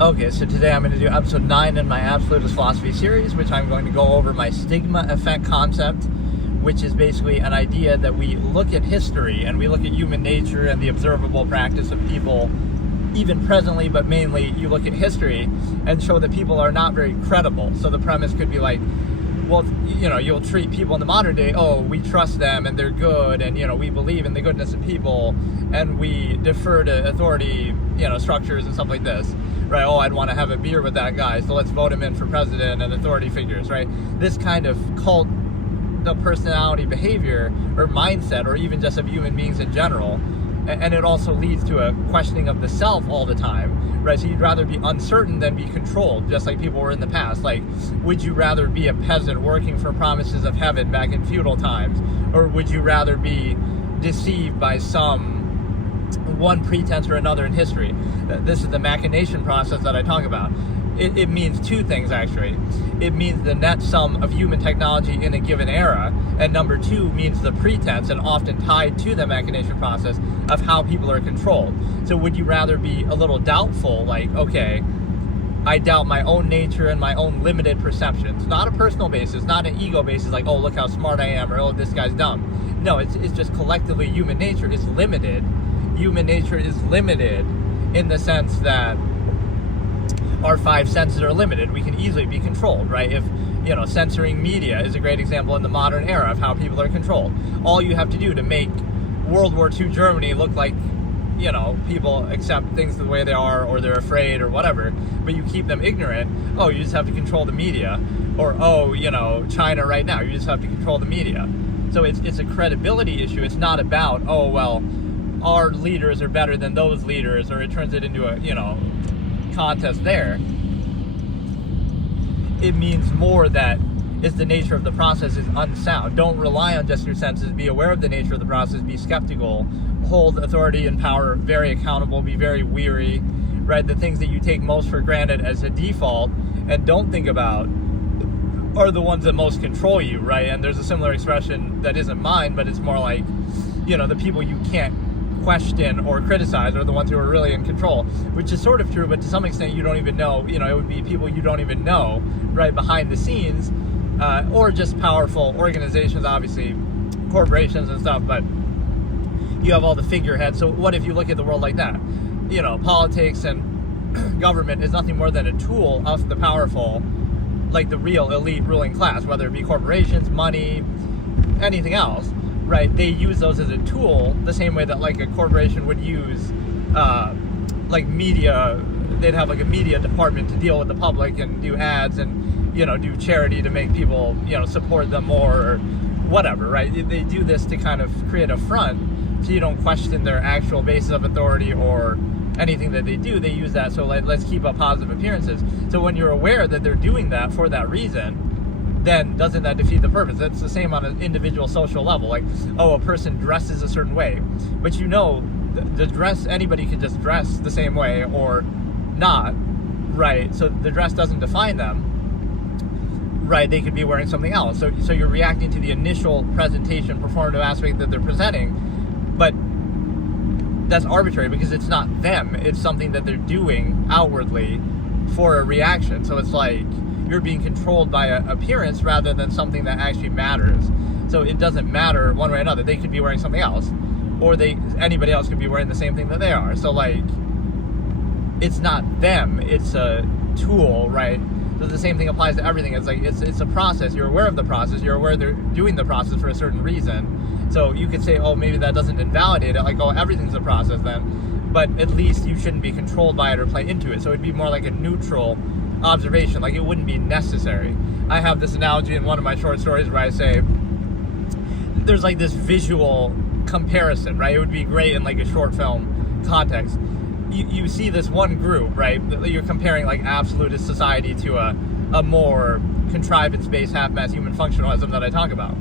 Okay, so today I'm going to do episode 9 in my Absolutist Philosophy series, which I'm going to go over my stigma effect concept, which is basically an idea that we look at history and we look at human nature and the observable practice of people, even presently, but mainly you look at history and show that people are not very credible. So the premise could be like, well, you'll treat people in the modern day, oh, we trust them and they're good, and, we believe in the goodness of people, and we defer to authority, structures and stuff like this, right? Oh, I'd want to have a beer with that guy, so let's vote him in for president and authority figures, right? This kind of cult of personality behavior or mindset, or even just of human beings in general, and it also leads to a questioning of the self all the time, right? So you'd rather be uncertain than be controlled, just like people were in the past. Like, would you rather be a peasant working for promises of heaven back in feudal times, or would you rather be deceived by one pretense or another in history? This is the machination process that I talk about. It means two things, actually. It means the net sum of human technology in a given era, and number two means the pretense, and often tied to the machination process, of how people are controlled. So would you rather be a little doubtful, like, okay, I doubt my own nature and my own limited perceptions, not a personal basis, not an ego basis, like, oh, look how smart I am, or oh, this guy's dumb. No, it's just collectively human nature is limited. Human nature is limited in the sense that our five senses are limited. We can easily be controlled, right? If, censoring media is a great example in the modern era of how people are controlled. All you have to do to make World War II Germany look like, people accept things the way they are, or they're afraid, or whatever, but you keep them ignorant. Oh, you just have to control the media. Or, oh, China right now, you just have to control the media. So it's a credibility issue. It's not about, oh, well, our leaders are better than those leaders, or it turns it into a, contest there. It means more that it's the nature of the process is unsound. Don't rely on just your senses. Be aware of the nature of the process. Be skeptical. Hold authority and power very accountable. Be very weary, right? The things that you take most for granted as a default and don't think about are the ones that most control you, right? And there's a similar expression that isn't mine, but it's more like, the people you can't question or criticize are the ones who are really in control, which is sort of true, but to some extent you don't even know, it would be people you don't even know, right, behind the scenes, or just powerful organizations, obviously corporations and stuff, but you have all the figureheads. So what if you look at the world like that? Politics and government is nothing more than a tool of the powerful, like the real elite ruling class, whether it be corporations, money, anything else. Right, they use those as a tool the same way that like a corporation would use like media. They'd have like a media department to deal with the public and do ads and do charity to make people support them more or whatever, right? They do this to kind of create a front so you don't question their actual basis of authority or anything that they do. They use that so let's keep up positive appearances. So when you're aware that they're doing that for that reason, then doesn't that defeat the purpose? It's the same on an individual social level. Like, oh, a person dresses a certain way, but the dress, anybody can just dress the same way or not, right? So the dress doesn't define them, right? They could be wearing something else. So you're reacting to the initial presentation, performative aspect that they're presenting, but that's arbitrary because it's not them. It's something that they're doing outwardly for a reaction. So it's like, you're being controlled by an appearance rather than something that actually matters. So it doesn't matter one way or another. They could be wearing something else, or anybody else could be wearing the same thing that they are. So like, it's not them, it's a tool, right? So the same thing applies to everything. It's like, it's a process. You're aware of the process. You're aware they're doing the process for a certain reason. So you could say, oh, maybe that doesn't invalidate it. Like, oh, everything's a process then. But at least you shouldn't be controlled by it or play into it. So it'd be more like a neutral observation, like it wouldn't be necessary. I have this analogy in one of my short stories where I say there's like this visual comparison, right? It would be great in like a short film context. You see this one group, right? You're comparing like absolutist society to a more contrivance-based half-mass human functionalism that I talk about.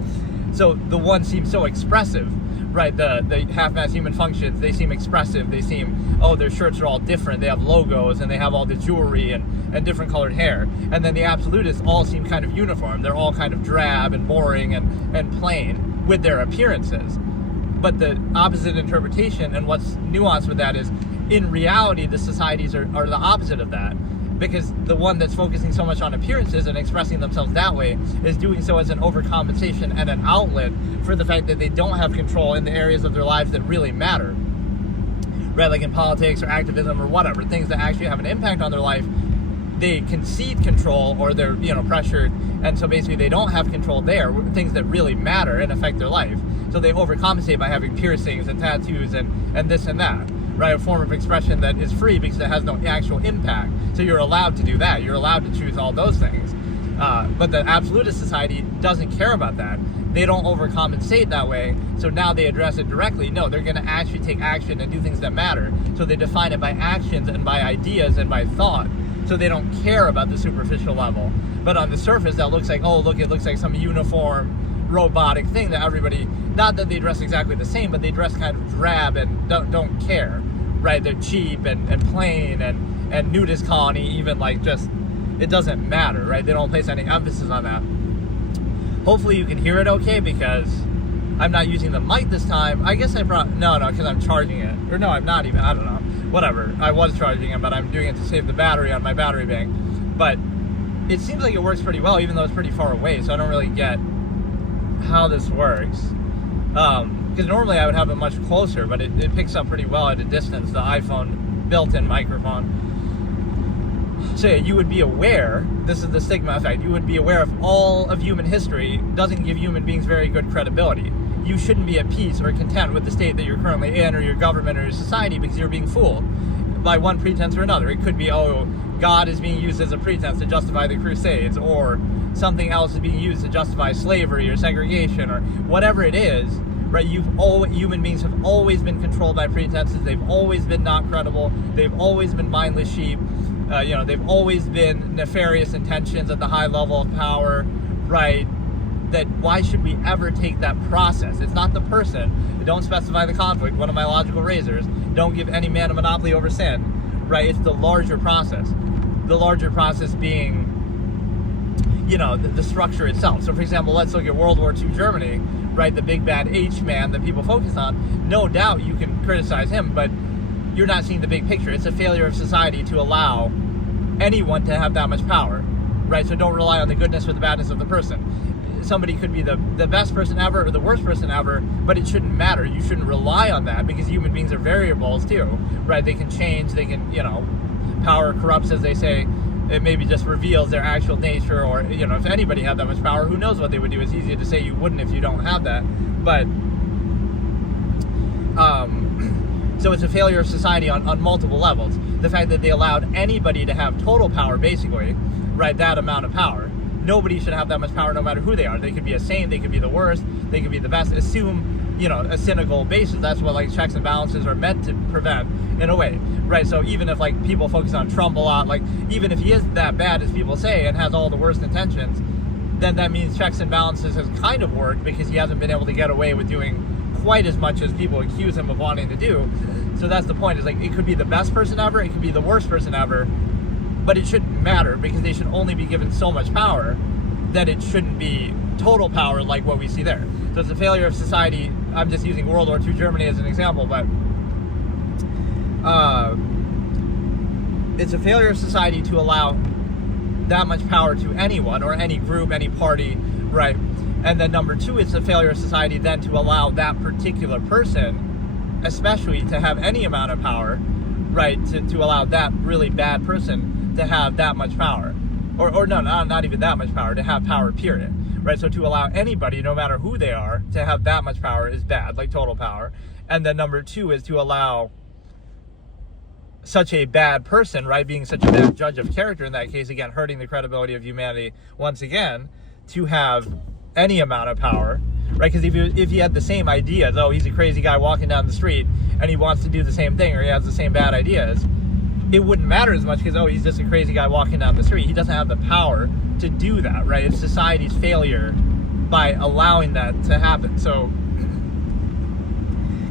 So the one seems so expressive, right? The half-mass human functions, they seem expressive. They seem, oh, their shirts are all different. They have logos and they have all the jewelry and different colored hair. And then the absolutists all seem kind of uniform. They're all kind of drab and boring and plain with their appearances. But the opposite interpretation and what's nuanced with that is in reality, the societies are the opposite of that, because the one that's focusing so much on appearances and expressing themselves that way is doing so as an overcompensation and an outlet for the fact that they don't have control in the areas of their lives that really matter, right? Like in politics or activism or whatever, things that actually have an impact on their life. They concede control, or they're, pressured, and so basically they don't have control there, things that really matter and affect their life. So they overcompensate by having piercings and tattoos and this and that, right? A form of expression that is free because it has no actual impact. So you're allowed to do that. You're allowed to choose all those things. But the absolutist society doesn't care about that. They don't overcompensate that way. So now they address it directly. No, they're going to actually take action and do things that matter. So they define it by actions and by ideas and by thought. So they don't care about the superficial level. But on the surface, that looks like, oh, look, it looks like some uniform, robotic thing that everybody, not that they dress exactly the same, but they dress kind of drab and don't care, right? They're cheap and plain and nudist colony, even, like, just, it doesn't matter, right? They don't place any emphasis on that. Hopefully you can hear it okay, because I'm not using the mic this time. I guess no, because I'm charging it. Or no, I'm not even, I don't know. Whatever, I was charging it, but I'm doing it to save the battery on my battery bank. But it seems like it works pretty well, even though it's pretty far away, so I don't really get how this works. Because normally I would have it much closer, but it picks up pretty well at a distance, the iPhone built-in microphone. So yeah, you would be aware, this is the stigma effect, you would be aware of all of human history doesn't give human beings very good credibility. You shouldn't be at peace or content with the state that you're currently in, or your government or your society, because you're being fooled by one pretense or another. It could be, oh, God is being used as a pretense to justify the Crusades, or something else is being used to justify slavery or segregation, or whatever it is, right? Human beings have always been controlled by pretenses. They've always been not credible. They've always been mindless sheep. They've always been nefarious intentions at the high level of power, right? That why should we ever take that process? It's not the person. Don't specify the conflict, one of my logical razors. Don't give any man a monopoly over sin, right? It's the larger process. The larger process being, the structure itself. So for example, let's look at World War II Germany, right? The big bad H man that people focus on. No doubt you can criticize him, but you're not seeing the big picture. It's a failure of society to allow anyone to have that much power, right? So don't rely on the goodness or the badness of the person. Somebody could be the best person ever or the worst person ever, but it shouldn't matter. You shouldn't rely on that, because human beings are variables too, right? They can change, they can, power corrupts, as they say. It maybe just reveals their actual nature, or, if anybody had that much power, who knows what they would do. It's easy to say you wouldn't if you don't have that. But, so it's a failure of society on multiple levels. The fact that they allowed anybody to have total power, basically, right, that amount of power. Nobody should have that much power, no matter who they are. They could be a saint, they could be the worst, they could be the best. Assume, a cynical basis. That's what, like, checks and balances are meant to prevent, in a way, right? So even if, like, people focus on Trump a lot, like, even if he is that bad as people say and has all the worst intentions, then that means checks and balances has kind of worked, because he hasn't been able to get away with doing quite as much as people accuse him of wanting to do. So that's the point, is, like, it could be the best person ever, it could be the worst person ever, but it shouldn't matter, because they should only be given so much power that it shouldn't be total power like what we see there. So it's a failure of society. I'm just using World War II Germany as an example, but it's a failure of society to allow that much power to anyone or any group, any party, right? And then number two, it's a failure of society then to allow that particular person, especially, to have any amount of power, right? To allow that really bad person to have that much power. Or no, not even that much power, to have power, period. Right? So to allow anybody, no matter who they are, to have that much power is bad, like total power. And then number two is to allow such a bad person, right, being such a bad judge of character in that case, again, hurting the credibility of humanity once again, to have any amount of power, right? Because if you had the same ideas, oh, he's a crazy guy walking down the street and he wants to do the same thing, or he has the same bad ideas, it wouldn't matter as much, because, oh, he's just a crazy guy walking down the street. He doesn't have the power to do that, right? It's society's failure by allowing that to happen. So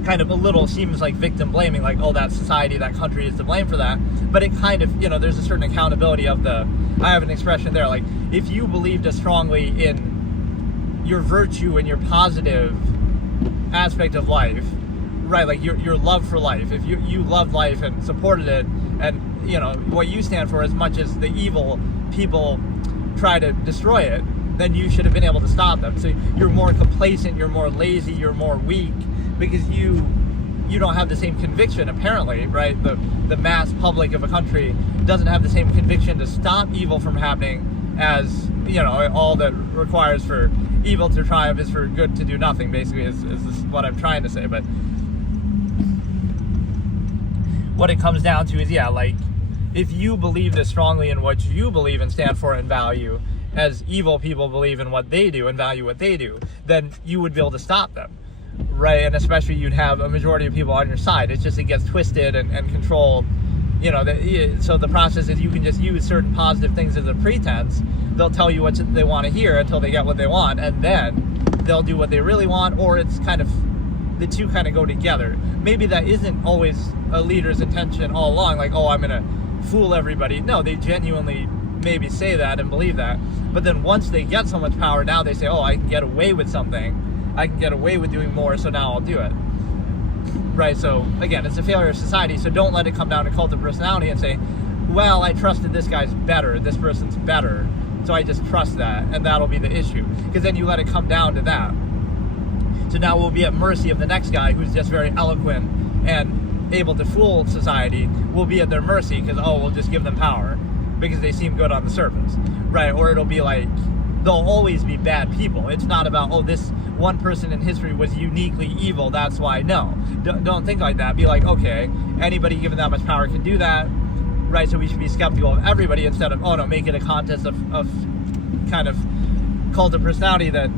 kind of a little seems like victim blaming, like, oh, that society, that country is to blame for that. But it kind of, there's a certain accountability of I have an expression there, like, if you believed as strongly in your virtue and your positive aspect of life, right, like your love for life. If you loved life and supported it, and what you stand for, as much as the evil people try to destroy it, then you should have been able to stop them. So you're more complacent, you're more lazy, you're more weak, because you don't have the same conviction, apparently, right? The mass public of a country doesn't have the same conviction to stop evil from happening as, all that requires for evil to triumph is for good to do nothing, basically, is what I'm trying to say. But what it comes down to is, like, if you believe this strongly in what you believe and stand for and value, as evil people believe in what they do and value what they do, then you would be able to stop them, right? And especially you'd have a majority of people on your side. It's just, it gets twisted and controlled, so the process is you can just use certain positive things as a pretense. They'll tell you what they want to hear until they get what they want, and then they'll do what they really want, or it's kind of, the two kind of go together. Maybe that isn't always a leader's intention all along, like, oh, I'm going to fool everybody. No, they genuinely maybe say that and believe that, but then once they get so much power, now they say, oh, I can get away with something, I can get away with doing more, so now I'll do it, right? So again, it's a failure of society. So don't let it come down to cult of personality and say, well, I trusted this guy's better, this person's better, so I just trust that, and that'll be the issue, because then you let it come down to that. So now we'll be at mercy of the next guy who's just very eloquent and able to fool society. We'll be at their mercy because, oh, we'll just give them power because they seem good on the surface, right? Or it'll be like, they'll always be bad people. It's not about, oh, this one person in history was uniquely evil, that's why. No, don't think like that. Be like, okay, anybody given that much power can do that, right? So we should be skeptical of everybody instead of, oh no, make it a contest of kind of cult of personality that,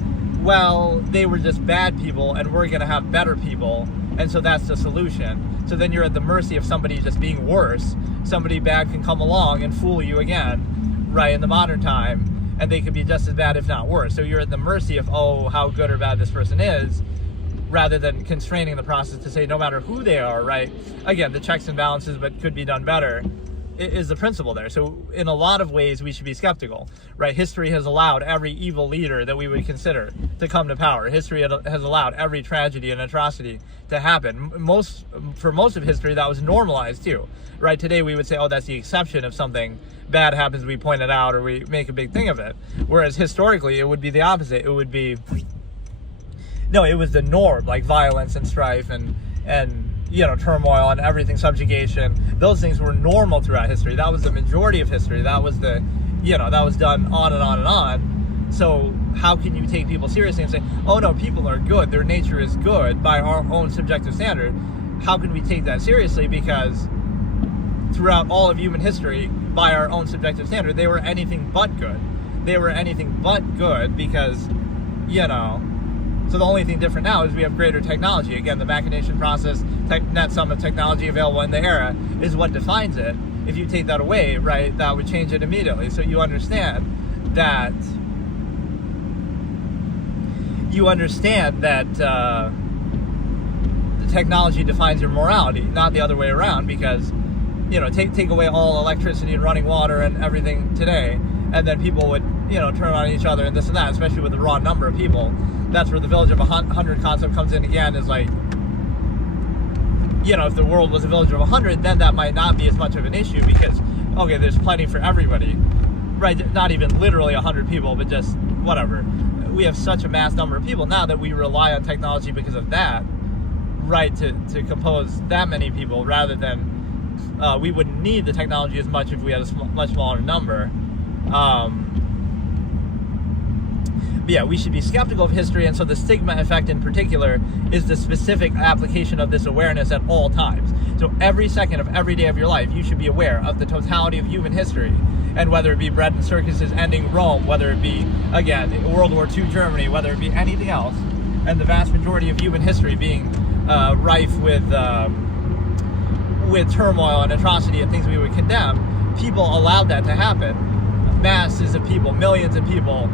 well, they were just bad people and we're going to have better people, and so that's the solution. So then you're at the mercy of somebody just being worse. Somebody bad can come along and fool you again, right, in the modern time, and they could be just as bad, if not worse. So you're at the mercy of, oh, how good or bad this person is, rather than constraining the process to say no matter who they are, right? Again, the checks and balances, but could be done better, is the principle there. So in a lot of ways, we should be skeptical, right? History has allowed every evil leader that we would consider to come to power. History has allowed every tragedy and atrocity to happen. For most of history, that was normalized too, right? Today, we would say, oh, that's the exception. If something bad happens, we point it out or we make a big thing of it. Whereas historically, it would be the opposite. It would be, no, it was the norm, like violence and strife and turmoil and everything, subjugation. Those things were normal throughout history. That was the majority of history. That was that was done on and on and on. So how can you take people seriously and say, oh no, people are good, their nature is good by our own subjective standard? How can we take that seriously? Because throughout all of human history, by our own subjective standard, they were anything but good. They were anything but good because, so the only thing different now is we have greater technology. Again, the machination process, net sum of technology available in the era is what defines it. If you take that away, right, that would change it immediately. So you understand that the technology defines your morality, not the other way around, because, take away all electricity and running water and everything today, and then people would, turn on each other and this and that, especially with the raw number of people. That's where the village of 100 concept comes in again, is like, if the world was a village of 100, then that might not be as much of an issue because, okay, there's plenty for everybody, right? Not even literally 100 people, but just whatever. We have such a mass number of people now that we rely on technology because of that, right, to compose that many people, rather than, we wouldn't need the technology as much if we had a much smaller number. But yeah, we should be skeptical of history, and so the stigma effect in particular is the specific application of this awareness at all times. So every second of every day of your life, you should be aware of the totality of human history, and whether it be bread and circuses ending Rome, whether it be, again, World War II Germany, whether it be anything else, and the vast majority of human history being rife with turmoil and atrocity and things we would condemn, people allowed that to happen. Masses of people, millions of people,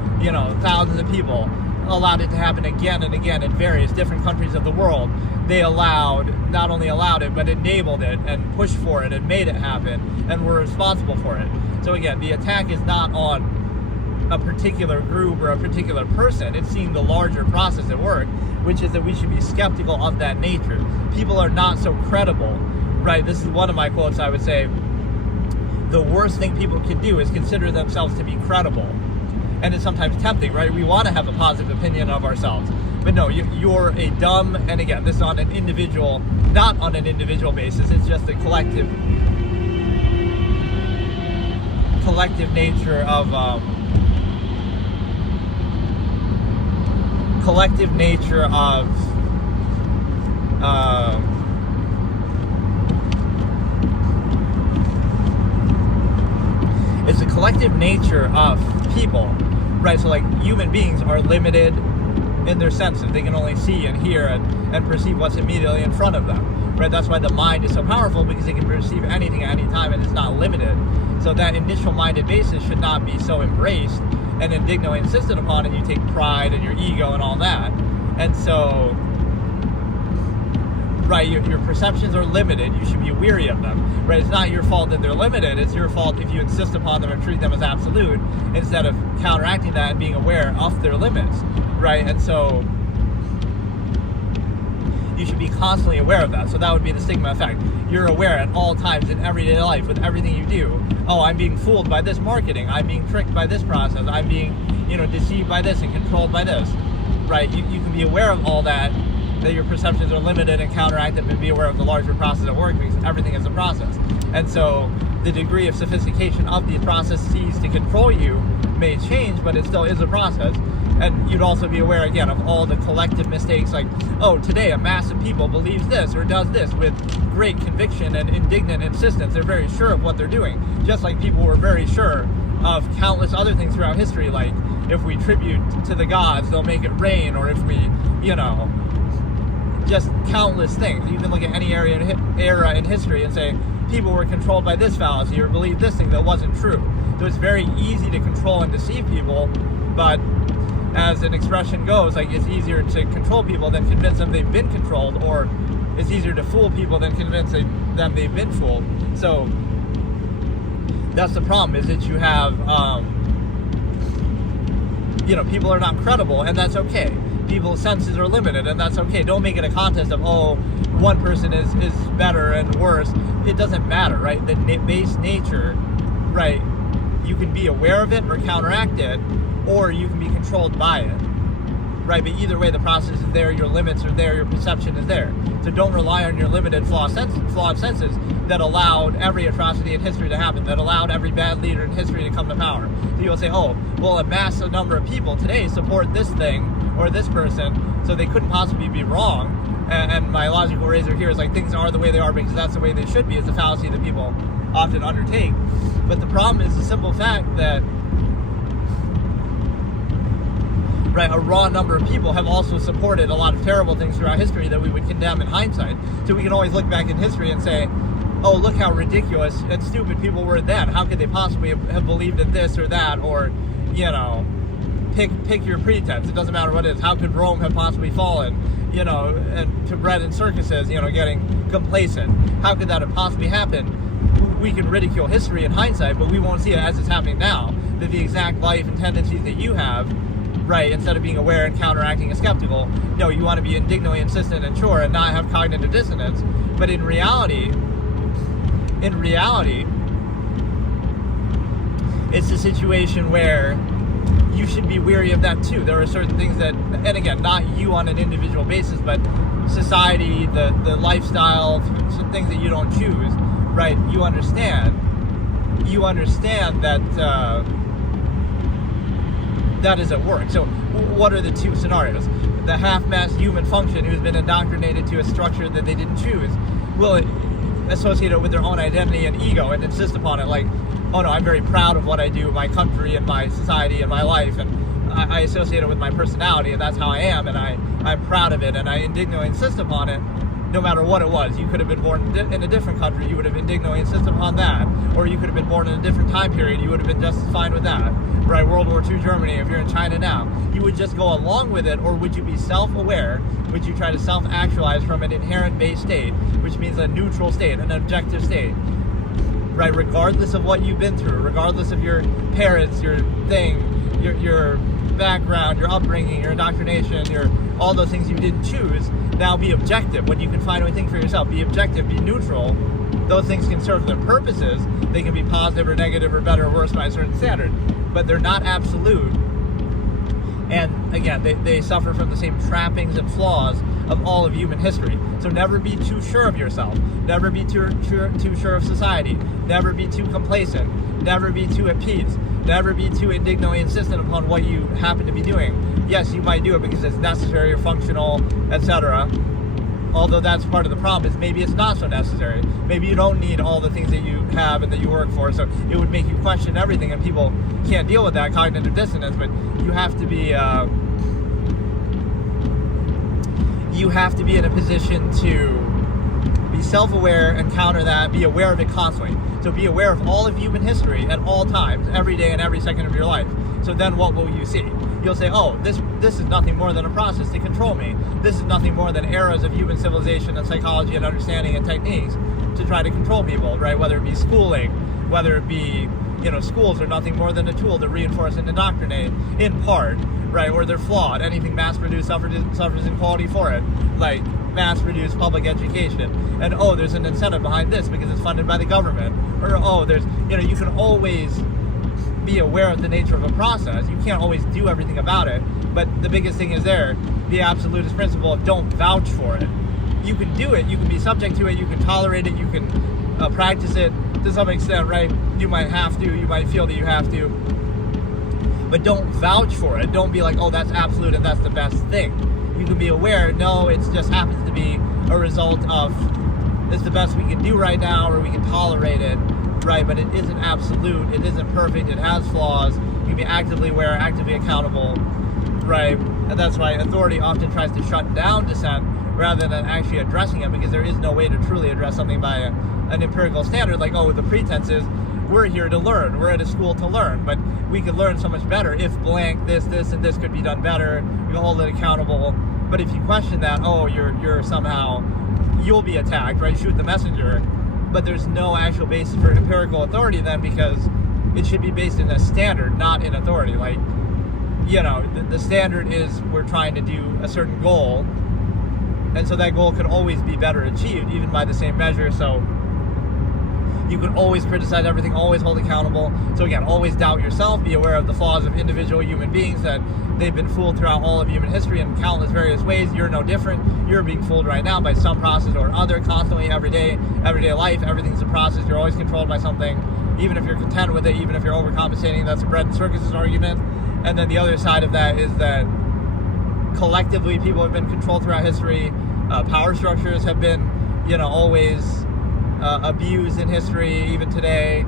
thousands of people allowed it to happen again and again in various different countries of the world. They not only allowed it, but enabled it and pushed for it and made it happen and were responsible for it. So again, the attack is not on a particular group or a particular person. It's seeing the larger process at work, which is that we should be skeptical of that nature. People are not so credible, right? This is one of my quotes. I would say the worst thing people can do is consider themselves to be credible. And it's sometimes tempting, right? We want to have a positive opinion of ourselves. But no, you're a dumb, and again, this is on an individual, not on an individual basis, it's just a collective nature of, it's a collective nature of people, right? So like human beings are limited in their senses. They can only see and hear and perceive what's immediately in front of them, right? That's why the mind is so powerful, because it can perceive anything at any time and it's not limited. So that initial minded basis should not be so embraced and indignantly insisted upon, and you take pride in your ego and all that. And so, right, your perceptions are limited. You should be weary of them, right? It's not your fault that they're limited. It's your fault if you insist upon them and treat them as absolute instead of counteracting that and being aware of their limits, right? And so you should be constantly aware of that. So that would be the stigma effect. You're aware at all times in everyday life with everything you do. Oh, I'm being fooled by this marketing. I'm being tricked by this process. I'm being, deceived by this and controlled by this, right? You can be aware of all that your perceptions are limited, and counteract them and be aware of the larger process at work, because everything is a process. And so the degree of sophistication of these processes to control you may change, but it still is a process. And you'd also be aware, again, of all the collective mistakes, like, oh, today a mass of people believes this or does this with great conviction and indignant insistence. They're very sure of what they're doing, just like people were very sure of countless other things throughout history, like if we tribute to the gods, they'll make it rain, or if we, just countless things. You can look at any era in history and say people were controlled by this fallacy or believed this thing that wasn't true. So it's very easy to control and deceive people, but as an expression goes, like, it's easier to control people than convince them they've been controlled, or it's easier to fool people than convince them they've been fooled. So that's the problem, is that you have people are not credible, and that's okay. People's senses are limited, and that's okay. Don't make it a contest of, oh, one person is better and worse. It doesn't matter, right? The base nature, right? You can be aware of it or counteract it, or you can be controlled by it, right? But either way, the process is there, your limits are there, your perception is there. So don't rely on your limited, flawed senses that allowed every atrocity in history to happen, that allowed every bad leader in history to come to power. So you'll say, oh, well, a massive number of people today support this thing or this person, so they couldn't possibly be wrong. And my logical razor here is like, things are the way they are because that's the way they should be. It's a fallacy that people often undertake. But the problem is the simple fact that, right, a raw number of people have also supported a lot of terrible things throughout history that we would condemn in hindsight. So we can always look back in history and say, oh, look how ridiculous and stupid people were then. How could they possibly have believed in this or that? Or, pick your pretense. It doesn't matter what it is. How could Rome have possibly fallen? And to bread and circuses, getting complacent. How could that have possibly happened? We can ridicule history in hindsight, but we won't see it as it's happening now. That the exact life and tendencies that you have, right, instead of being aware and counteracting and skeptical, no, you want to be indignantly insistent and sure and not have cognitive dissonance. But in reality, it's a situation where you should be weary of that too. There are certain things that, and again, not you on an individual basis, but society, the lifestyle, some things that you don't choose, right? You understand that that is at work. So what are the two scenarios? The half-mast human function who's been indoctrinated to a structure that they didn't choose will associate it with their own identity and ego and insist upon it, like, oh no, I'm very proud of what I do, my country and my society and my life, and I associate it with my personality, and that's how I am, and I'm proud of it, and I indignantly insist upon it, no matter what it was. You could have been born in a different country, you would have indignantly insisted upon that, or you could have been born in a different time period, you would have been just fine with that, right? World War II Germany, if you're in China now, you would just go along with it, or would you be self-aware? Would you try to self-actualize from an inherent base state, which means a neutral state, an objective state, right? Regardless of what you've been through, regardless of your parents, your thing, your background, your upbringing, your indoctrination, all those things you didn't choose, now be objective. When you can finally think for yourself, be objective, be neutral. Those things can serve their purposes. They can be positive or negative or better or worse by a certain standard, but they're not absolute. And again, they suffer from the same trappings and flaws of all of human history. So never be too sure of yourself. Never be too sure of society. Never be too complacent. Never be too at peace. Never be too indignantly insistent upon what you happen to be doing. Yes, you might do it because it's necessary or functional, etc. Although that's part of the problem, is maybe it's not so necessary. Maybe you don't need all the things that you have and that you work for, so it would make you question everything, and people can't deal with that cognitive dissonance. But you have to be in a position to be self-aware and counter that, be aware of it constantly. So be aware of all of human history at all times, every day and every second of your life. So then what will you see? You'll say, oh, this is nothing more than a process to control me. This is nothing more than eras of human civilization and psychology and understanding and techniques to try to control people, right? Whether it be schooling, whether it be, schools are nothing more than a tool to reinforce and indoctrinate in part, right? Or they're flawed. Anything mass-produced suffers inequality for it, like mass-produced public education. And there's an incentive behind this because it's funded by the government. Or there's, you can always be aware of the nature of a process. You can't always do everything about it, but the biggest thing is the absolutist principle of don't vouch for it. You can do it, you can be subject to it, you can tolerate it, you can practice it to some extent, right? You might have to, you might feel that you have to, but don't vouch for it. Don't be like, oh, that's absolute and that's the best thing. You can be aware, no, it just happens to be a result of, it's the best we can do right now, or we can tolerate it, right? But it isn't absolute, it isn't perfect, it has flaws. You can be actively aware, actively accountable, right? And that's why authority often tries to shut down dissent rather than actually addressing it, because there is no way to truly address something by an empirical standard. Like, the pretense is we're here to learn, we're at a school to learn, but we could learn so much better if blank, this, and this could be done better. We can hold it accountable. But if you question that, you're somehow, you'll be attacked, right? Shoot the messenger. But there's no actual basis for empirical authority then, because it should be based in a standard, not in authority. Like, the standard is we're trying to do a certain goal, and so that goal can always be better achieved, even by the same measure. So you can always criticize everything, always hold accountable. So again, always doubt yourself, be aware of the flaws of individual human beings, that they've been fooled throughout all of human history in countless various ways. You're no different. You're being fooled right now by some process or other, constantly, everyday life. Everything's a process. You're always controlled by something, even if you're content with it, even if you're overcompensating. That's a bread and circuses argument. And then the other side of that is that collectively people have been controlled throughout history. Power structures have been, always abused in history, even today,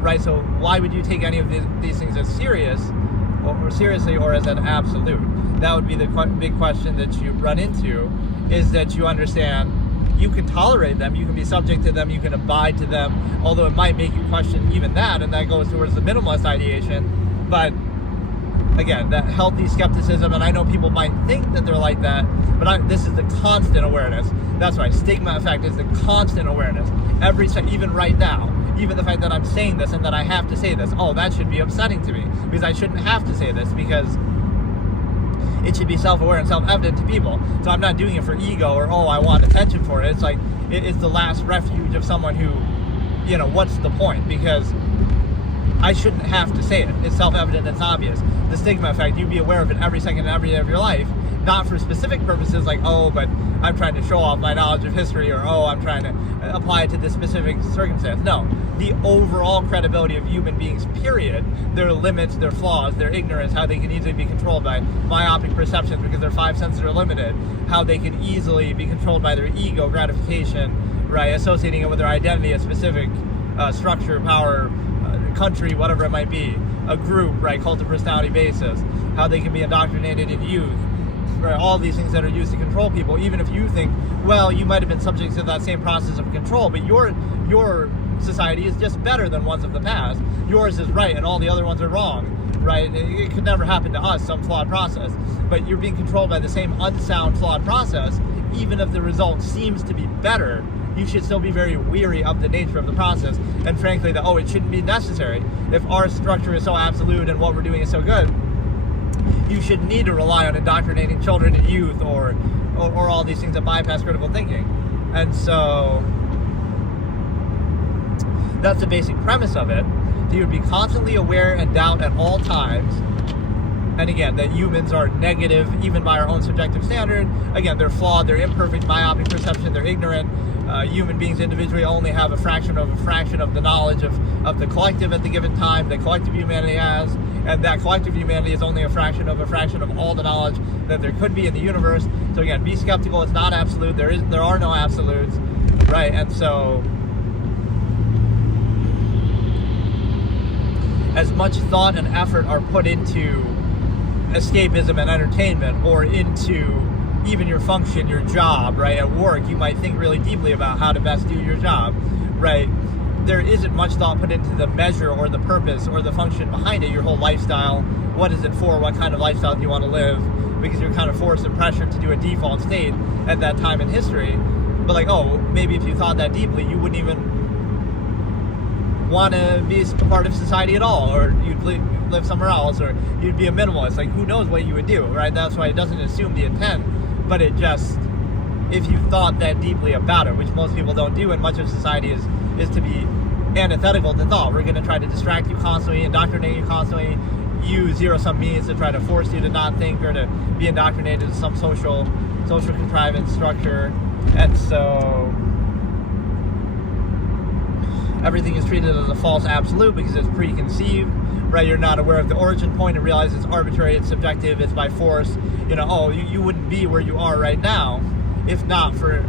right? So why would you take any of these things as seriously or as an absolute? That would be the big question that you run into, is that you understand you can tolerate them, you can be subject to them, you can abide to them, although it might make you question even that, and that goes towards the minimalist ideation. But again, that healthy skepticism, and I know people might think that they're like that, but this is the constant awareness. That's right, stigma effect is the constant awareness. Every second, even right now, even the fact that I'm saying this and that I have to say this, that should be upsetting to me, because I shouldn't have to say this, because it should be self-aware and self-evident to people. So I'm not doing it for ego or, I want attention for it. It's like, it's the last refuge of someone who, what's the point? Because I shouldn't have to say it. It's self-evident, it's obvious. The stigma effect, you be aware of it every second and every day of your life, not for specific purposes like, but I'm trying to show off my knowledge of history, or, I'm trying to apply it to this specific circumstance. No, the overall credibility of human beings, period, their limits, their flaws, their ignorance, how they can easily be controlled by myopic perceptions because their five senses are limited, how they can easily be controlled by their ego gratification, right, associating it with their identity, a specific structure, power, country, whatever it might be, a group, right, cult of personality basis, how they can be indoctrinated in youth, right, all these things that are used to control people. Even if you think, you might have been subject to that same process of control, but your society is just better than ones of the past. Yours is right and all the other ones are wrong, right? It could never happen to us, some flawed process, but you're being controlled by the same unsound, flawed process. Even if the result seems to be better, you should still be very weary of the nature of the process, and frankly that, it shouldn't be necessary. If our structure is so absolute and what we're doing is so good, you shouldn't need to rely on indoctrinating children and youth or all these things that bypass critical thinking. And so that's the basic premise of it. So you would be constantly aware and doubt at all times. And again, that humans are negative even by our own subjective standard. Again, they're flawed, they're imperfect, myopic perception, they're ignorant. Human beings individually only have a fraction of the knowledge of the collective at the given time that collective humanity has. And that collective humanity is only a fraction of all the knowledge that there could be in the universe. So again, be skeptical. It's not absolute. There are no absolutes, right? And so as much thought and effort are put into escapism and entertainment, or into even your function, your job, right? At work, you might think really deeply about how to best do your job, right? There isn't much thought put into the measure or the purpose or the function behind it, your whole lifestyle. What is it for? What kind of lifestyle do you want to live? Because you're kind of forced and pressured to do a default state at that time in history. But like, oh, maybe if you thought that deeply, you wouldn't even want to be a part of society at all, or you'd live somewhere else, or you'd be a minimalist. Like, who knows what you would do, right? That's why it doesn't assume the intent, but it just, if you thought that deeply about it, which most people don't do, and much of society is to be antithetical to thought. We're going to try to distract you constantly, indoctrinate you constantly, use zero-sum means to try to force you to not think or to be indoctrinated into some social contrivance structure. And so everything is treated as a false absolute because it's preconceived, right? You're not aware of the origin point and realize it's arbitrary, it's subjective, it's by force. You wouldn't be where you are right now if not for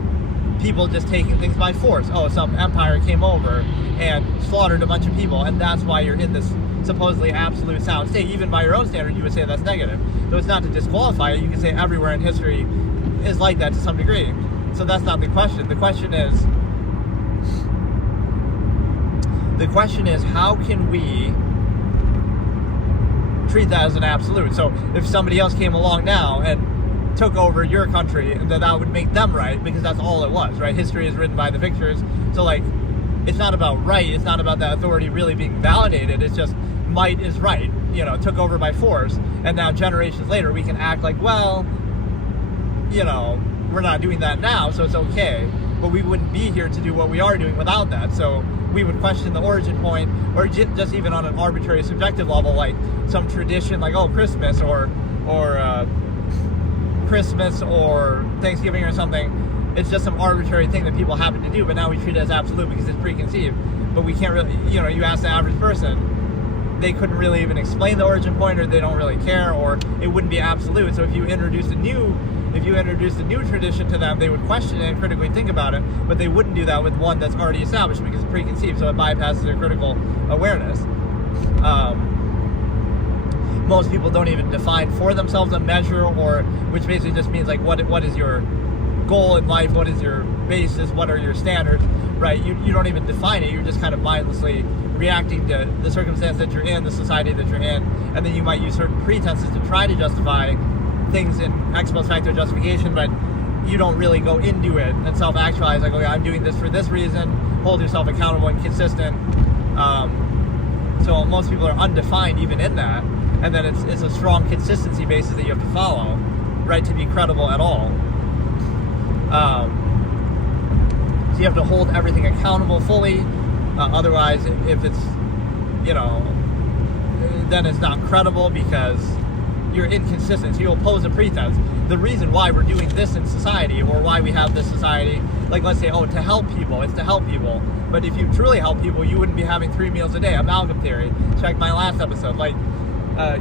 people just taking things by force. Oh, some empire came over and slaughtered a bunch of people, and that's why you're in this supposedly absolute sound state. Even by your own standard, you would say that's negative. So it's not to disqualify it. You can say everywhere in history is like that to some degree. So that's not the question. The question is how can we treat that as an absolute? So if somebody else came along now and took over your country, and that would make them right, because that's all it was, right? History is written by the victors. So like, it's not about right, it's not about that authority really being validated, it's just might is right, took over by force, and now generations later we can act like, well, we're not doing that now, so it's okay, but we wouldn't be here to do what we are doing without that. So we would question the origin point, or just even on an arbitrary subjective level, like some tradition, like, oh, Christmas or Thanksgiving or something. It's just some arbitrary thing that people happen to do, but now we treat it as absolute because it's preconceived. But we can't really, you ask the average person, they couldn't really even explain the origin point, or they don't really care, or it wouldn't be absolute. So if you introduced a new tradition to them, they would question it and critically think about it, but they wouldn't do that with one that's already established because it's preconceived, so it bypasses their critical awareness. Most people don't even define for themselves a measure, which basically just means like what is your goal in life, what is your basis, what are your standards, right? You don't even define it, you're just kind of mindlessly reacting to the circumstance that you're in, the society that you're in, and then you might use certain pretenses to try to justify things in ex post facto justification, but you don't really go into it and self-actualize, like, okay, I'm doing this for this reason, hold yourself accountable and consistent. So most people are undefined even in that. And then it's a strong consistency basis that you have to follow, right, to be credible at all. So you have to hold everything accountable fully. Otherwise, if it's, then it's not credible because you're inconsistent. So you'll pose a pretense. The reason why we're doing this in society, or why we have this society, like let's say, oh, to help people, it's to help people. But if you truly help people, you wouldn't be having 3 meals a day. Amalgam theory. Check my last episode. Like,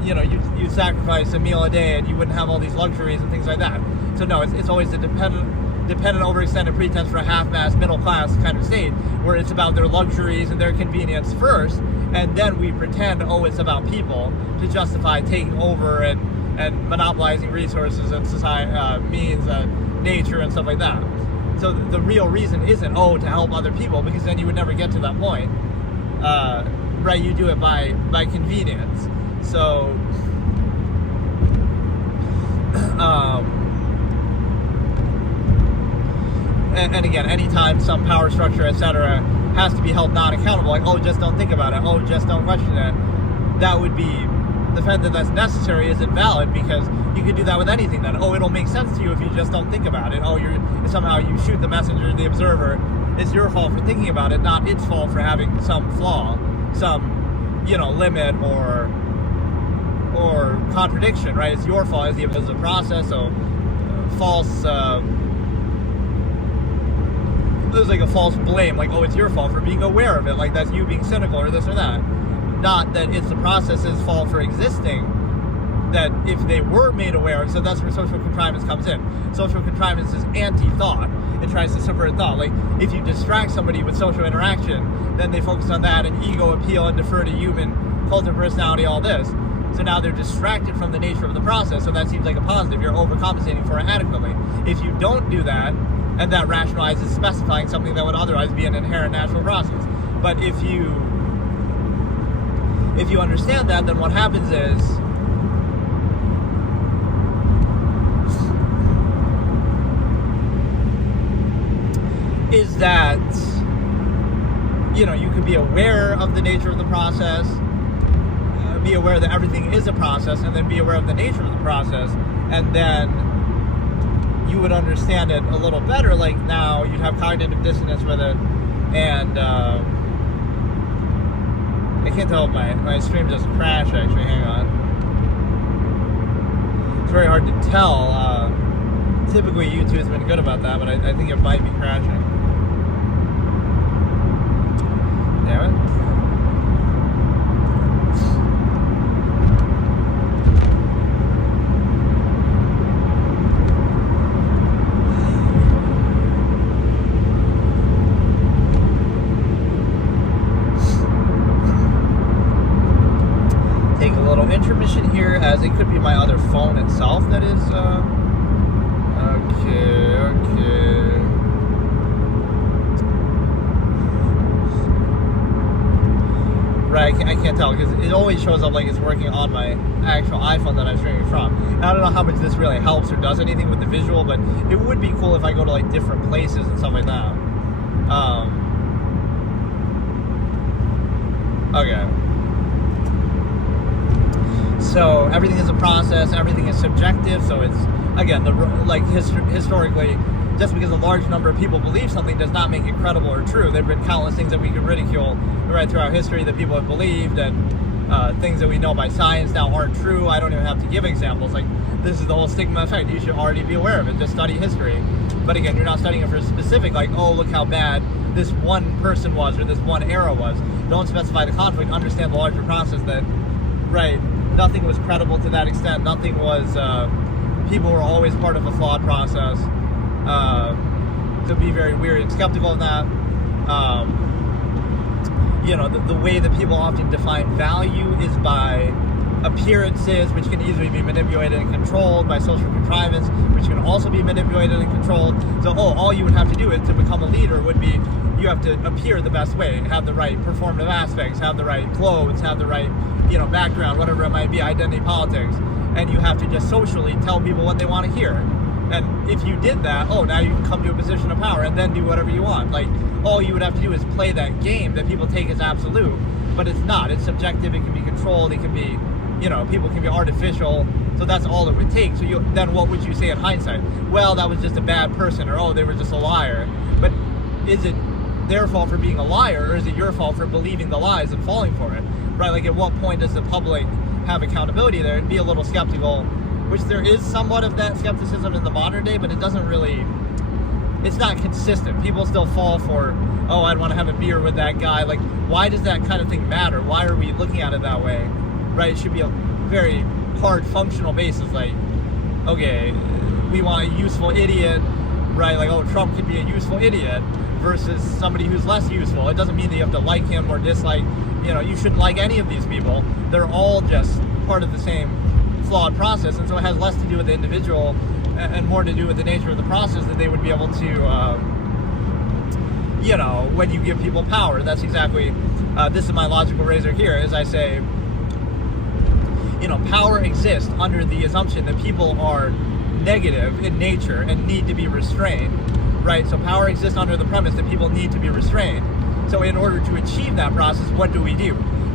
you sacrifice a meal a day and you wouldn't have all these luxuries and things like that. So no, it's always the dependent overextended pretense for a half-mass middle class kind of state, where it's about their luxuries and their convenience first, and then we pretend, oh, it's about people, to justify taking over and monopolizing resources and society, means, nature and stuff like that. So the real reason isn't, oh, to help other people, because then you would never get to that point. Right, you do it by convenience. So, and again, anytime some power structure, etc., has to be held non-accountable, like, oh, just don't think about it, oh, just don't question it, that would be the fact that that's necessary isn't valid, because you could do that with anything then. Oh, it'll make sense to you if you just don't think about it. Oh, somehow you shoot the messenger, the observer. It's your fault for thinking about it, not its fault for having some flaw, some, limit or contradiction, right? It's your fault as a process. So false, there's like a false blame, like, oh, it's your fault for being aware of it, like that's you being cynical or this or that. Not that it's the process's fault for existing, that if they were made aware. So that's where social contrivance comes in. Social contrivance is anti-thought. It tries to subvert thought. Like, if you distract somebody with social interaction, then they focus on that and ego appeal and defer to human cult of personality, all this. So now they're distracted from the nature of the process. So that seems like a positive. You're overcompensating for it adequately. If you don't do that, and that rationalizes specifying something that would otherwise be an inherent natural process. But if you understand that, then what happens is that, you could be aware of the nature of the process, be aware that everything is a process, and then be aware of the nature of the process, and then you would understand it a little better. Like, now you'd have cognitive dissonance with it, and I can't tell if my stream just crashed, actually. Hang on. It's very hard to tell. Typically YouTube's been good about that, but I think it might be crashing. Damn it. Intermission here, as it could be my other phone itself that is okay. Right, I can't tell, because it always shows up like it's working on my actual iPhone that I'm streaming from. And I don't know how much this really helps or does anything with the visual, but it would be cool if I go to like different places and stuff like that. Okay. So everything is a process, everything is subjective, so it's, again, historically, just because a large number of people believe something does not make it credible or true. There have been countless things that we could ridicule right throughout history that people have believed, and things that we know by science now aren't true. I don't even have to give examples. Like, this is the whole stigma effect. You should already be aware of it. Just study history. But again, you're not studying it for specific, like, oh, look how bad this one person was or this one era was. Don't specify the conflict. Understand the larger process that, right, nothing was credible to that extent. Nothing was, people were always part of a flawed process. To be very weary and skeptical of that. The way that people often define value is by appearances, which can easily be manipulated and controlled, by social contrivance, which can also be manipulated and controlled. So, all you would have to do is to become a leader would be, you have to appear the best way, have the right performative aspects, have the right clothes, have the right, background, whatever it might be, identity politics. And you have to just socially tell people what they want to hear. And if you did that, now you can come to a position of power and then do whatever you want. Like, all you would have to do is play that game that people take as absolute, but it's not. It's subjective. It can be controlled. It can be, people can be artificial. So that's all it would take. So then what would you say in hindsight? Well, that was just a bad person, or they were just a liar. But is it their fault for being a liar, or is it your fault for believing the lies and falling for it? Right? Like, at what point does the public have accountability there and be a little skeptical? Which there is somewhat of that skepticism in the modern day, but it doesn't really, it's not consistent. People still fall for, I'd want to have a beer with that guy. Like, why does that kind of thing matter? Why are we looking at it that way? Right? It should be a very hard functional basis. Like, okay, we want a useful idiot, right? Like, Trump could be a useful idiot versus somebody who's less useful. It doesn't mean that you have to like him or dislike, you shouldn't like any of these people. They're all just part of the same flawed process, and so it has less to do with the individual and more to do with the nature of the process that they would be able to, when you give people power. That's exactly, this is my logical razor here, as I say, power exists under the assumption that people are negative in nature and need to be restrained, right? So power exists under the premise that people need to be restrained. So in order to achieve that process, what do?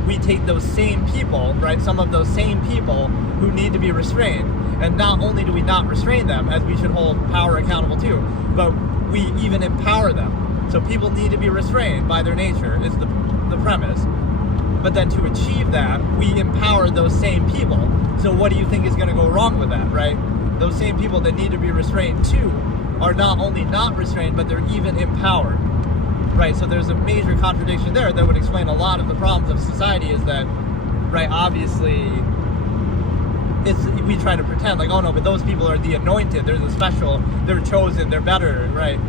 we take those same people, right, some of those same people who need to be restrained, and not only do we not restrain them, as we should hold power accountable to, but we even empower them. So people need to be restrained by their nature, is the premise. But then to achieve that, we empower those same people. So what do you think is going to go wrong with that, right? Those same people that need to be restrained too are not only not restrained, but they're even empowered, right? So there's a major contradiction there that would explain a lot of the problems of society, is that, right, obviously, we try to pretend like, oh no, but those people are the anointed, they're the special, they're chosen, they're better, right?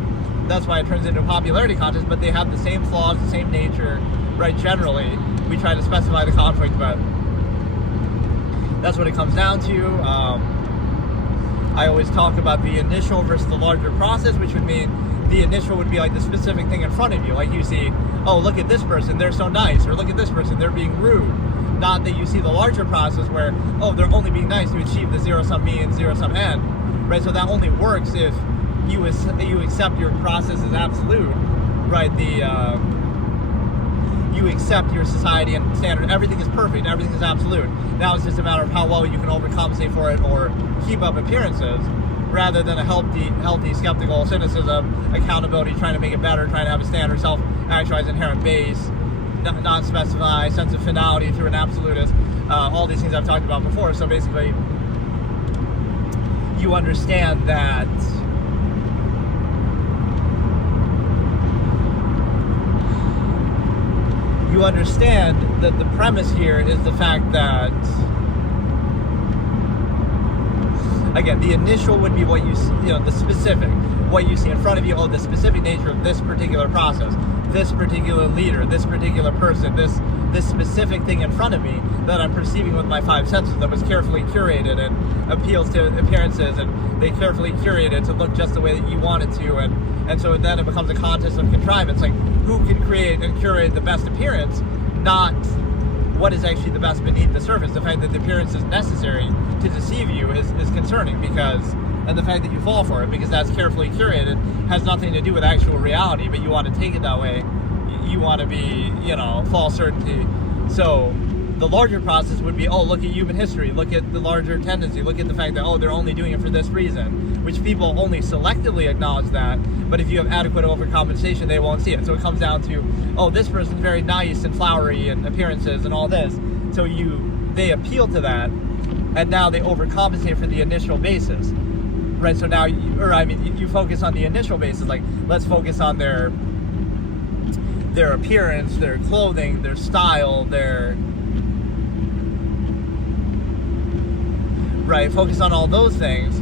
That's why it turns into a popularity contest, but they have the same flaws, the same nature, right? Generally, we try to specify the conflict, but that's what it comes down to. I always talk about the initial versus the larger process, which would mean the initial would be like the specific thing in front of you. Like you see, oh, look at this person, they're so nice, or look at this person, they're being rude. Not that you see the larger process where, oh, they're only being nice to achieve the zero-sum mean, zero-sum end, right? So that only works if you accept your process as absolute, right? You accept your society and standard. Everything is perfect, everything is absolute. Now it's just a matter of how well you can overcompensate for it or keep up appearances, rather than a healthy skeptical cynicism, accountability, trying to make it better, trying to have a standard, self-actualized inherent base, non-specify, sense of finality through an absolutist, all these things I've talked about before. So basically, you understand that the premise here is the fact that, again, the initial would be what the specific, what you see in front of you, the specific nature of this particular process, this particular leader, this particular person, this specific thing in front of me that I'm perceiving with my five senses, that was carefully curated and appeals to appearances, and they carefully curated to look just the way that you want it to, and so then it becomes a contest of contrivance, like who can create and curate the best appearance, not what is actually the best beneath the surface. The fact that the appearance is necessary to deceive you is concerning, because, and the fact that you fall for it because that's carefully curated has nothing to do with actual reality, but you want to take it that way. You want to be, false certainty. So the larger process would be, oh, look at human history, look at the larger tendency, look at the fact that, oh, they're only doing it for this reason, which people only selectively acknowledge that, but if you have adequate overcompensation, they won't see it. So it comes down to, oh, this person's very nice and flowery and appearances and all this, so they appeal to that, and now they overcompensate for the initial basis, right? So now, you focus on the initial basis, like, let's focus on their appearance, their clothing, their style, focus on all those things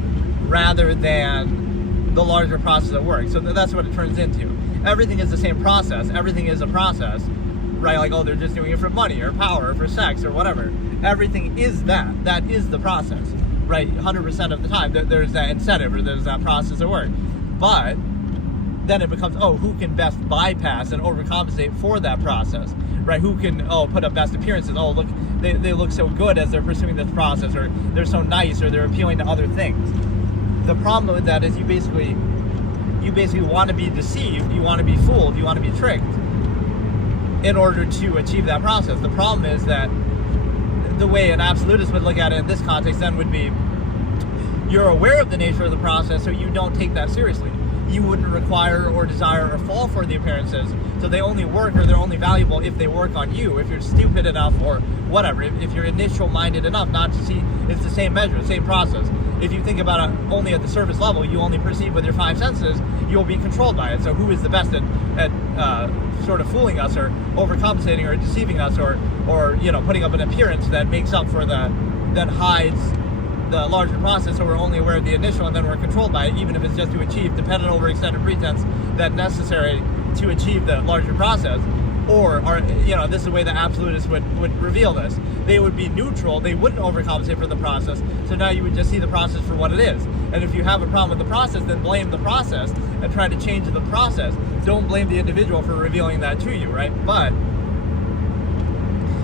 rather than the larger process at work. So that's what it turns into. Everything is the same process. Everything is a process, right? Like, oh, they're just doing it for money or power or for sex or whatever. Everything is that. That is the process, right? 100% of the time, there's that incentive or there's that process at work. But then it becomes, oh, who can best bypass and overcompensate for that process, right? Who can, put up best appearances? Oh, look, they look so good as they're pursuing this process, or they're so nice, or they're appealing to other things. The problem with that is you basically want to be deceived, you want to be fooled, you want to be tricked in order to achieve that process. The problem is that the way an absolutist would look at it in this context then would be, you're aware of the nature of the process, so you don't take that seriously. You wouldn't require or desire or fall for the appearances, so they only work, or they're only valuable if they work on you, if you're stupid enough or whatever, if you're initial minded enough not to see it's the same measure, same process. If you think about it only at the surface level, you only perceive with your five senses, you'll be controlled by it. So who is the best at sort of fooling us or overcompensating or deceiving us or putting up an appearance that makes up for that hides the larger process, so we're only aware of the initial and then we're controlled by it, even if it's just to achieve dependent over extended pretense that's necessary to achieve the larger process. Or this is the way the absolutists would reveal this. They would be neutral, they wouldn't overcompensate for the process, so now you would just see the process for what it is. And if you have a problem with the process, then blame the process and try to change the process. Don't blame the individual for revealing that to you, right?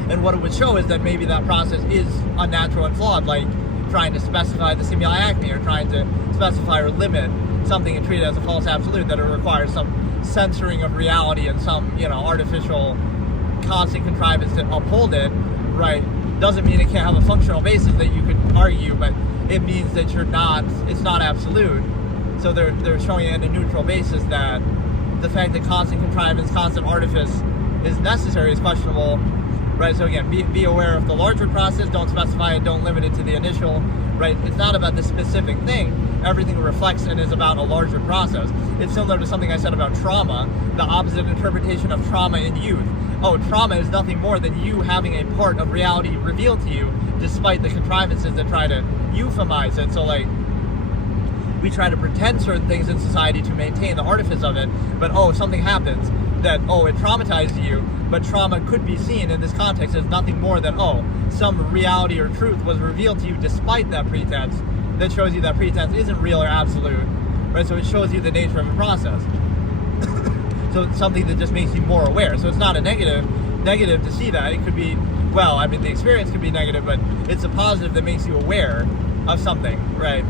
And what it would show is that maybe that process is unnatural and flawed, like trying to specify the stimuli acme, or trying to specify or limit something and treat it as a false absolute, that it requires some censoring of reality and some artificial constant contrivance to uphold it, right, doesn't mean it can't have a functional basis that you could argue, but it means that it's not absolute. So they're showing it in a neutral basis that the fact that constant contrivance, constant artifice is necessary is questionable, right? So again, be aware of the larger process, don't specify it, don't limit it to the initial, right? It's not about the specific thing. Everything reflects and is about a larger process. It's similar to something I said about trauma, the opposite interpretation of trauma in youth. Oh, trauma is nothing more than you having a part of reality revealed to you, despite the contrivances that try to euphemize it. So like, we try to pretend certain things in society to maintain the artifice of it, but something happens that, it traumatized you, but trauma could be seen in this context as nothing more than, some reality or truth was revealed to you despite that pretense, that shows you that pretense isn't real or absolute, right? So it shows you the nature of the process. So it's something that just makes you more aware. So it's not a negative to see that. It could be, the experience could be negative, but it's a positive that makes you aware of something, right?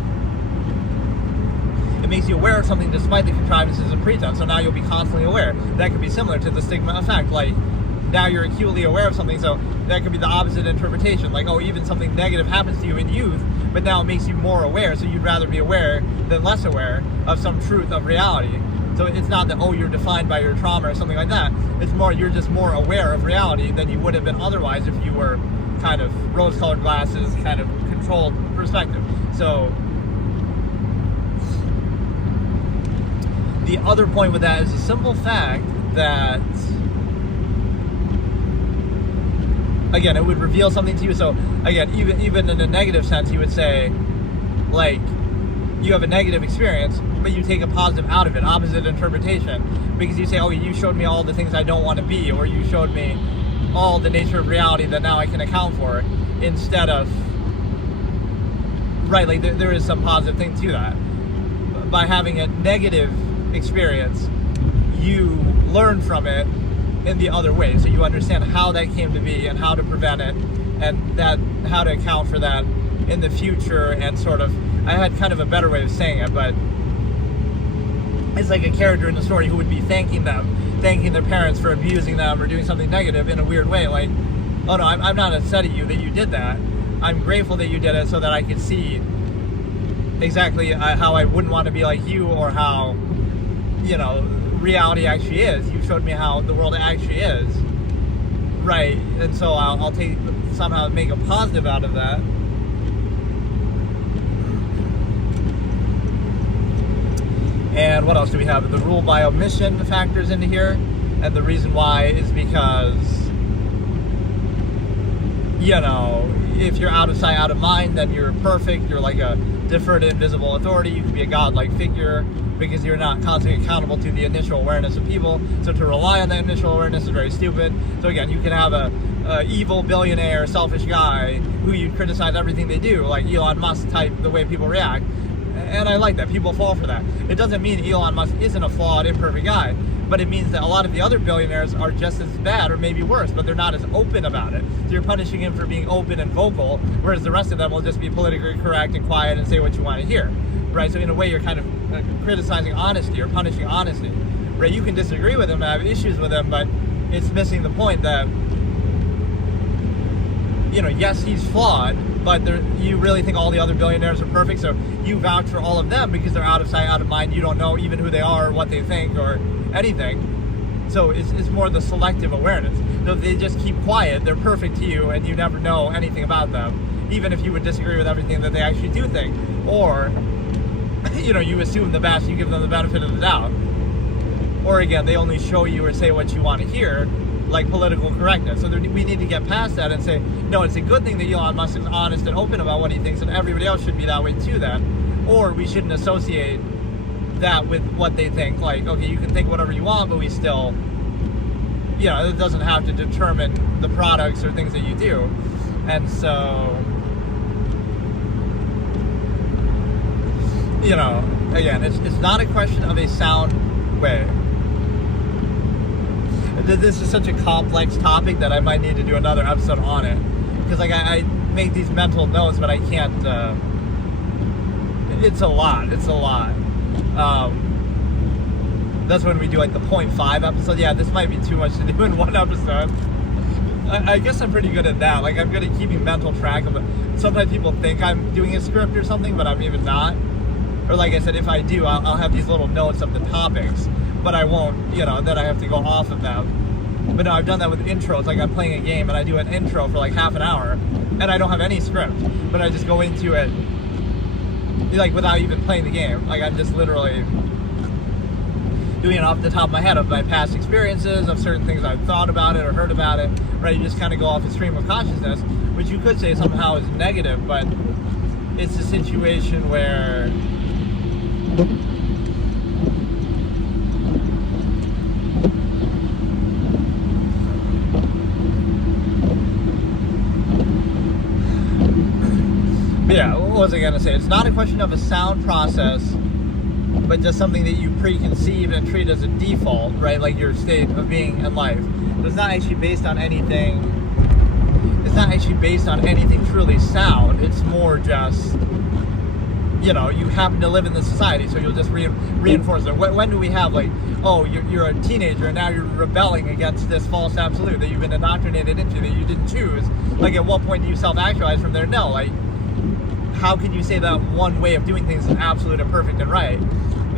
It makes you aware of something despite the contrivances and pretense. So now you'll be constantly aware. That could be similar to the stigma effect. Like, now you're acutely aware of something, so that could be the opposite interpretation. Like, even something negative happens to you in youth, but now it makes you more aware, so you'd rather be aware than less aware of some truth of reality. So it's not that, you're defined by your trauma or something like that. It's more, you're just more aware of reality than you would have been otherwise if you were kind of rose-colored glasses, kind of controlled perspective. So the other point with that is the simple fact that, again, it would reveal something to you. So again, even in a negative sense, you would say, like, you have a negative experience, but you take a positive out of it, opposite interpretation, because you say, you showed me all the things I don't want to be, or you showed me all the nature of reality that now I can account for, instead of, right, like there is some positive thing to that. By having a negative experience, you learn from it in the other way, so you understand how that came to be and how to prevent it, and that how to account for that in the future. And sort of, I had kind of a better way of saying it, but it's like a character in the story who would be thanking their parents for abusing them or doing something negative in a weird way, like, oh no, I'm not upset at you that you did that, I'm grateful that you did it so that I could see exactly how I wouldn't want to be like you, or how, reality actually is. You showed me how the world actually is, right? And so I'll somehow make a positive out of that. And what else do we have? The rule by omission factors into here, and the reason why is because, if you're out of sight, out of mind, then you're perfect. You're like a deferred invisible authority. You could be a godlike figure because you're not constantly accountable to the initial awareness of people. So to rely on that initial awareness is very stupid. So again, you can have a evil billionaire, selfish guy who you criticize everything they do, like Elon Musk type, the way people react. And I like that. People fall for that. It doesn't mean Elon Musk isn't a flawed, imperfect guy, but it means that a lot of the other billionaires are just as bad, or maybe worse, but they're not as open about it. So you're punishing him for being open and vocal, whereas the rest of them will just be politically correct and quiet and say what you want to hear, right? So in a way, you're kind of criticizing honesty or punishing honesty, right? You can disagree with him and have issues with him, but it's missing the point that, yes, he's flawed, but you really think all the other billionaires are perfect, so you vouch for all of them because they're out of sight, out of mind. You don't know even who they are or what they think or anything. So it's more the selective awareness. So if they just keep quiet, they're perfect to you, and you never know anything about them, even if you would disagree with everything that they actually do think. Or, you assume the best, you give them the benefit of the doubt. Or again, they only show you or say what you want to hear, like political correctness. So we need to get past that and say, no, it's a good thing that Elon Musk is honest and open about what he thinks, and everybody else should be that way too then. Or we shouldn't associate that with what they think. Like, okay, you can think whatever you want, but we still, it doesn't have to determine the products or things that you do. And so, again, it's not a question of a sound way. This is such a complex topic that I might need to do another episode on it, because I make these mental notes, but I can't. It's a lot. That's when we do like the 0.5 episode. Yeah, this might be too much to do in one episode. I guess I'm pretty good at that. Like, I'm good at keeping mental track of it. Sometimes people think I'm doing a script or something, but I'm even not. Or like I said, if I do, I'll have these little notes of the topics, but I won't, then I have to go off of them. But no, I've done that with intros. Like, I'm playing a game and I do an intro for like half an hour and I don't have any script, but I just go into it like without even playing the game. Like, I'm just literally doing it off the top of my head of my past experiences, of certain things I've thought about it or heard about it, right? You just kind of go off the stream of consciousness, which you could say somehow is negative, but it's a situation where yeah, what was I going to say? It's not a question of a sound process, but just something that you preconceive and treat as a default, right? Like your state of being in life. It's not actually based on anything. It's not actually based on anything truly sound. It's more just, you happen to live in this society, so you'll just reinforce it. When do we have, like, oh, you're a teenager and now you're rebelling against this false absolute that you've been indoctrinated into, that you didn't choose? Like, at what point do you self-actualize from there? No, like, how can you say that one way of doing things is absolute and perfect and right?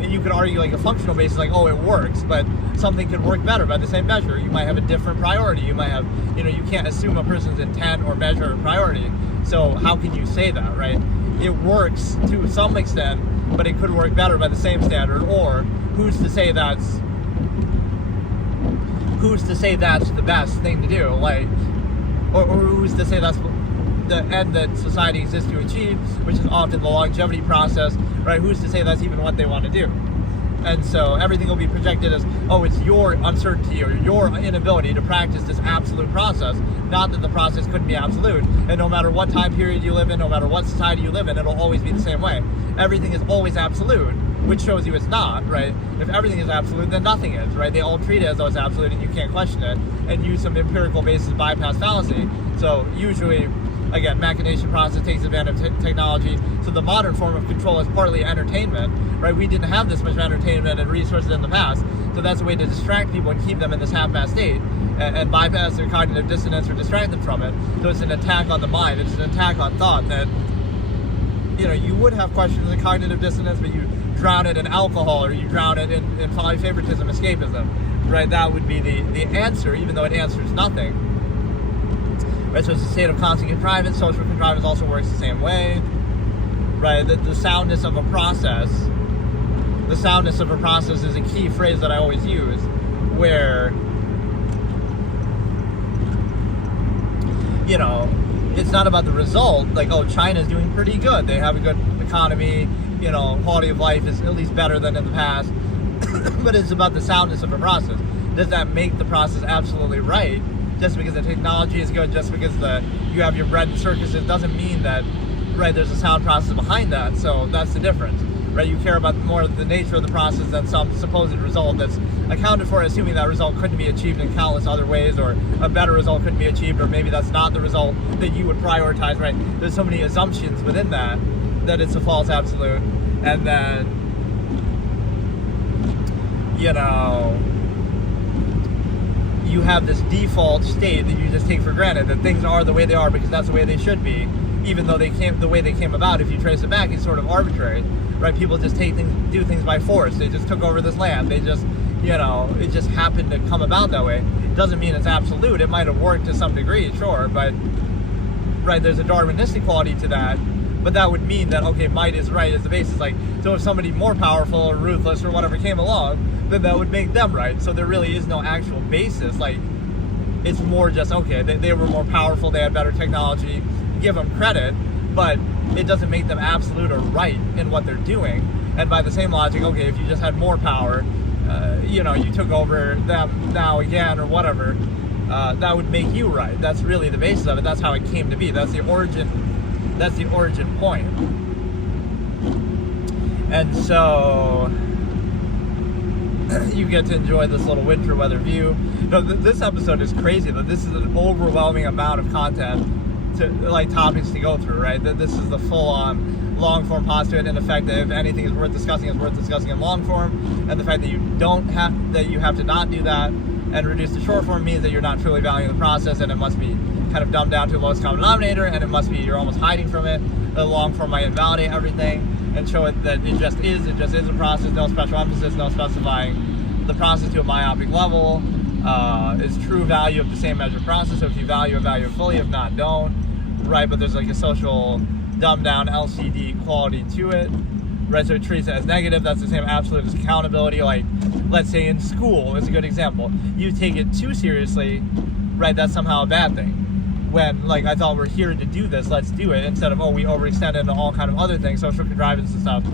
You could argue like a functional basis, like, oh, it works, but something could work better by the same measure. You might have a different priority. You might have, you can't assume a person's intent or measure of priority. So how can you say that, right? It works to some extent, but it could work better by the same standard. Or who's to say that's the best thing to do? Like, or who's to say that's the end that society exists to achieve, which is often the longevity process, right? Who's to say that's even what they want to do? And so everything will be projected as, oh, it's your uncertainty or your inability to practice this absolute process, not that the process couldn't be absolute. And no matter what time period you live in, no matter what society you live in, it'll always be the same way. Everything is always absolute, which shows you it's not, right? If everything is absolute, then nothing is, right? They all treat it as though it's absolute and you can't question it, and use some empirical basis bypass fallacy. So usually, again, machination process takes advantage of technology. So the modern form of control is partly entertainment, right? We didn't have this much entertainment and resources in the past. So that's a way to distract people and keep them in this half-assed state and bypass their cognitive dissonance or distract them from it. So it's an attack on the mind. It's an attack on thought that, you would have questions of cognitive dissonance, but you drown it in alcohol or you drown it in polyfavoritism, escapism, right? That would be the answer, even though it answers nothing. Right, so it's a state of constant contrivance. Social contrivance also works the same way, right? The soundness of a process. The soundness of a process is a key phrase that I always use, where, it's not about the result. Like, oh, China's doing pretty good. They have a good economy. Quality of life is at least better than in the past. But it's about the soundness of a process. Does that make the process absolutely right? Just because the technology is good, just because you have your bread and circuses, doesn't mean that, right, there's a sound process behind that. So that's the difference, right? You care about more the nature of the process than some supposed result that's accounted for, assuming that result couldn't be achieved in countless other ways, or a better result couldn't be achieved, or maybe that's not the result that you would prioritize, right? There's so many assumptions within that it's a false absolute. And then, you have this default state that you just take for granted, that things are the way they are because that's the way they should be, even though the way they came about, if you trace it back, is sort of arbitrary, right? People just do things by force. They just took over this land. They just, it just happened to come about that way. It doesn't mean it's absolute. It might have worked to some degree, sure, but, right, there's a Darwinistic quality to that. But that would mean that, okay, might is right as the basis. Like, so if somebody more powerful or ruthless or whatever came along, then that would make them right. So there really is no actual basis. Like, it's more just, okay, they were more powerful, they had better technology, give them credit, but it doesn't make them absolute or right in what they're doing. And by the same logic, okay, if you just had more power, you took over them now again or whatever, that would make you right. That's really the basis of it. That's how it came to be. That's the origin point. And so you get to enjoy this little winter weather view. This episode is crazy, though. This is an overwhelming amount of content topics to go through, right? This is the full-on long-form postulate, and the fact that if anything is worth discussing in long form, and the fact that you have to not do that, And reduced to short form means that you're not truly valuing the process, and it must be kind of dumbed down to the lowest common denominator, and it must be you're almost hiding from it. The long form might invalidate everything and show it that it just is a process, no special emphasis, no specifying the process to a myopic level. Is true value of the same measured process. So if you value it fully, if not, don't. Right, but there's like a social dumbed down LCD quality to it. Right, so it treats it as negative. That's the same absolute as accountability. Like, let's say in school is a good example. You take it too seriously, right, that's somehow a bad thing. When, like, I thought we're here to do this, let's do it, instead of, oh, we overextend into all kind of other things, social contrivance and stuff.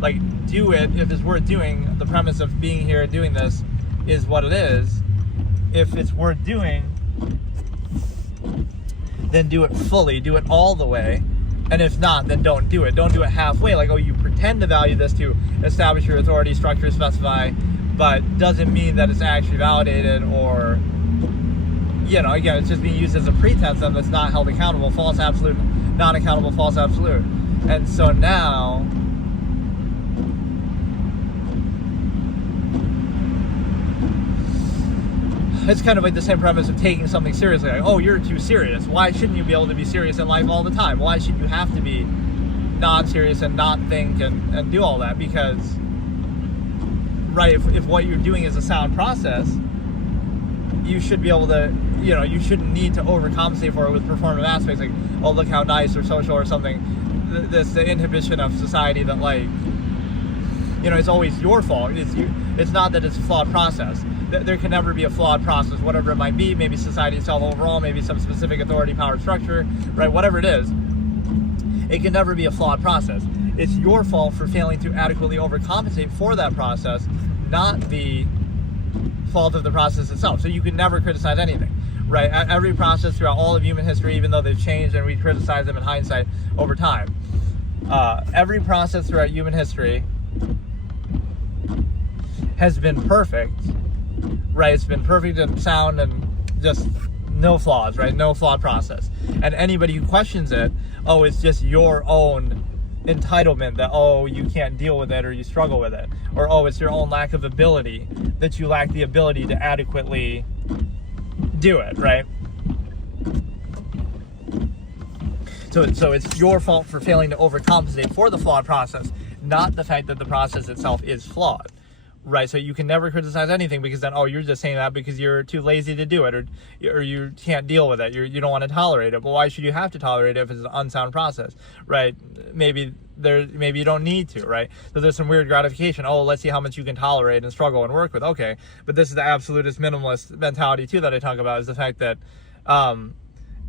Like, do it if it's worth doing. The premise of being here and doing this is what it is. If it's worth doing, then do it fully, do it all the way. And if not, then don't do it. Don't do it halfway. Like, oh, you pretend to value this to establish your authority, structure, specify, but doesn't mean that it's actually validated, or, you know, again, it's just being used as a pretense and that's not held accountable. False absolute, non-accountable, false absolute. And so now, it's kind of like the same premise of taking something seriously. Like, oh, you're too serious. Why shouldn't you be able to be serious in life all the time? Why should you have to be non-serious and not think and do all that? Because, right, if what you're doing is a sound process, you should be able to, you know, you shouldn't need to overcompensate for it with performative aspects. Like, oh, look how nice or social or something. The inhibition of society that, like, you know, it's always your fault. It's not that it's a flawed process. There can never be a flawed process, whatever it might be. Maybe society itself overall, maybe some specific authority, power, structure, right? Whatever it is, it can never be a flawed process. It's your fault for failing to adequately overcompensate for that process, not the fault of the process itself. So you can never criticize anything, right? Every process throughout all of human history, even though they've changed and we criticize them in hindsight over time, every process throughout human history has been perfect, right? It's been perfect and sound and just no flaws, right? No flawed process. And anybody who questions it, oh, it's just your own entitlement that, oh, you can't deal with it or you struggle with it, or oh, it's your own lack of ability, that you lack the ability to adequately do it, right? So it's your fault for failing to overcompensate for the flawed process, not the fact that the process itself is flawed. Right, so you can never criticize anything because then, oh, you're just saying that because you're too lazy to do it, or you can't deal with it, you don't want to tolerate it. But why should you have to tolerate it if it's an unsound process, right? Maybe you don't need to, right? So there's some weird gratification. Oh, let's see how much you can tolerate and struggle and work with. Okay, but this is the absolutist minimalist mentality too that I talk about, is the fact that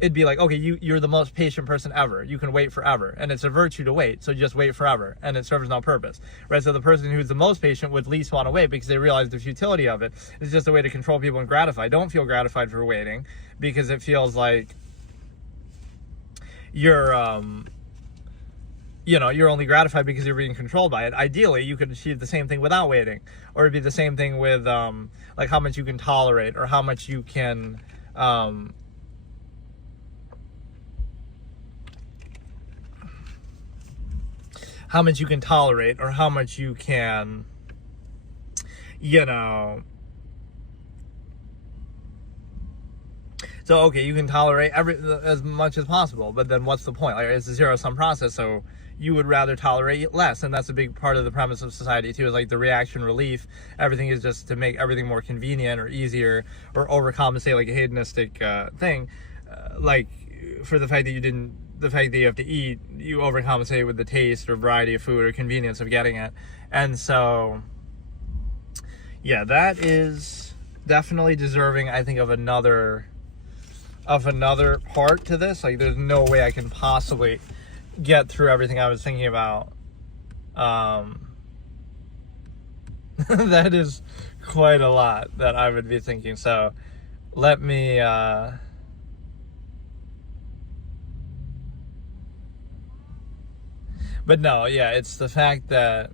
it'd be like, okay, you're the most patient person ever. You can wait forever. And it's a virtue to wait. So just wait forever. And it serves no purpose. Right? So the person who's the most patient would least want to wait because they realize the futility of it. It's just a way to control people and gratify. Don't feel gratified for waiting because it feels like you're only gratified because you're being controlled by it. Ideally, you could achieve the same thing without waiting. Or it'd be the same thing with like how much you can tolerate or how much you can tolerate, or how much you can, so okay, you can tolerate as much as possible, but then what's the point? Like, it's a zero-sum process, so you would rather tolerate less, and that's a big part of the premise of society too, is like the reaction relief. Everything is just to make everything more convenient or easier, or overcompensate, like a hedonistic thing, like for the fact that you have to eat, you overcompensate with the taste or variety of food or convenience of getting it. And so, yeah, that is definitely deserving, I think, of another part to this. Like, there's no way I can possibly get through everything I was thinking about. That is quite a lot that I would be thinking. So let me but no, yeah, it's the fact that,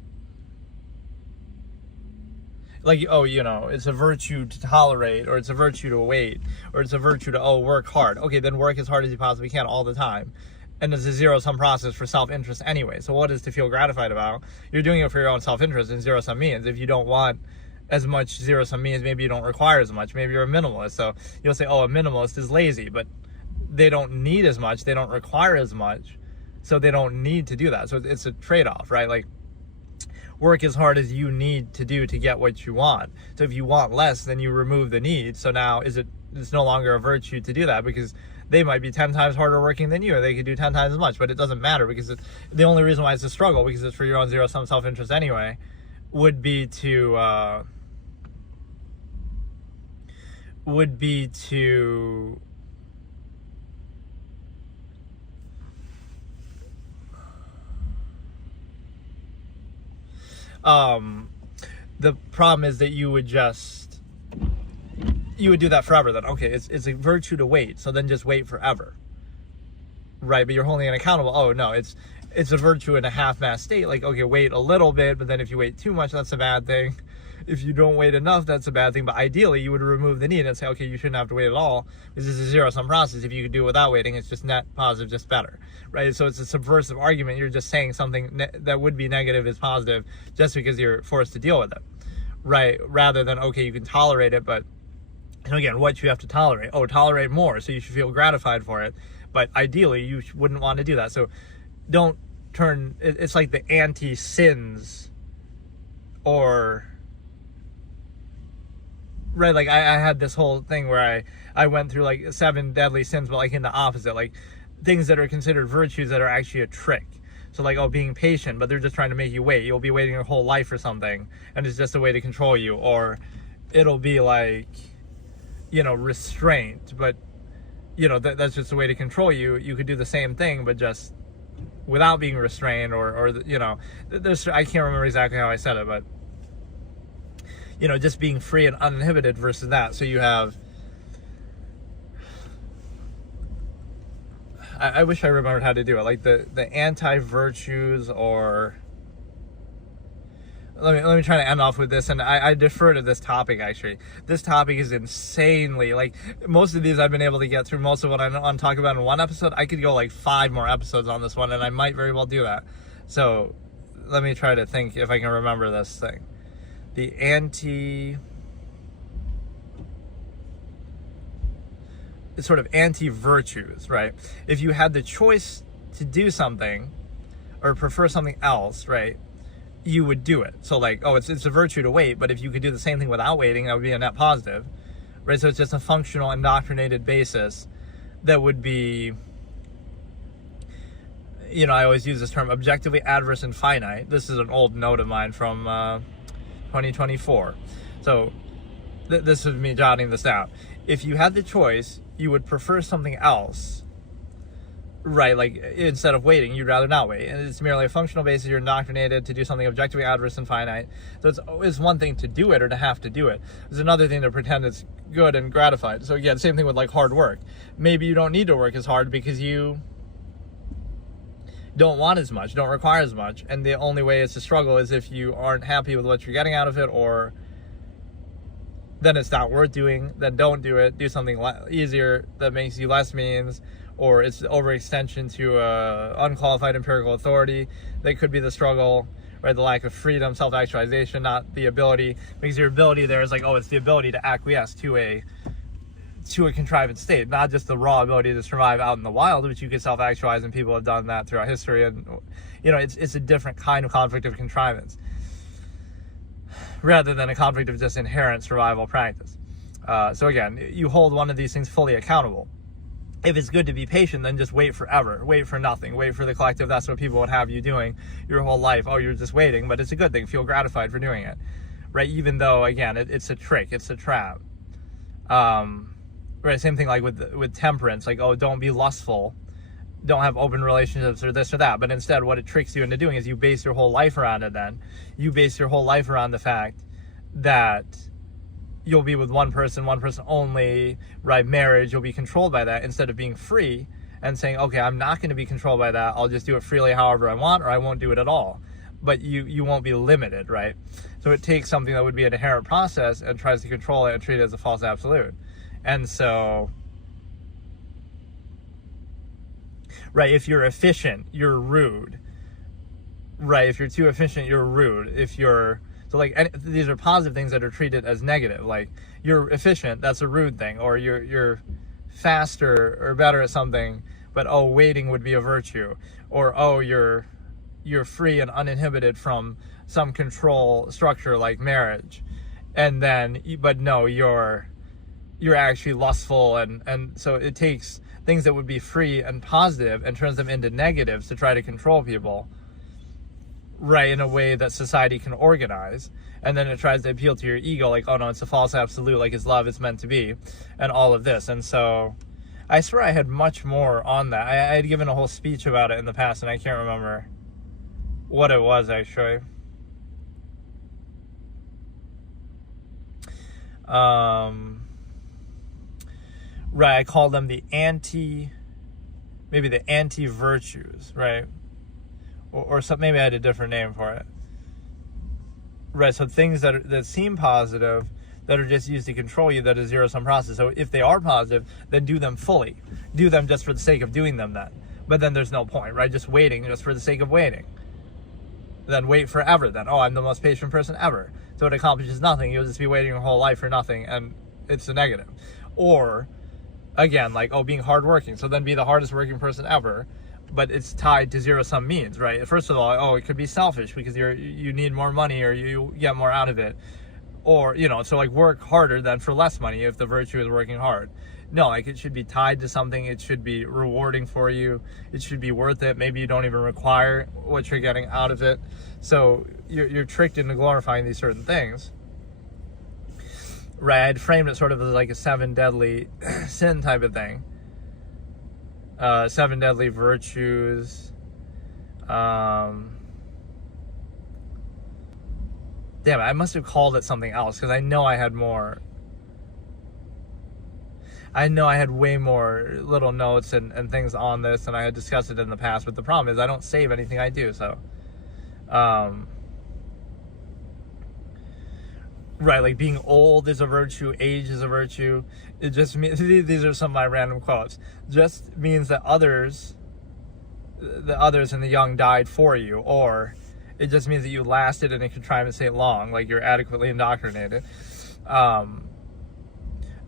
like, oh, it's a virtue to tolerate, or it's a virtue to wait, or it's a virtue to, work hard. Okay, then work as hard as you possibly can all the time. And it's a zero-sum process for self-interest anyway. So what is to feel gratified about? You're doing it for your own self-interest, and zero-sum means if you don't want as much zero-sum means. Maybe you don't require as much. Maybe you're a minimalist. So you'll say, oh, a minimalist is lazy, but they don't need as much. They don't require as much. So they don't need to do that. So it's a trade-off, right? Like, work as hard as you need to do to get what you want. So if you want less, then you remove the need. So now it's no longer a virtue to do that, because they might be 10 times harder working than you, or they could do 10 times as much, but it doesn't matter, because the only reason why it's a struggle, because it's for your own zero-sum self-interest anyway, would be to the problem is that you would do that forever. Then, okay, it's a virtue to wait, so then just wait forever, right? But you're holding it accountable. Oh no, it's a virtue in a half-mast state. Like, okay, wait a little bit, but then if you wait too much, that's a bad thing. If you don't wait enough, that's a bad thing. But ideally, you would remove the need and say, okay, you shouldn't have to wait at all, because this is a zero-sum process. If you could do it without waiting, it's just net positive, just better, right? So it's a subversive argument. You're just saying something that would be negative is positive just because you're forced to deal with it, right? Rather than, okay, you can tolerate it, but, and again, what you have to tolerate? Oh, tolerate more, so you should feel gratified for it. But ideally, you wouldn't want to do that. So don't turn, it's like the anti-sins, or... right, like I had this whole thing where I went through like 7 deadly sins, but like in the opposite, like things that are considered virtues that are actually a trick. So like, oh, being patient, but they're just trying to make you wait. You'll be waiting your whole life for something, and it's just a way to control you. Or it'll be like, restraint, but that's just a way to control you. You could do the same thing, but just without being restrained, or there's, I can't remember exactly how I said it, but just being free and uninhibited versus that. So you have, I wish I remembered how to do it, like the anti-virtues, or let me try to end off with this, and I defer to this topic. Actually, this topic is insanely, like, most of these I've been able to get through most of what I want to talk about in one episode. I could go like 5 more episodes on this one, and I might very well do that. So let me try to think if I can remember this thing. The it's sort of anti-virtues, right? If you had the choice to do something or prefer something else, right, you would do it. So like, oh, it's a virtue to wait, but if you could do the same thing without waiting, that would be a net positive, right? So it's just a functional, indoctrinated basis that would be, I always use this term, objectively adverse and finite. This is an old note of mine from 2024. So this is me jotting this down. If you had the choice, you would prefer something else, right? Like, instead of waiting, you'd rather not wait. And it's merely a functional basis. You're indoctrinated to do something objectively adverse and finite. So it's one thing to do it or to have to do it. It's another thing to pretend it's good and gratified. So again, same thing with like hard work. Maybe you don't need to work as hard because you don't want as much, don't require as much, and the only way it's a struggle is if you aren't happy with what you're getting out of it, or then it's not worth doing. Then don't do it. Do something easier that makes you less means, or it's overextension to unqualified empirical authority. That could be the struggle, right? The lack of freedom, self-actualization, not the ability, because your ability there is like, oh, it's the ability to acquiesce to a contrived state, not just the raw ability to survive out in the wild, which you could self-actualize, and people have done that throughout history. And it's a different kind of conflict of contrivance, rather than a conflict of just inherent survival practice. So again, you hold one of these things fully accountable. If it's good to be patient, then just wait forever. Wait for nothing. Wait for the collective. That's what people would have you doing your whole life. Oh, you're just waiting, but it's a good thing. Feel gratified for doing it, right? Even though, again, it's a trick. It's a trap. Right, same thing like with temperance, like, oh, don't be lustful, don't have open relationships, or this or that. But instead, what it tricks you into doing is you base your whole life around it. Then you base your whole life around the fact that you'll be with one person only, right? Marriage, you'll be controlled by that, instead of being free and saying, okay, I'm not going to be controlled by that. I'll just do it freely however I want, or I won't do it at all. But you won't be limited, right? So it takes something that would be an inherent process and tries to control it and treat it as a false absolute. And so, right, if you're efficient, you're rude, right? If you're too efficient, you're rude. If you're So like these are positive things that are treated as negative. Like you're efficient, that's a rude thing, or you're faster or better at something, but oh, waiting would be a virtue, or oh, you're free and uninhibited from some control structure like marriage, and then but no, you're actually lustful, and so it takes things that would be free and positive and turns them into negatives to try to control people, right, in a way that society can organize. And then it tries to appeal to your ego, like, oh no, it's a false absolute, like it's love, it's meant to be, and all of this. And so I swear I had much more on that. I had given a whole speech about it in the past, and I can't remember what it was actually. Right, I call them the anti-virtues, right? Or some, maybe I had a different name for it. Right, so things that seem positive, that are just used to control you, that is zero-sum process. So if they are positive, then do them fully. Do them just for the sake of doing them then. But then there's no point, right? Just waiting just for the sake of waiting. Then wait forever then. Oh, I'm the most patient person ever. So it accomplishes nothing. You'll just be waiting your whole life for nothing, and it's a negative. Or, again, like, oh, being hardworking. So then be the hardest working person ever. But it's tied to zero-sum means, right? First of all, oh, it could be selfish because you need more money or you get more out of it. Or, so like work harder than for less money if the virtue is working hard. No, like it should be tied to something. It should be rewarding for you. It should be worth it. Maybe you don't even require what you're getting out of it. So you're tricked into glorifying these certain things. Right, I'd framed it sort of as like a 7 deadly sin type of thing. 7 deadly virtues. Damn it, I must have called it something else because I know I had more. I know I had way more little notes and things on this, and I had discussed it in the past, but the problem is I don't save anything I do, so. Right, like being old is a virtue, age is a virtue. It just means, these are some of my random quotes, just means that the others and the young died for you, or it just means that you lasted in a contrivance state long, like you're adequately indoctrinated.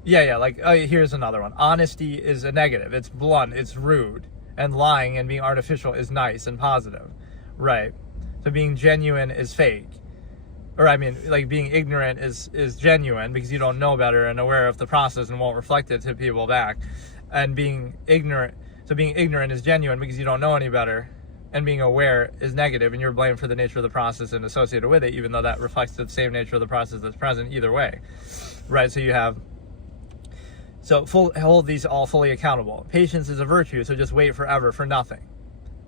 Here's another one. Honesty is a negative, it's blunt, it's rude, and lying and being artificial is nice and positive, right? So being genuine is fake. Or I mean, like being ignorant is genuine because you don't know better and aware of the process and won't reflect it to people back. And being ignorant is genuine because you don't know any better. And being aware is negative, and you're blamed for the nature of the process and associated with it, even though that reflects the same nature of the process that's present either way. Right, hold these all fully accountable. Patience is a virtue, so just wait forever for nothing.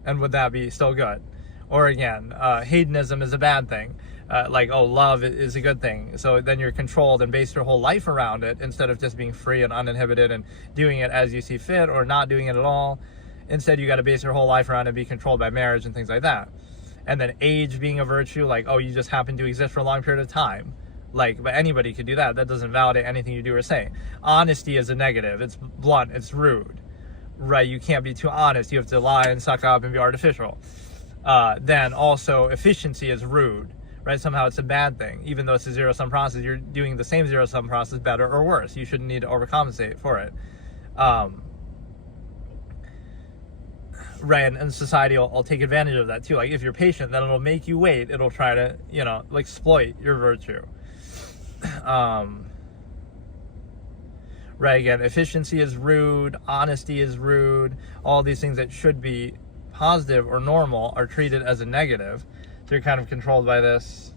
And would that be still good? Or again, hedonism is a bad thing. Love is a good thing. So then you're controlled and base your whole life around it instead of just being free and uninhibited and doing it as you see fit or not doing it at all. Instead, you got to base your whole life around it and be controlled by marriage and things like that. And then age being a virtue, like, oh, you just happen to exist for a long period of time. But anybody could do that. That doesn't validate anything you do or say. Honesty is a negative. It's blunt. It's rude. Right? You can't be too honest. You have to lie and suck up and be artificial. Then also efficiency is rude. Right? Somehow it's a bad thing. Even though it's a zero-sum process, you're doing the same zero-sum process better or worse. You shouldn't need to overcompensate for it. Right, and society will take advantage of that too. Like if you're patient, then it'll make you wait. It'll try to, exploit your virtue. Right, again, efficiency is rude, honesty is rude. All these things that should be positive or normal are treated as a negative. So you're kind of controlled by this.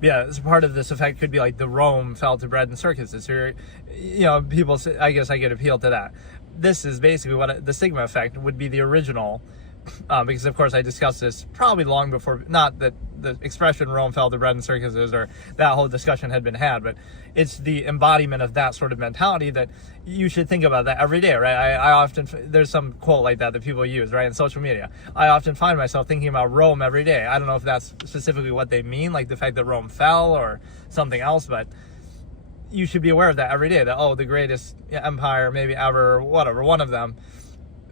Yeah, so part of this effect could be like the Rome fell to bread and circuses. So people say, I guess I get appealed to that. This is basically what the Stigma effect would be, the original, because of course I discussed this probably long before, not that the expression Rome fell to bread and circuses or that whole discussion had been had, but it's the embodiment of that sort of mentality that you should think about that every day, right? I often, there's some quote like that people use, right, in social media. I often find myself thinking about Rome every day. I don't know if that's specifically what they mean, like the fact that Rome fell or something else, but you should be aware of that every day, that, oh, the greatest empire maybe ever, or whatever, one of them,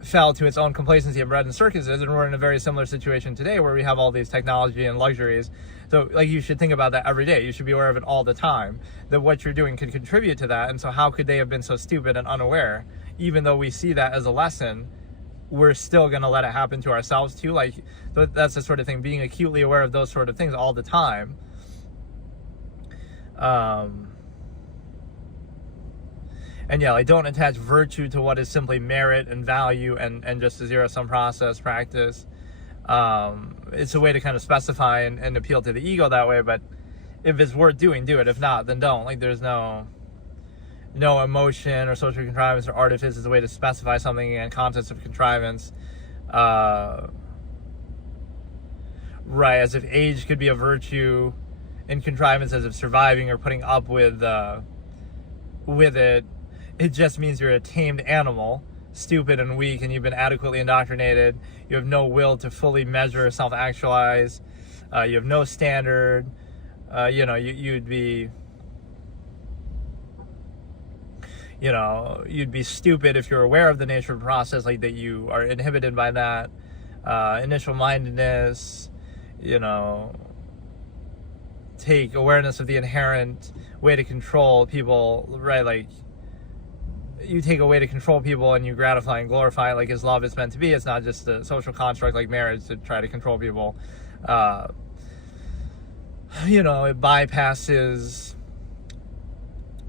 fell to its own complacency and bread and circuses, and we're in a very similar situation today where we have all these technology and luxuries. So like, you should think about that every day. You should be aware of it all the time, that what you're doing could contribute to that. And so how could they have been so stupid and unaware? Even though we see that as a lesson, we're still going to let it happen to ourselves too. Like, that's the sort of thing, being acutely aware of those sort of things all the time. And yeah, like, don't attach virtue to what is simply merit and value and just a zero-sum process practice. It's a way to kind of specify and appeal to the ego that way, but if it's worth doing, do it. If not, then don't. Like, there's no emotion or social contrivance or artifice is a way to specify something in context of contrivance. Right, as if age could be a virtue in contrivance, as if surviving or putting up with it. It just means you're a tamed animal, stupid and weak, and you've been adequately indoctrinated. You have no will to fully measure or self-actualize. You have no standard. You'd be stupid if you're aware of the nature of the process, like that you are inhibited by that. Initial mindedness, take awareness of the inherent way to control people, right? Like, you take a way to control people and you gratify and glorify it like as love is meant to be. It's not just a social construct like marriage to try to control people. It bypasses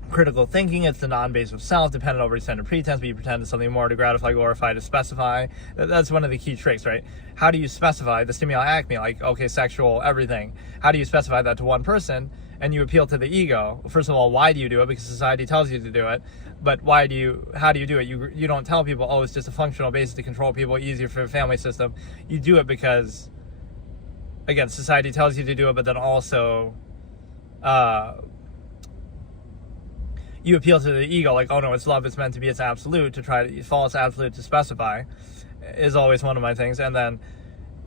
critical thinking. It's the non-basic self, dependent over extended pretense, but you pretend to something more to gratify, glorify, to specify. That's one of the key tricks, right? How do you specify the stimuli acme, like, okay, sexual, everything? How do you specify that to one person? And you appeal to the ego. First of all, why do you do it? Because society tells you to do it. But how do you do it? You don't tell people, oh, it's just a functional basis to control people, easier for a family system. You do it because, again, society tells you to do it, but then also you appeal to the ego, like, oh no, it's love, it's meant to be, it's absolute, to try to false absolute to specify is always one of my things. And then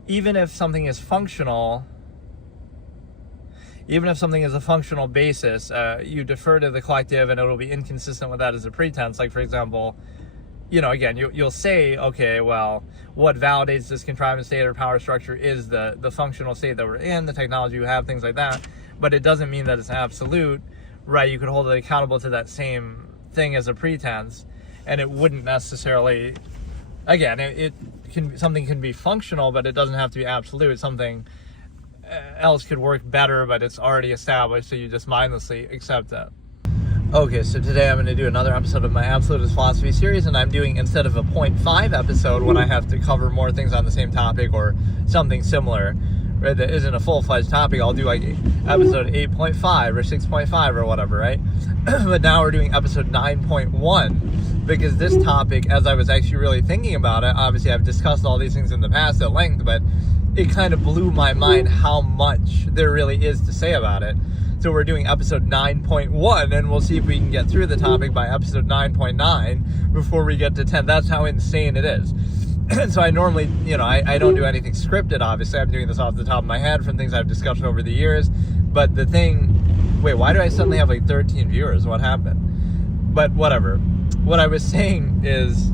even if something is functional, even if something is a functional basis, you defer to the collective and it'll be inconsistent with that as a pretense. Like, for example, again, you'll say, okay, well, what validates this contrivance state or power structure is the functional state that we're in, the technology we have, things like that. But it doesn't mean that it's absolute, right? You could hold it accountable to that same thing as a pretense, and it wouldn't necessarily, again, something can be functional, but it doesn't have to be absolute. Something else could work better, but it's already established, so you just mindlessly accept it. Okay, so today I'm going to do another episode of my Absolutist Philosophy series, and I'm doing, instead of a 0.5 episode when I have to cover more things on the same topic or something similar, right, that isn't a full-fledged topic, I'll do like episode 8.5 or 6.5 or whatever, right? But now we're doing episode 9.1, because this topic, as I was actually really thinking about it, obviously I've discussed all these things in the past at length, but it kind of blew my mind how much there really is to say about it. So we're doing episode 9.1, and we'll see if we can get through the topic by episode 9.9 before we get to 10. That's how insane it is. So I normally, I don't do anything scripted, obviously. I'm doing this off the top of my head from things I've discussed over the years. But the thing, wait, why do I suddenly have like 13 viewers? What happened? But whatever. What I was saying is,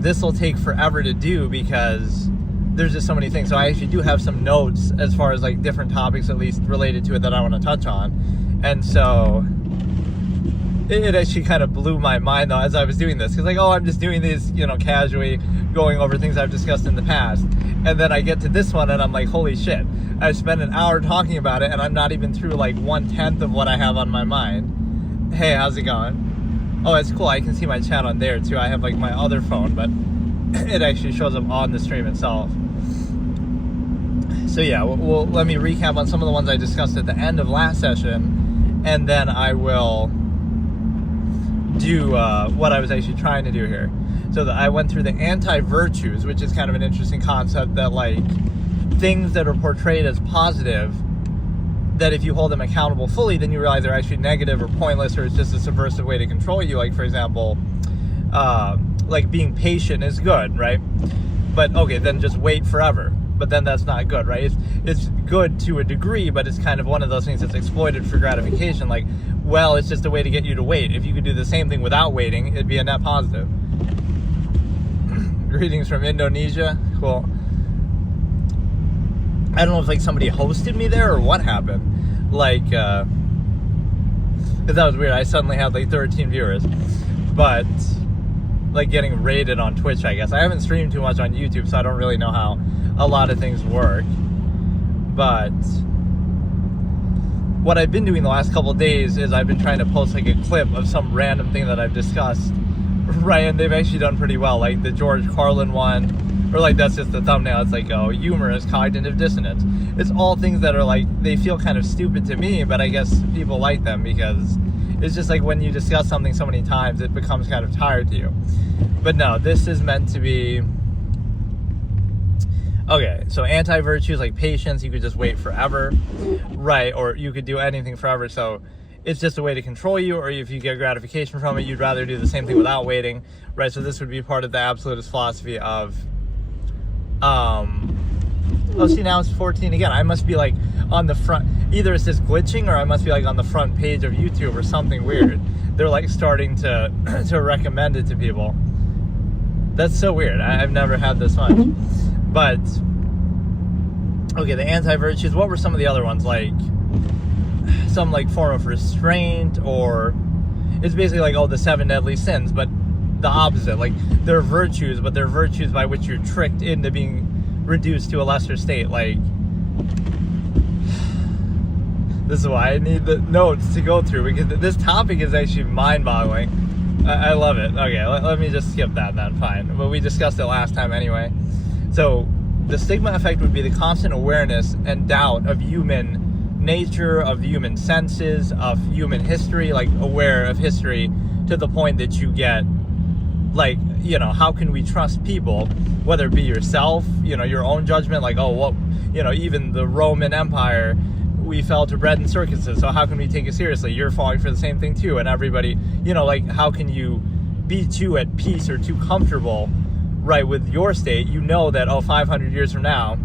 this will take forever to do because there's just so many things. So I actually do have some notes as far as like different topics, at least related to it, that I want to touch on. And so it actually kind of blew my mind though as I was doing this, because like, oh, I'm just doing these, casually going over things I've discussed in the past. And then I get to this one and I'm like, holy shit, I spent an hour talking about it and I'm not even through like 1/10 of what I have on my mind. Hey, how's it going? Oh, it's cool. I can see my chat on there too. I have like my other phone, but it actually shows up on the stream itself. So yeah, well, let me recap on some of the ones I discussed at the end of last session, and then I will do what I was actually trying to do here. So I went through the anti-virtues, which is kind of an interesting concept, that like things that are portrayed as positive, that if you hold them accountable fully, then you realize they're actually negative or pointless, or it's just a subversive way to control you. Like, for example, like being patient is good, right? But okay, then just wait forever. but then that's not good, right? It's good to a degree, but it's kind of one of those things that's exploited for gratification. Like, well, it's just a way to get you to wait. If you could do the same thing without waiting, it'd be a net positive. Greetings from Indonesia. Cool. I don't know if like somebody hosted me there or what happened. Like, that was weird. I suddenly had like 13 viewers, but like getting rated on Twitch, I guess. I haven't streamed too much on YouTube, so I don't really know how a lot of things work. But what I've been doing the last couple of days is I've been trying to post like a clip of some random thing that I've discussed, right? And they've actually done pretty well, like the George Carlin one, or like that's just the thumbnail. It's like, oh, humorous cognitive dissonance. It's all things that are like, they feel kind of stupid to me, but I guess people like them because it's just like when you discuss something so many times, it becomes kind of tired to you. But no, this is meant to be... Okay, so anti-virtues like patience, you could just wait forever, right? Or you could do anything forever, so it's just a way to control you, or if you get gratification from it, you'd rather do the same thing without waiting, right? So this would be part of the absolutist philosophy of... Oh, see, now it's 14 again. I must be like on the front... Either it's just glitching, or I must be like on the front page of YouTube or something weird. They're like starting to to recommend it to people. That's so weird. I've never had this much. But, okay, the anti-virtues, what were some of the other ones? Like, some like form of restraint, or it's basically like, oh, the 7 deadly sins, but the opposite. Like, they're virtues, but they're virtues by which you're tricked into being reduced to a lesser state. Like, this is why I need the notes to go through, because this topic is actually mind-boggling. I love it. Okay, let me just skip that then, fine. But we discussed it last time anyway. So, the stigma effect would be the constant awareness and doubt of human nature, of human senses, of human history, like aware of history to the point that you get, like, you know, how can we trust people, whether it be yourself, you know, your own judgment, like, oh, what, you know, even the Roman Empire, we fell to bread and circuses, so how can we take it seriously? You're falling for the same thing too, and everybody, you know, like, how can you be too at peace or too comfortable, right, with your state? You know that, oh, 500 years from now,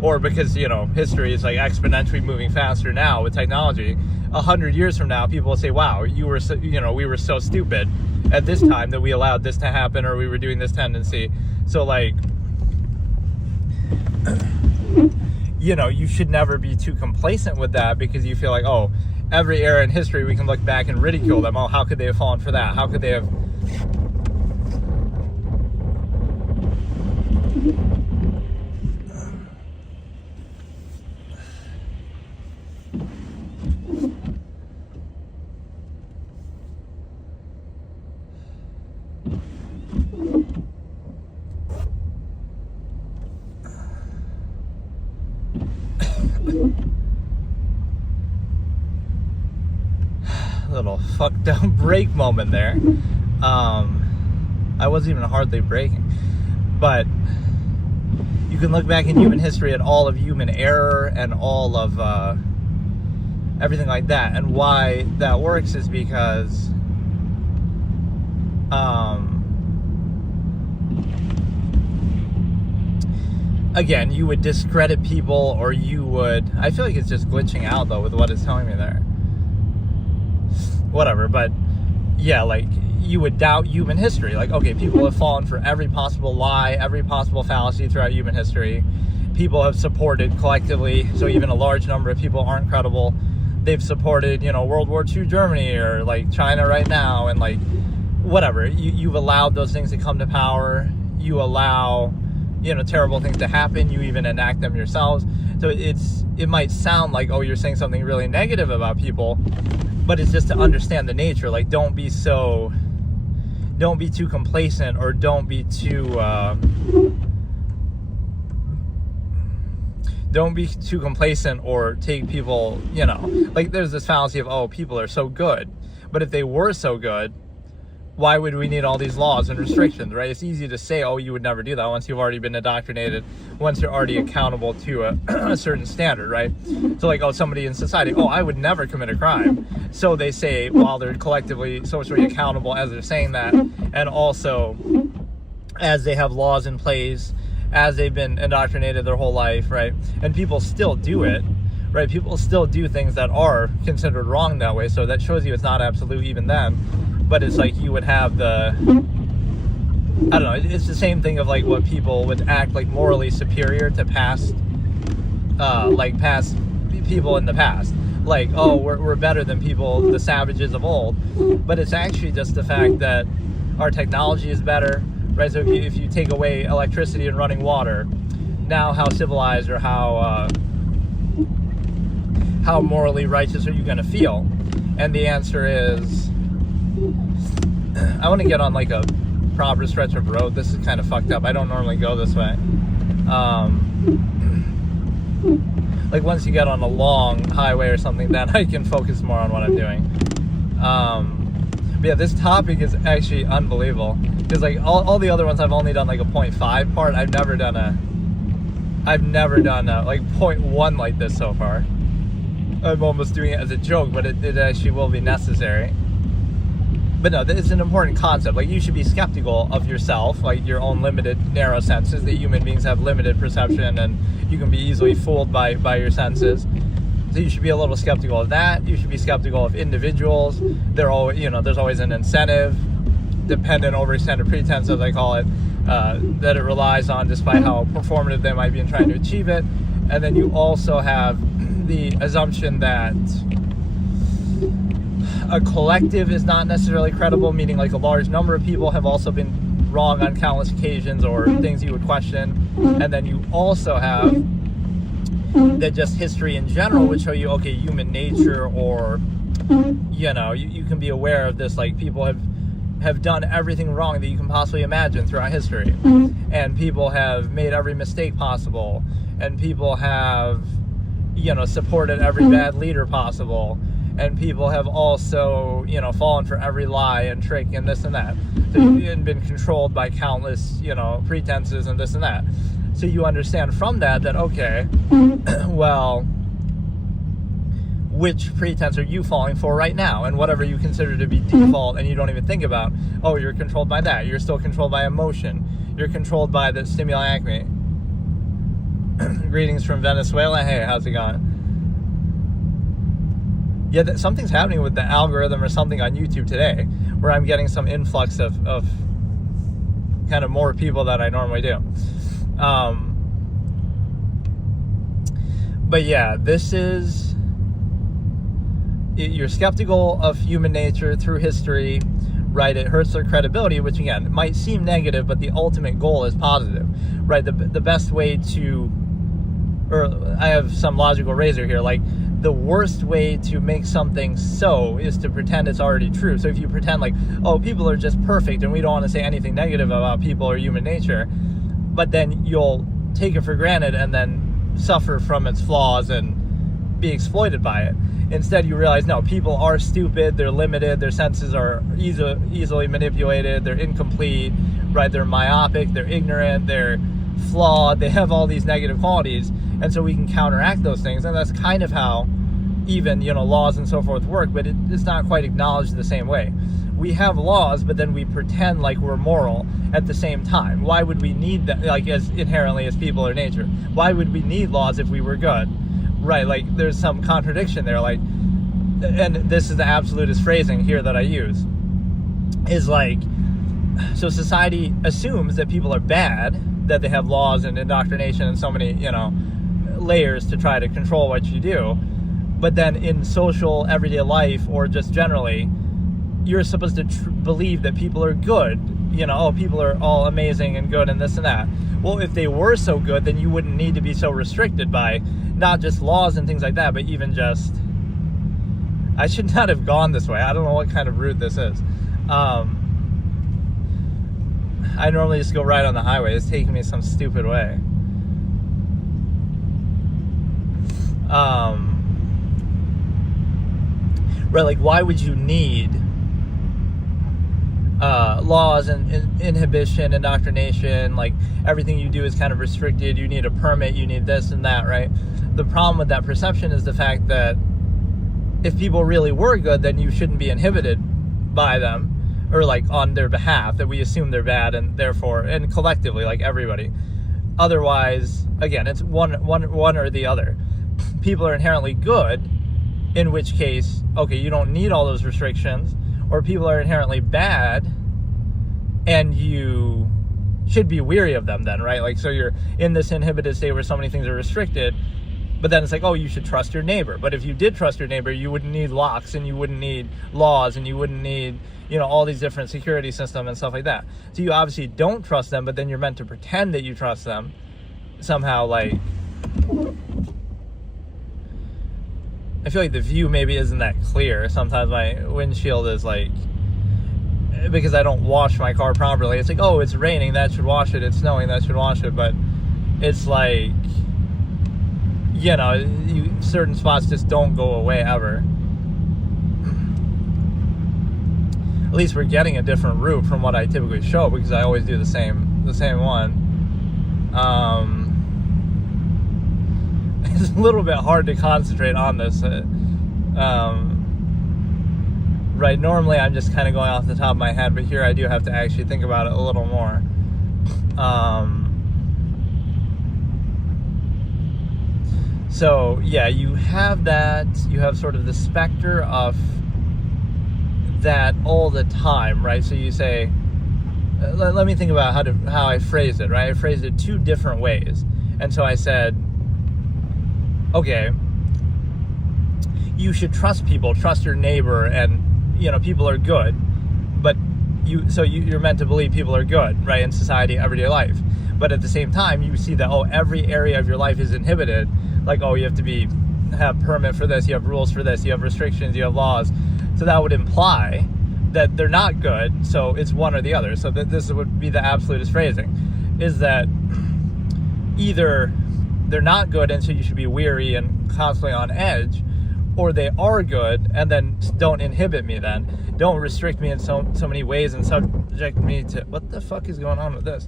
or because, you know, history is like exponentially moving faster now with technology, 100 years from now, people will say, wow, you were so, you know, we were so stupid at this time that we allowed this to happen, or we were doing this tendency. So, like, you know, you should never be too complacent with that, because you feel like, oh, every era in history we can look back and ridicule them. Oh, how could they have fallen for that? How could they have... Little fucked up break moment there. I wasn't even hardly breaking, but you can look back in human history at all of human error and all of everything like that, and why that works is because again, you would discredit people, or you would... I feel like it's just glitching out though with what it's telling me there. Whatever, but yeah, like, you would doubt human history. Like, okay, people have fallen for every possible lie, every possible fallacy throughout human history. People have supported collectively, so even a large number of people aren't credible. They've supported, you know, World War II Germany, or like China right now, and like, whatever. You've allowed those things to come to power. You allow, you know, terrible things to happen. You even enact them yourselves. So it might sound like, oh, you're saying something really negative about people, but it's just to understand the nature. Like, don't be too complacent, or don't be too complacent, or take people, you know, like, there's this fallacy of, oh, people are so good, but if they were so good, why would we need all these laws and restrictions, right? It's easy to say, oh, you would never do that once you've already been indoctrinated, once you're already accountable to a certain standard, right? So, like, oh, somebody in society, oh, I would never commit a crime. So they say, while they're collectively socially accountable as they're saying that, and also as they have laws in place as they've been indoctrinated their whole life, right? And people still do it, right? People still do things that are considered wrong that way, so that shows you it's not absolute even then. But it's like you would have the, I don't know, it's the same thing of like what people would act like morally superior to past people in the past. Like, oh, we're better than people, the savages of old. But it's actually just the fact that our technology is better, right? So if you take away electricity and running water, now how civilized or how morally righteous are you going to feel? And the answer is, I want to get on like a proper stretch of road. This is kind of fucked up. I don't normally go this way. Like once you get on a long highway or something, then I can focus more on what I'm doing. But yeah, this topic is actually unbelievable, because like all the other ones I've only done like a 0.5 part. I've never done a like 0.1 like this so far. I'm almost doing it as a joke, but it actually will be necessary. But no, it's an important concept. Like, you should be skeptical of yourself, like your own limited, narrow senses. That human beings have limited perception, and you can be easily fooled by your senses. So you should be a little skeptical of that. You should be skeptical of individuals. They're always, there's always an incentive, dependent, overextended pretense, as I call it, that it relies on, despite how performative they might be in trying to achieve it. And then you also have the assumption that a collective is not necessarily credible, meaning like a large number of people have also been wrong on countless occasions, or things you would question. And then you also have that just history in general would show you, okay, human nature, or you can be aware of this, like people have done everything wrong that you can possibly imagine throughout history, and people have made every mistake possible, and people have supported every bad leader possible, and people have also fallen for every lie and trick and this and that, so you've been controlled by countless pretenses and this and that. So you understand from that okay, well, which pretense are you falling for right now? And whatever you consider to be default, and you don't even think about, oh, you're controlled by that. You're still controlled by emotion. You're controlled by the stimuli acme. Greetings from Venezuela. Hey, how's it going? Yeah, something's happening with the algorithm or something on YouTube today, where I'm getting some influx of kind of more people than I normally do. But yeah, this is, you're skeptical of human nature through history, right? It hurts their credibility, which again, it might seem negative, but the ultimate goal is positive, right? The best way to, or I have some logical razor here, like the worst way to make something so is to pretend it's already true. So if you pretend like, oh, people are just perfect and we don't want to say anything negative about people or human nature, but then you'll take it for granted and then suffer from its flaws and be exploited by it. Instead, you realize, no, people are stupid, they're limited, their senses are easily manipulated, they're incomplete, right? They're myopic, they're ignorant, they're flawed, they have all these negative qualities, and so we can counteract those things. And that's kind of how even laws and so forth work, but it's not quite acknowledged the same way. We have laws, but then we pretend like we're moral at the same time. Why would we need that, like, as inherently as people or nature? Why would we need laws if we were good? Right, like there's some contradiction there, like, and this is the absolutist phrasing here that I use, is like, so society assumes that people are bad, that they have laws and indoctrination and so many, layers to try to control what you do. But then in social everyday life, or just generally, you're supposed to believe that people are good. People are all amazing and good and this and that. Well, if they were so good, then you wouldn't need to be so restricted by not just laws and things like that, but even just, I should not have gone this way. I don't know what kind of route this is. I normally just go right on the highway. It's taking me some stupid way. Right, like, why would you need laws and inhibition, indoctrination? Like, everything you do is kind of restricted. You need a permit, you need this and that, right? The problem with that perception is the fact that if people really were good, then you shouldn't be inhibited by them, or like on their behalf, that we assume they're bad, and therefore, and collectively, like everybody, Otherwise, again, it's one or the other. People are inherently good, in which case, okay, you don't need all those restrictions, or people are inherently bad, and you should be weary of them then, right? Like, so you're in this inhibited state where so many things are restricted, but then it's like, oh, you should trust your neighbor. But if you did trust your neighbor, you wouldn't need locks, and you wouldn't need laws, and you wouldn't need, all these different security systems and stuff like that. So you obviously don't trust them, but then you're meant to pretend that you trust them somehow. Like, I feel like the view maybe isn't that clear. Sometimes my windshield is like, because I don't wash my car properly, it's like, oh, it's raining, that should wash it, it's snowing, that should wash it. But it's like, certain spots just don't go away ever. At least we're getting a different route from what I typically show, because I always do the same one. It's a little bit hard to concentrate on this. Right, normally I'm just kind of going off the top of my head, but here I do have to actually think about it a little more. So yeah, you have that. You have sort of the specter of that all the time, right? So you say, let me think about how I phrased it, right? I phrased it two different ways. And so I said, okay, you should trust people, trust your neighbor, and people are good, but you're meant to believe people are good, right, in society, everyday life. But at the same time, you see that, every area of your life is inhibited. Like, you have to have permit for this, you have rules for this, you have restrictions, you have laws. So that would imply that they're not good, so it's one or the other. So this would be the absolutist phrasing, is that either they're not good and so you should be weary and constantly on edge, or they are good and then don't inhibit me then. Don't restrict me in so many ways and subject me to... What the fuck is going on with this?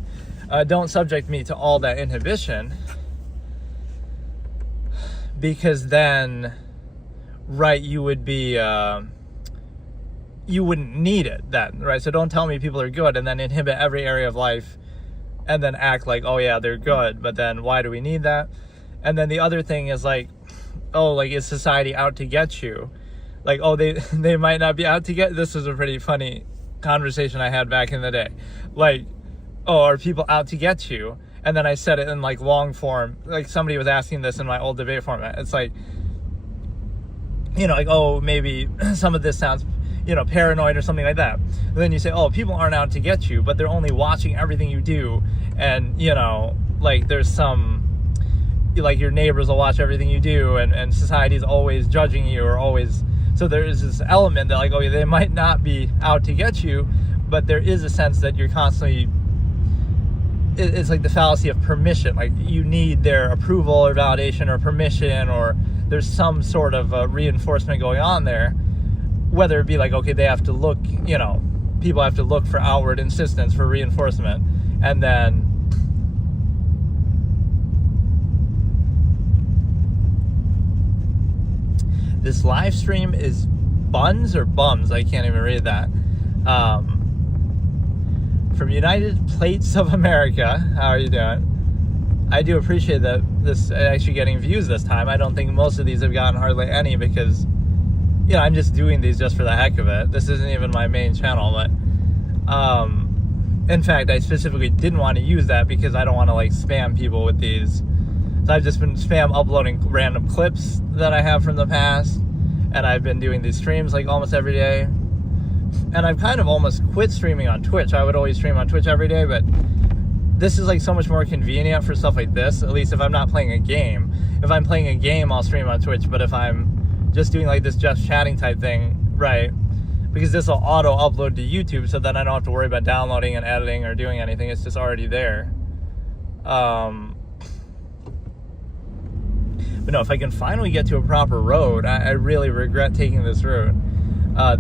Don't subject me to all that inhibition, because then, right, you would be... you wouldn't need it then, right? So don't tell me people are good and then inhibit every area of life and then act like, oh yeah, they're good, but then why do we need that? And then the other thing is like, is society out to get you? Like, they might not be out to get... This was a pretty funny conversation I had back in the day. Like, are people out to get you? And then I said it in like long form. Like, somebody was asking this in my old debate format. It's like, maybe some of this sounds, paranoid or something like that. And then you say, people aren't out to get you, but they're only watching everything you do. And, there's some... like your neighbors will watch everything you do, and society's always judging you, or always... So there is this element that, like, they might not be out to get you, but there is a sense that you're constantly... It's like the fallacy of permission. Like, you need their approval or validation or permission, or there's some sort of reinforcement going on there. Whether it be like, they have to look, people have to look for outward insistence, for reinforcement. And then... This live stream is buns or bums? I can't even read that. From United Plates of America, how are you doing? I do appreciate that this actually getting views this time. I don't think most of these have gotten hardly any, because, I'm just doing these just for the heck of it. This isn't even my main channel, but in fact, I specifically didn't want to use that because I don't want to like spam people with these. So I've just been spam uploading random clips that I have from the past, and I've been doing these streams like almost every day. And I've kind of almost quit streaming on Twitch. I would always stream on Twitch every day, but this is like so much more convenient for stuff like this, at least if I'm not playing a game. If I'm playing a game, I'll stream on Twitch, but if I'm just doing like this just chatting type thing, right, because this will auto upload to YouTube, so then I don't have to worry about downloading and editing or doing anything. It's just already there. But no, if I can finally get to a proper road, I really regret taking this route.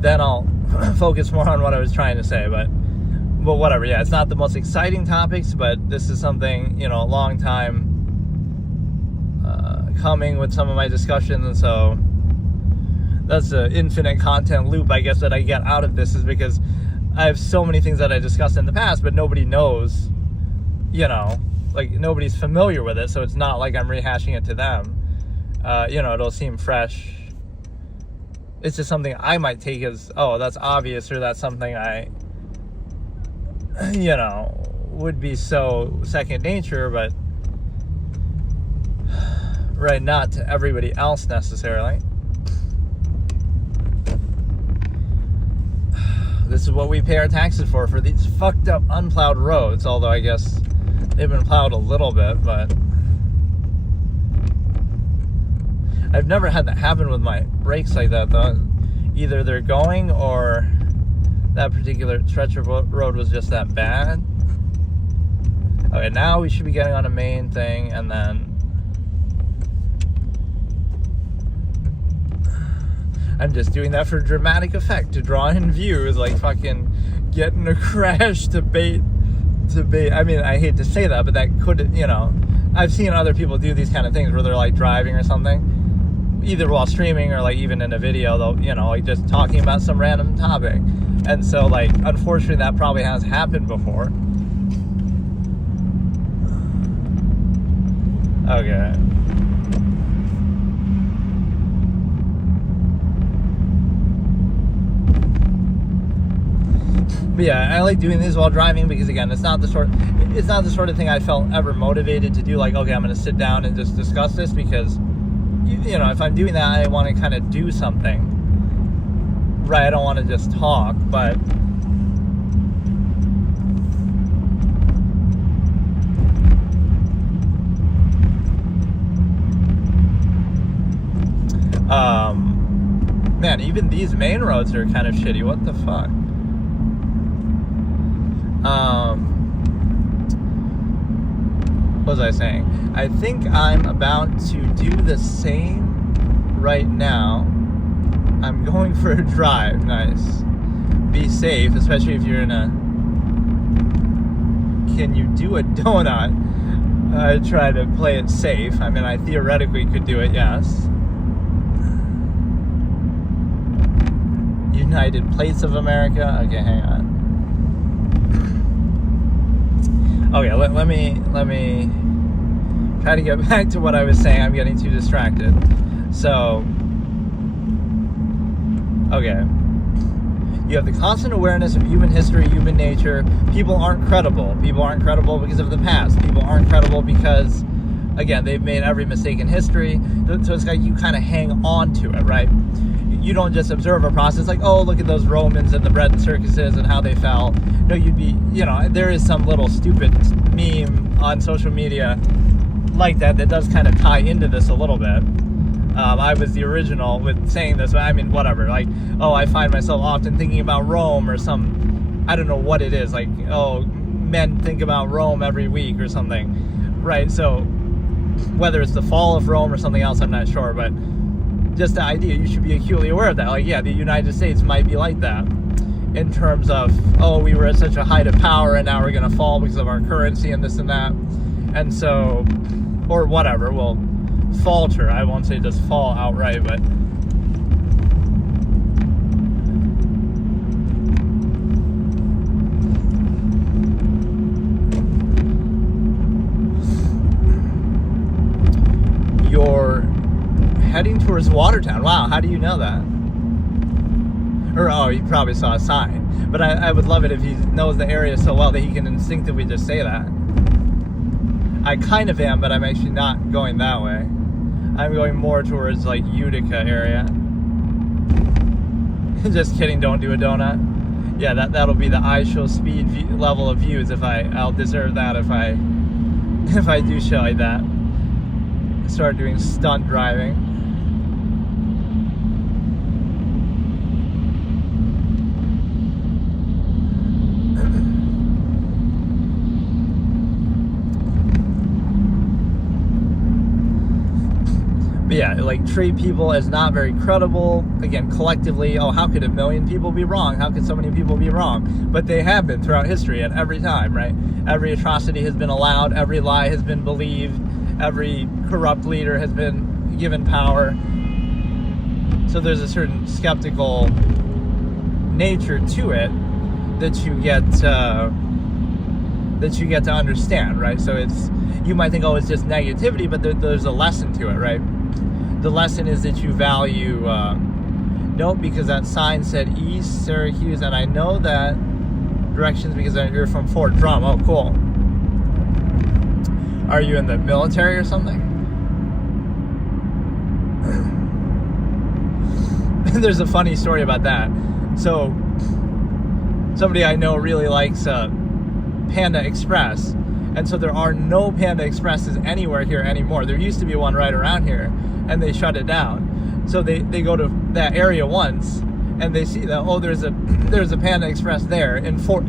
Then I'll focus more on what I was trying to say, but whatever. Yeah, it's not the most exciting topics, but this is something, a long time coming with some of my discussions, and so that's the infinite content loop, I guess, that I get out of this, is because I have so many things that I discussed in the past, but nobody knows, like, nobody's familiar with it, so it's not like I'm rehashing it to them. It'll seem fresh. It's just something I might take as, oh, that's obvious, or that's something I, would be so second nature, but right, not to everybody else necessarily. This is what we pay our taxes for these fucked up unplowed roads, although I guess they've been plowed a little bit, but I've never had that happen with my brakes like that, though. Either they're going, or that particular stretch of road was just that bad. Okay, now we should be getting on a main thing, and then I'm just doing that for dramatic effect, to draw in views, like fucking getting a crash debate. I mean, I hate to say that, but that could, I've seen other people do these kind of things where they're like driving or something, either while streaming or like even in a video, they'll, like just talking about some random topic. And so, like, unfortunately, that probably has happened before. Okay. But yeah, I like doing these while driving because, again, it's not the sort of thing I felt ever motivated to do. Like, okay, I'm going to sit down and just discuss this, because, if I'm doing that, I want to kind of do something, right? I don't want to just talk, but man, even these main roads are kind of shitty. What the fuck? What was I saying? I think I'm about to do the same right now. I'm going for a drive. Nice. Be safe, especially if you're in a... Can you do a donut? I try to play it safe. I mean, I theoretically could do it, yes. United Plates of America. Okay, hang on. Okay, let me try to get back to what I was saying. I'm getting too distracted. So, okay. You have the constant awareness of human history, human nature. People aren't credible. People aren't credible because of the past. People aren't credible because, again, they've made every mistake in history. So it's like you kind of hang on to it, right? You don't just observe a process like, oh, look at those Romans and the bread circuses and how they fell. No, you'd be, there is some little stupid meme on social media like that does kind of tie into this a little bit. I was the original with saying this, but I mean, whatever. Like, oh, I find myself often thinking about Rome, or some, I don't know what it is. Like, oh, men think about Rome every week or something, right? So whether it's the fall of Rome or something else, I'm not sure, but just the idea, you should be acutely aware of that. Like, yeah, the United States might be like that in terms of, oh, we were at such a height of power and now we're going to fall because of our currency and this and that. And so, or whatever, we'll falter. I won't say just fall outright, but you're heading towards Watertown. Wow, how do you know that? Or, oh, you probably saw a sign. But I would love it if he knows the area so well that he can instinctively just say that. I kind of am, but I'm actually not going that way. I'm going more towards, like, Utica area. Just kidding, don't do a donut. Yeah, that'll be the I show speed level of views if I'll deserve that if I do show like that. Start doing stunt driving. But yeah, like, treat people as not very credible. Again, collectively, oh, how could 1 million people be wrong? How could so many people be wrong? But they have been throughout history at every time, right? Every atrocity has been allowed. Every lie has been believed. Every corrupt leader has been given power. So there's a certain skeptical nature to it that you get that you get to understand, right? So you might think, oh, it's just negativity, but there's a lesson to it, right? The lesson is that you value, nope, because that sign said East Syracuse, and I know that directions because you're from Fort Drum. Oh, cool. Are you in the military or something? There's a funny story about that. So, somebody I know really likes Panda Express, and so there are no Panda Expresses anywhere here anymore. There used to be one right around here, and they shut it down. So they go to that area once, and they see that, oh, there's a Panda Express there in Fort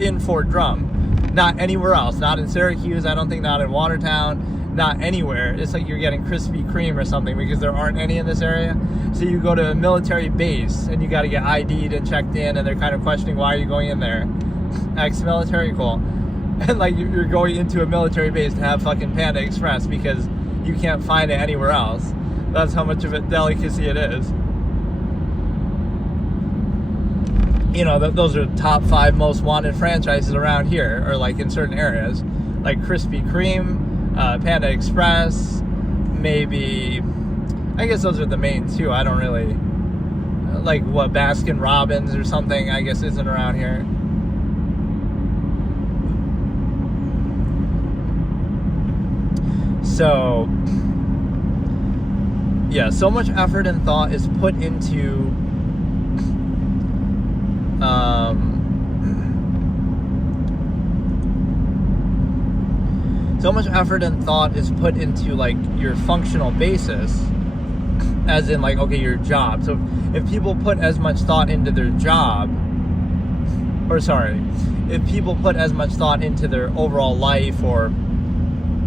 Drum, not anywhere else, not in Syracuse, I don't think, not in Watertown, not anywhere. It's like you're getting Krispy Kreme or something, because there aren't any in this area. So you go to a military base and you got to get ID'd and checked in, and they're kind of questioning, why are you going in there? Ex-military, cool. And like you're going into a military base to have fucking Panda Express because you can't find it anywhere else. That's how much of a delicacy it is. You know, those are top 5 most wanted franchises around here, or like in certain areas, like Krispy Kreme, Panda Express, maybe, I guess those are the main 2. I don't really, like what, Baskin Robbins or something, I guess isn't around here. So, yeah, so much effort and thought is put into so much effort and thought is put into like your functional basis, as in like, okay, your job. So if people put as much thought into their job, if people put as much thought into their overall life or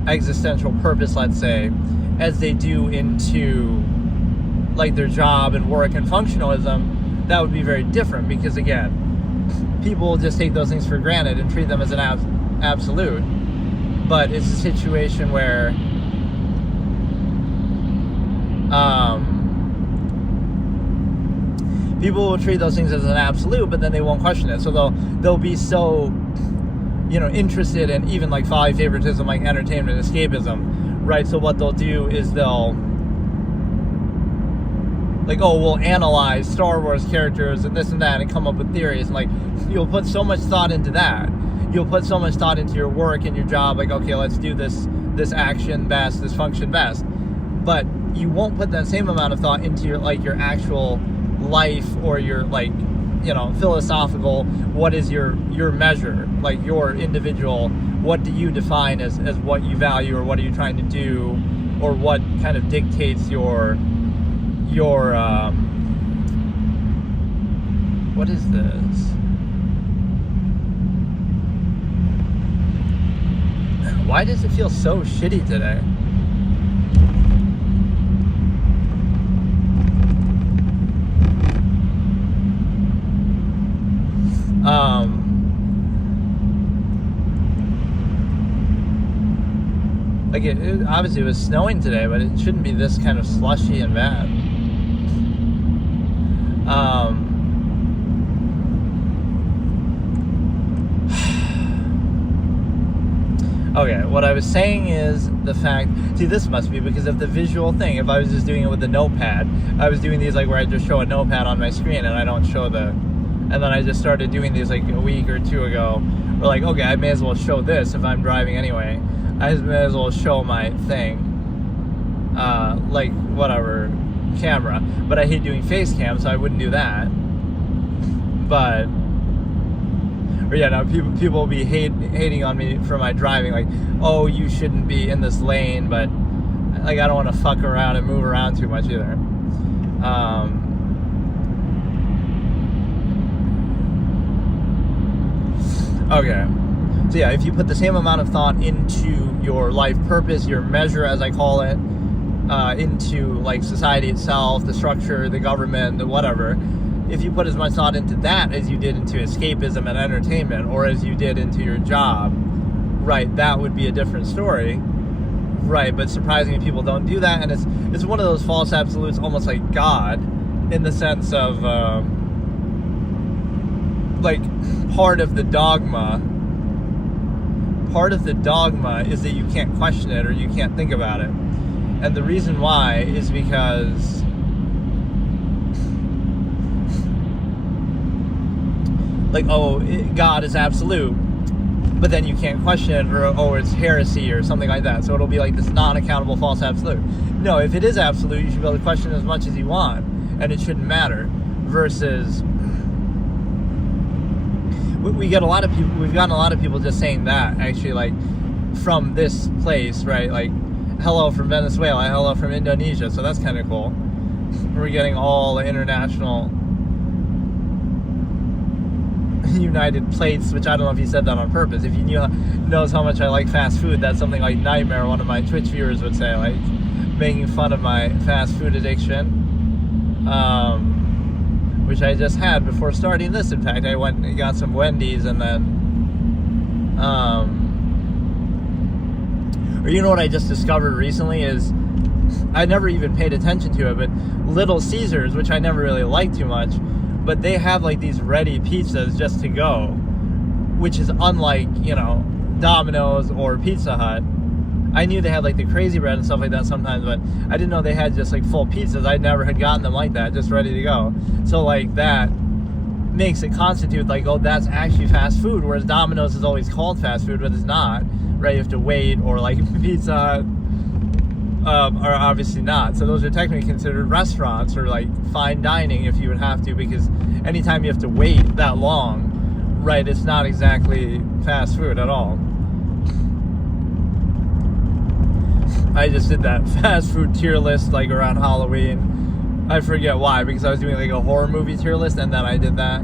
existential purpose, let's say, as they do into like their job and work and functionalism, that would be very different, because again, people will just take those things for granted and treat them as an absolute. But it's a situation where people will treat those things as an absolute, but then they won't question it. So they'll be so, you know, interested in even like folly, favoritism, like entertainment, escapism, right? So what they'll do is they'll like, oh, we'll analyze Star Wars characters and this and that and come up with theories. And like, you'll put so much thought into that. You'll put so much thought into your work and your job, like, okay, let's do this action best, this function best. But you won't put that same amount of thought into your actual life, or your, like, you know, philosophical, what is your measure, like your individual, what do you define as what you value, or what are you trying to do, or what kind of dictates your what is this? Why does it feel so shitty today? Like obviously it was snowing today, but it shouldn't be this kind of slushy and bad. Okay, what I was saying is the fact, see, this must be because of the visual thing. If I was just doing it with a notepad, I was doing these like where I just show a notepad on my screen and I don't show and then I just started doing these like a week or 2 ago. We're like, okay, I may as well show this if I'm driving anyway. I may as well show my thing, like whatever, camera. But I hate doing face cam, so I wouldn't do that. But, or yeah, now people will be hating on me for my driving, like, oh, you shouldn't be in this lane, but like I don't want to fuck around and move around too much either. Okay, so yeah, if you put the same amount of thought into your life purpose, your measure, as I call it, into like society itself, the structure, the government, the whatever, if you put as much thought into that as you did into escapism and entertainment, or as you did into your job, right, that would be a different story, right? But surprisingly, people don't do that, and it's one of those false absolutes, almost like God, in the sense of like part of the dogma part of the dogma is that you can't question it or you can't think about it. And the reason why is because like, oh, God is absolute, but then you can't question it, or oh, it's heresy or something like that. So it'll be like this non-accountable false absolute. No, if it is absolute, you should be able to question it as much as you want, and it shouldn't matter. Versus, we've gotten a lot of people just saying that, actually, like, from this place, right? Like, hello from Venezuela, hello from Indonesia, so that's kind of cool. We're getting all the international United plates, which I don't know if he said that on purpose. If you knows how much I like fast food, that's something like Nightmare, one of my Twitch viewers, would say, like, making fun of my fast food addiction, which I just had before starting this. In fact, I went and got some Wendy's, and then or you know what I just discovered recently is, I never even paid attention to it, but Little Caesars, which I never really liked too much, but they have like these ready pizzas just to go, which is unlike, you know, Domino's or Pizza Hut. I knew they had like the crazy bread and stuff like that sometimes, but I didn't know they had just like full pizzas. I never had gotten them like that, just ready to go. So like that makes it constitute like, oh, that's actually fast food, whereas Domino's is always called fast food, but it's not, right? You have to wait, or like Pizza Hut are obviously not. So those are technically considered restaurants or like fine dining if you would have to, because anytime you have to wait that long, right, it's not exactly fast food at all. I just did that fast food tier list like around Halloween. I forget why, because I was doing like a horror movie tier list, and then I did that.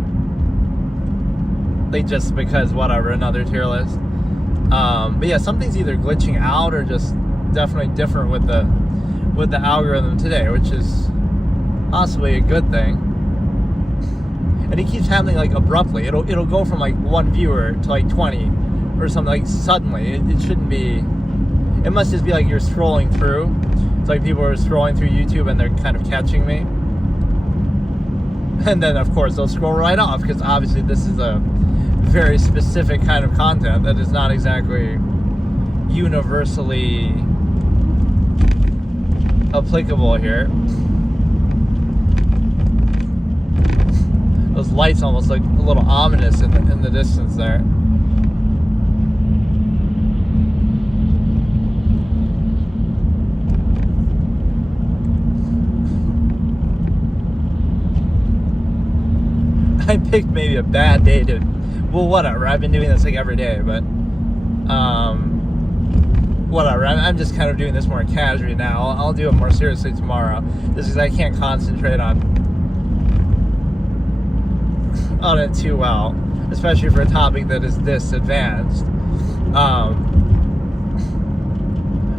Like, just because, whatever, another tier list. But yeah, something's either glitching out or just definitely different with the algorithm today, which is possibly a good thing. And it keeps happening like abruptly. It'll go from like 1 viewer to like 20 or something, like suddenly. It shouldn't be. It must just be like you're scrolling through. It's like people are scrolling through YouTube and they're kind of catching me. And then, of course, they'll scroll right off, because obviously this is a very specific kind of content that is not exactly universally applicable here. Those lights almost look a little ominous in the distance there. I picked maybe a bad day to, well, whatever. I've been doing this like every day, but whatever. I'm just kind of doing this more casually now. I'll do it more seriously tomorrow, just because I can't concentrate on it too well, especially for a topic that is this advanced.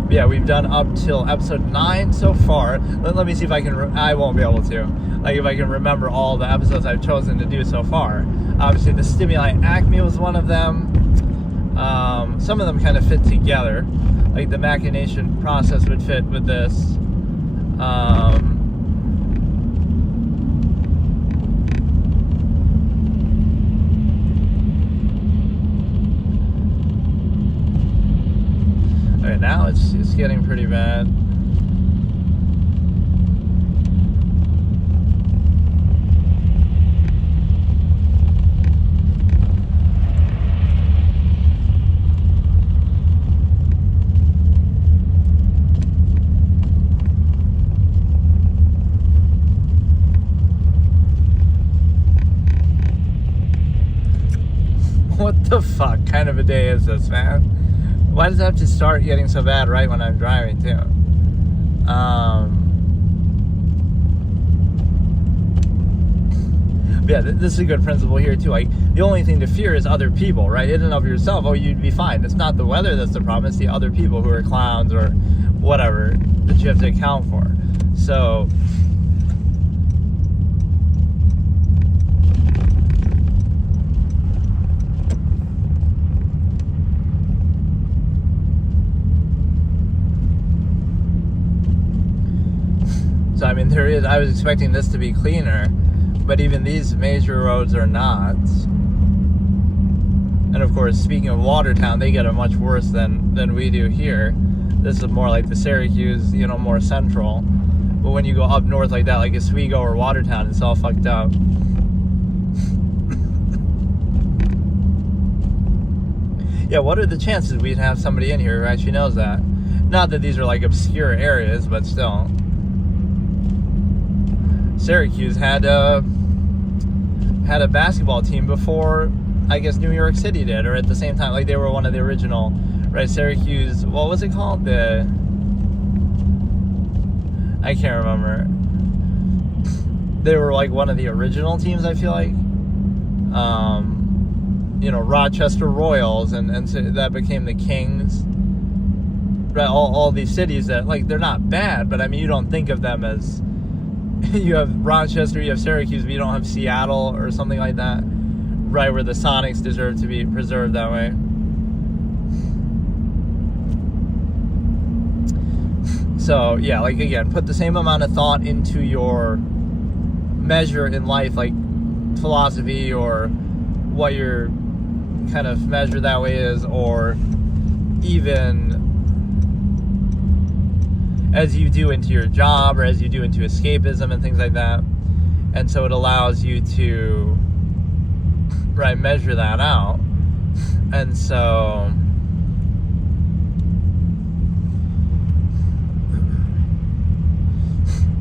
Yeah, we've done up till episode 9 so far. Let me see if I can. I won't be able to. Like, if I can remember all the episodes I've chosen to do so far. Obviously, the stimuli acme was one of them. Some of them kind of fit together. Like the machination process would fit with this. Alright, now it's getting pretty bad. What the fuck kind of a day is this, man? Why does it have to start getting so bad right when I'm driving, too? Yeah, this is a good principle here, too. Like, the only thing to fear is other people, right? In and of yourself, oh, you'd be fine. It's not the weather that's the problem. It's the other people who are clowns or whatever that you have to account for. So... So, I mean, I was expecting this to be cleaner, but even these major roads are not. And of course, speaking of Watertown, they get it much worse than we do here. This is more like the Syracuse, more central. But when you go up north like that, like Oswego or Watertown, it's all fucked up. Yeah, what are the chances we'd have somebody in here who actually knows that? Not that these are like obscure areas, but still. Syracuse had a basketball team before, I guess, New York City did, or at the same time. Like, they were one of the original, right? Syracuse, what was it called? I can't remember. They were like one of the original teams, I feel like. Rochester Royals, and so that became the Kings. Right, all these cities that, like, they're not bad, but I mean, you don't think of them as, you have Rochester, you have Syracuse, but you don't have Seattle or something like that, right, where the Sonics deserve to be preserved that way. So, yeah, like, again, put the same amount of thought into your measure in life, like philosophy, or what your kind of measure that way is, or even as you do into your job, or as you do into escapism and things like that. And so it allows you to, right, measure that out. And so,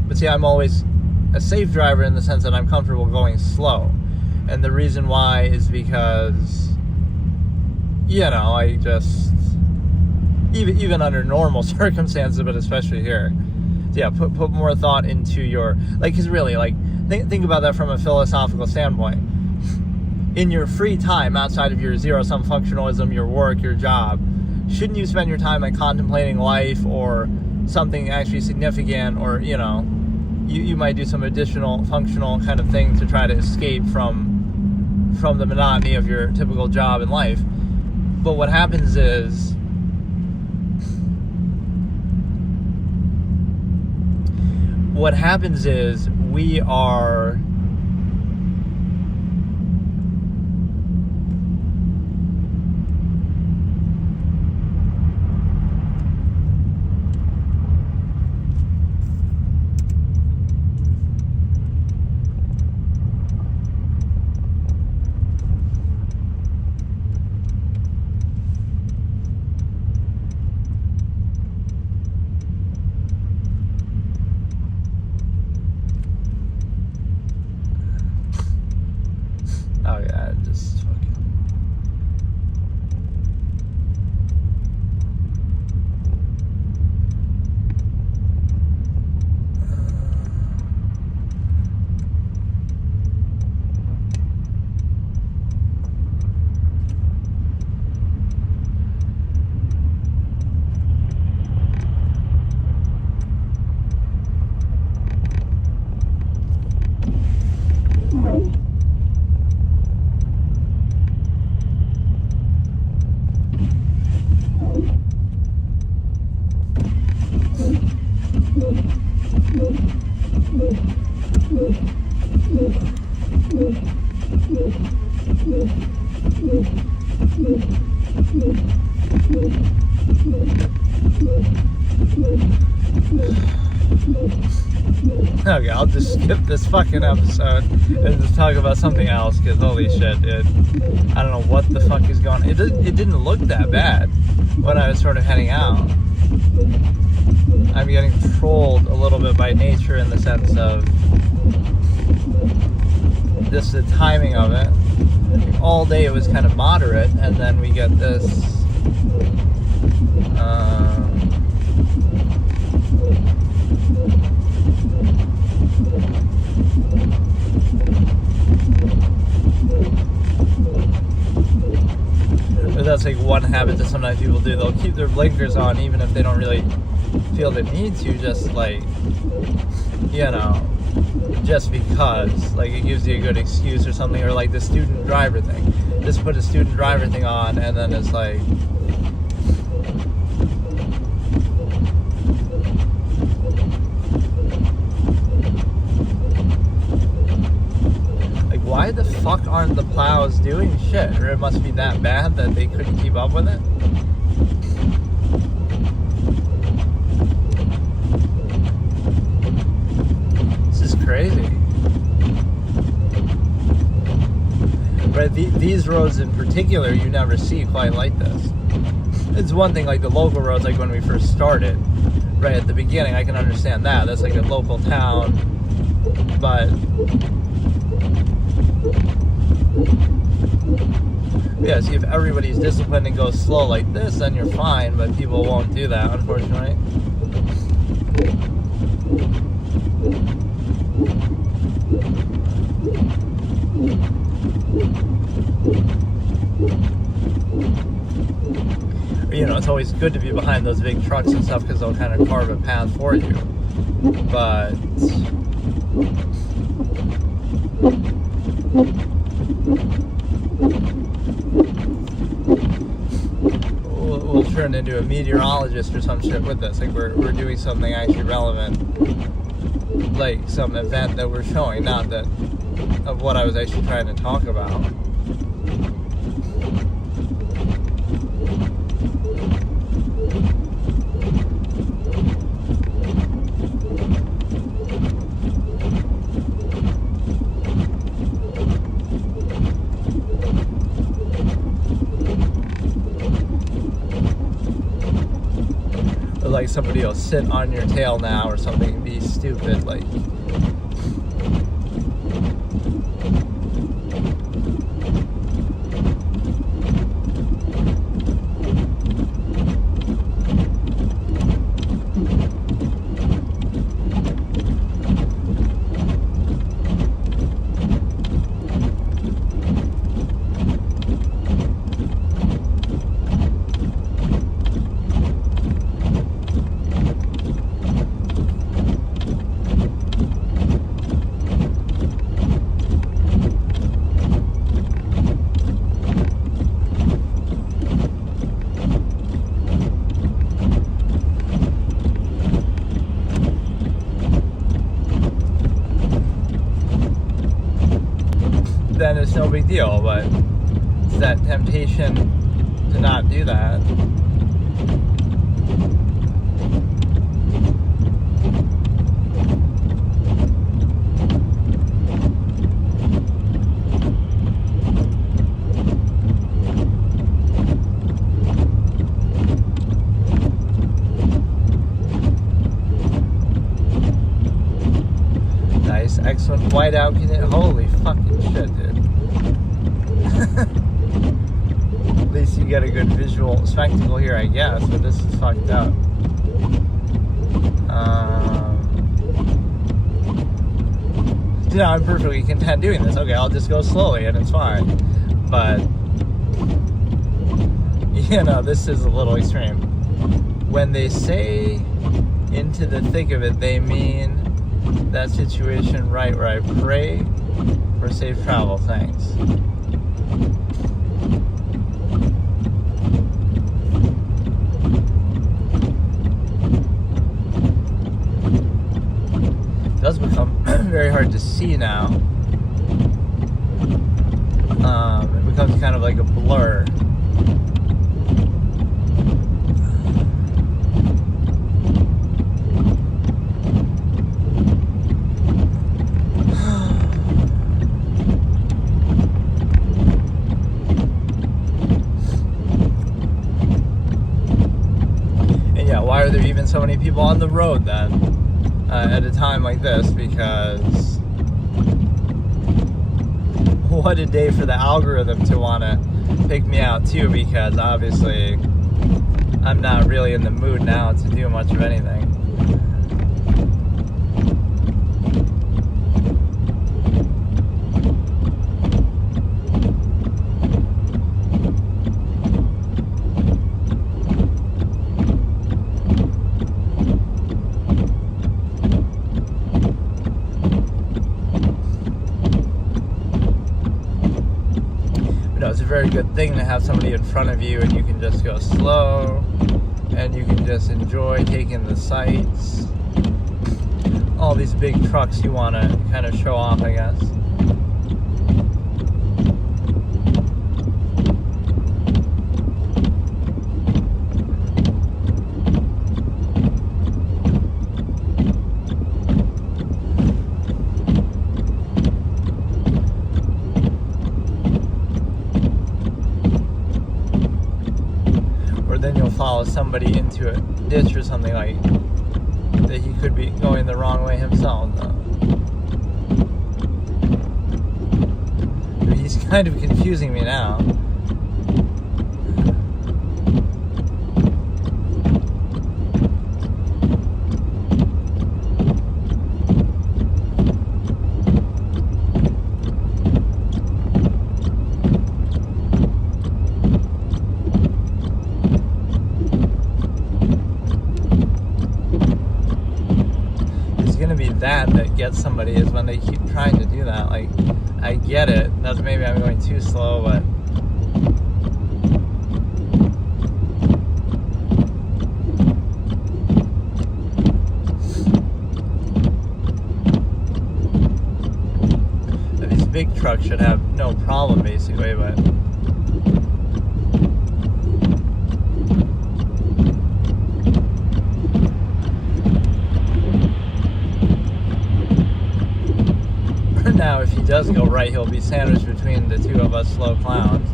but see, I'm always a safe driver in the sense that I'm comfortable going slow. And the reason why is because, I just, even under normal circumstances, but especially here, yeah, put more thought into your, like, because really, like, think about that from a philosophical standpoint. In your free time, outside of your zero-sum functionalism, your work, your job, shouldn't you spend your time, like, contemplating life or something actually significant, or, you might do some additional functional kind of thing to try to escape from the monotony of your typical job and life. But what happens is, we are Okay, I'll just skip this fucking episode and just talk about something else, because holy shit, dude. I don't know what the fuck is going on. It didn't look that bad when I was sort of heading out. I'm getting trolled a little bit by nature in the sense of just the timing of it. All day it was kind of moderate, and then we get this but that's like one habit that sometimes people do. They'll keep their blinkers on even if they don't really feel the need to, just like, just because, like, it gives you a good excuse or something. Or like the student driver thing, just put a student driver thing on, and then it's like, Why the fuck aren't the plows doing shit? Or it must be that bad that they couldn't keep up with it? This is crazy. But these roads in particular, you never see quite like this. It's one thing, like the local roads, like when we first started, right at the beginning, I can understand that. That's like a local town. But yeah, see, if everybody's disciplined and goes slow like this, then you're fine, but people won't do that, unfortunately. You know, it's always good to be behind those big trucks and stuff because they'll kind of carve a path for you. But we'll turn into a meteorologist or some shit with this. Like we're doing something actually relevant, like some event that we're showing, not that of what I was actually trying to talk about. Like somebody will sit on your tail now or something and be stupid, like then it's no big deal, but it's that temptation to not do that. Nice, excellent whiteout. Holy fucking shit, dude. At least you get a good visual spectacle here, I guess, but this is fucked up. You know, I'm perfectly content doing this. Okay, I'll just go slowly and it's fine. But, you know, this is a little extreme. When they say into the thick of it, they mean that situation right where I pray for safe travel. Thanks. It does become very hard to see now. It becomes kind of like a blur. Why are there even so many people on the road then at a time like this? Because what a day for the algorithm to want to pick me out too, because obviously I'm not really in the mood now to do much of anything. It's a very good thing to have somebody in front of you and you can just go slow and you can just enjoy taking the sights. All these big trucks you want to kind of show off, I guess. then you'll follow somebody into a ditch or something like that. He could be going the wrong way himself, though. He's kind of confusing me now. That gets somebody is when they keep trying to do that. Like, I get it. That's maybe I'm going too slow, but these big trucks should have no problem, basically, but now if he does go right, he'll be sandwiched between the two of us slow clowns.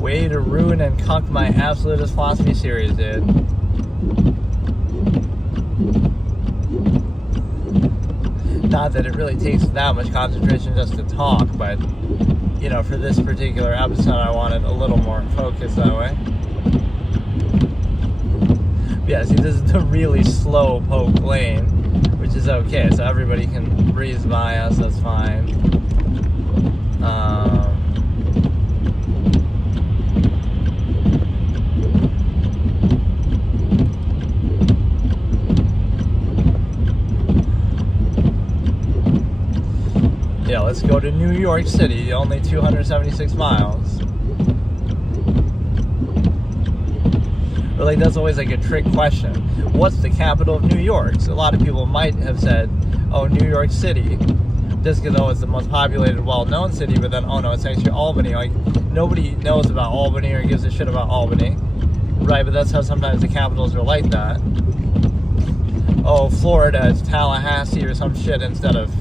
Way to ruin and cuck my Absolutist Philosophy series, dude. Not that it really takes that much concentration just to talk, but, you know, for this particular episode, I wanted a little more focus that way. Yeah, see, this is the really slow poke lane, which is okay, so everybody can breeze by us, that's fine. Yeah, let's go to New York City, only 276 miles. But like, that's always like a trick question. What's the capital of New York? So a lot of people might have said, oh, New York City, just because it's the most populated, well-known city, but then, oh no, it's actually Albany. Like, nobody knows about Albany or gives a shit about Albany. Right, but that's how sometimes the capitals are like that. Oh, Florida, it's Tallahassee or some shit instead of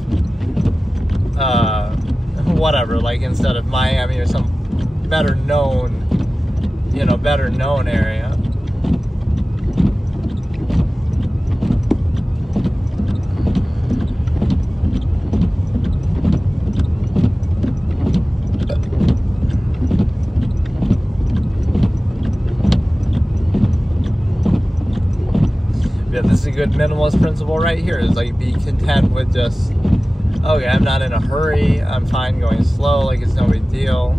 whatever, like instead of Miami or some better known area. Yeah, this is a good minimalist principle right here. Is like, be content with just, okay, I'm not in a hurry, I'm fine going slow, like it's no big deal.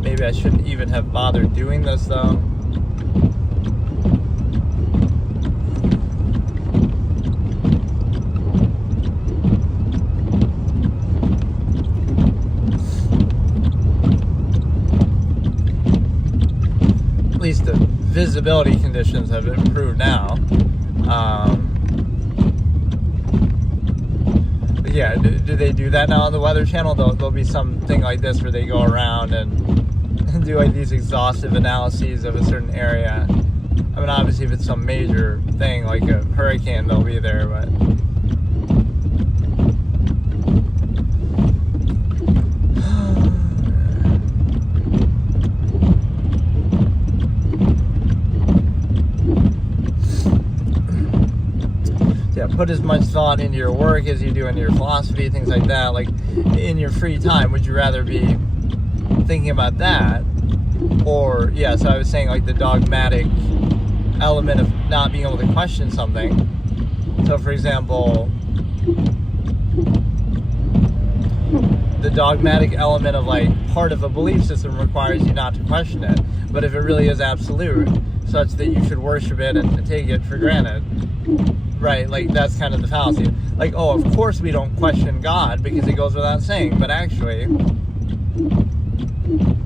Maybe I shouldn't even have bothered doing this though. At least the visibility conditions have improved now. Yeah, do they do that now on the Weather Channel? There'll be something like this where they go around and do like these exhaustive analyses of a certain area. I mean, obviously if it's some major thing like a hurricane, they'll be there, but put as much thought into your work as you do into your philosophy, things like that. Like, in your free time, would you rather be thinking about that? Or, yeah, so I was saying, like, the dogmatic element of not being able to question something. So, for example, the dogmatic element of, like, part of a belief system requires you not to question it. But if it really is absolute, such that you should worship it and take it for granted, right, like, that's kind of the fallacy. Like, oh, of course we don't question God because it goes without saying, but actually,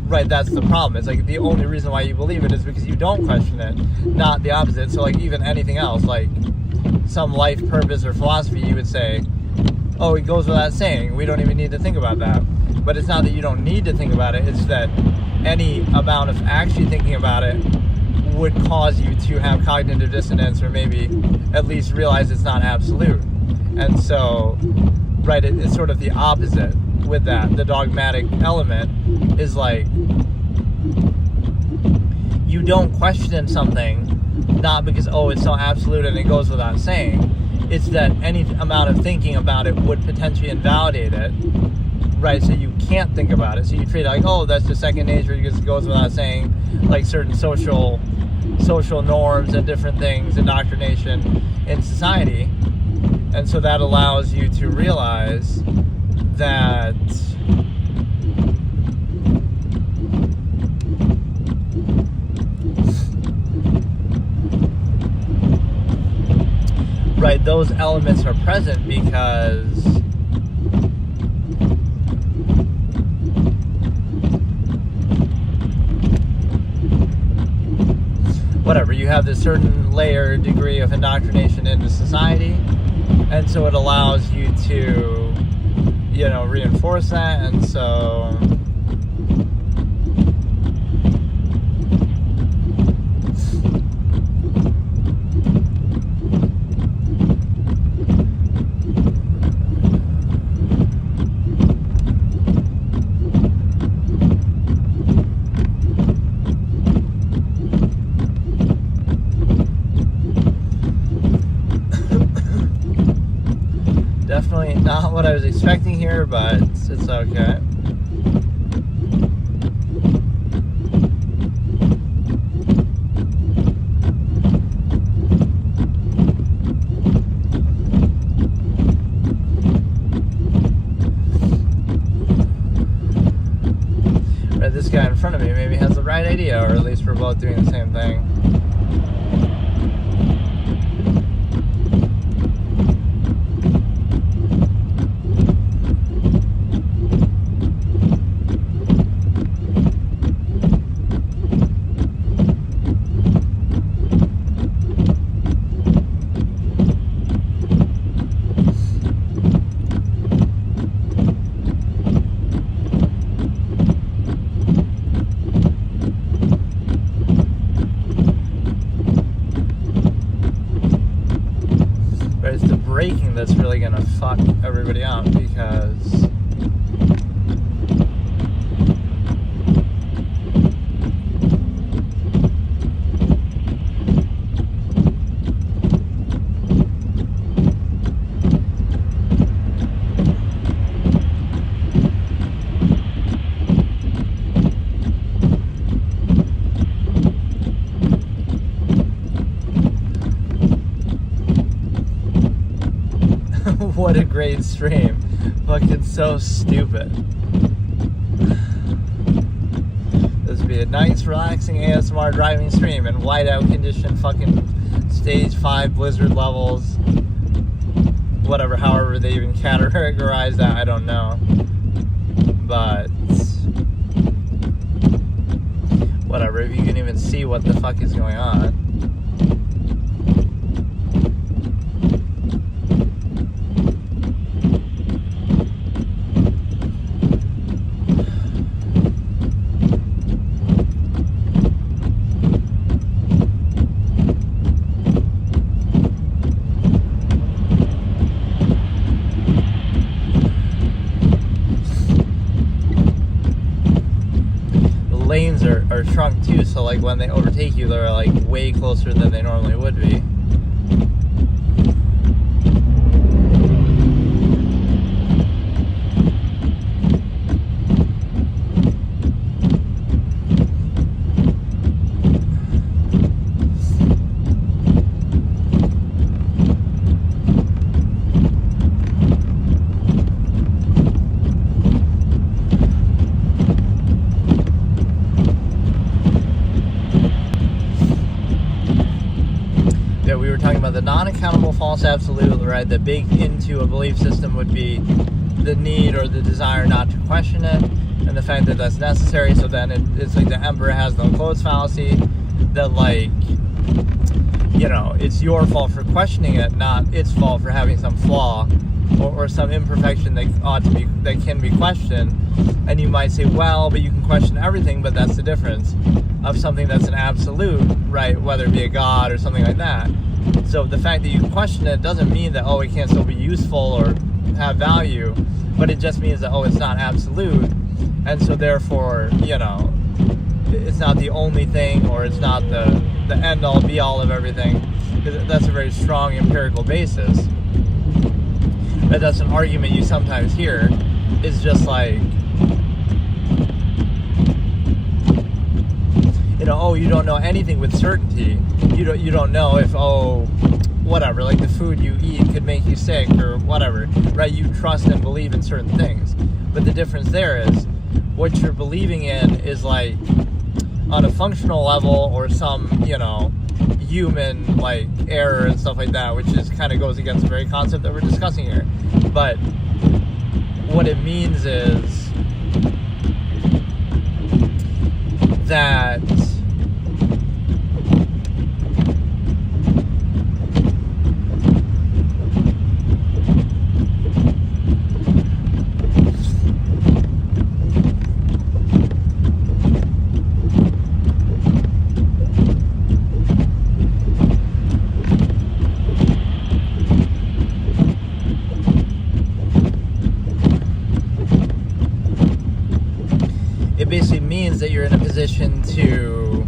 right, that's the problem. It's like the only reason why you believe it is because you don't question it, not the opposite. So, like, even anything else, like some life purpose or philosophy, you would say, oh, it goes without saying, we don't even need to think about that. But it's not that you don't need to think about it, it's that any amount of actually thinking about it would cause you to have cognitive dissonance, or maybe at least realize it's not absolute. And so, right, it's sort of the opposite with that. The dogmatic element is like, you don't question something not because, oh, it's so absolute and it goes without saying. It's that any amount of thinking about it would potentially invalidate it, right? So you can't think about it. So you treat it like, oh, that's just second nature because it goes without saying, like certain social norms and different things, indoctrination in society. And so that allows you to realize that right, those elements are present because whatever, you have this certain layer degree of indoctrination into society, and so it allows you to, you know, reinforce that. And so definitely not what I was expecting here, but it's okay. Right, this guy in front of me maybe has the right idea, or at least we're both doing the same thing. It's the braking that's really going to fuck everybody out, because what a great stream. Fucking so stupid. This would be a nice, relaxing ASMR driving stream in whiteout condition, fucking stage 5 blizzard levels. Whatever, however they even categorize that, I don't know. But whatever, if you can even see what the fuck is going on. Lanes are shrunk too, so like when they overtake you, they're like way closer than they normally would be. We were talking about the non-accountable false absolute, right? That baked into a belief system would be the need or the desire not to question it, and the fact that that's necessary. So then it's like the emperor has no clothes fallacy, that like, you know, it's your fault for questioning it, not its fault for having some flaw or some imperfection that can be questioned. And you might say, well, but you can question everything, but that's the difference of something that's an absolute, right? Whether it be a god or something like that. So the fact that you question it doesn't mean that, it can't still be useful or have value, but it just means that, it's not absolute. And so therefore, it's not the only thing, or it's not the end all be all of everything, because that's a very strong empirical basis. But that's an argument you sometimes hear, is just like, you don't know anything with certainty. You don't know if, whatever, like the food you eat could make you sick or whatever, right? You trust and believe in certain things. But the difference there is, what you're believing in is like on a functional level, or some, human like error and stuff like that, which is kind of goes against the very concept that we're discussing here. But what it means is that basically means that you're in a position to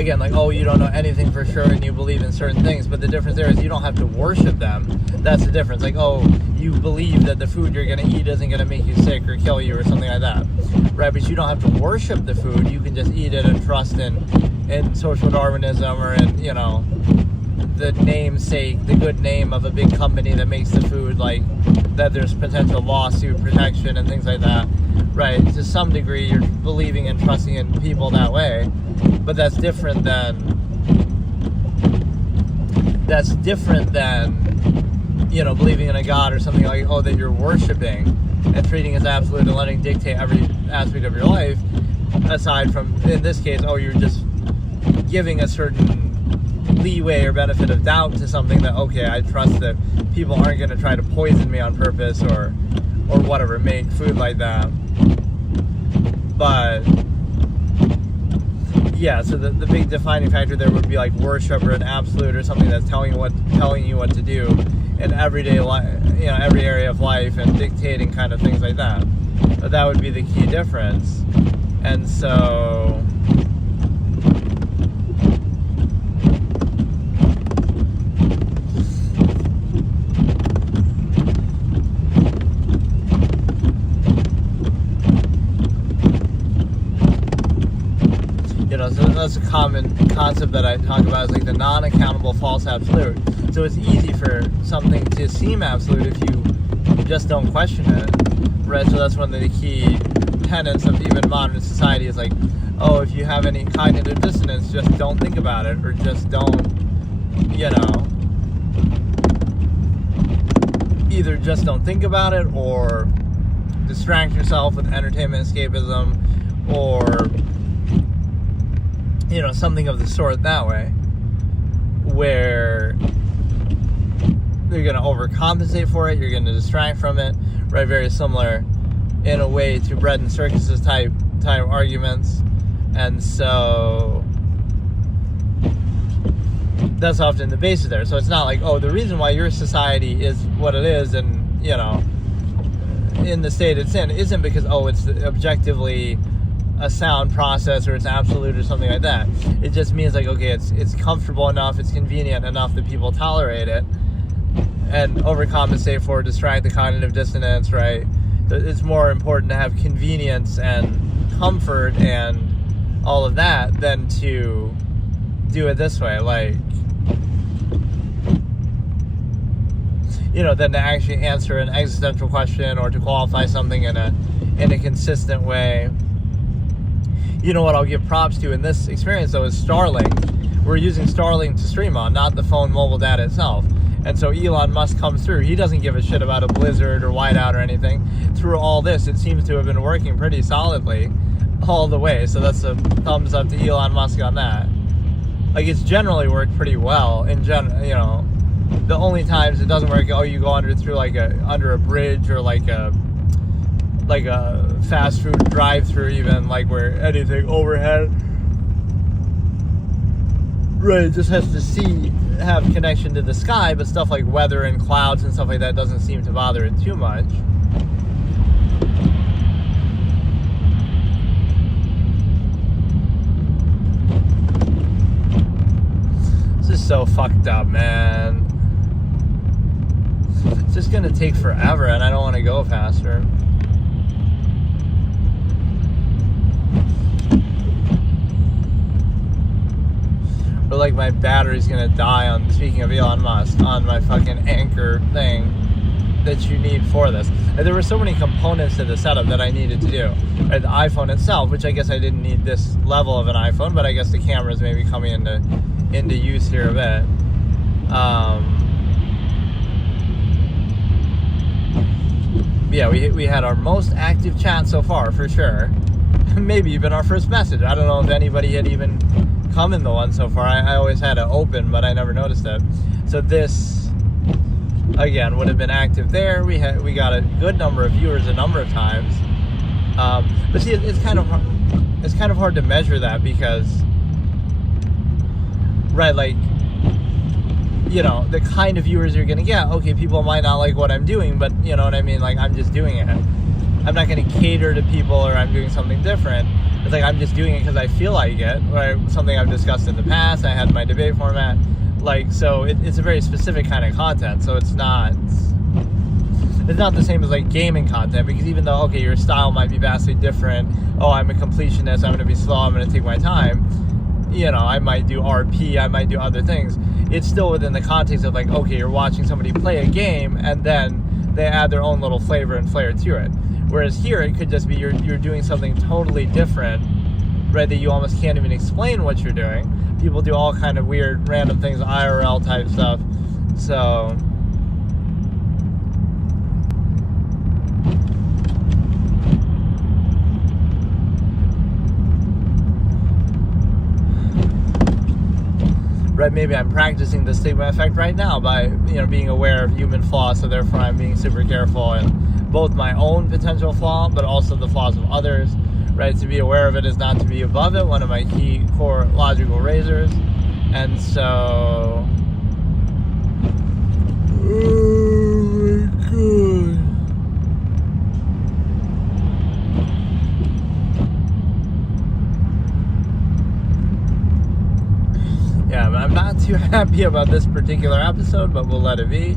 again, like, you don't know anything for sure and you believe in certain things, but the difference there is you don't have to worship them. That's the difference. Like, you believe that the food you're going to eat isn't going to make you sick or kill you or something like that, right? But you don't have to worship the food. You can just eat it and trust in social Darwinism, or in, the namesake, the good name of a big company that makes the food, like that there's potential lawsuit protection and things like that, right? To some degree, you're believing and trusting in people that way, but that's different than believing in a god or something like, that you're worshiping and treating as absolute and letting dictate every aspect of your life, aside from, in this case, you're just giving a certain leeway or benefit of doubt to something that, I trust that people aren't going to try to poison me on purpose or whatever, make food like that. But yeah, so the big defining factor there would be like worship or an absolute or something that's telling you what to do in everyday life, every area of life, and dictating kind of things like that. But that would be the key difference. And so that's a common concept that I talk about, is like the non-accountable false absolute. So it's easy for something to seem absolute if you just don't question it, right? So that's one of the key tenets of even modern society, is like, if you have any cognitive dissonance, just don't think about it, or just don't, either just don't think about it, or distract yourself with entertainment escapism, or something of the sort that way, where you're going to overcompensate for it, you're going to distract from it, right? Very similar in a way to bread and circuses type arguments. And so that's often the basis there. So it's not like, the reason why your society is what it is, and in the state it's in, isn't because it's objectively a sound process, or it's absolute, or something like that. It just means like, it's comfortable enough, it's convenient enough that people tolerate it and overcompensate for, distract the cognitive dissonance, right? It's more important to have convenience and comfort and all of that than to do it this way, like, than to actually answer an existential question or to qualify something in a consistent way. What I'll give props to in this experience, though, is Starlink. We're using Starlink to stream on, not the phone mobile data itself. And so Elon Musk comes through. He doesn't give a shit about a blizzard or whiteout or anything. Through all this, it seems to have been working pretty solidly all the way. So that's a thumbs up to Elon Musk on that. Like, it's generally worked pretty well in general. You know, the only times it doesn't work, you go under a bridge, or like a fast food drive-through, even, like, where anything overhead, right, it just has to have connection to the sky. But stuff like weather and clouds and stuff like that doesn't seem to bother it too much. This is so fucked up, man. It's just gonna take forever, and I don't want to go faster. Or like my battery's gonna die on, speaking of Elon Musk, on my fucking Anchor thing that you need for this. And there were so many components to the setup that I needed to do. And the iPhone itself, which I guess I didn't need this level of an iPhone, but I guess the camera's maybe coming into use here a bit. Yeah, we had our most active chat so far, for sure. Maybe even our first message. I don't know if anybody had even come in the one so far. I always had it open, but I never noticed it. So this, again, would have been active there. We got a good number of viewers a number of times. But see, it's kind of hard to measure that, because, right, like, you know, the kind of viewers you're gonna get. Okay, people might not like what I'm doing, but you know what I mean? Like, I'm just doing it. I'm not gonna cater to people, or I'm doing something different. It's like, I'm just doing it because I feel like it, or something I've discussed in the past. I had my debate format. Like, so it's a very specific kind of content. So it's not the same as like gaming content, because even though, okay, your style might be vastly different. Oh, I'm a completionist, I'm gonna be slow, I'm gonna take my time. You know, I might do RP, I might do other things. It's still within the context of like, okay, you're watching somebody play a game, and then they add their own little flavor and flair to it. Whereas here, it could just be you're doing something totally different, right, that you almost can't even explain what you're doing. People do all kind of weird, random things, IRL type stuff. So, right, maybe I'm practicing the stigma effect right now by, you know, being aware of human flaws, so therefore I'm being super careful, and both my own potential flaw, but also the flaws of others, right? To be aware of it is not to be above it, one of my key core logical razors. And so, oh my god. Yeah, I'm not too happy about this particular episode, but we'll let it be.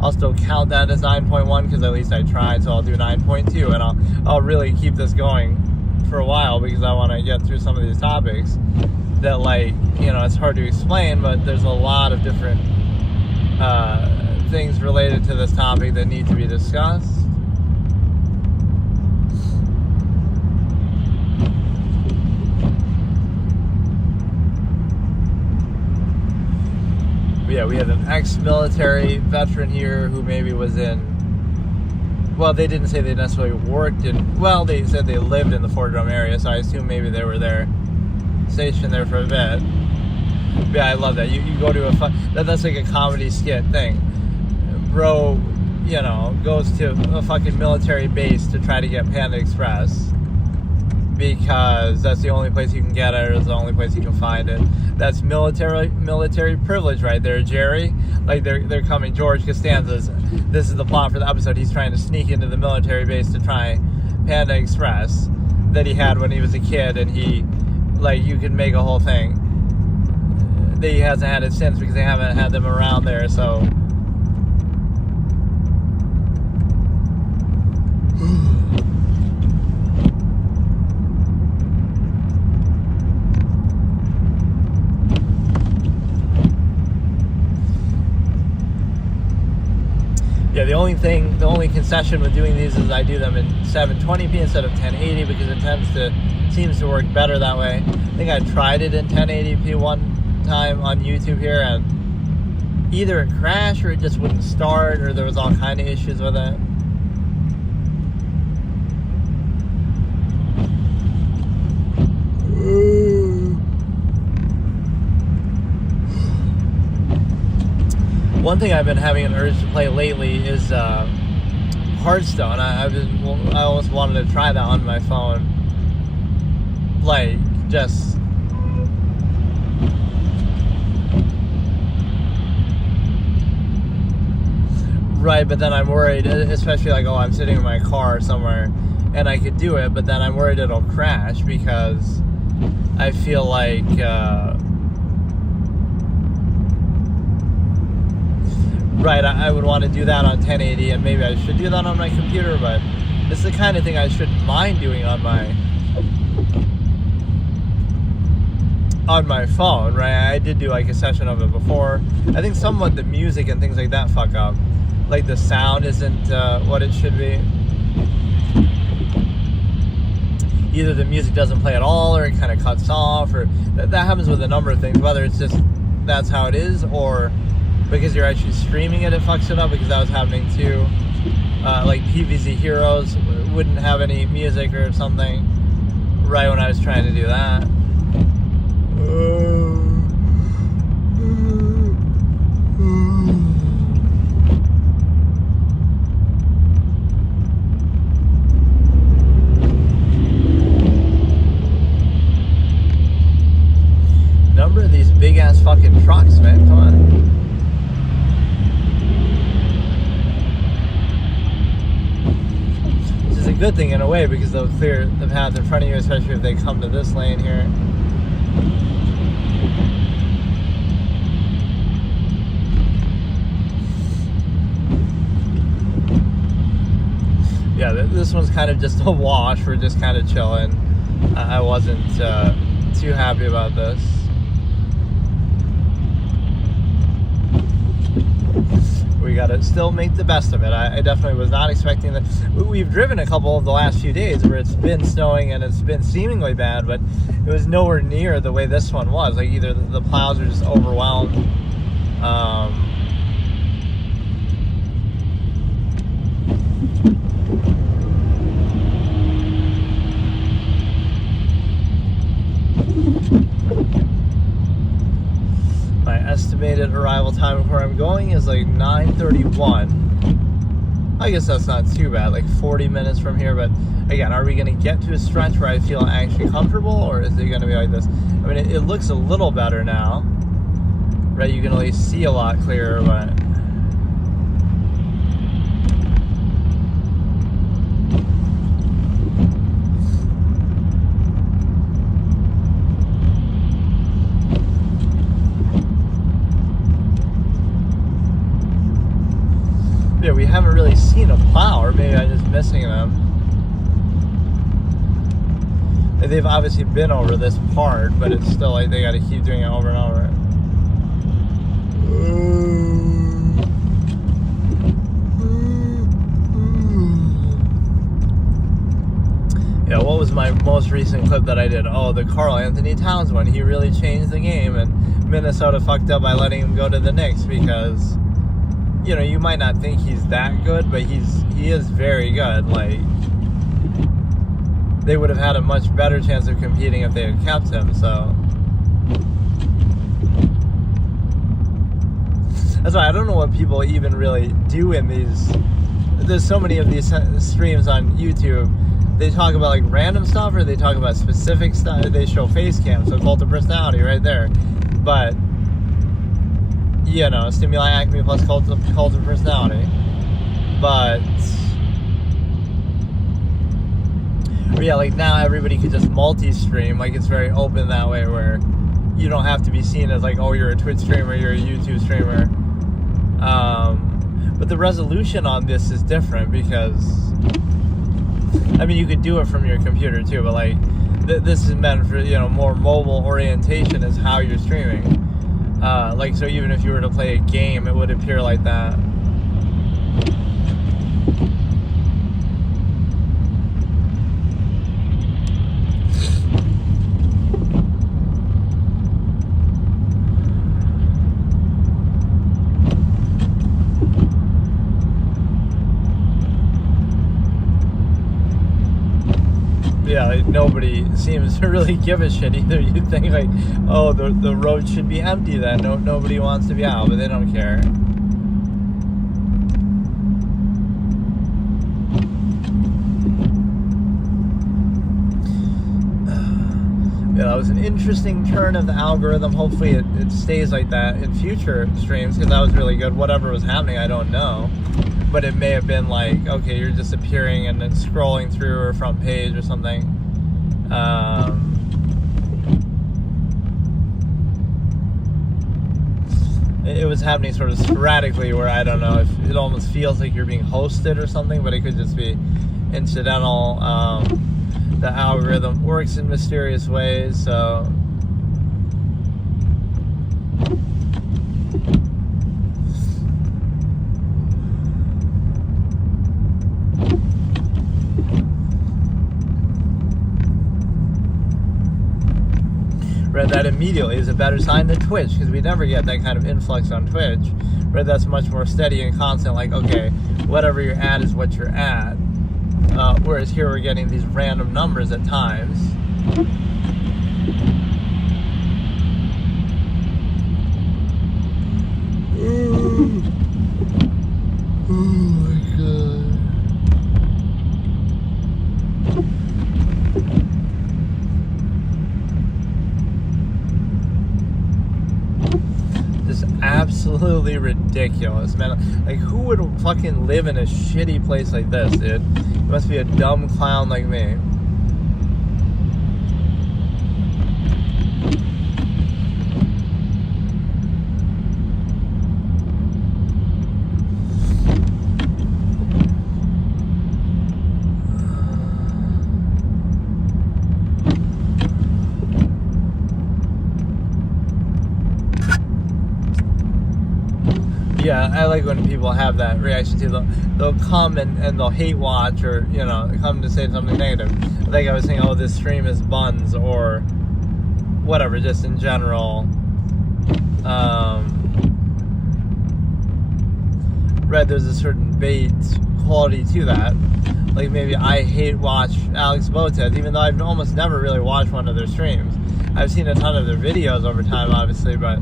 I'll still count that as 9.1 because at least I tried, so I'll do 9.2, and I'll really keep this going for a while, because I want to get through some of these topics that, like, you know, it's hard to explain, but there's a lot of different things related to this topic that need to be discussed. Yeah, we had an ex-military veteran here who maybe was in, well, they didn't say they necessarily worked in, well, they said they lived in the Fort Drum area, so I assume maybe they were there, stationed there for a bit. But yeah, I love that. You go to that's like a comedy skit thing. Bro, you know, goes to a fucking military base to try to get Panda Express, because that's the only place you can get it, or it's the only place you can find it. That's military privilege right there, Jerry. Like, they're coming. George Costanza's, this is the plot for the episode. He's trying to sneak into the military base to try Panda Express that he had when he was a kid, and he, like, you could make a whole thing that he hasn't had it since because they haven't had them around there, so. Yeah, the only concession with doing these is I do them in 720p instead of 1080, because it seems to work better that way. I think I tried it in 1080p one time on YouTube here, and either it crashed or it just wouldn't start, or there was all kind of issues with it. One thing I've been having an urge to play lately is Hearthstone. I almost wanted to try that on my phone. Like, just... Right, but then I'm worried, especially like, oh, I'm sitting in my car somewhere and I could do it, but then I'm worried it'll crash because I feel like right, I would want to do that on 1080, and maybe I should do that on my computer, but it's the kind of thing I shouldn't mind doing on my phone, right? I did do like a session of it before. I think somewhat the music and things like that fuck up. Like the sound isn't what it should be. Either the music doesn't play at all, or it kind of cuts off, or that happens with a number of things, whether it's just that's how it is, or because you're actually streaming it, it fucks it up, because that was happening too. Like PvZ Heroes wouldn't have any music or something right when I was trying to do that. Number of these big ass fucking trucks, man, come on. Which is a good thing in a way, because they'll clear the path in front of you, especially if they come to this lane here. Yeah, this one's kind of just a wash. We're just kind of chilling. I wasn't too happy about this. We gotta still make the best of it. I definitely was not expecting that. We've driven a couple of the last few days where it's been snowing and it's been seemingly bad, but it was nowhere near the way this one was. Like, either the plows are just overwhelmed. My estimated arrival time before I'm going is like 9:31. I guess that's not too bad, like 40 minutes from here, but again, are we going to get to a stretch where I feel actually comfortable, or is it going to be like this? I mean, it looks a little better now, right? You can at least see a lot clearer, but... Yeah, we haven't really seen a plow, or maybe I'm just missing them. They've obviously been over this part, but it's still like they gotta keep doing it over and over. Yeah, what was my most recent clip that I did? Oh, the Karl Anthony Towns one. He really changed the game, and Minnesota fucked up by letting him go to the Knicks because... You know, you might not think he's that good, but he is very good. Like, they would have had a much better chance of competing if they had kept him, so. That's why I don't know what people even really do in these. There's so many of these streams on YouTube. They talk about like random stuff, or they talk about specific stuff. They show face cam, so cult of personality right there. But, you know, stimuli acme plus cult of personality. But yeah, like now everybody could just multi-stream. Like, it's very open that way, where you don't have to be seen as like, oh, you're a Twitch streamer, you're a YouTube streamer. But the resolution on this is different, because I mean, you could do it from your computer too, but like this is meant for, you know, more mobile orientation is how you're streaming. Like, so even if you were to play a game, it would appear like that. yeah, like nobody seems to really give a shit either. You'd think like, oh, the road should be empty then. Nobody wants to be out, but they don't care. Yeah, that was an interesting turn of the algorithm. Hopefully it stays like that in future streams, because that was really good. Whatever was happening, I don't know. But it may have been like, okay, you're just appearing and then scrolling through or front page or something. It was happening sort of sporadically, where I don't know if it almost feels like you're being hosted or something, but it could just be incidental. The algorithm works in mysterious ways, so read that immediately is a better sign than Twitch, because we never get that kind of influx on Twitch. Read that's much more steady and constant, like, okay, whatever you're at is what you're at. Whereas here we're getting these random numbers at times. Oh my god. Just absolutely ridiculous, man. Like, who would fucking live in a shitty place like this, dude? You must be a dumb clown like me. Yeah, I like when people have that reaction to them. They'll come and they'll hate watch, or, you know, come to say something negative. Like I was saying, oh, this stream is buns, or whatever, just in general. Read there's a certain bait quality to that. Like, maybe I hate watch Alex Botez, even though I've almost never really watched one of their streams. I've seen a ton of their videos over time, obviously, but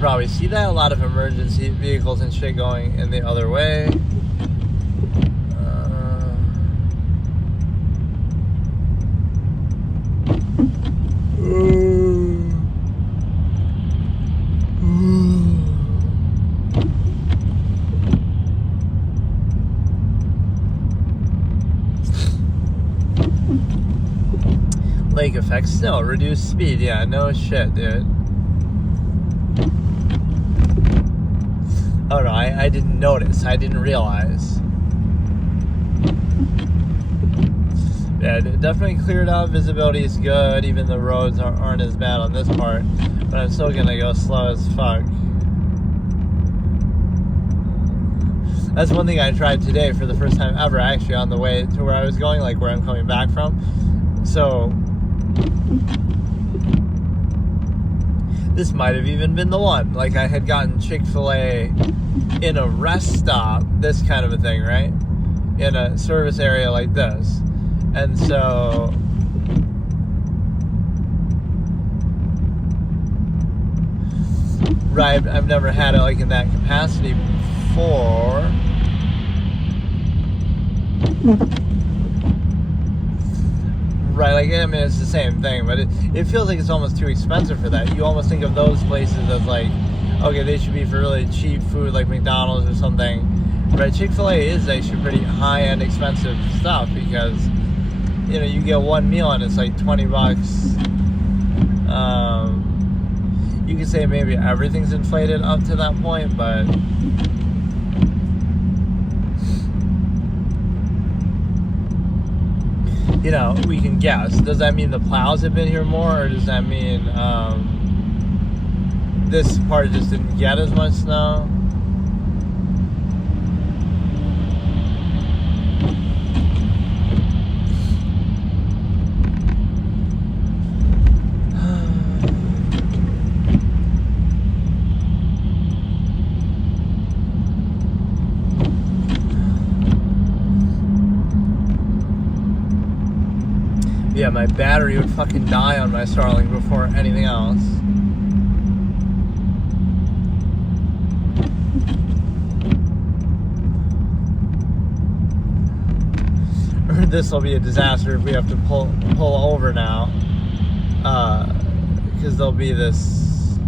probably see that a lot of emergency vehicles and shit going in the other way. Lake effect, snow, reduced speed. Yeah, no shit, dude. Oh no, I didn't notice. I didn't realize. Yeah, definitely cleared out. Visibility is good. Even the roads aren't as bad on this part. But I'm still gonna go slow as fuck. That's one thing I tried today for the first time ever, actually, on the way to where I was going, like where I'm coming back from. So this might have even been the one. Like, I had gotten Chick-fil-A in a rest stop, this kind of a thing, right? In a service area like this. And so right, I've never had it like in that capacity before. Right, like, I mean, it's the same thing, but it feels like it's almost too expensive for that. You almost think of those places as like, okay, they should be for really cheap food, like McDonald's or something. But Chick-fil-A is actually pretty high-end, expensive stuff, because, you know, you get one meal and it's like $20. You could say maybe everything's inflated up to that point, but you know, we can guess. Does that mean the plows have been here more, or does that mean this part just didn't get as much snow? Yeah, my battery would fucking die on my Starlink before anything else. This will be a disaster if we have to pull over now, because there'll be this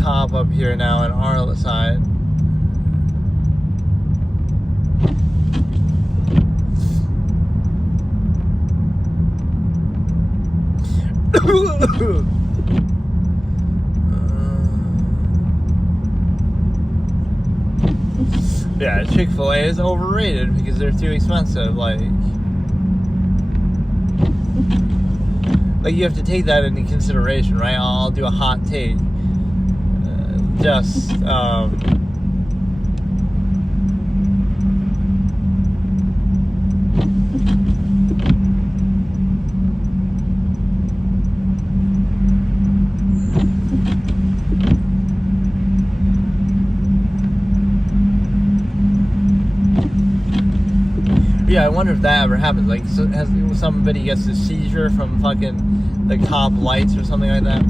cop up here now on our side. Yeah, Chick-fil-A is overrated because they're too expensive. Like you have to take that into consideration, right? I'll do a hot take. Yeah, I wonder if that ever happens. Like, has somebody gets a seizure from fucking the cop lights or something like that?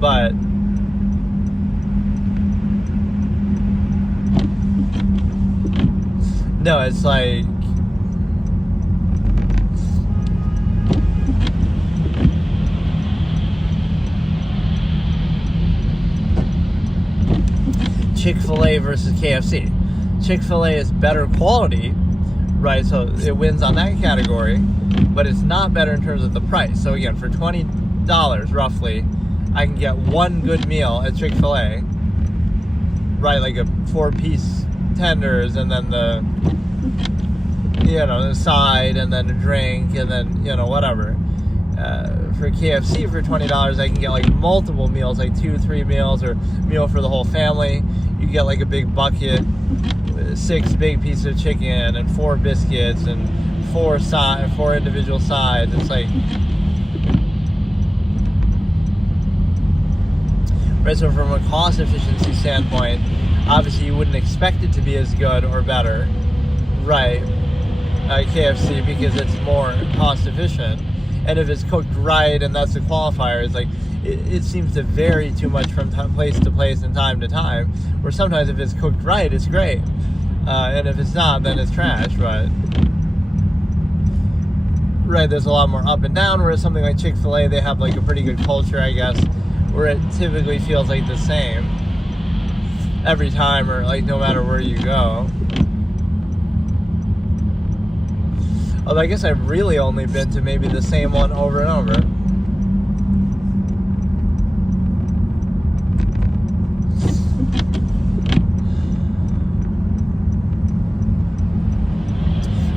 But no, it's like Chick-fil-A versus KFC. Chick-fil-A is better quality, right? So it wins on that category, but it's not better in terms of the price. So again, for $20 roughly, I can get one good meal at Chick-fil-A, right? Like a 4-piece tenders, and then the side, and then a drink, and then whatever. For KFC for $20, I can get like multiple meals, like 2-3 meals, or meal for the whole family. You get like a big bucket, 6 big pieces of chicken, and 4 biscuits, and 4 individual sides. It's like, right? So from a cost efficiency standpoint, obviously you wouldn't expect it to be as good or better, right? KFC, because it's more cost efficient. And if it's cooked right, and that's the qualifier, it's like it seems to vary too much from place to place and time to time, where sometimes if it's cooked right, it's great, and if it's not, then it's trash. Right, there's a lot more up and down, whereas something like Chick-fil-A, they have like a pretty good culture, I guess, where it typically feels like the same every time, or like no matter where you go. Although I guess I've really only been to maybe the same one over and over.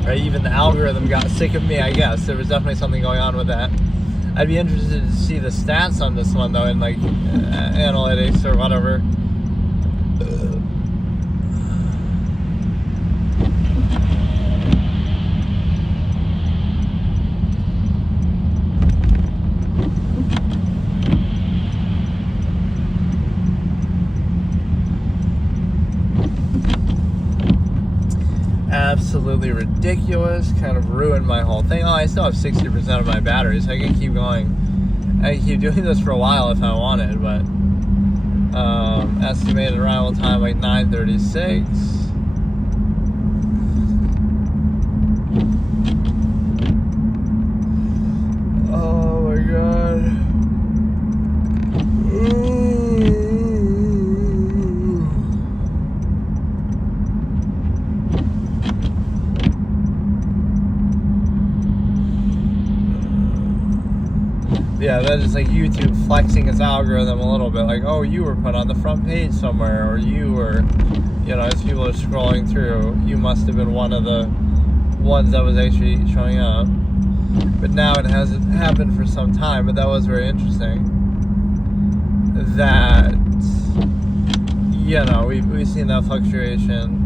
Right, even the algorithm got sick of me, I guess. There was definitely something going on with that. I'd be interested to see the stats on this one, though, in like analytics or whatever. Absolutely ridiculous. Kind of ruined my whole thing. Oh, I still have 60% of my battery, so I can keep going. I can keep doing this for a while if I wanted, but estimated arrival time like 9:36. Oh my god. Yeah, that is like YouTube flexing its algorithm a little bit. Like, oh, you were put on the front page somewhere, or you were, as people are scrolling through, you must have been one of the ones that was actually showing up. But now it hasn't happened for some time, but that was very interesting. That, we've seen that fluctuation.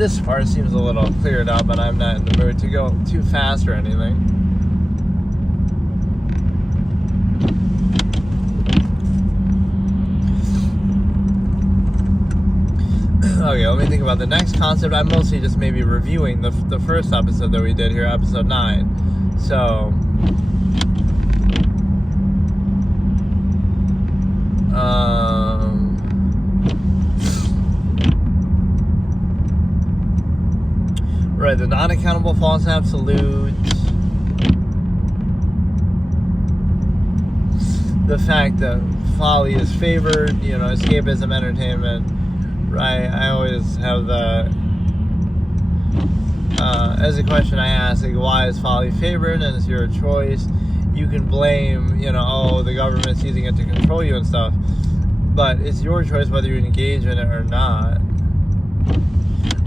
This part seems a little cleared up, but I'm not in the mood to go too fast or anything. Okay, let me think about the next concept. I'm mostly just maybe reviewing the first episode that we did here, episode 9. So, right, the non-accountable false absolute. The fact that folly is favored, escapism, entertainment. Right, I always have the as a question I ask, like, why is folly favored? And it's your choice. You can blame, the government's using it to control you and stuff, but it's your choice whether you engage in it or not,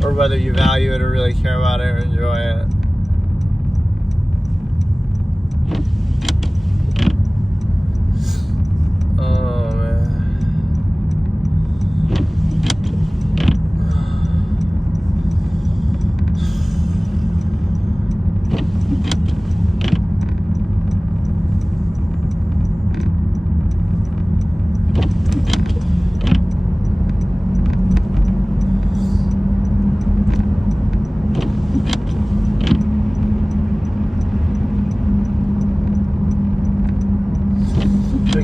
or whether you value it or really care about it or enjoy it.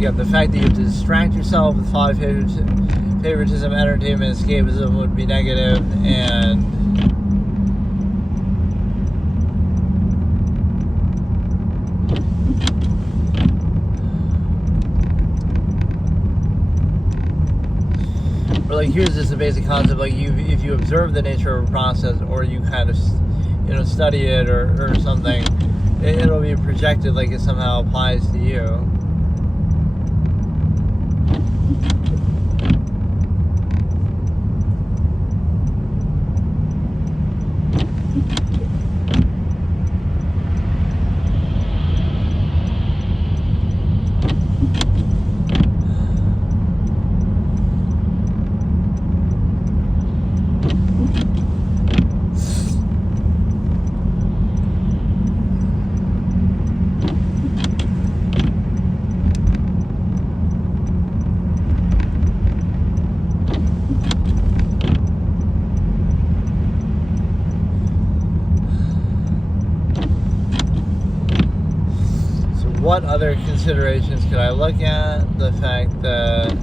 The fact that you have to distract yourself with folly, favoritism, entertainment, escapism would be negative, and or like, here's just a basic concept, like, if you observe the nature of a process, or you kind of study it or something, it'll be projected like it somehow applies to you. What other considerations could I look at? The fact that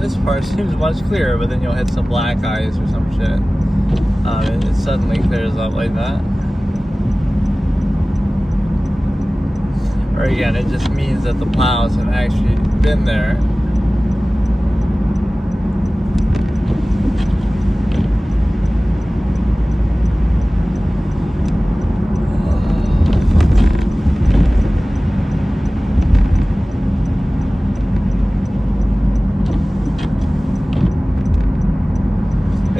this part seems much clearer, but then you'll hit some black eyes or some shit. It suddenly clears up like that. Or again, it just means that the plows have actually been there.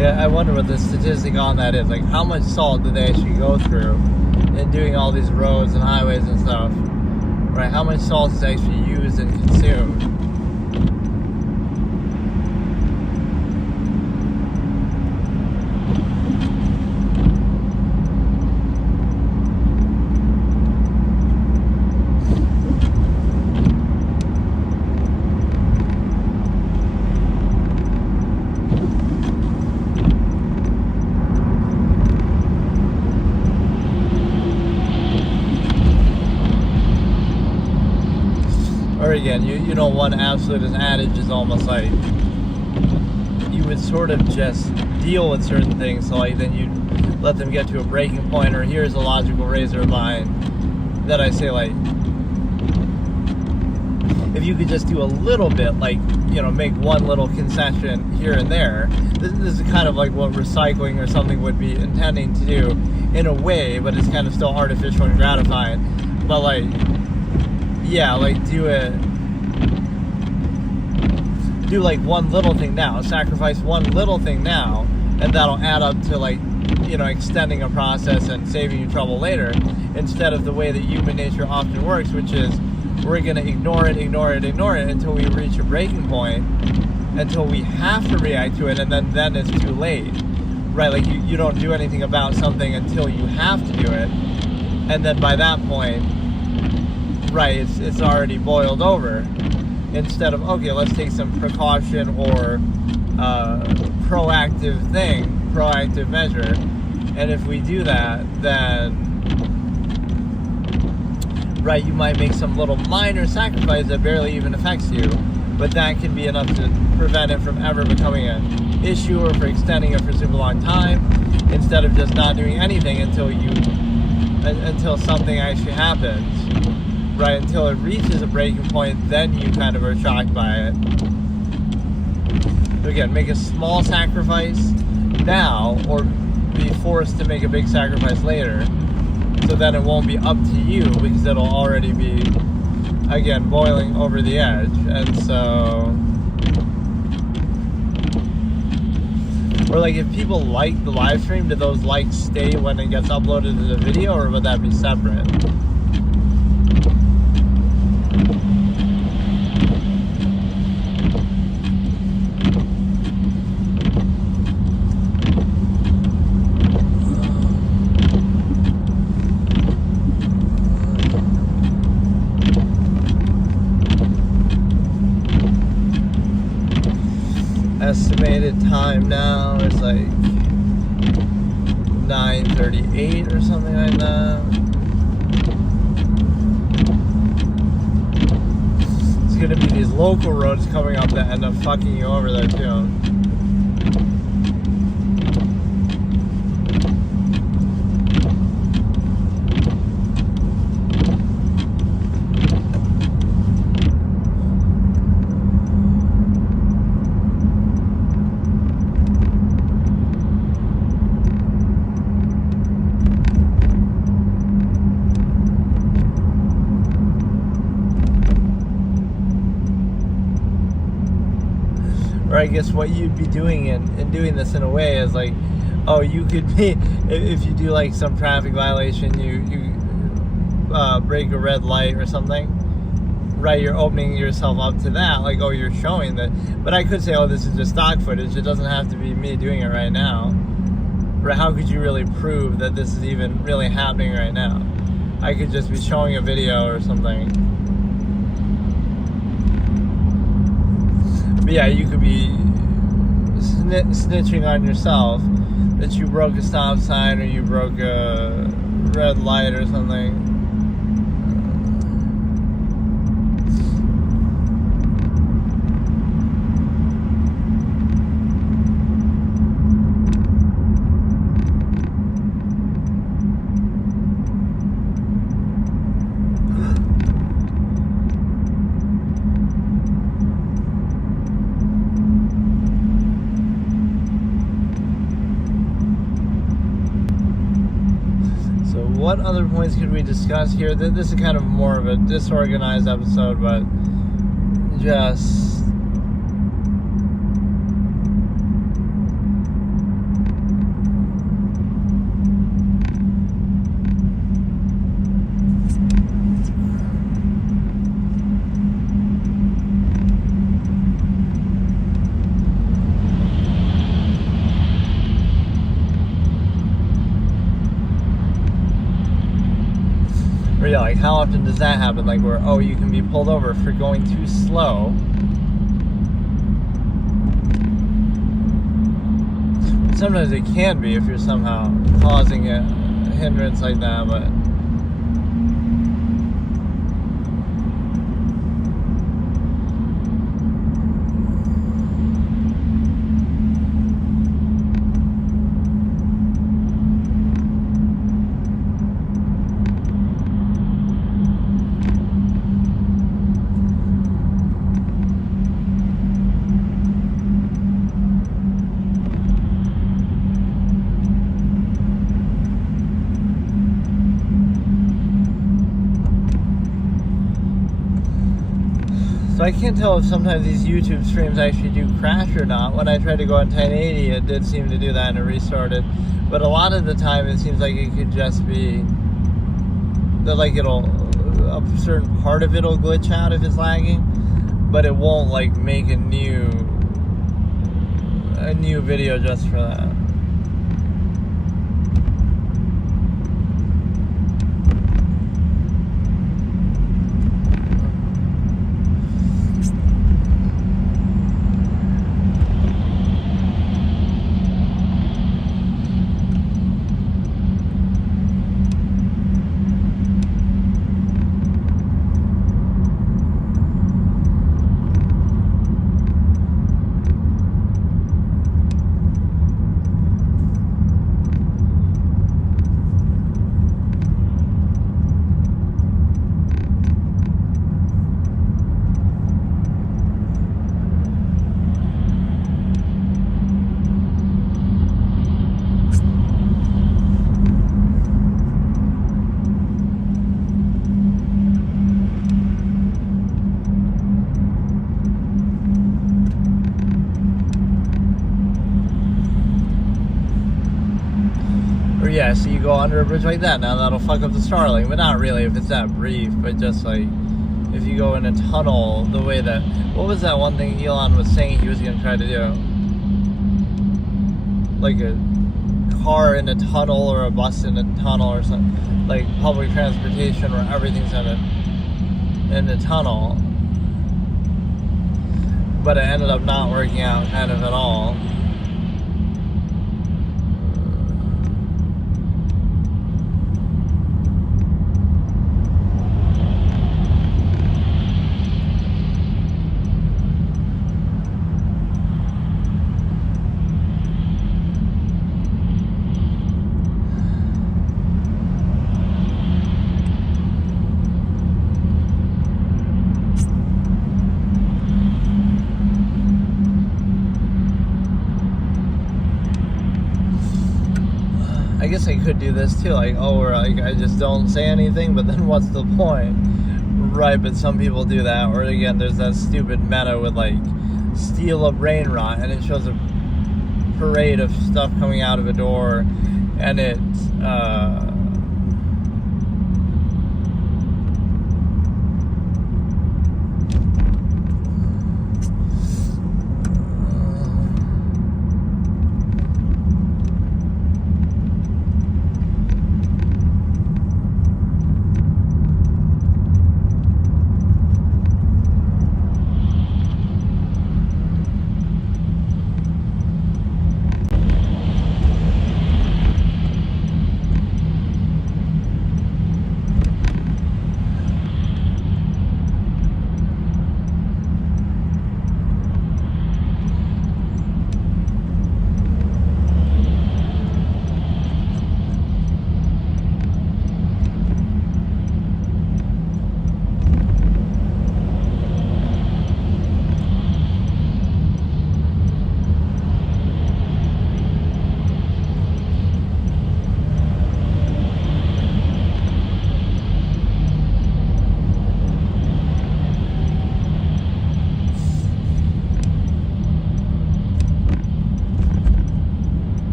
I wonder what the statistic on that is. Like, how much salt did they actually go through in doing all these roads and highways and stuff? Right? How much salt is actually used and consumed? or again, you know, one absolutist adage is almost like you would sort of just deal with certain things, so like then you let them get to a breaking point, or here's a logical razor line that I say, like, if you could just do a little bit, like, you know, make one little concession here and there. This is kind of like what recycling or something would be intending to do in a way, but it's kind of still artificial and gratifying. But like, yeah, like do like one little thing now, sacrifice one little thing now, and that'll add up to, like, you know, extending a process and saving you trouble later, instead of the way that human nature often works, which is we're going to ignore it until we reach a breaking point, until we have to react to it, and then it's too late, right? Like you don't do anything about something until you have to do it, and then by that point, right, it's already boiled over, instead of, okay, let's take some precaution or proactive measure, and if we do that, then right, you might make some little minor sacrifice that barely even affects you, but that can be enough to prevent it from ever becoming an issue, or for extending it for a super long time, instead of just not doing anything until something actually happens, right? Until it reaches a breaking point, then you kind of are shocked by it. So again, make a small sacrifice now, or be forced to make a big sacrifice later, so then it won't be up to you, because it'll already be, again, boiling over the edge. And so, or like, if people like the live stream, do those likes stay when it gets uploaded to the video, or would that be separate? Estimated time now is like 9:38 or something like that. It's gonna be these local roads coming up that end up fucking you over there too. Or I guess what you'd be doing in doing this in a way is like, oh, you could be, if you do like some traffic violation, you break a red light or something, right? You're opening yourself up to that, like, oh, you're showing that. But I could say, oh, this is just stock footage. It doesn't have to be me doing it right now. Right? How could you really prove that this is even really happening right now? I could just be showing a video or something. But yeah, you could be snitching on yourself that you broke a stop sign, or you broke a red light or something. What other points could we discuss here? This is kind of more of a disorganized episode, but just... yeah, like, how often does that happen? Like, where, oh, you can be pulled over for going too slow. Sometimes it can be if you're somehow causing a hindrance like that, but So I can't tell if sometimes these YouTube streams actually do crash or not. When I tried to go on 1080, it did seem to do that and it restarted. But a lot of the time, it seems like it could just be that, like, a certain part of it'll glitch out if it's lagging, but it won't, like, make a new video just for that. Yeah, so you go under a bridge like that. Now that'll fuck up the Starlink, but not really if it's that brief. But just like if you go in a tunnel, the way that, what was that one thing Elon was saying he was gonna try to do? Like a car in a tunnel or a bus in a tunnel or something, like public transportation where everything's in a tunnel. But it ended up not working out kind of at all. I guess I could do this too, like, or like I just don't say anything, but then what's the point? Right, but some people do that. Or again, there's that stupid meta with like steal a brain rot, and it shows a parade of stuff coming out of a door, and it's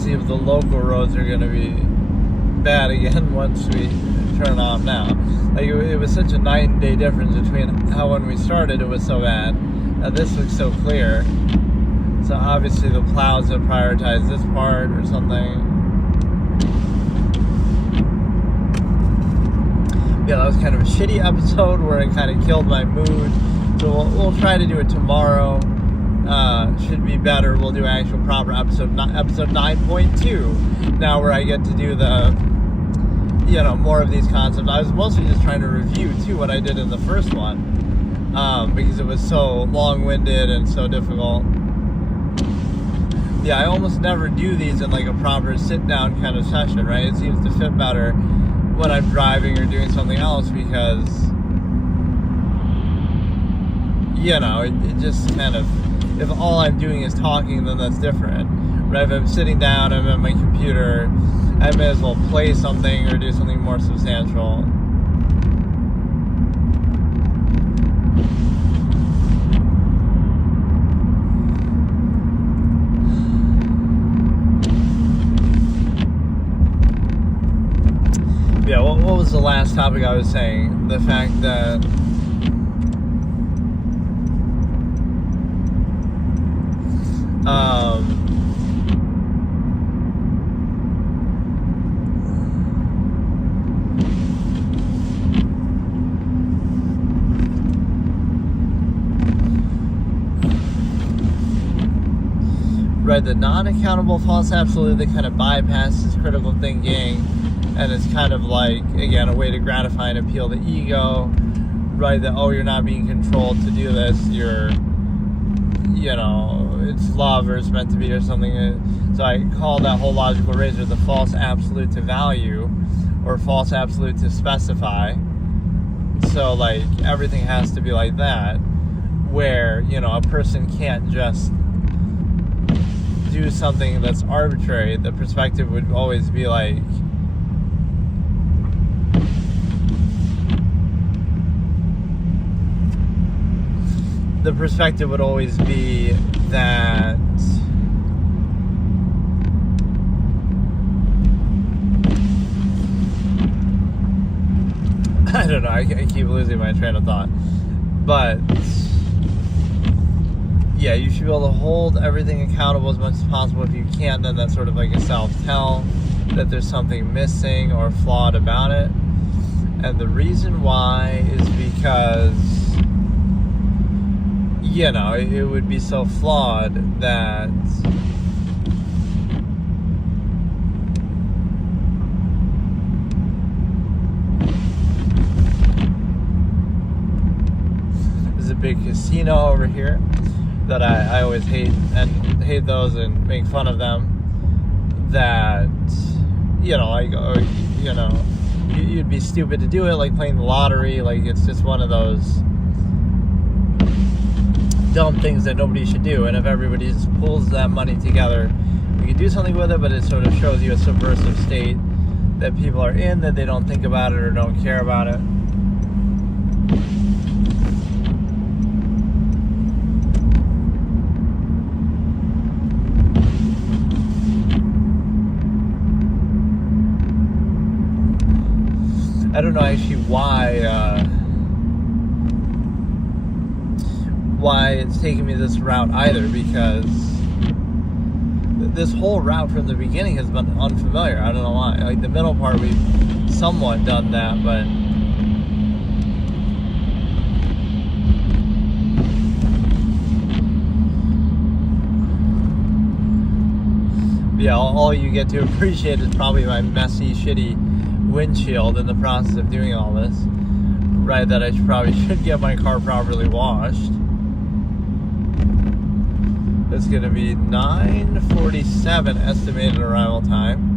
see if the local roads are going to be bad again once we turn off now. Like, it was such a night and day difference between how when we started it was so bad. Now this looks so clear. So obviously the plows have prioritized this part or something. Yeah, that was kind of a shitty episode where it kind of killed my mood. So we'll try to do it tomorrow. Should be better. We'll do actual proper episode 9.2 now, where I get to do the, more of these concepts. I was mostly just trying to review too what I did in the first one, because it was so long-winded and so difficult. Yeah, I almost never do these in like a proper sit-down kind of session, right? It seems to fit better when I'm driving or doing something else, because it just kind of, if all I'm doing is talking, then that's different, right? If I'm sitting down, I'm at my computer, I may as well play something or do something more substantial. Yeah, what was the last topic I was saying? The fact that right, the non-accountable false absolute that kind of bypasses critical thinking, and it's kind of like, again, a way to gratify and appeal the ego, right? That, you're not being controlled to do this, you're, it's love or it's meant to be or something. So I call that whole logical razor the false absolute to value, or false absolute to specify. So, like, everything has to be like that, where, a person can't just do something that's arbitrary. The perspective would always be like, that I don't know, I keep losing my train of thought, but yeah, you should be able to hold everything accountable as much as possible. If you can't, then that's sort of like a self-tell that there's something missing or flawed about it. And the reason why is because, it would be so flawed that there's a big casino over here that I always hate those and make fun of them, that you'd be stupid to do it, like playing the lottery. Like, it's just one of those dumb things that nobody should do. And if everybody just pulls that money together, we could do something with it. But it sort of shows you a subversive state that people are in, that they don't think about it or don't care about it. I don't know actually why it's taking me this route either, because this whole route from the beginning has been unfamiliar. I don't know why. Like, the middle part, we've somewhat done that, but yeah, all you get to appreciate is probably my messy, shitty windshield in the process of doing all this, right? That I probably should get my car properly washed. It's going to be 9:47 estimated arrival time.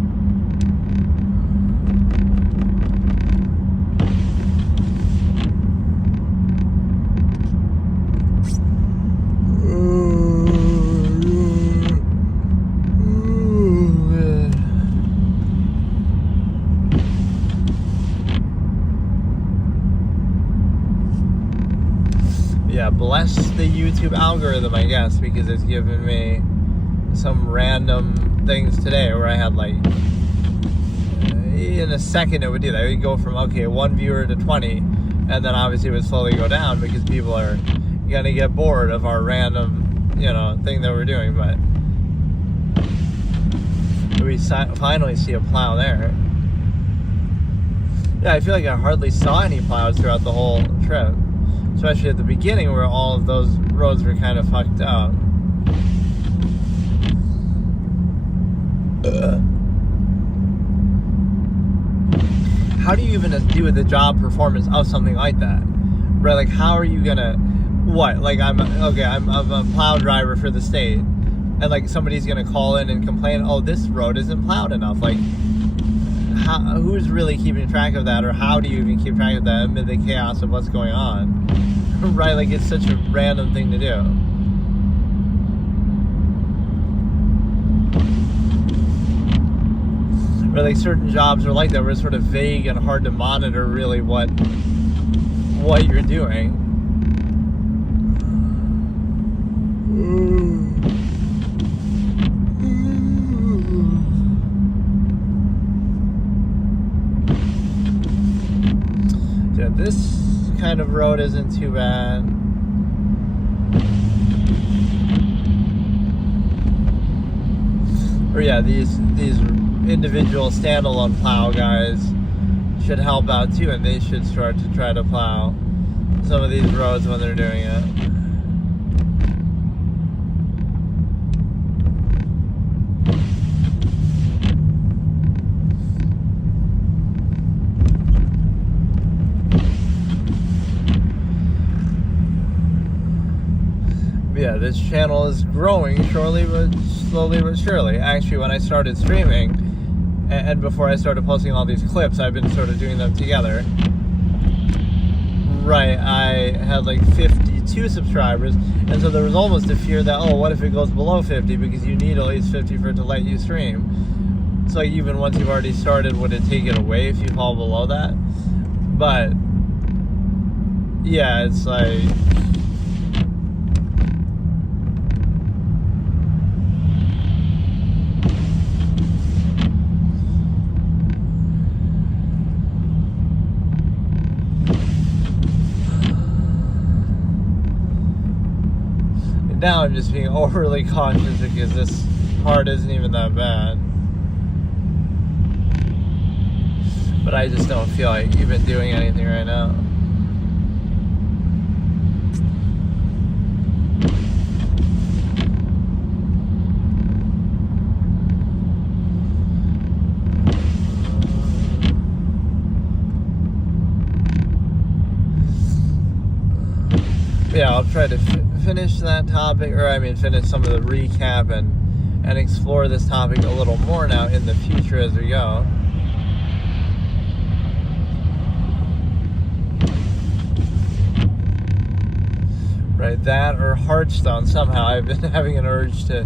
Yeah, bless the YouTube algorithm, I guess, because it's given me some random things today where I had like, in a second it would do that. It would go from, okay, 1 viewer to 20, and then obviously it would slowly go down because people are going to get bored of our random, thing that we're doing. But we finally see a plow there. Yeah, I feel like I hardly saw any plows throughout the whole trip, especially at the beginning where all of those roads were kind of fucked up. How do you even do the job performance of something like that? Right? Like, how are you gonna, what? Like, I'm a plow driver for the state, and like somebody's gonna call in and complain, oh, this road isn't plowed enough. Like, who's really keeping track of that, or how do you even keep track of that amid the chaos of what's going on? Right? Like, it's such a random thing to do. Or like certain jobs are like that, where it's sort of vague and hard to monitor really what you're doing. Yeah, this kind of road isn't too bad. Or yeah, these individual standalone plow guys should help out too, and they should start to try to plow some of these roads when they're doing it. Yeah, this channel is growing slowly but surely. Actually, when I started streaming, and before I started posting all these clips, I've been sort of doing them together. Right, I had like 52 subscribers, and so there was almost a fear that, oh, what if it goes below 50, because you need at least 50 for it to let you stream. So like, even once you've already started, would it take it away if you fall below that? But yeah, it's like, now I'm just being overly cautious because this part isn't even that bad. But I just don't feel like even doing anything right now. Yeah, I'll try to finish that topic, or finish some of the recap and explore this topic a little more now in the future as we go. Right, that or Hearthstone. Somehow I've been having an urge to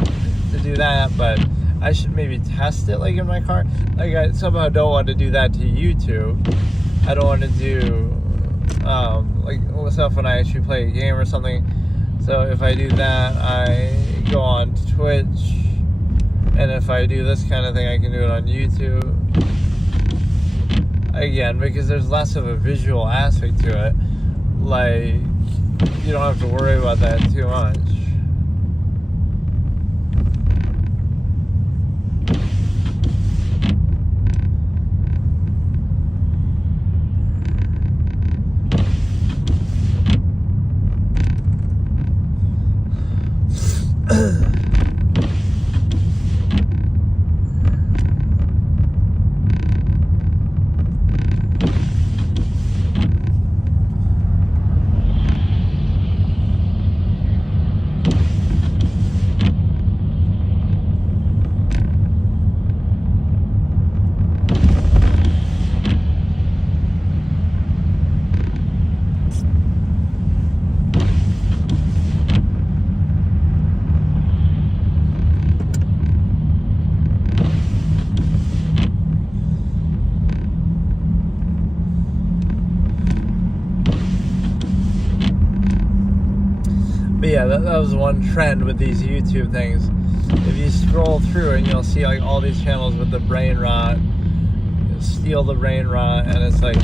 do that, but I should maybe test it like in my car. Like, I somehow don't want to do that to YouTube. I don't want to do like stuff when I actually play a game or something. So if I do that, I go on Twitch, and if I do this kind of thing, I can do it on YouTube. Again, because there's less of a visual aspect to it. Like, you don't have to worry about that too much. But yeah, that was one trend with these YouTube things. If you scroll through and you'll see like all these channels with the brain rot, steal the brain rot, and it's like,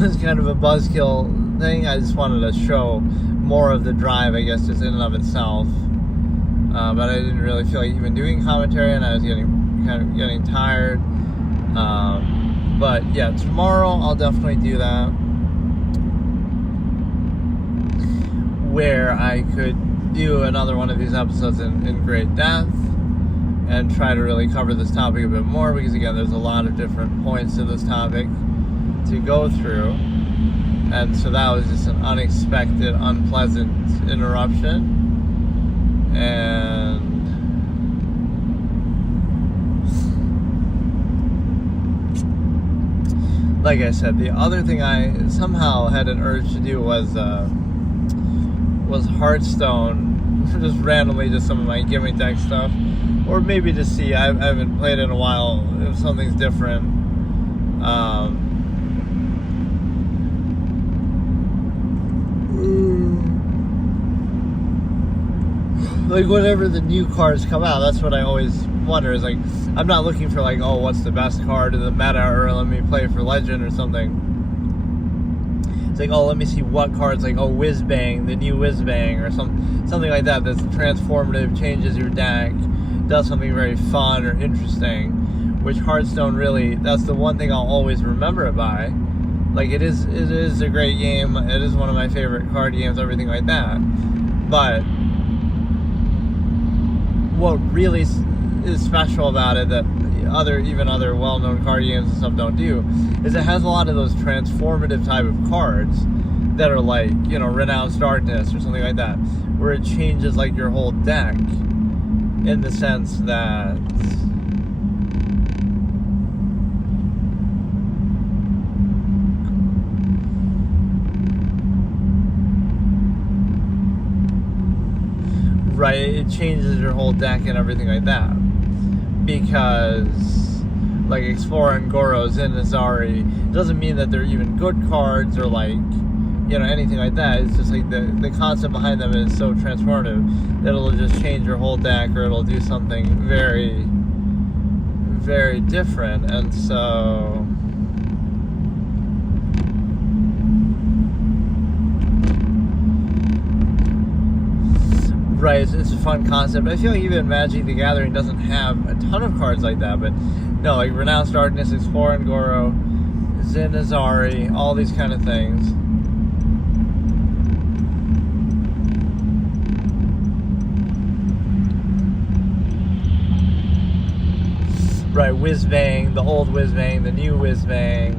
was kind of a buzzkill thing. I just wanted to show more of the drive, I guess, just in and of itself. But I didn't really feel like even doing commentary, and I was getting tired. But yeah, tomorrow I'll definitely do that, where I could do another one of these episodes in great depth and try to really cover this topic a bit more, because again, there's a lot of different points to this topic to go through. And so that was just an unexpected, unpleasant interruption. And like I said, the other thing I somehow had an urge to do was Hearthstone, just randomly, just some of my gimmick deck stuff, or maybe just see. I haven't played in a while. If something's different, like whenever the new cards come out, that's what I always wonder. Is like, I'm not looking for like, oh, what's the best card in the meta, or let me play for Legend or something. It's like, oh, let me see what cards, like, oh, Whiz Bang, the new Whiz Bang, or something like that, that's transformative, changes your deck, does something very fun or interesting, which Hearthstone really, that's the one thing I'll always remember it by. Like, it is a great game, it is one of my favorite card games, everything like that, but what really is special about it that even other well-known card games and stuff don't do is it has a lot of those transformative type of cards that are like, Renounced Darkness or something like that, where it changes like your whole deck, in the sense that right, it changes your whole deck and everything like that. Because like Explorer and Goros and Azari doesn't mean that they're even good cards or like, anything like that. It's just like the concept behind them is so transformative that it'll just change your whole deck, or it'll do something very, very different. And so right, it's a fun concept. I feel like even Magic the Gathering doesn't have a ton of cards like that, but no, like Renounced Darkness, Explorer and Goro, Zin Azari, all these kind of things. Right, Whiz Bang, the old Whiz Bang, the new Whiz Bang,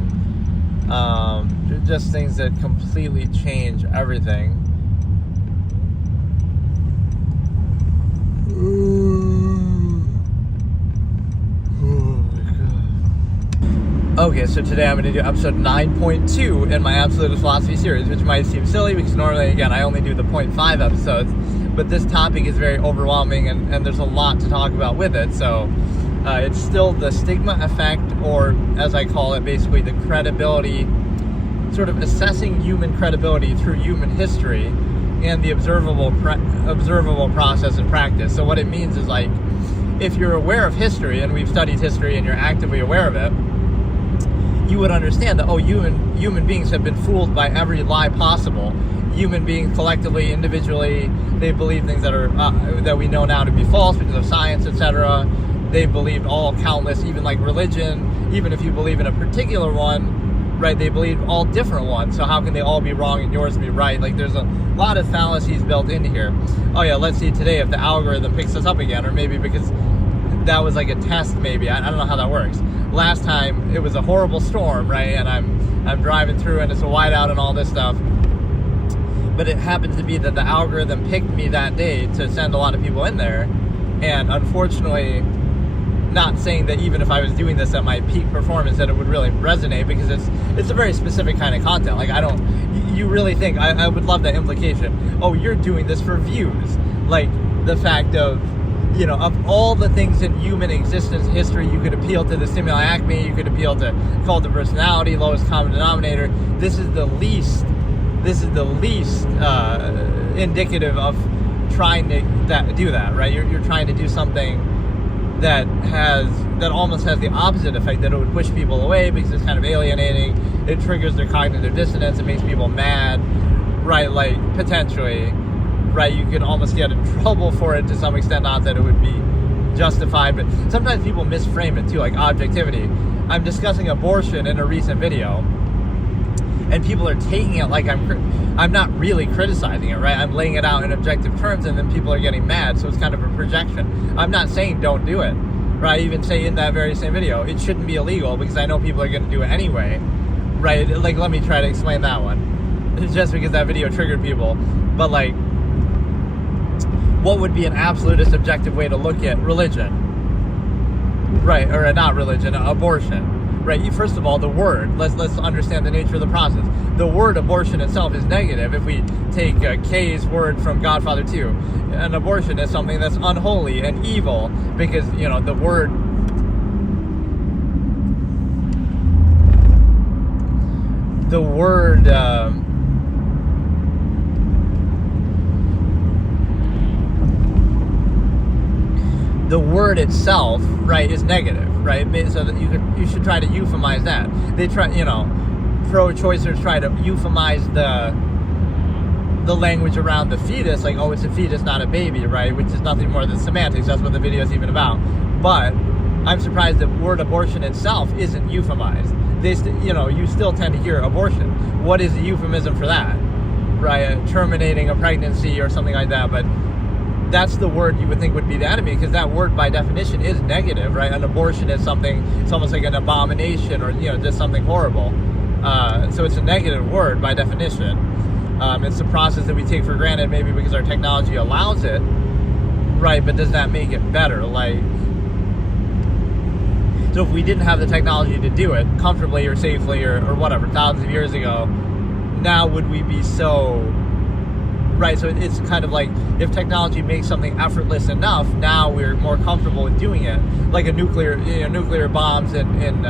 just things that completely change everything. Okay, so today I'm going to do episode 9.2 in my Absolutist Philosophy series, which might seem silly because normally, again, I only do the 0.5 episodes, but this topic is very overwhelming and there's a lot to talk about with it. So it's still the stigma effect, or as I call it, basically the credibility, sort of assessing human credibility through human history and the observable process and practice. So what it means is, like, if you're aware of history, and we've studied history and you're actively aware of it, you would understand that, human beings have been fooled by every lie possible. Human beings collectively, individually, they believe things that are that we know now to be false because of science, etc. They believed all countless, even like religion, even if you believe in a particular one, right, they believe all different ones. So how can they all be wrong and yours be right? Like, there's a lot of fallacies built into here. Oh yeah, let's see today if the algorithm picks us up again, or maybe because that was like a test, maybe. I don't know how that works. Last time it was a horrible storm, right? And I'm driving through and it's a whiteout and all this stuff. But it happens to be that the algorithm picked me that day to send a lot of people in there. And unfortunately, not saying that even if I was doing this at my peak performance that it would really resonate, because it's a very specific kind of content. Like, you really think, I would love that implication. Oh, you're doing this for views. Like, the fact of, of all the things in human existence history, you could appeal to the stimuli acme, you could appeal to cult of personality, lowest common denominator. This is the least indicative of trying to do that, right? You're trying to do something that almost has the opposite effect, that it would push people away because it's kind of alienating. It triggers their cognitive dissonance. It makes people mad, right? Like, potentially, right? You can almost get in trouble for it to some extent. Not that it would be justified, but sometimes people misframe it too, like objectivity. I'm discussing abortion in a recent video, and people are taking it like I'm not really criticizing it, right? I'm laying it out in objective terms, and then people are getting mad, so it's kind of a projection. I'm not saying don't do it, right? I even say in that very same video, it shouldn't be illegal, because I know people are going to do it anyway, right? Like, let me try to explain that one. It's just because that video triggered people. But, like, what would be an absolutist objective way to look at religion? Right, or not religion, abortion. Right, first of all, the word, let's understand the nature of the process. The word abortion itself is negative. If we take Kay's word from Godfather 2, an abortion is something that's unholy and evil, because, you know, the word itself, right, is negative, right? So that you should try to euphemize that. They try, you know, pro-choicers try to euphemize the language around the fetus, like, oh, it's a fetus, not a baby, right? Which is nothing more than semantics. That's what the video is even about. But I'm surprised that word abortion itself isn't euphemized. You still tend to hear abortion. What is the euphemism for that, right? Terminating a pregnancy or something like that. But that's the word you would think would be the enemy, because that word by definition is negative, right? An abortion is something, it's almost like an abomination, or, you know, just something horrible. So it's a negative word by definition. It's a process that we take for granted, maybe because our technology allows it, right? But does that make it better? Like, so if we didn't have the technology to do it comfortably or safely or whatever, thousands of years ago, now would we be so... Right, so it's kind of like, if technology makes something effortless enough, now we're more comfortable with doing it. Like nuclear bombs in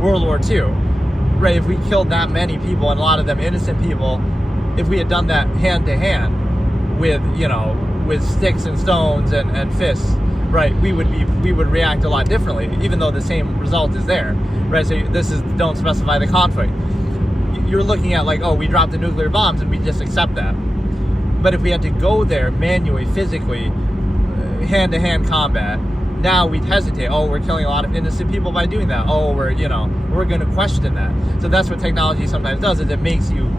World War II. Right, if we killed that many people, and a lot of them innocent people, if we had done that hand to hand with sticks and stones and fists, right, we would react a lot differently, even though the same result is there. Right, so don't specify the conflict. You're looking at, like, oh, we dropped the nuclear bombs and we just accept that. But if we had to go there manually, physically, hand-to-hand combat, now we'd hesitate. Oh, we're killing a lot of innocent people by doing that. Oh, we're going to question that. So that's what technology sometimes does, is it makes you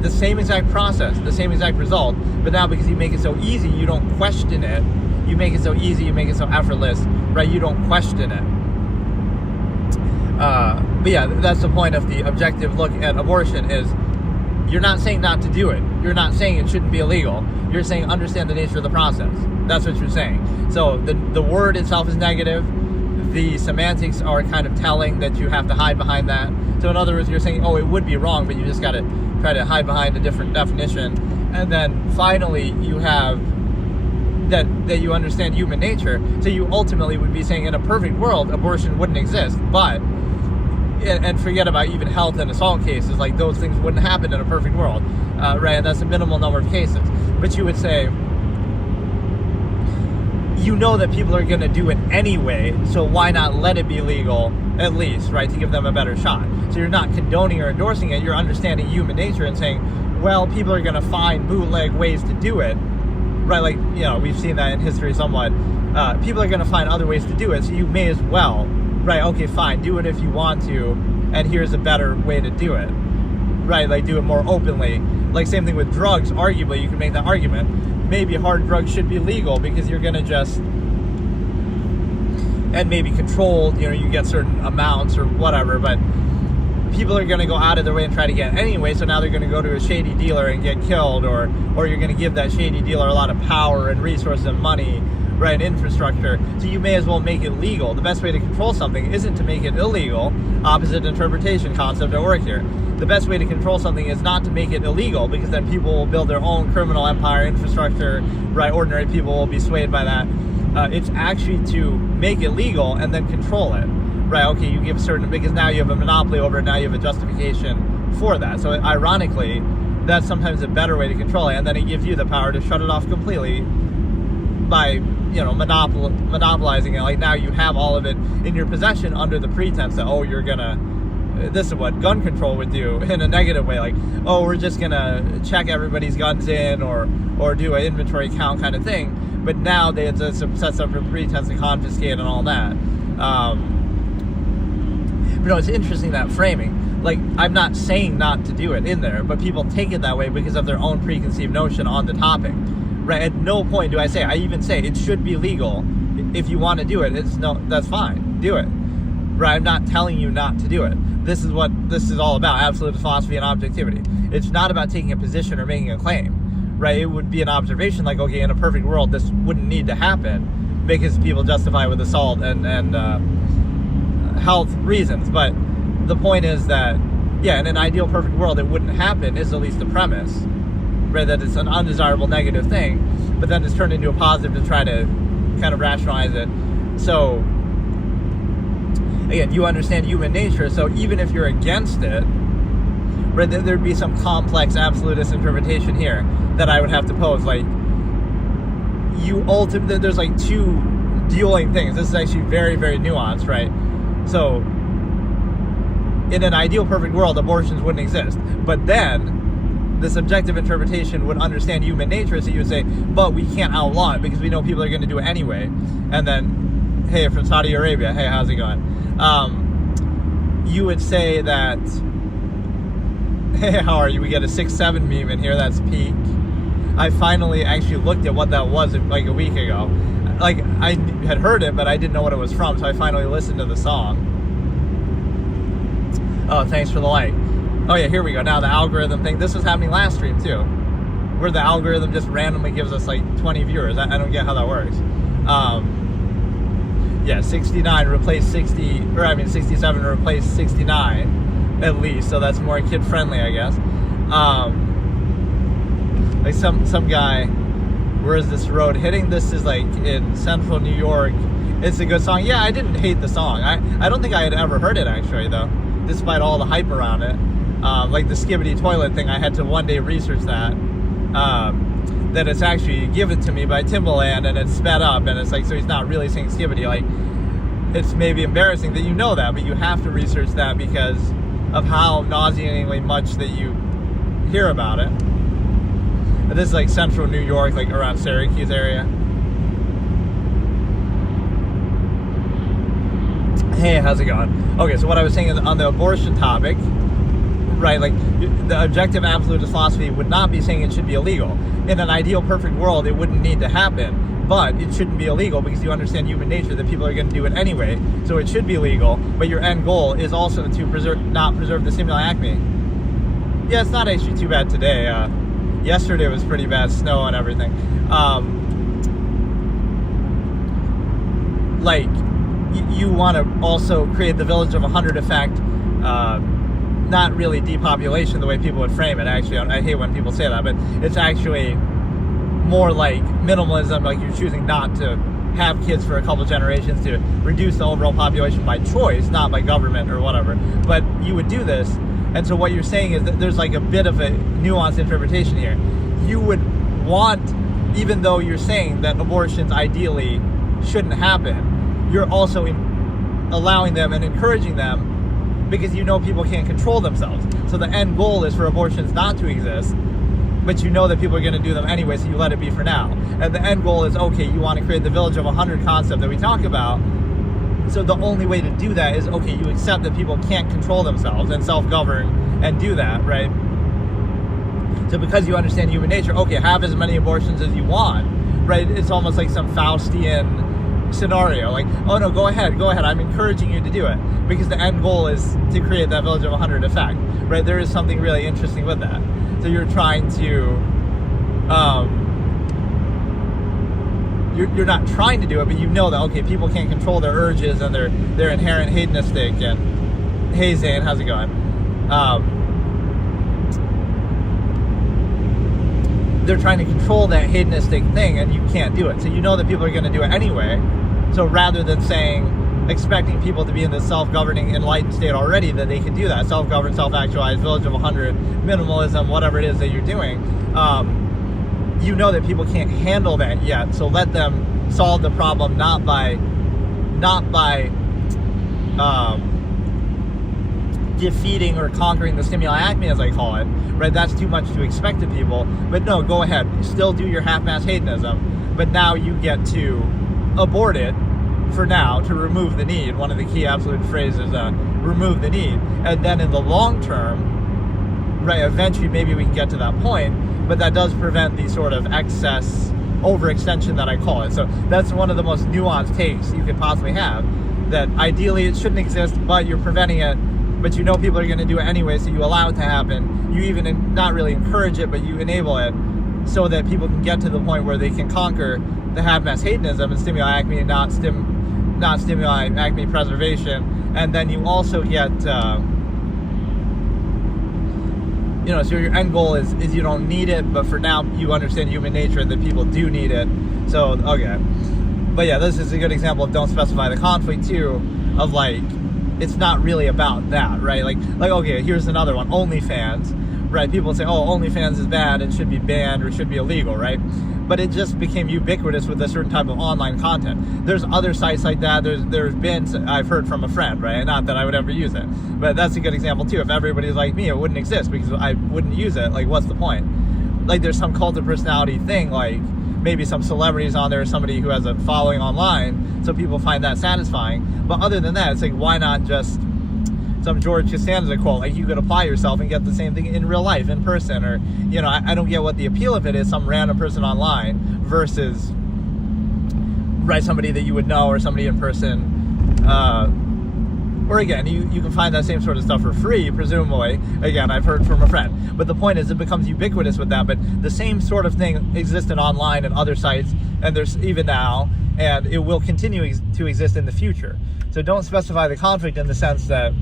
the same exact process, the same exact result, but now because you make it so easy, you don't question it. You make it so easy, you make it so effortless, right? You don't question it. But yeah, that's the point of the objective look at abortion, is you're not saying not to do it. You're not saying it shouldn't be illegal. You're saying understand the nature of the process. That's what you're saying. So the word itself is negative. The semantics are kind of telling that you have to hide behind that. So in other words, you're saying, oh, it would be wrong, but you just got to try to hide behind a different definition. And then finally, you have that you understand human nature. So you ultimately would be saying, in a perfect world, abortion wouldn't exist. But and forget about even health and assault cases, like, those things wouldn't happen in a perfect world, right? And that's a minimal number of cases. But you would say, you know that people are going to do it anyway, so why not let it be legal, at least, right, to give them a better shot? So you're not condoning or endorsing it, you're understanding human nature and saying, well, people are going to find bootleg ways to do it, right? Like, we've seen that in history somewhat. People are going to find other ways to do it, so you may as well, right, okay, fine, do it if you want to, and here's a better way to do it, right? Like, do it more openly. Like, same thing with drugs. Arguably, you can make that argument. Maybe hard drugs should be legal, because you're going to just, and maybe controlled, you get certain amounts or whatever, but people are going to go out of their way and try to get it anyway, so now they're going to go to a shady dealer and get killed, or you're going to give that shady dealer a lot of power and resources and money, right, infrastructure. So you may as well make it legal. The best way to control something isn't to make it illegal. Opposite interpretation concept at work here. The best way to control something is not to make it illegal, because then people will build their own criminal empire, infrastructure, right? Ordinary people will be swayed by that. It's actually to make it legal and then control it, right? Okay, you give certain, because now you have a monopoly over it, now you have a justification for that. So ironically, that's sometimes a better way to control it, and then it gives you the power to shut it off completely by monopolizing it. Like now you have all of it in your possession under the pretense that, oh, you're gonna, this is what gun control would do in a negative way. Like, oh, we're just gonna check everybody's guns in or do an inventory count kind of thing. But now it sets up a pretense to confiscate and all that. It's interesting, that framing. Like, I'm not saying not to do it in there, but people take it that way because of their own preconceived notion on the topic, right? At no point do I even say it should be legal. If you want to do it, that's fine, do it, right? I'm not telling you not to do it. This is what this is all about: absolutist philosophy and objectivity. It's not about taking a position or making a claim, right? It would be an observation, like, okay, in a perfect world, this wouldn't need to happen because people justify with assault and health reasons. But the point is that, yeah, in an ideal perfect world, it wouldn't happen, is at least the premise, right? That it's an undesirable negative thing, but then it's turned into a positive to try to kind of rationalize it. So, again, you understand human nature, so even if you're against it, right, there'd be some complex absolutist interpretation here that I would have to pose. Like, there's like two dueling things. This is actually very, very nuanced, right? So, in an ideal perfect world, abortions wouldn't exist. But then, the subjective interpretation would understand human nature, so you would say, but we can't outlaw it because we know people are going to do it anyway. And then, hey, from Saudi Arabia, hey, how's it going? You would say that, hey, how are you? We get a 6'7" meme in here, that's peak. I finally actually looked at what that was like a week ago. Like, I had heard it, but I didn't know what it was from, so I finally listened to the song. Oh, thanks for the like. Oh yeah, here we go. Now the algorithm thing. This was happening last stream too, where the algorithm just randomly gives us like 20 viewers. I don't get how that works. Yeah, 69 replaced 67 replaced 69 at least. So that's more kid friendly, I guess. Like some guy, where is this road hitting? This is like in central New York. It's a good song. Yeah, I didn't hate the song. I don't think I had ever heard it actually though, despite all the hype around it. Like the skibbity toilet thing, I had to one day research that it's actually given to me by Timbaland and it's sped up, and it's like, so he's not really saying skibbity. Like, it's maybe embarrassing that you know that, but you have to research that because of how nauseatingly much that you hear about it. And this is like central New York, like around Syracuse area. Hey, how's it going? Okay, so what I was saying is on the abortion topic, right, like the objective absolutist philosophy would not be saying it should be illegal. In an ideal perfect world, it wouldn't need to happen, but it shouldn't be illegal because you understand human nature that people are going to do it anyway, so it should be legal, but your end goal is also to not preserve the simula acme. Yeah, it's not actually too bad today. Yesterday was pretty bad, snow and everything. Like, you want to also create the village of 100 effect, not really depopulation the way people would frame it. Actually, I hate when people say that, but it's actually more like minimalism, like you're choosing not to have kids for a couple generations to reduce the overall population by choice, not by government or whatever. But you would do this, and so what you're saying is that there's like a bit of a nuanced interpretation here. You would want, even though you're saying that abortions ideally shouldn't happen, you're also allowing them and encouraging them because you know people can't control themselves. So the end goal is for abortions not to exist, but you know that people are going to do them anyway, so you let it be for now. And the end goal is, okay, you want to create the village of 100 concept that we talk about. So the only way to do that is, okay, you accept that people can't control themselves and self-govern and do that, right? So because you understand human nature, okay, have as many abortions as you want, right? It's almost like some Faustian scenario, like, oh no, go ahead, I'm encouraging you to do it, because the end goal is to create that village of 100 effect, right? There is something really interesting with that. So you're trying to, you're not trying to do it, but you know that, okay, people can't control their urges and they're inherent hedonistic. And hey Zane, how's it going? They're trying to control that hedonistic thing, and you can't do it. So you know that people are going to do it anyway. So rather than expecting people to be in this self-governing, enlightened state already, that they can do that, self-governed, self-actualized, village of 100, minimalism, whatever it is that you're doing, you know that people can't handle that yet. So let them solve the problem not by defeating or conquering the stimuli acme, as I call it, right? That's too much to expect of people. But no, go ahead, still do your half-mass hedonism, but now you get to abort it for now to remove the need. One of the key absolute phrases, remove the need. And then in the long term, right, eventually maybe we can get to that point, but that does prevent the sort of excess overextension that I call it. So that's one of the most nuanced takes you could possibly have, that ideally it shouldn't exist, but you're preventing it, but you know people are going to do it anyway, so you allow it to happen. You even not really encourage it, but you enable it so that people can get to the point where they can conquer the half-mass hedonism and stimuli acme, and not stimuli acme preservation. And then you also get, so your end goal is you don't need it, but for now you understand human nature and that people do need it. So, okay. But yeah, this is a good example of don't specify the conflict too, of like, it's not really about that, right? Like okay, here's another one, OnlyFans, right? People say, oh, OnlyFans is bad and should be banned or should be illegal, right? But it just became ubiquitous with a certain type of online content. There's other sites like that. There's been, I've heard from a friend, right? Not that I would ever use it, but that's a good example too. If everybody's like me, it wouldn't exist because I wouldn't use it. Like, what's the point? Like, there's some cult of personality thing, like maybe some celebrities on there, somebody who has a following online, so people find that satisfying. But other than that, it's like, why not just some George Costanza quote, like you could apply yourself and get the same thing in real life, in person, or, I don't get what the appeal of it is, some random person online versus, right, somebody that you would know or somebody in person, or again, you can find that same sort of stuff for free, presumably. Again, I've heard from a friend. But the point is, it becomes ubiquitous with that. But the same sort of thing existed online and other sites, and there's even now, and it will continue to exist in the future. So don't specify the conflict in the sense that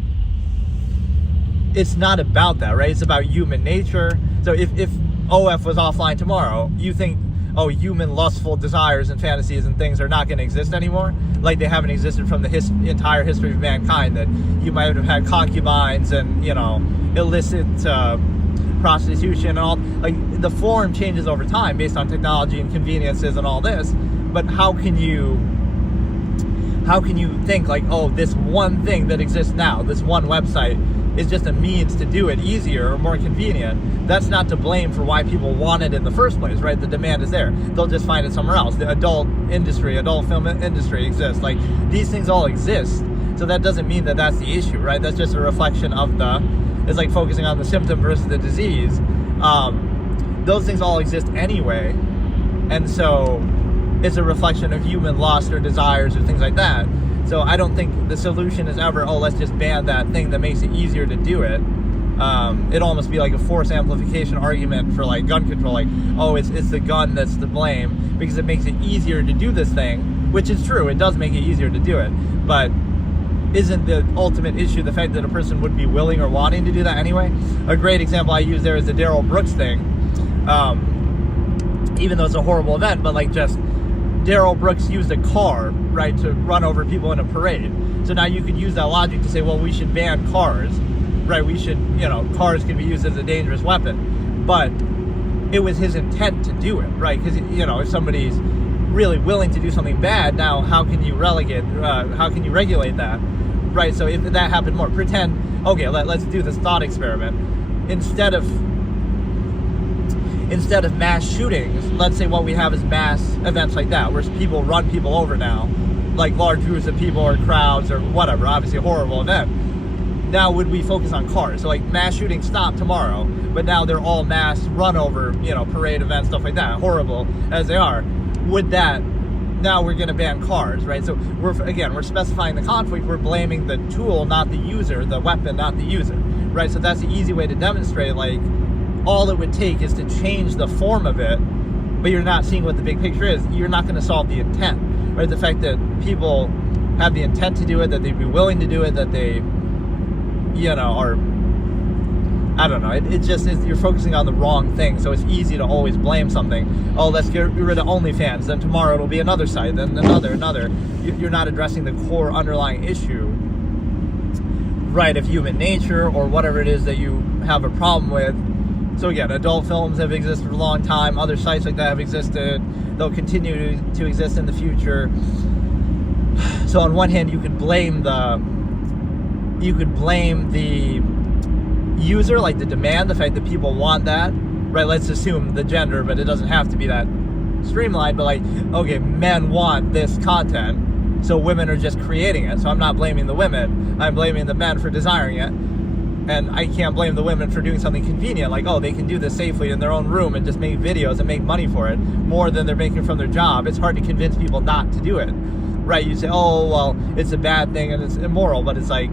it's not about that, right? It's about human nature. So if OF was offline tomorrow, you think, oh, human lustful desires and fantasies and things are not going to exist anymore, like they haven't existed from the entire history of mankind, that you might have had concubines and, illicit prostitution and all. Like, the form changes over time based on technology and conveniences and all this, but how can you think like, oh, this one thing that exists now, this one website, is just a means to do it easier or more convenient? That's not to blame for why people want it in the first place, right? The demand is there. They'll just find it somewhere else. The adult film industry exists. Like, these things all exist. So that doesn't mean that that's the issue, right? That's just a reflection of it's like focusing on the symptom versus the disease. Those things all exist anyway. And so it's a reflection of human lust or desires or things like that. So I don't think the solution is ever, oh, let's just ban that thing that makes it easier to do it. It'd almost be like a force amplification argument for like gun control, like, oh, it's the gun that's to blame because it makes it easier to do this thing, which is true, it does make it easier to do it, but isn't the ultimate issue the fact that a person would be willing or wanting to do that anyway? A great example I use there is the Darrell Brooks thing, even though it's a horrible event, but like, just Darrell Brooks used a car, right, to run over people in a parade. So now you could use that logic to say, well, we should ban cars, right? We should, cars can be used as a dangerous weapon. But it was his intent to do it, right? Because, if somebody's really willing to do something bad, now how can you regulate that, right? So if that happened more, pretend, okay, let's do this thought experiment. Instead of mass shootings, let's say what we have is mass events like that, where people run people over now, like large groups of people or crowds or whatever, obviously a horrible event. Now would we focus on cars? So like, mass shootings stop tomorrow, but now they're all mass run over, parade events, stuff like that, horrible as they are. Would that, now we're going to ban cars, right? So we're specifying the conflict, we're blaming the tool, not the user, the weapon, not the user, right? So that's the easy way to demonstrate, like, all it would take is to change the form of it, but you're not seeing what the big picture is. You're not going to solve the intent, right? The fact that people have the intent to do it, that they'd be willing to do it, that they, are, I don't know. It just is, you're focusing on the wrong thing. So it's easy to always blame something. Oh, let's get rid of OnlyFans. Then tomorrow it'll be another site, then another. You're not addressing the core underlying issue, right, of human nature or whatever it is that you have a problem with. So again, adult films have existed for a long time. Other sites like that have existed. They'll continue to exist in the future. So on one hand, you could blame the user, like the demand, the fact that people want that, right? Let's assume the gender, but it doesn't have to be that streamlined. But like, okay, men want this content, so women are just creating it. So I'm not blaming the women. I'm blaming the men for desiring it. And I can't blame the women for doing something convenient, like, oh, they can do this safely in their own room and just make videos and make money for it more than they're making from their job. It's hard to convince people not to do it, right? You say, oh, well, it's a bad thing and it's immoral, but it's like,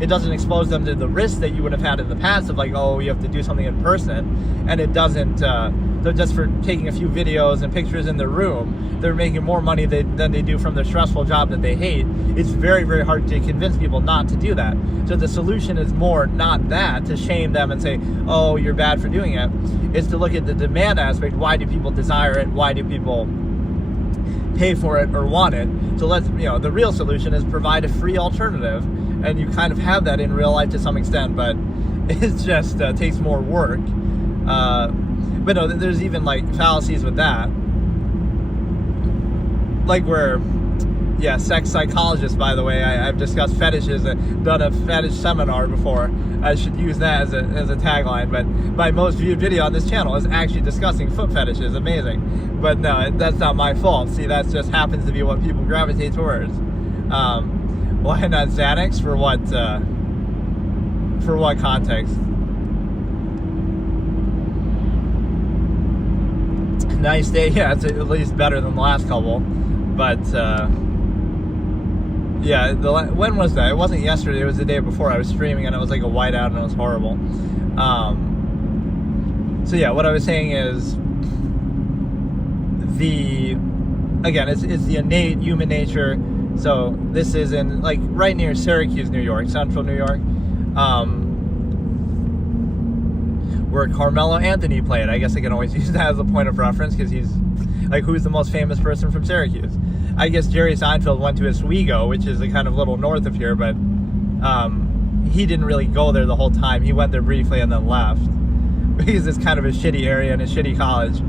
it doesn't expose them to the risks that you would have had in the past of like, oh, you have to do something in person. And it doesn't, so just for taking a few videos and pictures in their room, they're making more money than they do from their stressful job that they hate. It's very, very hard to convince people not to do that. So the solution is more not that, to shame them and say, oh, you're bad for doing it. It's to look at the demand aspect. Why do people desire it? Why do people pay for it or want it? So the real solution is provide a free alternative. And you kind of have that in real life to some extent, but it just takes more work. But no, there's even like fallacies with that. Like where, sex psychologists, by the way, I've discussed fetishes and done a fetish seminar before. I should use that as a tagline, but my most viewed video on this channel is actually discussing foot fetishes. Amazing. But no, that's not my fault. See, that just happens to be what people gravitate towards. Why not Xanax? For what context? Nice day. Yeah, it's at least better than the last couple. But when was that? It wasn't yesterday. It was the day before. I was streaming and it was like a whiteout and it was horrible. What I was saying is it's the innate human nature. So this is in like right near Syracuse, New York, central New York, where Carmelo Anthony played. I guess I can always use that as a point of reference because he's like, who's the most famous person from Syracuse? I guess Jerry Seinfeld went to Oswego, which is a kind of little north of here, but he didn't really go there the whole time. He went there briefly and then left because it's kind of a shitty area and a shitty college.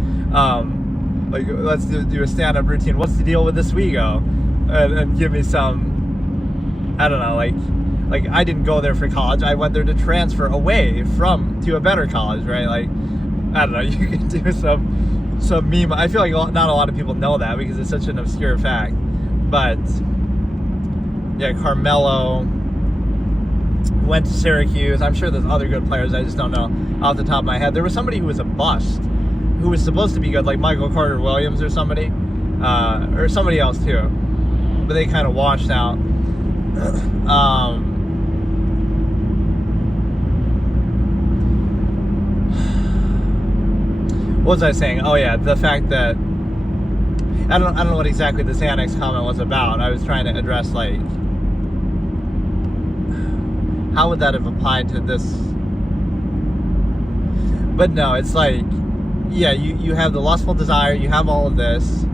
Let's do a stand-up routine. What's the deal with Oswego? And give me some, I don't know, like I didn't go there for college. I went there to transfer away to a better college, right? Like, I don't know, you can do some meme. I feel like not a lot of people know that because it's such an obscure fact. But, yeah, Carmelo went to Syracuse. I'm sure there's other good players. I just don't know off the top of my head. There was somebody who was a bust, who was supposed to be good, like Michael Carter Williams or somebody else too. But they kind of washed out. What was I saying? Oh yeah, the fact that I don't know what exactly the Xanax comment was about. I was trying to address like how would that have applied to this? But no, it's like you have the lustful desire, you have all of this,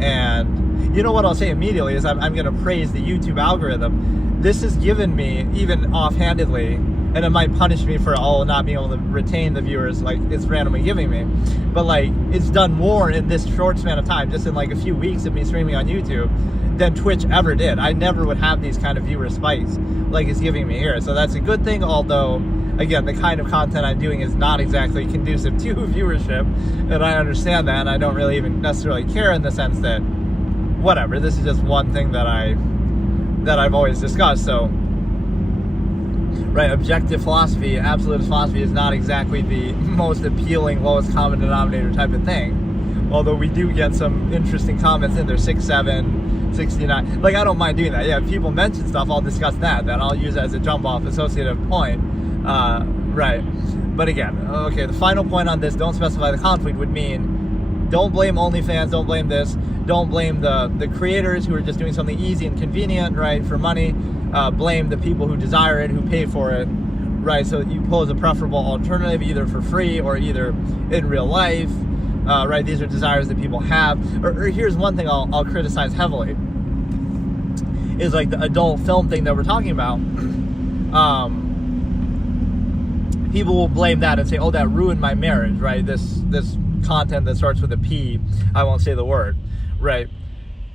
and you know what I'll say immediately is I'm going to praise the YouTube algorithm. This has given me, even offhandedly, and it might punish me for not being able to retain the viewers like it's randomly giving me, but like it's done more in this short span of time, just in like a few weeks of me streaming on YouTube, than Twitch ever did. I never would have these kind of viewer spikes like it's giving me here. So that's a good thing, although again, the kind of content I'm doing is not exactly conducive to viewership, and I understand that, and I don't really even necessarily care in the sense that whatever, this is just one thing that I've always discussed. So right, objective philosophy, absolutist philosophy is not exactly the most appealing, lowest common denominator type of thing, although we do get some interesting comments in there, 67, 69. Like, I don't mind doing that. Yeah, if people mention stuff, I'll discuss that, then I'll use it as a jump off associative point. Right, but again, okay, the final point on this, don't specify the conflict, would mean don't blame OnlyFans, don't blame this, don't blame the creators who are just doing something easy and convenient, right, for money. Blame the people who desire it, who pay for it, right? So you pose a preferable alternative, either for free or either in real life, right? These are desires that people have. Or here's one thing I'll criticize heavily, is like the adult film thing that we're talking about. people will blame that and say, oh, that ruined my marriage, right? This content that starts with a P, I won't say the word, right?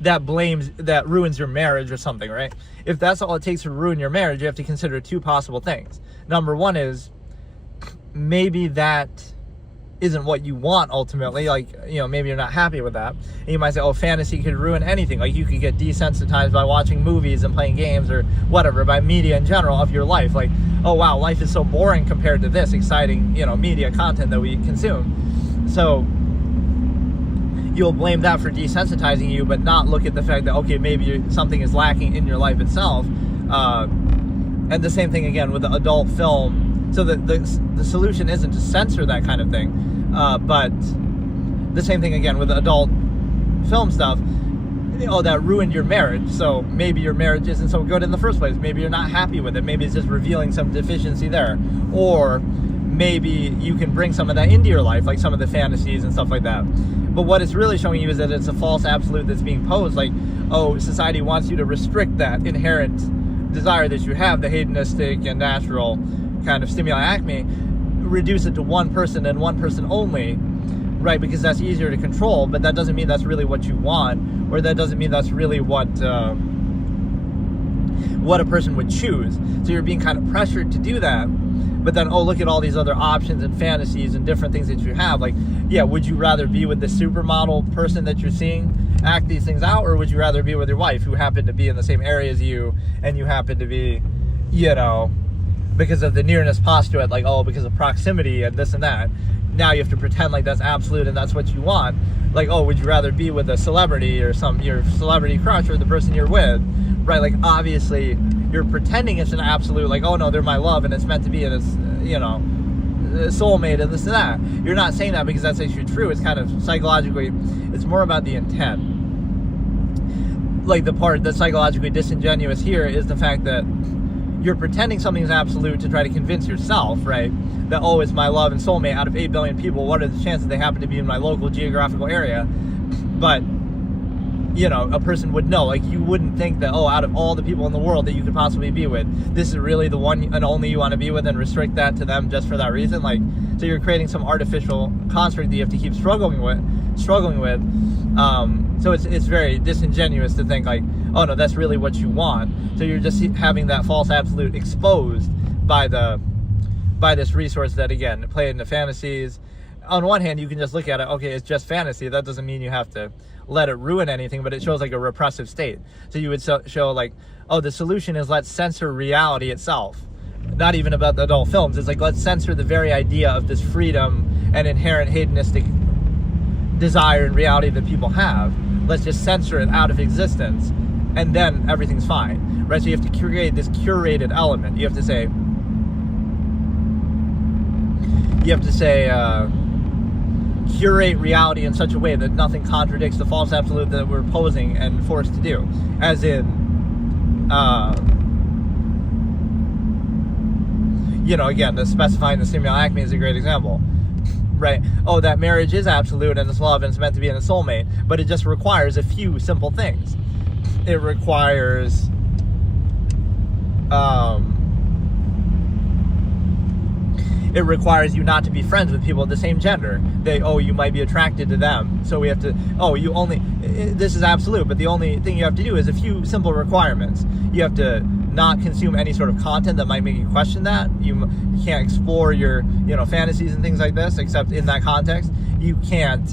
That ruins your marriage or something, right? If that's all it takes to ruin your marriage, you have to consider two possible things. Number one is, maybe that isn't what you want ultimately. Like, maybe you're not happy with that. And you might say, oh, fantasy could ruin anything. Like, you could get desensitized by watching movies and playing games or whatever, by media in general of your life. Like, oh wow, life is so boring compared to this exciting, media content that we consume. So you'll blame that for desensitizing you, but not look at the fact that, okay, maybe something is lacking in your life itself. And the same thing again with the adult film. So the solution isn't to censor that kind of thing, but the same thing again with the adult film stuff. Oh, that ruined your marriage, so maybe your marriage isn't so good in the first place. Maybe you're not happy with it. Maybe it's just revealing some deficiency there. Or maybe you can bring some of that into your life, like some of the fantasies and stuff like that. But what it's really showing you is that it's a false absolute that's being posed. Like, oh, society wants you to restrict that inherent desire that you have, the hedonistic and natural kind of stimuli acme, reduce it to one person and one person only, right? Because that's easier to control, but that doesn't mean that's really what you want, or that doesn't mean that's really what a person would choose. So you're being kind of pressured to do that, but then, oh, look at all these other options and fantasies and different things that you have. Like, yeah, would you rather be with the supermodel person that you're seeing act these things out, or would you rather be with your wife who happened to be in the same area as you, and you happen to be, because of the nearness postulate, like, oh, because of proximity and this and that, now you have to pretend like that's absolute and that's what you want. Like, oh, would you rather be with a celebrity or your celebrity crush or the person you're with, right? Like, obviously you're pretending it's an absolute, like, oh no, they're my love and it's meant to be, and it's, soulmate and this and that. You're not saying that because that's actually true. It's kind of psychologically, it's more about the intent. Like, the part that's psychologically disingenuous here is the fact that you're pretending something's absolute to try to convince yourself, right, that, oh, it's my love and soulmate. Out of 8 billion people, what are the chances they happen to be in my local geographical area? But, a person would know. Like, you wouldn't think that, oh, out of all the people in the world that you could possibly be with, this is really the one and only you want to be with, and restrict that to them just for that reason. Like, so you're creating some artificial construct that you have to keep struggling with. So it's very disingenuous to think like, oh no, that's really what you want. So you're just having that false absolute exposed by this resource that, again, played into fantasies. On one hand, you can just look at it, okay, it's just fantasy. That doesn't mean you have to let it ruin anything, but it shows like a repressive state. So you would show like, oh, the solution is let's censor reality itself. Not even about the adult films. It's like, let's censor the very idea of this freedom and inherent hedonistic desire and reality that people have. Let's just censor it out of existence, and then everything's fine, right? So you have to create this curated element. You have to say, curate reality in such a way that nothing contradicts the false absolute that we're posing and forced to do. As in, again, the specifying the stimuli acme is a great example. Right? Oh, that marriage is absolute and it's love and it's meant to be in a soulmate, but it just requires a few simple things. It requires you not to be friends with people of the same gender. You might be attracted to them, so we have to, this is absolute, but the only thing you have to do is a few simple requirements. You have to not consume any sort of content that might make you question that. You can't explore your, fantasies and things like this, except in that context. You can't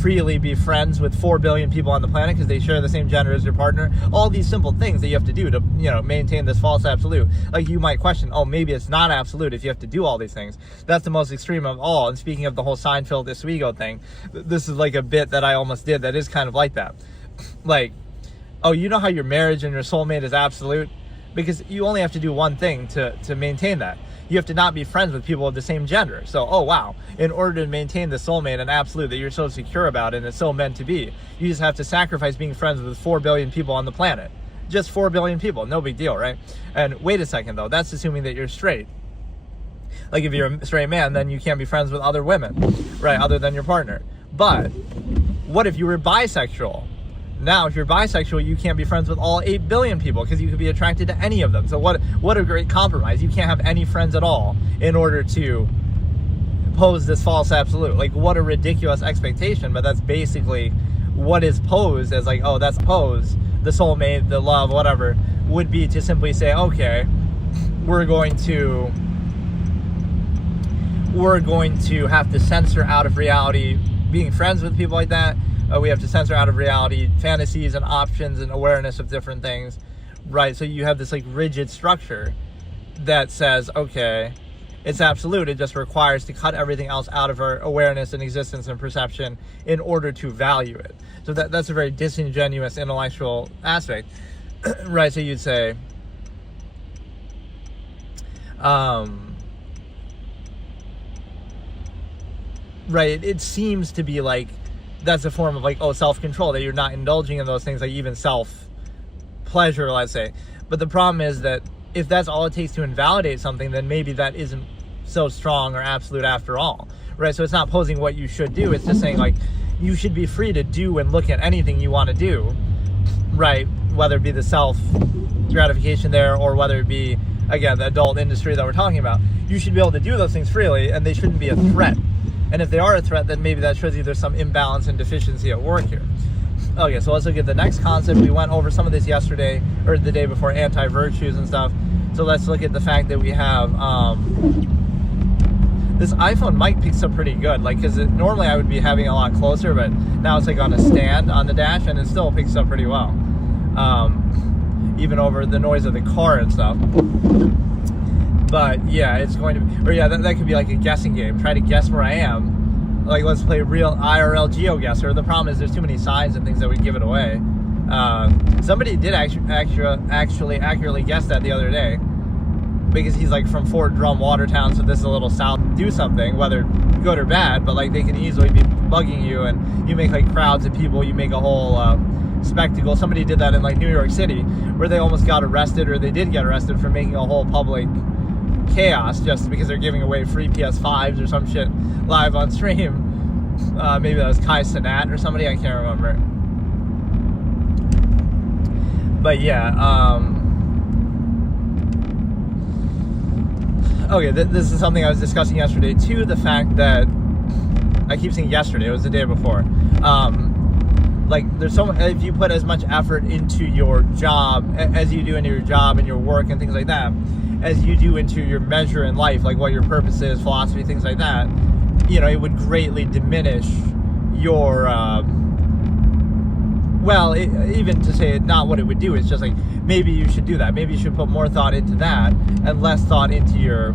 freely be friends with 4 billion people on the planet because they share the same gender as your partner. All these simple things that you have to do to, maintain this false absolute. Like, you might question, oh, maybe it's not absolute if you have to do all these things. That's the most extreme of all. And speaking of the whole Seinfeld Oswego thing, this is like a bit that I almost did that is kind of like that. Like, oh, you know how your marriage and your soulmate is absolute? Because you only have to do one thing to maintain that. You have to not be friends with people of the same gender. So, oh wow, in order to maintain the soulmate and absolute that you're so secure about and it's so meant to be, you just have to sacrifice being friends with 4 billion people on the planet. Just 4 billion people, no big deal, right? And wait a second though, that's assuming that you're straight. Like, if you're a straight man, then you can't be friends with other women, right, other than your partner. But what if you were bisexual? Now, if you're bisexual, you can't be friends with all 8 billion people because you could be attracted to any of them. So what a great compromise. You can't have any friends at all in order to pose this false absolute. Like, what a ridiculous expectation, but that's basically what is posed as, like, oh, that's posed, the soulmate, the love, whatever, would be to simply say, okay, we're going to have to censor out of reality being friends with people like that. We have to censor out of reality fantasies and options and awareness of different things, right? So you have this like rigid structure that says, okay, it's absolute. It just requires to cut everything else out of our awareness and existence and perception in order to value it. So that's a very disingenuous intellectual aspect, right? So you'd say, right, it seems to be like that's a form of like, oh, self-control, that you're not indulging in those things, like even self-pleasure, let's say. But the problem is that if that's all it takes to invalidate something, then maybe that isn't so strong or absolute after all, right? So it's not posing what you should do. It's just saying, like, you should be free to do and look at anything you want to do, right? Whether it be the self-gratification there, or whether it be, again, the adult industry that we're talking about. You should be able to do those things freely, and they shouldn't be a threat. And if they are a threat, then maybe that shows you there's some imbalance and deficiency at work here. Okay, so let's look at the next concept. We went over some of this yesterday, or the day before, anti-virtues and stuff. So let's look at the fact that we have this iPhone mic picks up pretty good, like, because normally I would be having a lot closer, but now it's like on a stand on the dash, and it still picks up pretty well, even over the noise of the car and stuff. But yeah, it's going to be, or yeah, that could be like a guessing game. Try to guess where I am. Like, let's play real IRL GeoGuessr. The problem is there's too many signs and things that would give it away. Somebody did actually accurately guess that the other day, because he's like from Fort Drum, Watertown, so this is a little south. Do something, whether good or bad, but like they can easily be bugging you, and you make like crowds of people, you make a whole spectacle. Somebody did that in like New York City, where they almost got arrested, or they did get arrested for making a whole public chaos just because they're giving away free PS5s or some shit live on stream. Maybe that was Kai Cenat or somebody, I can't remember. But yeah, okay, this is something I was discussing yesterday too, the fact that, I keep saying yesterday, it was the day before, like, there's so much, if you put as much effort into your job as you do into your job and your work and things like that, as you do into your measure in life, like what your purpose is, philosophy, things like that, you know, it would greatly diminish your, even to say not what it would do, it's just like, maybe you should do that. Maybe you should put more thought into that and less thought into your,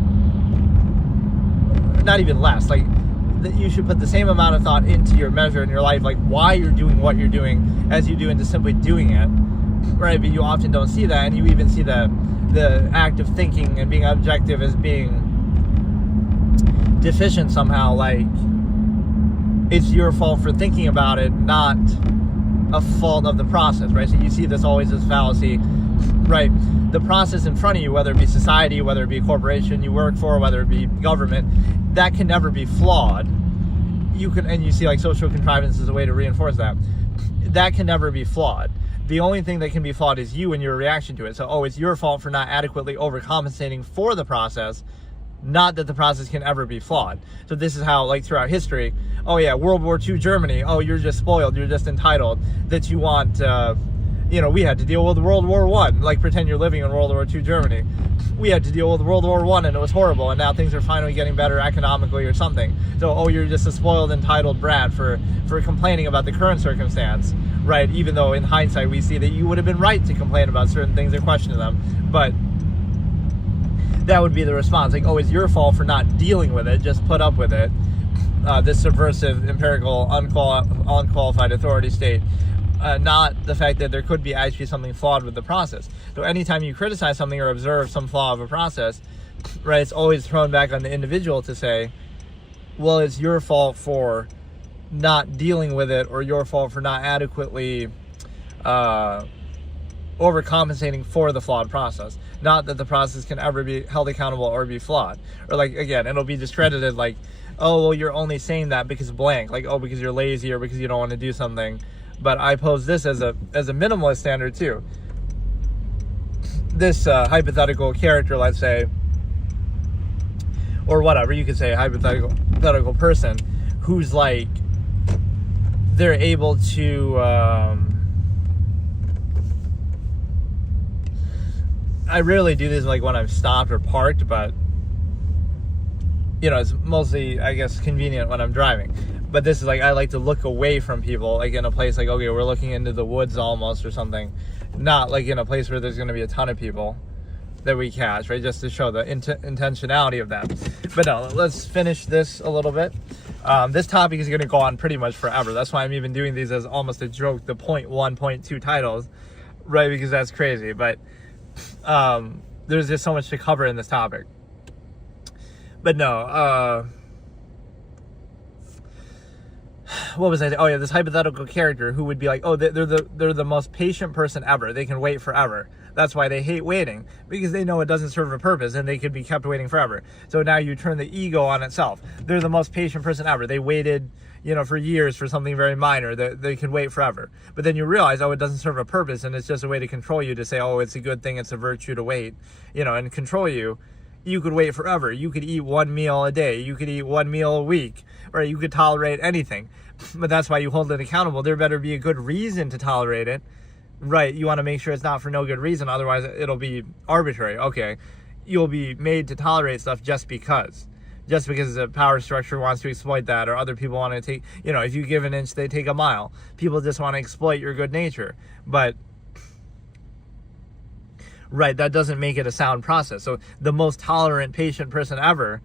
not even less, like, that you should put the same amount of thought into your measure in your life, like why you're doing what you're doing, as you do into simply doing it, right? But you often don't see that, and you even see the act of thinking and being objective as being deficient somehow, like it's your fault for thinking about it, not a fault of the process, right? So you see this always as fallacy, right? The process in front of you, whether it be society, whether it be a corporation you work for, whether it be government, that can never be flawed. You can, and you see like social contrivance is a way to reinforce that. That can never be flawed. The only thing that can be flawed is you and your reaction to it. So, oh, it's your fault for not adequately overcompensating for the process, not that the process can ever be flawed. So this is how, like, throughout history, oh yeah, World War II Germany, oh, you're just spoiled, you're just entitled, that you want, we had to deal with World War I, like pretend you're living in World War II Germany. We had to deal with World War I and it was horrible, and now things are finally getting better economically or something. So, oh, you're just a spoiled, entitled brat for complaining about the current circumstance, right? Even though in hindsight we see that you would have been right to complain about certain things or question them, but that would be the response, like, oh, it's your fault for not dealing with it, just put up with it. This subversive, empirical, unqualified authority state, not the fact that there could be actually something flawed with the process. So anytime you criticize something or observe some flaw of a process, right, it's always thrown back on the individual to say, well, it's your fault for not dealing with it, or your fault for not adequately overcompensating for the flawed process. Not that the process can ever be held accountable or be flawed. Or, like, again, it'll be discredited like, oh, well, you're only saying that because blank. Like, oh, because you're lazy or because you don't want to do something. But I pose this as a minimalist standard too. This hypothetical character, let's say, or whatever, you could say a hypothetical person who's like, they're able to, I rarely do this like when I'm stopped or parked, but you know, it's mostly, I guess, convenient when I'm driving. But this is like, I like to look away from people, like in a place like, okay, we're looking into the woods almost or something, not like in a place where there's going to be a ton of people that we catch, right? Just to show the intentionality of that. But no, let's finish this a little bit. This topic is going to go on pretty much forever. That's why I'm even doing these as almost a joke, the point 1, point 2 titles, right? Because that's crazy. But there's just so much to cover in this topic. But no, what was I saying? Oh yeah, this hypothetical character who would be like, oh, they're the most patient person ever. They can wait forever. That's why they hate waiting, because they know it doesn't serve a purpose and they could be kept waiting forever. So now you turn the ego on itself. They're the most patient person ever. They waited, you know, for years for something very minor that they could wait forever. But then you realize, oh, it doesn't serve a purpose, and it's just a way to control you, to say, oh, it's a good thing, it's a virtue to wait, you know, and control you. You could wait forever. You could eat one meal a day. You could eat one meal a week, or you could tolerate anything. But that's why you hold it accountable. There better be a good reason to tolerate it, right? You want to make sure it's not for no good reason. Otherwise, it'll be arbitrary. Okay, you'll be made to tolerate stuff just because the power structure wants to exploit that, or other people want to take, you know, if you give an inch, they take a mile. People just want to exploit your good nature. But right, that doesn't make it a sound process. So the most tolerant, patient person ever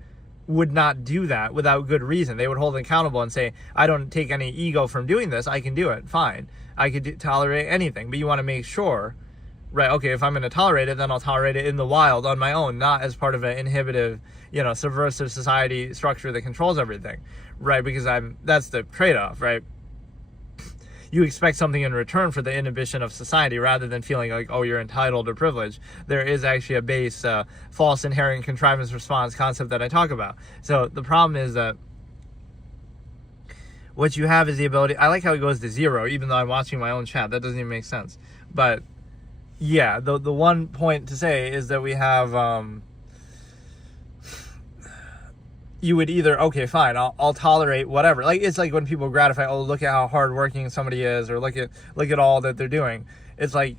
would not do that without good reason. They would hold it accountable and say, I don't take any ego from doing this. I can do it. Fine. I could tolerate anything. But you want to make sure, right, okay, if I'm going to tolerate it, then I'll tolerate it in the wild on my own, not as part of an inhibitive, you know, subversive society structure that controls everything, right? Because that's the trade-off, right? You expect something in return for the inhibition of society, rather than feeling like, oh, you're entitled or privileged. There is actually a base, false inherent contrivance response concept that I talk about. So the problem is that what you have is the ability, I like how it goes to 0, even though I'm watching my own chat. That doesn't even make sense. But yeah, the one point to say is that we have, you would either, okay, fine, I'll tolerate whatever. Like, it's like when people gratify, oh, look at how hardworking somebody is, or look at all that they're doing. It's like,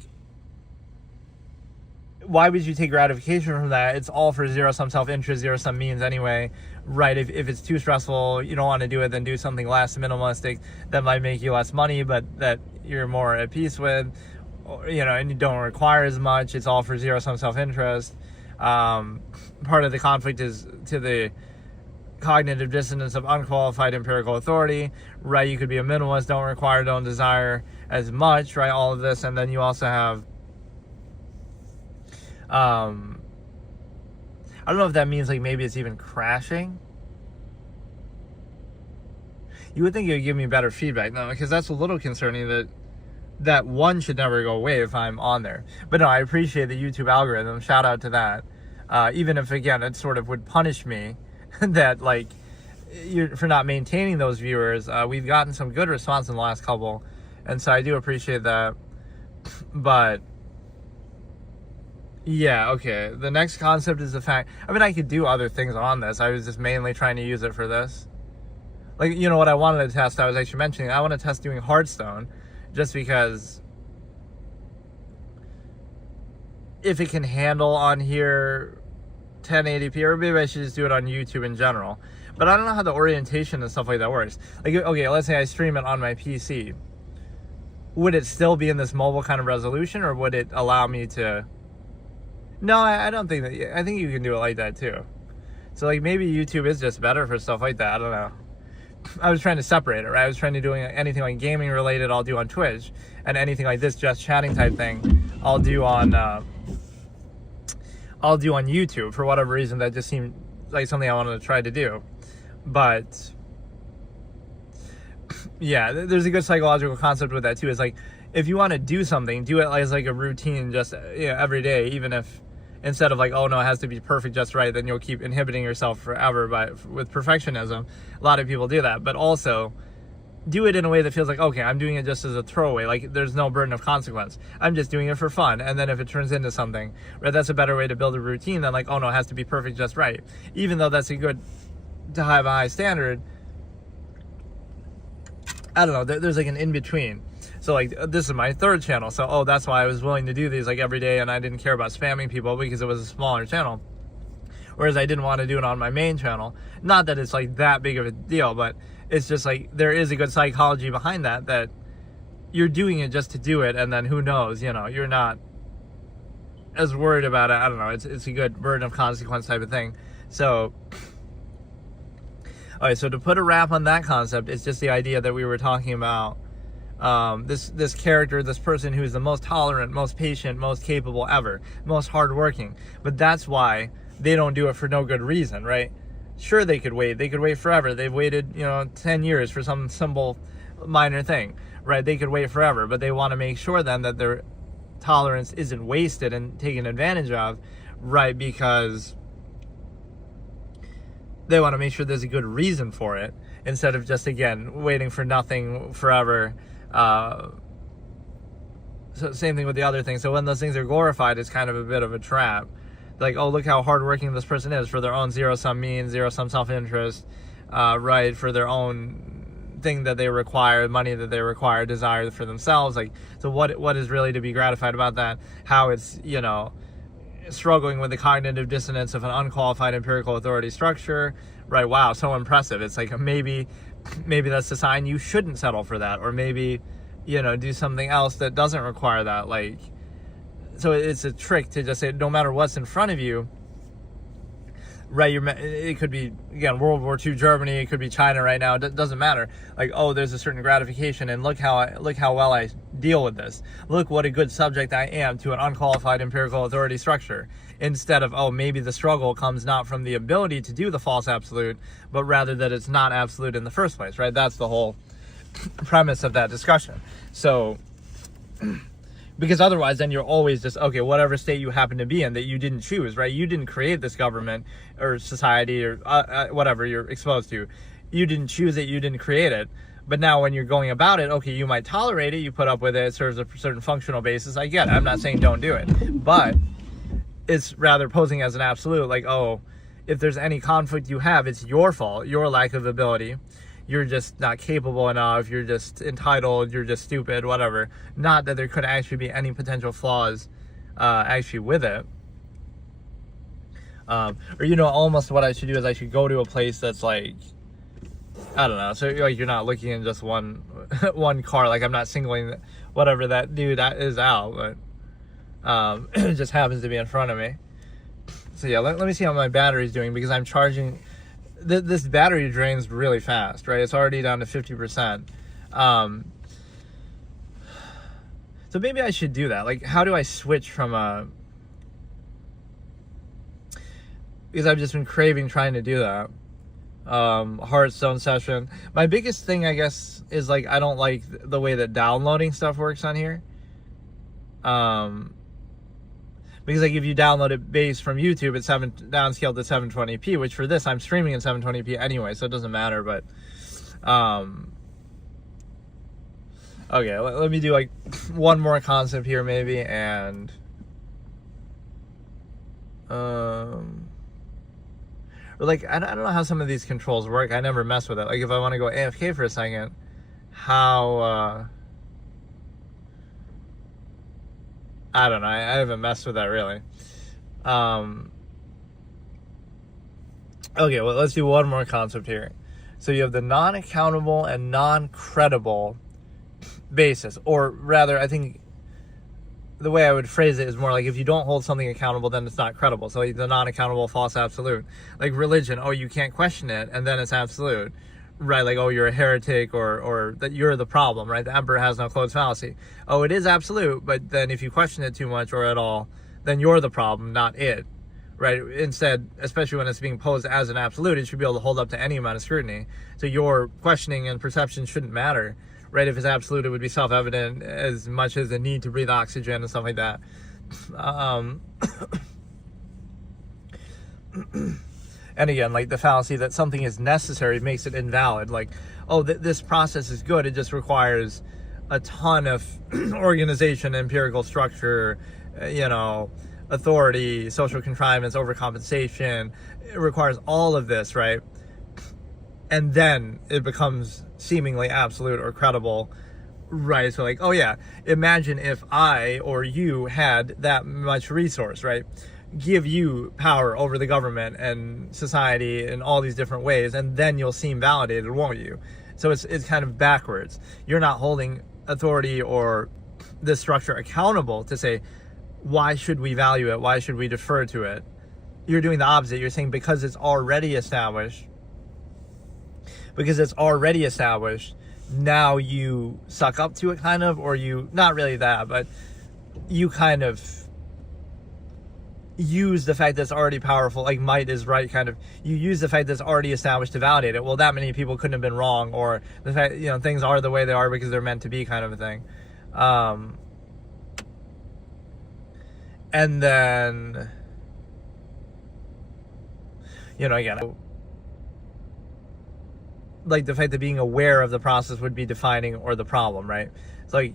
why would you take gratification from that? It's all for zero-sum self-interest, zero-sum means anyway, right? If it's too stressful, you don't want to do it, then do something less minimalistic that might make you less money, but that you're more at peace with, you know, and you don't require as much. It's all for zero-sum self-interest. Part of the conflict is to the cognitive dissonance of unqualified empirical authority, right? You could be a minimalist, don't require, don't desire as much, right? All of this. And then you also have, I don't know if that means like maybe it's even crashing. You would think it would give me better feedback, no, because that's a little concerning that one should never go away if I'm on there. But no, I appreciate the YouTube algorithm. Shout out to that. Even if, again, it sort of would punish me that, like, for not maintaining those viewers. We've gotten some good response in the last couple, and so I do appreciate that. But yeah, okay, the next concept is the fact, I mean, I could do other things on this. I was just mainly trying to use it for this. Like, you know what I wanted to test, I was actually mentioning, I want to test doing Hearthstone, just because if it can handle on here 1080p, or maybe I should just do it on YouTube in general. But I don't know how the orientation and stuff like that works. Like, okay, let's say I stream it on my PC. Would it still be in this mobile kind of resolution, or would it allow me to... No, I don't think that... I think you can do it like that too. So, like, maybe YouTube is just better for stuff like that. I don't know. I was trying to separate it, right? I was trying to do anything like gaming related, I'll do on Twitch. And anything like this, just chatting type thing, I'll do on YouTube. For whatever reason, that just seemed like something I wanted to try to do. But yeah, there's a good psychological concept with that too. It's like, if you want to do something, do it as like a routine, just every day, even if instead of like, oh no, it has to be perfect just right, then you'll keep inhibiting yourself forever with perfectionism. A lot of people do that. But also, do it in a way that feels like, okay, I'm doing it just as a throwaway, like there's no burden of consequence. I'm just doing it for fun. And then if it turns into something, right, that's a better way to build a routine than like, oh no, it has to be perfect just right. Even though that's a good to have a high standard, I don't know, there's like an in-between. So like this is my third channel, so oh, that's why I was willing to do these like every day, and I didn't care about spamming people because it was a smaller channel. Whereas I didn't want to do it on my main channel. Not that it's like that big of a deal, but it's just like there is a good psychology behind that you're doing it just to do it, and then who knows, you know, you're not as worried about it. I don't know, it's a good burden of consequence type of thing. So all right, so to put a wrap on that concept, it's just the idea that we were talking about this character, this person who is the most tolerant, most patient, most capable ever, most hardworking. But that's why they don't do it for no good reason, right? Sure, they could wait forever. They've waited, 10 years for some simple minor thing, right? They could wait forever, but they want to make sure then that their tolerance isn't wasted and taken advantage of, right? Because they want to make sure there's a good reason for it, instead of just, again, waiting for nothing forever. So same thing with the other thing. So when those things are glorified, it's kind of a bit of a trap. Like, oh, look how hardworking this person is for their own zero-sum means, zero-sum self-interest, right, for their own thing that they require, money that they require, desire for themselves. Like, so what is really to be gratified about that? How it's, struggling with the cognitive dissonance of an unqualified empirical authority structure, right? Wow, so impressive. It's like maybe that's the sign you shouldn't settle for that, or maybe, do something else that doesn't require that. Like, so it's a trick to just say, no matter what's in front of you, right? It could be, again, World War II Germany, it could be China right now. It doesn't matter. Like, oh, there's a certain gratification, and look how well I deal with this. Look what a good subject I am to an unqualified empirical authority structure. Instead of, oh, maybe the struggle comes not from the ability to do the false absolute, but rather that it's not absolute in the first place, right? That's the whole premise of that discussion. So, because otherwise then you're always just, okay, whatever state you happen to be in that you didn't choose, right? You didn't create this government or society or whatever you're exposed to. You didn't choose it, you didn't create it. But now when you're going about it, okay, you might tolerate it, you put up with it, it serves a certain functional basis. I get it. I'm not saying don't do it. But it's rather posing as an absolute, like, oh, if there's any conflict you have, it's your fault, your lack of ability. You're just not capable enough, you're just entitled, you're just stupid, whatever. Not that there could actually be any potential flaws actually with it. Or, almost what I should do is I should go to a place that's like, I don't know, so like you're not looking in just one car, like I'm not singling whatever that dude that is out, but it just happens to be in front of me. So yeah, let me see how my battery's doing, because I'm charging. This battery drains really fast, right? It's already down to 50%. So maybe I should do that. Like, how do I switch from because I've just been craving trying to do that. Hearthstone session. My biggest thing, I guess, is like, I don't like the way that downloading stuff works on here. Because like if you download it base from YouTube, it's downscaled to 720p, which for this I'm streaming in 720p anyway, so it doesn't matter. But okay, let me do like one more concept here maybe, and or like I don't know how some of these controls work. I never mess with it. Like if I want to go AFK for a second, how I don't know. I haven't messed with that really. Okay, well, let's do one more concept here. So you have the non-accountable and non-credible basis. Or rather, I think the way I would phrase it is more like if you don't hold something accountable, then it's not credible. So like the non-accountable false absolute. Like religion, oh, you can't question it, and then it's absolute. Right, like, oh, you're a heretic, or that you're the problem, right? The emperor has no clothes fallacy. Oh, it is absolute, but then if you question it too much or at all, then you're the problem, not it, right? Instead, especially when it's being posed as an absolute, it should be able to hold up to any amount of scrutiny. So your questioning and perception shouldn't matter, right? If it's absolute, it would be self-evident as much as the need to breathe oxygen and stuff like that. And again, like the fallacy that something is necessary makes it invalid. Like, oh, this process is good, it just requires a ton of organization, empirical structure, authority, social contrivance, overcompensation. It requires all of this, right? And then it becomes seemingly absolute or credible, right? So like, oh yeah, imagine if I or you had that much resource, right? Give you power over the government and society in all these different ways, and then you'll seem validated, won't you? So it's kind of backwards. You're not holding authority or this structure accountable to say, why should we value it? Why should we defer to it? You're doing the opposite. You're saying because it's already established, now you suck up to it kind of, or you, not really that, but you kind of use the fact that it's already powerful, like might is right kind of, you use the fact that it's already established to validate it. Well, that many people couldn't have been wrong, or the fact, things are the way they are because they're meant to be kind of a thing. And then, again, like the fact that being aware of the process would be defining or the problem, right? It's like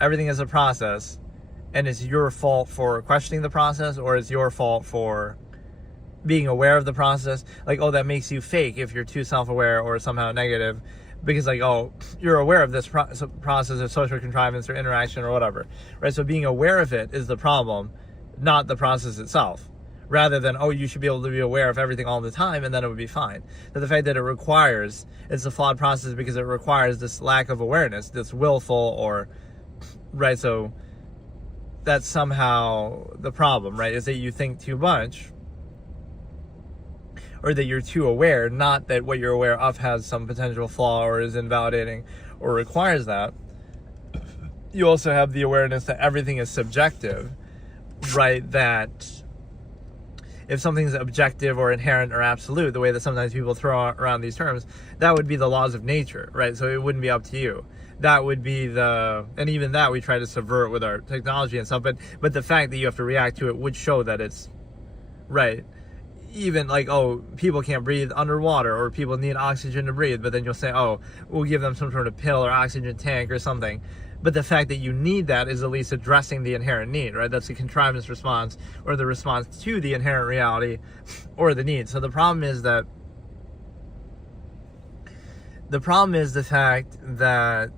everything is a process, and it's your fault for questioning the process, or it's your fault for being aware of the process. Like, oh, that makes you fake if you're too self-aware or somehow negative, because like, oh, you're aware of this process of social contrivance or interaction or whatever, right? So being aware of it is the problem, not the process itself. Rather than, oh, you should be able to be aware of everything all the time and then it would be fine. So the fact that it's a flawed process because it requires this lack of awareness, this willful or, right? So that's somehow the problem, right? Is that you think too much, or that you're too aware, not that what you're aware of has some potential flaw or is invalidating or requires that. You also have the awareness that everything is subjective, right? That if something's objective or inherent or absolute, the way that sometimes people throw around these terms, that would be the laws of nature, right? So it wouldn't be up to you. That would be and even that we try to subvert with our technology and stuff, but the fact that you have to react to it would show that it's right. Even like, oh, people can't breathe underwater, or people need oxygen to breathe, but then you'll say, oh, we'll give them some sort of pill or oxygen tank or something. But the fact that you need that is at least addressing the inherent need, right? That's the contrivance response, or the response to the inherent reality or the need. So the problem is the fact that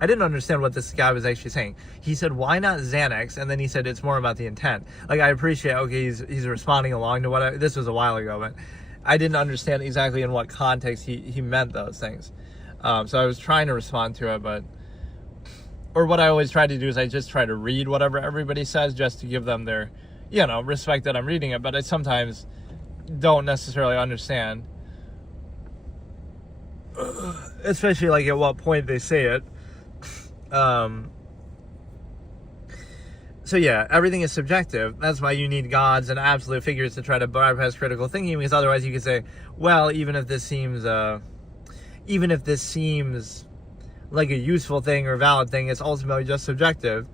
I didn't understand what this guy was actually saying. He said, why not Xanax? And then he said, it's more about the intent. Like, I appreciate, okay, he's responding along to this was a while ago, but I didn't understand exactly in what context he meant those things. So I was trying to respond to it, or what I always try to do is I just try to read whatever everybody says just to give them their, respect that I'm reading it, but I sometimes don't necessarily understand, especially like at what point they say it. So yeah, everything is subjective. That's why you need gods and absolute figures to try to bypass critical thinking, because otherwise you could say, well, even if this seems like a useful thing or valid thing, it's ultimately just subjective.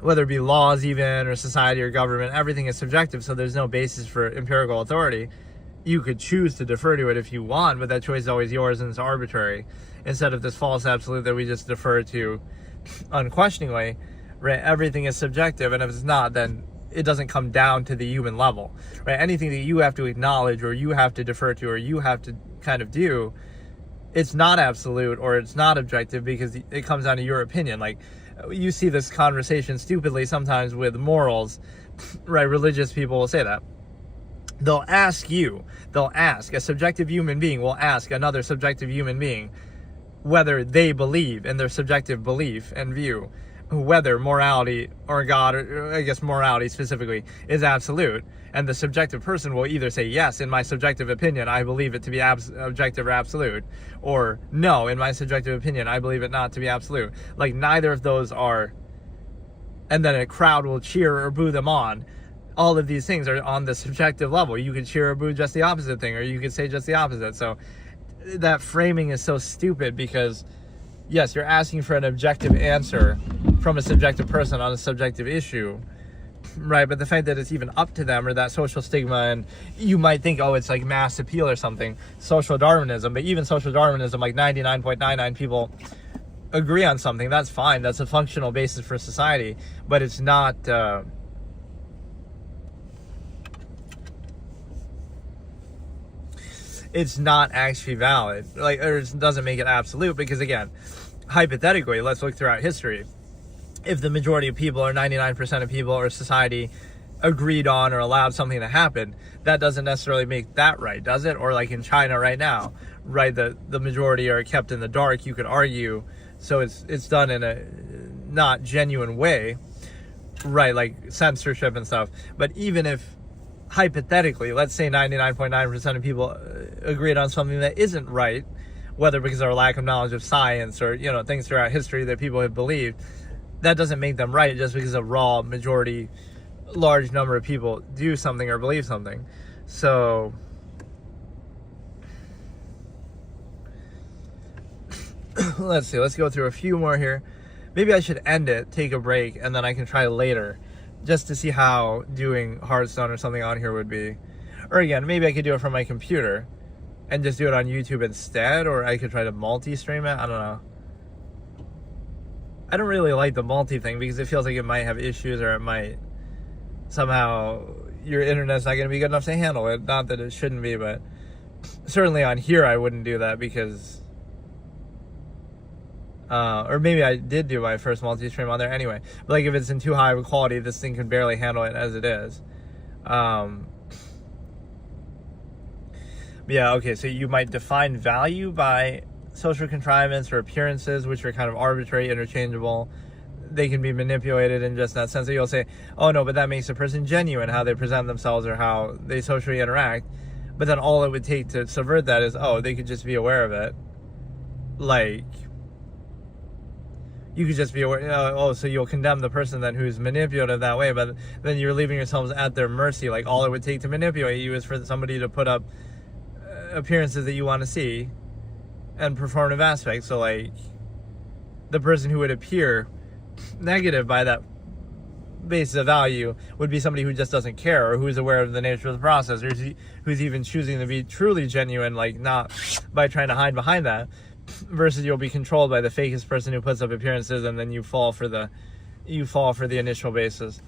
Whether it be laws even, or society or government, everything is subjective, so there's no basis for empirical authority. You could choose to defer to it if you want, but that choice is always yours and it's arbitrary, instead of this false absolute that we just defer to unquestioningly, right? Everything is subjective, and if it's not, then it doesn't come down to the human level, right? Anything that you have to acknowledge, or you have to defer to, or you have to kind of do, it's not absolute or it's not objective, because it comes down to your opinion. Like, you see this conversation stupidly sometimes with morals, right? Religious people will say that. They'll ask a subjective human being will ask another subjective human being whether they believe in their subjective belief and view, whether morality or God, or I guess morality specifically, is absolute. And the subjective person will either say, yes, in my subjective opinion, I believe it to be objective or absolute, or no, in my subjective opinion, I believe it not to be absolute. Like, neither of those are, and then a crowd will cheer or boo them on. All of these things are on the subjective level. You could cheer or boo just the opposite thing, or you could say just the opposite. So that framing is so stupid, because yes, you're asking for an objective answer from a subjective person on a subjective issue, right? But the fact that it's even up to them, or that social stigma, and you might think, oh, it's like mass appeal or something, social Darwinism, but even social Darwinism, like 99.99 people agree on something, that's fine. That's a functional basis for society, but it's not actually valid, like, or it doesn't make it absolute, because again, hypothetically, let's look throughout history. If the majority of people, or 99% of people, or society agreed on or allowed something to happen, that doesn't necessarily make that right, does it? Or like in China right now, right, the majority are kept in the dark, you could argue, so it's done in a not genuine way, right, like censorship and stuff. But even if hypothetically, let's say 99.9% of people agreed on something that isn't right, whether because of our lack of knowledge of science, or things throughout history that people have believed, that doesn't make them right just because a raw majority, large number of people do something or believe something. So let's see, let's go through a few more here. Maybe I should end it, take a break, and then I can try later, just to see how doing Hearthstone or something on here would be. Or again, maybe I could do it from my computer and just do it on YouTube instead, or I could try to multi-stream it. I don't know. I don't really like the multi thing, because it feels like it might have issues, or it might somehow, your internet's not going to be good enough to handle it. Not that it shouldn't be, but certainly on here I wouldn't do that, because or maybe I did do my first multi-stream on there anyway. But like, if it's in too high of a quality, this thing can barely handle it as it is. Yeah, okay, so you might define value by social contrivance or appearances, which are kind of arbitrary, interchangeable. They can be manipulated in just that sense. So you'll say, oh no, but that makes a person genuine, how they present themselves or how they socially interact. But then all it would take to subvert that is, oh, they could just be aware of it. Like, you could just be aware, oh, so you'll condemn the person then who's manipulative that way, but then you're leaving yourselves at their mercy. Like, all it would take to manipulate you is for somebody to put up appearances that you want to see and performative aspects. So like, the person who would appear negative by that basis of value would be somebody who just doesn't care, or who's aware of the nature of the process, or who's even choosing to be truly genuine, like not by trying to hide behind that, versus you'll be controlled by the fakest person who puts up appearances, and then you fall for the initial basis.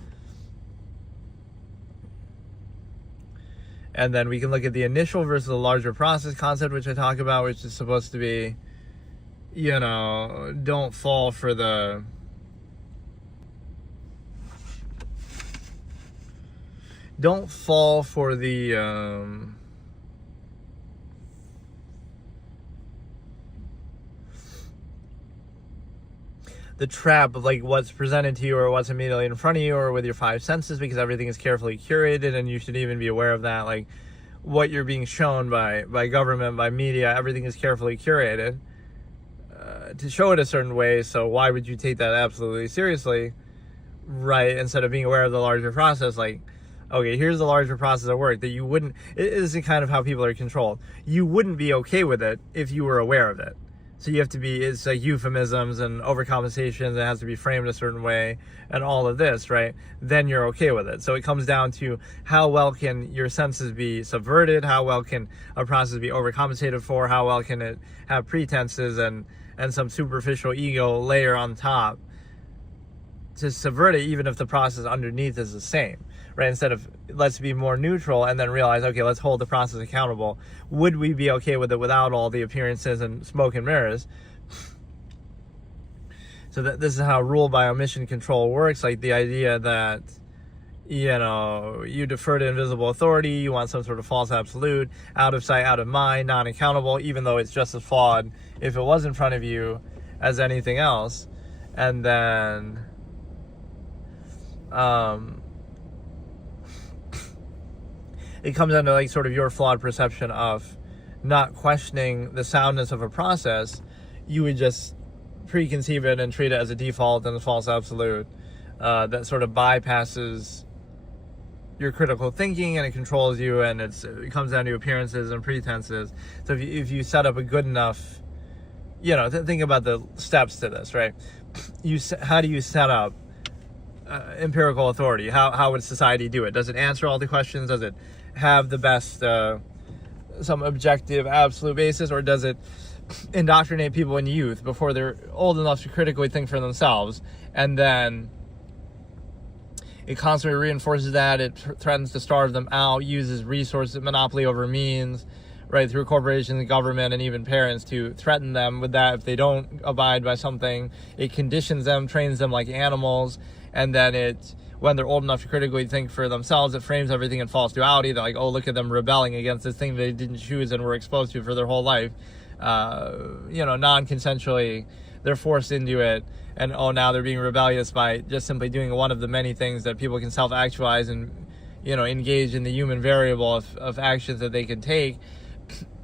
And then we can look at the initial versus the larger process concept, which I talk about, which is supposed to be, don't fall for the trap of like what's presented to you, or what's immediately in front of you, or with your five senses, because everything is carefully curated, and you should even be aware of that. Like, what you're being shown by government, by media, everything is carefully curated to show it a certain way. So why would you take that absolutely seriously, right? Instead of being aware of the larger process, like, okay, here's the larger process at work that you wouldn't, it is kind of how people are controlled. You wouldn't be okay with it if you were aware of it. So you have to be, it's like euphemisms and overcompensations, it has to be framed a certain way, and all of this, right? Then you're okay with it. So it comes down to how well can your senses be subverted, how well can a process be overcompensated for, how well can it have pretenses and some superficial ego layer on top to subvert it, even if the process underneath is the same, right? Instead of, let's be more neutral and then realize, okay, let's hold the process accountable. Would we be okay with it without all the appearances and smoke and mirrors? So this is how rule by omission control works. Like, the idea that, you defer to invisible authority, you want some sort of false absolute, out of sight, out of mind, non-accountable, even though it's just as flawed if it was in front of you as anything else. And then it comes down to like sort of your flawed perception of not questioning the soundness of a process. You would just preconceive it and treat it as a default and a false absolute that sort of bypasses your critical thinking, and it controls you, and it comes down to appearances and pretenses. So if you set up a good enough, think about the steps to this, right? How do you set up empirical authority? How would society do it? Does it answer all the questions? Does it have the best some objective absolute basis, or does it indoctrinate people in youth before they're old enough to critically think for themselves, and then it constantly reinforces that, it threatens to starve them out, uses resources, monopoly over means, right, through corporations, government, and even parents to threaten them with that if they don't abide by something. It conditions them, trains them like animals, and then it, when they're old enough to critically think for themselves, it frames everything in false duality. They're like, oh, look at them rebelling against this thing they didn't choose and were exposed to for their whole life. Non-consensually, they're forced into it, and oh, now they're being rebellious by just simply doing one of the many things that people can self-actualize and, engage in the human variable of actions that they can take.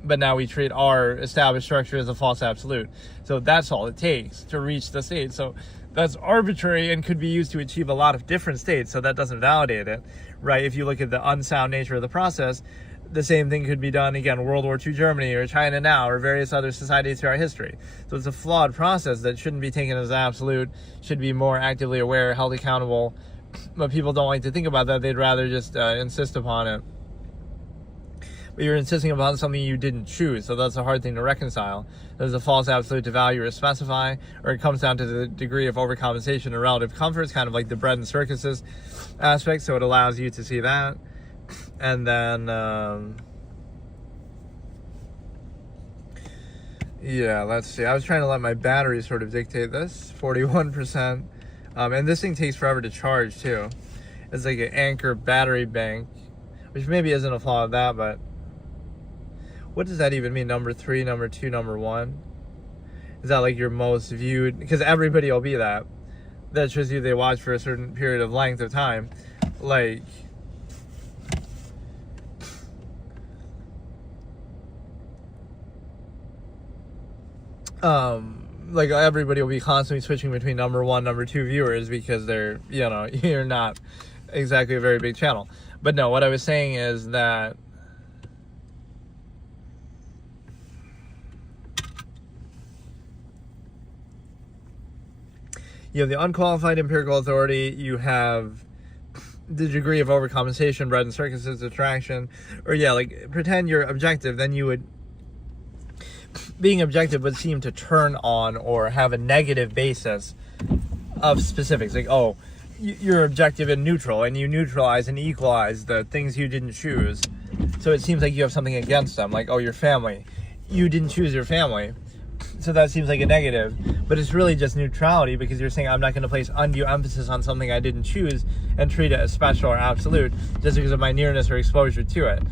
But now we treat our established structure as a false absolute. So that's all it takes to reach the state. So that's arbitrary and could be used to achieve a lot of different states. So that doesn't validate it, right? If you look at the unsound nature of the process, the same thing could be done, again, World War II Germany or China now or various other societies throughout history. So it's a flawed process that shouldn't be taken as absolute, should be more actively aware, held accountable. But people don't like to think about that. They'd rather just insist upon it. But you're insisting upon something you didn't choose, so that's a hard thing to reconcile. There's a false absolute to value or specify, or it comes down to the degree of overcompensation and relative comfort. It's kind of like the bread and circuses aspect, so it allows you to see that. And then, let's see. I was trying to let my battery sort of dictate this, 41%. And this thing takes forever to charge, too. It's like an Anchor battery bank, which maybe isn't a flaw of that, but what does that even mean? Number 3, number 2, number 1? Is that like your most viewed? Because everybody will be that. That shows you they watch for a certain period of length of time. Like everybody will be constantly switching between number 1, number 2 viewers because they're, you're not exactly a very big channel. But no, what I was saying is that you have the unqualified empirical authority, you have the degree of overcompensation, bread and circuses, attraction, or pretend you're objective, then you would, being objective would seem to turn on or have a negative basis of specifics. Like, oh, you're objective and neutral, and you neutralize and equalize the things you didn't choose. So it seems like you have something against them. Like, oh, your family. You didn't choose your family. So that seems like a negative. But it's really just neutrality, because you're saying I'm not going to place undue emphasis on something I didn't choose and treat it as special or absolute just because of my nearness or exposure to it.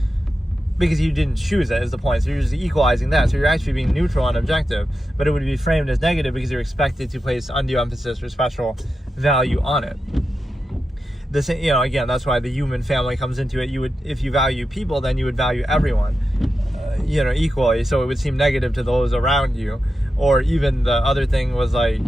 Because you didn't choose it is the point. So you're just equalizing that. So you're actually being neutral and objective. But it would be framed as negative because you're expected to place undue emphasis or special value on it. The same, again, that's why the human family comes into it. You would, if you value people, then you would value everyone, equally. So it would seem negative to those around you. Or even the other thing was like,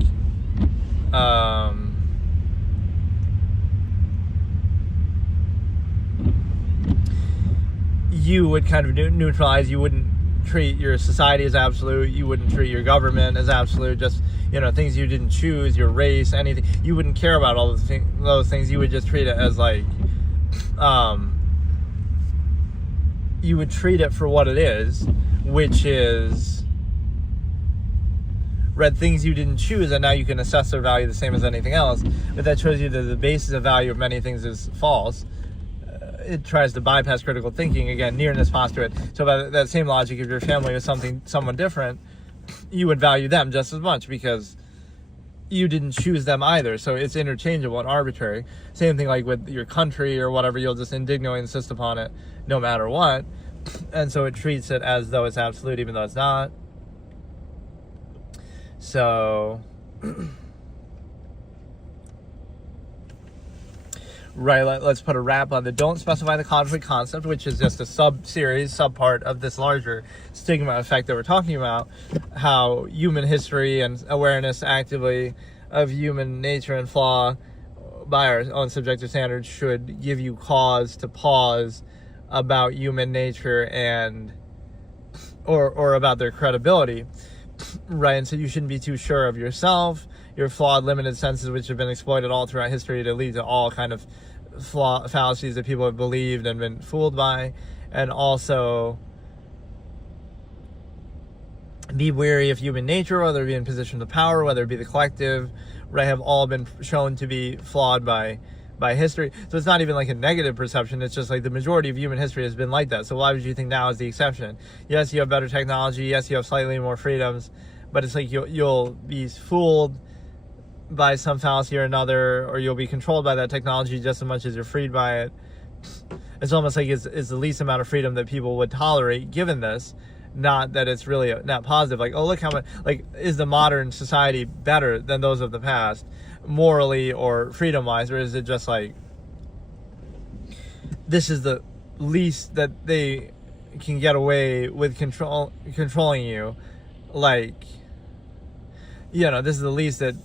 you would kind of neutralize. You wouldn't treat your society as absolute. You wouldn't treat your government as absolute. Just, things you didn't choose, your race, anything. You wouldn't care about all those things. You would just treat it as like, you would treat it for what it is, which is things you didn't choose, and now you can assess their value the same as anything else. But that shows you that the basis of value of many things is false. It tries to bypass critical thinking, again, nearness postulate. So by that same logic, if your family was someone different, you would value them just as much because you didn't choose them either. So it's interchangeable and arbitrary. Same thing like with your country or whatever, you'll just indignantly insist upon it no matter what. And so it treats it as though it's absolute even though it's not. So right, let's put a wrap on the don't specify the conflict concept, which is just a sub-part of this larger stigma effect that we're talking about, how human history and awareness actively of human nature and flaw by our own subjective standards should give you cause to pause about human nature and or about their credibility, right? And so you shouldn't be too sure of yourself. your flawed, limited senses, which have been exploited all throughout history to lead to all kind of fallacies that people have believed and been fooled by. And also be wary of human nature, whether it be in positions of power, whether it be the collective, right, have all been shown to be flawed by history. So it's not even like a negative perception. It's just like the majority of human history has been like that. So why would you think now is the exception? Yes, you have better technology. Yes, you have slightly more freedoms, but it's like you'll be fooled by some fallacy or another, or you'll be controlled by that technology just as much as you're freed by it. It's almost like it's the least amount of freedom that people would tolerate given this. Not that it's really not positive. Like, oh, look how much, like, is the modern society better than those of the past, morally or freedom-wise, or is it just like, this is the least that they can get away with controlling you, like, you know, this is the least that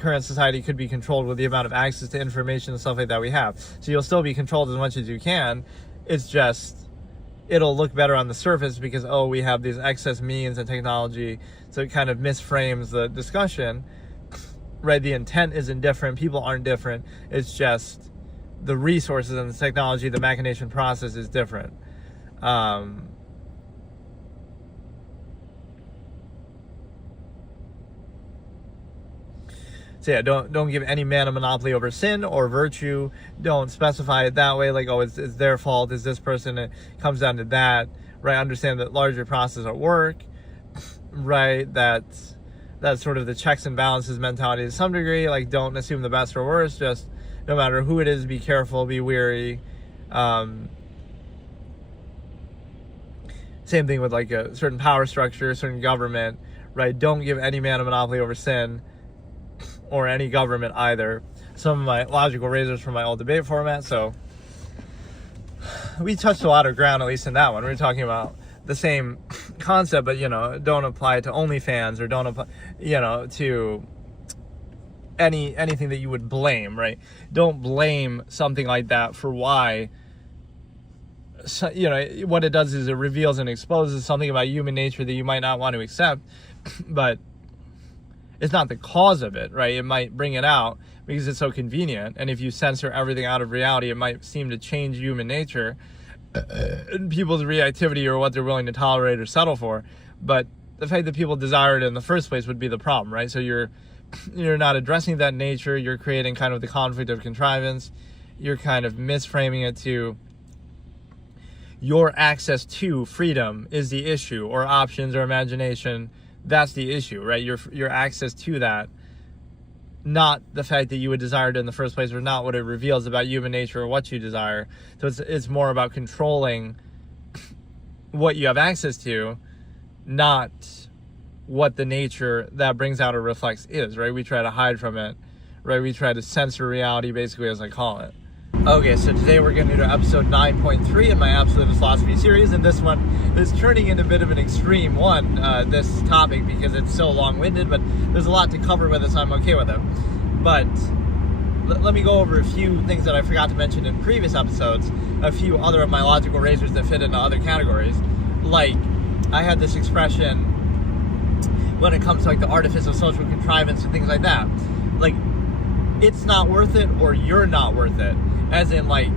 current society could be controlled with the amount of access to information and stuff like that we have. So you'll still be controlled as much as you can. It's just, it'll look better on the surface because, oh, we have these excess means and technology, so it kind of misframes the discussion, right? The intent isn't different, people aren't different, it's just the resources and the technology, the machination process is different. So yeah, don't give any man a monopoly over sin or virtue. Don't specify it that way, like, oh, it's their fault, it's this person. It comes down to that, right? Understand that larger process at work, right? That's sort of the checks and balances mentality to some degree. Like, don't assume the best or worst. Just no matter who it is, be careful, be wary. Same thing with like a certain power structure, a certain government, right? Don't give any man a monopoly over sin, or any government either. Some of my logical razors from my old debate format, so we touched a lot of ground, at least in that one. We were talking about the same concept, but, you know, don't apply it to OnlyFans, or don't apply, you know, to anything that you would blame, right? Don't blame something like that for why. So, you know, what it does is it reveals and exposes something about human nature that you might not want to accept, but it's not the cause of it, right? It might bring it out because it's so convenient. And if you censor everything out of reality, it might seem to change human nature and people's reactivity or what they're willing to tolerate or settle for. But the fact that people desire it in the first place would be the problem, right? So you're not addressing that nature. You're creating kind of the conflict of contrivance. You're kind of misframing it to your access to freedom is the issue, or options or imagination. That's the issue, right? Your access to that, not the fact that you would desire it in the first place, or not what it reveals about human nature or what you desire. So it's more about controlling what you have access to, not what the nature that brings out or reflects is, right? We try to hide from it, right? We try to censor reality, basically, as I call it. Okay, so today we're going to do episode 9.3 in my Absolutist Philosophy series, and this one is turning into a bit of an extreme one, this topic, because it's so long-winded, but there's a lot to cover with it, so I'm okay with it. But let me go over a few things that I forgot to mention in previous episodes, a few other of my logical razors that fit into other categories. Like, I had this expression when it comes to like the artifice of social contrivance and things like that. Like, it's not worth it, or you're not worth it. As in, like,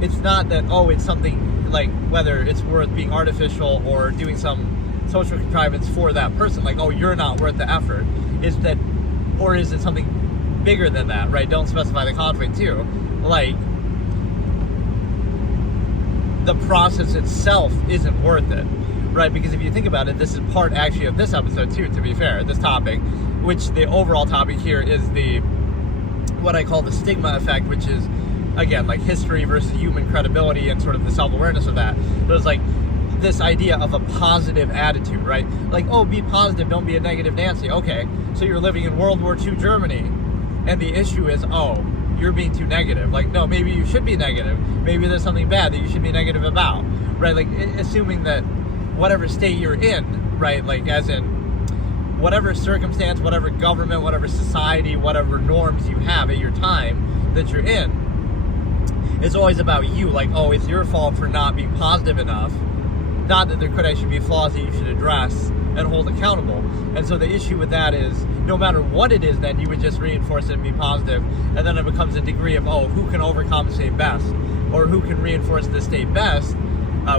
it's not that, oh, it's something, like, whether it's worth being artificial or doing some social contrivance for that person, like, oh, you're not worth the effort. Is that, or is it something bigger than that, right? Don't specify the conflict, too. Like, the process itself isn't worth it, right? Because if you think about it, this is part, actually, of this episode, too, to be fair, this topic, which the overall topic here is what I call the stigma effect, which is, again, like history versus human credibility and sort of the self-awareness of that. There's like this idea of a positive attitude, right? Like, oh, be positive, don't be a negative Nancy. Okay, so you're living in World War II Germany, and the issue is, oh, you're being too negative. Like, no, maybe you should be negative. Maybe there's something bad that you should be negative about, right? Like, assuming that whatever state you're in, right, like as in whatever circumstance, whatever government, whatever society, whatever norms you have at your time that you're in, it's always about you. Like, oh, it's your fault for not being positive enough. Not that there could actually be flaws that you should address and hold accountable. And so the issue with that is no matter what it is, then you would just reinforce it and be positive, and then it becomes a degree of, oh, who can overcompensate best, or who can reinforce the state best,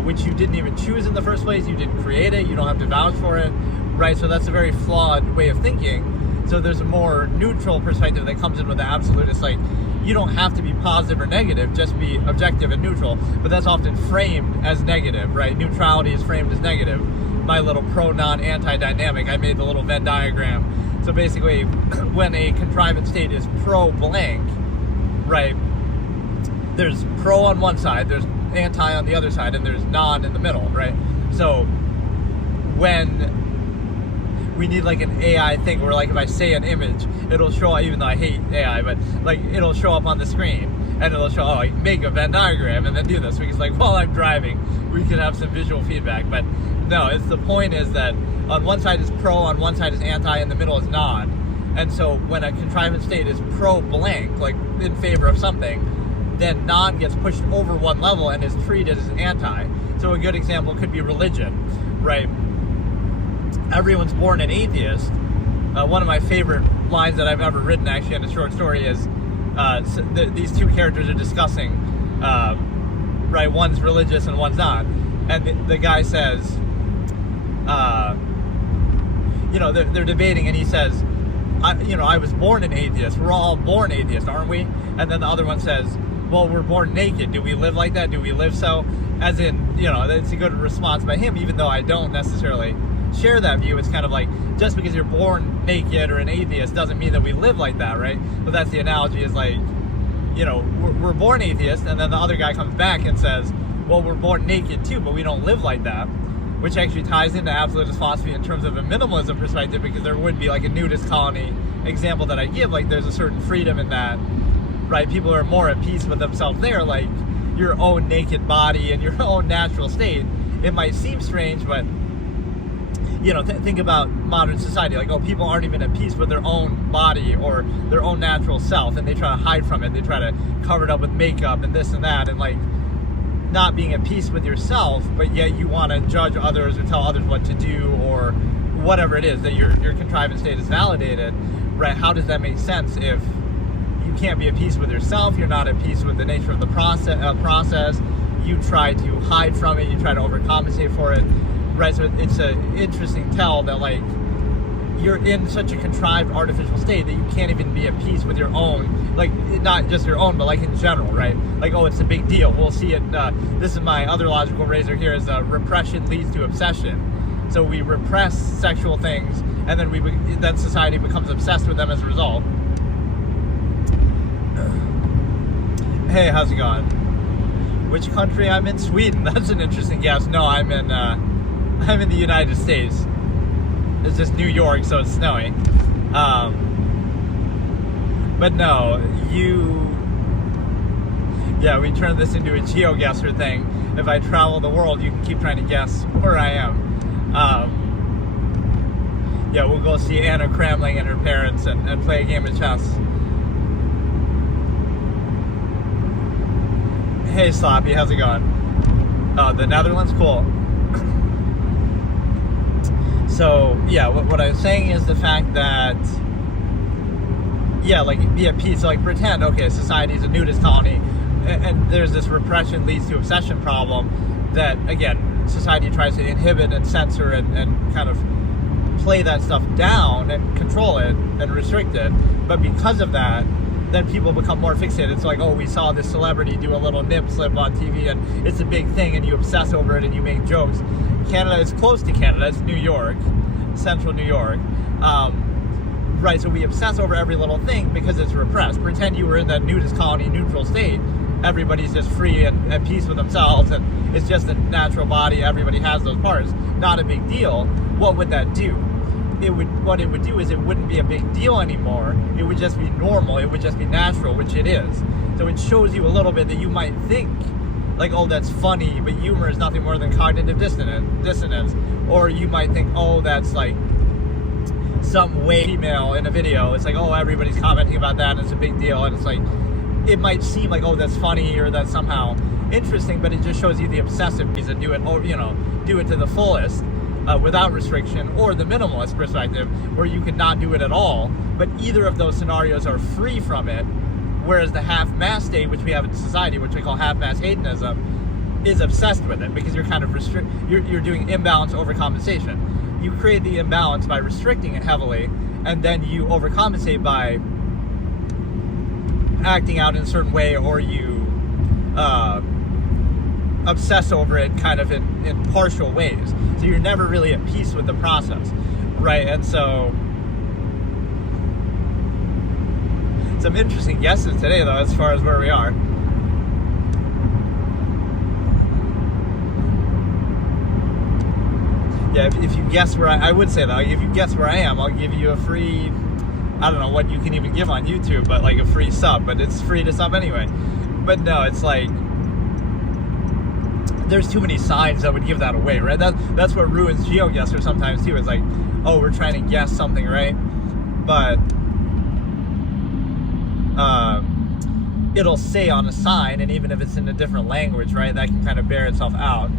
which you didn't even choose in the first place, you didn't create it, you don't have to vouch for it, right? So that's a very flawed way of thinking. So there's a more neutral perspective that comes in with the absolutist, like, you don't have to be positive or negative, just be objective and neutral, but that's often framed as negative, right? Neutrality is framed as negative. My little pro-non-anti dynamic, I made the little Venn diagram. So basically, when a contrivance state is pro-blank, right, there's pro on one side, there's anti on the other side, and there's non in the middle, right? So when we need like an AI thing where, like, if I say an image, it'll show, even though I hate AI, but like it'll show up on the screen and it'll show, oh, like, make a Venn diagram and then do this, because like while I'm driving we can have some visual feedback. But no, it's, the point is that on one side is pro, on one side is anti, in the middle is non. And so when a contrivance state is pro blank, like in favor of something, then non gets pushed over one level and is treated as anti. So a good example could be religion, right? Everyone's born an atheist. One of my favorite lines that I've ever written, actually, in a short story is these two characters are discussing, right? One's religious and one's not. And the guy says, they're debating, and he says, I was born an atheist. We're all born atheists, aren't we? And then the other one says, well, we're born naked. Do we live like that? Do we live so? As in, it's a good response by him, even though I don't necessarily share that view. It's kind of like, just because you're born naked or an atheist doesn't mean that we live like that, right? But that's the analogy, is like, we're born atheists, and then the other guy comes back and says, well, we're born naked too, but we don't live like that, which actually ties into Absolutist philosophy in terms of a minimalism perspective, because there would be like a nudist colony example that I give, like there's a certain freedom in that, right? People are more at peace with themselves there, like your own naked body and your own natural state. It might seem strange, but think about modern society, like, oh, people aren't even at peace with their own body or their own natural self, and they try to hide from it, they try to cover it up with makeup and this and that, and like not being at peace with yourself, but yet you want to judge others or tell others what to do, or whatever it is that your contrivance state is validated, right? How does that make sense if you can't be at peace with yourself, you're not at peace with the nature of the process, you try to hide from it, you try to overcompensate for it, right? So it's an interesting tell that, like, you're in such a contrived artificial state that you can't even be at peace with your own, like, not just your own, but like in general, right? Like, oh, it's a big deal. We'll see it. This is my other logical razor here, is repression leads to obsession. So we repress sexual things, and then then society becomes obsessed with them as a result. Hey, how's it going? Which country I'm in? Sweden. That's an interesting guess. No, I'm in the United States. It's just New York, so it's snowy. But no, we turned this into a GeoGuessr thing. If I travel the world, you can keep trying to guess where I am. We'll go see Anna Kramling and her parents and play a game of chess. Hey, Sloppy, how's it going? The Netherlands? Cool. So, what I was saying is the fact that, like, be at peace. So, like, pretend, okay, society is a nudist colony, and there's this repression leads to obsession problem that, again, society tries to inhibit and censor and kind of play that stuff down and control it and restrict it. But because of that, then people become more fixated. It's like, oh, we saw this celebrity do a little nip slip on TV, and it's a big thing, and you obsess over it and you make jokes. Canada is close to Canada. It's New York, central New York. Right, so we obsess over every little thing because it's repressed. Pretend you were in that nudist colony neutral state. Everybody's just free and at peace with themselves, and it's just a natural body. Everybody has those parts. Not a big deal. What would that do? What it would do is it wouldn't be a big deal anymore. It would just be normal. It would just be natural, which it is. So it shows you a little bit that you might think, like, oh, that's funny, but humor is nothing more than cognitive dissonance. Or you might think, oh, that's like some way female in a video. It's like, oh, everybody's commenting about that, and it's a big deal. And it's like, it might seem like, oh, that's funny or that's somehow interesting, but it just shows you the obsessive reason. Do it, or do it to the fullest. without restriction, or the minimalist perspective, where you could not do it at all. But either of those scenarios are free from it, whereas the half-mass state, which we have in society, which we call half-mass hedonism, is obsessed with it, because you're kind of you're doing imbalance overcompensation. You create the imbalance by restricting it heavily, and then you overcompensate by acting out in a certain way, or you obsess over it kind of in partial ways. So you're never really at peace with the process, right? And so some interesting guesses today, though, as far as where we are. Yeah, if you guess where I would say, though, if you guess where I am, I'll give you a free, I don't know what you can even give on YouTube, but like a free sub, but it's free to sub anyway. But no, it's like, there's too many signs that would give that away, right? That's what ruins GeoGuessr sometimes too. It's like, oh, we're trying to guess something, right? But it'll say on a sign, and even if it's in a different language, right, that can kind of bear itself out.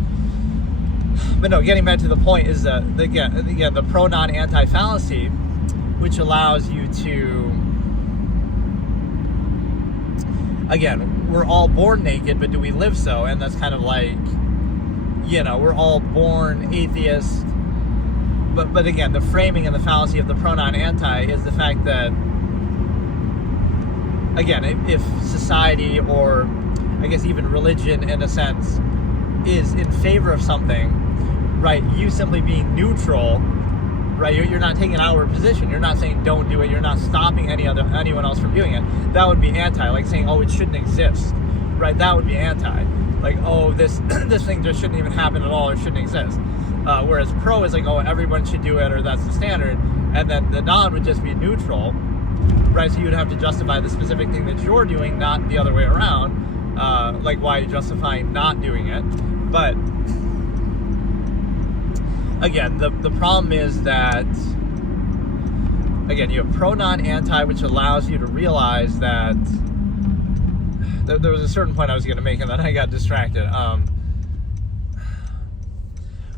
But no, getting back to the point is that, again, the pro-non-anti fallacy, which allows you to, again, we're all born naked, but do we live so? And that's kind of like, we're all born atheists. But again, the framing and the fallacy of the pro-non-anti is the fact that, again, if society, or I guess even religion in a sense, is in favor of something, right, you simply being neutral, right, you're not taking our position, you're not saying don't do it, you're not stopping anyone else from doing it, that would be anti. Like saying, oh, it shouldn't exist, right, that would be anti. Like, oh, this thing just shouldn't even happen at all, or shouldn't exist. Whereas pro is like, oh, everyone should do it, or that's the standard. And then the non would just be neutral, right? So you'd have to justify the specific thing that you're doing, not the other way around. Like, why you're justifying not doing it. But again, the problem is that, again, you have pro, non, anti, which allows you to realize that there was a certain point I was going to make, and then I got distracted.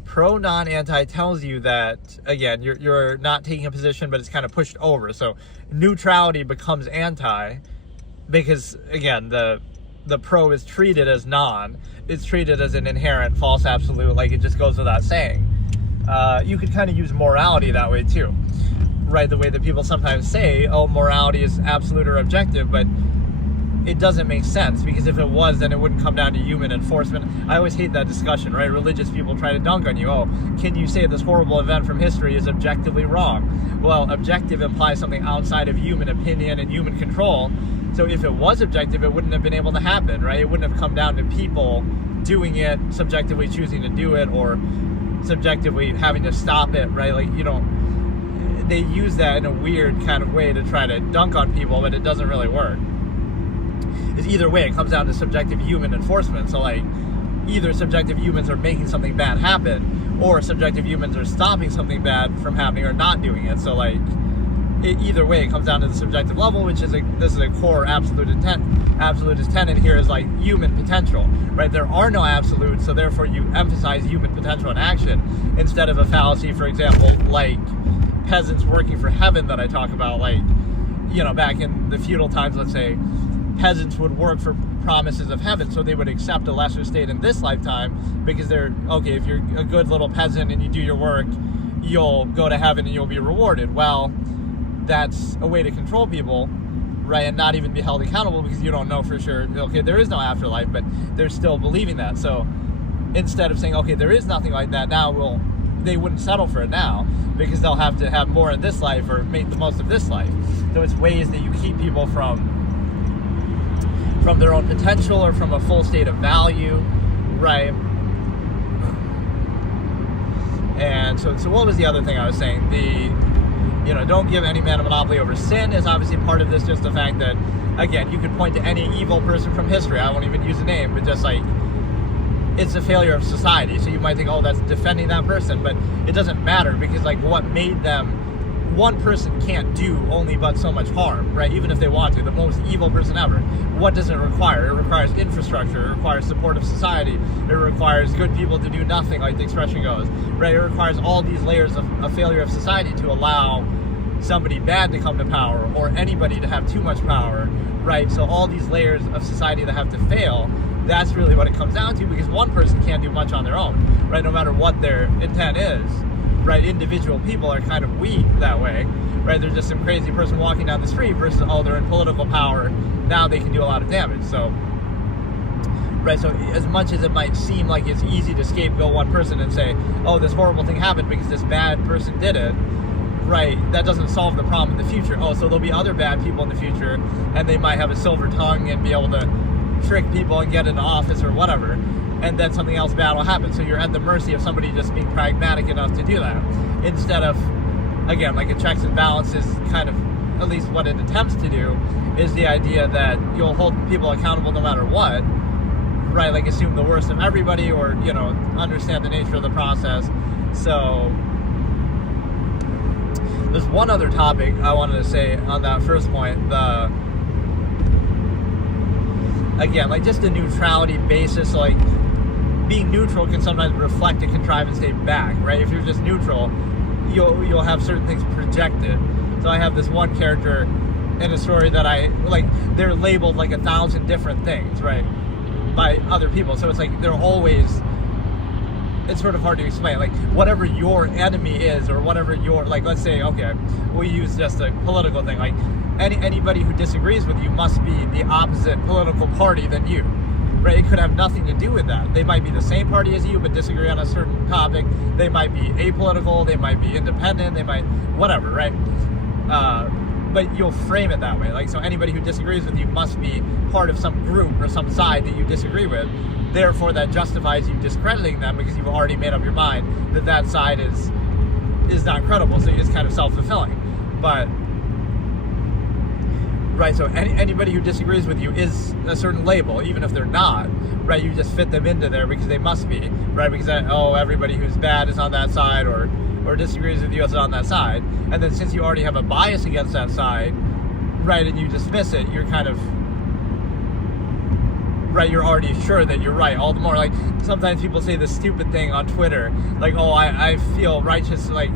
Pro, non, anti tells you that, again, you're not taking a position, but it's kind of pushed over. So neutrality becomes anti, because, again, the pro is treated as non. It's treated as an inherent false absolute, like it just goes without saying. You could kind of use morality that way too, right? The way that people sometimes say, oh, morality is absolute or objective, but it doesn't make sense, because if it was, then it wouldn't come down to human enforcement. I always hate that discussion, right? Religious people try to dunk on you. Oh, can you say this horrible event from history is objectively wrong? Well, objective implies something outside of human opinion and human control. So if it was objective, it wouldn't have been able to happen, right? It wouldn't have come down to people doing it, subjectively choosing to do it, or subjectively having to stop it, right? Like, they use that in a weird kind of way to try to dunk on people, but it doesn't really work. Is either way, it comes down to subjective human enforcement. So, like, either subjective humans are making something bad happen, or subjective humans are stopping something bad from happening or not doing it. So, like, either way, it comes down to the subjective level, which is this is a core absolutist tenet here, is like human potential, right? There are no absolutes, so therefore you emphasize human potential in action instead of a fallacy, for example, like peasants working for heaven that I talk about. Like, back in the feudal times, let's say, peasants would work for promises of heaven, so they would accept a lesser state in this lifetime, because they're, okay, if you're a good little peasant and you do your work, you'll go to heaven and you'll be rewarded. Well, that's a way to control people, right, and not even be held accountable, because you don't know for sure, okay, there is no afterlife, but they're still believing that. So instead of saying, okay, there is nothing like that now, they wouldn't settle for it now, because they'll have to have more in this life or make the most of this life. So it's ways that you keep people from their own potential, or from a full state of value, right? And so what was the other thing I was saying? Don't give any man a monopoly over sin is obviously part of this. Just the fact that, again, you could point to any evil person from history, I won't even use a name, but just like, it's a failure of society. So you might think, oh, that's defending that person, but it doesn't matter, because like what made them one person can't do only but so much harm, right? Even if they want to. The most evil person ever. What does it require? It requires infrastructure. It requires support of society. It requires good people to do nothing, like the expression goes, right? It requires all these layers of a failure of society to allow somebody bad to come to power, or anybody to have too much power, right? So all these layers of society that have to fail, that's really what it comes down to, because one person can't do much on their own, right? No matter what their intent is, right? Individual people are kind of weak that way, right? They're just some crazy person walking down the street versus, oh, they're in political power, now they can do a lot of damage. So, right, so as much as it might seem like it's easy to scapegoat one person and say, oh, this horrible thing happened because this bad person did it, right, that doesn't solve the problem in the future. Oh, so there'll be other bad people in the future, and they might have a silver tongue and be able to trick people and get into office or whatever, and then something else bad will happen. So you're at the mercy of somebody just being pragmatic enough to do that, instead of, again, like a checks and balances kind of, at least what it attempts to do, is the idea that you'll hold people accountable no matter what, right? Like assume the worst of everybody, or, you know, understand the nature of the process. So there's one other topic I wanted to say on that first point. Again, like just a neutrality basis, like being neutral can sometimes reflect a contrived state back, right? If you're just neutral, you'll have certain things projected. So I have this one character in a story that I, like, they're labeled like 1,000 different things, right, by other people. So it's like they're always, it's sort of hard to explain. Like whatever your enemy is, or whatever your, like, let's say, okay, we'll use just a political thing, like anybody who disagrees with you must be the opposite political party than you, right? It could have nothing to do with that. They might be the same party as you, but disagree on a certain topic. They might be apolitical, they might be independent, they might, whatever, right? But you'll frame it that way. Like, so anybody who disagrees with you must be part of some group or some side that you disagree with. Therefore, that justifies you discrediting them, because you've already made up your mind that that side is not credible. So it's kind of self-fulfilling. But right, so anybody who disagrees with you is a certain label, even if they're not, right? You just fit them into there because they must be, right? Because everybody who's bad is on that side, or disagrees with you is on that side. And then since you already have a bias against that side, right, and you dismiss it, you're kind of, right, you're already sure that you're right. All the more, like, sometimes people say this stupid thing on Twitter, like, oh, I feel righteous, like,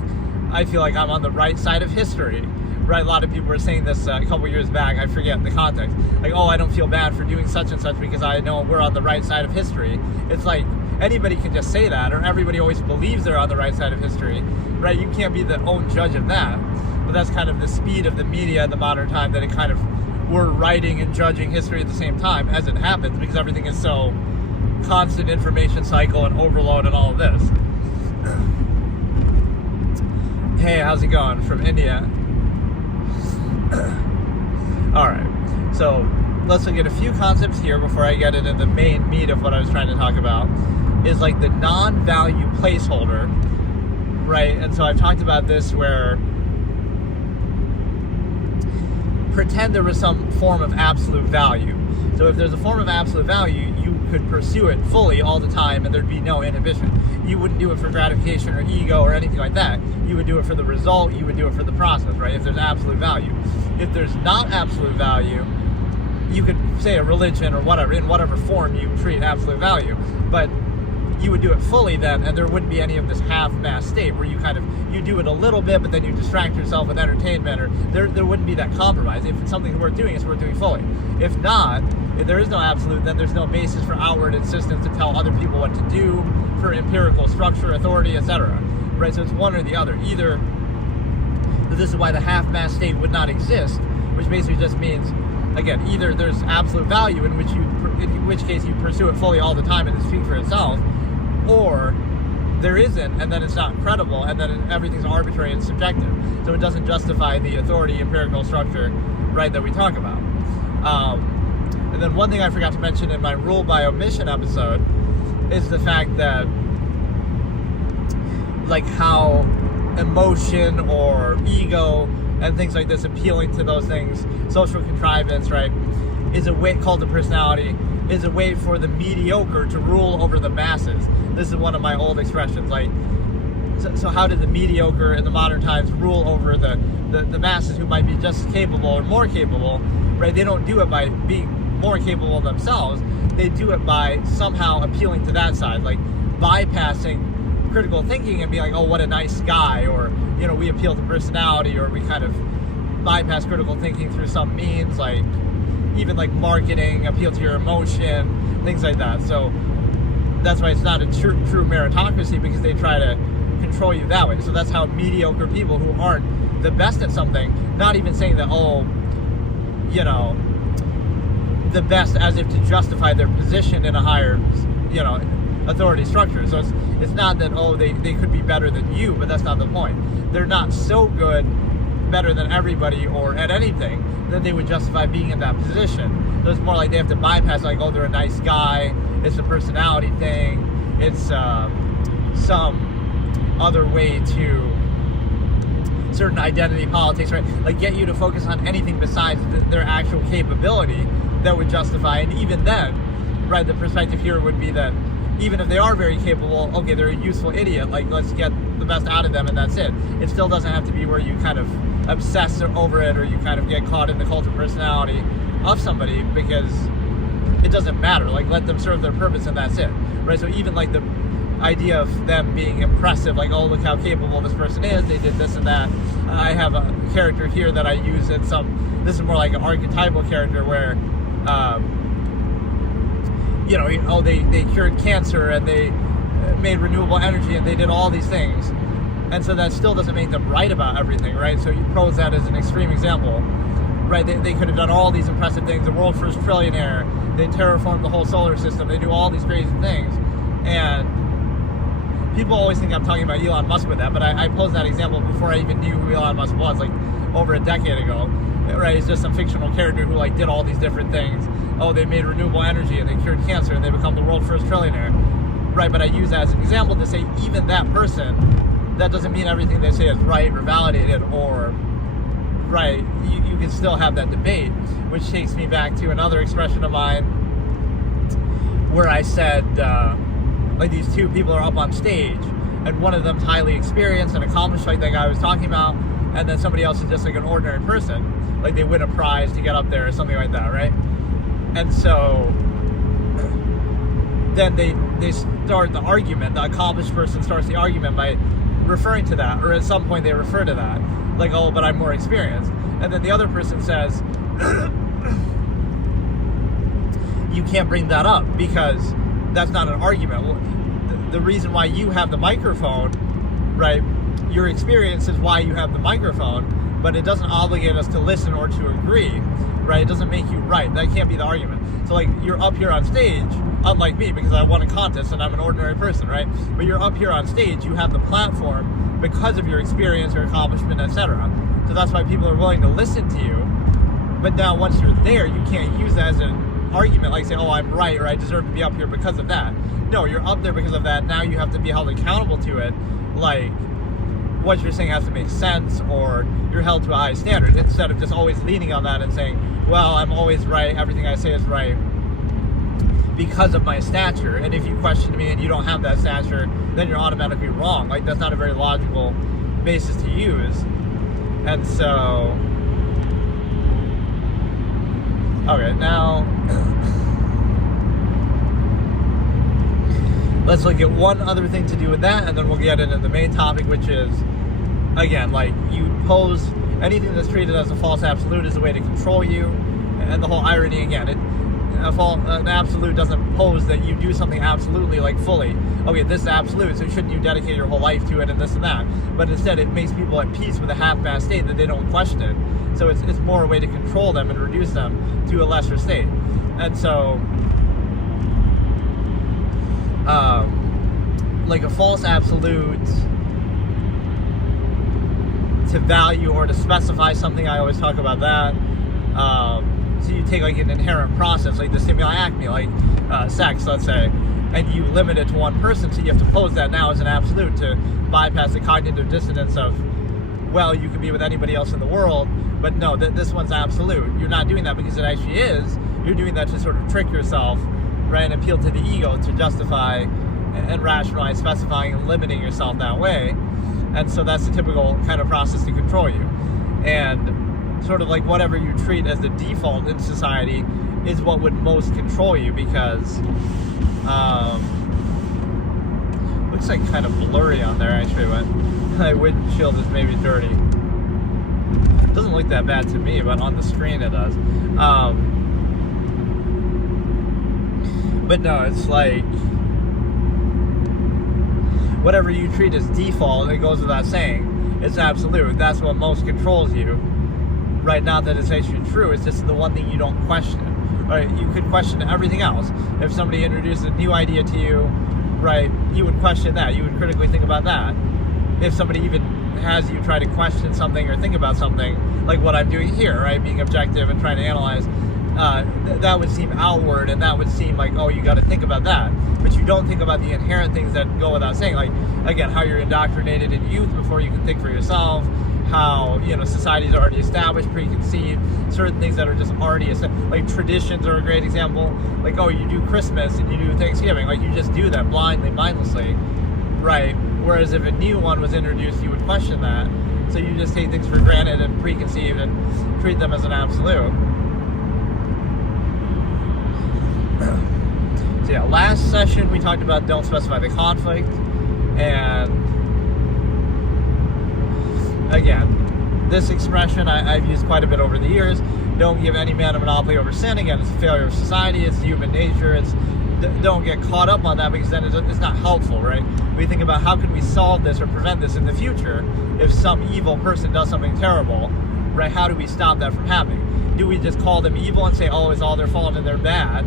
I feel like I'm on the right side of history. Right, a lot of people were saying this a couple years back, I forget the context, like, oh, I don't feel bad for doing such and such because I know we're on the right side of history. It's like, anybody can just say that, or everybody always believes they're on the right side of history, right? You can't be the own judge of that. But that's kind of the speed of the media in the modern time, that it kind of, we're writing and judging history at the same time as it happens, because everything is so constant information cycle and overload and all of this. Hey, how's it going? From India. Alright, so let's look at a few concepts here before I get into the main meat of what I was trying to talk about, is like the non-value placeholder, right? And so I've talked about this where pretend there was some form of absolute value. So if there's a form of absolute value, you could pursue it fully all the time and there'd be no inhibition. You wouldn't do it for gratification or ego or anything like that. You would do it for the result, you would do it for the process, right? If there's absolute value. If there's not absolute value, you could say a religion or whatever, in whatever form you treat absolute value, but you would do it fully then, and there wouldn't be any of this half-mass state where you kind of, you do it a little bit, but then you distract yourself with entertainment, or there wouldn't be that compromise. If it's something worth doing, it's worth doing fully. If not, if there is no absolute, then there's no basis for outward insistence to tell other people what to do, for empirical structure, authority, etc. Right? So it's one or the other. Either, this is why the half-mass state would not exist, which basically just means, again, either there's absolute value in which case you pursue it fully all the time and it speaks for itself, or there isn't, and then it's not credible, and then everything's arbitrary and subjective. So it doesn't justify the authority, empirical structure, right, that we talk about. And then one thing I forgot to mention in my rule by omission episode is the fact that, like, how emotion or ego and things like this, appealing to those things, social contrivance, right, is a way, called the personality, is a way for the mediocre to rule over the masses. This is one of my old expressions, like, So how did the mediocre in the modern times rule over the masses who might be just as capable or more capable, right? They don't do it by being more capable themselves. They do it by somehow appealing to that side, like bypassing critical thinking and being like, oh, what a nice guy, or, you know, we appeal to personality, or we kind of bypass critical thinking through some means, like even like marketing, appeal to your emotion, things like that. So that's why it's not a true meritocracy, because they try to control you that way. So that's how mediocre people who aren't the best at something, not even saying that, oh, you know, the best as if to justify their position in a higher, you know, authority structure. So it's not that, oh, they could be better than you, but that's not the point. They're not so good, better than everybody or at anything, that they would justify being in that position. So it's more like they have to bypass, like, oh, they're a nice guy, it's a personality thing, it's some other way to certain identity politics, right? Like get you to focus on anything besides their actual capability that would justify. And even then, right, the perspective here would be that even if they are very capable, okay, they're a useful idiot, like let's get the best out of them and that's it. It still doesn't have to be where you kind of obsess over it, or you kind of get caught in the cult of personality of somebody, because it doesn't matter. Like let them serve their purpose and that's it, right? So even like the idea of them being impressive, like, oh, look how capable this person is, they did this and that. I have a character here that I use in some, this is more like an archetypal character where you know, oh, they cured cancer and they made renewable energy and they did all these things, and so that still doesn't make them right about everything, right? So you pose that as an extreme example, right? They could have done all these impressive things, the world's first trillionaire, they terraformed the whole solar system, they do all these crazy things, and people always think I'm talking about Elon Musk with that, but I posed that example before I even knew who Elon Musk was, like over a decade ago, right? He's just some fictional character who like did all these different things. Oh, they made renewable energy and they cured cancer and they become the world's first trillionaire, right? But I use that as an example to say even that person, that doesn't mean everything they say is right or validated, or right, you can still have that debate, which takes me back to another expression of mine where I said, like these two people are up on stage and one of them's highly experienced and accomplished, like that guy I was talking about, and then somebody else is just like an ordinary person, like they win a prize to get up there or something like that, right? And so then they start the argument, the accomplished person starts the argument by referring to that, or at some point they refer to that, like, oh, but I'm more experienced. And then the other person says, you can't bring that up because that's not an argument. Well, the reason why you have the microphone, right, your experience is why you have the microphone, but it doesn't obligate us to listen or to agree, right? It doesn't make you right. That can't be the argument. So like you're up here on stage, unlike me, because I won a contest and I'm an ordinary person, right? But you're up here on stage, you have the platform because of your experience, your accomplishment, etc. So that's why people are willing to listen to you. But now once you're there, you can't use that as an argument, like say, oh, I'm right, or I deserve to be up here because of that. No, you're up there because of that. Now you have to be held accountable to it. Like what you're saying has to make sense, or you're held to a high standard, instead of just always leaning on that and saying, well, I'm always right, everything I say is right because of my stature, and if you question me and you don't have that stature, then you're automatically wrong. Like that's not a very logical basis to use. And so okay, now let's look at one other thing to do with that, and then we'll get into the main topic, which is, again, like you pose anything that's treated as a false absolute is a way to control you, and the whole irony again, an absolute doesn't pose that you do something absolutely, like fully, okay, this is absolute, so shouldn't you dedicate your whole life to it and this and that, but instead it makes people at peace with a half-assed state that they don't question. So it's more a way to control them and reduce them to a lesser state. And so like a false absolute to value or to specify something, I always talk about that. So you take like an inherent process, like the stimuli acme, like sex, let's say, and you limit it to one person, so you have to pose that now as an absolute to bypass the cognitive dissonance of, well, you could be with anybody else in the world, but no, this one's absolute. You're not doing that because it actually is. You're doing that to sort of trick yourself, right, and appeal to the ego to justify and rationalize, specifying, and limiting yourself that way. And so that's the typical kind of process to control you. And sort of like whatever you treat as the default in society is what would most control you, because looks like kind of blurry on there actually, but my windshield is maybe dirty. It doesn't look that bad to me, but on the screen it does. But no, it's like whatever you treat as default, it goes without saying, it's absolute. That's what most controls you. Right, not that it's actually true, it's just the one thing you don't question. Right, you could question everything else. If somebody introduces a new idea to you, right, you would question that. You would critically think about that. If somebody even has you try to question something or think about something, like what I'm doing here, right, being objective and trying to analyze, that would seem outward, and that would seem like, oh, you got to think about that. But you don't think about the inherent things that go without saying, like, again, how you're indoctrinated in youth before you can think for yourself, how, you know, society's already established, preconceived, certain things that are just already like traditions are a great example. Like, oh, you do Christmas and you do Thanksgiving, like you just do that blindly, mindlessly, right? Whereas if a new one was introduced, you would question that. So you just take things for granted and preconceived and treat them as an absolute. So yeah, last session we talked about don't specify the conflict, and again, this expression I've used quite a bit over the years. Don't give any man a monopoly over sin. Again, it's a failure of society. It's human nature. Don't get caught up on that, because then it's not helpful, right? We think about how can we solve this or prevent this in the future if some evil person does something terrible, right? How do we stop that from happening? Do we just call them evil and say, oh, it's all their fault and they're bad?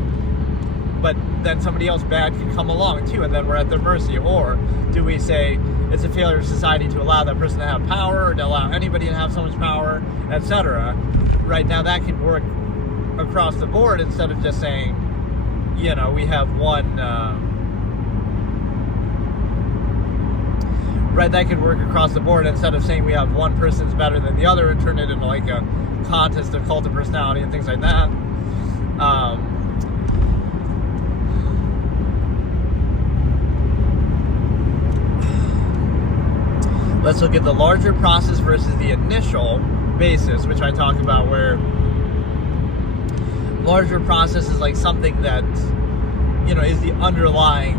But then somebody else bad can come along too, and then we're at their mercy. Or do we say it's a failure of society to allow that person to have power, or to allow anybody to have so much power, etc.? Right now, that can work across the board instead of just saying, you know, we have one. Right, that could work across the board instead of saying we have one person's better than the other and turn it into like a contest of cult of personality and things like that. Let's look at the larger process versus the initial basis, which I talk about, where larger process is like something that, you know, is the underlying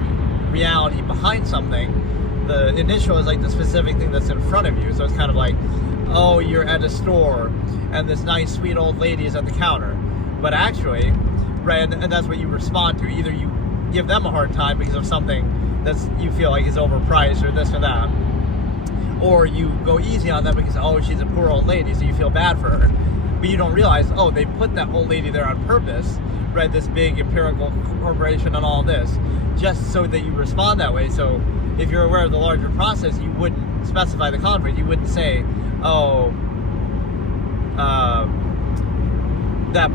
reality behind something. The initial is like the specific thing that's in front of you. So it's kind of like, oh, you're at a store and this nice sweet old lady is at the counter. But actually, right, and that's what you respond to. Either you give them a hard time because of something that's you feel like is overpriced or this or that, or you go easy on them because, oh, she's a poor old lady, so you feel bad for her. But you don't realize, oh, they put that old lady there on purpose, right? This big empirical corporation and all this, just so that you respond that way. So if you're aware of the larger process, you wouldn't specify the conflict. You wouldn't say, oh, that,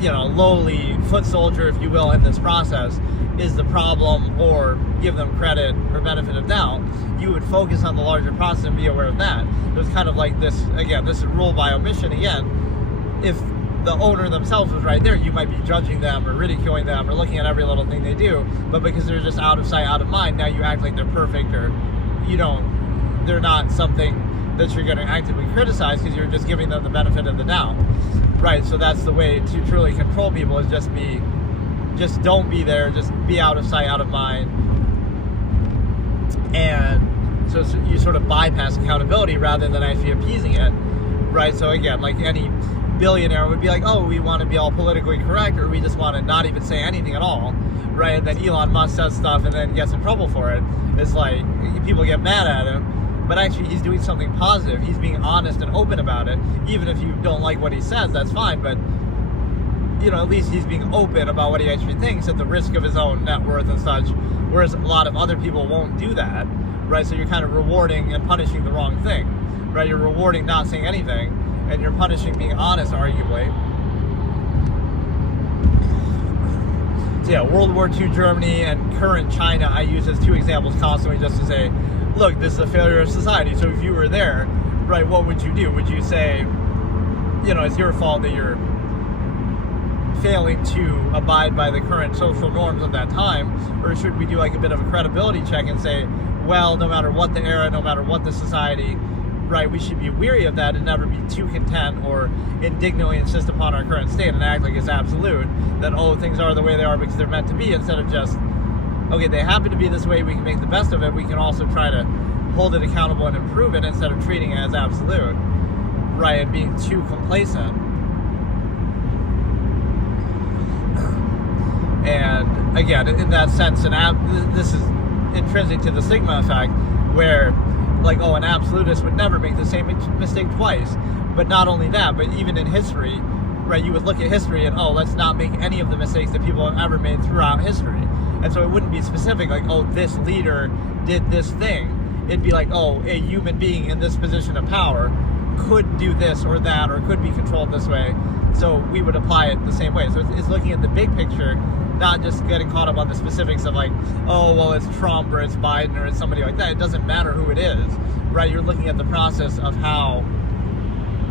you know, lowly foot soldier, if you will, in this process is the problem, or give them credit or benefit of doubt. You would focus on the larger process and be aware of that. It was kind of like this, again, this is rule by omission again. If the owner themselves was right there, you might be judging them or ridiculing them or looking at every little thing they do, but because they're just out of sight, out of mind, now you act like they're perfect, or you don't, they're not something that you're going to actively criticize because you're just giving them the benefit of the doubt, right? So that's the way to truly control people, is just don't be there, just be out of sight, out of mind. And so you sort of bypass accountability rather than actually appeasing it, right? So again, like any billionaire would be like, oh, we want to be all politically correct, or we just want to not even say anything at all, right? And then Elon Musk says stuff and then gets in trouble for it. It's like people get mad at him, but actually he's doing something positive. He's being honest and open about it. Even if you don't like what he says, that's fine, but you know, at least he's being open about what he actually thinks at the risk of his own net worth and such, whereas a lot of other people won't do that, right? So you're kind of rewarding and punishing the wrong thing, right? You're rewarding not saying anything, and you're punishing being honest, arguably. So yeah, World War II Germany and current China I use as two examples constantly, just to say, look, this is a failure of society. So if you were there, right, what would you do? Would you say, you know, it's your fault that you're failing to abide by the current social norms of that time? Or should we do like a bit of a credibility check and say, well, no matter what the era, no matter what the society, right, we should be weary of that and never be too content or indignantly insist upon our current state and act like it's absolute, that, oh, things are the way they are because they're meant to be, instead of just, okay, they happen to be this way, we can make the best of it, we can also try to hold it accountable and improve it instead of treating it as absolute, right, and being too complacent. And again, in that sense, this is intrinsic to the stigma effect, where like, oh, an absolutist would never make the same mistake twice. But not only that, but even in history, right, you would look at history and, oh, let's not make any of the mistakes that people have ever made throughout history. And so it wouldn't be specific, like, oh, this leader did this thing. It'd be like, oh, a human being in this position of power could do this or that, or could be controlled this way. So we would apply it the same way. So it's looking at the big picture, not just getting caught up on the specifics of like, oh, well, it's Trump or it's Biden or it's somebody like that. It doesn't matter who it is, right? You're looking at the process of how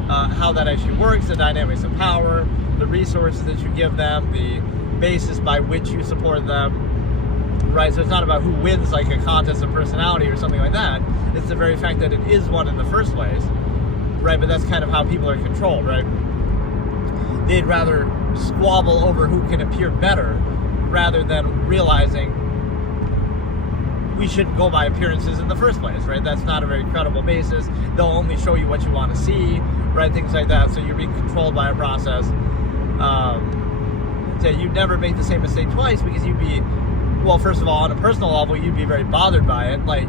that actually works, the dynamics of power, the resources that you give them, the basis by which you support them, right? So it's not about who wins like a contest of personality or something like that. It's the very fact that it is one in the first place, right? But that's kind of how people are controlled, right? They'd rather squabble over who can appear better rather than realizing we shouldn't go by appearances in the first place, right? That's not a very credible basis. They'll only show you what you want to see, right? Things like that. So you're being controlled by a process. So you'd never make the same mistake twice, because you'd be, well, first of all, on a personal level, you'd be very bothered by it. Like,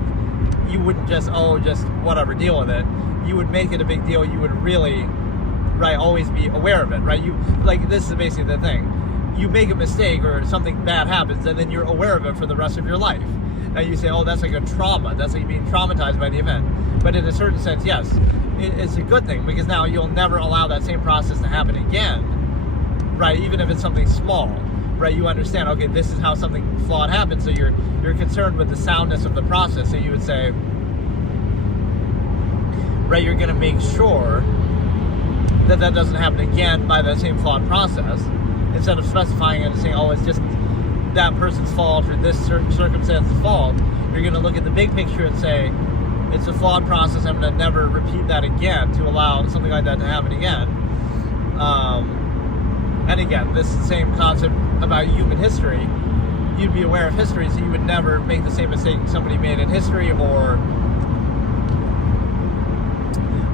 you wouldn't just, oh, just whatever, deal with it. You would make it a big deal. You would really, right, always be aware of it, right? You, like, this is basically the thing. You make a mistake or something bad happens, and then you're aware of it for the rest of your life. Now you say, oh, that's like a trauma. That's like being traumatized by the event. But in a certain sense, yes, it's a good thing, because now you'll never allow that same process to happen again, right? Even if it's something small, right? You understand, okay, this is how something flawed happens, so you're concerned with the soundness of the process. So you would say, right, you're going to make sure that doesn't happen again by that same flawed process, instead of specifying it and saying, oh, it's just that person's fault or this certain circumstance's fault. You're going to look at the big picture and say, it's a flawed process, I'm going to never repeat that again to allow something like that to happen again. And again, this is the same concept about human history. You'd be aware of history, so you would never make the same mistake somebody made in history, or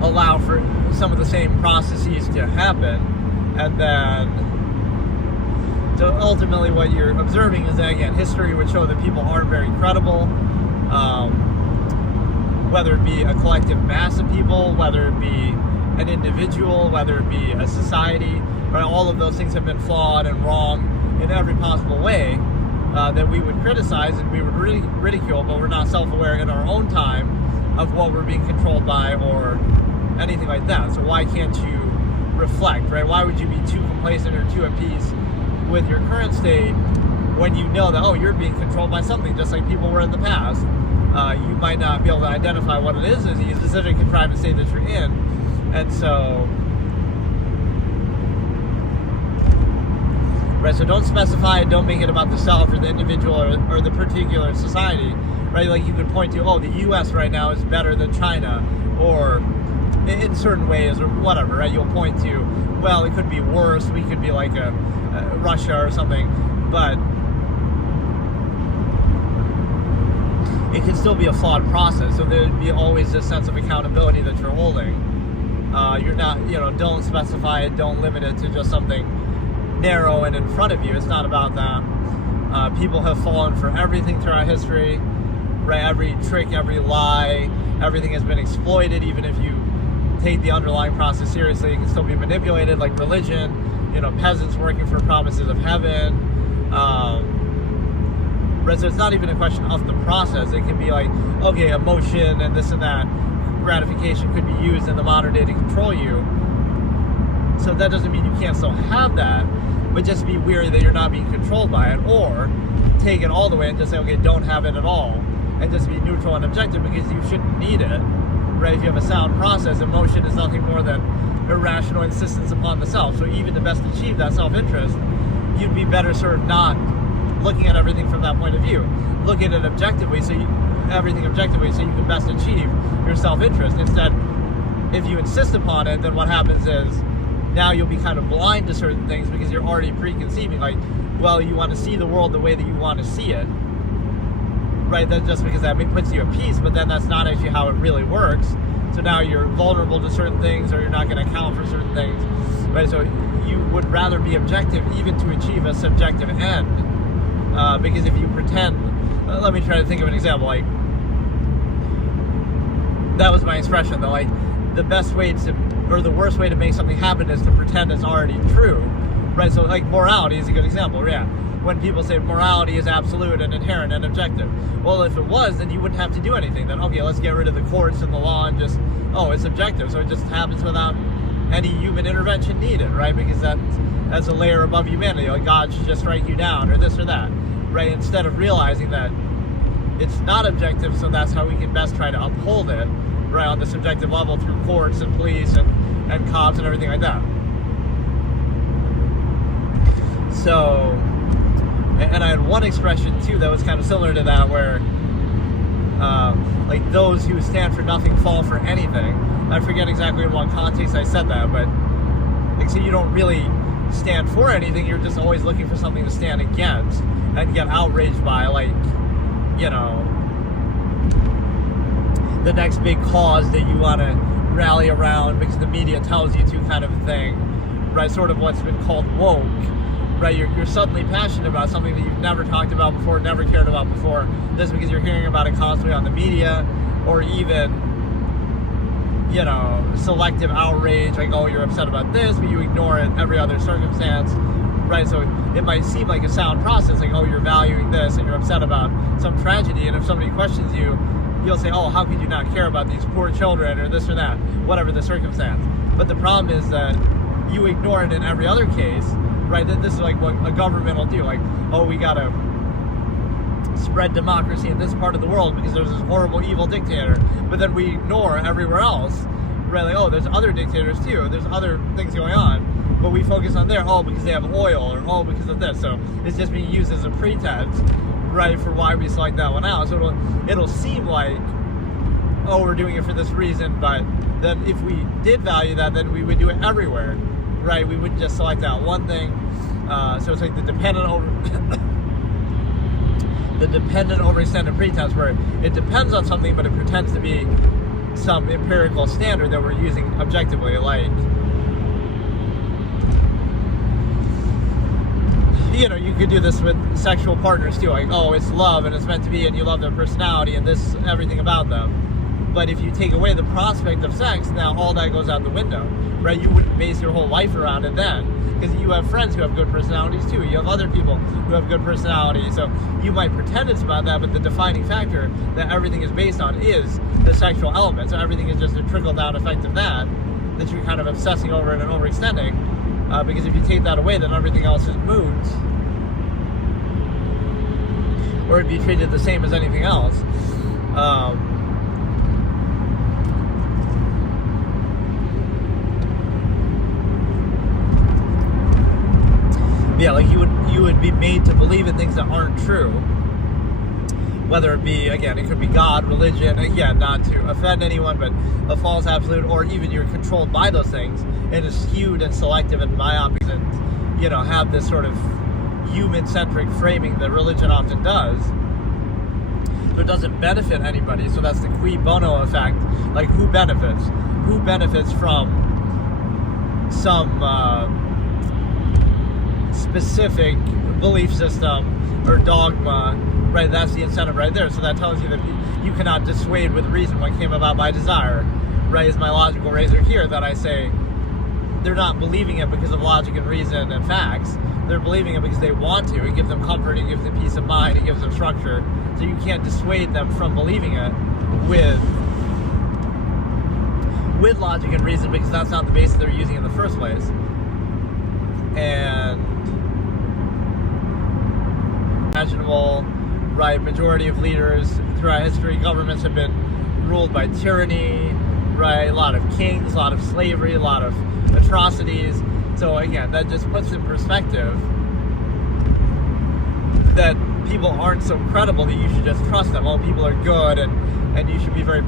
allow for some of the same processes to happen. And then, so ultimately what you're observing is that, again, history would show that people aren't very credible, whether it be a collective mass of people, whether it be an individual, whether it be a society, right? All of those things have been flawed and wrong in every possible way that we would criticize and we would ridicule, but we're not self-aware in our own time of what we're being controlled by or anything like that. So why can't you reflect, right? Why would you be too complacent or too at peace with your current state when you know that, oh, you're being controlled by something, just like people were in the past? You might not be able to identify what it is as a specific contrived state that you're in. And so, right, so don't specify it, don't make it about the self or the individual or the particular society, right? Like you could point to, oh, the US right now is better than China, or in certain ways, or whatever, right? You'll point to, well, it could be worse, we could be like a Russia or something, but it can still be a flawed process. So there would be always this sense of accountability that you're holding. You're not, don't specify it, don't limit it to just something narrow and in front of you. It's not about that. People have fallen for everything throughout history, right? Every trick, every lie, everything has been exploited. Even if you take the underlying process seriously, it can still be manipulated, like religion, peasants working for promises of heaven. Right, so it's not even a question of the process. It can be like, okay, emotion and this and that, gratification could be used in the modern day to control you. So that doesn't mean you can't still have that, but just be wary that you're not being controlled by it, or take it all the way and just say, okay, don't have it at all, and just be neutral and objective, because you shouldn't need it, right? If you have a sound process, emotion is nothing more than irrational insistence upon the self. So even to best achieve that self-interest, you'd be better served not looking at everything from that point of view. Look at it objectively, everything objectively, so you can best achieve your self-interest. Instead, if you insist upon it, then what happens is now you'll be kind of blind to certain things because you're already preconceiving, like, well, you want to see the world the way that you want to see it, right? That's just because that puts you at peace, but then that's not actually how it really works. So now you're vulnerable to certain things, or you're not going to account for certain things, right? So you would rather be objective even to achieve a subjective end, because if you pretend, let me try to think of an example, like, that was my expression, though, like, the best way to, or the worst way to make something happen is to pretend it's already true, right? So, like, morality is a good example, yeah. When people say morality is absolute and inherent and objective. Well, if it was, then you wouldn't have to do anything. Then, okay, let's get rid of the courts and the law and just, oh, it's objective. So it just happens without any human intervention needed, right? Because that's a layer above humanity. Like, God should just strike you down or this or that, right? Instead of realizing that it's not objective, so that's how we can best try to uphold it, right, on the subjective level through courts and police and cops and everything like that. So, and I had one expression too that was kind of similar to that, where like, those who stand for nothing fall for anything. I forget exactly in what context I said that, but like, so you don't really stand for anything, you're just always looking for something to stand against and get outraged by, like, you know, the next big cause that you want to rally around because the media tells you to, kind of thing, right? Sort of what's been called woke, right? You're suddenly passionate about something that you've never talked about before, never cared about before, just because you're hearing about it constantly on the media, or even, you know, selective outrage, like, oh, you're upset about this, but you ignore it every other circumstance, right? So it might seem like a sound process, like, oh, you're valuing this and you're upset about some tragedy, and if somebody questions you, you'll say, oh, how could you not care about these poor children, or this or that, whatever the circumstance. But the problem is that you ignore it in every other case, right? That this is like what a government will do, like, oh, we gotta spread democracy in this part of the world because there's this horrible, evil dictator, but then we ignore everywhere else, right? Like, oh, there's other dictators too, there's other things going on, but we focus on there, oh, because they have oil, or oh, because of this. So it's just being used as a pretense, right, for why we select that one out. So it'll seem like, oh, we're doing it for this reason, but then if we did value that, then we would do it everywhere, right? We wouldn't just select out one thing. So it's like the dependent overextended pretense, where it depends on something, but it pretends to be some empirical standard that we're using objectively, like, you know, you could do this with sexual partners too, like, oh, it's love and it's meant to be, and you love their personality and this, everything about them. But if you take away the prospect of sex, now all that goes out the window, right? You wouldn't base your whole life around it then, because you have friends who have good personalities too. You have other people who have good personalities, so you might pretend it's about that, but the defining factor that everything is based on is the sexual element. So everything is just a trickle-down effect of that you're kind of obsessing over and overextending. Because if you take that away, then everything else is moot, or it'd be treated the same as anything else. Yeah, like you would be made to believe in things that aren't true, whether it be, again, it could be God, religion, again, not to offend anyone, but a false absolute, or even you're controlled by those things and is skewed and selective and myopic, and, you know, have this sort of human-centric framing that religion often does. So it doesn't benefit anybody. So that's the cui bono effect. Like, who benefits? Who benefits from some specific belief system or dogma, right? That's the incentive right there. So that tells you that you cannot dissuade with reason what came about by desire, right? Is my logical razor here, that I say they're not believing it because of logic and reason and facts. They're believing it because they want to. It gives them comfort, it gives them peace of mind, it gives them structure. So you can't dissuade them from believing it with logic and reason, because that's not the basis they're using in the first place. And imaginable, right? Majority of leaders throughout history, governments have been ruled by tyranny, right? A lot of kings, a lot of slavery, a lot of atrocities. So again, that just puts in perspective that people aren't so credible that you should just trust them. Oh, people are good, and you should be very,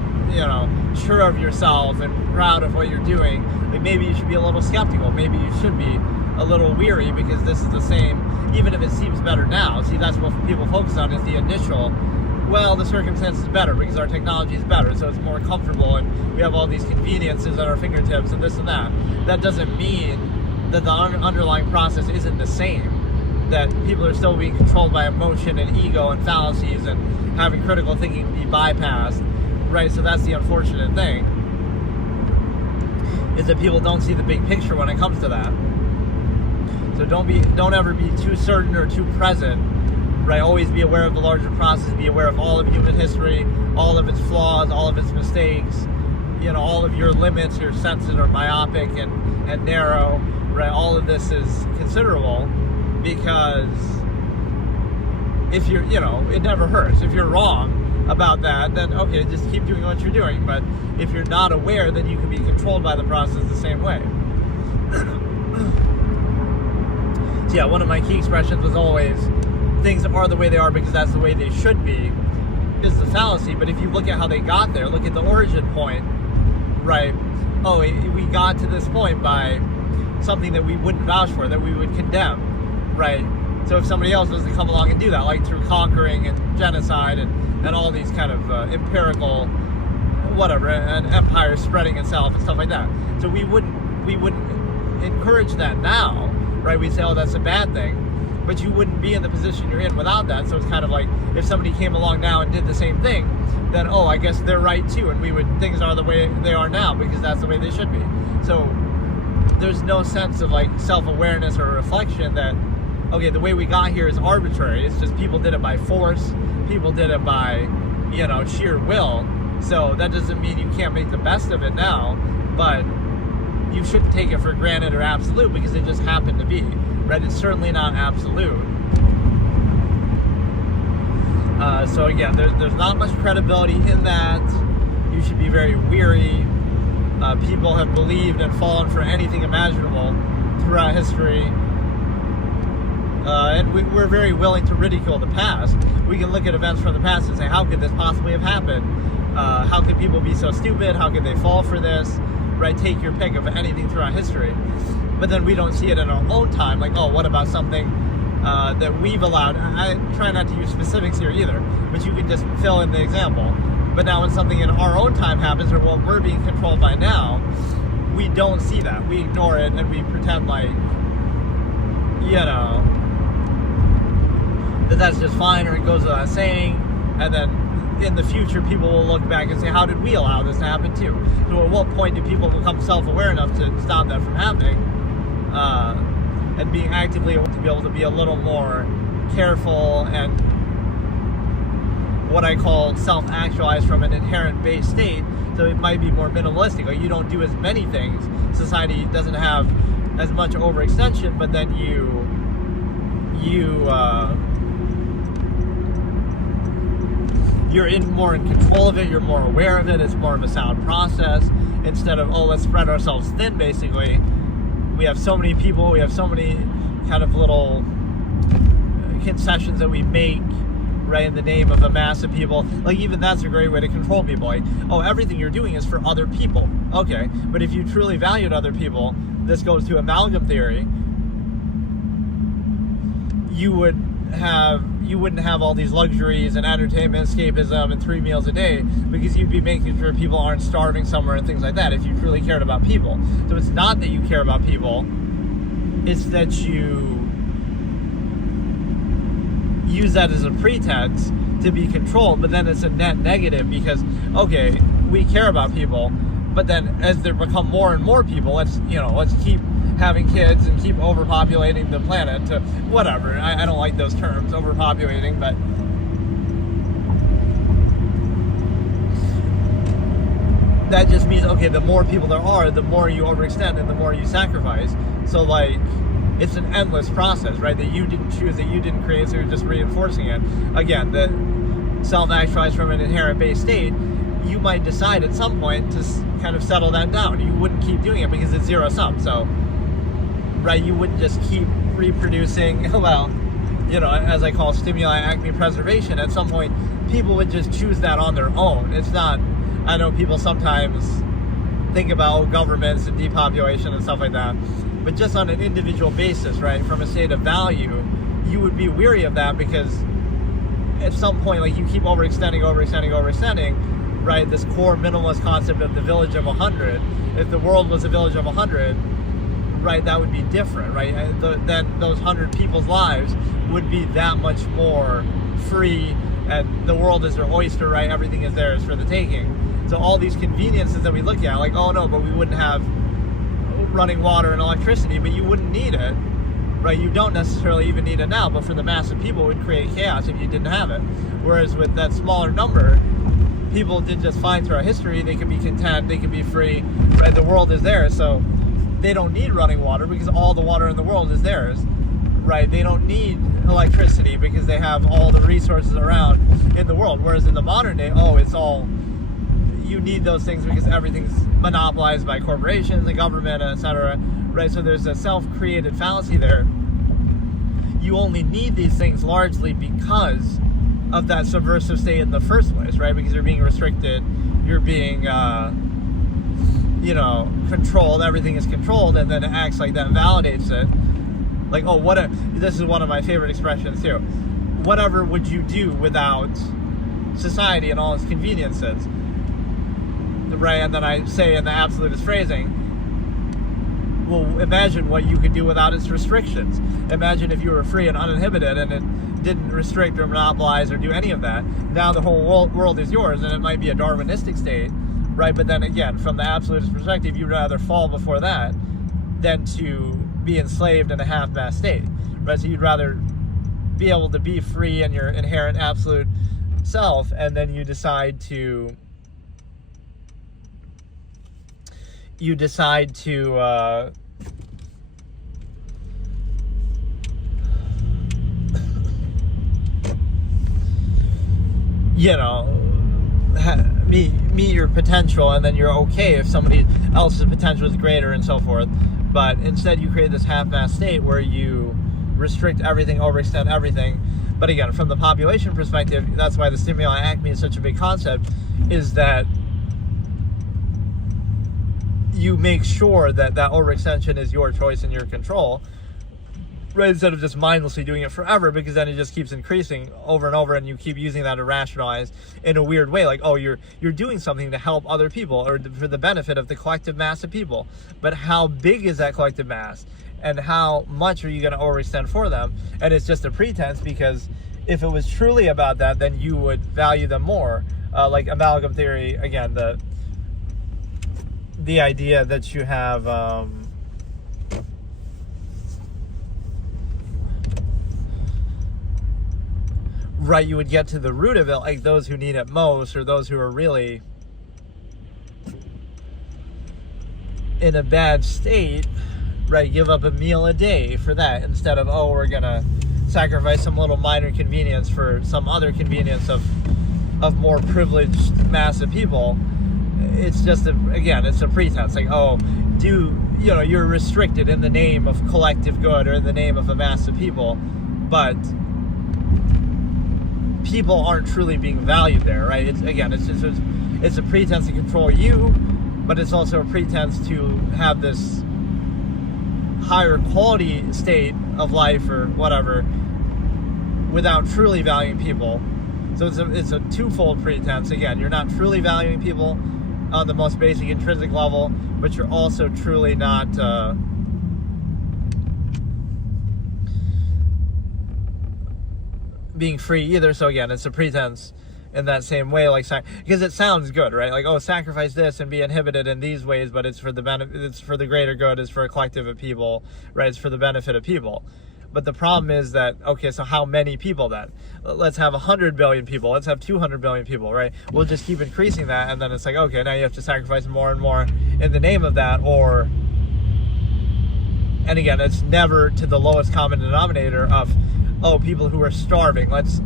sure of yourself and proud of what you're doing. Like, maybe you should be a little skeptical. Maybe you should be a little weary, because this is the same, even if it seems better now. See, that's what people focus on, is the initial, well, the circumstance is better because our technology is better, so it's more comfortable, and we have all these conveniences at our fingertips and this and that. That doesn't mean that the underlying process isn't the same, that people are still being controlled by emotion and ego and fallacies, and having critical thinking be bypassed, right? So that's the unfortunate thing, is that people don't see the big picture when it comes to that. So don't ever be too certain or too present, right? Always be aware of the larger process, be aware of all of human history, all of its flaws, all of its mistakes, all of your limits. Your senses are myopic and narrow, right? All of this is considerable, because if you're, it never hurts. If you're wrong about that, then okay, just keep doing what you're doing. But if you're not aware, then you can be controlled by the process the same way. So yeah, one of my key expressions was always, things are the way they are because that's the way they should be, is the fallacy. But if you look at how they got there, look at the origin point, right? Oh, we got to this point by something that we wouldn't vouch for, that we would condemn, right? So if somebody else was to come along and do that, like through conquering and genocide and all these kind of empirical, whatever, an empire spreading itself and stuff like that. So we wouldn't encourage that now, right? We'd say, oh, that's a bad thing. But you wouldn't be in the position you're in without that. So it's kind of like, if somebody came along now and did the same thing, then, oh, I guess they're right too, and things are the way they are now because that's the way they should be. So there's no sense of like self-awareness or reflection that, okay, the way we got here is arbitrary. It's just people did it by force. People did it by, sheer will. So that doesn't mean you can't make the best of it now, but you shouldn't take it for granted or absolute because it just happened to be, right? It's certainly not absolute. So again, there's not much credibility in that. You should be very weary. People have believed and fallen for anything imaginable throughout history. And we're very willing to ridicule the past. We can look at events from the past and say, how could this possibly have happened? How could people be so stupid? How could they fall for this? Right? Take your pick of anything throughout history. But then we don't see it in our own time. Like, oh, what about something that we've allowed? I try not to use specifics here either, but you could just fill in the example. But now when something in our own time happens, or what we're being controlled by now, we don't see that. We ignore it and we pretend like, that's just fine, or it goes without saying. And then in the future, people will look back and say, how did we allow this to happen too? So at what point do people become self-aware enough to stop that from happening? And being actively able to be able to be a little more careful and what I call self-actualized from an inherent base state. So it might be more minimalistic. Like, you don't do as many things. Society doesn't have as much overextension, but then you're more in control of it, you're more aware of it, it's more of a sound process, instead of, oh, let's spread ourselves thin, basically. We have so many people, we have so many kind of little concessions that we make, right, in the name of a mass of people. Like, even that's a great way to control people. Like, oh, everything you're doing is for other people. Okay, but if you truly valued other people, this goes to amalgam theory, you wouldn't have all these luxuries and entertainment, escapism, and 3 meals a day, because you'd be making sure people aren't starving somewhere and things like that if you truly cared about people. So it's not that you care about people, it's that you use that as a pretense to be controlled, but then it's a net negative because, okay, we care about people, but then as there become more and more people, let's keep having kids and keep overpopulating the planet to whatever. I don't like those terms, overpopulating, but that just means, okay, the more people there are, the more you overextend and the more you sacrifice. So, like, it's an endless process, right, that you didn't choose, that you didn't create, so you're just reinforcing it. Again, the self-actualized from an inherent base state, you might decide at some point to kind of settle that down. You wouldn't keep doing it because it's zero sum. So, right, you wouldn't just keep reproducing. Well, as I call stimuli acme preservation, at some point people would just choose that on their own. It's not, I know people sometimes think about governments and depopulation and stuff like that, but just on an individual basis, right, from a state of value, you would be weary of that, because at some point, like, you keep overextending, right, this core minimalist concept of the village of 100. If the world was a village of 100, right, that would be different, right? Then those 100 people's lives would be that much more free, and the world is their oyster, right? Everything is theirs for the taking. So all these conveniences that we look at, like, oh no, but we wouldn't have running water and electricity, but you wouldn't need it, right? You don't necessarily even need it now, but for the mass of people, it would create chaos if you didn't have it. Whereas with that smaller number, people did just fine throughout history. They could be content, they could be free, right? The world is theirs, so they don't need running water because all the water in the world is theirs, right? They don't need electricity because they have all the resources around in the world. Whereas in the modern day, it's all, you need those things because everything's monopolized by corporations and government, etc., right? So there's a self-created fallacy there. You only need these things largely because of that subversive state in the first place, right? Because you're being restricted, you're being controlled, everything is controlled, and then it acts like that validates it. Like, this is one of my favorite expressions too. Whatever would you do without society and all its conveniences, right? And then I say in the absolutist phrasing, well, imagine what you could do without its restrictions. Imagine if you were free and uninhibited and it didn't restrict or monopolize or do any of that. Now the whole world is yours, and it might be a Darwinistic state, right? But then again, from the absolutist perspective, you'd rather fall before that than to be enslaved in a half-mast state, right? So you'd rather be able to be free in your inherent absolute self, and then you decide to meet your potential, and then you're okay if somebody else's potential is greater and so forth. But instead you create this half-mast state where you restrict everything, overextend everything. But again, from the population perspective, that's why the stimuli acme is such a big concept, is that you make sure that overextension is your choice and your control, right? Instead of just mindlessly doing it forever, because then it just keeps increasing over and over, and you keep using that to rationalize in a weird way, like, oh, you're doing something to help other people or for the benefit of the collective mass of people. But how big is that collective mass, and how much are you going to overextend for them? And it's just a pretense, because if it was truly about that, then you would value them more. Like amalgam theory, again, the idea that you have right, you would get to the root of it, like those who need it most, or those who are really in a bad state, right, give up a meal a day for that, instead of, oh, we're gonna sacrifice some little minor convenience for some other convenience of more privileged mass of people. It's just it's a pretense, like, oh, you're restricted in the name of collective good or in the name of a mass of people, but people aren't truly being valued there, right? It's a pretense to control you, but it's also a pretense to have this higher quality state of life or whatever without truly valuing people. So it's a twofold pretense. Again, you're not truly valuing people on the most basic intrinsic level, but you're also truly not being free either. So again, it's a pretense in that same way, like, because it sounds good, right? Like, oh, sacrifice this and be inhibited in these ways, but it's for the benefit, it's for the greater good, it's for a collective of people, right? It's for the benefit of people. But the problem is that, okay, so how many people then? Let's have 100 billion people. Let's have 200 billion people, right? We'll just keep increasing that, and then it's like, okay, now you have to sacrifice more and more in the name of that, or, and again, it's never to the lowest common denominator of, oh, people who are starving, let's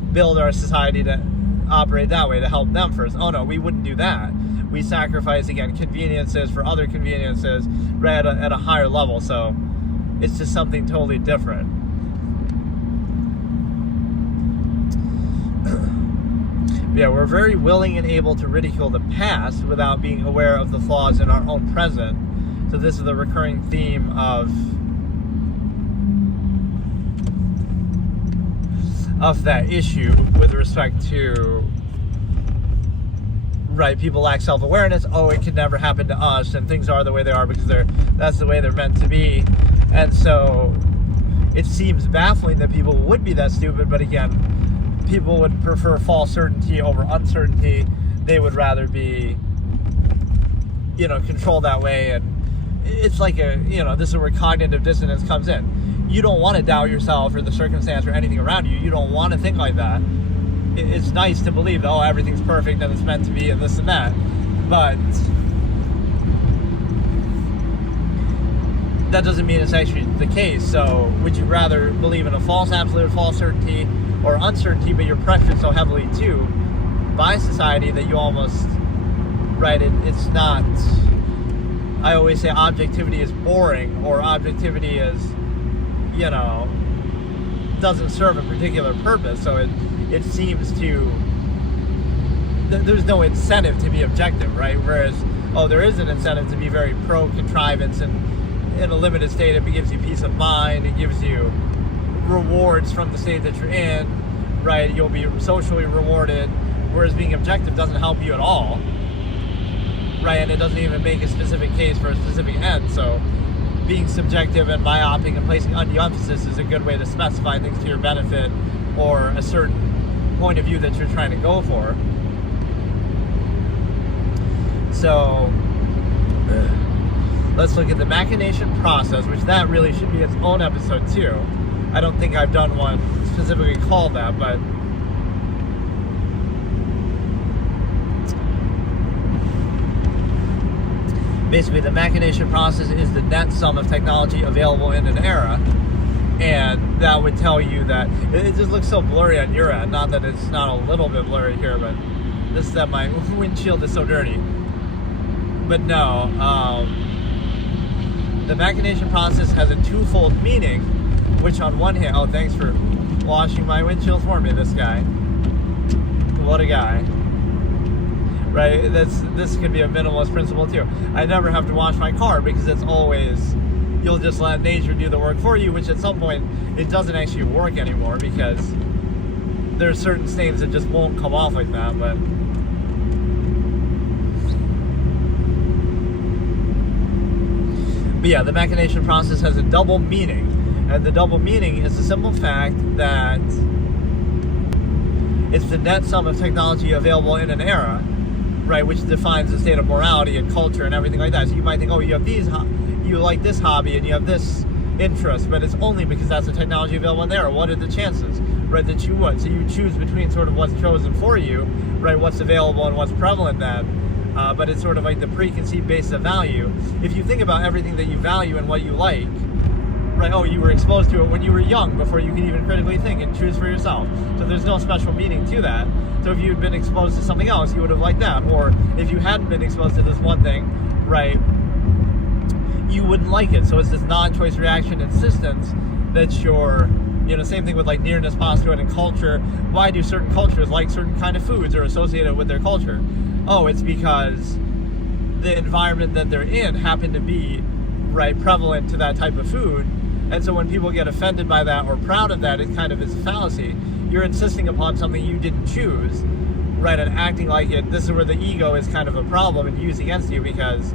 build our society to operate that way, to help them first. Oh no, we wouldn't do that. We sacrifice, again, conveniences for other conveniences, right, at a higher level. So it's just something totally different. Yeah, we're very willing and able to ridicule the past without being aware of the flaws in our own present. So this is the recurring theme of that issue with respect to, right, people lack self-awareness. Oh, it could never happen to us, and things are the way they are because that's the way they're meant to be. And so it seems baffling that people would be that stupid, but again, people would prefer false certainty over uncertainty. They would rather be, controlled that way. And it's like this is where cognitive dissonance comes in. You don't want to doubt yourself or the circumstance or anything around you. You don't want to think like that. It's nice to believe that, everything's perfect and it's meant to be and this and that. But that doesn't mean it's actually the case. So would you rather believe in a false absolute, false certainty, or uncertainty, but you're pressured so heavily too by society that you almost, right, it's not, I always say objectivity is boring, or objectivity is, doesn't serve a particular purpose. So it seems to, there's no incentive to be objective, right? Whereas, there is an incentive to be very pro-contrivance, and in a limited state, it gives you peace of mind, it gives you rewards from the state that you're in, right? You'll be socially rewarded, whereas being objective doesn't help you at all, right? And it doesn't even make a specific case for a specific end. So being subjective and myopic and placing undue emphasis is a good way to specify things to your benefit or a certain point of view that you're trying to go for. So let's look at the machination process, which that really should be its own episode too. I don't think I've done one specifically called that, but basically the machination process is the net sum of technology available in an era. And that would tell you that it just looks so blurry on your end. Not that it's not a little bit blurry here, but this is that my windshield is so dirty. But no, the machination process has a twofold meaning, which on one hand, thanks for washing my windshield for me, this guy. What a guy. Right, this could be a minimalist principle too. I never have to wash my car because it's always, you'll just let nature do the work for you, which at some point it doesn't actually work anymore because there's certain stains that just won't come off like that. But yeah, the machination process has a double meaning, and the double meaning is the simple fact that it's the net sum of technology available in an era, right, which defines the state of morality and culture and everything like that. So you might think, you have you like this hobby and you have this interest, but it's only because that's the technology available in there. What are the chances, right, that you would? So you choose between sort of what's chosen for you, right, what's available and what's prevalent then. But it's sort of like the preconceived base of value. If you think about everything that you value and what you like, right, you were exposed to it when you were young before you could even critically think and choose for yourself. So there's no special meaning to that. So if you'd been exposed to something else, you would have liked that. Or if you hadn't been exposed to this one thing, right, you wouldn't like it. So it's this non-choice reaction insistence that you're, same thing with like nearness postulate and culture. Why do certain cultures like certain kind of foods or associated with their culture? It's because the environment that they're in happened to be, right, prevalent to that type of food. And so when people get offended by that or proud of that, it kind of is a fallacy. You're insisting upon something you didn't choose, right, and acting like it. This is where the ego is kind of a problem and used against you because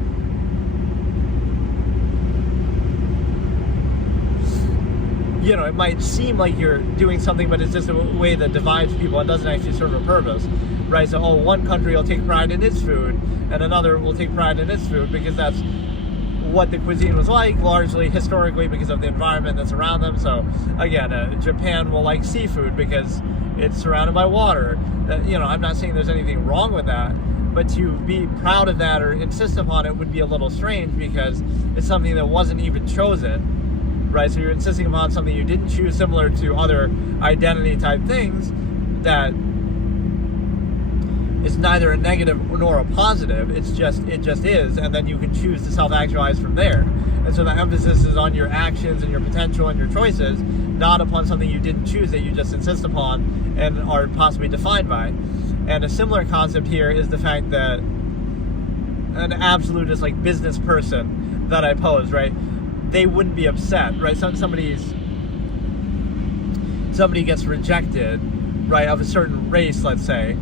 it might seem like you're doing something, but it's just a way that divides people and doesn't actually serve a purpose, right? So, one country will take pride in its food and another will take pride in its food because that's what the cuisine was like, largely historically because of the environment that's around them. So again, Japan will like seafood because it's surrounded by water. I'm not saying there's anything wrong with that, but to be proud of that or insist upon it would be a little strange because it's something that wasn't even chosen, right? So you're insisting upon something you didn't choose, similar to other identity type things that is neither a negative nor a positive. It just is, and then you can choose to self-actualize from there. And so the emphasis is on your actions and your potential and your choices, not upon something you didn't choose that you just insist upon and are possibly defined by. And a similar concept here is the fact that an absolutist like business person that I pose, right, they wouldn't be upset, right? Somebody gets rejected, right, of a certain race, let's say,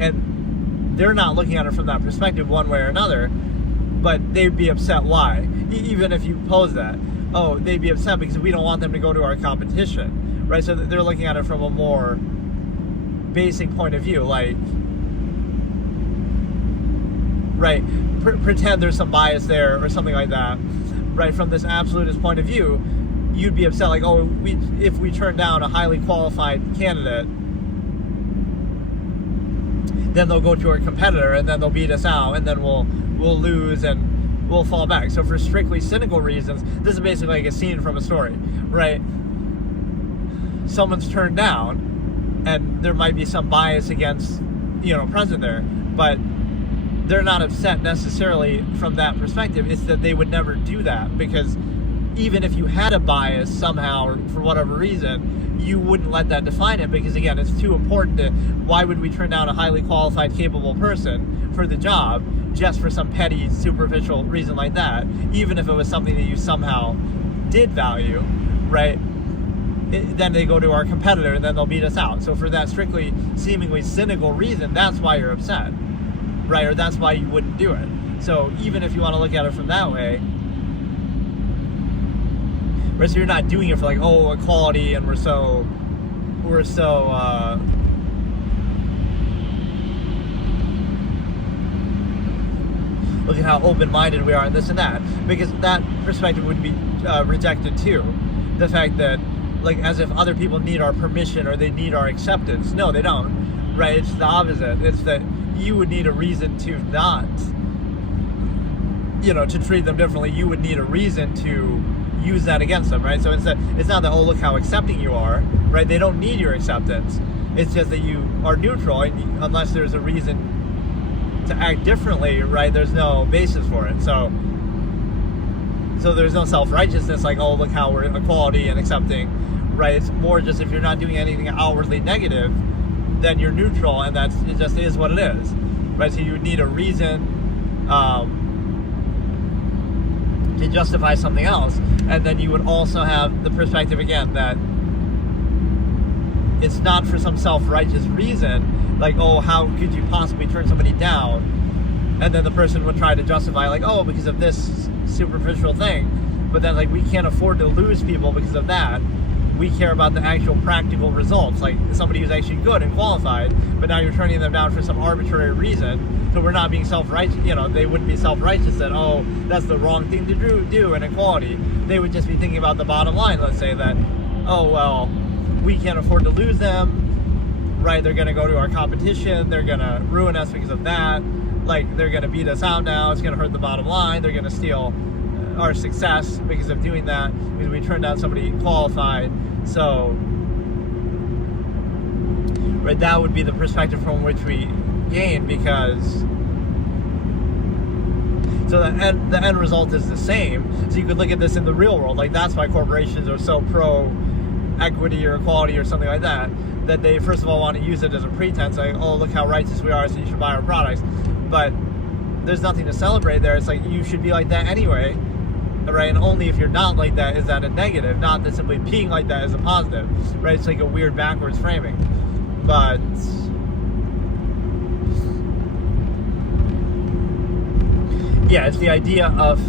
and they're not looking at it from that perspective one way or another, but they'd be upset. Why? Even if you pose that, oh, they'd be upset because we don't want them to go to our competition, right? So they're looking at it from a more basic point of view, like, right, pretend there's some bias there or something like that, right? From this absolutist point of view, you'd be upset, like, oh, if we turn down a highly qualified candidate, then they'll go to our competitor and then they'll beat us out and then we'll lose and we'll fall back. So for strictly cynical reasons, this is basically like a scene from a story, right? Someone's turned down and there might be some bias against, present there, but they're not upset necessarily from that perspective. It's that they would never do that, because even if you had a bias somehow or for whatever reason, you wouldn't let that define it, because again, it's too important to, why would we turn down a highly qualified, capable person for the job just for some petty, superficial reason like that, even if it was something that you somehow did value, right? Then they go to our competitor and then they'll beat us out. So for that strictly, seemingly cynical reason, that's why you're upset, right? Or that's why you wouldn't do it. So even if you want to look at it from that way, right, so you're not doing it for like, oh, equality and we're so look at how open-minded we are and this and that, because that perspective would be rejected too. The fact that, like, as if other people need our permission or they need our acceptance. No, they don't, right? It's the opposite. It's that you would need a reason to not, to treat them differently. You would need a reason to use that against them, right? So it's not that, oh, look how accepting you are, right? They don't need your acceptance. It's just that you are neutral, and unless there's a reason to act differently, right, there's no basis for it. So there's no self-righteousness, like, oh, look how we're equality and accepting, right? It's more just, if you're not doing anything outwardly negative, then you're neutral, and it just is what it is, right? So you would need a reason to justify something else, and then you would also have the perspective again that it's not for some self-righteous reason, like, oh, how could you possibly turn somebody down, and then the person would try to justify, like, oh, because of this superficial thing, but then, like, we can't afford to lose people because of that. We care about the actual practical results, like somebody who's actually good and qualified, but now you're turning them down for some arbitrary reason. So we're not being self-righteous, they wouldn't be self-righteous that, oh, that's the wrong thing to do in equality. They would just be thinking about the bottom line, let's say that, oh, well, we can't afford to lose them, right? They're going to go to our competition, they're going to ruin us because of that, like, they're going to beat us out now, it's going to hurt the bottom line, they're going to steal our success because of doing that, because we turned down somebody qualified. So, right, that would be the perspective from which we gain, because so the end result is the same. So you could look at this in the real world, like, that's why corporations are so pro equity or equality or something like that, that they first of all want to use it as a pretense, like, oh, look how righteous we are, so you should buy our products. But there's nothing to celebrate there. It's like, you should be like that anyway, right? And only if you're not like that is that a negative, not that simply being like that is a positive, right? It's like a weird backwards framing. But yeah, it's the idea of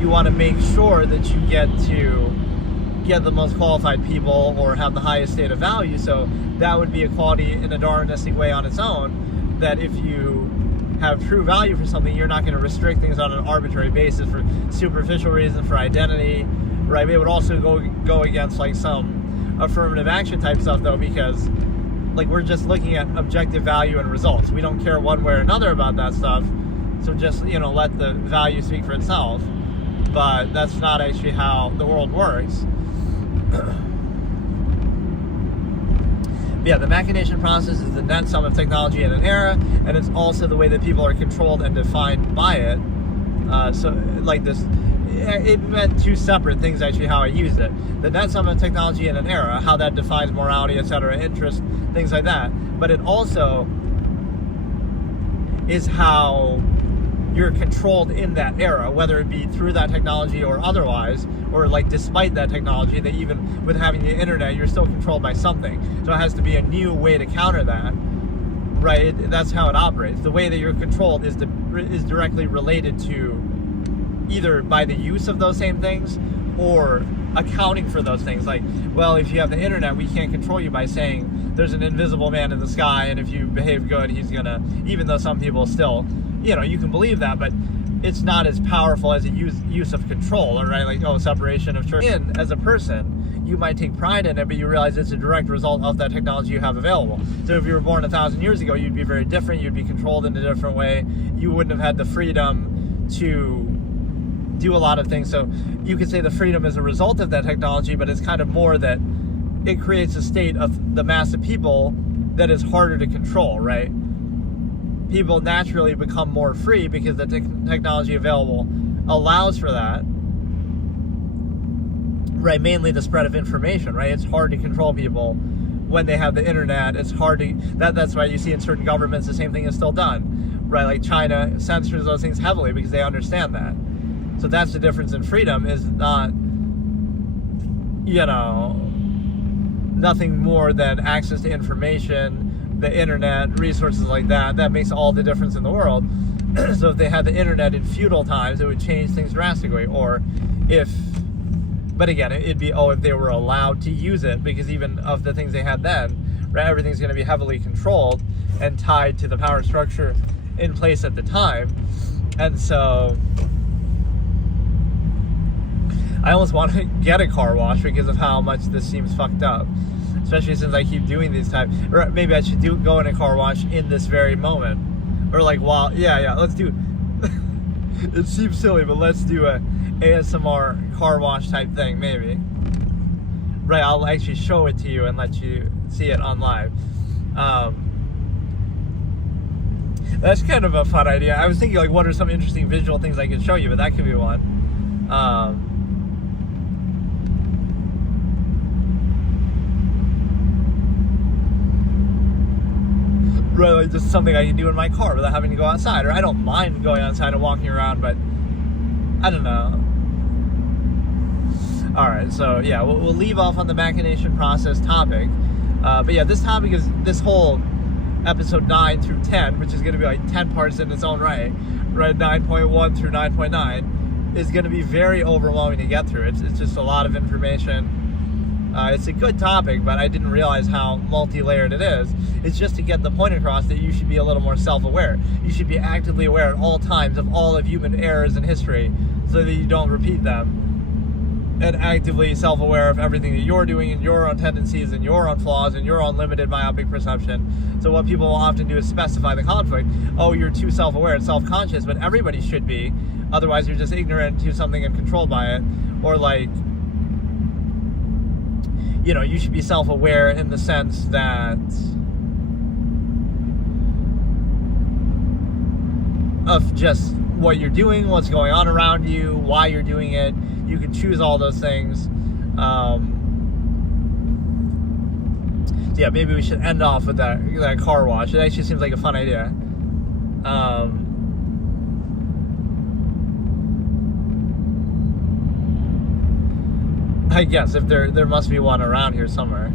you want to make sure that you get the most qualified people or have the highest state of value. So that would be equality in a Darwinistic way on its own, that if you have true value for something, you're not going to restrict things on an arbitrary basis for superficial reasons, for identity, right? It would also go against, like, some affirmative action type stuff, though, because, like, we're just looking at objective value and results. We don't care one way or another about that stuff, so just, let the value speak for itself. But that's not actually how the world works. Yeah, the machination process is the net sum of technology in an era, and it's also the way that people are controlled and defined by it. So, like, this, it meant two separate things, actually, how I used it. The net sum of technology in an era, how that defines morality, etc., interest, things like that. But it also is how you're controlled in that era, whether it be through that technology or otherwise, or like despite that technology, that even with having the internet, you're still controlled by something. So it has to be a new way to counter that, right? That's how it operates. The way that you're controlled is directly related to either by the use of those same things or accounting for those things. Like, well, if you have the internet, we can't control you by saying there's an invisible man in the sky, and if you behave good, he's gonna, even though some people still, you know, you can believe that, but it's not as powerful as a use of control, right? Like, oh, separation of church. And as a person, you might take pride in it, but you realize it's a direct result of that technology you have available. So if you were born 1,000 years ago, you'd be very different. You'd be controlled in a different way. You wouldn't have had the freedom to do a lot of things. So you could say the freedom is a result of that technology, but it's kind of more that it creates a state of the mass of people that is harder to control, right? People naturally become more free because the technology available allows for that, right? Mainly the spread of information, right? It's hard to control people when they have the internet. It's hard to, that's why you see in certain governments the same thing is still done, right? Like China censors those things heavily because they understand that. So that's the difference in freedom, is not, you know, nothing more than access to information, the internet, resources like that. That makes all the difference in the world. So if they had the internet in feudal times, it would change things drastically. Or but again, it'd be, if they were allowed to use it, because even of the things they had then, right, everything's going to be heavily controlled and tied to the power structure in place at the time. And so I almost want to get a car wash because of how much this seems fucked up, especially since I keep doing these types. Or maybe I should go in a car wash in this very moment, or like while let's do it seems silly, but let's do a ASMR car wash type thing, maybe. Right, I'll actually show it to you and let you see it on live. That's kind of a fun idea. I was thinking, like, what are some interesting visual things I could show you, but that could be one. Right, like just something I can do in my car without having to go outside. Or I don't mind going outside and walking around, but I don't know. Alright, so yeah, we'll leave off on the machination process topic. But yeah, this topic is this whole episode 9 through 10, which is going to be like 10 parts in its own right, 9.1 through 9.9, is going to be very overwhelming to get through. It's just a lot of information. It's a good topic, but I didn't realize how multi-layered it is. It's just to get the point across that you should be a little more self-aware. You should be actively aware at all times of all of human errors in history so that you don't repeat them. And actively self-aware of everything that you're doing and your own tendencies and your own flaws and your own limited myopic perception. So what people will often do is specify the conflict. Oh, you're too self-aware and self-conscious, but everybody should be. Otherwise, you're just ignorant to something and controlled by it. Or like, you know, you should be self-aware in the sense that of just what you're doing, what's going on around you, why you're doing it. You can choose all those things. So yeah, maybe we should end off with that car wash. It actually seems like a fun idea. I guess if there must be one around here somewhere.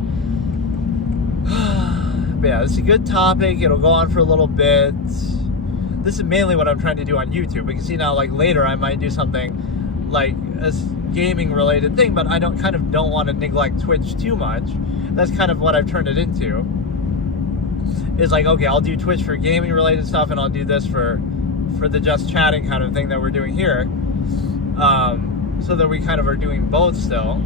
But yeah, it's a good topic. It'll go on for a little bit. This is mainly what I'm trying to do on YouTube. We can see now, like later, I might do something like a gaming related thing, but I don't want to neglect Twitch too much. That's kind of what I've turned it into. It's like, okay, I'll do Twitch for gaming related stuff, and I'll do this for the just chatting kind of thing that we're doing here. So that we kind of are doing both still.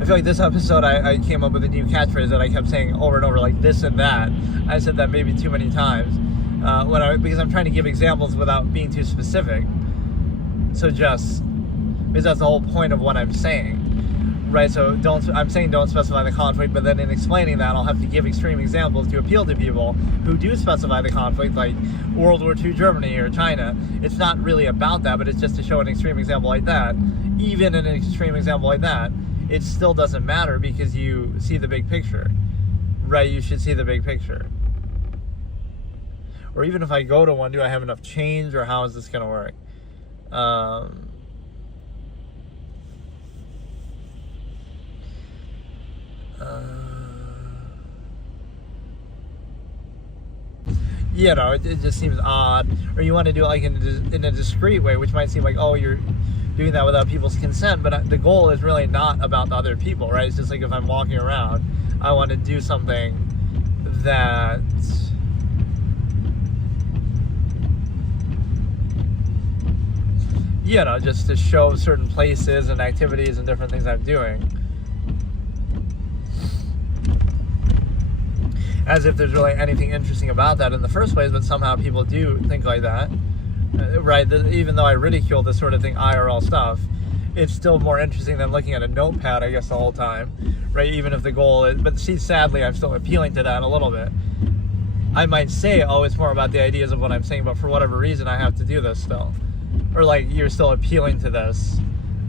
I feel like this episode I came up with a new catchphrase that I kept saying over and over, like this and that. I said that maybe too many times because I'm trying to give examples without being too specific. So just, because that's the whole point of what I'm saying. Right, so I'm saying don't specify the conflict, but then in explaining that, I'll have to give extreme examples to appeal to people who do specify the conflict, like World War II Germany or China. It's not really about that, but it's just to show an extreme example like that. Even in an extreme example like that, it still doesn't matter because you see the big picture. Right, you should see the big picture. Or even if I go to one, do I have enough change, or how is this going to work? You know, it just seems odd. Or you want to do it like in a discreet way, which might seem like, oh, you're doing that without people's consent, but the goal is really not about the other people, right? It's just like if I'm walking around, I want to do something that you know, just to show certain places and activities and different things I'm doing. As if there's really anything interesting about that in the first place, but somehow people do think like that. Right, even though I ridicule this sort of thing, IRL stuff, it's still more interesting than looking at a notepad, I guess, the whole time, right? Even if the goal is, but see, sadly, I'm still appealing to that a little bit. I might say, oh, it's more about the ideas of what I'm saying, but for whatever reason, I have to do this still. Or like, you're still appealing to this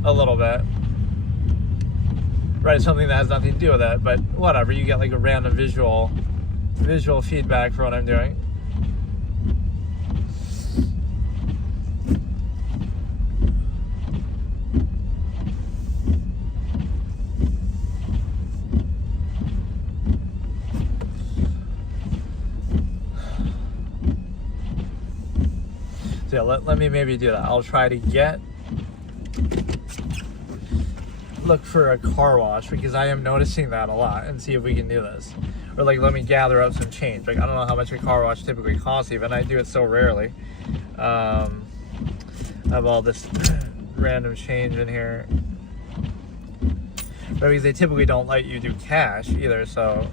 a little bit. Right, something that has nothing to do with it, but whatever, you get like a random visual feedback for what I'm doing. So yeah, let me maybe do that. I'll try to look for a car wash, because I am noticing that a lot, and see if we can do this. Or like, let me gather up some change. Like, I don't know how much a car wash typically costs, even. I do it so rarely. I have all this random change in here. But because they typically don't let you do cash either, so.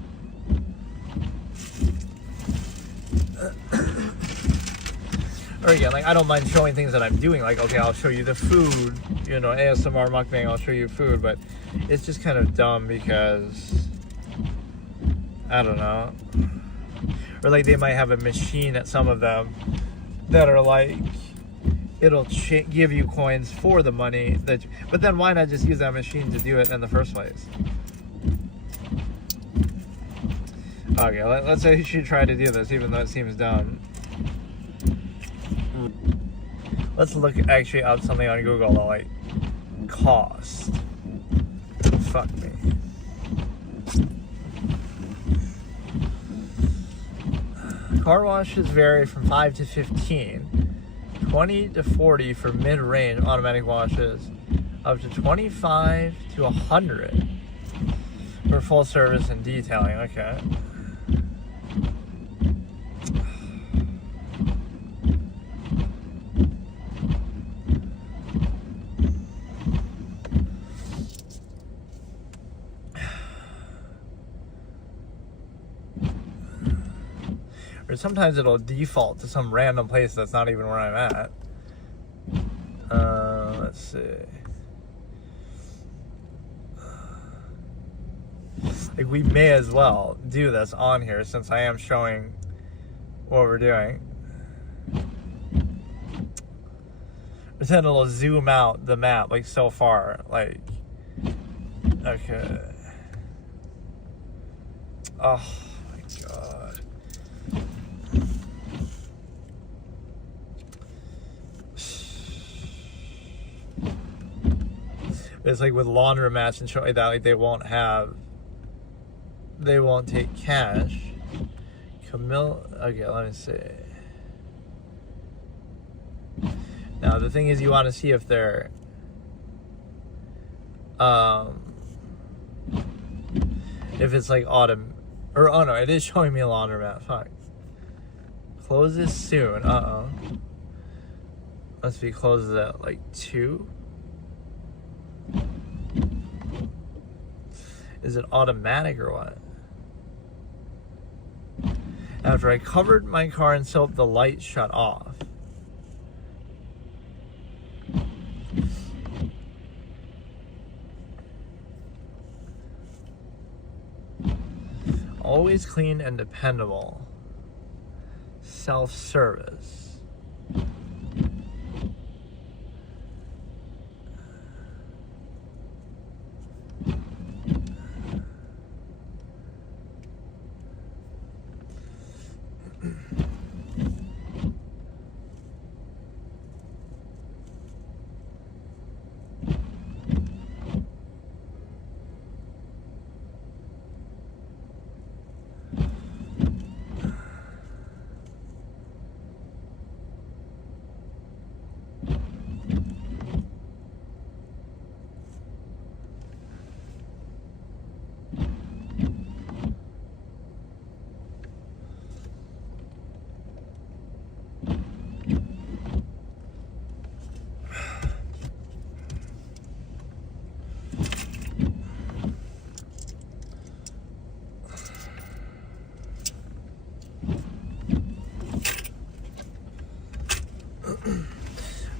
Or again, like, I don't mind showing things that I'm doing. Like, okay, I'll show you the food, you know, ASMR mukbang, I'll show you food. But it's just kind of dumb because, I don't know. Or like, they might have a machine at some of them that are like, it'll give you coins for the money that but then why not just use that machine to do it in the first place? Okay, let's say you should try to do this, even though it seems dumb. Let's look actually up something on Google, like cost. Fuck me. Car washes vary from 5 to 15, 20 to 40 for mid-range automatic washes, up to 25 to 100 for full service and detailing. Okay. Or sometimes it'll default to some random place that's not even where I'm at. Let's see. Like, we may as well do this on here since I am showing what we're doing. But then it'll zoom out the map, like, so far. Like, okay. Oh my god. It's like with laundromats and shit like that, like they won't take cash. Camille, okay, let me see. Now the thing is, you want to see if they're, if it's like autumn, or oh no, it is showing me a laundromat. Fuck. Closes soon. Must be closes at like 2. Is it automatic or what? After I covered my car in soap, the light shut off. always clean and dependable. Self-service.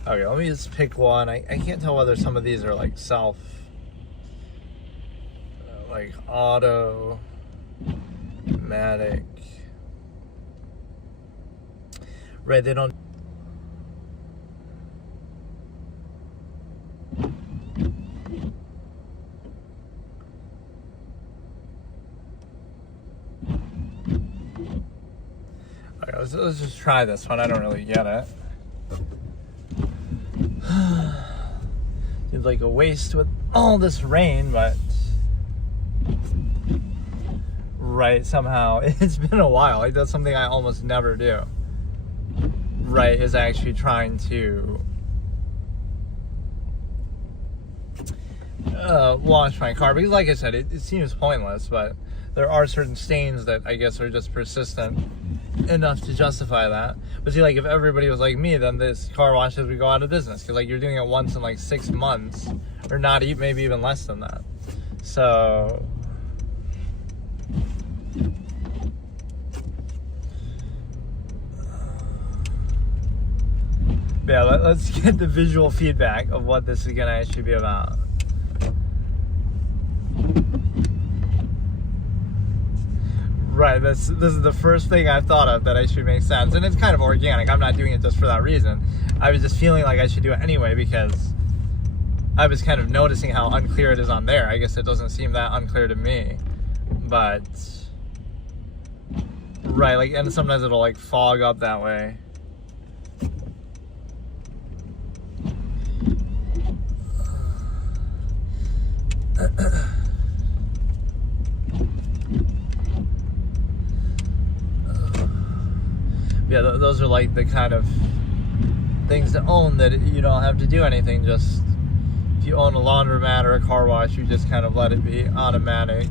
Okay, let me just pick one. I can't tell whether some of these are like like automatic. Right, they don't. Okay, let's just try this one. I don't really get it. Seems like a waste with all this rain, but right, somehow it's been a while. Like, that's something I almost never do. Right, is actually trying to wash my car, because like I said, it seems pointless, but there are certain stains that I guess are just persistent enough to justify that. But see, like, if everybody was like me, then this car washes would go out of business, because like you're doing it once in like 6 months, or not, maybe even less than that. So yeah, let's get the visual feedback of what this is gonna actually be about. Right, this is the first thing I've thought of that actually makes sense, and it's kind of organic. I'm not doing it just for that reason. I was just feeling like I should do it anyway, because I was kind of noticing how unclear it is on there. I guess it doesn't seem that unclear to me, but right, like, and sometimes it'll like fog up that way. Yeah, those are like the kind of things to own that you don't have to do anything. Just if you own a laundromat or a car wash, you just kind of let it be automatic.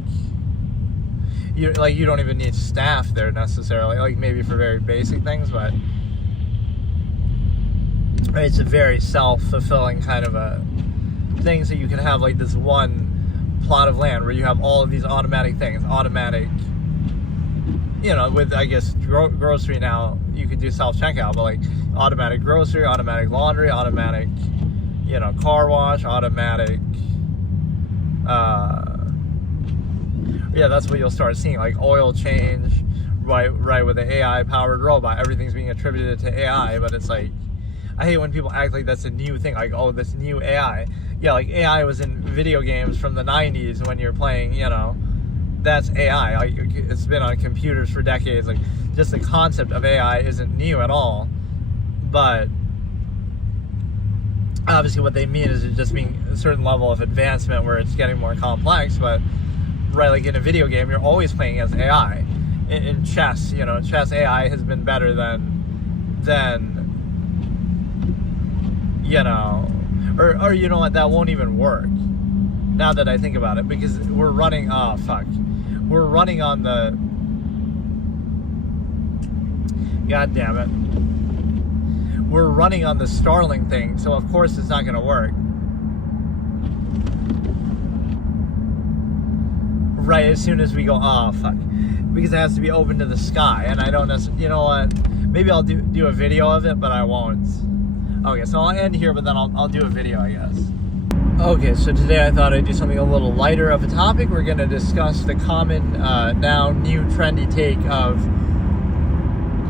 You don't even need staff there necessarily, like maybe for very basic things, but it's a very self-fulfilling kind of a thing. So you can have like this one plot of land where you have all of these automatic things, with, I guess, grocery now, you could do self-checkout, but like automatic grocery, automatic laundry, automatic, car wash, automatic, yeah, that's what you'll start seeing, like oil change, right, with the AI-powered robot. Everything's being attributed to AI, but it's like, I hate when people act like that's a new thing, like, oh, this new AI. Yeah, like AI was in video games from the 90s when you're playing, that's AI. Like, it's been on computers for decades. Like, just the concept of AI isn't new at all. But obviously what they mean is it just being a certain level of advancement where it's getting more complex. But right, like in a video game, you're always playing as AI. In chess, chess AI has been better than or you know what, that won't even work now that I think about it, because we're running we're running on the, god damn it, we're running on the Starlink thing, so of course it's not gonna work. Right, as soon as we go, because it has to be open to the sky, and I don't necessarily, you know what, maybe I'll do a video of it, but I won't. Okay, so I'll end here, but then I'll do a video, I guess. Okay, so today I thought I'd do something a little lighter of a topic. We're going to discuss the common, now new trendy take of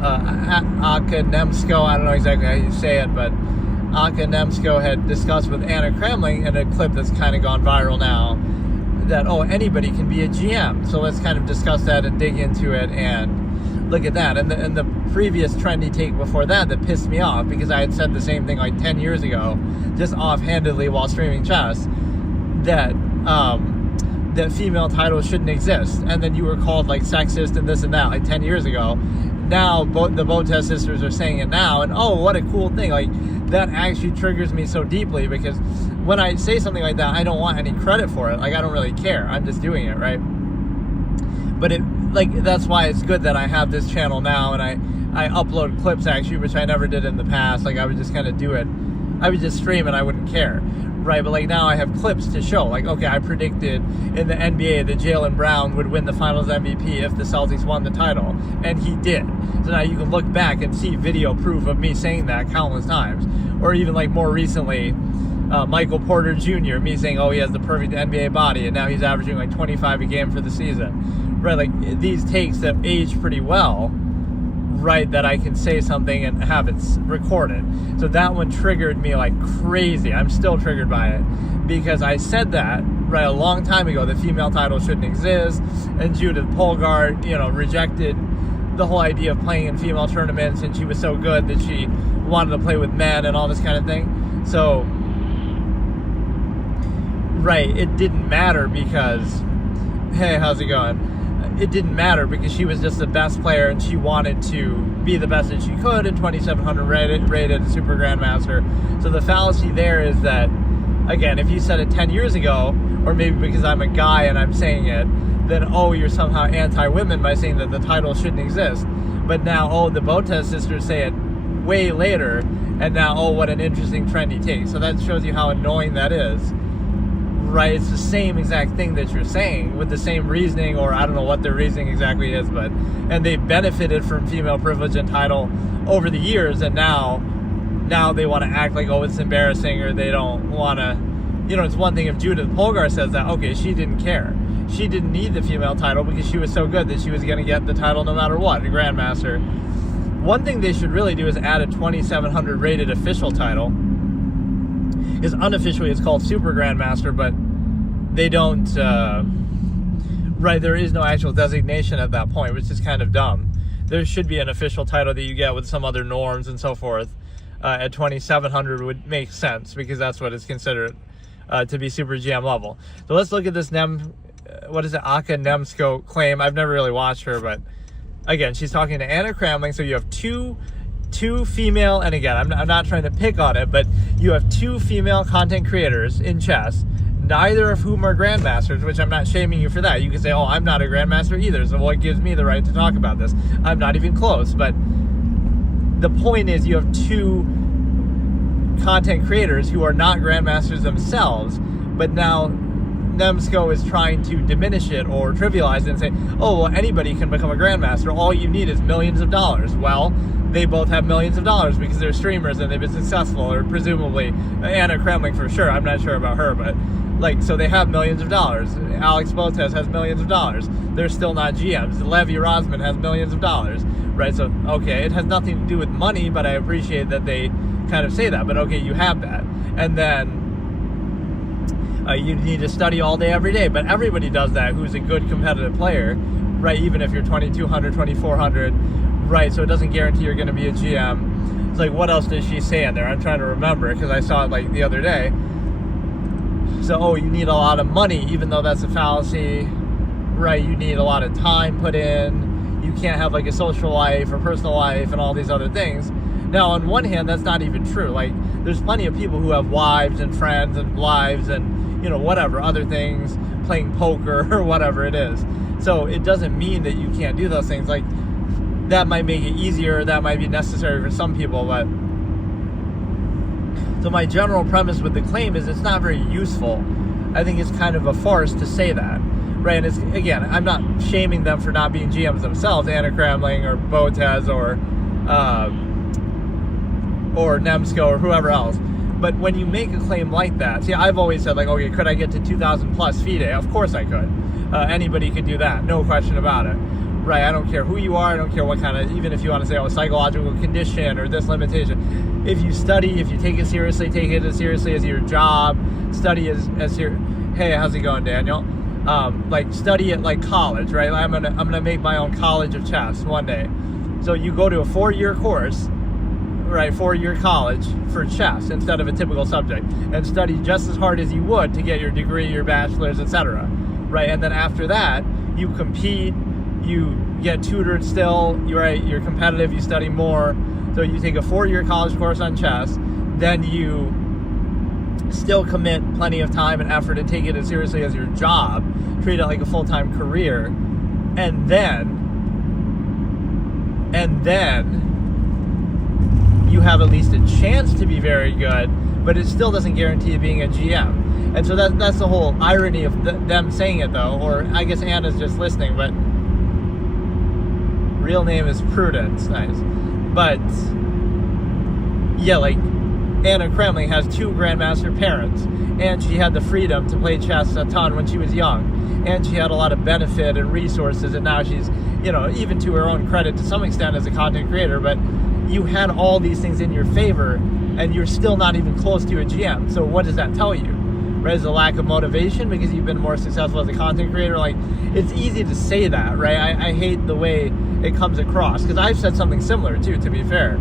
Aka Nemsko. I don't know exactly how you say it, but Aka Nemsko had discussed with Anna Kremling in a clip that's kind of gone viral now that, anybody can be a GM. So let's kind of discuss that and dig into it and look at that. And the previous trendy take before that pissed me off, because I had said the same thing like 10 years ago, just offhandedly while streaming chess, that that female titles shouldn't exist. And then you were called like sexist and this and that like 10 years ago. Now the Botez sisters are saying it now, and what a cool thing. Like, that actually triggers me so deeply, because when I say something like that, I don't want any credit for it. Like, I don't really care. I'm just doing it, right? But that's why it's good that I have this channel now, and I upload clips actually, which I never did in the past. Like, I would just kind of do it. I would just stream and I wouldn't care, right? But like, now I have clips to show. Like, okay, I predicted in the NBA that Jaylen Brown would win the Finals MVP if the Celtics won the title, and he did. So now you can look back and see video proof of me saying that countless times. Or even like more recently, Michael Porter Jr., me saying, he has the perfect NBA body, and now he's averaging like 25 a game for the season, right? Like, these takes that age pretty well, right, that I can say something and have it recorded. So that one triggered me like crazy. I'm still triggered by it, because I said that right a long time ago, the female title shouldn't exist, and Judith Polgart, rejected the whole idea of playing in female tournaments, and she was so good that she wanted to play with men and all this kind of thing. So, right, it didn't matter because, hey, how's it going? It didn't matter because she was just the best player, and she wanted to be the best that she could, and 2,700 rated super Grandmaster. So the fallacy there is that, again, if you said it 10 years ago, or maybe because I'm a guy and I'm saying it, then, you're somehow anti-women by saying that the title shouldn't exist. But now, the Botez sisters say it way later, and now, what an interesting trendy take. So that shows you how annoying that is. Right, it's the same exact thing that you're saying with the same reasoning, or I don't know what their reasoning exactly is, and they've benefited from female privilege and title over the years, and now they want to act like, it's embarrassing, or they don't want to, it's one thing if Judith Polgart says that, okay, she didn't care. She didn't need the female title because she was so good that she was going to get the title no matter what, a Grandmaster. One thing they should really do is add a 2,700 rated official title. Is unofficially it's called Super Grandmaster, but they don't, there is no actual designation at that point, which is kind of dumb. There should be an official title that you get with some other norms and so forth. At 2,700 would make sense, because that's what is considered to be Super GM level. So let's look at this Aka Nemsko claim. I've never really watched her, but again, she's talking to Anna Kremling, so you have two female, and again, I'm not trying to pick on it, but you have two female content creators in chess, neither of whom are Grandmasters, which I'm not shaming you for that. You can say, I'm not a Grandmaster either, so what gives me the right to talk about this? I'm not even close, but the point is you have two content creators who are not Grandmasters themselves, but now Nemsko is trying to diminish it or trivialize it and say, anybody can become a Grandmaster. All you need is millions of dollars. Well, they both have millions of dollars because they're streamers and they've been successful, or presumably Anna Kremling for sure. I'm not sure about her, but so they have millions of dollars. Alex Botez has millions of dollars. They're still not GMs. Levy Rozman has millions of dollars, right? So, okay, it has nothing to do with money, but I appreciate that they kind of say that. But okay, you have that. And then you need to study all day, every day. But everybody does that who's a good competitive player, right? Even if you're 2,200, 2,400, right? So it doesn't guarantee you're going to be a GM. It's like, what else did she say in there? I'm trying to remember, because I saw it the other day. So, you need a lot of money, even though that's a fallacy, right? You need a lot of time put in. You can't have a social life or personal life and all these other things. Now, on one hand, that's not even true. There's plenty of people who have wives and friends and lives and, whatever, other things, playing poker or whatever it is. So it doesn't mean that you can't do those things. That might make it easier, that might be necessary for some people, but so my general premise with the claim is it's not very useful. I think it's kind of a farce to say that, right? And it's, again, I'm not shaming them for not being GMs themselves, Anna Kremling or Botez or Nemsko or whoever else, But when you make a claim like that, see, I've always said, like, okay, could I get to 2,000 plus FIDE? Of course I could. Anybody could do that, no question about it. Right, I don't care who you are, I don't care what kind of, even if you want to say, psychological condition or this limitation. If you study, if you take it seriously as your job, study as your, hey, how's it going, Daniel? Like, study it like college, right? I'm gonna make my own college of chess one day. So you go to a 4-year course, right, 4-year college for chess instead of a typical subject, and study just as hard as you would to get your degree, your bachelor's, etc. Right, and then after that, you compete, you get tutored still, you're competitive, you study more. So you take a 4-year college course on chess, then you still commit plenty of time and effort and take it as seriously as your job, treat it like a full-time career, and then you have at least a chance to be very good, but it still doesn't guarantee being a GM. And so that's the whole irony of them saying it, though. Or I guess Anna's just listening, but real name is Prudence. Nice. But yeah, like, Anna Kremling has 2 Grandmaster parents, and she had the freedom to play chess a ton when she was young, and she had a lot of benefit and resources, and now she's, even to her own credit to some extent as a content creator, but you had all these things in your favor, and you're still not even close to a GM. So what does that tell you? Right? Is a lack of motivation because you've been more successful as a content creator? Like, it's easy to say that, right? I hate the way it comes across, because I've said something similar too, to be fair.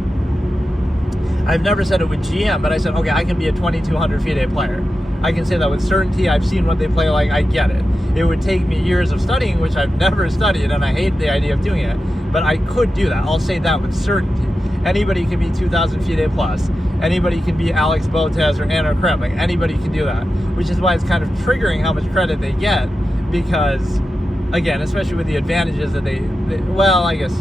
I've never said it with GM, but I said, okay, I can be a 2,200 FIDE player. I can say that with certainty. I've seen what they play like. I get it. It would take me years of studying, which I've never studied, and I hate the idea of doing it. But I could do that. I'll say that with certainty. Anybody can be 2,000 FIDE plus. Anybody can be Alex Botez or Anna Kremling. Anybody can do that, which is why it's kind of triggering how much credit they get, because, again, especially with the advantages that they well, I guess,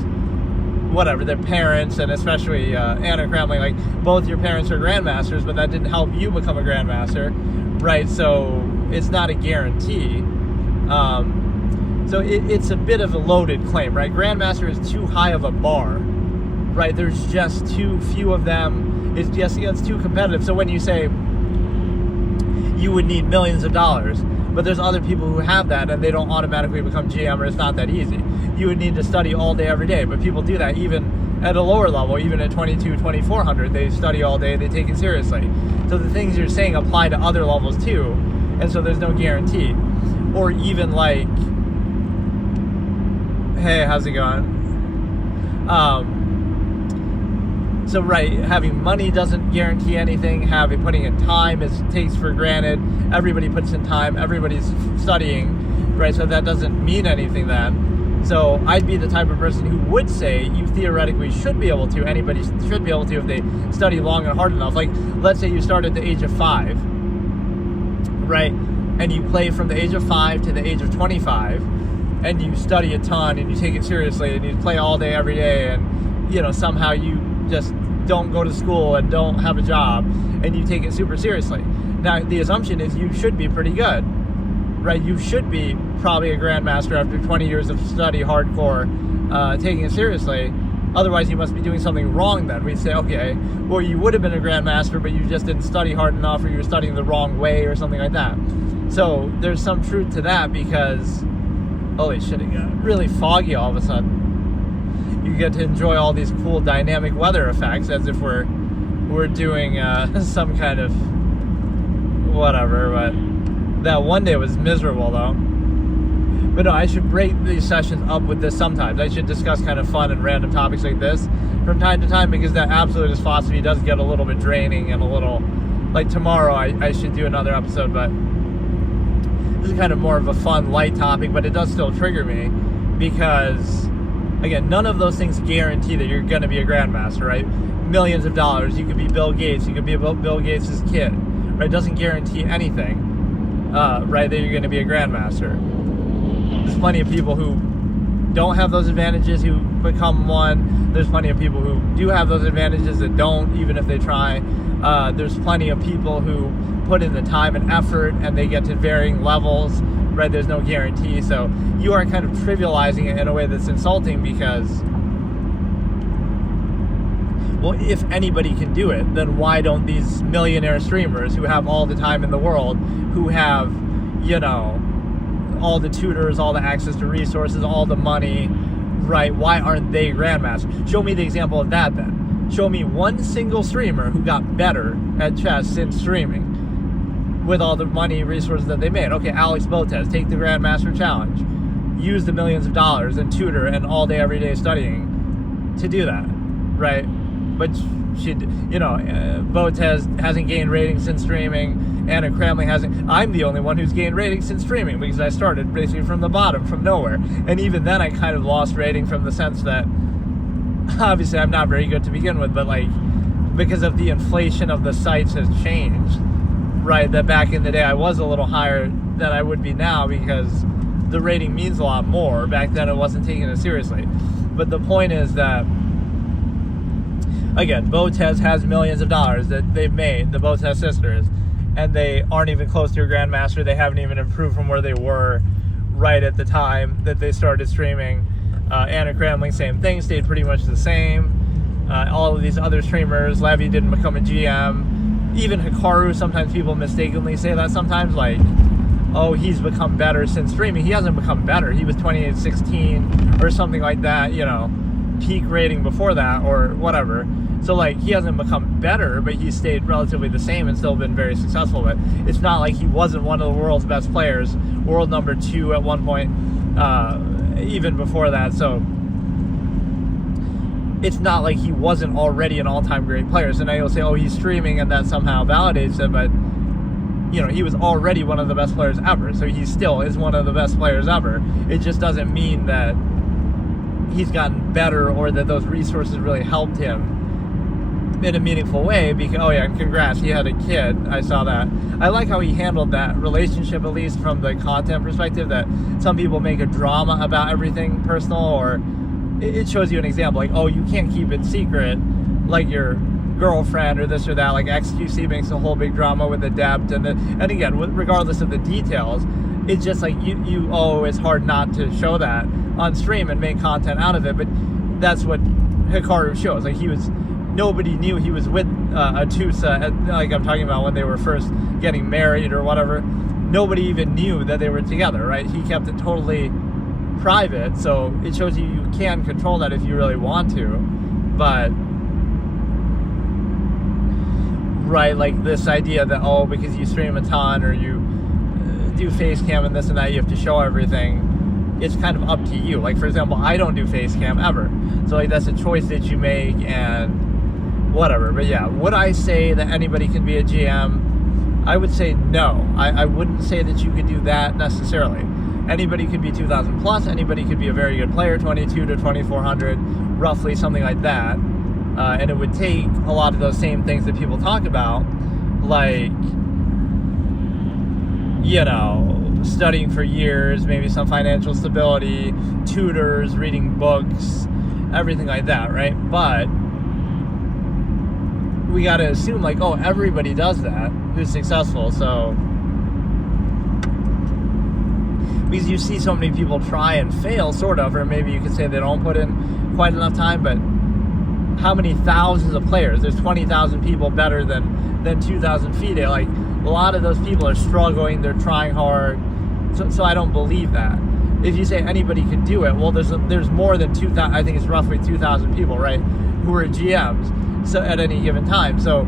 whatever, their parents, and especially Anna Kremling, like, both your parents are Grandmasters, but that didn't help you become a Grandmaster, right? So it's not a guarantee. So it's a bit of a loaded claim, right? Grandmaster is too high of a bar, right? There's just too few of them. It's too competitive. So when you say you would need millions of dollars, but there's other people who have that and they don't automatically become GM, or it's not that easy. You would need to study all day, every day, but people do that even at a lower level, even at 2,400, they study all day, they take it seriously. So the things you're saying apply to other levels too, and so there's no guarantee. Or even like, hey, how's it going? So right, having money doesn't guarantee anything. Putting in time takes for granted. Everybody puts in time. Everybody's studying, right? So that doesn't mean anything then. So I'd be the type of person who would say you theoretically should be able to. Anybody should be able to if they study long and hard enough. Like, let's say you start at the age of 5, right? And you play from the age of 5 to the age of 25, and you study a ton and you take it seriously and you play all day, every day, and somehow you just don't go to school and don't have a job and you take it super seriously. Now, the assumption is you should be pretty good, right? You should be probably a Grandmaster after 20 years of study, hardcore, taking it seriously. Otherwise, you must be doing something wrong then. We'd say, okay, well, you would have been a Grandmaster, but you just didn't study hard enough, or you were studying the wrong way or something like that. So there's some truth to that, because, holy shit, it got really foggy all of a sudden. You get to enjoy all these cool dynamic weather effects as if we're doing some kind of whatever, but that one day was miserable though. But no, I should break these sessions up with this sometimes. I should discuss kind of fun and random topics like this from time to time, because that Absolutist Philosophy does get a little bit draining and a little, like tomorrow I should do another episode, but this is kind of more of a fun, light topic, but it does still trigger me because, again, none of those things guarantee that you're going to be a Grandmaster, right? Millions of dollars. You could be Bill Gates. You could be Bill Gates' kid, right? It doesn't guarantee anything, right, that you're going to be a Grandmaster. There's plenty of people who don't have those advantages who become one. There's plenty of people who do have those advantages that don't, even if they try. There's plenty of people who put in the time and effort and they get to varying levels, right? There's no guarantee. So you are kind of trivializing it in a way that's insulting, because well, if anybody can do it, then why don't these millionaire streamers who have all the time in the world, who have, all the tutors, all the access to resources, all the money, right? Why aren't they grandmasters? Show me the example of that then. Show me one single streamer who got better at chess since streaming with all the money, resources that they made. Okay, Alex Botez, take the Grandmaster Challenge. Use the millions of dollars and tutor and all day, every day studying to do that, right? But Botez hasn't gained ratings since streaming. Anna Cramley hasn't. I'm the only one who's gained ratings since streaming because I started basically from the bottom, from nowhere. And even then I kind of lost rating from the sense that obviously I'm not very good to begin with, but because of the inflation of the sites has changed, right? That back in the day I was a little higher than I would be now because the rating means a lot more. Back then it wasn't taken as seriously. But the point is that, again, Botez has millions of dollars that they've made, the Botez sisters, and they aren't even close to a Grandmaster. They haven't even improved from where they were right at the time that they started streaming. Anna Cramling, same thing, stayed pretty much the same. All of these other streamers, Levy didn't become a GM. Even Hikaru, sometimes people mistakenly say that sometimes, oh, he's become better since streaming. He hasn't become better. He was 28-16 or something like that, peak rating before that or whatever. So he hasn't become better, but he stayed relatively the same and still been very successful. But it's not like he wasn't one of the world's best players, world number 2 at one point, even before that. So it's not like he wasn't already an all-time great player. So now you'll say, oh, he's streaming and that somehow validates it, but he was already one of the best players ever. So he still is one of the best players ever. It just doesn't mean that he's gotten better or that those resources really helped him in a meaningful way. Because, oh yeah, and congrats, he had a kid. I saw that. I like how he handled that relationship, at least from the content perspective, that some people make a drama about everything personal, or it shows you an example, oh, you can't keep it secret, your girlfriend or this or that. XQC makes a whole big drama with the debt, and again, regardless of the details, it's just it's hard not to show that on stream and make content out of it. But that's what Hikaru shows. Nobody knew he was with Atusa, I'm talking about when they were first getting married or whatever. Nobody even knew that they were together, right? He kept it totally private, so it shows you can control that if you really want to. But right, this idea that, oh, because you stream a ton or you do face cam and this and that, you have to show everything. It's kind of up to you. For example, I don't do face cam ever, so that's a choice that you make and whatever. But yeah, would I say that anybody can be a GM? I would say no. I wouldn't say that you could do that necessarily. Anybody could be 2,000 plus. Anybody could be a very good player, 22 to 2,400, roughly, something like that. And it would take a lot of those same things that people talk about, studying for years, maybe some financial stability, tutors, reading books, everything like that, right? But we got to assume, oh, everybody does that who's successful. So because you see so many people try and fail, sort of, or maybe you could say they don't put in quite enough time, but how many thousands of players? There's 20,000 people better than 2,000 FIDE. A lot of those people are struggling, they're trying hard, so I don't believe that. If you say anybody could do it, well, there's more than 2,000, I think it's roughly 2,000 people, right, who are GMs so at any given time. So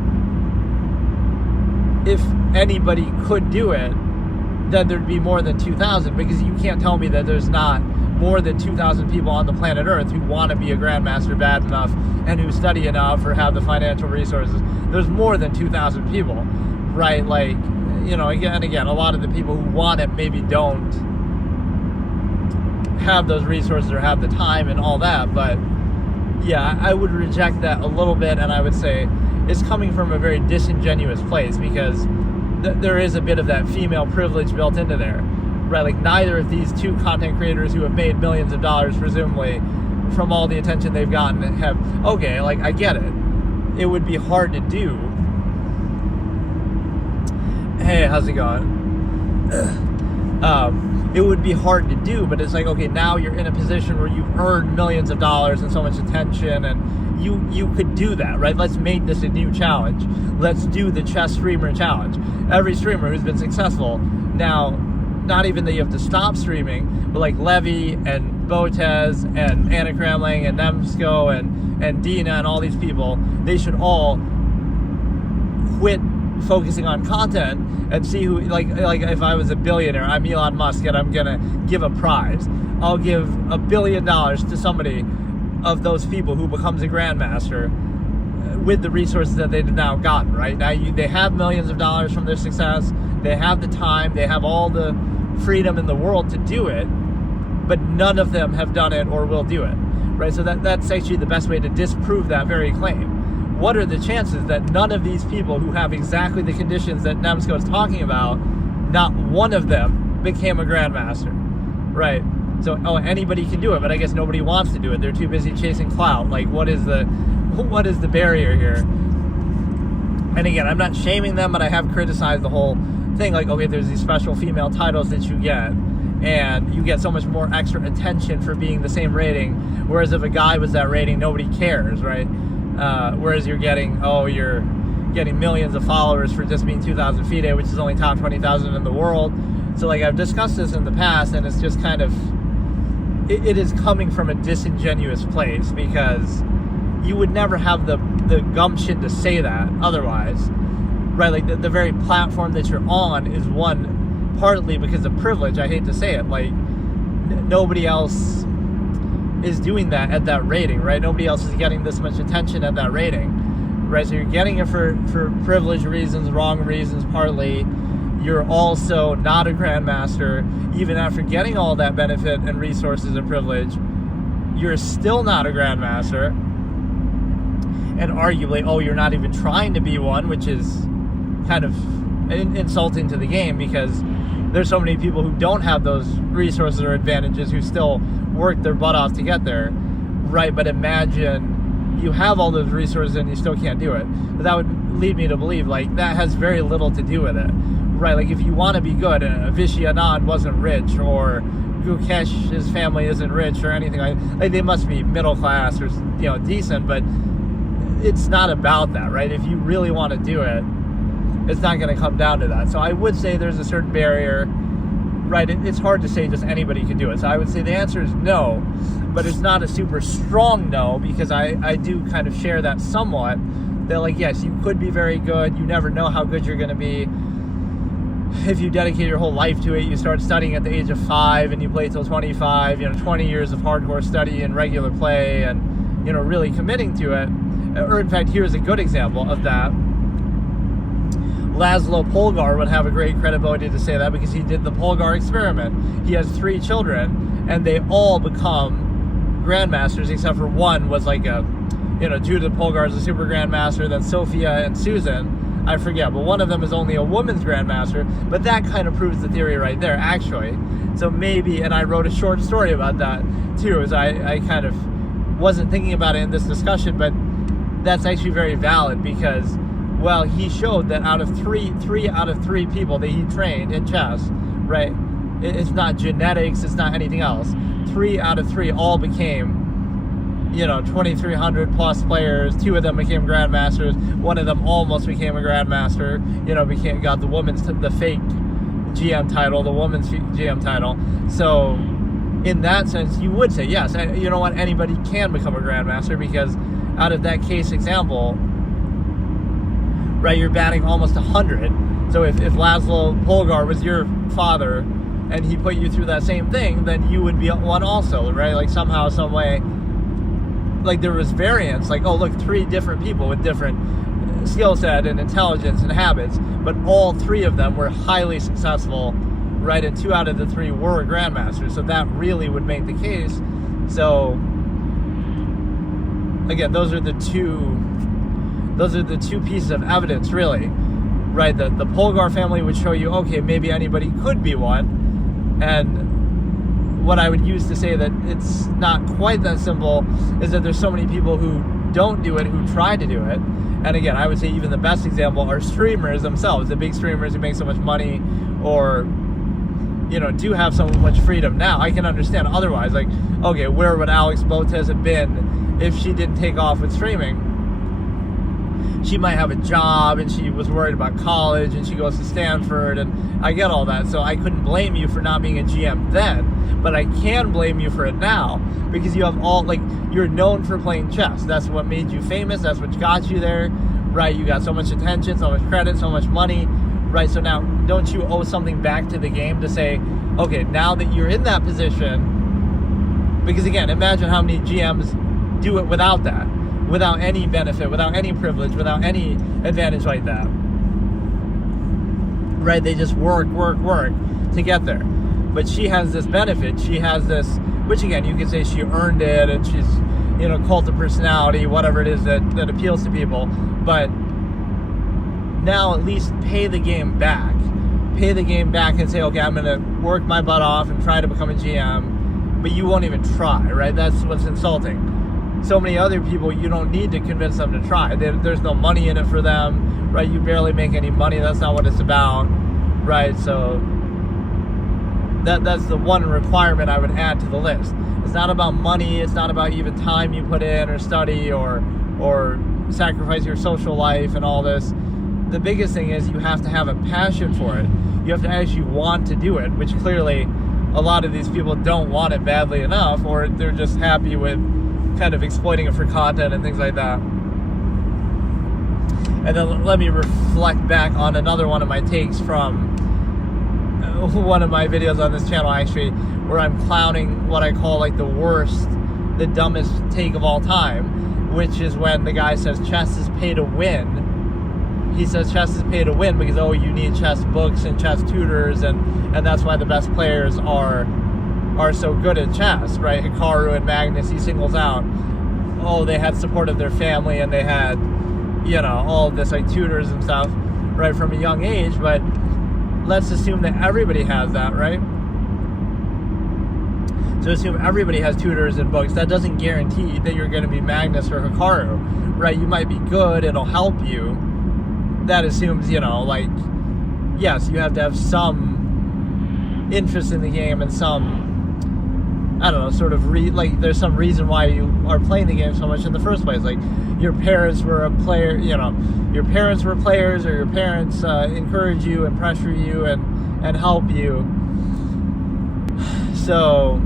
if anybody could do it, then there'd be more than 2,000, because you can't tell me that there's not more than 2,000 people on the planet Earth who want to be a Grandmaster bad enough and who study enough or have the financial resources. There's more than 2,000 people, right? Again, a lot of the people who want it maybe don't have those resources or have the time and all that. But yeah, I would reject that a little bit, and I would say it's coming from a very disingenuous place, because there is a bit of that female privilege built into there, right? Neither of these two content creators who have made millions of dollars, presumably, from all the attention they've gotten, have, okay, I get it. It would be hard to do. Hey, how's it going? It would be hard to do, but it's okay, now you're in a position where you've earned millions of dollars and so much attention, and you could do that, right? Let's make this a new challenge. Let's do the chess streamer challenge. Every streamer who's been successful now, not even that you have to stop streaming, but like Levy and Botez and Anna Kramling and Nemsko and Dina and all these people, they should all quit focusing on content and see who, like if I was a billionaire, I'm Elon Musk and I'm gonna give a prize. I'll give $1 billion to somebody of those people who becomes a Grandmaster with the resources that they've now gotten, right? Now they have millions of dollars from their success, they have the time, they have all the freedom in the world to do it, but none of them have done it or will do it, right? So that's actually the best way to disprove that very claim. What are the chances that none of these people who have exactly the conditions that Nemsko is talking about, not one of them became a Grandmaster, right? So, anybody can do it, but I guess nobody wants to do it. They're too busy chasing clout. Like, what is the barrier here? And again, I'm not shaming them, but I have criticized the whole thing. Like, okay, there's these special female titles that you get, and you get so much more extra attention for being the same rating. Whereas if a guy was that rating, nobody cares, right? Whereas you're getting millions of followers for just being 2,000 FIDE, which is only top 20,000 in the world. So, like, I've discussed this in the past, and it's just kind of, it is coming from a disingenuous place, because you would never have the gumption to say that otherwise, right? Like, the very platform that you're on is one partly because of privilege. I hate to say it, like, nobody else is doing that at that rating, right? Nobody else is getting this much attention at that rating, right? So you're getting it for privilege reasons, wrong reasons partly. You're also not a Grandmaster. Even after getting all that benefit and resources and privilege, you're still not a Grandmaster. And arguably, you're not even trying to be one, which is kind of insulting to the game, because there's so many people who don't have those resources or advantages who still work their butt off to get there, right? But imagine you have all those resources and you still can't do it. But that would lead me to believe, like, that has very little to do with it. Right, like, if you want to be good, Vishy Anand wasn't rich, or Gukesh's family isn't rich, or anything like they must be middle class or decent, but it's not about that, right? If you really want to do it, it's not going to come down to that. So I would say there's a certain barrier, right? It's hard to say just anybody can do it. So I would say the answer is no, but it's not a super strong no, because I do kind of share that somewhat. That, like, yes, you could be very good. You never know how good you're going to be. If you dedicate your whole life to it, you start studying at the age of 5 and you play till 25, 20 years of hardcore study and regular play and, really committing to it. Or, in fact, here's a good example of that. Laszlo Polgar would have a great credibility to say that, because he did the Polgar experiment. He has 3 children, and they all become Grandmasters, except for one was like Judith Polgar is a super Grandmaster, then Sophia and Susan, I forget, but one of them is only a woman's Grandmaster, but that kind of proves the theory right there, actually. So maybe, and I wrote a short story about that, too, as I kind of wasn't thinking about it in this discussion, but that's actually very valid, because, well, he showed that out of three out of 3 people that he trained in chess, right, it's not genetics, it's not anything else, 3 out of 3 all became 2,300 plus players. 2 of them became Grandmasters. One of them almost became a Grandmaster. Got the fake GM title, the women's GM title. So, in that sense, you would say yes. You know what? Anybody can become a Grandmaster, because out of that case example, right, you're batting almost 100. So if Laszlo Polgar was your father and he put you through that same thing, then you would be one also, right? Like, somehow, some way. Like, there was variance, like, look, 3 different people with different skill set and intelligence and habits, but all 3 of them were highly successful, right? And 2 out of the 3 were Grandmasters, so that really would make the case. So, again, those are the two pieces of evidence, really, right? The Polgar family would show you, okay, maybe anybody could be one, and what I would use to say that it's not quite that simple is that there's so many people who don't do it, who try to do it. And again, I would say even the best example are streamers themselves, the big streamers who make so much money, or do have so much freedom now. I can understand otherwise, like, okay, where would Alex Botez have been if she didn't take off with streaming. She might have a job, and she was worried about college, and she goes to Stanford, and I get all that. So I couldn't blame you for not being a GM then, but I can blame you for it now, because you have you're known for playing chess. That's what made you famous. That's what got you there, right? You got so much attention, so much credit, so much money, right? So now, don't you owe something back to the game to say, okay, now that you're in that position, because again, imagine how many GMs do it without that. Without any benefit, without any privilege, without any advantage like that. Right? They just work to get there. But she has this benefit. She has this, which again, you could say she earned it, and she's, cult of personality, whatever it is that appeals to people. But now at least pay the game back. Pay the game back and say, okay, I'm going to work my butt off and try to become a GM. But you won't even try, right? That's what's insulting. So many other people, you don't need to convince them to try. There's no money in it for them, right? You barely make any money. That's not what it's about, right? So that's the one requirement I would add to the list. It's not about money. It's not about even time you put in or study or sacrifice your social life and all this. The biggest thing is you have to have a passion for it. You have to actually want to do it, which clearly a lot of these people don't want it badly enough, or they're just happy with kind of exploiting it for content and things like that. And then let me reflect back on another one of my takes from one of my videos on this channel, actually, where I'm clowning what I call the dumbest take of all time, which is when the guy says chess is pay to win. He says chess is pay to win because, you need chess books and chess tutors, and that's why the best players are so good at chess, right? Hikaru and Magnus, he singles out, they had support of their family, and they had, all of this tutors and stuff, right, from a young age. But let's assume that everybody has that, right? So assume everybody has tutors and books. That doesn't guarantee that you're going to be Magnus or Hikaru, right? You might be good, it'll help you. That assumes, yes, you have to have some interest in the game and some, sort of there's some reason why you are playing the game so much in the first place. Like, your parents were a player, your parents were players, or your parents encourage you and pressure you and help you. So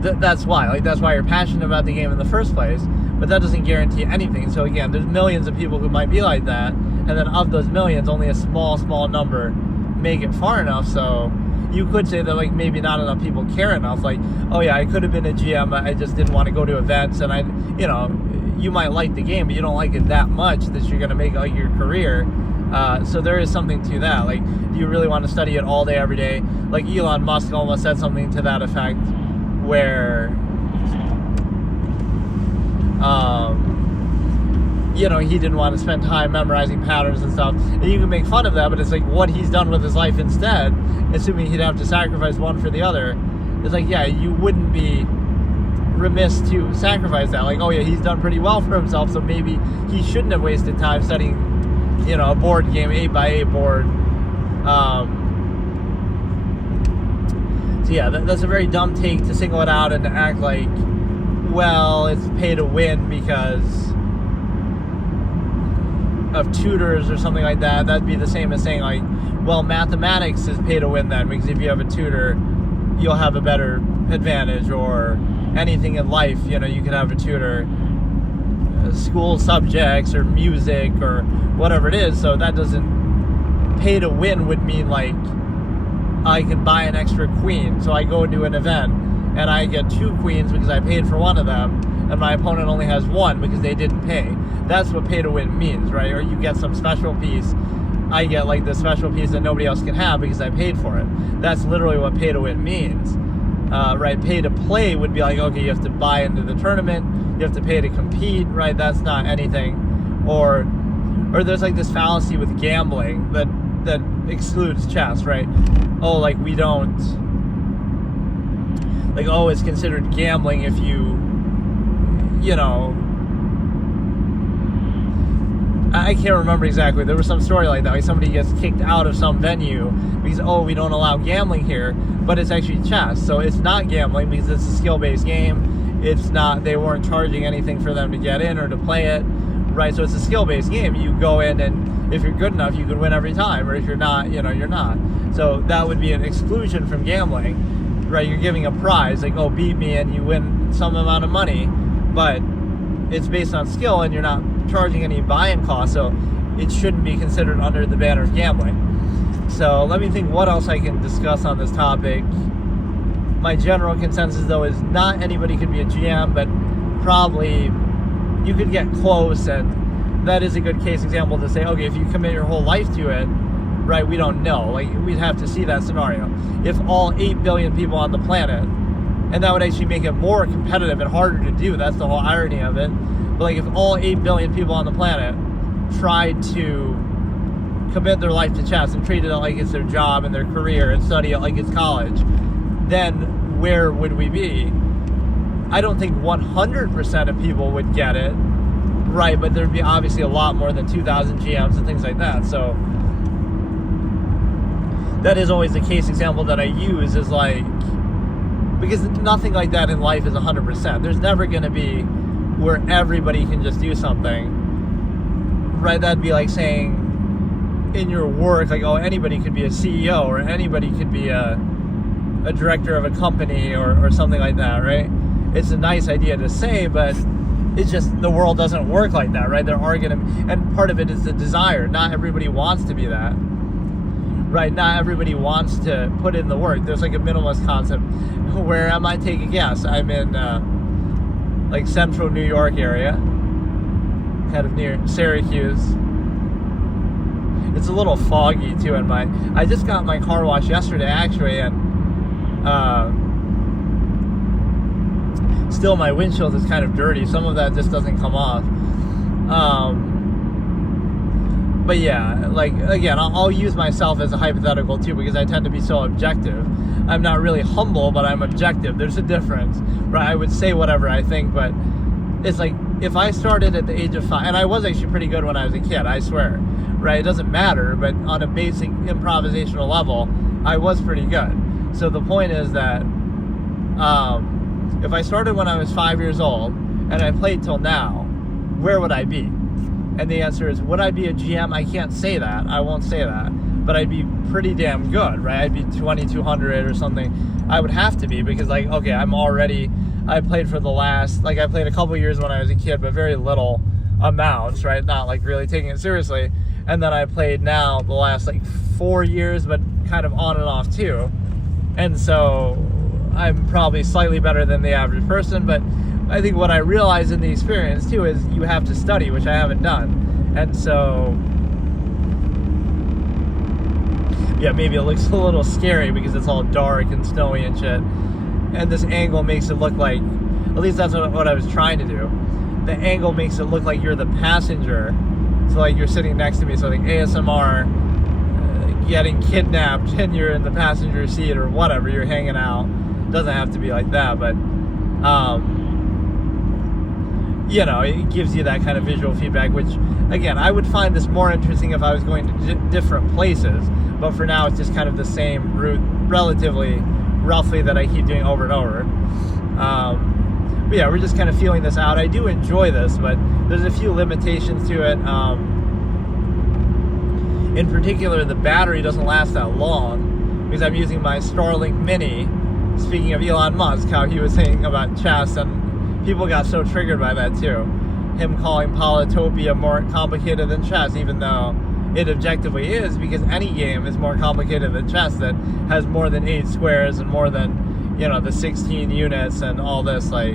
that's why. That's why you're passionate about the game in the first place. But that doesn't guarantee anything. So again, there's millions of people who might be like that, and then of those millions, only a small number make it far enough. So you could say that maybe not enough people care enough. I could have been a GM, I just didn't want to go to events, and you might like the game, but you don't like it that much that you're going to make your career. So there is something to that. Do you really want to study it all day, every day? Elon Musk almost said something to that effect, where he didn't want to spend time memorizing patterns and stuff. And you can make fun of that, but it's what he's done with his life instead, assuming he'd have to sacrifice one for the other. It's you wouldn't be remiss to sacrifice that. He's done pretty well for himself, so maybe he shouldn't have wasted time studying, a board game, 8x8 board. So yeah, that's a very dumb take to single it out and to act it's pay to win because of tutors or something like that. That'd be the same as saying mathematics is pay to win then, because if you have a tutor, you'll have a better advantage, or anything in life, you could have a tutor, school subjects or music or whatever it is. So that doesn't, pay to win would mean I can buy an extra queen. So I go to an event and I get 2 queens because I paid for one of them, and my opponent only has 1 because they didn't pay. That's what pay to win means, right? Or you get some special piece. I get the special piece that nobody else can have because I paid for it. That's literally what pay to win means, right? Pay to play would be okay, you have to buy into the tournament, you have to pay to compete, right? That's not anything. Or there's this fallacy with gambling that excludes chess, right? We don't, it's considered gambling if you I can't remember exactly. There was some story like that. Somebody gets kicked out of some venue because, we don't allow gambling here, but it's actually chess. So it's not gambling because it's a skill-based game. they weren't charging anything for them to get in or to play it, right? So it's a skill-based game. You go in, and if you're good enough, you can win every time, or if you're not, you're not. So that would be an exclusion from gambling, right? You're giving a prize, like, oh, beat me and you win some amount of money, but it's based on skill and you're not charging any buy-in costs, so it shouldn't be considered under the banner of gambling. So let me think what else I can discuss on this topic. My general consensus, though, is not anybody could be a GM, but probably you could get close, and that is a good case example to say, okay, if you commit your whole life to it, right, we don't know. Like, we'd have to see that scenario. If all 8 billion people on the planet, and that would actually make it more competitive and harder to do, that's the whole irony of it, but like if all 8 billion people on the planet tried to commit their life to chess and treat it like it's their job and their career and study it like it's college, then where would we be? I don't think 100% of people would get it, right? But there'd be obviously a lot more than 2,000 GMs and things like that. So that is always the case example that I use, is like, because nothing like that in life is 100%. There's never going to be where everybody can just do something, right? That'd be like saying in your work, like, oh, anybody could be a CEO, or anybody could be a director of a company, or something like that, right? It's a nice idea to say, but it's just, the world doesn't work like that, right? There are gonna, and part of it is the desire. Not everybody wants to be that, right? Not everybody wants to put in the work. There's like a minimalist concept. Where am I? Take a guess. I'm in like central New York area, kind of near Syracuse. It's a little foggy too in I just got my car washed yesterday actually, and still my windshield is kind of dirty. Some of that just doesn't come off. But yeah, like, again, I'll use myself as a hypothetical too, because I tend to be so objective. I'm not really humble, but I'm objective. There's a difference, right? I would say whatever I think, but it's like, if I started at the age of 5, and I was actually pretty good when I was a kid, I swear, right? It doesn't matter, but on a basic improvisational level, I was pretty good. So the point is that if I started when I was 5 years old and I played till now, where would I be? And the answer is, would I be a GM? I can't say that. I won't say that. But I'd be pretty damn good, right? I'd be 2,200 or something. I would have to be, because, like, okay, I played for the last, like, I played a couple years when I was a kid, but very little amounts, right? Not, like, really taking it seriously. And then I played now the last, like, 4 years, but kind of on and off, too. And so I'm probably slightly better than the average person, but I think what I realized in the experience too is you have to study, which I haven't done. And so, yeah, maybe it looks a little scary because it's all dark and snowy and shit. And this angle makes it look like, at least that's what I was trying to do. The angle makes it look like you're the passenger. So like you're sitting next to me, so like ASMR, getting kidnapped and you're in the passenger seat or whatever, you're hanging out. Doesn't have to be like that, but it gives you that kind of visual feedback, which, again, I would find this more interesting if I was going to different places, but for now it's just kind of the same route, relatively roughly, that I keep doing over and over. But yeah, we're just kind of feeling this out. I do enjoy this, but there's a few limitations to it. In particular, the battery doesn't last that long, because I'm using my Starlink Mini. Speaking of Elon Musk, how he was saying about chess, and people got so triggered by that too. Him calling Polytopia more complicated than chess, even though it objectively is, because any game is more complicated than chess that has more than 8 squares and more than, the 16 units and all this. Like,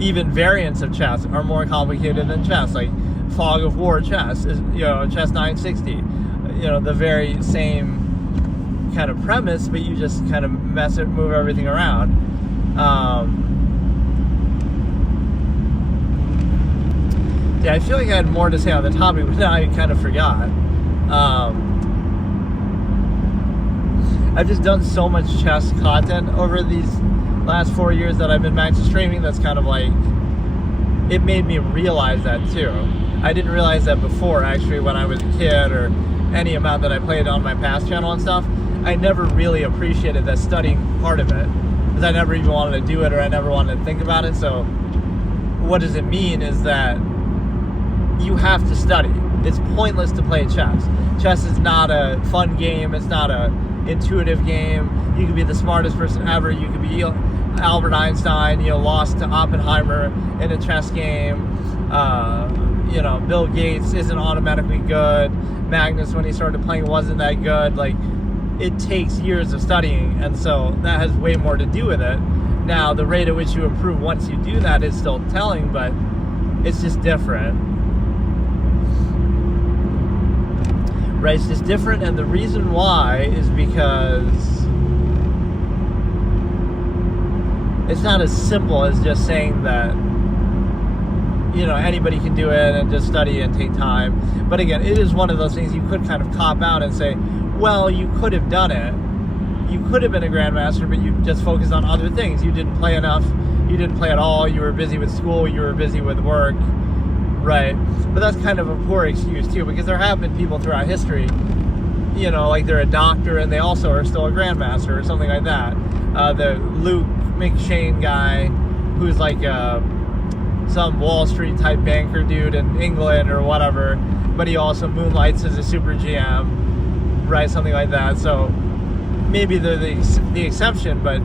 even variants of chess are more complicated than chess. Like, Fog of War chess is, chess 960. The very same kind of premise, but you just kind of move everything around. Yeah, I feel like I had more to say on the topic, but now I kind of forgot. I've just done so much chess content over these last 4 years that I've been back to streaming. That's kind of like, it made me realize that too. I didn't realize that before, actually, when I was a kid, or any amount that I played on my past channel and stuff. I never really appreciated the studying part of it, because I never even wanted to do it, or I never wanted to think about it. So what does it mean is that you have to study. It's pointless to play chess. Chess is not a fun game. It's not a intuitive game. You could be the smartest person ever. You could be Albert Einstein, lost to Oppenheimer in a chess game. Bill Gates isn't automatically good. Magnus, when he started playing, wasn't that good. Like, it takes years of studying, and so that has way more to do with it. Now, the rate at which you improve once you do that is still telling, but it's just different. Right? It's just different, and the reason why is because it's not as simple as just saying that anybody can do it and just study and take time. But again, it is one of those things you could kind of cop out and say, well, you could have done it. You could have been a Grandmaster, but you just focused on other things. You didn't play enough. You didn't play at all. You were busy with school. You were busy with work. Right? But that's kind of a poor excuse, too, because there have been people throughout history, like they're a doctor and they also are still a Grandmaster or something like that. The Luke McShane guy, who's like some Wall Street type banker dude in England or whatever, but he also moonlights as a super GM, right? Something like that. So maybe they're the exception, but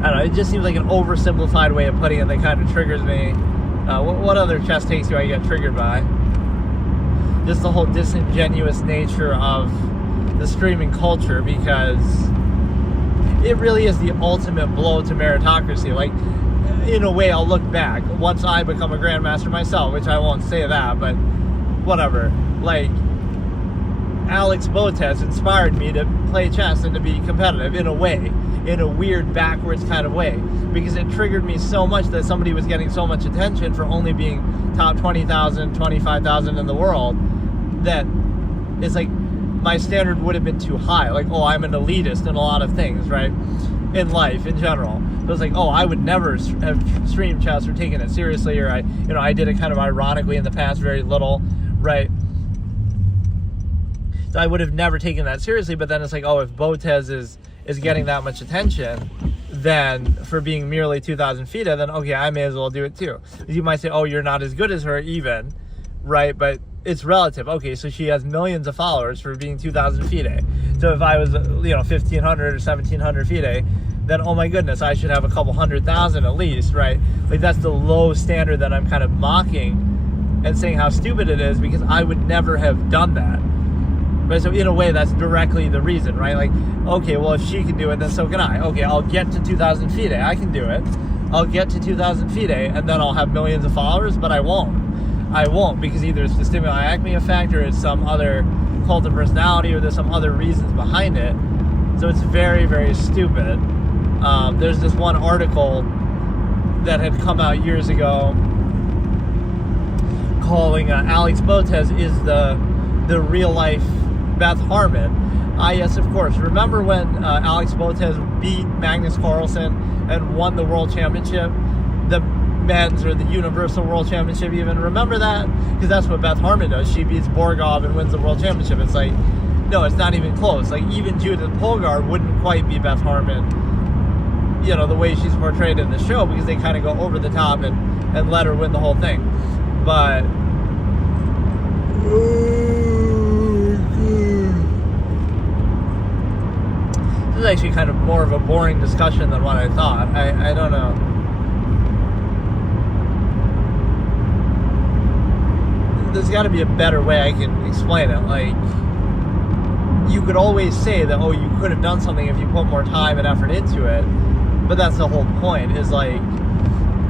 I don't know, it just seems like an oversimplified way of putting it that kind of triggers me. What other chess takes do I get triggered by? Just the whole disingenuous nature of the streaming culture, because it really is the ultimate blow to meritocracy. Like, in a way, I'll look back once I become a Grandmaster myself, which I won't say that, but whatever. Like, Alex Botez inspired me to play chess and to be competitive in a way, in a weird backwards kind of way, because it triggered me so much that somebody was getting so much attention for only being top 20,000, 25,000 in the world, that it's like my standard would have been too high. Like, oh, I'm an elitist in a lot of things, right? In life, in general. So it's like, oh, I would never have streamed chess or taken it seriously, or I did it kind of ironically in the past, very little, right? So I would have never taken that seriously, but then it's like, oh, if Botez is getting that much attention, then for being merely 2,000 FIDE, then okay, I may as well do it too. You might say, oh, you're not as good as her even, right? But it's relative. Okay, so she has millions of followers for being 2,000 FIDE. So if I was, 1,500 or 1,700 FIDE, then oh my goodness, I should have a couple 100,000 at least, right? Like, that's the low standard that I'm kind of mocking and saying how stupid it is, because I would never have done that. Right? So in a way, that's directly the reason, right? Like, okay, well, if she can do it, then so can I. Okay, I'll get to 2,000 FIDE. I can do it. I'll get to 2,000 FIDE, and then I'll have millions of followers, but I won't. Because either it's the stimuli acme effect, or it's some other cult of personality, or there's some other reasons behind it. So it's very, very stupid. There's this one article that had come out years ago calling Alex Botez is the real life Beth Harmon. Yes, of course. Remember when Alex Botez beat Magnus Carlsen and won the world championship? The men's, or the universal world championship even. Remember that? Because that's what Beth Harmon does. She beats Borgov and wins the world championship. It's like, no, it's not even close. Like, even Judith Polgar wouldn't quite be Beth Harmon, the way she's portrayed in the show, because they kind of go over the top and let her win the whole thing. But this is actually kind of more of a boring discussion than what I thought. I don't know. There's got to be a better way I can explain it. Like, you could always say that, oh, you could have done something if you put more time and effort into it, but that's the whole point, is like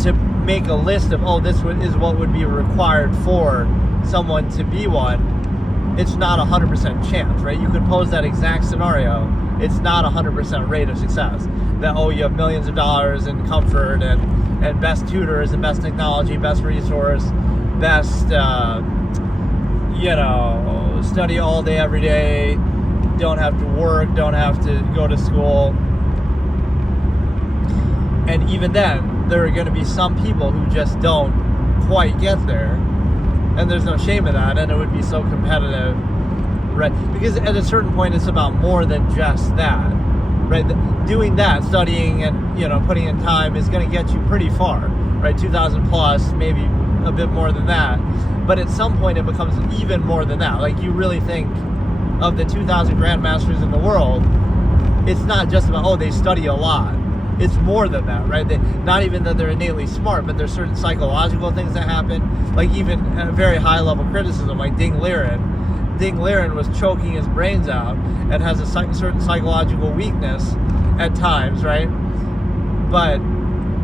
to make a list of, oh, this is what would be required for someone to be one. It's not 100% chance, right? You could pose that exact scenario. It's not 100% rate of success. That, oh, you have millions of dollars in comfort and best tutors and best technology, best resource, best, study all day, every day, don't have to work, don't have to go to school. And even then, there are going to be some people who just don't quite get there. And there's no shame in that, and it would be so competitive, right? Because at a certain point, it's about more than just that, right? Doing that, studying and, you know, putting in time is going to get you pretty far, right? 2,000 plus, maybe a bit more than that. But at some point, it becomes even more than that. Like, you really think of the 2,000 Grandmasters in the world, it's not just about, oh, they study a lot. It's more than that, right? Not even that they're innately smart, but there's certain psychological things that happen. Like, even at a very high level criticism, like Ding Liren was choking his brains out and has a certain psychological weakness at times, right? But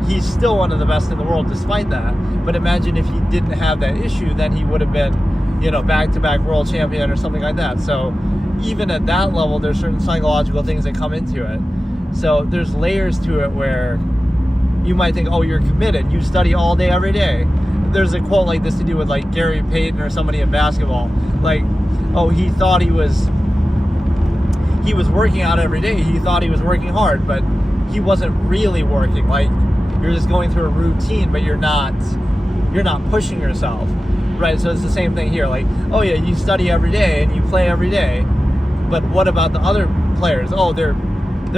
he's still one of the best in the world despite that. But imagine if he didn't have that issue, then he would have been, you know, back-to-back world champion or something like that. So even at that level, there's certain psychological things that come into it. So there's layers to it where you might think, oh, you're committed. You study all day, every day. There's a quote like this to do with like Gary Payton or somebody in basketball. Like, oh, he thought he was working out every day. He thought he was working hard, but he wasn't really working. Like, you're just going through a routine, but you're not pushing yourself, right? So it's the same thing here. Like, oh yeah, you study every day and you play every day, but what about the other players? Oh, they're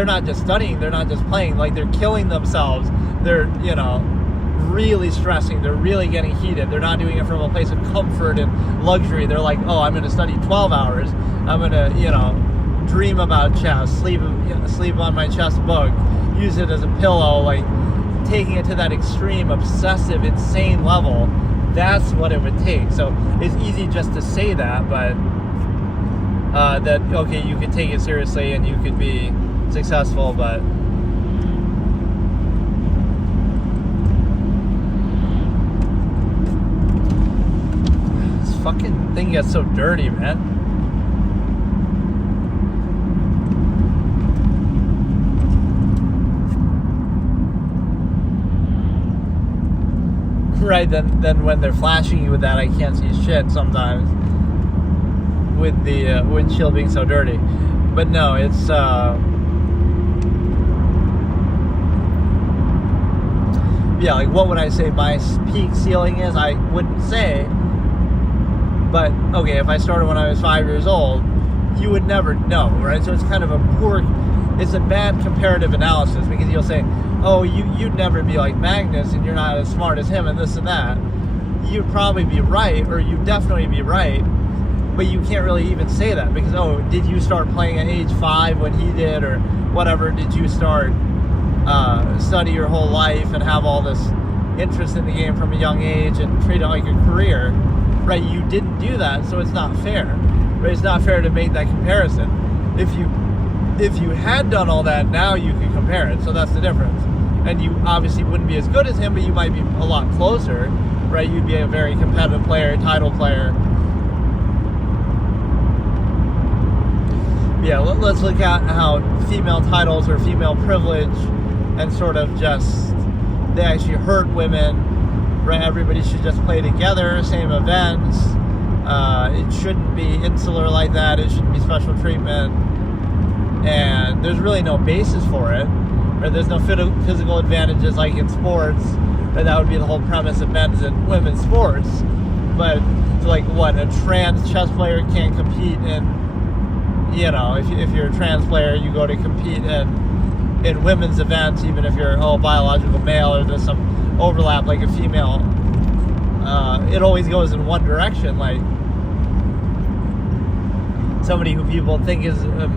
not just studying, they're not just playing, like they're killing themselves, they're, you know, really stressing, they're really getting heated, they're not doing it from a place of comfort and luxury. They're like, oh, I'm going to study 12 hours, I'm going to, you know, dream about chess, sleep on my chess book, use it as a pillow, like taking it to that extreme, obsessive, insane level. That's what it would take. So it's easy just to say that, but that, okay, you could take it seriously and you could be successful, but this fucking thing gets so dirty, man. Right, then when they're flashing you with that, I can't see shit sometimes with the windshield being so dirty. But no, it's yeah, like what would I say my peak ceiling is? I wouldn't say, but okay, if I started when I was 5 years old, you would never know, right? So it's kind of it's a bad comparative analysis, because you'll say, oh, you'd never be like Magnus and you're not as smart as him and this and that. You'd probably be right, or you'd definitely be right, but you can't really even say that, because, oh, did you start playing at age 5 when he did, or whatever? Did you start study your whole life and have all this interest in the game from a young age and treat it like a career, right? You didn't do that, so it's not fair, right? It's not fair to make that comparison. If you had done all that, now you can compare it, so that's the difference. And you obviously wouldn't be as good as him, but you might be a lot closer, right? You'd be a very competitive player, a title player. Yeah, let's look at how female titles or female privilege and sort of just, they actually hurt women, right? Everybody should just play together, same events. It shouldn't be insular like that. It shouldn't be special treatment. And there's really no basis for it, right? There's no physical advantages like in sports, right? That would be the whole premise of men's and women's sports. But like, what, a trans chess player can't compete in, you know, if you're a trans player, you go to compete in women's events, even if you're biological male, or there's some overlap like a female. It always goes in one direction. Like, somebody who people think is a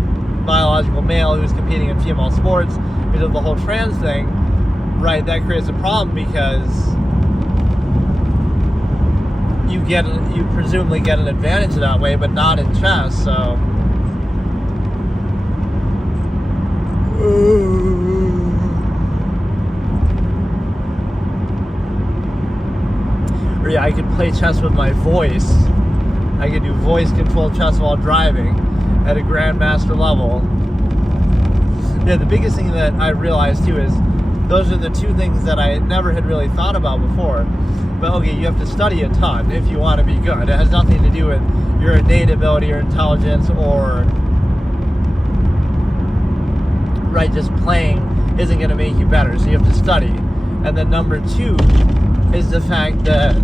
biological male who's competing in female sports, because of the whole trans thing, right? That creates a problem, because you presumably get an advantage that way, but not in chess. So or yeah, I could play chess with my voice. I could do voice controlled chess while driving at a Grandmaster level. Yeah, the biggest thing that I realized too is those are the two things that I never had really thought about before. But okay, you have to study a ton if you want to be good. It has nothing to do with your innate ability or intelligence, or right, just playing isn't going to make you better, so you have to study. And then number two is the fact that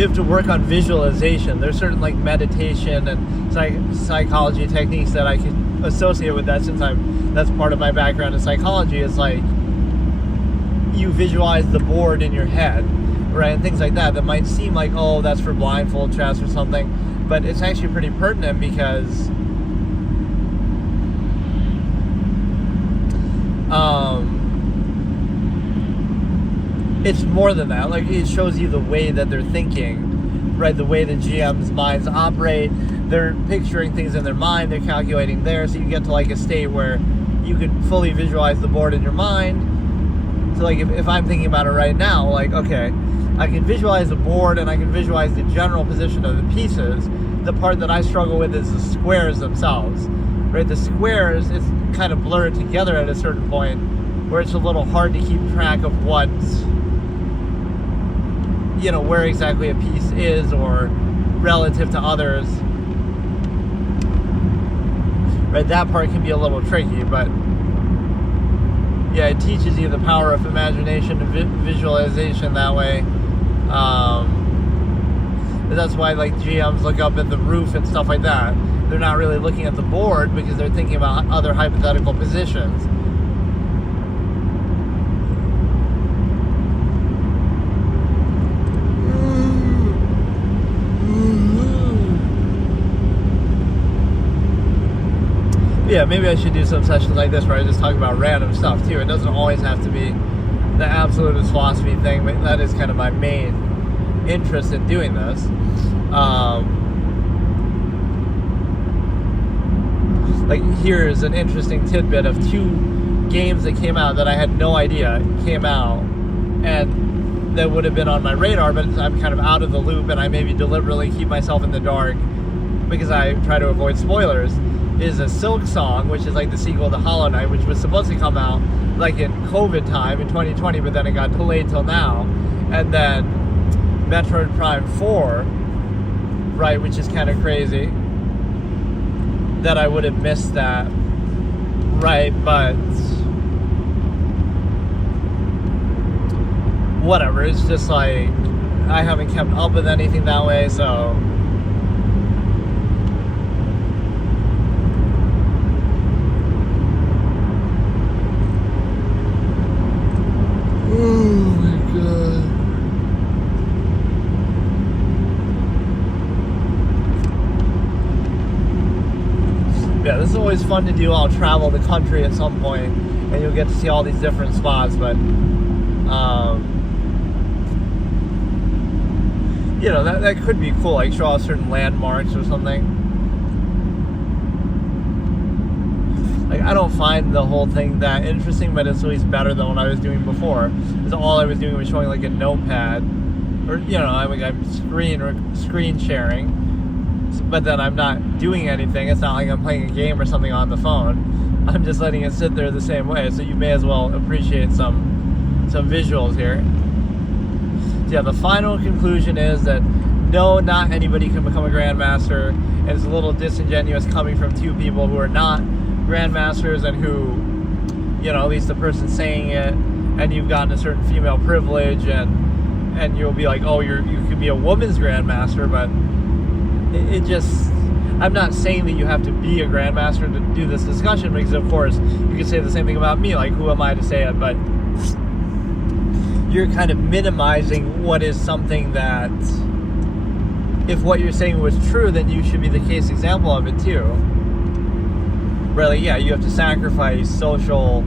you have to work on visualization. There's certain like meditation and psychology techniques that I can associate with that, since that's part of my background in psychology. Is like you visualize the board in your head, right, and things like that might seem like, oh, that's for blindfold chess or something, but it's actually pretty pertinent because it's more than that. Like, it shows you the way that they're thinking, right? The way the GM's minds operate. They're picturing things in their mind. They're calculating there. So you get to like a state where you can fully visualize the board in your mind. So like if I'm thinking about it right now, like, okay, I can visualize the board and I can visualize the general position of the pieces. The part that I struggle with is the squares themselves, right? The squares, it's kind of blurred together at a certain point where it's a little hard to keep track of what's, you know, where exactly a piece is or relative to others. Right, that part can be a little tricky, but yeah, it teaches you the power of imagination and visualization that way. That's why like GMs look up at the roof and stuff like that. They're not really looking at the board because they're thinking about other hypothetical positions. Yeah, maybe I should do some sessions like this where I just talk about random stuff too. It doesn't always have to be the absolutist philosophy thing, but that is kind of my main interest in doing this. Like, here's an interesting tidbit of 2 games that came out that I had no idea came out, and that would have been on my radar, but I'm kind of out of the loop, and I maybe deliberately keep myself in the dark because I try to avoid spoilers. Is a Silk Song, which is like the sequel to Hollow Knight, which was supposed to come out like in COVID time in 2020, but then it got delayed till now. And then Metroid Prime 4, right, which is kind of crazy that I would have missed that, right, but whatever, it's just like I haven't kept up with anything that way, so yeah, this is always fun to do. I'll travel the country at some point and you'll get to see all these different spots, but you know, that could be cool, like show off certain landmarks or something. Like, I don't find the whole thing that interesting, but it's always better than what I was doing before. Because all I was doing was showing like a notepad, or you know, I'm screen sharing. But then I'm not doing anything. It's not like I'm playing a game or something on the phone. I'm just letting it sit there the same way. So you may as well appreciate some visuals here. So yeah, the final conclusion is that no, not anybody can become a Grandmaster, and it's a little disingenuous coming from 2 people who are not Grandmasters and who, you know, at least the person saying it, and you've gotten a certain female privilege, and you'll be like, oh, you could be a woman's Grandmaster, but it just, I'm not saying that you have to be a Grandmaster to do this discussion, because of course you could say the same thing about me, like who am I to say it, but you're kind of minimizing what is something that, if what you're saying was true, then you should be the case example of it too. Really, yeah, you have to sacrifice social,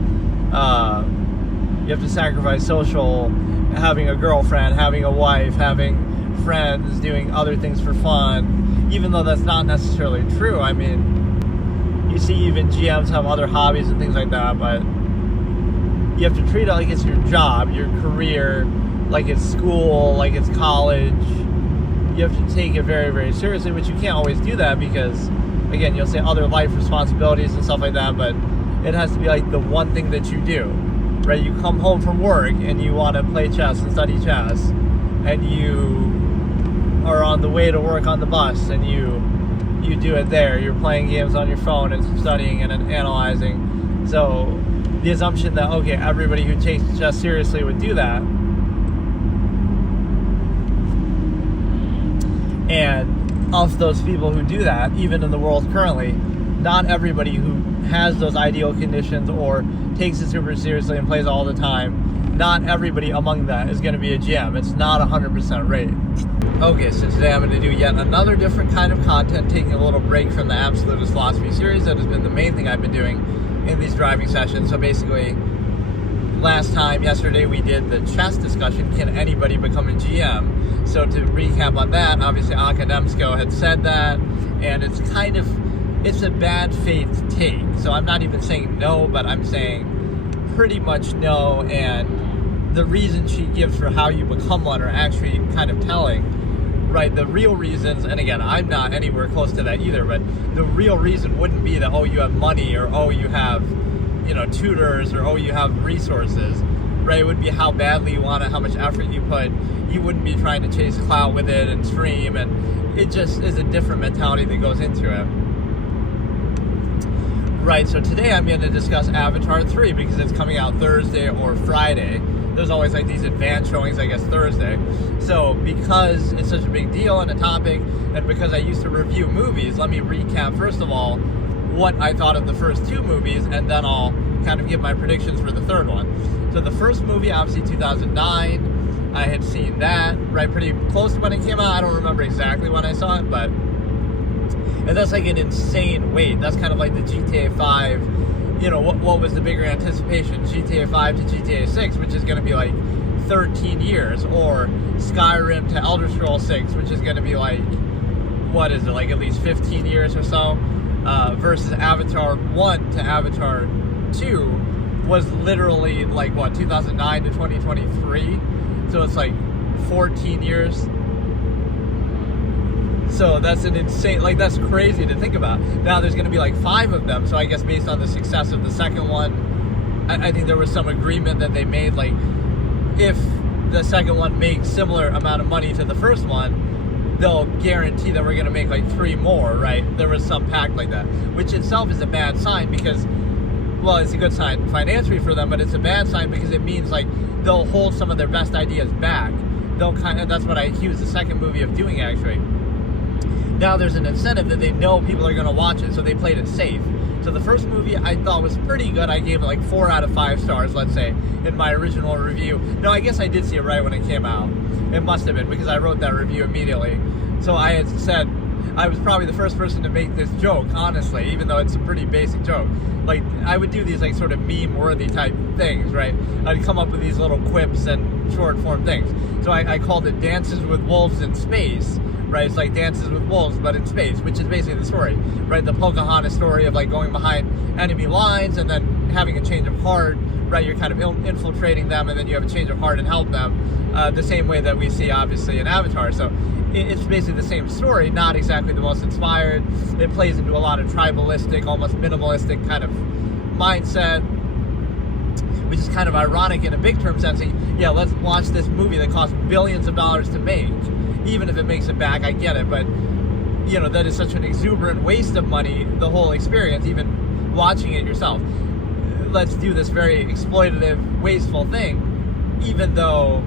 having a girlfriend, having a wife, having friends, doing other things for fun, even though that's not necessarily true. I mean, you see even GMs have other hobbies and things like that, but you have to treat it like it's your job, your career, like it's school, like it's college. You have to take it very, very seriously, but you can't always do that because, again, you'll say other life responsibilities and stuff like that, but it has to be like the one thing that you do, right? You come home from work and you want to play chess and study chess, and you are on the way to work on the bus and you do it there. You're playing games on your phone and studying and analyzing. So the assumption that, okay, everybody who takes chess seriously would do that, And of those people who do that, even in the world currently, not everybody who has those ideal conditions or takes it super seriously and plays all the time, not everybody among that is going to be a GM. It's not 100% rate. Okay, so today I'm going to do yet another different kind of content, taking a little break from the Absolutist Philosophy series. That has been the main thing I've been doing in these driving sessions. So basically, yesterday we did the chess discussion, can anybody become a GM? So to recap on that, obviously Akademsko had said that, and it's a bad faith take. So I'm not even saying no, but I'm saying pretty much no, and the reasons she gives for how you become one are actually kind of telling, right? The real reasons, and again, I'm not anywhere close to that either, but the real reason wouldn't be that, oh, you have money, or oh, you have, tutors, or oh, you have resources, right? It would be how badly you want it, how much effort you put. You wouldn't be trying to chase clout with it and stream, and it just is a different mentality that goes into it. Right, so today I'm going to discuss Avatar 3 because it's coming out Thursday or Friday. There's always like these advanced showings, I guess, Thursday. So because it's such a big deal and a topic, and because I used to review movies, let me recap, first of all, what I thought of the first two movies, and then I'll kind of give my predictions for the third one. So the first movie, obviously 2009, I had seen that, right, pretty close to when it came out. I don't remember exactly when I saw it, but... And that's like an insane wait. That's kind of like the GTA 5, what was the bigger anticipation? GTA 5 to GTA 6, which is going to be like 13 years, or Skyrim to Elder Scrolls 6, which is going to be like, what is it, like at least 15 years or so, versus Avatar 1 to Avatar 2 was literally like, 2009 to 2023, so it's like 14 years. So that's an insane, that's crazy to think about. Now there's going to be like 5 of them, so I guess based on the success of the second one, I think there was some agreement that they made, like, if the second one makes similar amount of money to the first one, they'll guarantee that we're going to make like 3 more, right? There was some pact like that, which itself is a bad sign because, well, it's a good sign financially for them, but it's a bad sign because it means like they'll hold some of their best ideas back. That's what I accuse the second movie of doing, actually. Now there's an incentive that they know people are going to watch it, so they played it safe. So the first movie I thought was pretty good. I gave it like 4 out of 5 stars, let's say, in my original review. No, I guess I did see it right when it came out. It must have been, because I wrote that review immediately. So I had said, I was probably the first person to make this joke, honestly, even though it's a pretty basic joke. Like, I would do these like sort of meme-worthy type things, right? I'd come up with these little quips and short-form things. So I called it Dances with Wolves in Space. Right, it's like Dances with Wolves, but in space, which is basically the story, right? The Pocahontas story of like going behind enemy lines and then having a change of heart, right? You're kind of infiltrating them, and then you have a change of heart and help them, the same way that we see obviously in Avatar. So it's basically the same story, not exactly the most inspired. It plays into a lot of tribalistic, almost minimalistic kind of mindset, which is kind of ironic in a big term sense. Yeah, let's watch this movie that cost billions of dollars to make. Even if it makes it back, I get it, but, that is such an exuberant waste of money, the whole experience, even watching it yourself. Let's do this very exploitative, wasteful thing, even though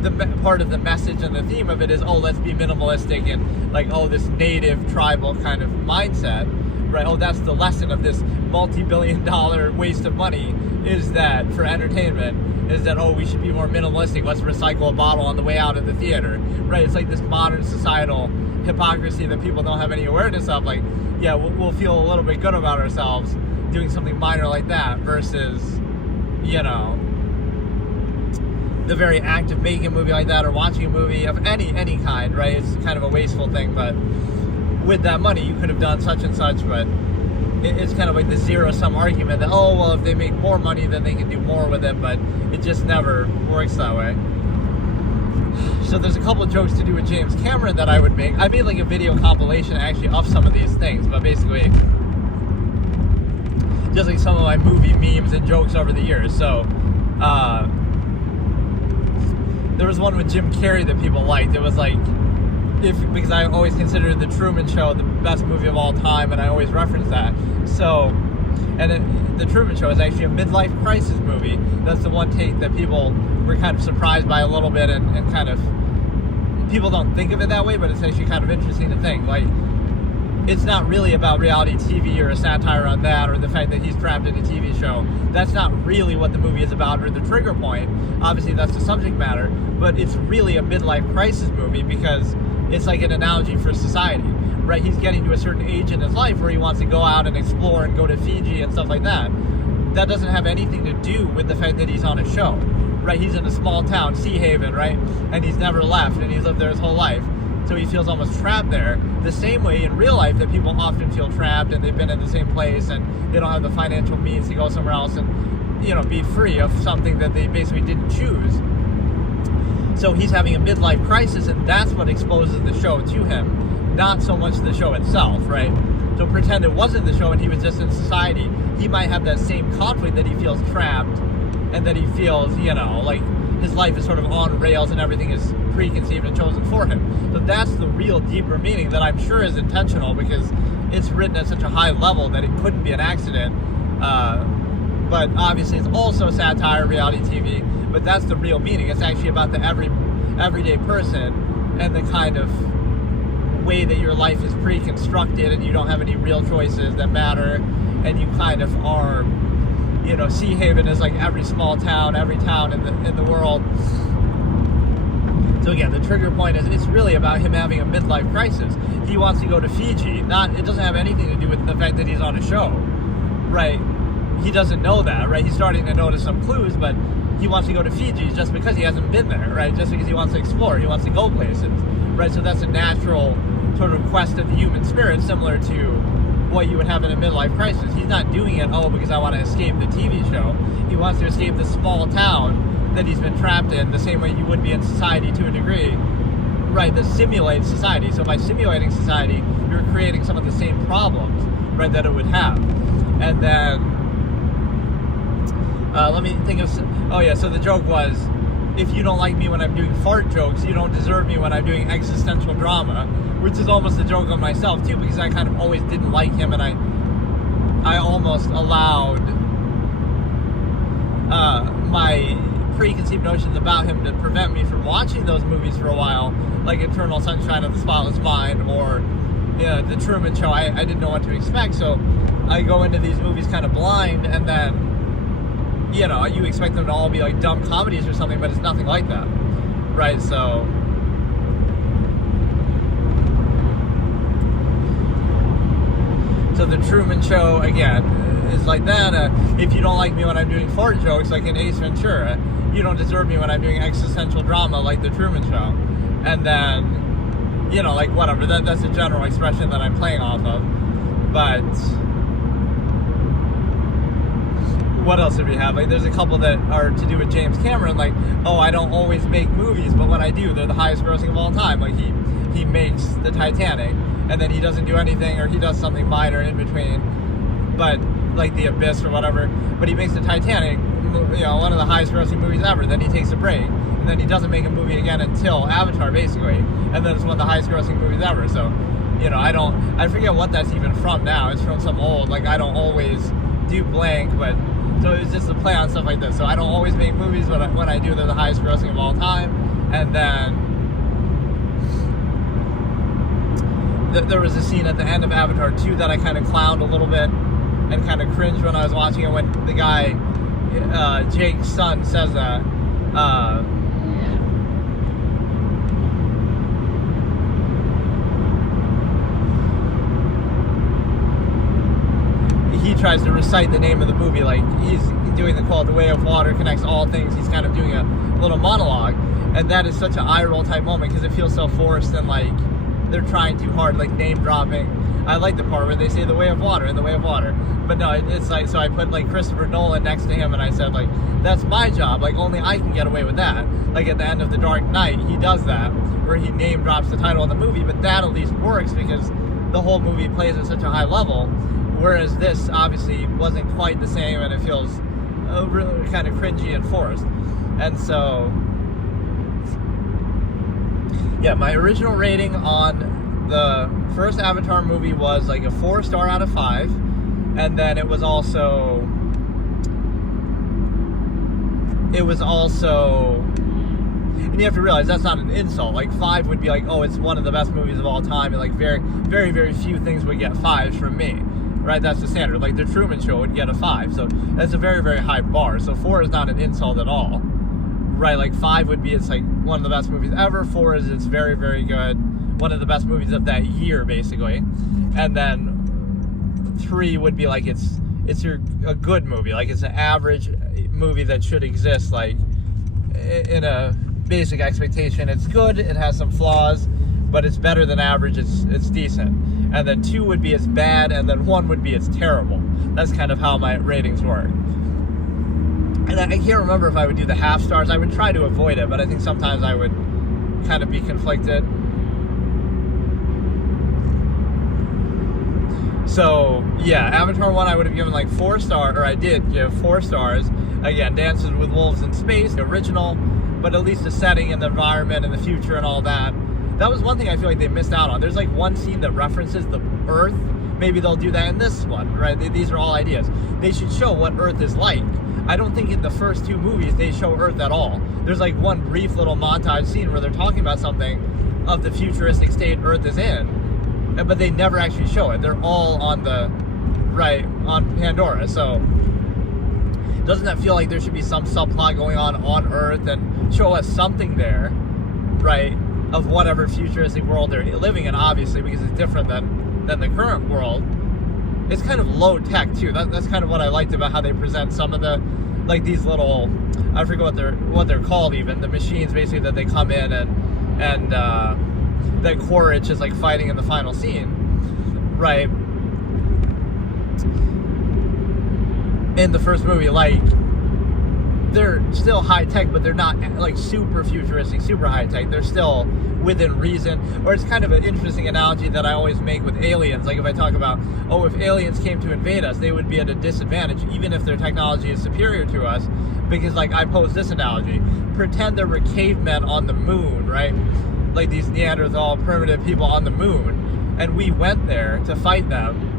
the part of the message and the theme of it is, oh, let's be minimalistic and, like, oh, this native, tribal kind of mindset, right? Oh, that's the lesson of this multi-billion-dollar waste of money, is that, for entertainment, is that, oh, we should be more minimalistic. Let's recycle a bottle on the way out of the theater, right? It's like this modern societal hypocrisy that people don't have any awareness of. Like, yeah, we'll feel a little bit good about ourselves doing something minor like that versus, the very act of making a movie like that or watching a movie of any kind, right? It's kind of a wasteful thing, but with that money, you could have done such and such, but it's kind of like the zero-sum argument that, oh, well, if they make more money, then they can do more with it, but it just never works that way. So there's a couple of jokes to do with James Cameron that I would make. I made like a video compilation actually of some of these things, but basically just like some of my movie memes and jokes over the years. So there was one with Jim Carrey that people liked. It was like, because I always considered The Truman Show the best movie of all time, and I always reference that. So, The Truman Show is actually a midlife crisis movie. That's the one take that people were kind of surprised by a little bit and kind of people don't think of it that way, but it's actually kind of interesting to think. Like, it's not really about reality TV or a satire on that, or the fact that he's trapped in a TV show. That's not really what the movie is about, or the trigger point. Obviously, that's the subject matter, but it's really a midlife crisis movie because it's like an analogy for society, right? He's getting to a certain age in his life where he wants to go out and explore and go to Fiji and stuff like that. That doesn't have anything to do with the fact that he's on a show, right? He's in a small town, Sea Haven, right? And he's never left, and he's lived there his whole life. So he feels almost trapped there, the same way in real life that people often feel trapped and they've been in the same place and they don't have the financial means to go somewhere else and, you know, be free of something that they basically didn't choose. So he's having a midlife crisis, and that's what exposes the show to him, not so much the show itself, right? So pretend it wasn't the show and he was just in society, he might have that same conflict that he feels trapped and that he feels, you know, like his life is sort of on rails and everything is preconceived and chosen for him. So that's the real deeper meaning that I'm sure is intentional, because it's written at such a high level that it couldn't be an accident. But obviously it's also satire, reality TV, but that's the real meaning. It's actually about the everyday person and the kind of way that your life is pre-constructed and you don't have any real choices that matter, and you kind of are, you know, Sea Haven is like every small town, every town in the world. So again, the trigger point is it's really about him having a midlife crisis. He wants to go to Fiji. It doesn't have anything to do with the fact that he's on a show, right? He doesn't know that, right? He's starting to notice some clues, but he wants to go to Fiji just because he hasn't been there, right? Just because he wants to explore, he wants to go places, right? So that's a natural sort of quest of the human spirit, similar to what you would have in a midlife crisis. He's not doing it, because I want to escape the TV show. He wants to escape the small town that he's been trapped in, the same way you would be in society to a degree, right, that simulates society. So by simulating society, you're creating some of the same problems, right, that it would have. And then, let me think of, so the joke was, if you don't like me when I'm doing fart jokes, you don't deserve me when I'm doing existential drama, which is almost a joke on myself too, because I kind of always didn't like him, and I almost allowed my preconceived notions about him to prevent me from watching those movies for a while, like Eternal Sunshine of the Spotless Mind or The Truman Show. I didn't know what to expect, so I go into these movies kind of blind, and then, you know, you expect them to all be like dumb comedies or something, but it's nothing like that, right? So The Truman Show, again, is like that. If you don't like me when I'm doing fart jokes, like in Ace Ventura, you don't deserve me when I'm doing existential drama, like The Truman Show. And then, you know, like whatever, that's a general expression that I'm playing off of. But what else did we have? Like, there's a couple that are to do with James Cameron, like, I don't always make movies, but when I do, they're the highest grossing of all time. Like, he makes the Titanic, and then he doesn't do anything, or he does something minor in between, but like The Abyss or whatever, but he makes the Titanic, you know, one of the highest grossing movies ever. Then he takes a break, and then he doesn't make a movie again until Avatar, basically, and then it's one of the highest grossing movies ever. So, you know, I forget what that's even from now. It's from some old, like, I don't always do blank, but so it was just a play on stuff like this. So I don't always make movies, but when I do, they're the highest grossing of all time. And then there was a scene at the end of Avatar 2 that I kind of clowned a little bit and kind of cringed when I was watching it, when the guy, Jake's son, says that. He tries to recite the name of the movie, like he's doing the quote, "The way of water connects all things." He's kind of doing a little monologue, and that is such an eye roll type moment because it feels so forced and like they're trying too hard, like name dropping. I like the part where they say "the way of water" and "the way of water," but no, it's like, so I put like Christopher Nolan next to him, and I said, like, that's my job, like only I can get away with that. Like at the end of The Dark Knight, he does that where he name drops the title of the movie, but that at least works because the whole movie plays at such a high level, whereas this obviously wasn't quite the same, and it feels really kind of cringy and forced. And so, yeah, my original rating on the first Avatar movie was like a 4-star out of 5, and then it was also 4 And you have to realize that's not an insult. Like 5 would be like, oh, it's one of the best movies of all time, and like very, very, very few things would get 5s from me, right? That's the standard. Like the Truman Show would get a 5, so that's a very, very high bar. So 4 is not an insult at all, right? Like 5 would be, it's like one of the best movies ever. 4 is, it's very, very good, one of the best movies of that year, basically. And then 3 would be like, it's a good movie, like it's an average movie that should exist, like in a basic expectation. It's good, it has some flaws, but it's better than average, it's decent. And then 2 would be it's bad, and then 1 would be it's terrible. That's kind of how my ratings work. And I can't remember if I would do the half stars. I would try to avoid it, but I think sometimes I would kind of be conflicted. So yeah, Avatar 1 I would have given like 4 stars, or I did give 4 stars. Again, Dances with Wolves in Space, original, but at least the setting and the environment and the future and all that. That was one thing I feel like they missed out on. There's like one scene that references the Earth. Maybe they'll do that in this one, right? These are all ideas. They should show what Earth is like. I don't think in the first 2 movies they show Earth at all. There's like one brief little montage scene where they're talking about something of the futuristic state Earth is in, but they never actually show it. They're all on on Pandora. So doesn't that feel like there should be some subplot going on Earth and show us something there, right, of whatever futuristic world they're living in, obviously, because it's different than the current world. It's kind of low tech too. That's kind of what I liked about how they present some of the, like these little, I forget what they're called even, the machines basically that they come in and that Quaritch is like fighting in the final scene, right? In the first movie, like they're still high tech, but they're not like super futuristic, super high tech. They're still within reason. Or it's kind of an interesting analogy that I always make with aliens. Like if I talk about, oh, if aliens came to invade us, they would be at a disadvantage, even if their technology is superior to us. Because like I pose this analogy, pretend there were cavemen on the moon, right? Like these Neanderthal primitive people on the moon, and we went there to fight them.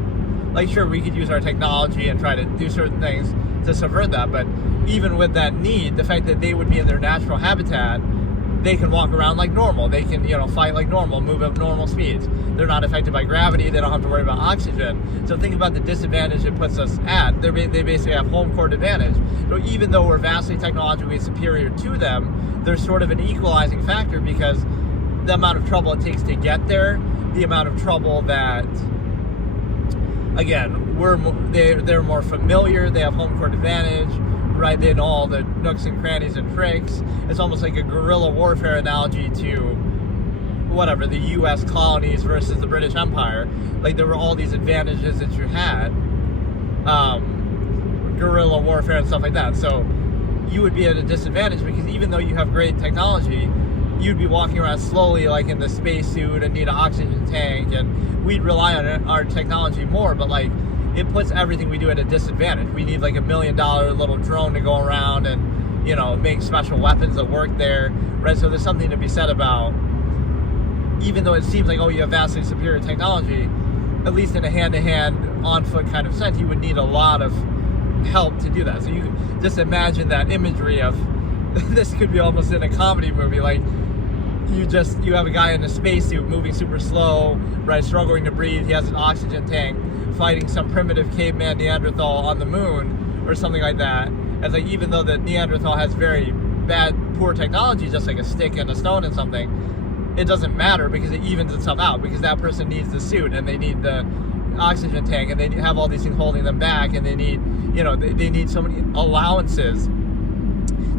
Like sure, we could use our technology and try to do certain things to subvert that, but even with that need, the fact that they would be in their natural habitat, they can walk around like normal. They can, fight like normal, move at normal speeds. They're not affected by gravity. They don't have to worry about oxygen. So think about the disadvantage it puts us at. They basically have home court advantage. So even though we're vastly technologically superior to them, there's sort of an equalizing factor because the amount of trouble it takes to get there, the amount of trouble that, again, they're more familiar, they have home court advantage, right? They know all the nooks and crannies and tricks. It's almost like a guerrilla warfare analogy to whatever, the US colonies versus the British Empire. Like there were all these advantages that you had, guerrilla warfare and stuff like that. So you would be at a disadvantage because even though you have great technology, you'd be walking around slowly like in the spacesuit and need an oxygen tank, and we'd rely on our technology more, but like it puts everything we do at a disadvantage. We need like $1 million little drone to go around and, make special weapons that work there, right? So there's something to be said about, even though it seems like, oh, you have vastly superior technology, at least in a hand-to-hand, on-foot kind of sense, you would need a lot of help to do that. So you just imagine that imagery of, this could be almost in a comedy movie, like, you have a guy in a spacesuit moving super slow, right, struggling to breathe, he has an oxygen tank, fighting some primitive caveman Neanderthal on the moon, or something like that. And like, even though the Neanderthal has very bad, poor technology, just like a stick and a stone and something, it doesn't matter because it evens itself out, because that person needs the suit, and they need the oxygen tank, and they have all these things holding them back, and they need, they need so many allowances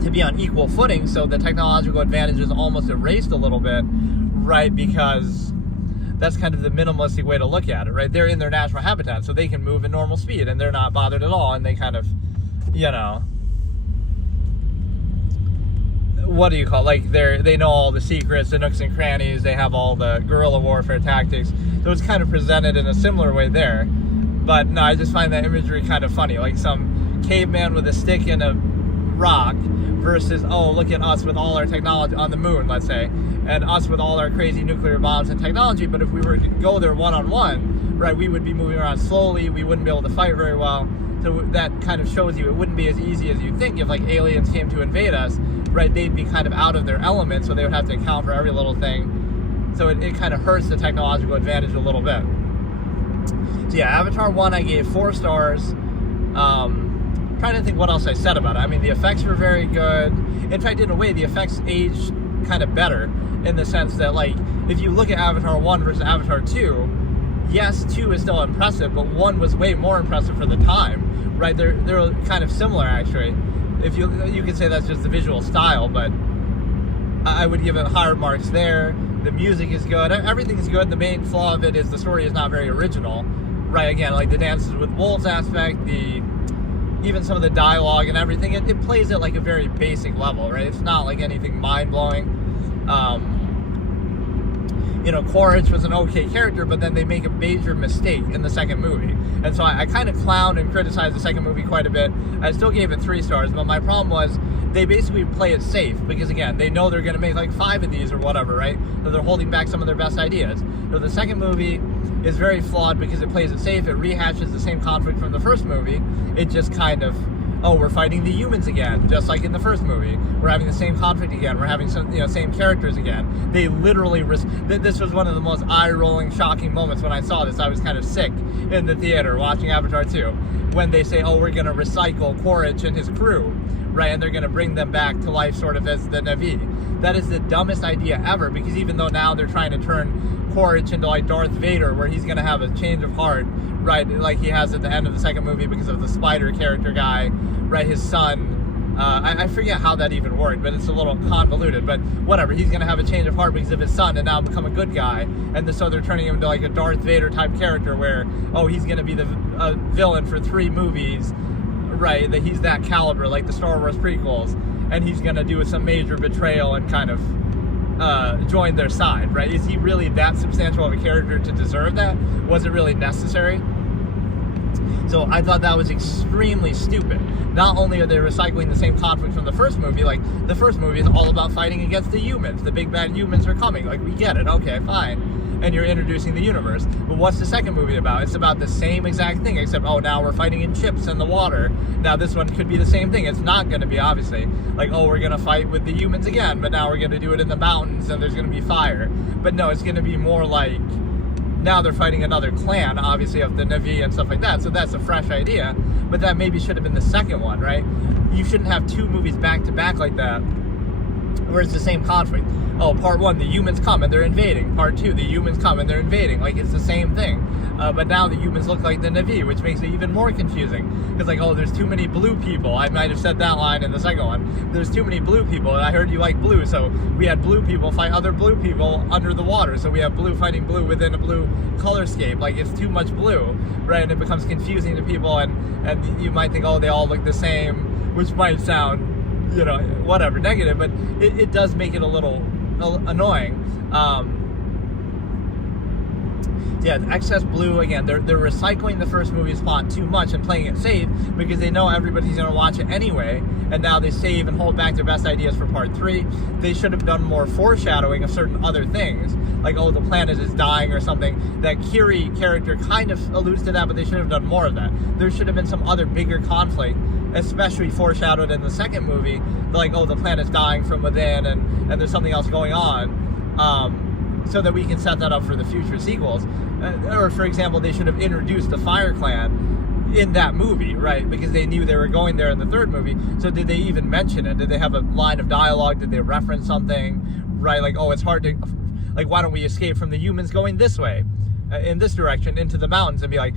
to be on equal footing, so the technological advantage is almost erased a little bit, right? Because that's kind of the minimalistic way to look at it, right? They're in their natural habitat, so they can move at normal speed, and they're not bothered at all, and they kind of, what do you call it? Like they know all the secrets, the nooks and crannies, they have all the guerrilla warfare tactics, so it's kind of presented in a similar way there. But no, I just find that imagery kind of funny, like some caveman with a stick and a rock versus, oh, look at us with all our technology on the moon, let's say, and us with all our crazy nuclear bombs and technology. But if we were to go there one-on-one, right, we would be moving around slowly, we wouldn't be able to fight very well, So that kind of shows you it wouldn't be as easy as you think if like aliens came to invade us, right? They'd be kind of out of their element, so they would have to account for every little thing. So it kind of hurts the technological advantage a little bit. So yeah, Avatar 1 I gave 4 stars. Trying to think what else I said about it. I mean, the effects were very good. In fact, in a way, the effects aged kind of better in the sense that, like, if you look at Avatar 1 versus Avatar 2, yes, 2 is still impressive, but 1 was way more impressive for the time, right? They're kind of similar, actually. If you could say that's just the visual style, but I would give it higher marks there. The music is good. Everything is good. The main flaw of it is the story is not very original, right? Again, like the Dances with Wolves aspect, even some of the dialogue and everything, it plays at like a very basic level, right? It's not like anything mind-blowing. Quaritch was an okay character, but then they make a major mistake in the second movie. And so I kind of clowned and criticized the second movie quite a bit. I still gave it 3 stars, but my problem was they basically play it safe because, again, they know they're going to make like 5 of these or whatever, right? So they're holding back some of their best ideas. So the second movie is very flawed because it plays it safe. It rehashes the same conflict from the first movie. It just kind of, we're fighting the humans again, just like in the first movie. We're having the same conflict again. We're having some, same characters again. They literally, this was one of the most eye-rolling, shocking moments when I saw this. I was kind of sick in the theater watching Avatar 2 when they say, we're going to recycle Quaritch and his crew, right? And they're going to bring them back to life sort of as the Na'vi. That is the dumbest idea ever, because even though now they're trying to turn Quaritch into like Darth Vader, where he's going to have a change of heart, right, like he has at the end of the second movie because of the spider character guy, right, his son. I forget how that even worked, but it's a little convoluted, but whatever. He's going to have a change of heart because of his son and now become a good guy. And so they're turning him into like a Darth Vader type character where, he's going to be the villain for 3 movies, right, that he's that caliber, like the Star Wars prequels, and he's going to do some major betrayal and kind of join their side, right? Is he really that substantial of a character to deserve that? Was it really necessary? So I thought that was extremely stupid. Not only are they recycling the same conflict from the first movie, like the first movie is all about fighting against the humans. The big bad humans are coming. Like, we get it. Okay, fine. And you're introducing the universe. But what's the second movie about? It's about the same exact thing, except, now we're fighting in ships in the water. Now this one could be the same thing. It's not going to be, obviously, like, we're going to fight with the humans again, but now we're going to do it in the mountains and there's going to be fire. But no, it's going to be more like, now they're fighting another clan, obviously, of the Na'vi and stuff like that. So that's a fresh idea. But that maybe should have been the second one, right? You shouldn't have 2 movies back to back like that where it's the same conflict. Part 1, the humans come and they're invading. Part 2, the humans come and they're invading. Like, it's the same thing. But now the humans look like the Na'vi, which makes it even more confusing. Because, like, there's too many blue people. I might have said that line in the second one. There's too many blue people, and I heard you like blue. So we had blue people fight other blue people under the water. So we have blue fighting blue within a blue color scheme. Like, it's too much blue, right? And it becomes confusing to people, and you might think, they all look the same, which might sound, whatever, negative, but it does make it a little annoying. Excess blue, again, they're recycling the first movie's plot too much and playing it safe because they know everybody's going to watch it anyway, and now they save and hold back their best ideas for part 3. They should have done more foreshadowing of certain other things, like, the planet is dying or something. That Kiri character kind of alludes to that, but they should have done more of that. There should have been some other bigger conflict, especially foreshadowed in the second movie, like, the planet's dying from within and there's something else going on, so that we can set that up for the future sequels. Or, for example, they should have introduced the Fire Clan in that movie, right? Because they knew they were going there in the third movie. So did they even mention it? Did they have a line of dialogue? Did they reference something, right? Like, it's hard to, like, why don't we escape from the humans going this way, in this direction, into the mountains, and be like,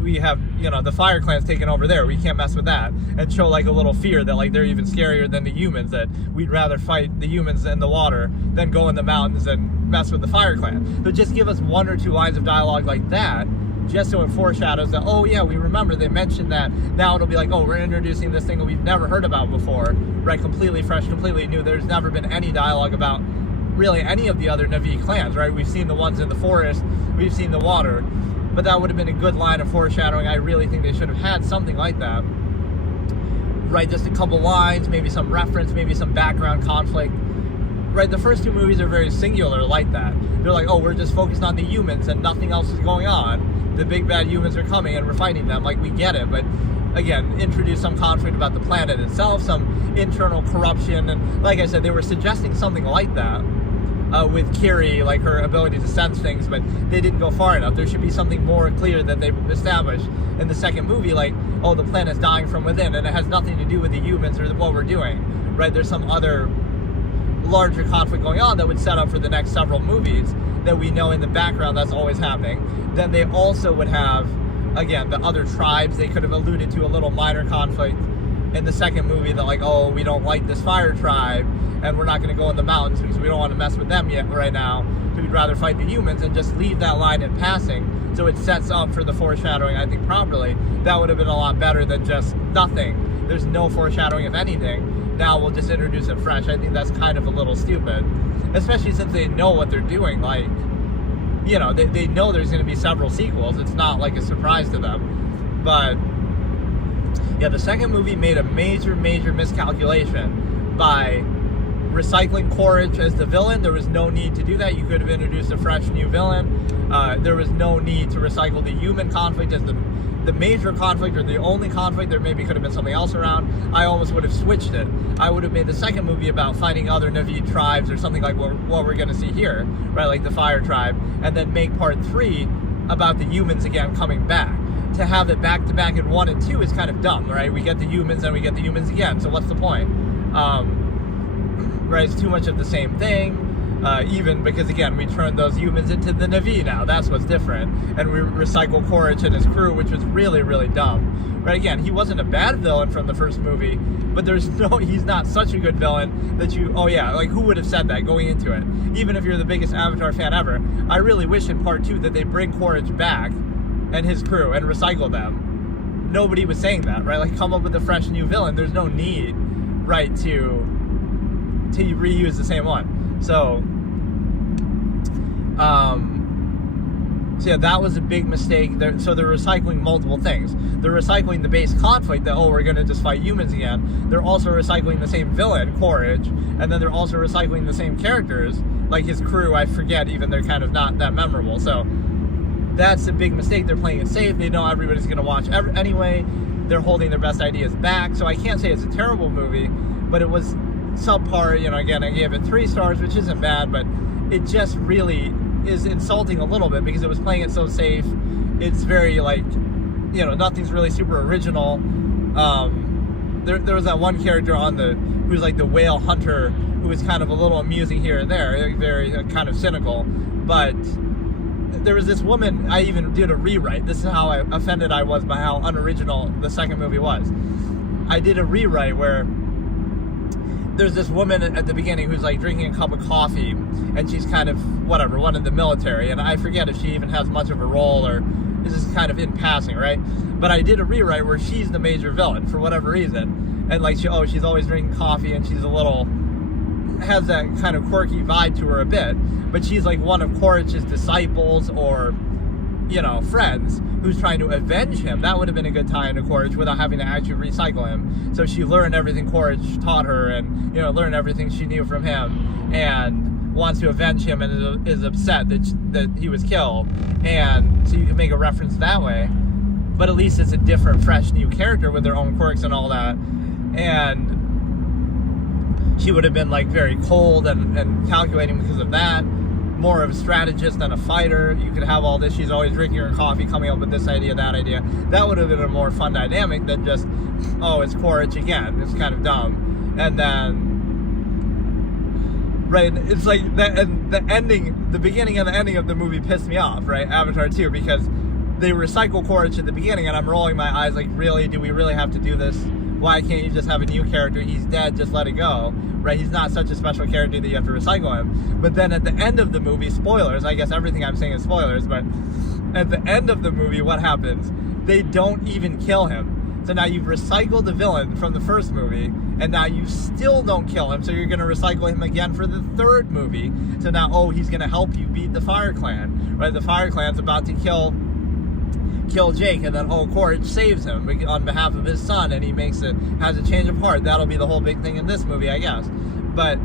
we have, the Fire Clan's taken over there. We can't mess with that. And show, like, a little fear that, like, they're even scarier than the humans, that we'd rather fight the humans in the water than go in the mountains and mess with the Fire Clan. So just give us 1 or 2 lines of dialogue like that, just so it foreshadows that, we remember they mentioned that. Now it'll be like, we're introducing this thing that we've never heard about before, right? Completely fresh, completely new. There's never been any dialogue about really any of the other Na'vi clans, right? We've seen the ones in the forest, we've seen the water, but that would have been a good line of foreshadowing. I really think they should have had something like that, right? Just a couple lines, maybe some reference, maybe some background conflict, right, the first two movies are very singular like that. They're like, oh, we're just focused on the humans and nothing else is going on. The big bad humans are coming and we're fighting them. Like, we get it, but again, introduce some conflict about the planet itself, some internal corruption, and like I said, they were suggesting something like that with Kiri, like her ability to sense things, but they didn't go far enough. There should be something more clear that they established in the second movie, like, oh, the planet's dying from within, and it has nothing to do with the humans or what we're doing, right? There's some other larger conflict going on that would set up for the next several movies that we know in the background that's always happening. Then they also would have, again, the other tribes. They could have alluded to a little minor conflict in the second movie that, like, oh, we don't like this fire tribe and we're not going to go in the mountains because we don't want to mess with them yet right now, so we'd rather fight the humans, and just leave that line in passing so it sets up for the foreshadowing, I think, properly. That would have been a lot better than just nothing. There's no foreshadowing of anything. Now we'll just introduce it fresh. I think that's kind of a little stupid, especially since they know what they're doing. Like, you know, they know there's going to be several sequels. It's not like a surprise to them. But yeah, the second movie made a major miscalculation by recycling Quaritch as the villain. There was no need to do that. You could have introduced a fresh new villain. There was no need to recycle the human conflict as the major conflict, or the only conflict. There maybe could have been something else around. I almost would have switched it. I would have made the second movie about fighting other Navi tribes, or something like what we're going to see here, right? Like the Fire Tribe, and then make part 3 about the humans again coming back. To have it back to back in 1 and 2 is kind of dumb, right? We get the humans and we get the humans again. So what's the point? Right? It's too much of the same thing. Even because, again, we turned those humans into the Navi now. That's what's different. And we recycle Quaritch and his crew, which was really dumb. Right? Again, he wasn't a bad villain from the first movie, but he's not such a good villain that like, who would have said that going into it? Even if you're the biggest Avatar fan ever, I really wish in part 2 that they bring Quaritch back and his crew and recycle them. Nobody was saying that, right? Like, come up with a fresh new villain. There's no need, right, to reuse the same one. So yeah, that was a big mistake. So they're recycling multiple things. They're recycling the base conflict that, oh, we're going to just fight humans again. They're also recycling the same villain, Quaritch, and then they're also recycling the same characters, like his crew. I forget even, they're kind of not that memorable. So that's a big mistake. They're playing it safe. They know everybody's going to watch anyway. They're holding their best ideas back. So I can't say it's a terrible movie, but it was subpar. You know, again, I gave it 3 stars, which isn't bad, but it just really is insulting a little bit because it was playing it so safe. It's very, like, you know, nothing's really super original. There was that one character who's like the whale hunter, who was kind of a little amusing here and there, very kind of cynical. But there was this woman, I even did a rewrite. This is how offended I was by how unoriginal the second movie was. I did a rewrite where there's this woman at the beginning who's like drinking a cup of coffee, and she's kind of, whatever, one in the military, and I forget if she even has much of a role, or this is kind of in passing, right? But I did a rewrite where she's the major villain for whatever reason, and like, she's always drinking coffee, and she's has that kind of quirky vibe to her a bit, but she's like one of Quaritch's disciples, or, you know, friends, who's trying to avenge him. That would have been a good tie into Quaritch without having to actually recycle him. So she learned everything Quaritch taught her, and, you know, learned everything she knew from him, and wants to avenge him, and is upset that he was killed. And so you can make a reference that way, but at least it's a different, fresh, new character with their own quirks and all that. And she would have been like very cold and calculating because of that. More of a strategist than a fighter. You could have all this, she's always drinking her coffee, coming up with this idea, that idea. That would have been a more fun dynamic than just, oh, it's Quaritch again. It's kind of dumb. And then, right, it's like the ending, the beginning and the ending of the movie pissed me off, right? Avatar 2, because they recycle Quaritch at the beginning, and I'm rolling my eyes like, really? Do we really have to do this? Why can't you just have a new character? He's dead, just let it go. Right? He's not such a special character that you have to recycle him. But then at the end of the movie, spoilers, I guess everything I'm saying is spoilers, but at the end of the movie, what happens? They don't even kill him. So now you've recycled the villain from the first movie, and now you still don't kill him, so you're going to recycle him again for the third movie. So now, oh, he's going to help you beat the Fire Clan. Right? The Fire Clan's about to kill Jake, and then, oh, Quaritch saves him on behalf of his son, and he has a change of heart. That'll be the whole big thing in this movie, I guess. But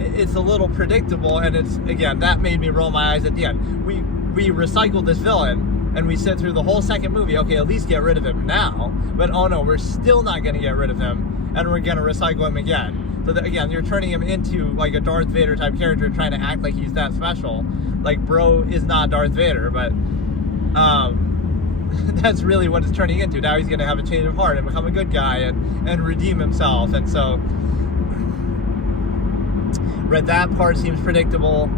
it's a little predictable, and it's, again, that made me roll my eyes at the end. We recycled this villain, and we sit through the whole second movie, okay, at least get rid of him now, but oh no, we're still not going to get rid of him, and we're going to recycle him again. So that, again, you're turning him into like a Darth Vader type character, trying to act like he's that special. Like, bro is not Darth Vader, but that's really what it's turning into. Now he's going to have a change of heart and become a good guy and redeem himself. And so, right, that part seems predictable.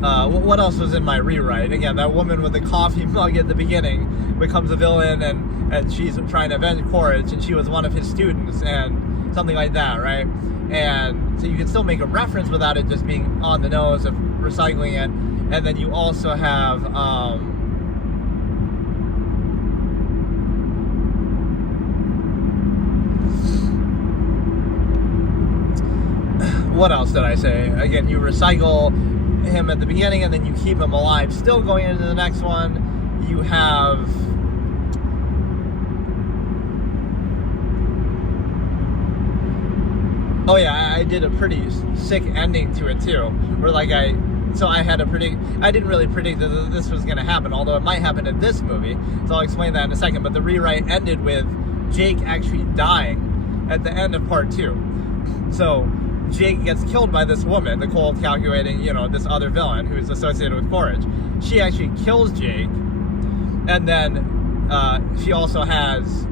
What else was in my rewrite? Again, that woman with the coffee mug at the beginning becomes a villain, and she's trying to avenge Quaritch, and she was one of his students, and something like that, right? And so you can still make a reference without it just being on the nose of recycling it. And then you also have what else did I say? Again, you recycle him at the beginning, and then you keep him alive still going into the next one. You have oh yeah, I did a pretty sick ending to it too, where like I didn't really predict that this was going to happen, although it might happen in this movie, so I'll explain that in a second. But the rewrite ended with Jake actually dying at the end of part 2. So Jake gets killed by this woman, the cold calculating, this other villain who's associated with Quaritch. She actually kills Jake, and then she also has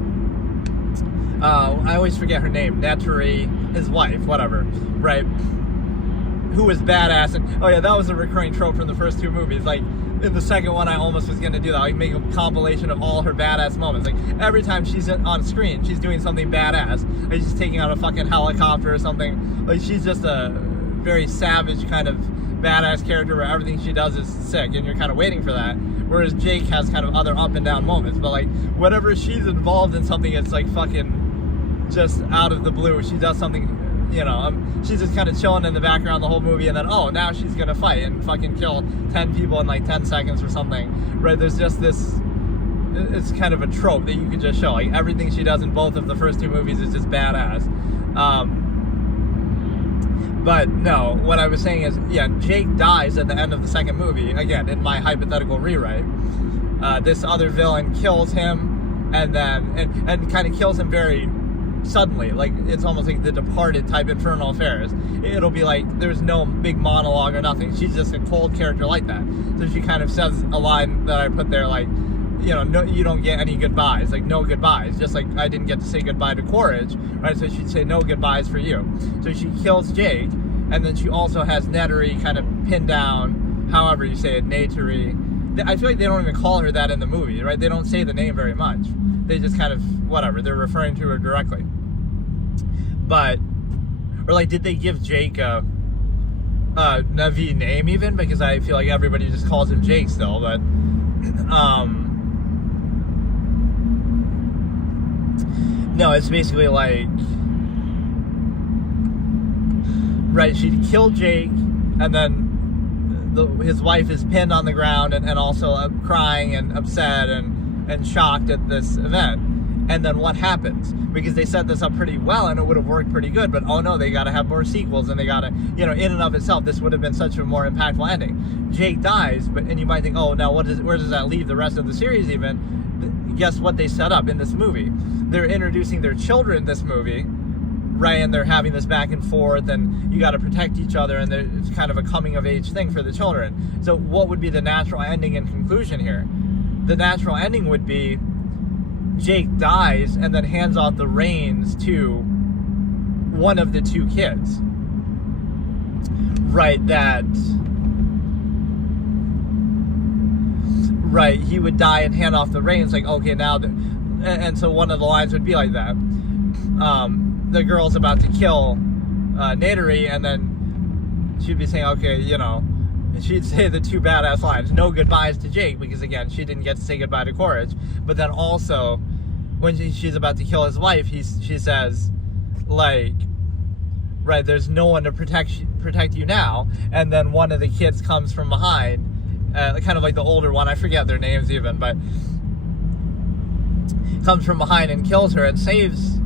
I always forget her name, Neturi, his wife, whatever, right? Who was badass, and oh yeah, that was a recurring trope from the first 2 movies. Like, in the second one, I almost was gonna do that, like make a compilation of all her badass moments. Like, every time she's on screen, she's doing something badass. Like, she's taking out a fucking helicopter or something. Like, she's just a very savage kind of badass character where everything she does is sick, and you're kind of waiting for that. Whereas Jake has kind of other up and down moments, but like, whenever she's involved in something, it's like fucking just out of the blue. She does something, she's just kind of chilling in the background the whole movie, and then, oh, now she's gonna fight and fucking kill 10 people in like 10 seconds or something, right? There's just this, it's kind of a trope that you can just show. Like, everything she does in both of the first 2 movies is just badass. But no, what I was saying is, yeah, Jake dies at the end of the second movie, again, in my hypothetical rewrite. This other villain kills him, and then, and kind of kills him very suddenly. Like, it's almost like The Departed type Infernal Affairs. It'll be like, there's no big monologue or nothing. She's just a cold character like that. So she kind of says a line that I put there, like, no, you don't get any goodbyes, like no goodbyes, just like I didn't get to say goodbye to Quaritch, right? So she'd say no goodbyes for you. So she kills Jake, and then she also has Neturi kind of pinned down, however you say it, Neturi. I feel like they don't even call her that in the movie, right? They don't say the name very much. They just kind of, whatever, they're referring to her directly. But, or like, did they give Jake a Navi name even? Because I feel like everybody just calls him Jake still, but, no, it's basically like, right, she killed Jake, and then his wife is pinned on the ground and also crying and upset and shocked at this event. And then what happens? Because they set this up pretty well and it would have worked pretty good, but oh no, they gotta have more sequels, and they gotta, in and of itself, this would have been such a more impactful ending. Jake dies, and you might think, oh, now where does that leave the rest of the series even? Guess what they set up in this movie? They're introducing their children in this movie, right? And they're having this back and forth, and you got to protect each other, and it's kind of a coming of age thing for the children. So what would be the natural ending and conclusion here? The natural ending would be Jake dies and then hands off the reins to one of the 2 kids, right? Right, he would die and hand off the reins, like, okay, now, and so one of the lines would be like that. The girl's about to kill Neturi, and then she'd be saying, okay, she'd say the 2 badass lines, no goodbyes to Jake, because again, she didn't get to say goodbye to Quaritch, but then also, when she's about to kill his wife, she says, like, right, there's no one to protect you now, and then one of the kids comes from behind, kind of like the older one, I forget their names even, but comes from behind and kills her and saves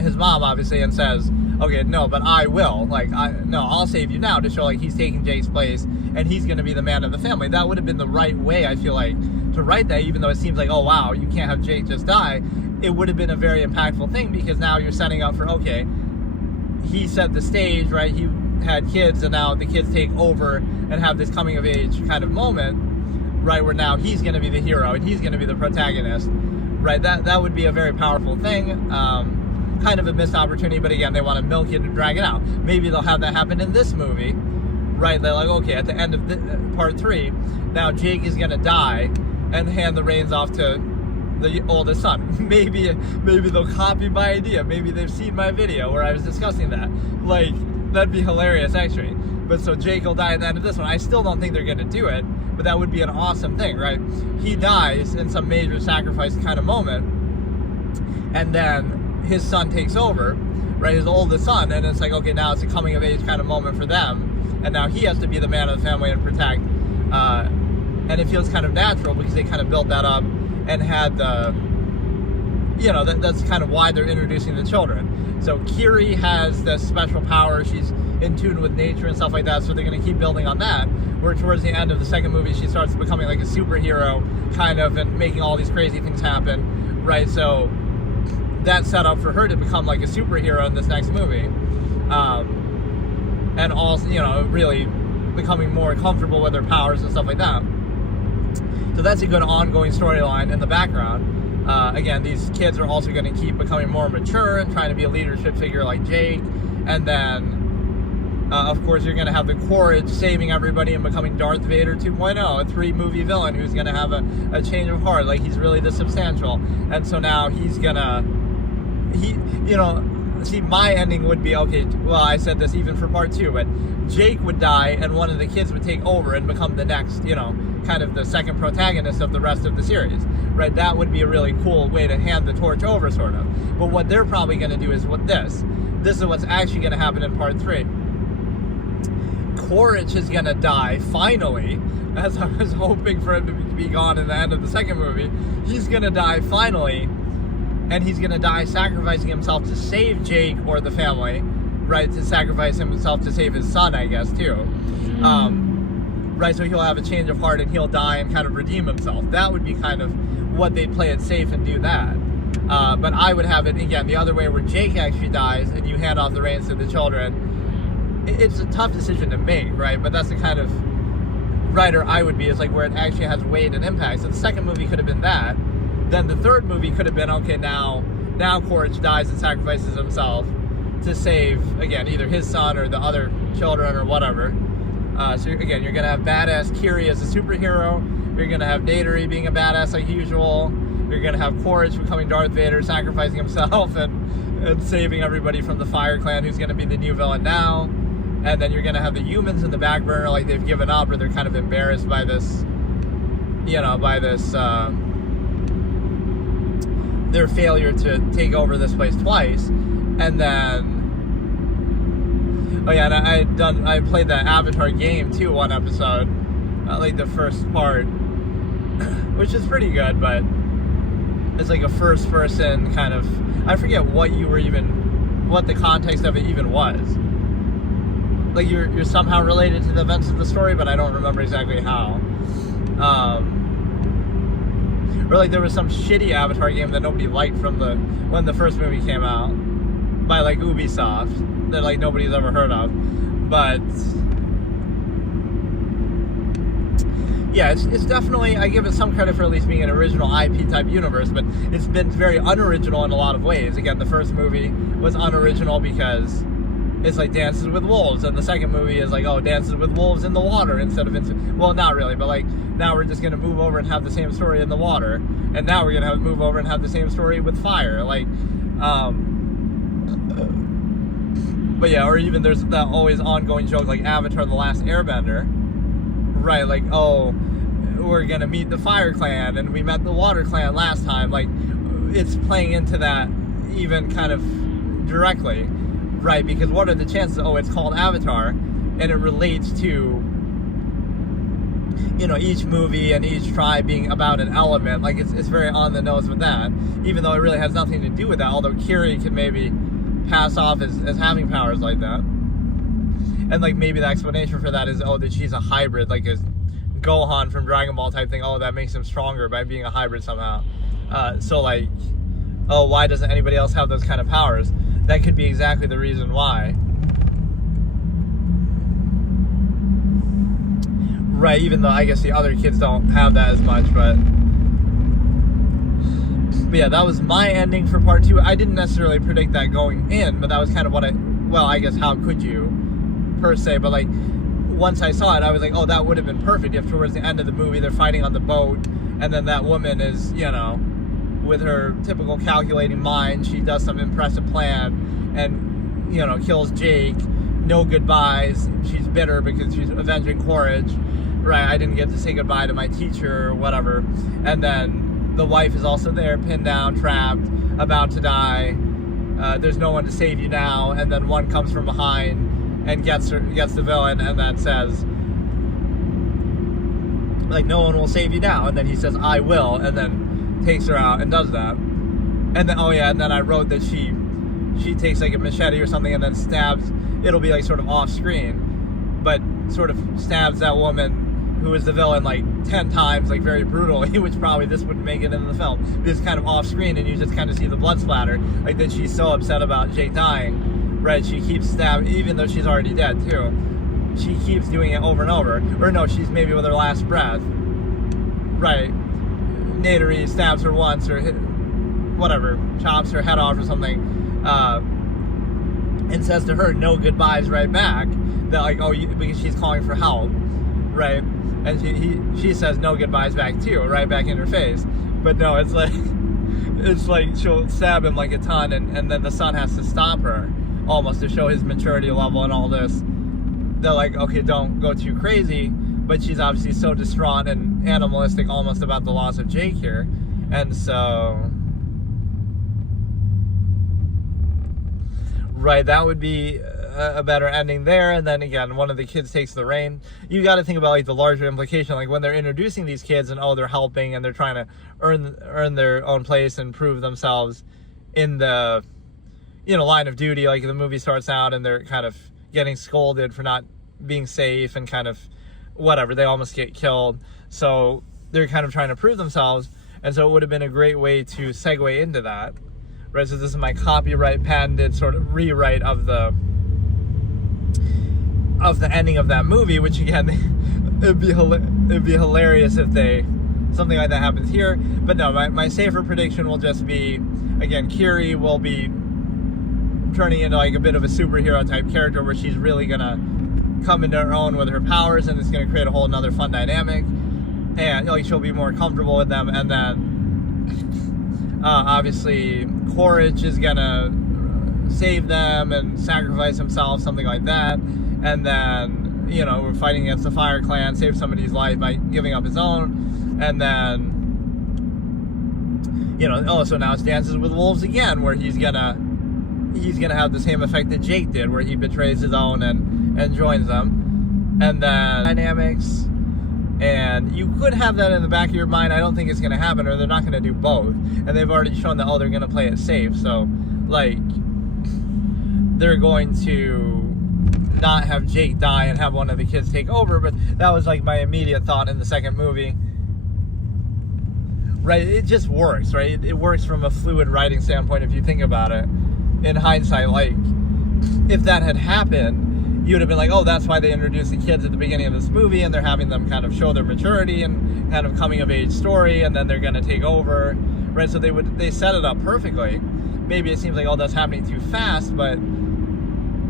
his mom, obviously, and says, okay, no, but I will. Like, I'll save you now, to show like he's taking Jake's place and he's going to be the man of the family. That would have been the right way, I feel like, to write that, even though it seems like, oh wow, you can't have Jake just die. It would have been a very impactful thing, because now you're setting up for, okay, he set the stage, right? He had kids, and now the kids take over and have this coming of age kind of moment, right, where now he's going to be the hero and he's going to be the protagonist, right? That would be a very powerful thing. Kind of a missed opportunity, but again, they want to milk it and drag it out. Maybe they'll have that happen in this movie, right? They're like, okay, at the end of part 3, now Jake is going to die and hand the reins off to the oldest son. Maybe they'll copy my idea. Maybe they've seen my video where I was discussing that. Like, that'd be hilarious, actually. But so Jake will die at the end of this one. I still don't think they're going to do it, but that would be an awesome thing, right? He dies in some major sacrifice kind of moment, and then his son takes over, right? His oldest son, and it's like, okay, now it's a coming of age kind of moment for them, and now he has to be the man of the family and protect. And it feels kind of natural, because they kind of built that up and had the, you know, that's kind of why they're introducing the children. So Kiri has this special power. She's in tune with nature and stuff like that, so they're going to keep building on that, where towards the end of the second movie, she starts becoming like a superhero, kind of, and making all these crazy things happen, right? So that's set up for her to become like a superhero in this next movie. And also, you know, really becoming more comfortable with her powers and stuff like that. So that's a good ongoing storyline in the background. Again, these kids are also going to keep becoming more mature and trying to be a leadership figure like Jake. And then, of course, you're going to have the Quaritch saving everybody and becoming Darth Vader 2.0, a 3-movie villain who's going to have a change of heart. Like, he's really this substantial. And so now he's going to, you know, see, my ending would be, okay, well, I said this even for part 2, but Jake would die and one of the kids would take over and become the next, you know, kind of the second protagonist of the rest of the series, right? That would be a really cool way to hand the torch over, sort of. But what they're probably going to do is this is what's actually going to happen in part 3. Quaritch is going to die, finally, as I was hoping for him to be gone in the end of the second movie. He's going to die, finally, and he's going to die sacrificing himself to save Jake or the family, right? To sacrifice himself to save his son, I guess, too. Right, so he'll have a change of heart and he'll die and kind of redeem himself. That would be kind of what they'd play it safe and do that. But I would have it, again, the other way, where Jake actually dies and you hand off the reins to the children. It's a tough decision to make, right? But that's the kind of writer I would be, is like where it actually has weight and impact. So the second movie could have been that. Then the third movie could have been, okay, now Quaritch dies and sacrifices himself to save, again, either his son or the other children or whatever. So again, you're going to have badass Kiri as a superhero. You're going to have Dateri being a badass like usual. You're going to have Quaritch becoming Darth Vader, sacrificing himself and saving everybody from the Fire Clan, who's going to be the new villain now. And then you're going to have the humans in the back burner, like they've given up, or they're kind of embarrassed by this, you know, their failure to take over this place twice. And then, oh yeah, and I played that Avatar game too, one episode, like the first part, which is pretty good, but it's like a first person kind of, I forget what the context of it even was. Like you're somehow related to the events of the story, but I don't remember exactly how. Or like there was some shitty Avatar game that nobody liked from when the first movie came out, by like Ubisoft, that like nobody's ever heard of. But yeah, it's definitely, I give it some credit for at least being an original IP type universe, but it's been very unoriginal in a lot of ways. Again, the first movie was unoriginal because it's like Dances with Wolves, and the second movie is like, oh, Dances with Wolves in the water instead of well, not really, but like now we're just going to move over and have the same story in the water, and now we're going to move over and have the same story with fire, like but yeah, or even there's that always ongoing joke like Avatar The Last Airbender, right? Like, oh, we're going to meet the Fire Clan and we met the Water Clan last time. Like, it's playing into that even kind of directly, right? Because what are the chances? Oh, it's called Avatar and it relates to, you know, each movie and each tribe being about an element. Like, it's very on the nose with that, even though it really has nothing to do with that, although Kiri can maybe pass off as having powers like that. And like maybe the explanation for that is, oh, that she's a hybrid, like a Gohan from Dragon Ball type thing. Oh, that makes him stronger by being a hybrid somehow. So like, oh, why doesn't anybody else have those kind of powers? That could be exactly the reason why. Right, even though I guess the other kids don't have that as much, but yeah, that was my ending for part 2. I didn't necessarily predict that going in, but that was kind of what I guess how could you, per se, but like, once I saw it, I was like, oh, that would have been perfect if towards the end of the movie they're fighting on the boat, and then that woman is, you know, with her typical calculating mind, she does some impressive plan and, you know, kills Jake, no goodbyes, she's bitter because she's avenging Quaritch, right, I didn't get to say goodbye to my teacher or whatever, and then the wife is also there, pinned down, trapped, about to die, there's no one to save you now, and then one comes from behind and gets the villain, and then says, like, no one will save you now, and then he says, I will, and then takes her out and does that. And then, oh yeah, and then I wrote that she takes like a machete or something and then stabs, it'll be like sort of off screen, but sort of stabs that woman who is the villain like 10 times, like very brutally, which probably this wouldn't make it into the film. This kind of off screen, and you just kind of see the blood splatter, like that she's so upset about Jake dying, right? She keeps stabbing, even though she's already dead too. She keeps doing it over and over. Or no, she's maybe with her last breath, right? Nateri stabs her once, or whatever, chops her head off or something, and says to her, no goodbyes right back, that like, oh, because she's calling for help, right? And she says no goodbyes back too, right back in her face. But no, it's like she'll stab him like a ton, and then the son has to stop her, almost to show his maturity level and all this. They're like, okay, don't go too crazy, but she's obviously so distraught and animalistic almost about the loss of Jake here, and so right, that would be a better ending there. And then again, one of the kids takes the reign. You got to think about like the larger implication, like when they're introducing these kids and, oh, they're helping and they're trying to earn their own place and prove themselves in the, you know, line of duty. Like the movie starts out and they're kind of getting scolded for not being safe and kind of whatever, they almost get killed, so they're kind of trying to prove themselves. And so it would have been a great way to segue into that, right? So this is my copyright patented sort of rewrite of the ending of that movie, which again, it'd be hilarious if something like that happens here. But no, my safer prediction will just be, again, Kiri will be turning into like a bit of a superhero type character where she's really gonna come into her own with her powers, and it's gonna create a whole another fun dynamic, and like she'll be more comfortable with them. And then obviously Quaritch is gonna save them and sacrifice himself, something like that. And then, you know, we're fighting against the Fire Clan, save somebody's life by giving up his own. And then, you know, oh, so now it's Dances with Wolves again, where he's gonna have the same effect that Jake did, where he betrays his own and joins them. And then dynamics, and you could have that in the back of your mind. I don't think it's gonna happen, or they're not gonna do both. And they've already shown that, oh, they're gonna play it safe, so like they're going to not have Jake die and have one of the kids take over. But that was like my immediate thought in the second movie, right? It just works, right? It works from a fluid writing standpoint if you think about it in hindsight. Like if that had happened, you would have been like, oh, that's why they introduced the kids at the beginning of this movie, and they're having them kind of show their maturity and kind of coming of age story, and then they're going to take over, right? So they set it up perfectly. Maybe it seems like, oh, that's happening too fast, but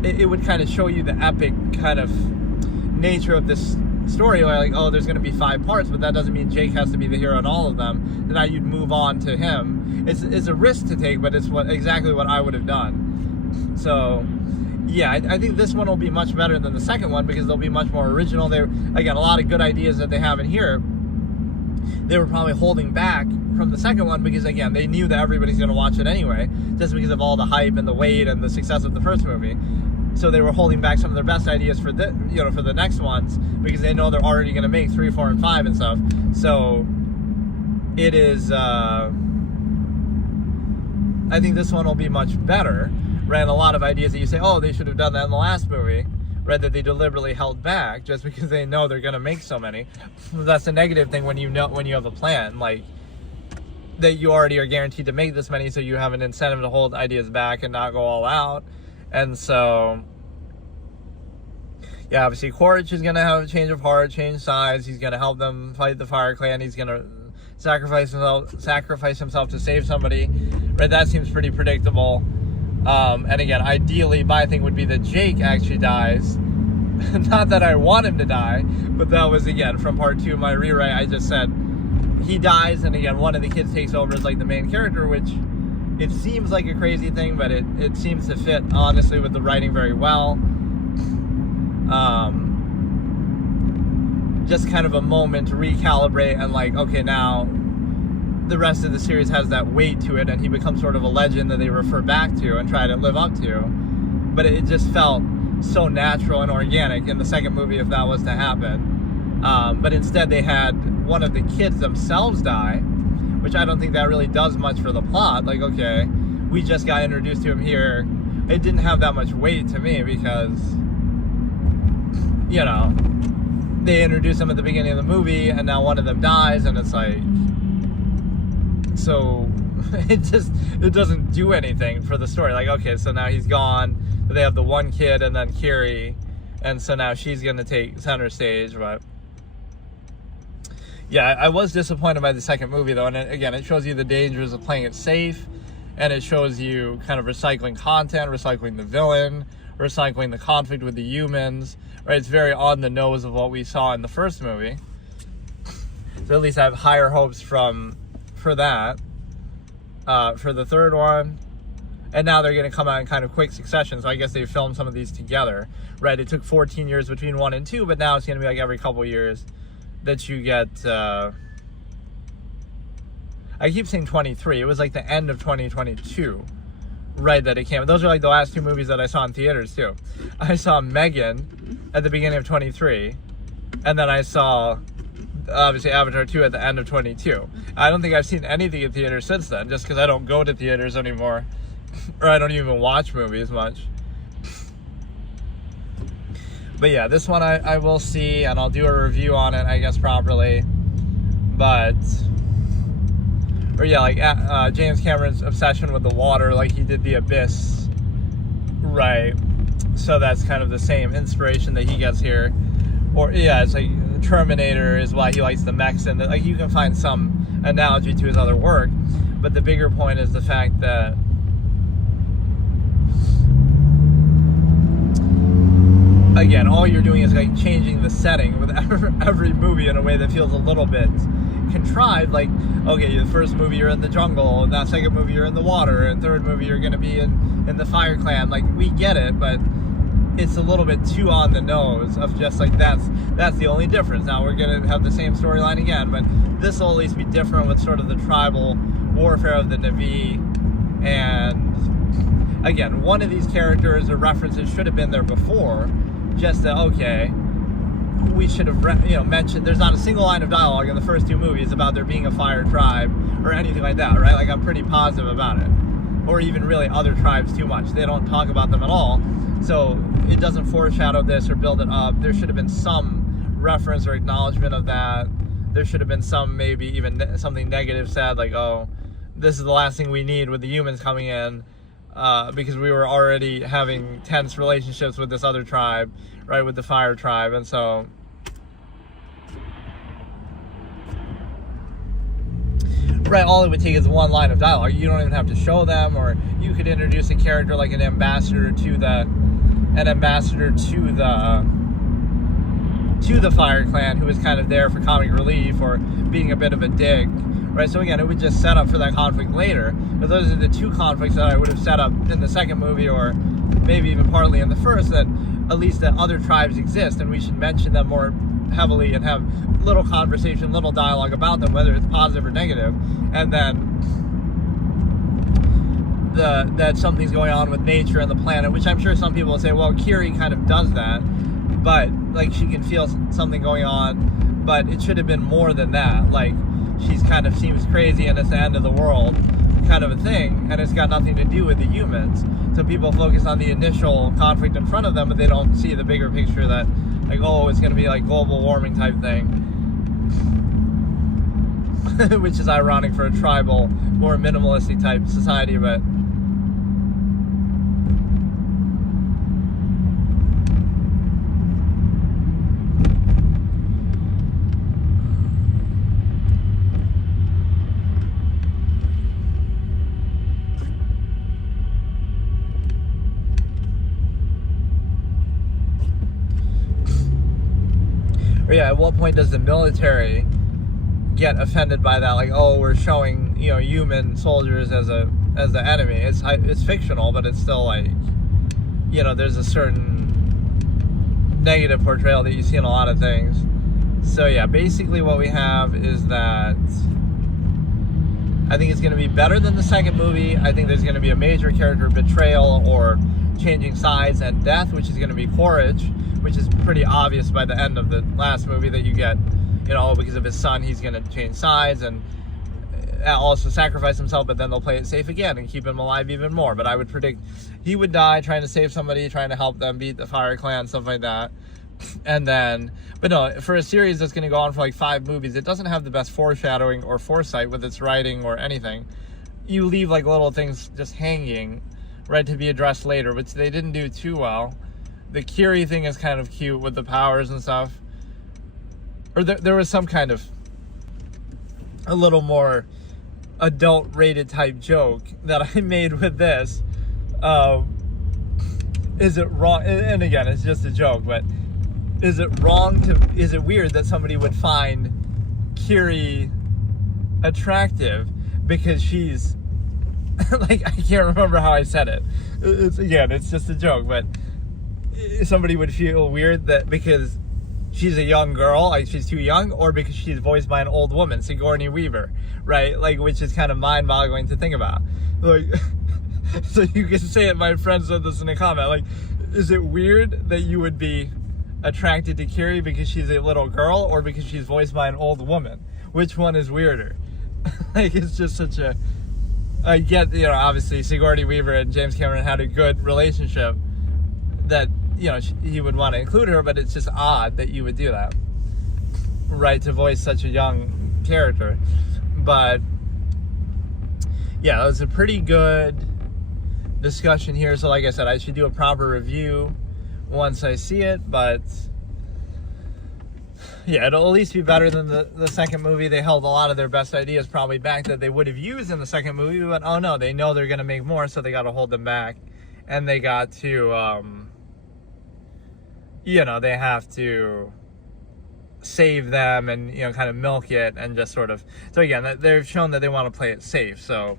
it would kind of show you the epic kind of nature of this story, like, oh, there's going to be 5 parts, but that doesn't mean Jake has to be the hero in all of them. Then now you'd move on to him. It's a risk to take, but it's exactly what I would have done. So yeah, I think this one will be much better than the second one, because they'll be much more original. Again, a lot of good ideas that they have in here, they were probably holding back from the second one because, again, they knew that everybody's going to watch it anyway, just because of all the hype and the wait and the success of the first movie. So they were holding back some of their best ideas for the next ones, because they know they're already going to make 3, 4, and 5 and stuff. So it is, I think this one will be much better, right? And a lot of ideas that you say, oh, they should have done that in the last movie, right? That they deliberately held back just because they know they're going to make so many. That's a negative thing when you have a plan, like that you already are guaranteed to make this many, so you have an incentive to hold ideas back and not go all out. And so, yeah, obviously Quaritch is going to have a change of heart, change sides. He's going to help them fight the Fire Clan. He's going to sacrifice himself to save somebody, right? That seems pretty predictable. And again, ideally, my thing would be that Jake actually dies. Not that I want him to die, but that was, again, from part 2 of my rewrite. I just said he dies, and again, one of the kids takes over as like the main character, which it seems like a crazy thing, but it seems to fit, honestly, with the writing very well. Just kind of a moment to recalibrate and like, okay, now the rest of the series has that weight to it, and he becomes sort of a legend that they refer back to and try to live up to. But it just felt so natural and organic in the second movie if that was to happen. But instead they had one of the kids themselves die, which I don't think that really does much for the plot. Like, okay, we just got introduced to him here. It didn't have that much weight to me because, you know, they introduced him at the beginning of the movie and now one of them dies, and it's like, so it doesn't do anything for the story. Like, okay, so now he's gone, they have the one kid and then Kiri, and so now she's gonna take center stage. But yeah, I was disappointed by the second movie though, and again, it shows you the dangers of playing it safe, and it shows you kind of recycling content, recycling the villain, recycling the conflict with the humans, right? It's very on the nose of what we saw in the first movie. So at least I have higher hopes for that, for the third one. And now they're going to come out in kind of quick succession, so I guess they filmed some of these together, right? It took 14 years between 1 and 2, but now it's going to be like every couple years that you get, I keep saying 23, it was like the end of 2022, right, that it came. Those are like the last 2 movies that I saw in theaters too. I saw Megan at the beginning of 23, and then I saw obviously Avatar 2 at the end of 22. I don't think I've seen anything in theaters since then, just because I don't go to theaters anymore, or I don't even watch movies much. But yeah, this one I will see, and I'll do a review on it, I guess, properly. But, or yeah, like James Cameron's obsession with the water, like he did The Abyss, right? So that's kind of the same inspiration that he gets here. Or yeah, it's like Terminator is why he likes the mechs, and like you can find some analogy to his other work. But the bigger point is the fact that again, all you're doing is like changing the setting with every movie in a way that feels a little bit contrived. Like, okay, the first movie you're in the jungle, and that second movie you're in the water, and third movie you're going to be in the Fire Clan. Like, we get it, but it's a little bit too on the nose of just like that's the only difference. Now we're going to have the same storyline again, but this will at least be different with sort of the tribal warfare of the Na'vi. And again, one of these characters or references should have been there before. Just that, okay, we should have mentioned there's not a single line of dialogue in the first 2 movies about there being a fire tribe or anything like that, right? Like, I'm pretty positive about it. Or even really other tribes too much. They don't talk about them at all. So it doesn't foreshadow this or build it up. There should have been some reference or acknowledgement of that. There should have been some, maybe even something negative said, like, oh, this is the last thing we need with the humans coming in. Because we were already having tense relationships with this other tribe, right, with the fire tribe, and so right, all it would take is one line of dialogue. You don't even have to show them, or you could introduce a character like an ambassador to the Fire Clan, who is kind of there for comic relief or being a bit of a dick. Right, so again, it would just set up for that conflict later. But those are the 2 conflicts that I would have set up in the second movie, or maybe even partly in the first, that at least that other tribes exist, and we should mention them more heavily and have little conversation, little dialogue about them, whether it's positive or negative. And then that something's going on with nature and the planet, which I'm sure some people will say, well, Kiri kind of does that, but like she can feel something going on, but it should have been more than that. Like, she's kind of seems crazy and it's the end of the world kind of a thing, and it's got nothing to do with the humans. So people focus on the initial conflict in front of them, but they don't see the bigger picture that, like, oh, it's going to be like global warming type thing. Which is ironic for a tribal, more minimalistic type society, but yeah, at what point does the military get offended by that? Like, oh, we're showing, you know, human soldiers as the enemy. It's fictional, but it's still like, you know, there's a certain negative portrayal that you see in a lot of things. So yeah, basically what we have is that I think it's going to be better than the second movie. I think there's going to be a major character betrayal or changing sides and death, which is going to be Quaritch, which is pretty obvious by the end of the last movie that you get, you know, because of his son, he's going to change sides and also sacrifice himself, but then they'll play it safe again and keep him alive even more. But I would predict he would die trying to save somebody, trying to help them beat the Fire Clan, stuff like that. And then, but no, for a series that's going to go on for like 5 movies, it doesn't have the best foreshadowing or foresight with its writing or anything. You leave like little things just hanging, right, to be addressed later, which they didn't do too well. The Curie thing is kind of cute with the powers and stuff. Or there was some kind of a little more adult-rated type joke that I made with this. Is it wrong? And again, it's just a joke, but is it weird that somebody would find Curie attractive because she's like, I can't remember how I said it. It's just a joke, but somebody would feel weird that because she's a young girl, like she's too young, or because she's voiced by an old woman, Sigourney Weaver, right? Like, which is kind of mind-boggling to think about. Like, so you can say it, my friend said this in a comment, like, is it weird that you would be attracted to Curie because she's a little girl or because she's voiced by an old woman? Which one is weirder? Like, it's just such a... I get, you know, obviously Sigourney Weaver and James Cameron had a good relationship that, you know, he would want to include her, but it's just odd that you would do that, right, to voice such a young character. But yeah, it was a pretty good discussion here. So like I said, I should do a proper review once I see it, but yeah, it'll at least be better than the second movie. They held a lot of their best ideas probably back that they would have used in the second movie, but oh no, they know they're going to make more, so they got to hold them back, and they got to you know, they have to save them and, you know, kind of milk it and just sort of... So again, they've shown that they want to play it safe. So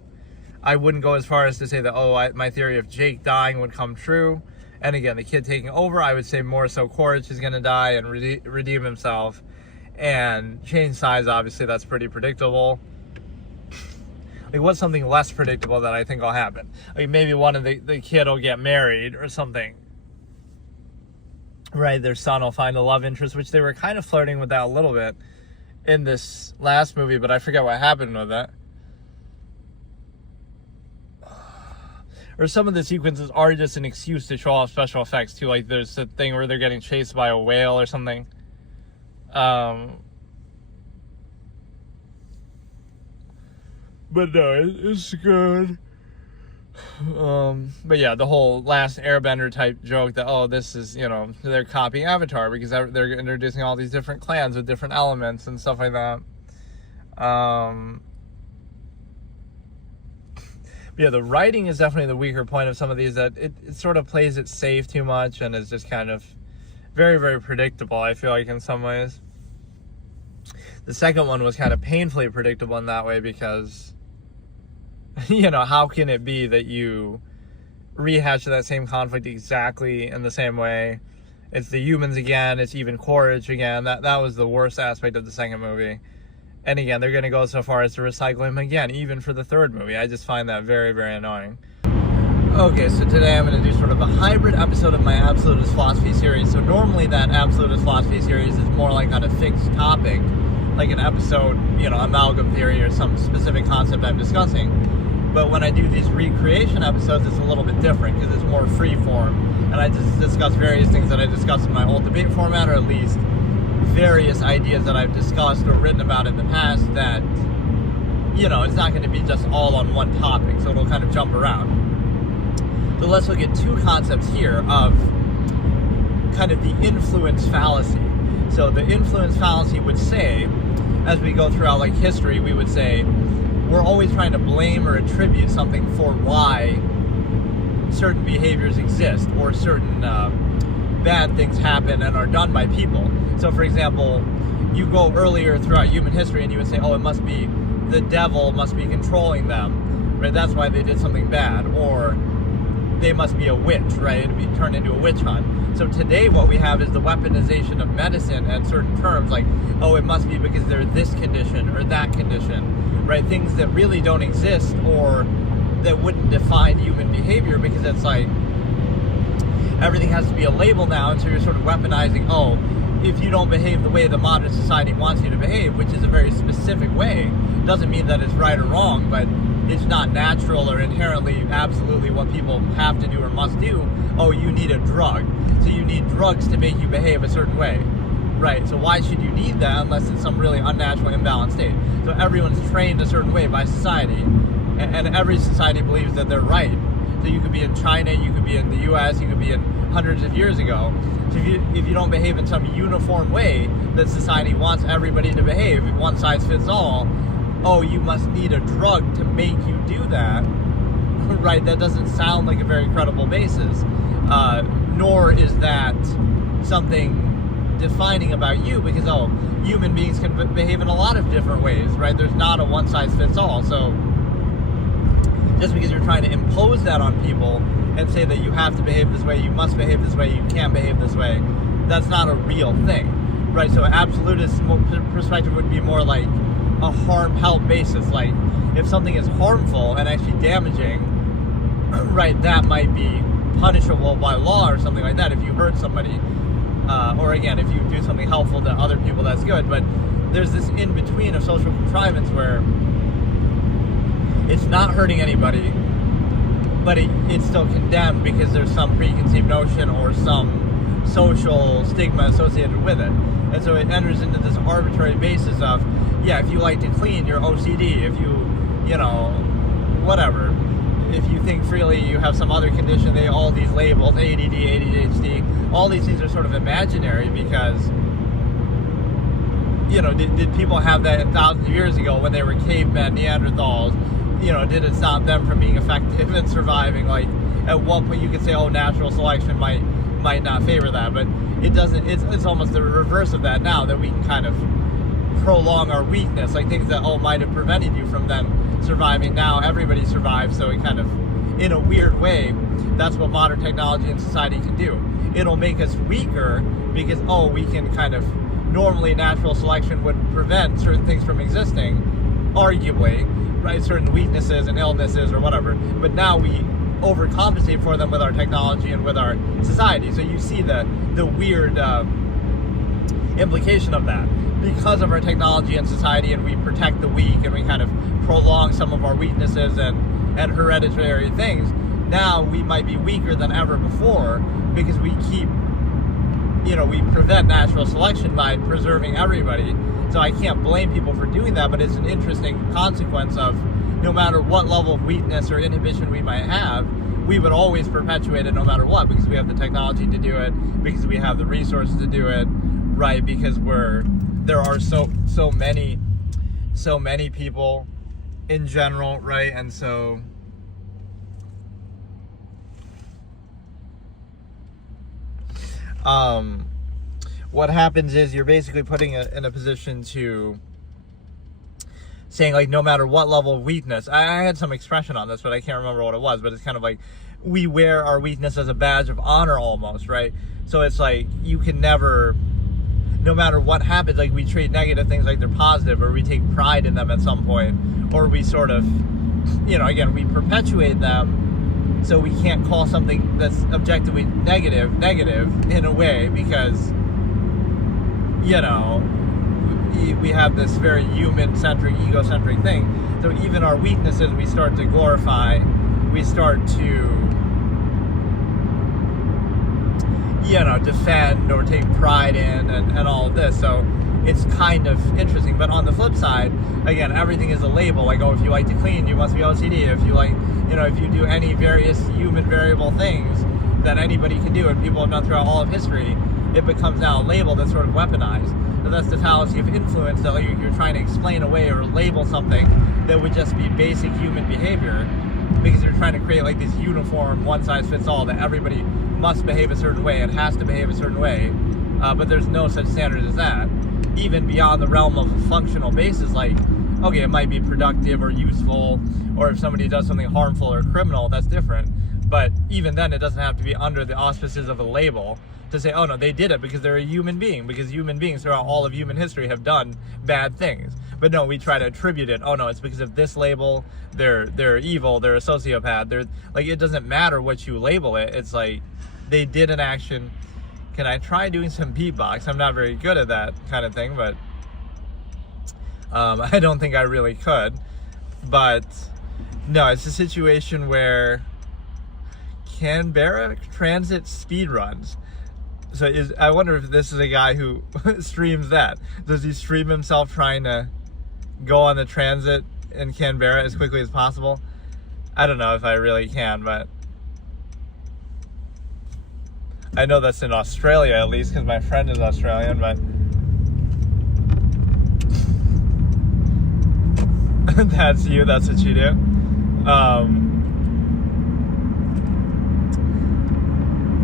I wouldn't go as far as to say that, oh, my theory of Jake dying would come true. And again, the kid taking over, I would say more so Quaritch is going to die and redeem himself. And change size, obviously, that's pretty predictable. Like, what's something less predictable that I think will happen? Like, maybe one of the kid will get married or something. Right, their son will find a love interest, which they were kind of flirting with that a little bit in this last movie, but I forget what happened with that. Or some of the sequences are just an excuse to show off special effects too. Like there's a thing where they're getting chased by a whale or something. But no, it's good. But yeah, the whole Last Airbender type joke that, oh, this is, you know, they're copying Avatar because they're introducing all these different clans with different elements and stuff like that. But yeah, the writing is definitely the weaker point of some of these, that it sort of plays it safe too much and is just kind of very, very predictable, I feel like, in some ways. The second one was kind of painfully predictable in that way because, you know, how can it be that you rehash that same conflict exactly in the same way? It's the humans again, it's even Quaritch again. That was the worst aspect of the second movie. And again, they're going to go so far as to recycle him again, even for the third movie. I just find that very, very annoying. Okay, so today I'm going to do sort of a hybrid episode of my Absolutist Philosophy series. So normally that Absolutist Philosophy series is more like on a fixed topic, like an episode, you know, amalgam theory or some specific concept I'm discussing. But when I do these recreation episodes, it's a little bit different because it's more free form, and I just discuss various things that I discuss in my old debate format, or at least various ideas that I've discussed or written about in the past that, it's not going to be just all on one topic, so it'll kind of jump around. So let's look at two concepts here of kind of the influence fallacy. So the influence fallacy would say, as we go throughout like history, we would say we're always trying to blame or attribute something for why certain behaviors exist or certain bad things happen and are done by people. So for example, you go earlier throughout human history and you would say, oh, it must be the devil must be controlling them, right? That's why they did something bad. Or they must be a witch, right? It'd be turned into a witch hunt. So today what we have is the weaponization of medicine and certain terms like, oh, it must be because they're this condition or that condition, right? Things that really don't exist or that wouldn't define human behavior, because it's like everything has to be a label now, and so you're sort of weaponizing, oh, if you don't behave the way the modern society wants you to behave, which is a very specific way, doesn't mean that it's right or wrong, but it's not natural or inherently absolutely what people have to do or must do. Oh, you need a drug. So you need drugs to make you behave a certain way. Right, so why should you need that unless it's some really unnatural, imbalanced state? So everyone's trained a certain way by society, and every society believes that they're right. So you could be in China, you could be in the US, you could be in hundreds of years ago. So if you don't behave in some uniform way that society wants everybody to behave, one size fits all, oh, you must need a drug to make you do that, right? That doesn't sound like a very credible basis, nor is that something defining about you, because, oh, human beings can behave in a lot of different ways, right? There's not a one-size-fits-all, so just because you're trying to impose that on people and say that you have to behave this way, you must behave this way, you can't behave this way, that's not a real thing, right? So absolutist perspective would be more like a harm-help basis. Like, if something is harmful and actually damaging, right, that might be punishable by law or something like that if you hurt somebody, or again, if you do something helpful to other people, that's good. But there's this in-between of social contrivance where it's not hurting anybody, but it's still condemned because there's some preconceived notion or some social stigma associated with it. And so it enters into this arbitrary basis of, yeah, if you like to clean, you're OCD. If you whatever. If you think freely, you have some other condition. All these labels, ADD, ADHD, all these things are sort of imaginary because, did people have that thousands of years ago when they were cavemen, Neanderthals? Did it stop them from being effective and surviving? Like, at what point you could say, oh, natural selection might not favor that, but it doesn't. It's almost the reverse of that now, that we can kind of prolong our weakness, like things that might have prevented you from then surviving. Now everybody survives, so it kind of, in a weird way, that's what modern technology and society can do. It'll make us weaker because we can kind of, normally natural selection would prevent certain things from existing, arguably, right, certain weaknesses and illnesses or whatever, but now we overcompensate for them with our technology and with our society. So you see the weird implication of that. Because of our technology and society, and we protect the weak, and we kind of prolong some of our weaknesses and hereditary things, now we might be weaker than ever before because we keep, we prevent natural selection by preserving everybody. So I can't blame people for doing that, but it's an interesting consequence of, no matter what level of weakness or inhibition we might have, we would always perpetuate it no matter what, because we have the technology to do it, because we have the resources to do it, right? Because there are so many people in general, right? And so what happens is you're basically putting in a position to saying, like, no matter what level of weakness, I had some expression on this, but I can't remember what it was, but it's kind of like, we wear our weakness as a badge of honor almost, right? So it's like, you can never, no matter what happens, like, we treat negative things like they're positive, or we take pride in them at some point, or we sort of, again, we perpetuate them, so we can't call something that's objectively negative in a way, because, we have this very human-centric, egocentric thing. So even our weaknesses we start to glorify, we start to, defend or take pride in and all of this. So it's kind of interesting. But on the flip side, again, everything is a label. Like, oh, if you like to clean, you must be OCD. If you like, if you do any various human variable things that anybody can do and people have done throughout all of history, it becomes now a label that's sort of weaponized. And that's the fallacy of influence, that you're trying to explain away or label something that would just be basic human behavior, because you're trying to create like this uniform one-size-fits-all that everybody must behave a certain way and has to behave a certain way, but there's no such standard as that. Even beyond the realm of a functional basis, like, okay, it might be productive or useful, or if somebody does something harmful or criminal, that's different. But even then, it doesn't have to be under the auspices of a label to say, oh no, they did it because they're a human being, because human beings throughout all of human history have done bad things. But no, we try to attribute it, oh no, it's because of this label, they're evil, they're a sociopath, they're like, it doesn't matter what you label it, it's like, they did an action. Can I try doing some beatbox? I'm not very good at that kind of thing, but I don't think I really could. But no, it's a situation where Canberra transit speed runs. So I wonder if this is a guy who streams that. Does he stream himself trying to go on the transit in Canberra as quickly as possible? I don't know if I really can, but I know that's in Australia, at least, because my friend is Australian, but that's you, that's what you do.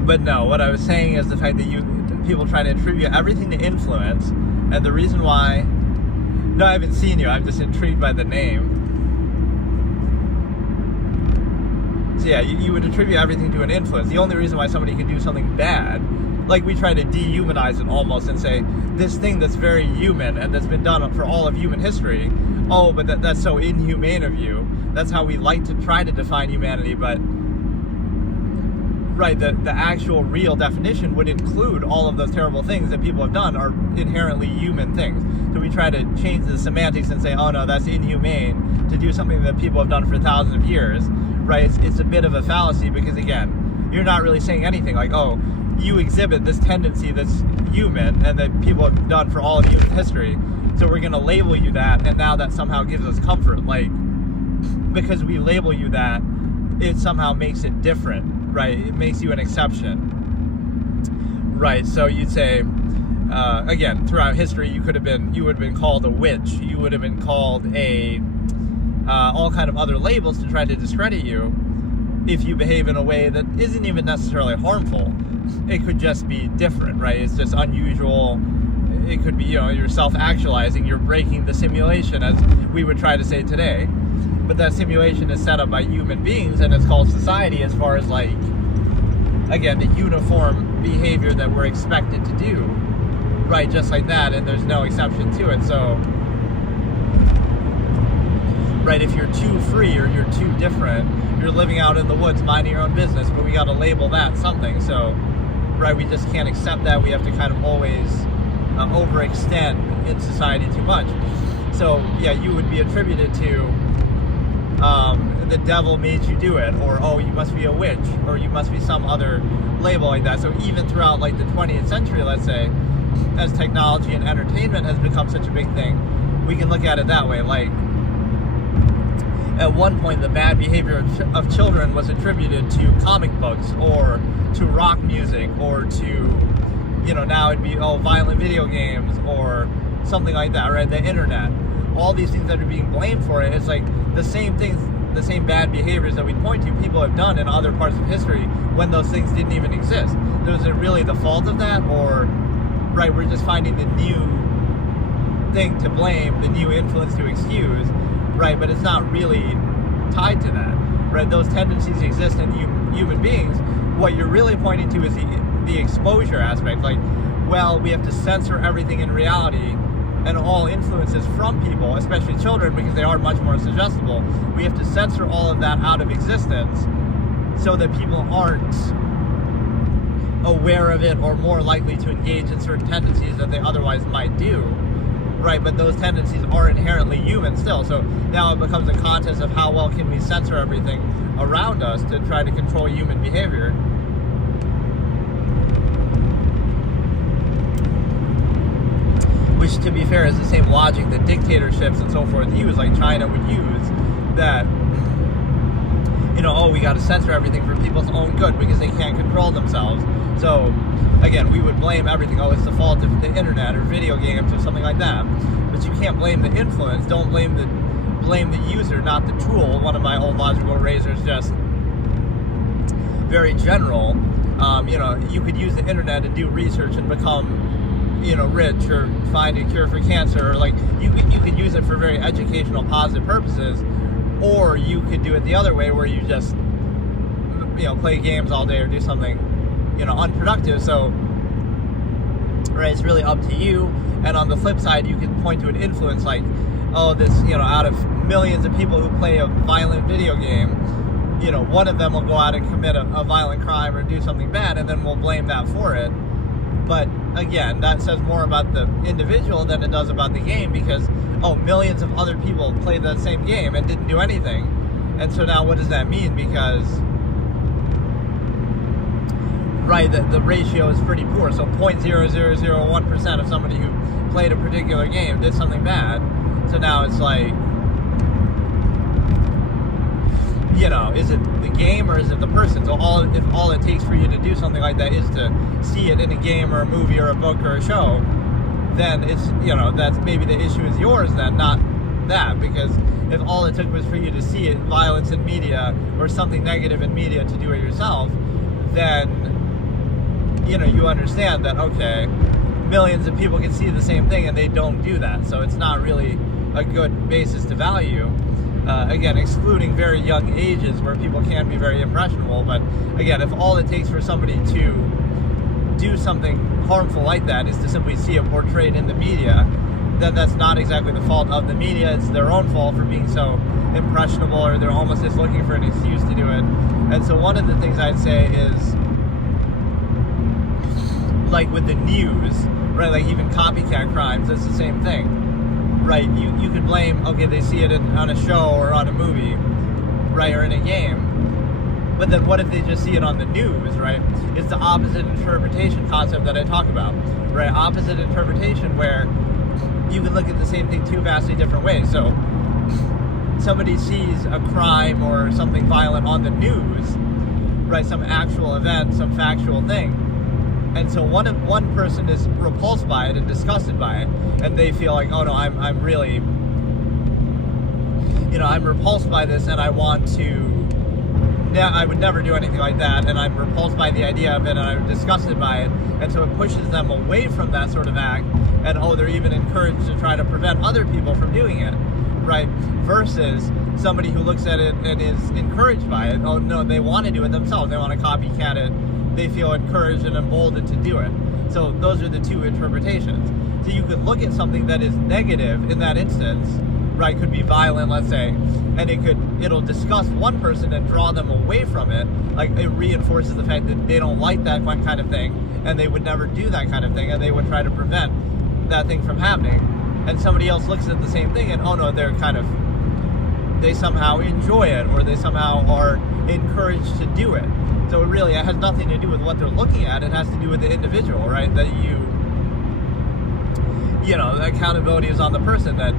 But no, what I was saying is the fact that people try to attribute everything to influence, and the reason why, no, I haven't seen you, I'm just intrigued by the name. So yeah, you would attribute everything to an influence. The only reason why somebody could do something bad, like we try to dehumanize it almost and say, this thing that's very human and that's been done for all of human history, oh, but that's so inhumane of you. That's how we like to try to define humanity, but right, the actual real definition would include all of those terrible things that people have done are inherently human things. So we try to change the semantics and say, oh no, that's inhumane to do something that people have done for thousands of years. Right, it's a bit of a fallacy, because again, you're not really saying anything like, oh, you exhibit this tendency that's human and that people have done for all of human history, so we're going to label you that, and now that somehow gives us comfort. Like, because we label you that, it somehow makes it different, right? It makes you an exception, right? So you'd say, again, throughout history, you would have been called a witch, you would have been called a all kind of other labels to try to discredit you if you behave in a way that isn't even necessarily harmful. It could just be different, right? It's just unusual. It could be, you're self-actualizing, you're breaking the simulation, as we would try to say today. But that simulation is set up by human beings, and it's called society, as far as, like, again, the uniform behavior that we're expected to do, right? Just like that, and there's no exception to it. So, right, if you're too free or you're too different, you're living out in the woods minding your own business, but we got to label that something. So, right, we just can't accept that. We have to kind of always overextend in society too much. So, yeah, you would be attributed to the devil made you do it, or, oh, you must be a witch, or you must be some other label like that. So even throughout, like, the 20th century, let's say, as technology and entertainment has become such a big thing, we can look at it that way. Like, at one point, the bad behavior of children was attributed to comic books, or to rock music, or to, now it'd be, violent video games, or something like that, right? The internet. All these things that are being blamed for it, it's like the same things, the same bad behaviors that we point to, people have done in other parts of history when those things didn't even exist. Was it really the fault of that, or, right, we're just finding the new thing to blame, the new influence to excuse, right? But it's not really tied to that, right? Those tendencies exist in human beings. What you're really pointing to is the exposure aspect. Like, well, we have to censor everything in reality and all influences from people, especially children, because they are much more suggestible. We have to censor all of that out of existence so that people aren't aware of it or more likely to engage in certain tendencies that they otherwise might do. right? But those tendencies are inherently human still. So now it becomes a contest of how well can we censor everything around us to try to control human behavior. Which, to be fair, is the same logic that dictatorships and so forth use, like China would use, that, we got to censor everything for people's own good because they can't control themselves. So, again, we would blame everything. Oh, it's the fault of the internet or video games or something like that. But you can't blame the influence. Don't blame the user, not the tool. One of my old logical razors, just very general. You could use the internet and do research and become, rich, or find a cure for cancer, or like you could use it for very educational, positive purposes, or you could do it the other way where you just play games all day or do something unproductive. So right, it's really up to you. And on the flip side, you can point to an influence like, oh, this out of millions of people who play a violent video game, one of them will go out and commit a violent crime or do something bad, and then we'll blame that for it. But again, that says more about the individual than it does about the game, because millions of other people played that same game and didn't do anything. And so now what does that mean? Because right, the ratio is pretty poor. So 0.0001% of somebody who played a particular game did something bad. So now it's like, is it the game or is it the person? So if all it takes for you to do something like that is to see it in a game or a movie or a book or a show, then it's, that's maybe the issue is yours then, not that. Because if all it took was for you to see it, violence in media or something negative in media, to do it yourself, then, you understand that, okay, millions of people can see the same thing and they don't do that. So it's not really a good basis to value. Again, excluding very young ages where people can be very impressionable. But again, if all it takes for somebody to do something harmful like that is to simply see it portrayed in the media, then that's not exactly the fault of the media. It's their own fault for being so impressionable, or they're almost just looking for an excuse to do it. And so one of the things I'd say is, like with the news, right, like even copycat crimes, it's the same thing. Right, you could blame, okay, they see it on a show or on a movie, right, or in a game. But then what if they just see it on the news, right? It's the opposite interpretation concept that I talk about, right? Opposite interpretation, where you can look at the same thing two vastly different ways. So somebody sees a crime or something violent on the news, right, some actual event, some factual thing. And so one person is repulsed by it and disgusted by it, and they feel like, oh no, I'm really, I'm repulsed by this, and I want to, I would never do anything like that, and I'm repulsed by the idea of it, and I'm disgusted by it, and so it pushes them away from that sort of act, and they're even encouraged to try to prevent other people from doing it, right? Versus somebody who looks at it and is encouraged by it. Oh no, they want to do it themselves, they want to copycat it, they feel encouraged and emboldened to do it. So those are the two interpretations. So you could look at something that is negative in that instance, right, could be violent, let's say, and it'll disgust one person and draw them away from it. Like, it reinforces the fact that they don't like that one kind of thing, and they would never do that kind of thing, and they would try to prevent that thing from happening. And somebody else looks at the same thing and, they somehow enjoy it, or they somehow are encouraged to do it. So it has nothing to do with what they're looking at. It has to do with the individual, right? That the accountability is on the person, that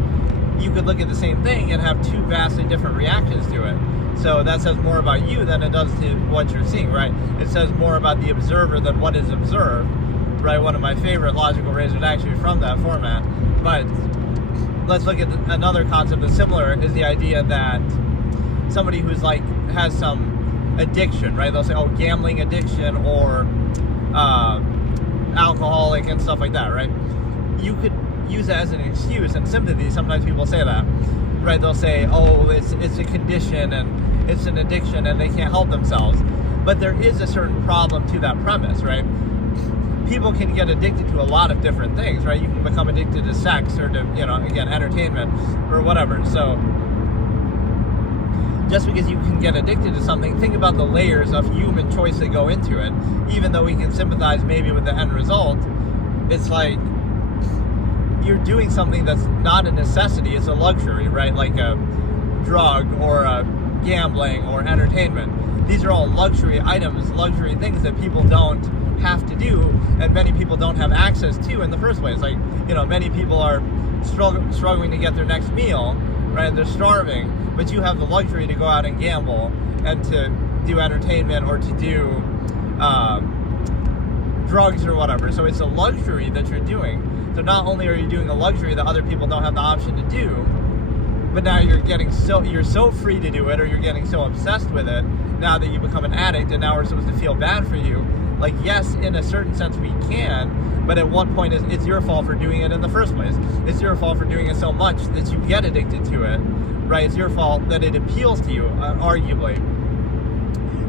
you could look at the same thing and have two vastly different reactions to it. So that says more about you than it does to what you're seeing, right? It says more about the observer than what is observed, right? One of my favorite logical razors actually from that format. But let's look at another concept that's similar, is the idea that somebody who's has some addiction, right? They'll say, oh, gambling addiction, or alcoholic and stuff like that, right? You could use it as an excuse and sympathy. Sometimes people say that, right? They'll say, oh, it's a condition and it's an addiction and they can't help themselves. But there is a certain problem to that premise, right? People can get addicted to a lot of different things, right? You can become addicted to sex or to, again, entertainment or whatever. So just because you can get addicted to something, think about the layers of human choice that go into it. Even though we can sympathize maybe with the end result, it's like, you're doing something that's not a necessity, it's a luxury, right? Like a drug or gambling or entertainment. These are all luxury items, luxury things that people don't have to do, and many people don't have access to in the first place. Like, many people are struggling to get their next meal, right? They're starving, but you have the luxury to go out and gamble and to do entertainment or to do drugs or whatever. So it's a luxury that you're doing. So not only are you doing a luxury that other people don't have the option to do, but now you're so free to do it, or you're getting so obsessed with it now that you become an addict, and now we're supposed to feel bad for you. Like, yes, in a certain sense we can, but at what point it's your fault for doing it in the first place. It's your fault for doing it so much that you get addicted to it, right? It's your fault that it appeals to you, arguably.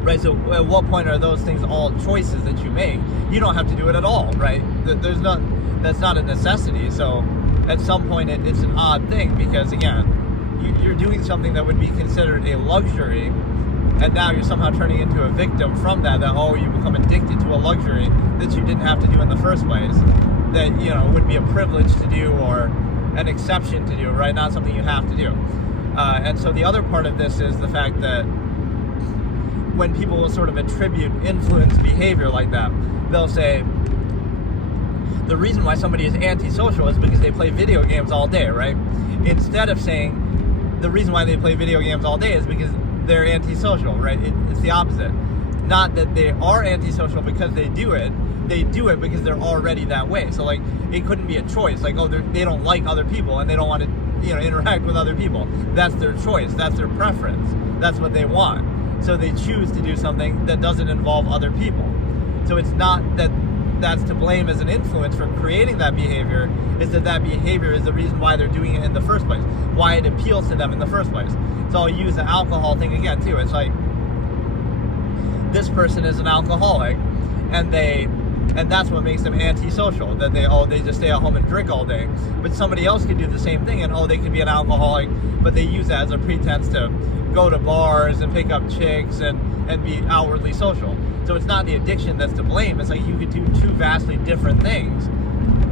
Right, so at what point are those things all choices that you make? You don't have to do it at all, right? That's not a necessity. So at some point it's an odd thing, because again, you're doing something that would be considered a luxury, and now you're somehow turning into a victim from that you become addicted to a luxury that you didn't have to do in the first place, that would be a privilege to do or an exception to do, right? Not something you have to do. And so the other part of this is the fact that when people will sort of attribute influence behavior like that, they'll say the reason why somebody is antisocial is because they play video games all day, right? Instead of saying the reason why they play video games all day is because they're antisocial, right? It's the opposite. Not that they are antisocial because they do it because they're already that way. So like, it couldn't be a choice. Like, they don't like other people and they don't want to, interact with other people. That's their choice. That's their preference. That's what they want. So they choose to do something that doesn't involve other people. So it's not that that's to blame as an influence for creating that behavior, is that behavior is the reason why they're doing it in the first place, why it appeals to them in the first place. So I'll use the alcohol thing again too. It's like, this person is an alcoholic, and that's what makes them antisocial, that they just stay at home and drink all day. But somebody else could do the same thing, and they could be an alcoholic, but they use that as a pretense to go to bars and pick up chicks and be outwardly social. So it's not the addiction that's to blame. It's like you could do two vastly different things,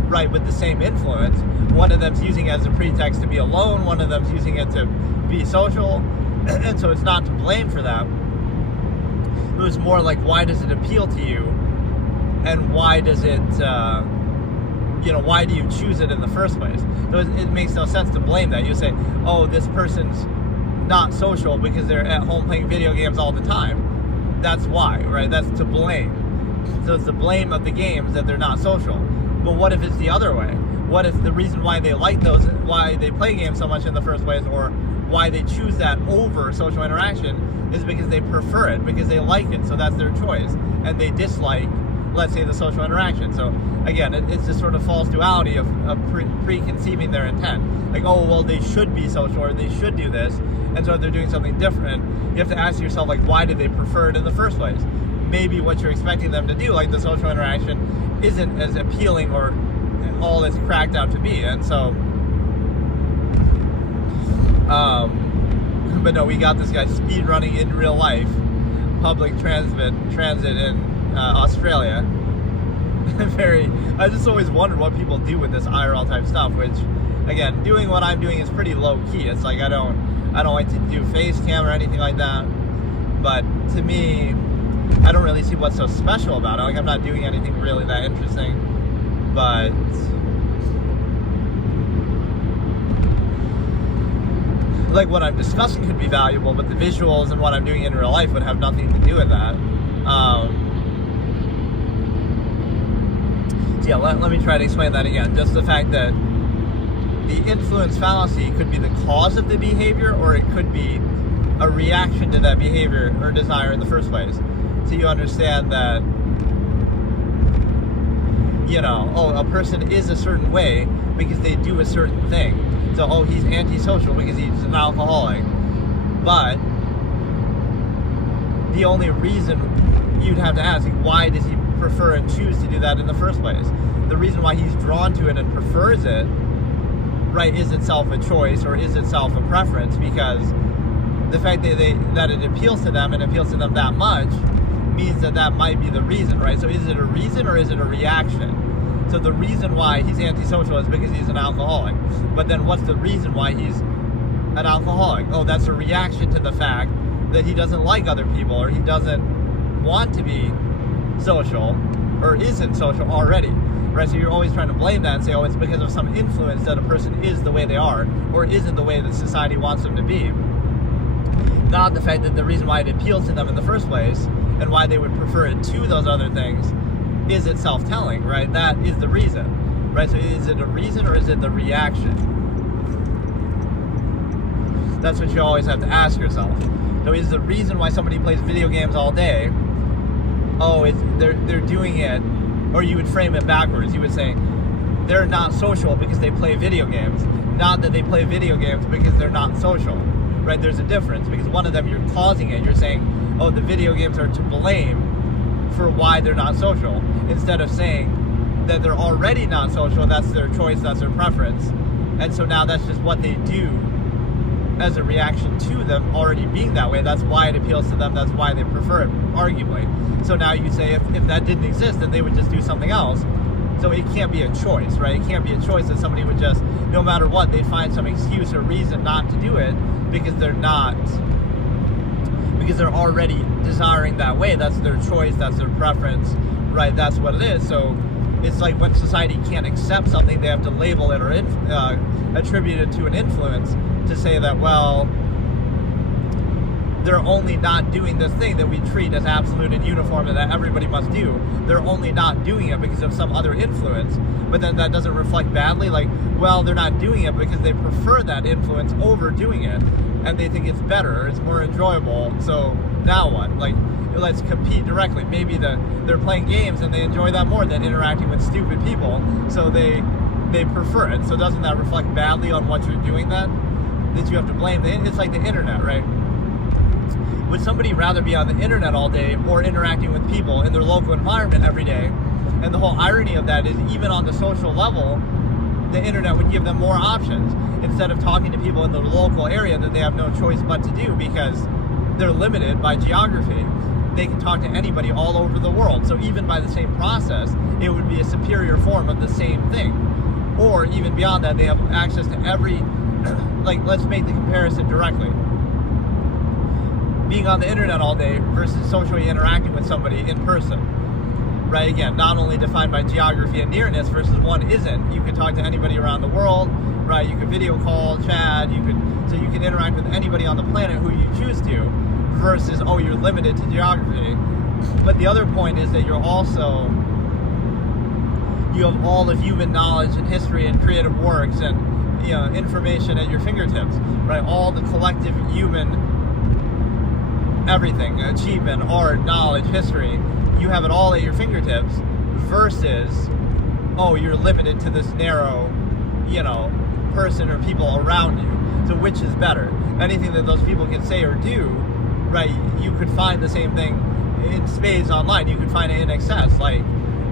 right, with the same influence. One of them's using it as a pretext to be alone, one of them's using it to be social, and so it's not to blame for that. It was more like, why does it appeal to you, and why does it, why do you choose it in the first place? So it makes no sense to blame that. You say, this person's not social because they're at home playing video games all the time. That's why, right? That's to blame. So it's the blame of the games that they're not social. But what if it's the other way? What if the reason why they like why they play games so much in the first place, or why they choose that over social interaction, is because they prefer it, because they like it, so that's their choice, and they dislike, let's say, the social interaction. So again, it's this sort of false duality of preconceiving their intent. Like, they should be social, or they should do this, and so if they're doing something different, you have to ask yourself, like, why did they prefer it in the first place? Maybe what you're expecting them to do, like the social interaction, isn't as appealing or all it's cracked out to be. And so but no, we got this guy speed running in real life, public transit in Australia. I just always wondered what people do with this IRL type stuff, which, again, doing what I'm doing is pretty low key. It's like, I don't like to do face cam or anything like that, but to me, I don't really see what's so special about it. Like, I'm not doing anything really that interesting, but like, what I'm discussing could be valuable, but the visuals and what I'm doing in real life would have nothing to do with that. So yeah, let me try to explain that again. Just the fact that the influence fallacy could be the cause of the behavior, or it could be a reaction to that behavior or desire in the first place. So you understand that, a person is a certain way because they do a certain thing. So, he's antisocial because he's an alcoholic. But the only reason you'd have to ask, why does he prefer and choose to do that in the first place? The reason why he's drawn to it and prefers it, right, is itself a choice, or is itself a preference, because the fact that it appeals to them and appeals to them that much means that might be the reason, right? So is it a reason or is it a reaction? So the reason why he's antisocial is because he's an alcoholic. But then what's the reason why he's an alcoholic? Oh, that's a reaction to the fact that he doesn't like other people, or he doesn't want to be social, or isn't social already, right? So you're always trying to blame that and say, oh, it's because of some influence that a person is the way they are, or isn't the way that society wants them to be. Not the fact that the reason why it appeals to them in the first place, and why they would prefer it to those other things, is it self-telling, right? That is the reason, right? So is it a reason, or is it the reaction? That's what you always have to ask yourself. So is the reason why somebody plays video games all day, oh, they're doing it, or you would frame it backwards. You would say, they're not social because they play video games, not that they play video games because they're not social, right? There's a difference, because one of them, you're causing it. You're saying, oh, the video games are to blame for why they're not social, instead of saying that they're already not social, that's their choice, that's their preference, and so now that's just what they do as a reaction to them already being that way. That's why it appeals to them, that's why they prefer it, arguably. So now you say, if that didn't exist, then they would just do something else. So it can't be a choice, right? It can't be a choice that somebody would just, no matter what, they'd find some excuse or reason not to do it, because they're already desiring that way. That's their choice, that's their preference, right? That's what it is. So it's like when society can't accept something, they have to label it or attribute it to an influence, to say that, well, they're only not doing this thing that we treat as absolute and uniform and that everybody must do. They're only not doing it because of some other influence. But then that doesn't reflect badly, like, well, they're not doing it because they prefer that influence over doing it, and they think it's better, it's more enjoyable. So now what? Like, let's compete directly. Maybe they're playing games and they enjoy that more than interacting with stupid people, so they prefer it. So doesn't that reflect badly on what you're doing then? That you have to blame. It's like the internet, right? Would somebody rather be on the internet all day or interacting with people in their local environment every day? And the whole irony of that is, even on the social level, the internet would give them more options. Instead of talking to people in the local area that they have no choice but to do because they're limited by geography, they can talk to anybody all over the world. So even by the same process, it would be a superior form of the same thing. Or even beyond that, they have access to every, like, let's make the comparison directly. Being on the internet all day versus socially interacting with somebody in person, right? Again, not only defined by geography and nearness versus one isn't. You can talk to anybody around the world, right? You can video call, chat, you can interact with anybody on the planet who you choose to, versus, oh, you're limited to geography. But the other point is that you have all of human knowledge and history and creative works and, you know, information at your fingertips, right? All the collective human everything, achievement, art, knowledge, history, you have it all at your fingertips, versus, oh, you're limited to this narrow, you know, person or people around you. So which is better? Anything that those people can say or do, right, you could find the same thing in spades online. You could find it in excess, like,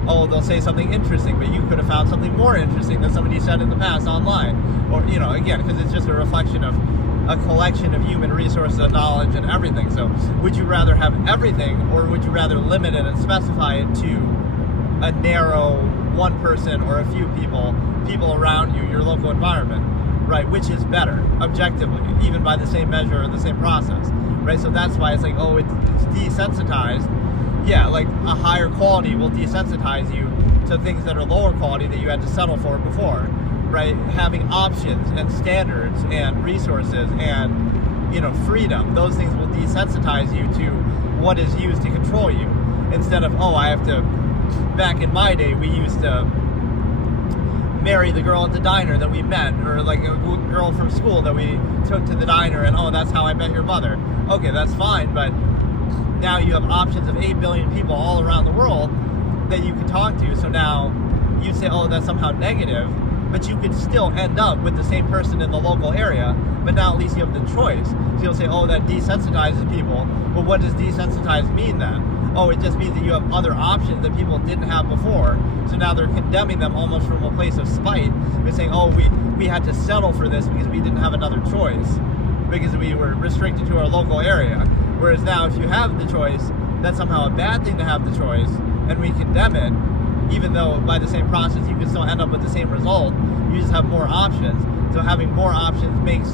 oh, they'll say something interesting, but you could have found something more interesting that somebody said in the past online. Or, you know, again, because it's just a reflection of a collection of human resources and knowledge and everything. So would you rather have everything, or would you rather limit it and specify it to a narrow one person or a few people around you, your local environment, right? Which is better, objectively, even by the same measure or the same process, right? So that's why it's like, oh, it's desensitized. Yeah, like a higher quality will desensitize you to things that are lower quality that you had to settle for before. Right, having options and standards and resources and, you know, freedom, those things will desensitize you to what is used to control you. Instead of, oh, I have to, back in my day, we used to marry the girl at the diner that we met, or like a girl from school that we took to the diner, and, oh, that's how I met your mother. Okay, that's fine, but now you have options of 8 billion people all around the world that you can talk to. So now you say, oh, that's somehow negative. But you could still end up with the same person in the local area, but now at least you have the choice. So you'll say, oh, that desensitizes people. But what does desensitize mean then? Oh, it just means that you have other options that people didn't have before. So now they're condemning them almost from a place of spite. They're saying, oh, we had to settle for this because we didn't have another choice, because we were restricted to our local area. Whereas now, if you have the choice, that's somehow a bad thing to have the choice, and we condemn it. even though by the same process you can still end up with the same result. You just have more options. So having more options makes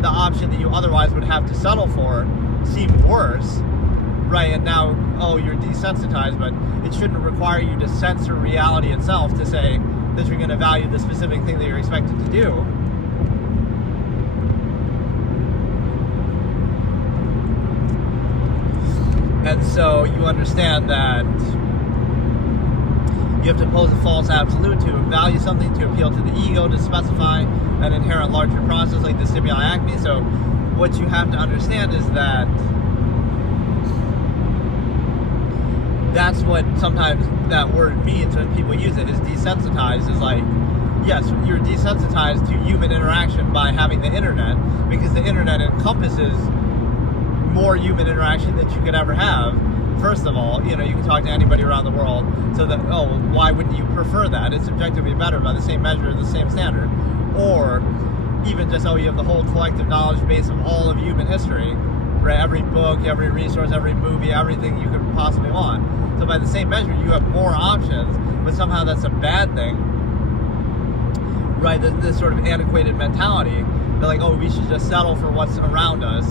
the option that you otherwise would have to settle for seem worse, right? And now, you're desensitized, but it shouldn't require you to censor reality itself to say that you're going to value the specific thing that you're expected to do. And so you understand that you have to pose a false absolute to value something, to appeal to the ego, to specify an inherent larger process like the stimuli acme. So what you have to understand is that that's what sometimes that word means when people use it, is desensitized. Is like, yes, you're desensitized to human interaction by having the internet, because the internet encompasses more human interaction that you could ever have. First of all, you can talk to anybody around the world, so that, why wouldn't you prefer that? It's objectively better by the same measure, the same standard. Or even just, you have the whole collective knowledge base of all of human history, right? Every book, every resource, every movie, everything you could possibly want. So by the same measure, you have more options, but somehow that's a bad thing, right? This sort of antiquated mentality, they're like, we should just settle for what's around us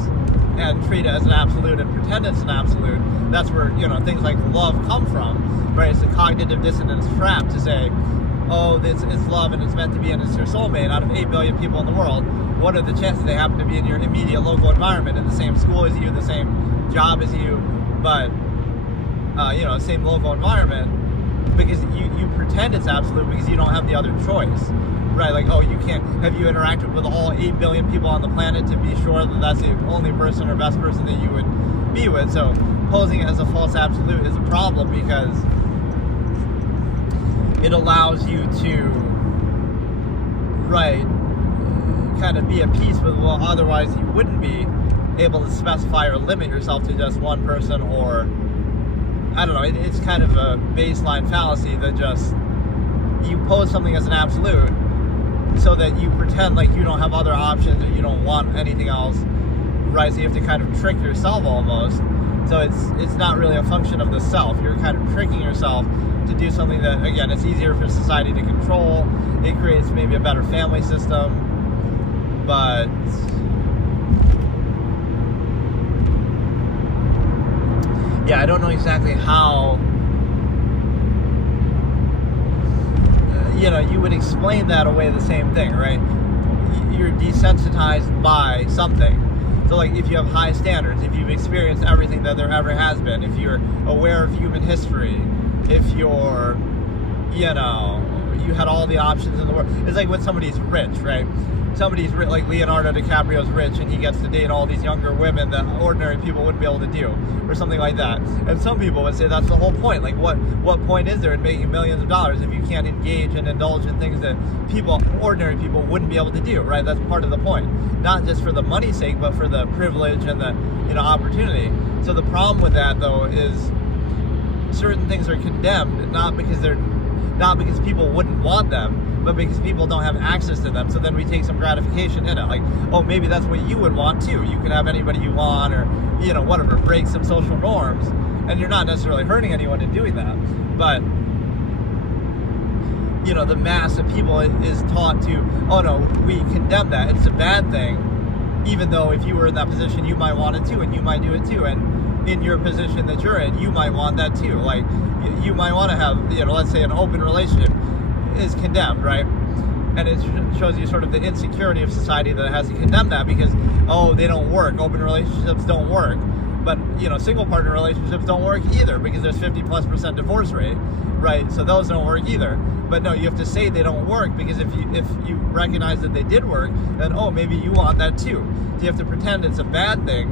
and treat it as an absolute and pretend it's an absolute. That's where, things like love come from, right? It's a cognitive dissonance trap to say, it's love and it's meant to be and it's your soulmate. Out of 8 billion people in the world, what are the chances they happen to be in your immediate local environment, in the same school as you, the same job as you, but, same local environment, because you pretend it's absolute because you don't have the other choice. Right, like, you can't, have you interacted with all 8 billion people on the planet to be sure that that's the only person or best person that you would be with? So posing it as a false absolute is a problem, because it allows you to, right, kind of be at peace with, otherwise you wouldn't be able to specify or limit yourself to just one person, or, I don't know, it's kind of a baseline fallacy that just, you pose something as an absolute so that you pretend like you don't have other options or you don't want anything else, right? So you have to kind of trick yourself almost. So it's not really a function of the self. You're kind of tricking yourself to do something that, again, it's easier for society to control. It creates maybe a better family system, but I don't know exactly how you would explain that away the same thing, right? You're desensitized by something. So, like, if you have high standards, if you've experienced everything that there ever has been, if you're aware of human history, if you're, you had all the options in the world. It's like when somebody's rich, right? Somebody's rich, like Leonardo DiCaprio's rich, and he gets to date all these younger women that ordinary people wouldn't be able to do, or something like that. And some people would say that's the whole point. Like, what point is there in making millions of dollars if you can't engage and indulge in things that ordinary people wouldn't be able to do, right? That's part of the point. Not just for the money's sake, but for the privilege and the, opportunity. So the problem with that, though, is certain things are condemned, not because people wouldn't want them, but because people don't have access to them. So then we take some gratification in it. Like, maybe that's what you would want too. You can have anybody you want, or, whatever, break some social norms. And you're not necessarily hurting anyone in doing that. But, the mass of people is taught to, no, we condemn that. It's a bad thing. Even though if you were in that position, you might want it too, and you might do it too. And in your position that you're in, you might want that too. Like, you might want to have, let's say an open relationship is condemned, right? And it shows you sort of the insecurity of society that has to condemn that, because they don't work, open relationships don't work. But single partner relationships don't work either, because there's 50+% divorce rate, right? So those don't work either. But no, you have to say they don't work, because if you recognize that they did work, then maybe you want that too. So you have to pretend it's a bad thing,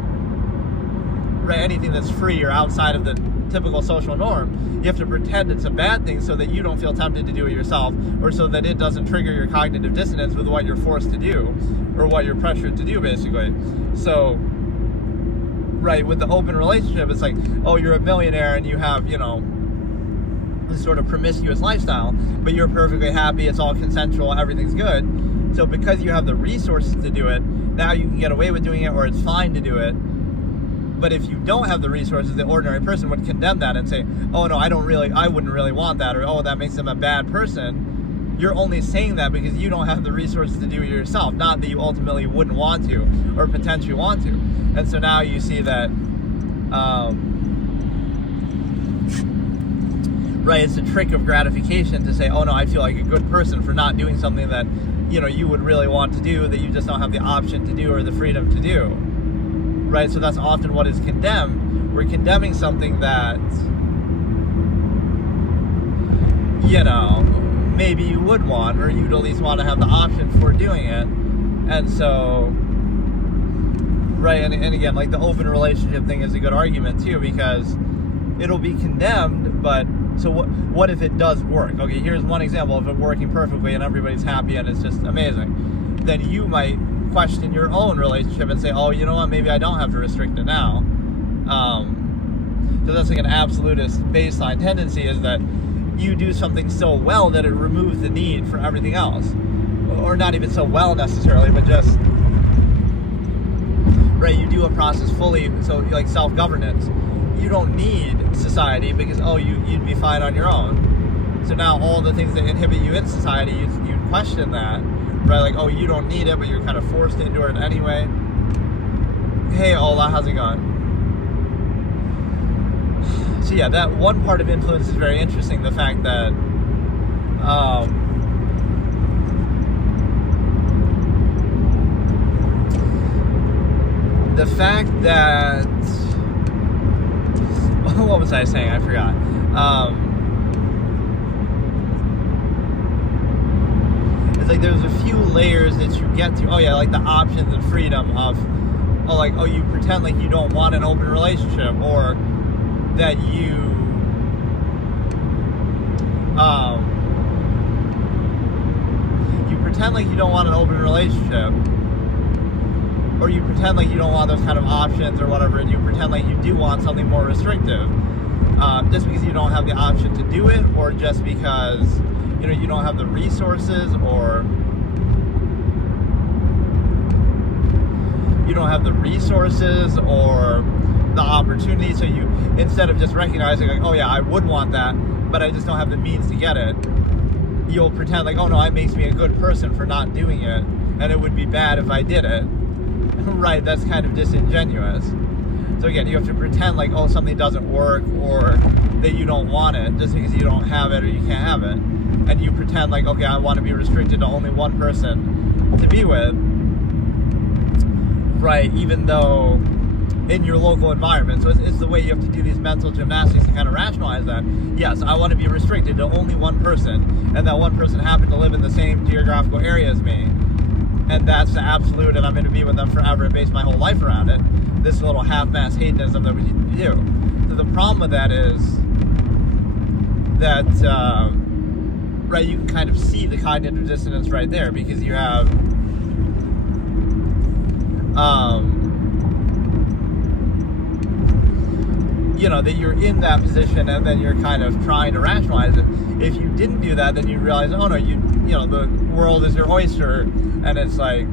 right? Anything that's free or outside of the typical social norm, you have to pretend it's a bad thing so that you don't feel tempted to do it yourself, or so that it doesn't trigger your cognitive dissonance with what you're forced to do, or what you're pressured to do, basically. So, right, with the open relationship, it's like, you're a millionaire and you have, this sort of promiscuous lifestyle, but you're perfectly happy, it's all consensual, everything's good. So because you have the resources to do it, now you can get away with doing it, or it's fine to do it. But if you don't have the resources, the ordinary person would condemn that and say, oh no, I wouldn't really want that, or oh, that makes them a bad person. You're only saying that because you don't have the resources to do it yourself, not that you ultimately wouldn't want to or potentially want to. And so now you see that, right, it's a trick of gratification to say, oh no, I feel like a good person for not doing something that, you would really want to do, that you just don't have the option to do or the freedom to do. Right, so that's often what is condemned. We're condemning something that, maybe you would want, or you'd at least want to have the option for doing it. And so, right, and again, like the open relationship thing is a good argument too, because it'll be condemned, but so what if it does work? Okay, here's one example of it working perfectly and everybody's happy and it's just amazing. Then you might question your own relationship and say, oh, you know what, maybe I don't have to restrict it now. So that's like an absolutist baseline tendency, is that you do something so well that it removes the need for everything else. Or not even so well necessarily, but just, right, you do a process fully, so like self-governance. You don't need society because, oh, you'd be fine on your own. So now all the things that inhibit you in society, you question that. Right, like, oh, you don't need it, but you're kind of forced into it anyway. Hey, Ola, how's it going? So yeah, that one part of influence is very interesting. The fact that, what was I saying? I forgot. It's like there's a few layers that you get to. Oh yeah, like the options and freedom of, you pretend like you don't want an open relationship, or that you pretend like you don't want an open relationship, or you pretend like you don't want those kind of options or whatever, and you pretend like you do want something more restrictive, just because you don't have the option to do it, or just because you don't have the resources, or the opportunity. So you, instead of just recognizing like, oh yeah, I would want that, but I just don't have the means to get it, you'll pretend like, oh no, it makes me a good person for not doing it, and it would be bad if I did it. Right, that's kind of disingenuous. So again, you have to pretend like, oh, something doesn't work, or that you don't want it just because you don't have it or you can't have it. And you pretend like, okay, I want to be restricted to only one person to be with. Right, even though in your local environment. So it's the way you have to do these mental gymnastics to kind of rationalize that. Yes, I want to be restricted to only one person, and that one person happened to live in the same geographical area as me. And that's the absolute, and I'm going to be with them forever and base my whole life around it. This little half-mass hedonism that we do. So the problem with that is that, right, you can kind of see the cognitive dissonance right there, because you have, that you're in that position, and then you're kind of trying to rationalize it. If you didn't do that, then you'd realize, oh no, the world is your oyster, and it's like,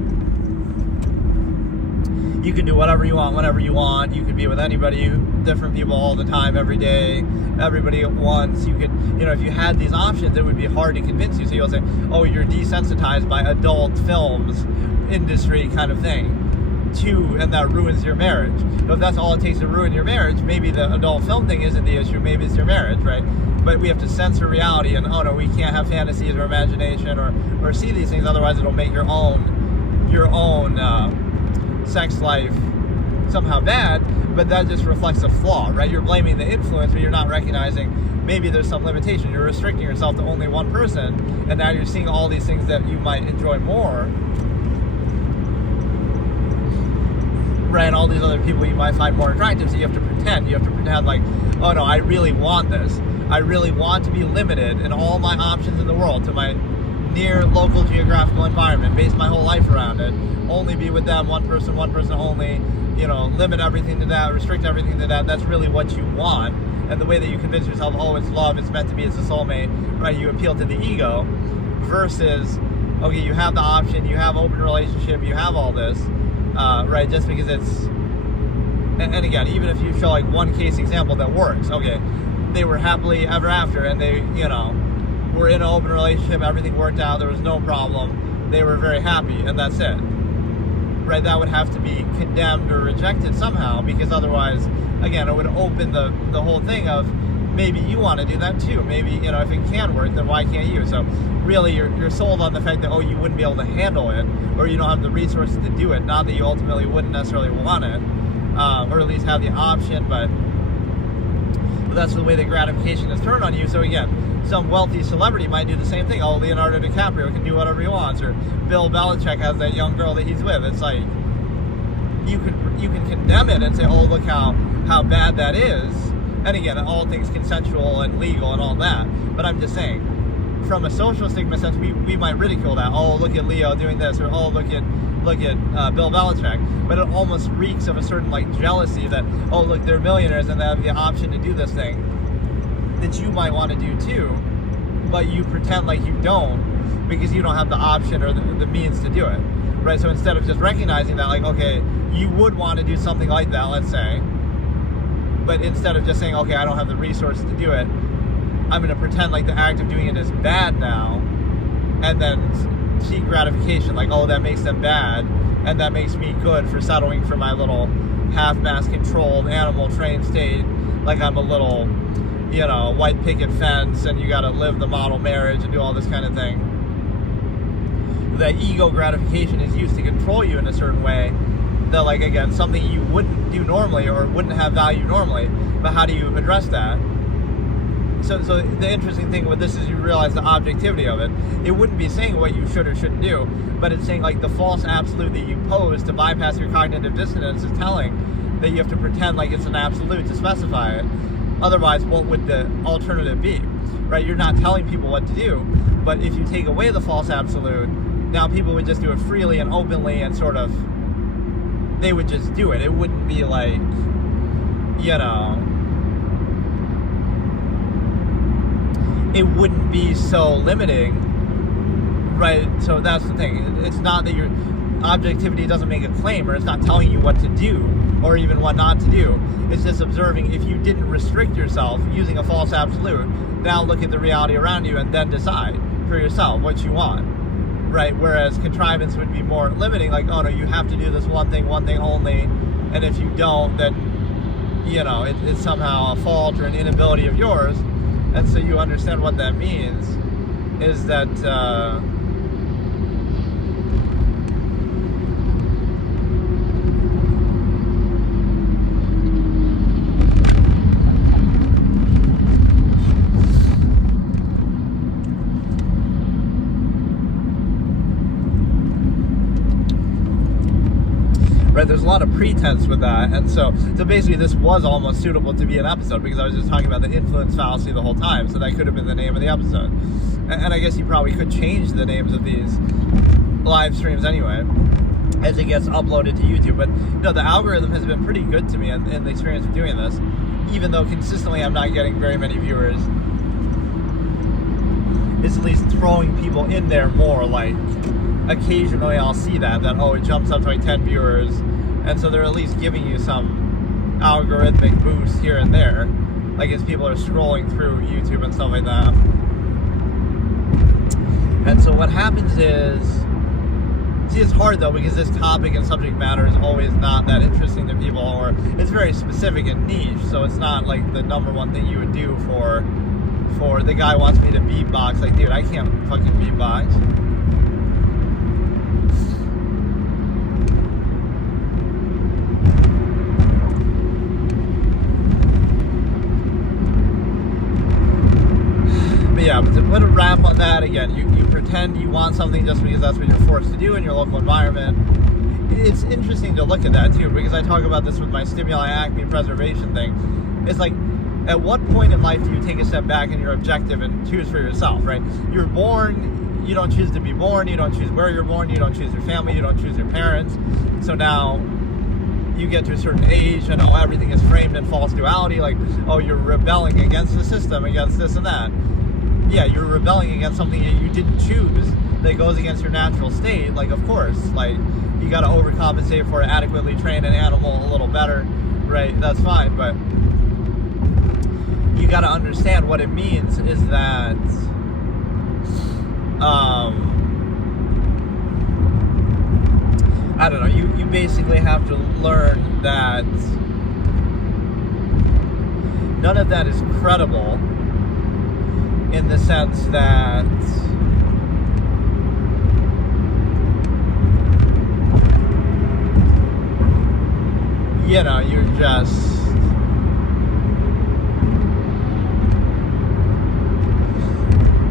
you can do whatever you want, whenever you want. You could be with anybody, different people all the time, every day, everybody at once. You could, if you had these options, it would be hard to convince you. So you'll say, oh, you're desensitized by adult films industry kind of thing, and that ruins your marriage. If that's all it takes to ruin your marriage, maybe the adult film thing isn't the issue, maybe it's your marriage, right? But we have to censor reality, and oh no, we can't have fantasies or imagination or see these things, otherwise it'll make your own sex life somehow bad. But that just reflects a flaw, right? You're blaming the influence, but you're not recognizing maybe there's some limitation. You're restricting yourself to only one person, and now you're seeing all these things that you might enjoy more, right? And all these other people you might find more attractive, so you have to pretend like, oh no, I really want this. I really want to be limited in all my options in the world to my near local geographical environment, base my whole life around it, only be with them, one person only, limit everything to that, restrict everything to that. That's really what you want. And the way that you convince yourself, oh, it's love, it's meant to be, it's a soulmate, right? You appeal to the ego, versus, okay, you have the option, you have open relationship, you have all this, right? Just because it's and again, even if you show like one case example that works, okay, they were happily ever after, and they, were in an open relationship, everything worked out, there was no problem, they were very happy, and that's it, right? That would have to be condemned or rejected somehow, because otherwise, again, it would open the whole thing of maybe you want to do that too. Maybe, if it can work, then why can't you? So really, you're sold on the fact that, oh, you wouldn't be able to handle it, or you don't have the resources to do it. Not that you ultimately wouldn't necessarily want it, or at least have the option, but that's the way that gratification is turned on you. So again, some wealthy celebrity might do the same thing. Oh, Leonardo DiCaprio can do whatever he wants, or Bill Belichick has that young girl that he's with. It's like, you can condemn it and say, oh, look how bad that is. And again, all things consensual and legal and all that. But I'm just saying, from a social stigma sense, we might ridicule that. Oh, look at Leo doing this, or oh, look at Bill Belichick. But it almost reeks of a certain jealousy that, oh, look, they're millionaires and they have the option to do this thing that you might want to do too, but you pretend like you don't because you don't have the option or the means to do it, right? So instead of just recognizing that, okay, you would want to do something like that, let's say, but instead of just saying, okay, I don't have the resources to do it, I'm going to pretend like the act of doing it is bad now, and then seek gratification, oh, that makes them bad, and that makes me good for settling for my little half-mass controlled animal trained state, like I'm a little, white picket fence, and you got to live the model marriage and do all this kind of thing. That ego gratification is used to control you in a certain way, that, again, something you wouldn't do normally or wouldn't have value normally, but how do you address that? So the interesting thing with this is you realize the objectivity of it. It wouldn't be saying what you should or shouldn't do, but it's saying the false absolute that you pose to bypass your cognitive dissonance is telling that you have to pretend like it's an absolute to specify it. Otherwise, what would the alternative be, right? You're not telling people what to do, but if you take away the false absolute, now people would just do it freely and openly and sort of, they would just do it. It wouldn't be it wouldn't be so limiting, right? So that's the thing. It's not that your objectivity doesn't make a claim, or it's not telling you what to do or even what not to do. It's just observing if you didn't restrict yourself using a false absolute, now look at the reality around you and then decide for yourself what you want, right? Whereas contrivance would be more limiting, oh no, you have to do this one thing only, and if you don't, then, it's somehow a fault or an inability of yours. And so you understand what that means is that right, there's a lot of pretense with that, and so basically this was almost suitable to be an episode, because I was just talking about the influence fallacy the whole time, so that could have been the name of the episode. And I guess you probably could change the names of these live streams anyway as it gets uploaded to YouTube, but the algorithm has been pretty good to me in the experience of doing this, even though consistently I'm not getting very many viewers. It's at least throwing people in there more, occasionally I'll see that oh, it jumps up to 10 viewers, and so they're at least giving you some algorithmic boost here and there, as people are scrolling through YouTube and stuff like that. And so what happens is, it's hard though, because this topic and subject matter is always not that interesting to people, or it's very specific and niche, so it's not the number one thing you would do for the guy wants me to beatbox. Dude, I can't fucking beatbox. Yeah, but to put a wrap on that, again, you pretend you want something just because that's what you're forced to do in your local environment. It's interesting to look at that too, because I talk about this with my stimuli acme preservation thing. It's at what point in life do you take a step back and you're objective and choose for yourself, right? You're born, you don't choose to be born, you don't choose where you're born, you don't choose your family, you don't choose your parents. So now you get to a certain age and everything is framed in false duality, oh, you're rebelling against the system, against this and that. Yeah, you're rebelling against something that you didn't choose that goes against your natural state. Of course, you got to overcompensate for adequately train an animal a little better, right? That's fine, but you got to understand what it means is that I don't know, you basically have to learn that none of that is credible, in the sense that you're just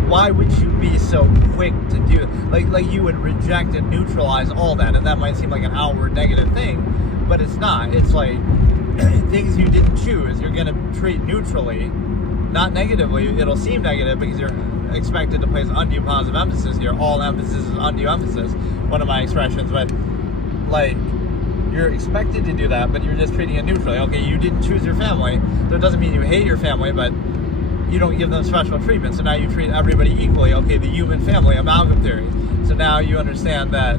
why would you be so quick to do it? Like you would reject and neutralize all that, and that might seem like an outward negative thing, but it's not. It's like things you didn't choose, you're gonna treat neutrally, not negatively. It'll seem negative because you're expected to place undue positive emphasis here. All emphasis is undue emphasis, one of my expressions, but like you're expected to do that, but you're just treating it neutrally. Okay, you didn't choose your family, so it doesn't mean you hate your family, but you don't give them special treatment, so now you treat everybody equally. Okay, the human family, amalgam theory. So now you understand that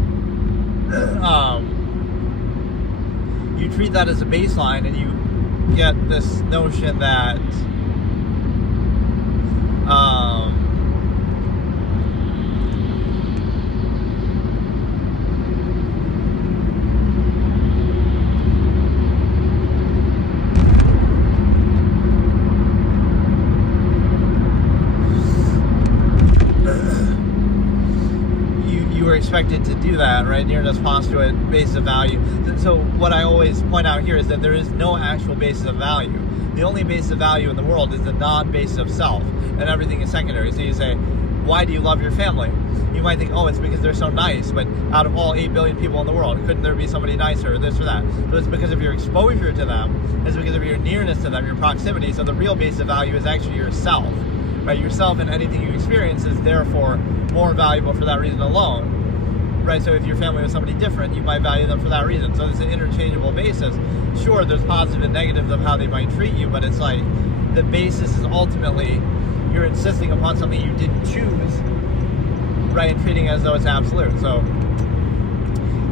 you treat that as a baseline, and you get this notion that you were expected to do that, right? Nearness postulate, basis of value. So what I always point out here is that there is no actual basis of value. The only basis of value in the world is the non-basis of self, and everything is secondary. So you say, why do you love your family? You might think, oh, it's because they're so nice, but out of all 8 billion people in the world, couldn't there be somebody nicer, or this or that? So it's because of your exposure to them, it's because of your nearness to them, your proximity. So the real basis of value is actually yourself, right? Yourself, and anything you experience is therefore more valuable for that reason alone. Right, so if your family was somebody different, you might value them for that reason. So it's an interchangeable basis. Sure, there's positive and negatives of how they might treat you, but it's like the basis is ultimately you're insisting upon something you didn't choose, right, and treating it as though it's absolute. So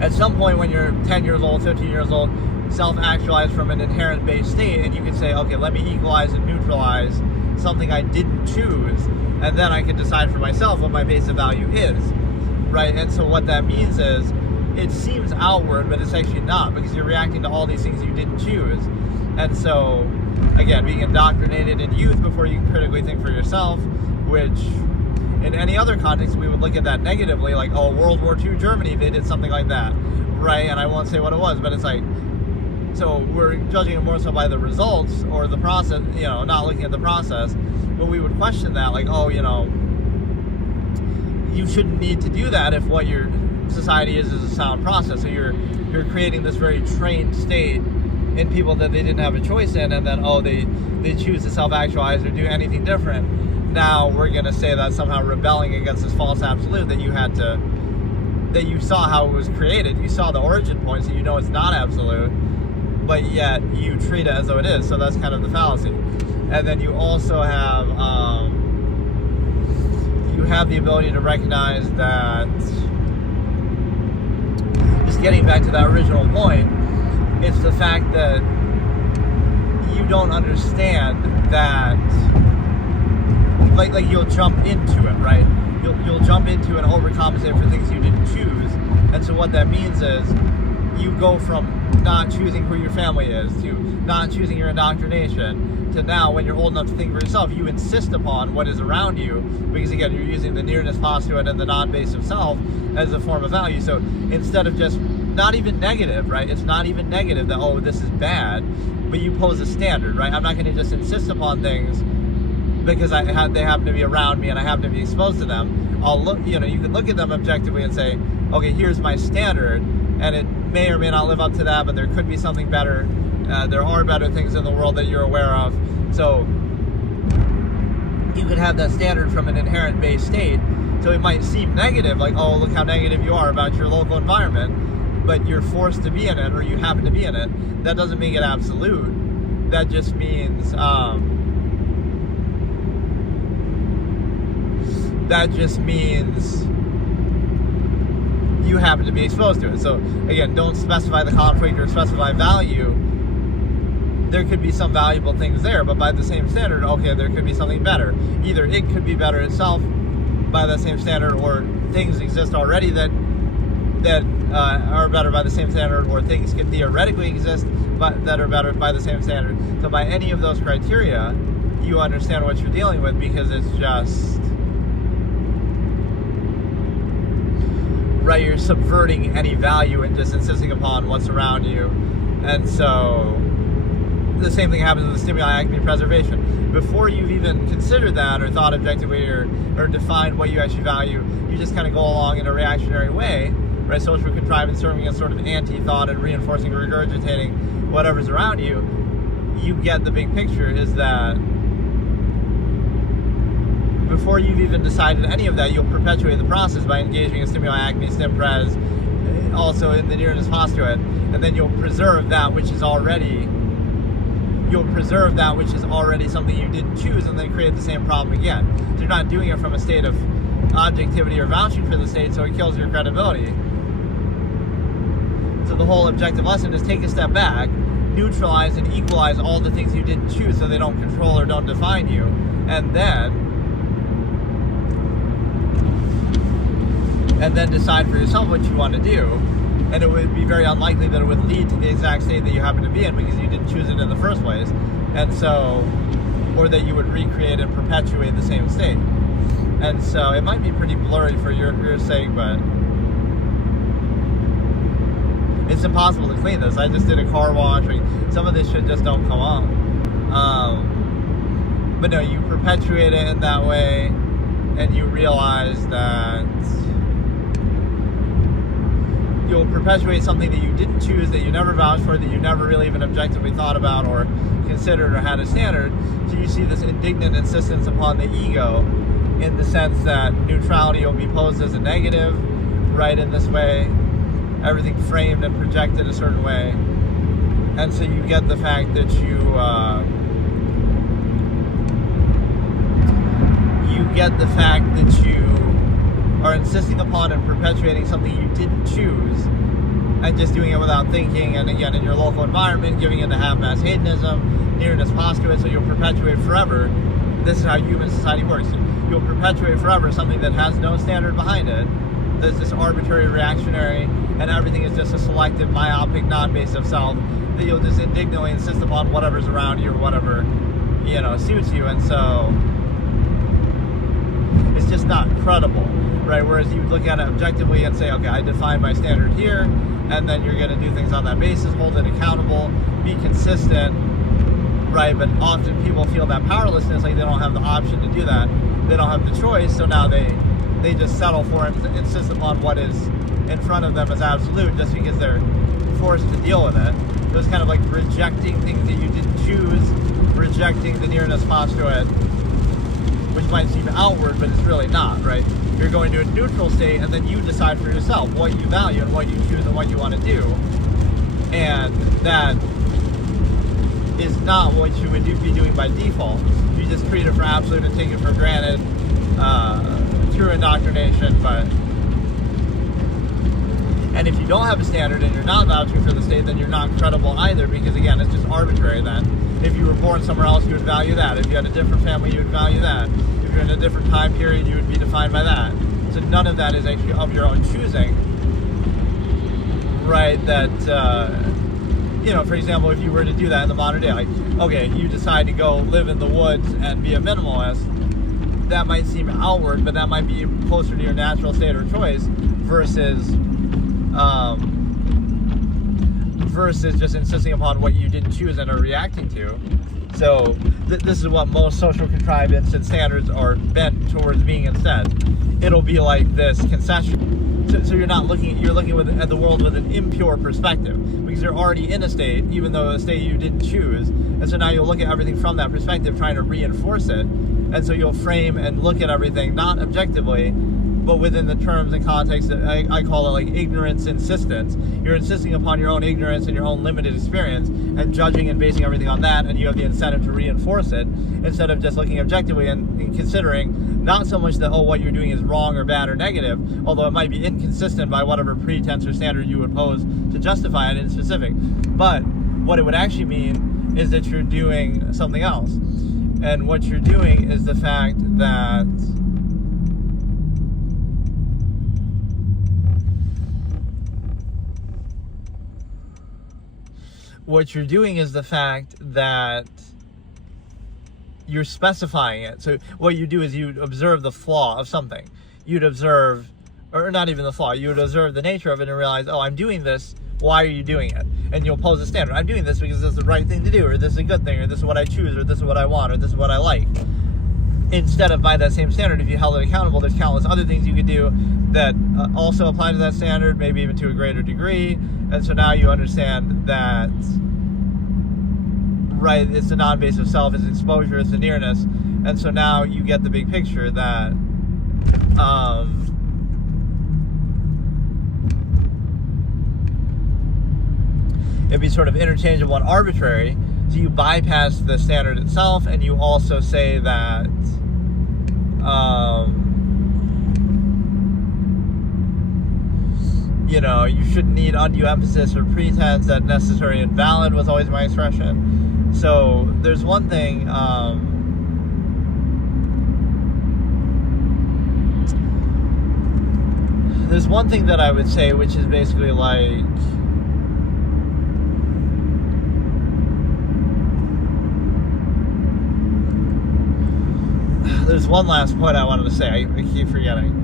at some point when you're 10 years old, 15 years old, self-actualize from an inherent base state, and you can say, okay, let me equalize and neutralize something I didn't choose, and then I can decide for myself what my base of value is. Right, and so what that means is it seems outward, but it's actually not, because you're reacting to all these things you didn't choose. And so, again, being indoctrinated in youth before you can critically think for yourself, which in any other context we would look at that negatively, like, oh, World War II Germany, they did something like that, right? And I won't say what it was, but it's like, so we're judging it more so by the results or the process, not looking at the process, but we would question that, like, oh, you shouldn't need to do that if what your society is a sound process. So you're creating this very trained state in people that they didn't have a choice in, and then they choose to self-actualize or do anything different. Now we're gonna say that somehow rebelling against this false absolute that you saw how it was created, you saw the origin point, so it's not absolute, but yet you treat it as though it is. So that's kind of the fallacy. And then you also have the ability to recognize that, just getting back to that original point, it's the fact that you don't understand that, like you'll jump into it, right? You'll jump into and overcompensate for things you didn't choose. And so what that means is you go from not choosing who your family is to not choosing your indoctrination to now, when you're old enough to think for yourself, you insist upon what is around you, because again, you're using the nearness postulate and the non-base of self as a form of value. So instead of just, not even negative, right? It's not even negative that, oh, this is bad, but you pose a standard, right? I'm not going to just insist upon things because they happen to be around me and I happen to be exposed to them. I'll look, you can look at them objectively and say, okay, here's my standard, and it may or may not live up to that, but there could be something better. There are better things in the world that you're aware of. So you could have that standard from an inherent base state. So it might seem negative, like, oh, look how negative you are about your local environment, but you're forced to be in it, or you happen to be in it. That doesn't make it absolute. That just means you happen to be exposed to it. So again, don't specify the conflict or specify value, there could be some valuable things there, but by the same standard, okay, there could be something better. Either it could be better itself by the same standard, or things exist already that are better by the same standard, or things can theoretically exist but that are better by the same standard. So by any of those criteria, you understand what you're dealing with, because it's just, right, you're subverting any value and just insisting upon what's around you. And so the same thing happens with stimuli acme preservation. Before you've even considered that or thought objectively or defined what you actually value, you just kind of go along in a reactionary way, right? Social contrivance serving as sort of anti-thought and reinforcing, regurgitating whatever's around you. You get the big picture, is that before you've even decided any of that, you'll perpetuate the process by engaging in stimuli acme, stim pres, also in the nearness postulate, and then you'll preserve that which is already something you didn't choose, and then create the same problem again. So you're not doing it from a state of objectivity or vouching for the state, so it kills your credibility. So the whole objective lesson is take a step back, neutralize and equalize all the things you didn't choose so they don't control or don't define you, and then decide for yourself what you want to do. And it would be very unlikely that it would lead to the exact state that you happen to be in, because you didn't choose it in the first place. And so, or that you would recreate and perpetuate the same state. And so it might be pretty blurry for your sake, but it's impossible to clean this. I just did a car wash. Some of this shit just don't come up. But no, you perpetuate it in that way, and you realize that you'll perpetuate something that you didn't choose, that you never vouched for, that you never really even objectively thought about or considered or had a standard. So you see this indignant insistence upon the ego, in the sense that neutrality will be posed as a negative, right, in this way, everything framed and projected a certain way. And so you get the fact that you are insisting upon and perpetuating something you didn't choose, and just doing it without thinking, and again in your local environment, giving into half-mass hedonism, nearness postulate. So you'll perpetuate forever. This is how human society works. You'll perpetuate forever something that has no standard behind it. There's this arbitrary, reactionary, and everything is just a selective, myopic, non-base of self, that you'll just indignantly insist upon whatever's around you or whatever, suits you. And so it's just not credible, right? Whereas you look at it objectively and say, okay, I define my standard here, and then you're going to do things on that basis, hold it accountable, be consistent, right? But often people feel that powerlessness, like they don't have the option to do that. They don't have the choice, so now they just settle for and insist upon what is in front of them as absolute, just because they're forced to deal with it. So it's kind of like rejecting things that you didn't choose, rejecting the nearness postulate, which might seem outward, but it's really not, right? You're going to a neutral state, and then you decide for yourself what you value and what you choose and what you want to do. And that is not what you would be doing by default. You just treat it for absolute and take it for granted, through indoctrination. And if you don't have a standard and you're not vouching for the state, then you're not credible either, because again, it's just arbitrary then. If you were born somewhere else, you would value that. If you had a different family, you would value that. If you're in a different time period, you would be defined by that. So none of that is actually of your own choosing, right? That, for example, if you were to do that in the modern day, like, okay, you decide to go live in the woods and be a minimalist, that might seem outward, but that might be closer to your natural state or choice versus just insisting upon what you didn't choose and are reacting to. So this is what most social contrivance and standards are bent towards being instead. It'll be like this concession. So you're looking at the world with an impure perspective, because you're already in a state, even though a state you didn't choose. And so now you'll look at everything from that perspective, trying to reinforce it. And so you'll frame and look at everything not objectively, but within the terms and context that I call it like ignorance insistence. You're insisting upon your own ignorance and your own limited experience, and judging and basing everything on that, and you have the incentive to reinforce it, instead of just looking objectively and considering not so much that, what you're doing is wrong or bad or negative, although it might be inconsistent by whatever pretense or standard you would pose to justify it in specific, but what it would actually mean is that you're doing something else. And what you're doing is the fact that you're specifying it. So what you do is you observe the flaw of something. You'd observe, or not even the flaw, you would observe the nature of it and realize, oh, I'm doing this, why are you doing it? And you'll pose a standard. I'm doing this because this is the right thing to do, or this is a good thing, or this is what I choose, or this is what I want, or this is what I like. Instead of by that same standard, if you held it accountable, there's countless other things you could do that also apply to that standard, maybe even to a greater degree. And so now you understand that, right, it's the non-invasive self, it's exposure, it's the nearness. And so now you get the big picture that it'd be sort of interchangeable and arbitrary. So you bypass the standard itself, and you also say that you shouldn't need undue emphasis or pretense. That necessary and valid was always my expression. So there's one thing that I would say, which is basically like, there's one last point I wanted to say. I keep forgetting.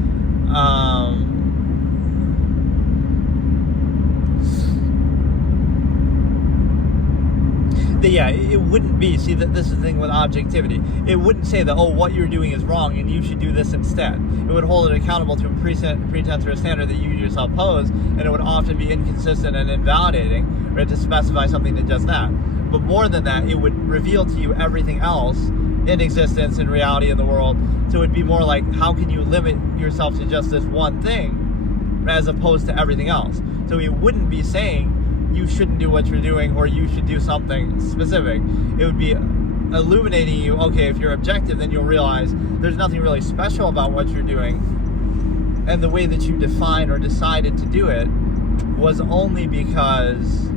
It wouldn't be, see, that this is the thing with objectivity. It wouldn't say that, oh, what you're doing is wrong and you should do this instead. It would hold it accountable to a pretense or a standard that you yourself pose, and it would often be inconsistent and invalidating, or to specify something that does that. But more than that, it would reveal to you everything else in existence, in reality, in the world. So it would be more like, how can you limit yourself to just this one thing as opposed to everything else? So it wouldn't be saying you shouldn't do what you're doing or you should do something specific. It would be illuminating you, okay, if you're objective, then you'll realize there's nothing really special about what you're doing, and the way that you define or decided to do it was only because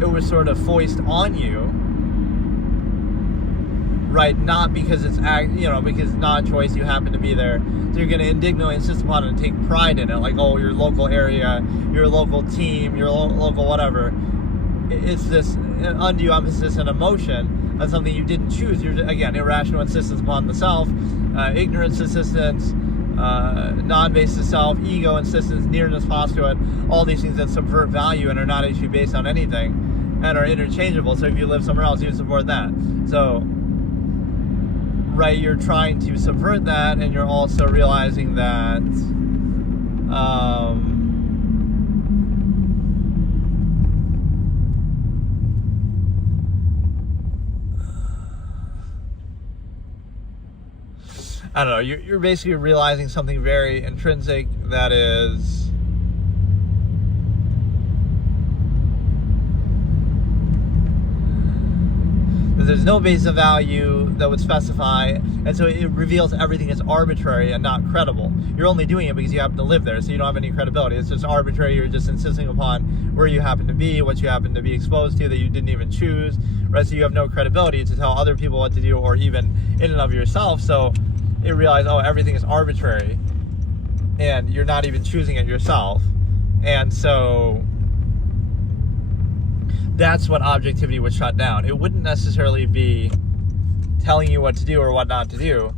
it was sort of foisted on you, right? Not because it's because it's not a choice, you happen to be there. So you're going to indignantly insist upon it and take pride in it, like, oh, your local area, your local team, your local whatever. It's this undue emphasis and emotion on something you didn't choose. You're, again, irrational insistence upon the self, ignorance insistence, non-based self, ego insistence, nearness postulate, all these things that subvert value and are not actually based on anything and are interchangeable. So if you live somewhere else, you support that. So, right, you're trying to subvert that, and you're also realizing that I don't know, you're basically realizing something very intrinsic, that is there's no basis of value that would specify, and so it reveals everything is arbitrary and not credible. You're only doing it because you happen to live there, so you don't have any credibility. It's just arbitrary. You're just insisting upon where you happen to be, what you happen to be exposed to that you didn't even choose, right? So you have no credibility to tell other people what to do, or even in and of yourself. So you realize, oh, everything is arbitrary, and you're not even choosing it yourself. And so that's what objectivity would shut down. It wouldn't necessarily be telling you what to do or what not to do.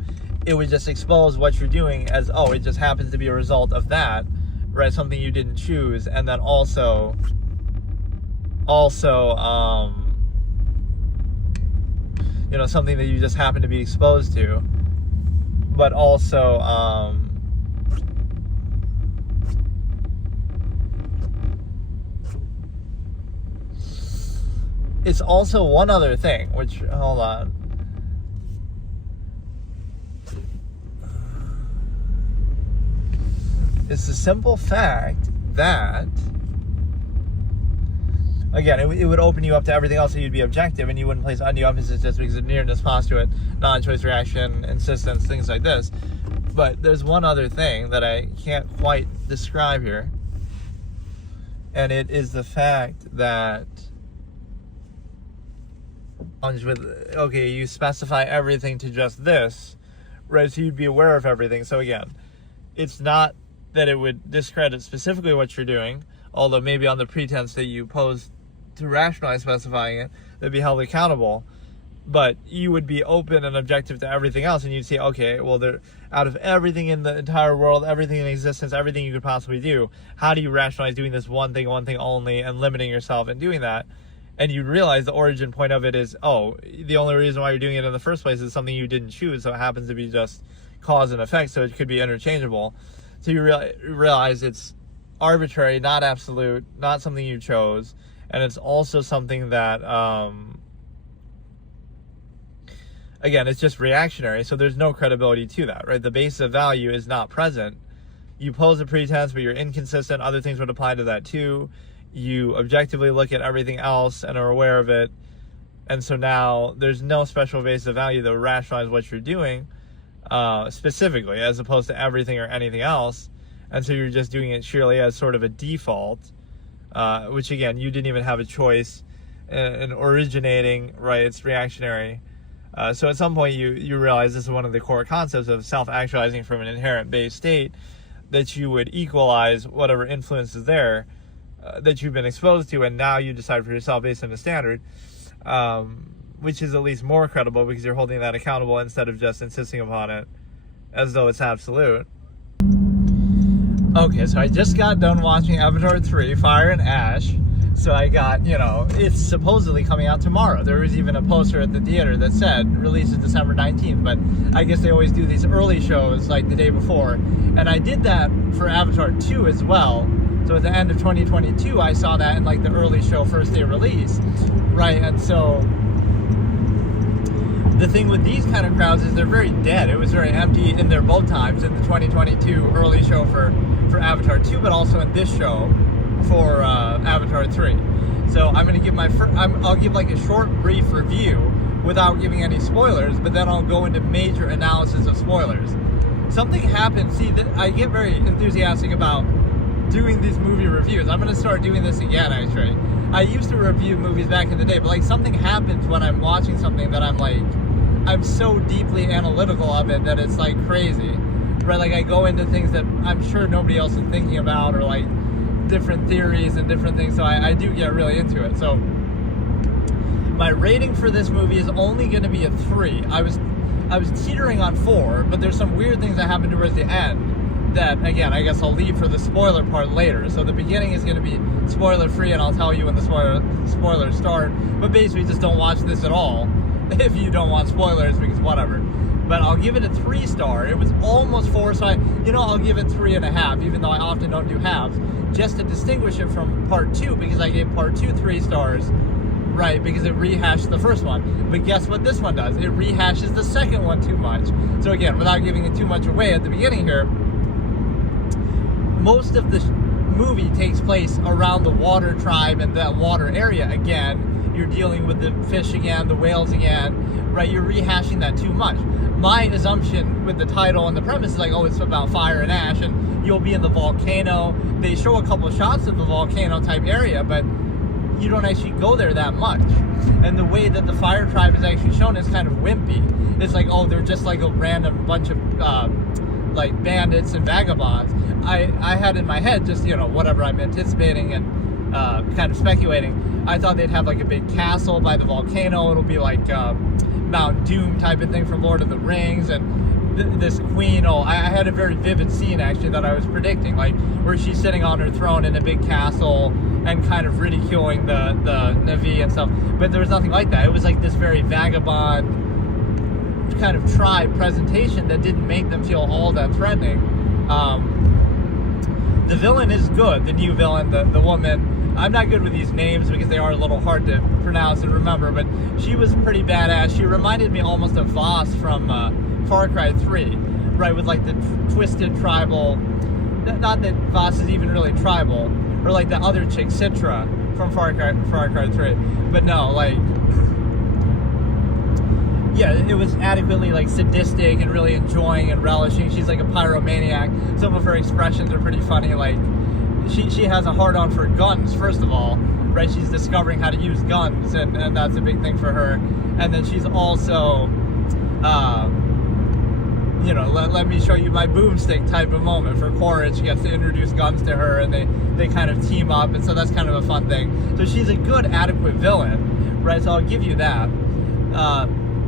It would just expose what you're doing as, oh, it just happens to be a result of that, right? Something you didn't choose. And then also something that you just happen to be exposed to. But also, it's also one other thing, which, hold on. It's the simple fact that, again, it would open you up to everything else, so you'd be objective, and you wouldn't place undue emphasis just because of nearness, postulate, non-choice reaction, insistence, things like this. But there's one other thing that I can't quite describe here. And it is the fact that with, okay, you specify everything to just this, right? So you'd be aware of everything. So again, it's not that it would discredit specifically what you're doing, although maybe on the pretense that you pose to rationalize specifying it, they'd be held accountable. But you would be open and objective to everything else, and you'd say, okay, well, out of everything in the entire world, everything in existence, everything you could possibly do, how do you rationalize doing this one thing only, and limiting yourself and doing that? And you realize the origin point of it is, oh, the only reason why you're doing it in the first place is something you didn't choose, so it happens to be just cause and effect, so it could be interchangeable. So you realize it's arbitrary, not absolute, not something you chose, and it's also something that, again, it's just reactionary, so there's no credibility to that, right? The basis of value is not present. You pose a pretense, but you're inconsistent. Other things would apply to that too. You objectively look at everything else and are aware of it. And so now there's no special basis of value that would rationalize what you're doing specifically, as opposed to everything or anything else. And so you're just doing it sheerly as sort of a default, which again, you didn't even have a choice in originating, right? It's reactionary. So at some point you realize this is one of the core concepts of self-actualizing from an inherent base state, that you would equalize whatever influence is there that you've been exposed to, and now you decide for yourself based on the standard, which is at least more credible because you're holding that accountable instead of just insisting upon it as though it's absolute. Okay, so I just got done watching Avatar 3, Fire and Ash. So I got, it's supposedly coming out tomorrow. There was even a poster at the theater that said releases December 19th, but I guess they always do these early shows like the day before. And I did that for Avatar 2 as well. So at the end of 2022, I saw that in like the early show first day release, right? And so the thing with these kind of crowds is they're very dead. It was very empty in there both times, in the 2022 early show for Avatar 2, but also in this show for Avatar 3. So I'm going to give I'll give like a short, brief review without giving any spoilers, but then I'll go into major analysis of spoilers. Something happened. See, I get very enthusiastic about doing these movie reviews. I'm going to start doing this again, actually. I used to review movies back in the day, but like something happens when I'm watching something that I'm so deeply analytical of it that it's like crazy, right? Like I go into things that I'm sure nobody else is thinking about, or like different theories and different things, so I do get really into it. So my rating for this movie is only going to be a 3. I was teetering on 4, but there's some weird things that happen towards the end that, again, I guess I'll leave for the spoiler part later. So the beginning is going to be spoiler free, and I'll tell you when the spoilers start, but basically just don't watch this at all if you don't want spoilers, because whatever. But I'll give it a 3-star. It was almost 4, so I'll give it 3.5, even though I often don't do halves, just to distinguish it from part 2, because I gave part 2 3 stars, right, because it rehashed the first one. But guess what this one does? It rehashes the second one too much. So again, without giving it too much away at the beginning here, most of the movie takes place around the water tribe and that water area again. You're dealing with the fish again, the whales again, right? You're rehashing that too much. My assumption with the title and the premise is like, oh, it's about fire and ash, and you'll be in the volcano. They show a couple of shots of the volcano type area, but you don't actually go there that much. And the way that the fire tribe is actually shown is kind of wimpy. It's like, oh, they're just like a random bunch of like bandits and vagabonds. I had in my head just, whatever I'm anticipating and kind of speculating. I thought they'd have like a big castle by the volcano. It'll be like Mount Doom type of thing from Lord of the Rings, and this queen. I had a very vivid scene actually that I was predicting, like where she's sitting on her throne in a big castle and kind of ridiculing the Na'vi and stuff. But there was nothing like that. It was like this very vagabond kind of tribe presentation that didn't make them feel all that threatening. The villain is good. The new villain, the woman. I'm not good with these names because they are a little hard to pronounce and remember, but she was pretty badass. She reminded me almost of Voss from Far Cry 3, right, with like the twisted tribal, not that Voss is even really tribal, or like the other chick, Citra, from Far Cry 3, but no, like, yeah, it was adequately like sadistic and really enjoying and relishing. She's like a pyromaniac. Some of her expressions are pretty funny, like, she has a hard-on for guns, first of all, right? She's discovering how to use guns, and that's a big thing for her. And then she's also, let me show you my boomstick type of moment. For Courage, she gets to introduce guns to her, and they kind of team up, and so that's kind of a fun thing. So she's a good, adequate villain, right? So I'll give you that.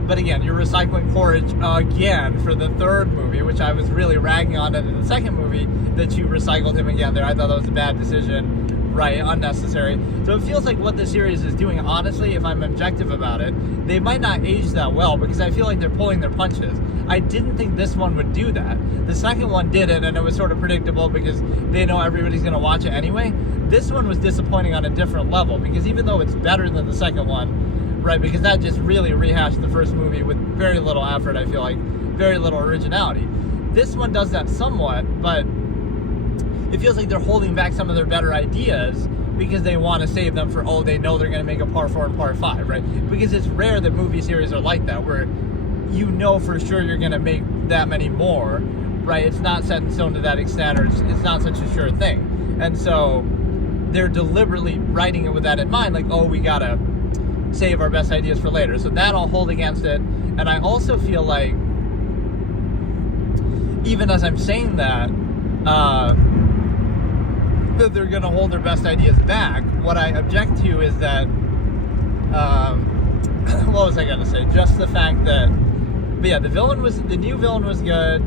But again, you're recycling Courage again for the third movie, which I was really ragging on it in the second movie, that you recycled him again there. I thought that was a bad decision, right? Unnecessary. So it feels like what the series is doing, honestly, if I'm objective about it, they might not age that well, because I feel like they're pulling their punches. I didn't think this one would do that. The second one did it, and it was sort of predictable because they know everybody's going to watch it anyway. This one was disappointing on a different level, because even though it's better than the second one, right, because that just really rehashed the first movie with very little effort, I feel like, very little originality. This one does that somewhat, but it feels like they're holding back some of their better ideas because they want to save them for, they know they're going to make a part 4 and part 5, right? Because it's rare that movie series are like that, where you know for sure you're going to make that many more, right? It's not set in stone to that extent, or it's not such a sure thing. And so they're deliberately writing it with that in mind, like, we got to save our best ideas for later. So that I'll hold against it. And I also feel like, even as I'm saying that they're going to hold their best ideas back, what I object to is that, what was I going to say? Just the fact that, but yeah, the new villain was good.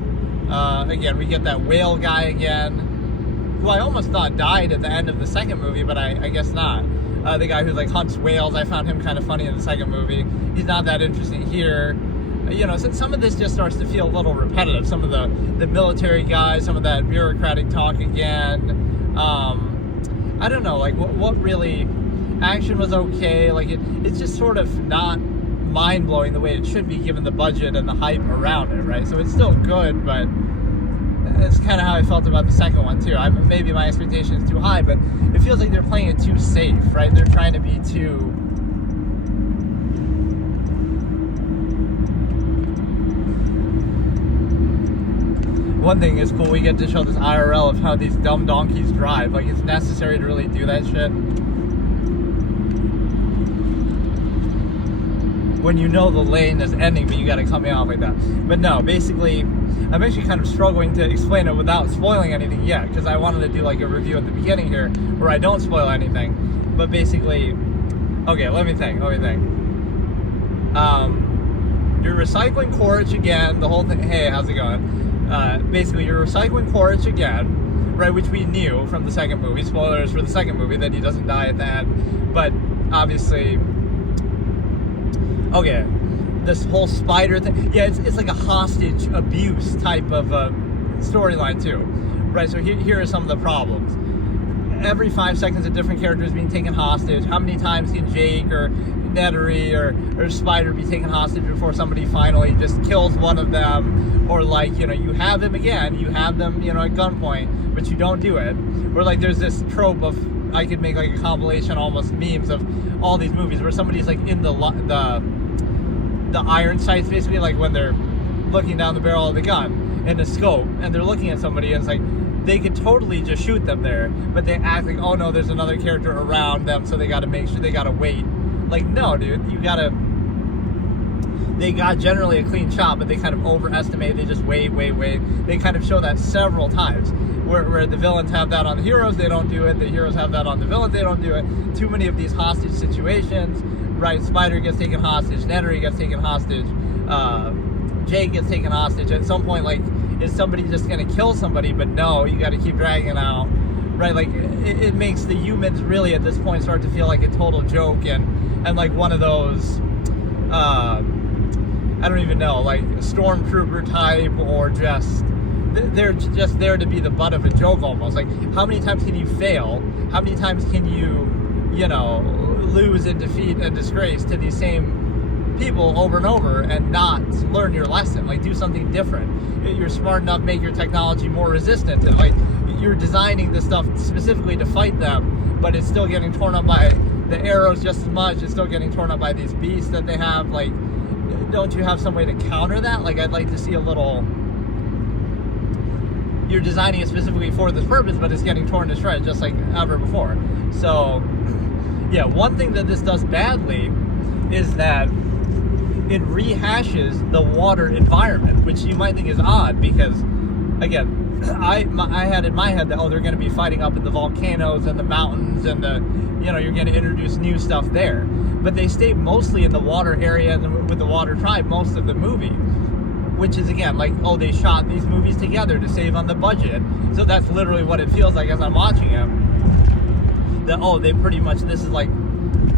Again, we get that whale guy again, who I almost thought died at the end of the second movie, but I guess not. The guy who like hunts whales, I found him kind of funny in the second movie. He's not that interesting here. Since some of this just starts to feel a little repetitive. Some of the military guys, some of that bureaucratic talk again. I don't know, like what really, action was okay. Like it's just sort of not mind-blowing the way it should be given the budget and the hype around it, right? So it's still good, but it's kind of how I felt about the second one too. Maybe my expectation is too high, but it feels like they're playing it too safe, right? They're trying to be too... One thing is cool, we get to show this IRL of how these dumb donkeys drive. Like, it's necessary to really do that shit when you know the lane is ending, but you gotta cut me off like that. But no, basically, I'm actually kind of struggling to explain it without spoiling anything yet, because I wanted to do like a review at the beginning here where I don't spoil anything. But basically, okay, let me think. You're recycling Courage again, the whole thing. Hey, how's it going? Basically, you're recycling Courage again, right, which we knew from the second movie. Spoilers for the second movie, that he doesn't die at the end. But obviously, okay, this whole spider thing, yeah, it's like a hostage abuse type of storyline too, right? So here are some of the problems. Every 5 seconds, a different character is being taken hostage. How many times can Jake or Netery or Spider be taken hostage before somebody finally just kills one of them? Or like, you have him again, you have them, at gunpoint, but you don't do it. Or like there's this trope of, I could make like a compilation, almost memes of all these movies where somebody's like in the iron sights, basically, like when they're looking down the barrel of the gun in the scope, and they're looking at somebody, and it's like they could totally just shoot them there, but they act like, oh no, there's another character around them, so they gotta make sure, they gotta wait. Like, no, dude, they got generally a clean shot, but they kind of overestimate, they just wait. They kind of show that several times, where the villains have that on the heroes, they don't do it, the heroes have that on the villains, they don't do it. Too many of these hostage situations, right? Spider gets taken hostage, Netery gets taken hostage, Jake gets taken hostage. At some point, like, is somebody just gonna kill somebody? But no, you gotta keep dragging it out, right? Like, it makes the humans really at this point start to feel like a total joke, and like one of those, I don't even know, like stormtrooper type, or just, they're just there to be the butt of a joke almost. Like, how many times can you fail? How many times can you, lose in defeat and disgrace to these same people over and over and not learn your lesson? Like, do something different. You're smart enough, make your technology more resistant. And, like, you're designing this stuff specifically to fight them, but it's still getting torn up by the arrows just as much. It's still getting torn up by these beasts that they have. Like, don't you have some way to counter that? Like, I'd like to see a little you're designing it specifically for this purpose, but it's getting torn to shreds just like ever before. So, yeah, one thing that this does badly is that it rehashes the water environment, which you might think is odd because, again, I had in my head that, they're going to be fighting up in the volcanoes and the mountains and you're going to introduce new stuff there. But they stay mostly in the water area and with the water tribe most of the movie, which is, again, like, they shot these movies together to save on the budget. So that's literally what it feels like as I'm watching them. That, they pretty much, this is like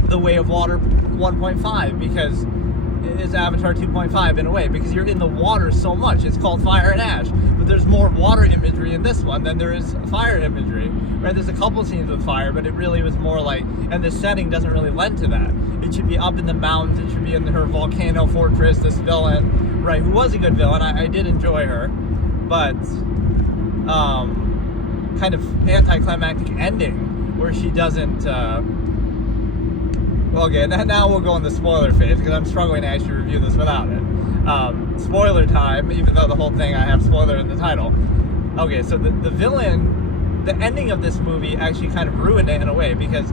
the Way of Water 1.5 because it's Avatar 2.5 in a way, because you're in the water so much. It's called Fire and Ash, but there's more water imagery in this one than there is fire imagery, right? There's a couple scenes with fire, but it really was more like, and the setting doesn't really lend to that. It should be up in the mountains. It should be in her volcano fortress, this villain, right, who was a good villain. I did enjoy her, but kind of anticlimactic ending where she doesn't okay, now we'll go in the spoiler phase because I'm struggling to actually review this without it. Spoiler time, even though the whole thing I have spoiler in the title. Okay, so the villain, the ending of this movie actually kind of ruined it in a way, because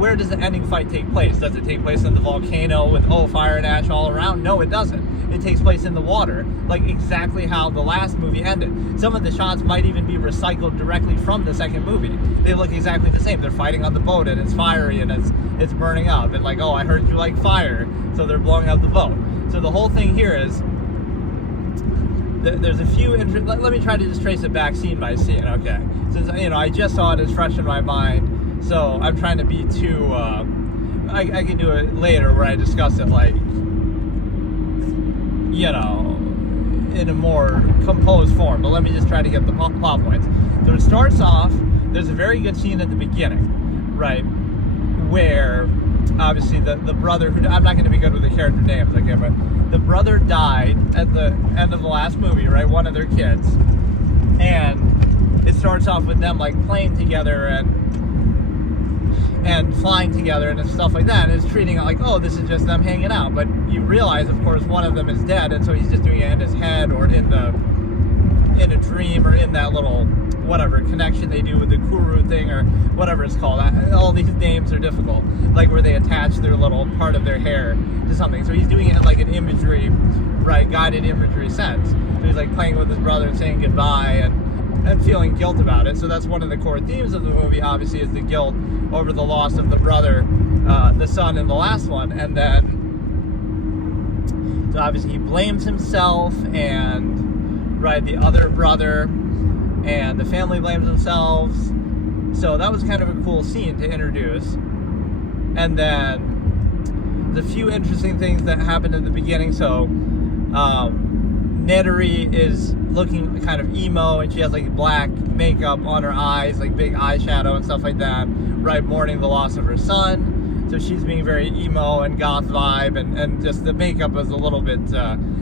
where does the ending fight take place? Does it take place in the volcano with fire and ash all around? No, it doesn't. It takes place in the water, like exactly how the last movie ended. Some of the shots might even be recycled directly from the second movie. They look exactly the same. They're fighting on the boat and it's fiery and it's burning up, and like, I heard you like fire, so they're blowing up the boat. So the whole thing here is there's a few let me try to just trace it back scene by scene. Okay, since I just saw it, it's fresh in my mind, so I'm trying to be too I can do it later where I discuss it like in a more composed form, but let me just try to get the plot points. So it starts off, there's a very good scene at the beginning, right, where obviously the brother, who I'm not going to be good with the character names, okay, but the brother died at the end of the last movie, right, one of their kids, and it starts off with them like playing together and flying together and stuff like that, and it's treating it like, this is just them hanging out, but you realize, of course, one of them is dead, and so he's just doing it in his head or in a dream or in that little whatever connection they do with the Kuru thing or whatever it's called. All these names are difficult, like where they attach their little part of their hair to something. So he's doing it in like an imagery, right, guided imagery sense. So he's like playing with his brother and saying goodbye and feeling guilt about it. So that's one of the core themes of the movie, obviously, is the guilt over the loss of the brother, the son in the last one. And then, so obviously he blames himself and, right, the other brother, and the family blames themselves. So that was kind of a cool scene to introduce. And then the few interesting things that happened in the beginning. So Neteri is looking kind of emo, and she has like black makeup on her eyes, like big eyeshadow and stuff like that, right, mourning the loss of her son. So she's being very emo and goth vibe, and just the makeup is a little bit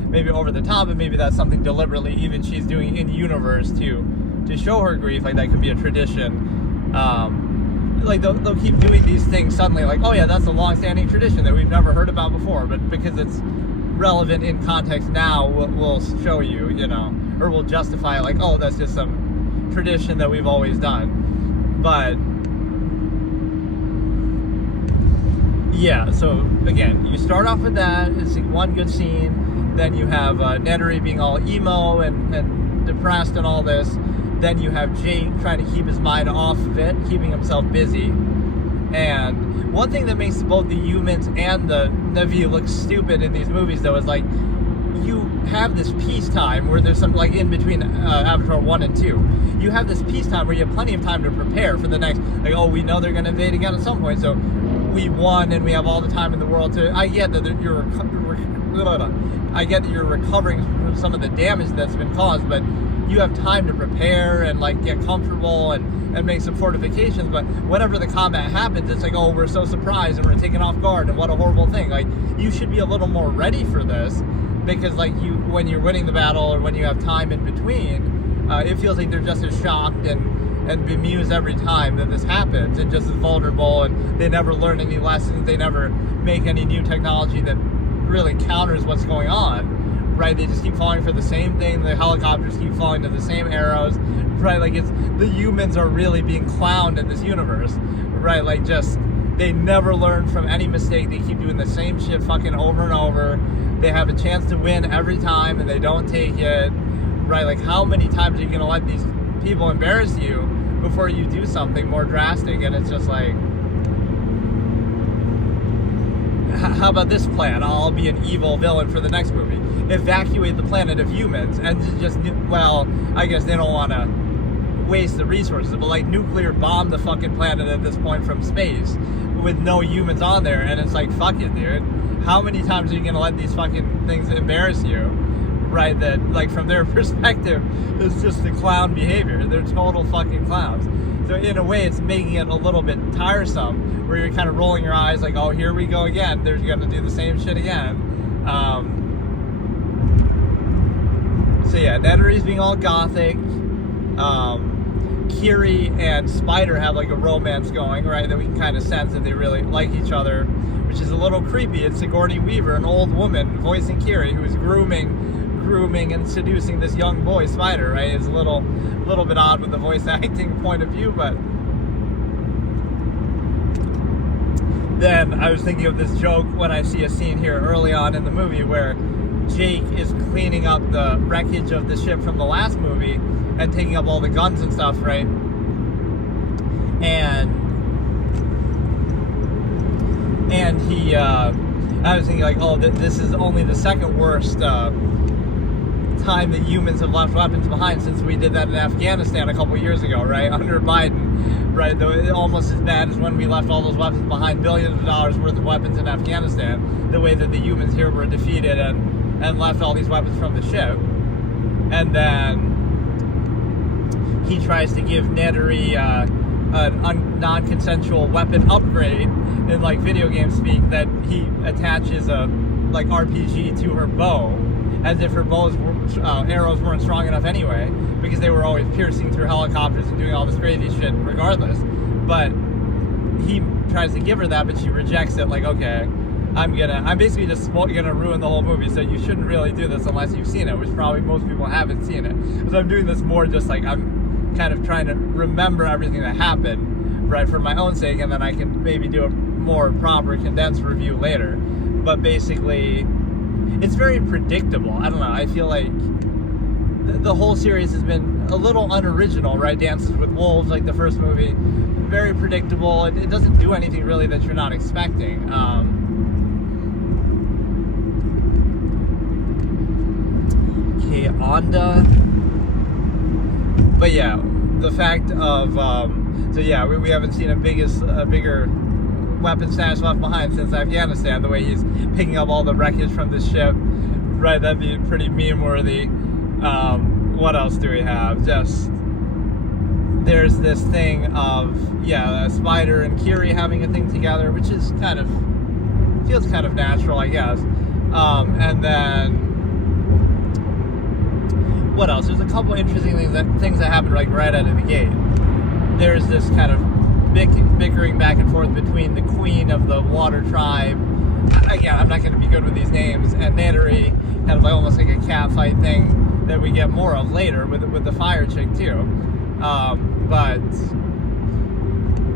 maybe over the top, and maybe that's something deliberately even she's doing in universe to show her grief. Like that could be a tradition. Like they'll keep doing these things suddenly, like, that's a long-standing tradition that we've never heard about before, but because it's relevant in context now, we'll show you, or we'll justify it like, that's just some tradition that we've always done. But yeah, so again, you start off with that. It's one good scene. Then you have Neteri being all emo and depressed and all this. Then you have Jake trying to keep his mind off of it, keeping himself busy. And one thing that makes both the humans and the Na'vi look stupid in these movies, though, is like, you have this peacetime where there's some, like, in between Avatar 1 and 2, you have this peacetime where you have plenty of time to prepare for the next, like, we know they're going to invade again at some point, so we won and we have all the time in the world to, I get that you're recovering from some of the damage that's been caused, but you have time to prepare and like get comfortable and make some fortifications. But whenever the combat happens, it's like, we're so surprised and we're taken off guard and what a horrible thing. Like, you should be a little more ready for this, because like when you're winning the battle or when you have time in between, it feels like they're just as shocked and bemused every time that this happens, and just as vulnerable, and they never learn any lessons, they never make any new technology that really counters what's going on, right? They just keep falling for the same thing. The helicopters keep falling to the same arrows, right? Like, it's the humans are really being clowned in this universe, right? Like, just they never learn from any mistake. They keep doing the same shit fucking over and over. They have a chance to win every time and they don't take it, right? Like, how many times are you gonna let these people embarrass you before you do something more drastic? And it's just like, how about this plan? I'll be an evil villain for the next movie. Evacuate the planet of humans and just, well, I guess they don't want to waste the resources, but like nuclear bomb the fucking planet at this point from space with no humans on there. And it's like, fuck it, dude. How many times are you going to let these fucking things embarrass you? Right? That, like, from their perspective, it's just the clown behavior. They're total fucking clowns. So in a way, it's making it a little bit tiresome, where you're kind of rolling your eyes like, oh, here we go again. They're going to do the same shit again. So yeah, Netery's being all gothic. Kiri and Spider have like a romance going, right? That we can kind of sense that they really like each other, which is a little creepy. It's Sigourney Weaver, an old woman, voicing Kiri, who is grooming and seducing this young boy, Spider, right? It's a little bit odd with the voice acting point of view, but then I was thinking of this joke when I see a scene here early on in the movie where Jake is cleaning up the wreckage of the ship from the last movie and taking up all the guns and stuff, right? And he, I was thinking like, oh, this is only the second worst time that humans have left weapons behind since we did that in Afghanistan a couple years ago, right? Under Biden, right? Though almost as bad as when we left all those weapons behind, billions of dollars worth of weapons in Afghanistan, the way that the humans here were defeated and left all these weapons from the ship. And then he tries to give Netery a non-consensual weapon upgrade in like video game speak, that he attaches a like RPG to her bow, as if her bow's arrows weren't strong enough anyway, because they were always piercing through helicopters and doing all this crazy shit regardless. But he tries to give her that, but she rejects it, like, okay, I'm basically just gonna ruin the whole movie, so you shouldn't really do this unless you've seen it, which probably most people haven't seen it. So I'm doing this more just like I'm kind of trying to remember everything that happened, right, for my own sake, and then I can maybe do a more proper condensed review later. But basically, it's very predictable. I don't know, I feel like the whole series has been a little unoriginal, right? Dances with Wolves, like the first movie, very predictable. It doesn't do anything really that you're not expecting. Okay, Onda. But yeah, the fact of, so yeah, we haven't seen a bigger weapon stash left behind since Afghanistan, the way he's picking up all the wreckage from the ship, right? That'd be pretty meme-worthy. What else do we have? Just, there's this thing of, yeah, Spider and Kiri having a thing together, which is feels kind of natural, I guess. And then, what else? There's a couple interesting things that happen like right out of the gate. There's this kind of bickering back and forth between the queen of the water tribe. Again, I'm not going to be good with these names, and Netery, kind of like almost like a cat fight thing that we get more of later with the fire chick too. But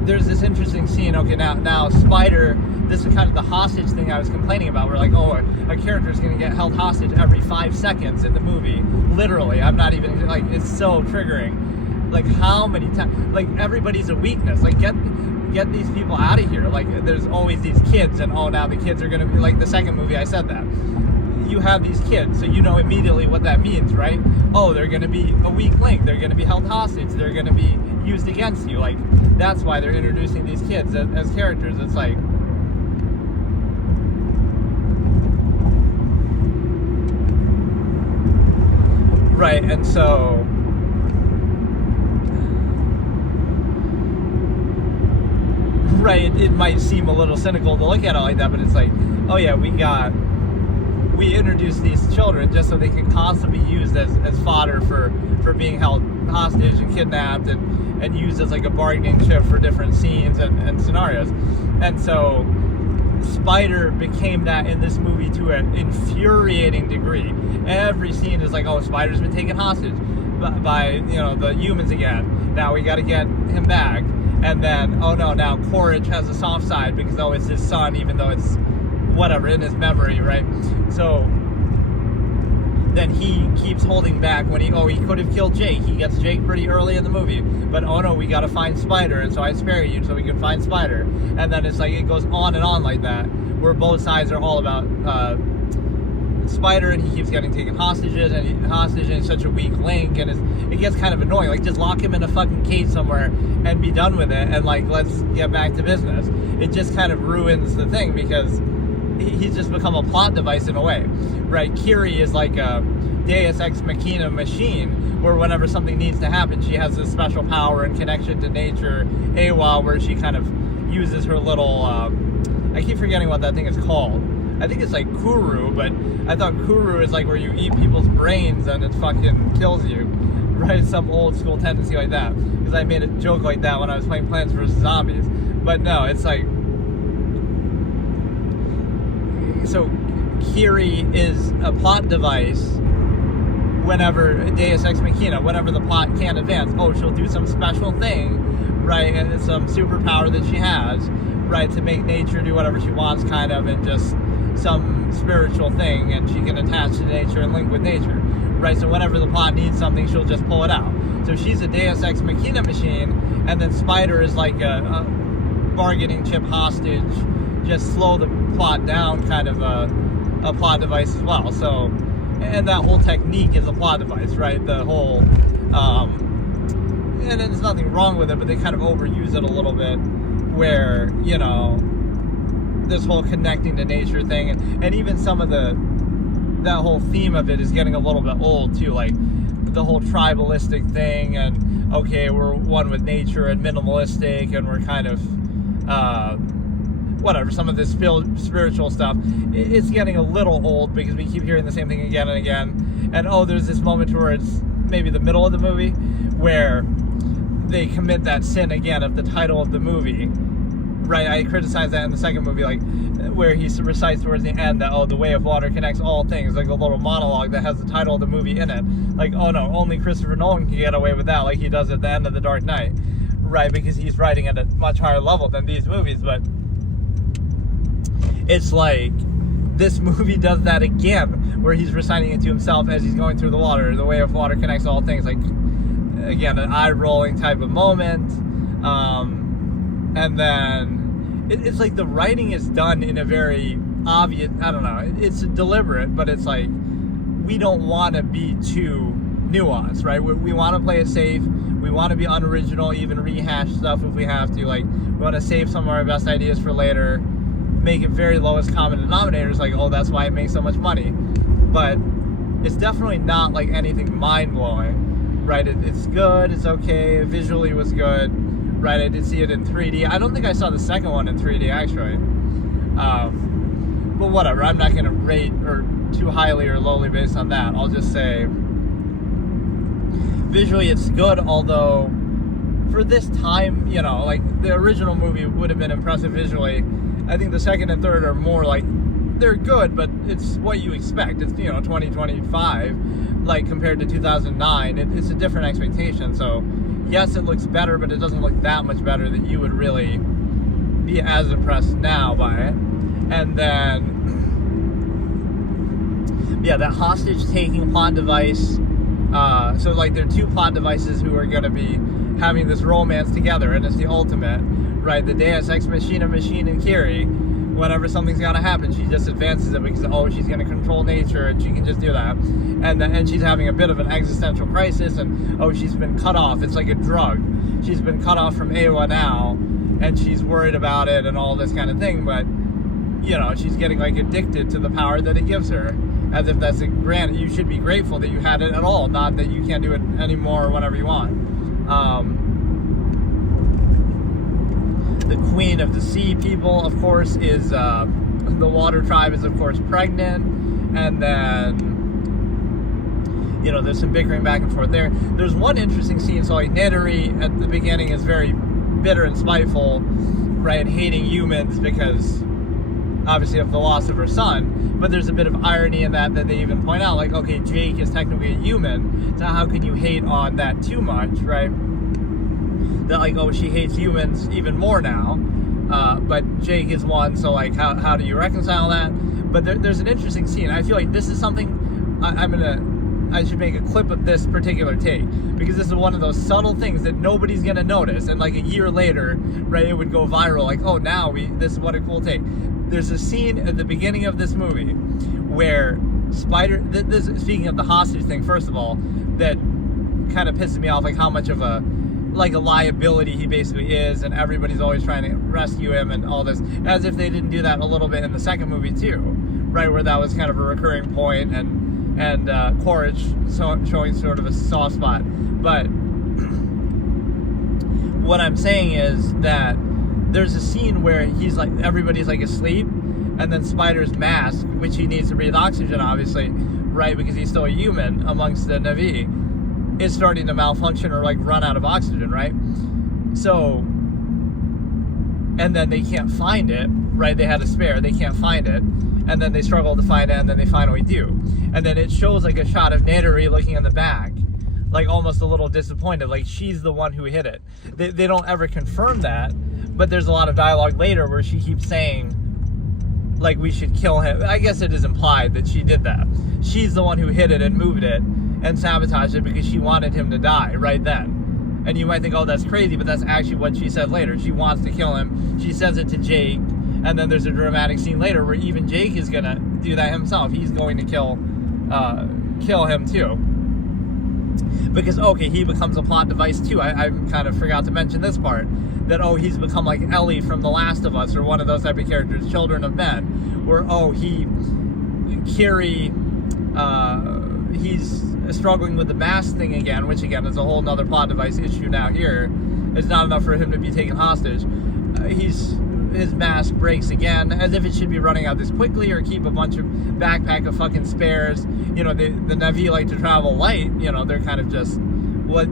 there's this interesting scene. Okay, now Spider. This is kind of the hostage thing I was complaining about. We're like, oh, a character is going to get held hostage every 5 seconds in the movie. Literally, I'm not even, like, it's so triggering. Like, how many times, like, everybody's a weakness. Like, get these people out of here. Like, there's always these kids, and oh, now the kids are going to be, like, the second movie I said that. You have these kids, so you know immediately what that means, right? Oh, they're going to be a weak link. They're going to be held hostage. They're going to be used against you. Like, that's why they're introducing these kids as characters. It's like, right, and so right, it might seem a little cynical to look at it like that, but it's like, oh yeah, we introduced these children just so they can constantly be used as fodder for being held hostage and kidnapped and used as like a bargaining chip for different scenes and scenarios. And so Spider became that in this movie to an infuriating degree. Every scene is like, oh, Spider's been taken hostage by the humans again. Now we got to get him back. And then, oh no, now Quaritch has a soft side because, oh, it's his son, even though it's whatever in his memory, right? So then he keeps holding back when he could have killed Jake. He gets Jake pretty early in the movie, but oh no, we gotta find Spider, and so I spare you so we can find Spider. And then it's like, it goes on and on like that, where both sides are all about Spider, and he keeps getting taken hostage, and he's such a weak link, and it gets kind of annoying. Like, just lock him in a fucking cage somewhere and be done with it, and like, let's get back to business. It just kind of ruins the thing, because he's just become a plot device in a way, right? Kiri is like a Deus Ex Machina machine, where whenever something needs to happen, she has this special power and connection to nature, AWA, where she kind of uses her little, I keep forgetting what that thing is called. I think it's like Kuru, but I thought Kuru is like where you eat people's brains and it fucking kills you, right? Some old school tendency like that, because I made a joke like that when I was playing Plants vs. Zombies. But no, it's like, so Kiri is a plot device whenever Deus Ex Machina, whenever the plot can't advance. Oh, she'll do some special thing, right? And it's some superpower that she has, right, to make nature do whatever she wants, kind of, and just some spiritual thing, and she can attach to nature and link with nature, right? So whenever the plot needs something, she'll just pull it out. So she's a Deus Ex Machina machine, and then Spider is like a bargaining chip hostage, just slow the plot down, kind of a plot device as well. So, and that whole technique is a plot device, right? The whole, and there's nothing wrong with it, but they kind of overuse it a little bit, where, this whole connecting to nature thing, and even some of that whole theme of it is getting a little bit old too, like the whole tribalistic thing, and okay, we're one with nature and minimalistic, and we're kind of whatever, some of this spiritual stuff. It's getting a little old because we keep hearing the same thing again and again. And oh, there's this moment where it's maybe the middle of the movie where they commit that sin again of the title of the movie, right? I criticized that in the second movie, like where he recites towards the end that, oh, the way of water connects all things, like a little monologue that has the title of the movie in it. Like, oh no, only Christopher Nolan can get away with that, like he does at the end of The Dark Knight, right? Because he's writing at a much higher level than these movies. But it's like, this movie does that again, where he's reciting it to himself as he's going through the water. The way of water connects all things. Like, again, an eye-rolling type of moment. And then it's like the writing is done in a very obvious, I don't know, it's deliberate, but it's like, we don't want to be too nuanced, right? We want to play it safe. We want to be unoriginal, even rehash stuff if we have to. Like, we want to save some of our best ideas for later, make it very lowest common denominators, like, oh, that's why it makes so much money. But it's definitely not like anything mind-blowing, right? It's good, it's okay, visually it was good, right? I did see it in 3D. I don't think I saw the second one in 3D, actually. But whatever, I'm not going to rate or too highly or lowly based on that. I'll just say, visually it's good, although for this time, like the original movie would have been impressive visually. I think the second and third are more like, they're good, but it's what you expect. It's, 2025, like compared to 2009. It's a different expectation. So yes, it looks better, but it doesn't look that much better that you would really be as impressed now by it. And then, yeah, that hostage-taking plot device. So like, there are two plot devices who are going to be having this romance together, and it's the ultimate, right? The Deus Ex Machina machine and Kiri. Whenever something's got to happen, she just advances it because, oh, she's going to control nature and she can just do that. And she's having a bit of an existential crisis, and, oh, she's been cut off. It's like a drug. She's been cut off from AWA now, and she's worried about it and all this kind of thing, but, she's getting, like, addicted to the power that it gives her. As if that's granted, you should be grateful that you had it at all, not that you can't do it anymore whenever you want. The Queen of the Sea people, of course, is the Water Tribe is, of course, pregnant, and then there's some bickering back and forth there. There's one interesting scene. So like, Nedry at the beginning is very bitter and spiteful, right, and hating humans because obviously a philosopher's son, but there's a bit of irony in that they even point out, like, okay, Jake is technically a human, so how can you hate on that too much, right? That, like, oh, she hates humans even more now, but Jake is one, so, like, how do you reconcile that? But there's an interesting scene. I feel like this is something I should make a clip of this particular take, because this is one of those subtle things that nobody's gonna notice, and like a year later, right, it would go viral, like, oh, now this is what a cool take. There's a scene at the beginning of this movie where Spider, this speaking of the hostage thing, first of all, that kind of pisses me off, like how much of a liability he basically is, and everybody's always trying to rescue him and all this, as if they didn't do that a little bit in the second movie too, right, where that was kind of a recurring point, and Quaritch showing sort of a soft spot. But what I'm saying is that there's a scene where he's like, everybody's like asleep, and then Spider's mask, which he needs to breathe oxygen, obviously, right, because he's still a human amongst the Na'vi, is starting to malfunction or like run out of oxygen, right? So, and then they can't find it, right? They had a spare, they can't find it, and then they struggle to find it, and then they finally do. And then it shows like a shot of Natalie looking in the back, like almost a little disappointed, like she's the one who hit it. They don't ever confirm that, but there's a lot of dialogue later where she keeps saying, like, we should kill him. I guess it is implied that she did that. She's the one who hit it and moved it and sabotaged it because she wanted him to die right then. And you might think, oh, that's crazy, but that's actually what she said later. She wants to kill him. She says it to Jake, and then there's a dramatic scene later where even Jake is gonna do that himself. He's going to kill him too. Because, okay, he becomes a plot device too. I kind of forgot to mention this part. That, oh, he's become like Ellie from The Last of Us, or one of those type of characters, Children of Men, where, oh, Kiri, he's struggling with the mask thing again, which again is a whole nother plot device issue now here. It's not enough for him to be taken hostage. His mask breaks again, as if it should be running out this quickly, or keep a bunch of backpack of fucking spares. You know, the Na'vi like to travel light, you know, they're kind of just, what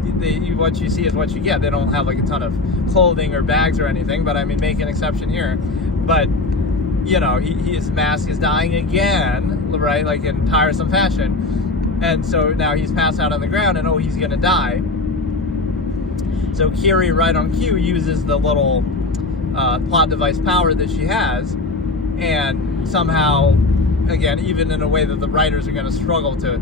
you see is what you get. They don't have like a ton of clothing or bags or anything, but I mean, make an exception here. But, you know, his mask is dying again, right, like in tiresome fashion. And so now he's passed out on the ground, and, oh, he's gonna die. So Kiri, right on cue, uses the little plot device power that she has, and somehow, again, even in a way that the writers are going to struggle to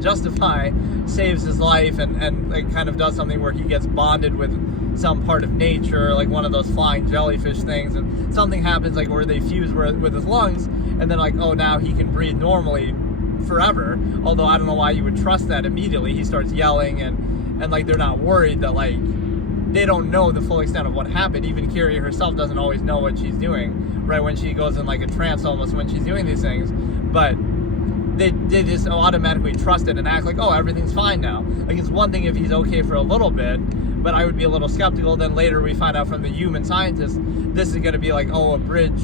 justify, saves his life, and like kind of does something where he gets bonded with some part of nature, like one of those flying jellyfish things, and something happens like where they fuse with his lungs, and then like, oh, now he can breathe normally forever. Although I don't know why you would trust that immediately. He starts yelling, and like they're not worried that, like, they don't know the full extent of what happened. Even Kiri herself doesn't always know what she's doing, right, when she goes in like a trance almost when she's doing these things. But they just automatically trust it and act like, oh, everything's fine now. Like, it's one thing if he's okay for a little bit, but I would be a little skeptical. Then later we find out from the human scientists, this is going to be like, oh, a bridge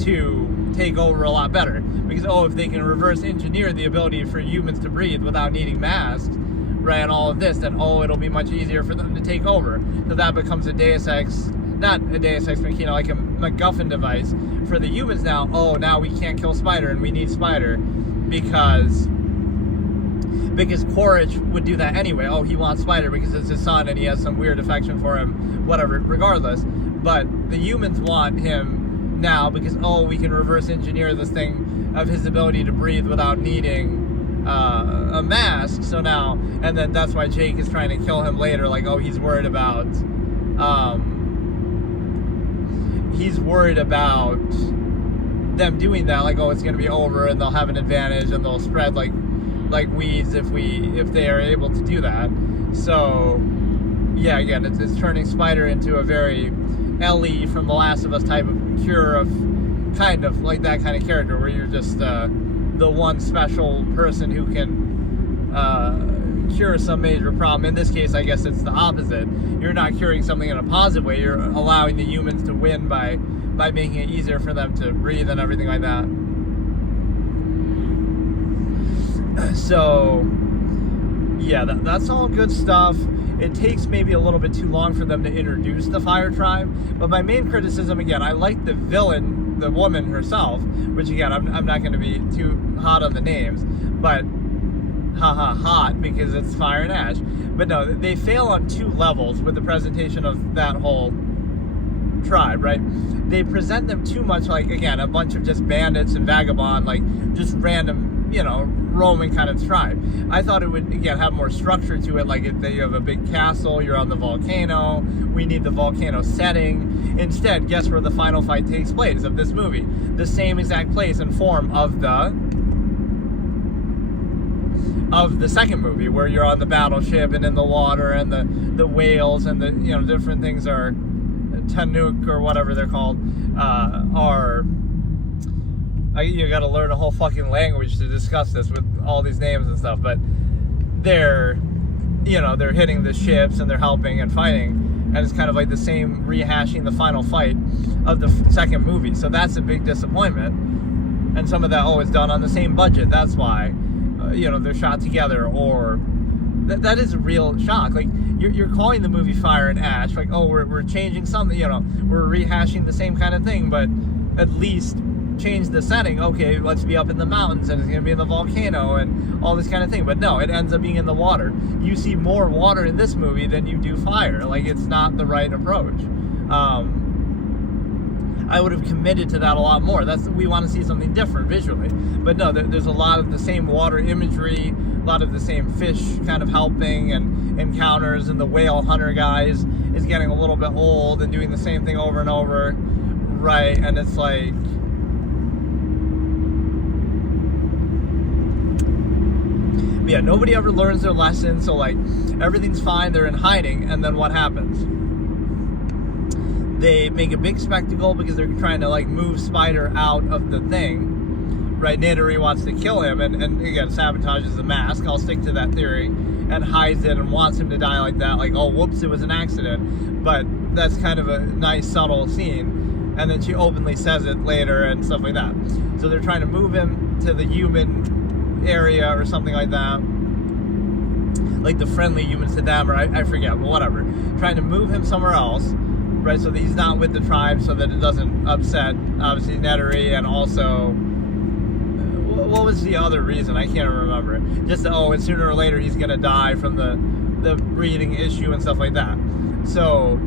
to take over a lot better. Because, oh, if they can reverse engineer the ability for humans to breathe without needing masks, right, and all of this, then, oh, it'll be much easier for them to take over. So that becomes a Deus Ex, not a Deus Ex Machina, like a MacGuffin device for the humans now. Oh, now we can't kill Spider, and we need Spider because Quaritch would do that anyway. Oh, he wants Spider because it's his son and he has some weird affection for him, whatever, regardless. But the humans want him now because, oh, we can reverse engineer this thing of his ability to breathe without needing a mask. So now, and then that's why Jake is trying to kill him later, like, oh, he's worried about them doing that, like, oh, it's gonna be over and they'll have an advantage and they'll spread like weeds if they are able to do that. So yeah, again, it's turning Spider into a very Ellie from The Last of Us type of cure, of kind of like that kind of character where you're just the one special person who can cure some major problem. In this case, I guess it's the opposite. You're not curing something in a positive way. You're allowing the humans to win by making it easier for them to breathe and everything like that. So, yeah, that's all good stuff. It takes maybe a little bit too long for them to introduce the Fire Tribe. But my main criticism, again, I like the villain, the woman herself, which again, I'm not going to be too hot on the names, but hot because it's fire and ash. But no, they fail on two levels with the presentation of that whole tribe, right? They present them too much like, again, a bunch of just bandits and vagabond, like just random, Roman kind of tribe. I thought it would, again, have more structure to it, like you have a big castle, you're on the volcano, we need the volcano setting. Instead, guess where the final fight takes place of this movie? The same exact place and form of the second movie, where you're on the battleship and in the water, and the whales and the different things are Tanuk or whatever they're called, you got to learn a whole fucking language to discuss this with all these names and stuff, but they're hitting the ships and they're helping and fighting, and it's kind of like the same rehashing the final fight of the second movie. So that's a big disappointment, and some of that is done on the same budget. That's why they're shot together, or that is a real shock. Like you're calling the movie Fire and Ash, like, oh, we're changing something, we're rehashing the same kind of thing, but at least change the setting. Okay, let's be up in the mountains, and it's going to be in the volcano and all this kind of thing. But no, it ends up being in the water. You see more water in this movie than you do fire. Like, it's not the right approach. I would have committed to that a lot more. We want to see something different visually. But no, there's a lot of the same water imagery, a lot of the same fish kind of helping and encounters, and the whale hunter guys is getting a little bit old and doing the same thing over and over, right? And it's like, but yeah, nobody ever learns their lesson. So like, everything's fine, they're in hiding, and then what happens? They make a big spectacle because they're trying to like move Spider out of the thing, right? Nedry wants to kill him, and again, sabotages the mask. I'll stick to that theory, and hides it and wants him to die like that, like, oh, whoops, it was an accident. But that's kind of a nice subtle scene, and then she openly says it later and stuff like that. So they're trying to move him to the human area or something like that, like the friendly humans to them, or I forget, but whatever, trying to move him somewhere else, right, so that he's not with the tribe, so that it doesn't upset obviously Nedry, and also what was the other reason? I can't remember. Just and sooner or later he's gonna die from the breathing issue and stuff like that. So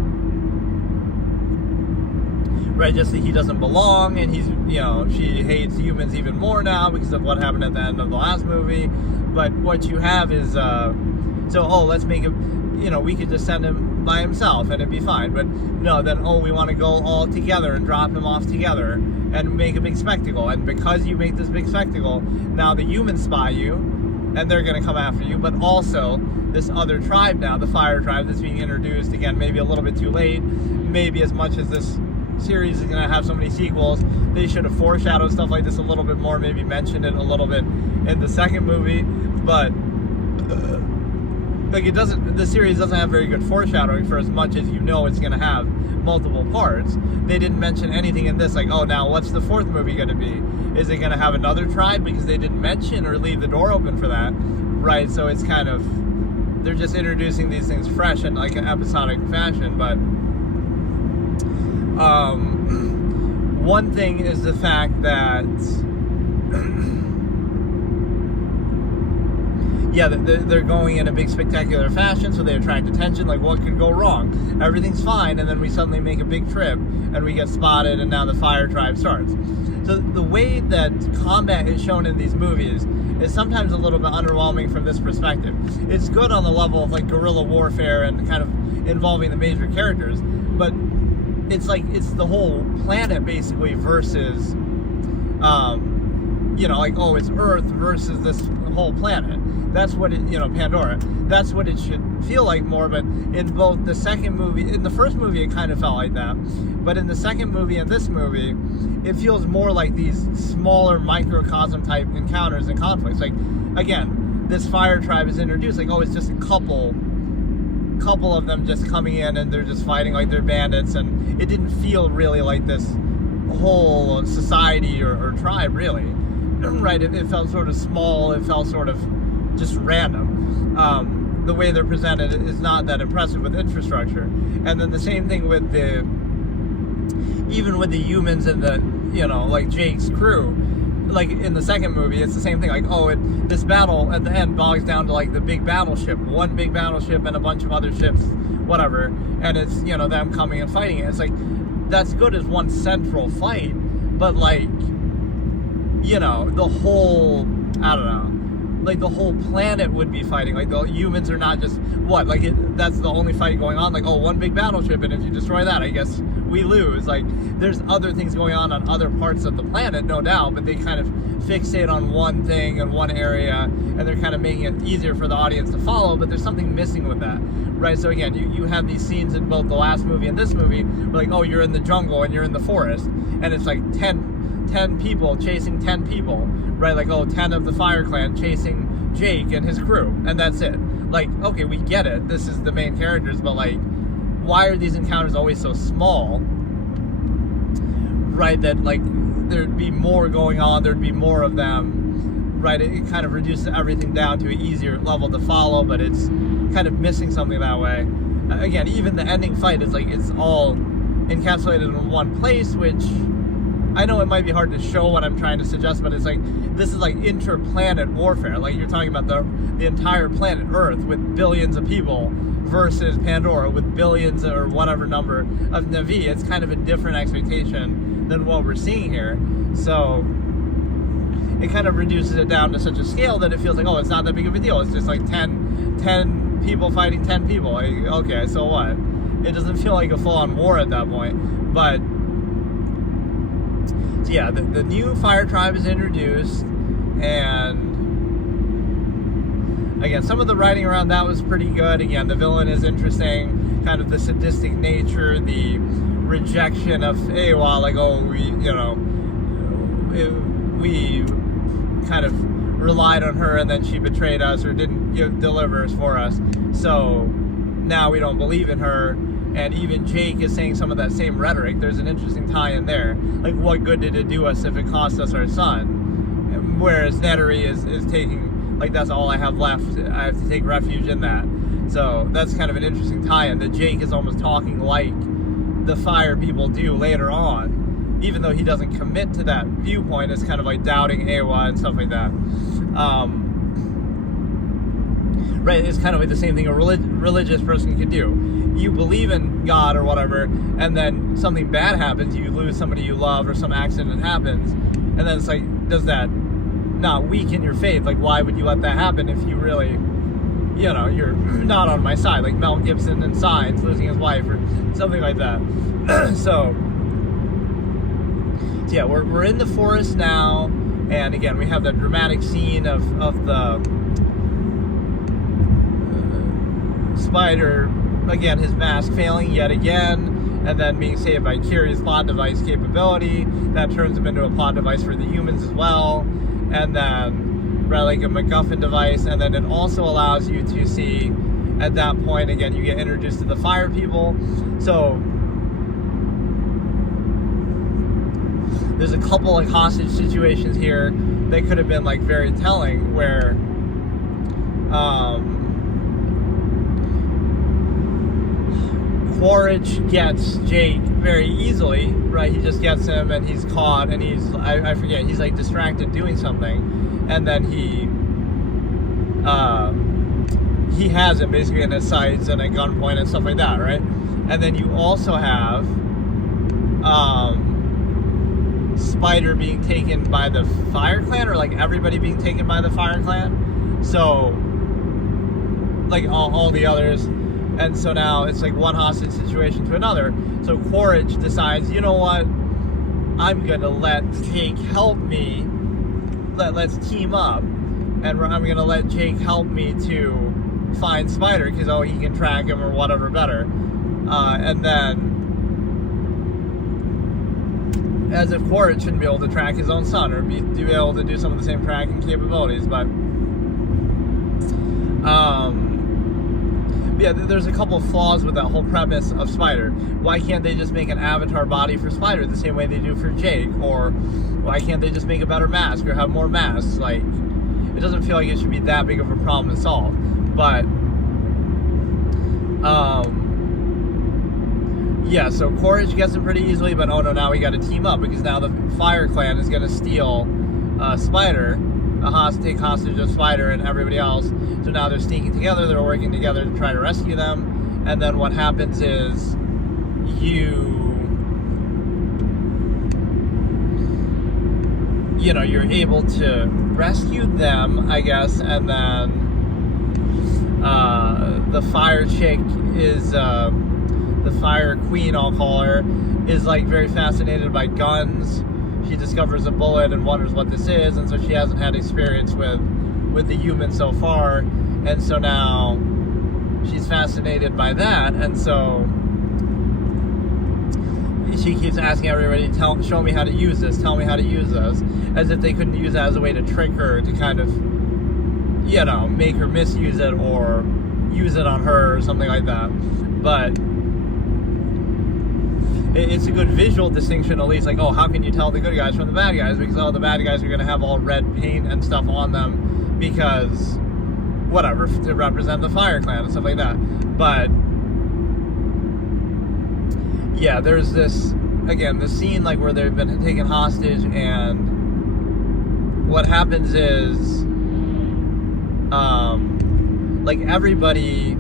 right, just that he doesn't belong, and he's, she hates humans even more now because of what happened at the end of the last movie. But what you have is, let's make him, we could just send him by himself and it'd be fine. But no, then, we want to go all together and drop him off together and make a big spectacle. And because you make this big spectacle, now the humans spy you, and they're going to come after you, but also this other tribe now, the Fire Tribe, that's being introduced, again, maybe a little bit too late, maybe as much as this series is going to have so many sequels, they should have foreshadowed stuff like this a little bit more, maybe mentioned it a little bit in the second movie. But like, the series doesn't have very good foreshadowing for as much as it's going to have multiple parts. They didn't mention anything in this, like, oh, now what's the fourth movie going to be? Is it going to have another tribe? Because they didn't mention or leave the door open for that, right? So it's kind of, they're just introducing these things fresh in like an episodic fashion. But one thing is the fact that they're going in a big spectacular fashion, so they attract attention. Like, what could go wrong? Everything's fine, and then we suddenly make a big trip and we get spotted, and now the Fire Tribe starts. So the way that combat is shown in these movies is sometimes a little bit underwhelming from this perspective. It's good on the level of like guerrilla warfare and kind of involving the major characters, but it's the whole planet basically versus, it's Earth versus this whole planet. That's what it, Pandora. That's what it should feel like more. But in both the second movie, in the first movie, it kind of felt like that. But in the second movie and this movie, it feels more like these smaller microcosm type encounters and conflicts. Like, again, this Fire Tribe is introduced. Like, it's just a couple of them just coming in, and they're just fighting like they're bandits, and it didn't feel really like this whole society or tribe, really. Right? It felt sort of small. It felt sort of just random. The way they're presented is not that impressive with infrastructure. And then the same thing with even with the humans and the like Jake's crew. Like in the second movie, it's the same thing. Like, this battle at the end bogs down to like the big battleship, one big battleship and a bunch of other ships, whatever. And it's, them coming and fighting it. It's like, that's good as one central fight, but like, the whole, I don't know, like the whole planet would be fighting. Like the humans are not just, that's the only fight going on. Like, one big battleship, and if you destroy that, I guess we lose. Like, there's other things going on other parts of the planet, no doubt, but they kind of fixate on one thing in one area, and they're kind of making it easier for the audience to follow, but there's something missing with that, right? So again, you have these scenes in both the last movie and this movie, where like, you're in the jungle and you're in the forest, and it's like 10 people chasing 10 people, right? Like, 10 of the Fire Clan chasing Jake and his crew, and that's it. Like, okay, we get it, this is the main characters, but like, why are these encounters always so small, right? That like there'd be more going on, there'd be more of them, right? It kind of reduces everything down to an easier level to follow, but it's kind of missing something that way. Again, even the ending fight is like, it's all encapsulated in one place, which I know it might be hard to show what I'm trying to suggest, but it's like, this is like interplanet warfare. Like, you're talking about the entire planet Earth with billions of people versus Pandora with billions or whatever number of Navi. It's kind of a different expectation than what we're seeing here. So it kind of reduces it down to such a scale that it feels like, it's not that big of a deal. It's just like 10 people fighting 10 people. Like, okay, so what? It doesn't feel like a full-on war at that point. But so yeah, the new fire tribe is introduced, and again, some of the writing around that was pretty good. Again, the villain is interesting, kind of the sadistic nature, the rejection of Awa, like, we kind of relied on her and then she betrayed us or didn't deliver for us, so now we don't believe in her. And even Jake is saying some of that same rhetoric. There's an interesting tie in there. Like, what good did it do us if it cost us our son? Whereas Netery is taking, like, that's all I have left. I have to take refuge in that. So that's kind of an interesting tie-in, that Jake is almost talking like the fire people do later on, even though he doesn't commit to that viewpoint. It's kind of like doubting Awa and stuff like that. Right, it's kind of like the same thing a religious person could do. You believe in God or whatever, and then something bad happens, you lose somebody you love, or some accident happens, and then it's like, does that not weaken your faith? Like, why would you let that happen if you really, you're not on my side? Like Mel Gibson in Signs, losing his wife, or something like that. So yeah, we're in the forest now, and again, we have that dramatic scene of the spider, again, his mask failing yet again, and then being saved by Kiri's plot device capability. That turns him into a plot device for the humans as well, and then like a MacGuffin device. And then it also allows you to see, at that point, again, you get introduced to the fire people. So there's a couple like hostage situations here that could have been like very telling, where Quaritch gets Jake very easily, right? He just gets him and he's caught, and he's, I forget, he's like distracted doing something, and then he has him basically in his sights and at gunpoint and stuff like that, right? And then you also have Spider being taken by the Fire Clan, or like everybody being taken by the Fire Clan. So like all the others. And so now it's like one hostage situation to another. So Quaritch decides, you know what? I'm going to let Jake help me. Let's team up. And I'm going to let Jake help me to find Spider, because, he can track him or whatever better. And then, as if Quaritch shouldn't be able to track his own son, or be able to do some of the same tracking capabilities. But yeah, there's a couple of flaws with that whole premise of Spider. Why can't they just make an avatar body for Spider the same way they do for Jake? Or why can't they just make a better mask or have more masks? Like, it doesn't feel like it should be that big of a problem to solve. But yeah, so Courage gets him pretty easily, but oh no, now we got to team up because now the Fire Clan is going to steal Spider, take hostage of Spider and everybody else. So now they're sneaking together, they're working together to try to rescue them. And then what happens is you're able to rescue them, I guess, and then the fire chick is the fire queen, I'll call her, is like very fascinated by guns. She discovers a bullet and wonders what this is, and so she hasn't had experience with the human so far, and so now she's fascinated by that, and so she keeps asking everybody, show me how to use this, tell me how to use this, as if they couldn't use it as a way to trick her, to kind of, make her misuse it or use it on her or something like that. But it's a good visual distinction, at least, like, oh, how can you tell the good guys from the bad guys? Because, oh, the bad guys are going to have all red paint and stuff on them because, whatever, to represent the Fire Clan and stuff like that. But yeah, there's this, again, the scene like where they've been taken hostage, and what happens is like everybody,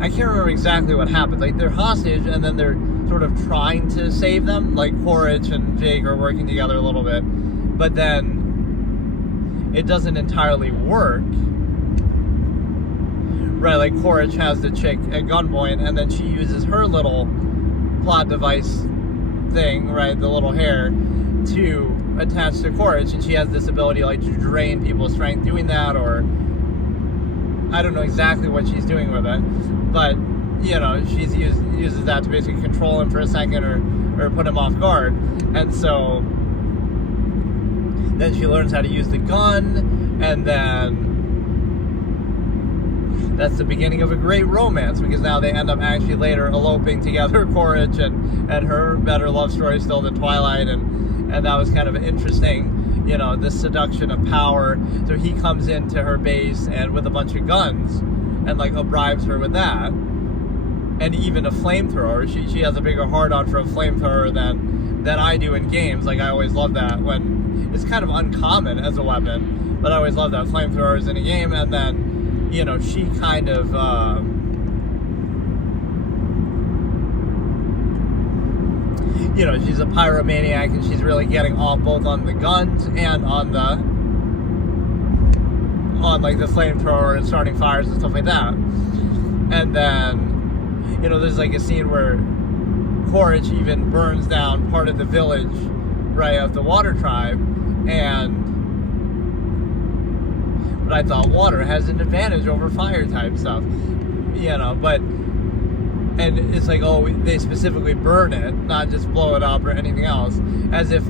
I can't remember exactly what happens. Like they're hostage and then they're sort of trying to save them, like Quaritch and Jake are working together a little bit, but then it doesn't entirely work. Right, like Quaritch has the chick at gunpoint, and then she uses her little plot device thing, right, the little hair, to attach to Quaritch, and she has this ability like to drain people's strength doing that, or I don't know exactly what she's doing with it, but she's uses that to basically control him for a second or put him off guard, and so then she learns how to use the gun, and then that's the beginning of a great romance, because now they end up actually later eloping together, Quaritch and her better love story still than Twilight, and that was kind of interesting, this seduction of power. So he comes into her base and with a bunch of guns and like bribes her with that, and even a flamethrower. She has a bigger hard-on for a flamethrower than I do in games. Like I always love that when it's kind of uncommon as a weapon, but I always love that flamethrowers in a game. And then she kind of, she's a pyromaniac, and she's really getting off both on the guns and on like the flamethrower and starting fires and stuff like that. And then, there's like a scene where Quaritch even burns down part of the village, right, of the Water Tribe, but I thought water has an advantage over fire type stuff, but, and it's like, oh, they specifically burn it, not just blow it up or anything else, as if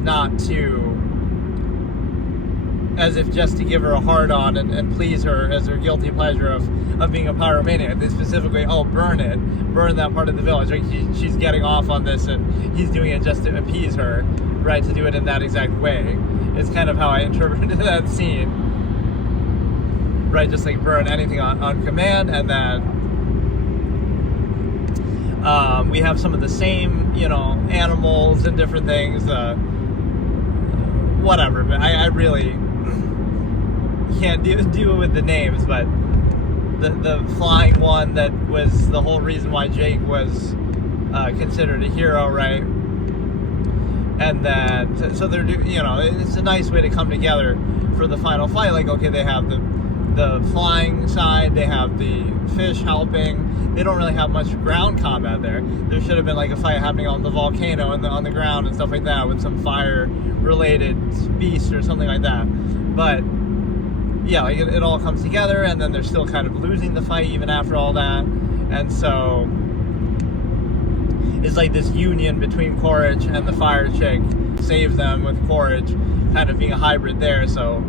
just to give her a hard-on and please her as her guilty pleasure of being a pyromaniac. They specifically, burn that part of the village. Like she's getting off on this, and he's doing it just to appease her, right, to do it in that exact way. It's kind of how I interpreted that scene. Right, just like burn anything on command, and then we have some of the same, animals and different things, whatever, but I really can't deal with the names, but the flying one that was the whole reason why Jake was considered a hero, right? And then, so they're, it's a nice way to come together for the final fight. Like, okay, they have the flying side, they have the fish helping. They don't really have much ground combat there. There should have been like a fight happening on the volcano and on the ground and stuff like that with some fire related beast or something like that. But yeah, like it all comes together, and then they're still kind of losing the fight even after all that. And so it's like this union between Quaritch and the fire chick saves them, with Quaritch kind of being a hybrid there. So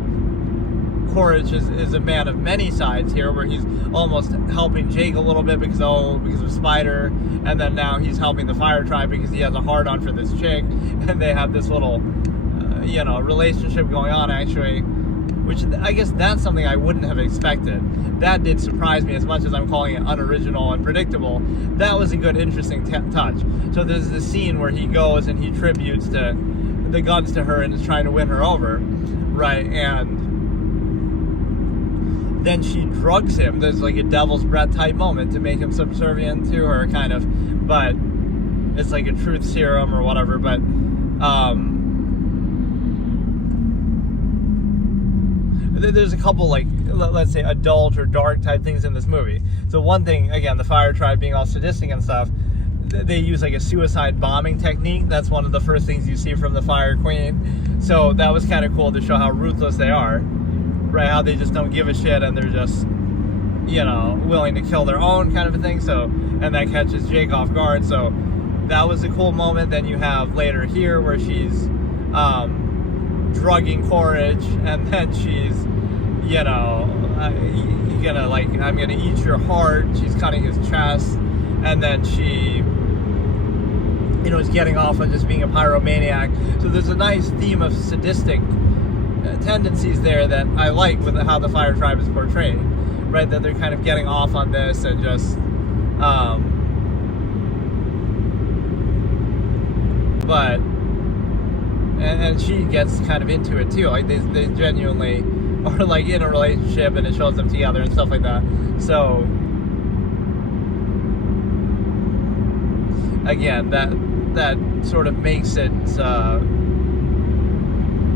Quaritch is a man of many sides here, where he's almost helping Jake a little bit because of Spider, and then now he's helping the Fire Tribe because he has a hard-on for this chick, and they have this little, relationship going on, actually. which I guess that's something I wouldn't have expected. That did surprise me, as much as I'm calling it unoriginal and predictable. That was a good, interesting touch. So there's this scene where he goes and he tributes the guns to her and is trying to win her over, right? And then she drugs him. There's like a devil's breath type moment to make him subservient to her, kind of, but it's like a truth serum or whatever. But there's a couple, like, let's say adult or dark type things in this movie. So one thing, again, the Fire Tribe being all sadistic and stuff, they use like a suicide bombing technique. That's one of the first things you see from the Fire Queen. So that was kind of cool to show how ruthless they are, right? How they just don't give a shit and they're just, you know, willing to kill their own, kind of a thing. So, and that catches Jake off guard. So that was a cool moment. Then you have later here where she's drugging Courage, and then she's, you know, I'm gonna eat your heart. She's cutting his chest, and then she, you know, is getting off on just being a pyromaniac. So there's a nice theme of sadistic tendencies there that I like with how the Fire Tribe is portrayed, right? That they're kind of getting off on this and just, but. And she gets kind of into it too. Like they genuinely are like in a relationship, and it shows them together and stuff like that. So again, that sort of makes it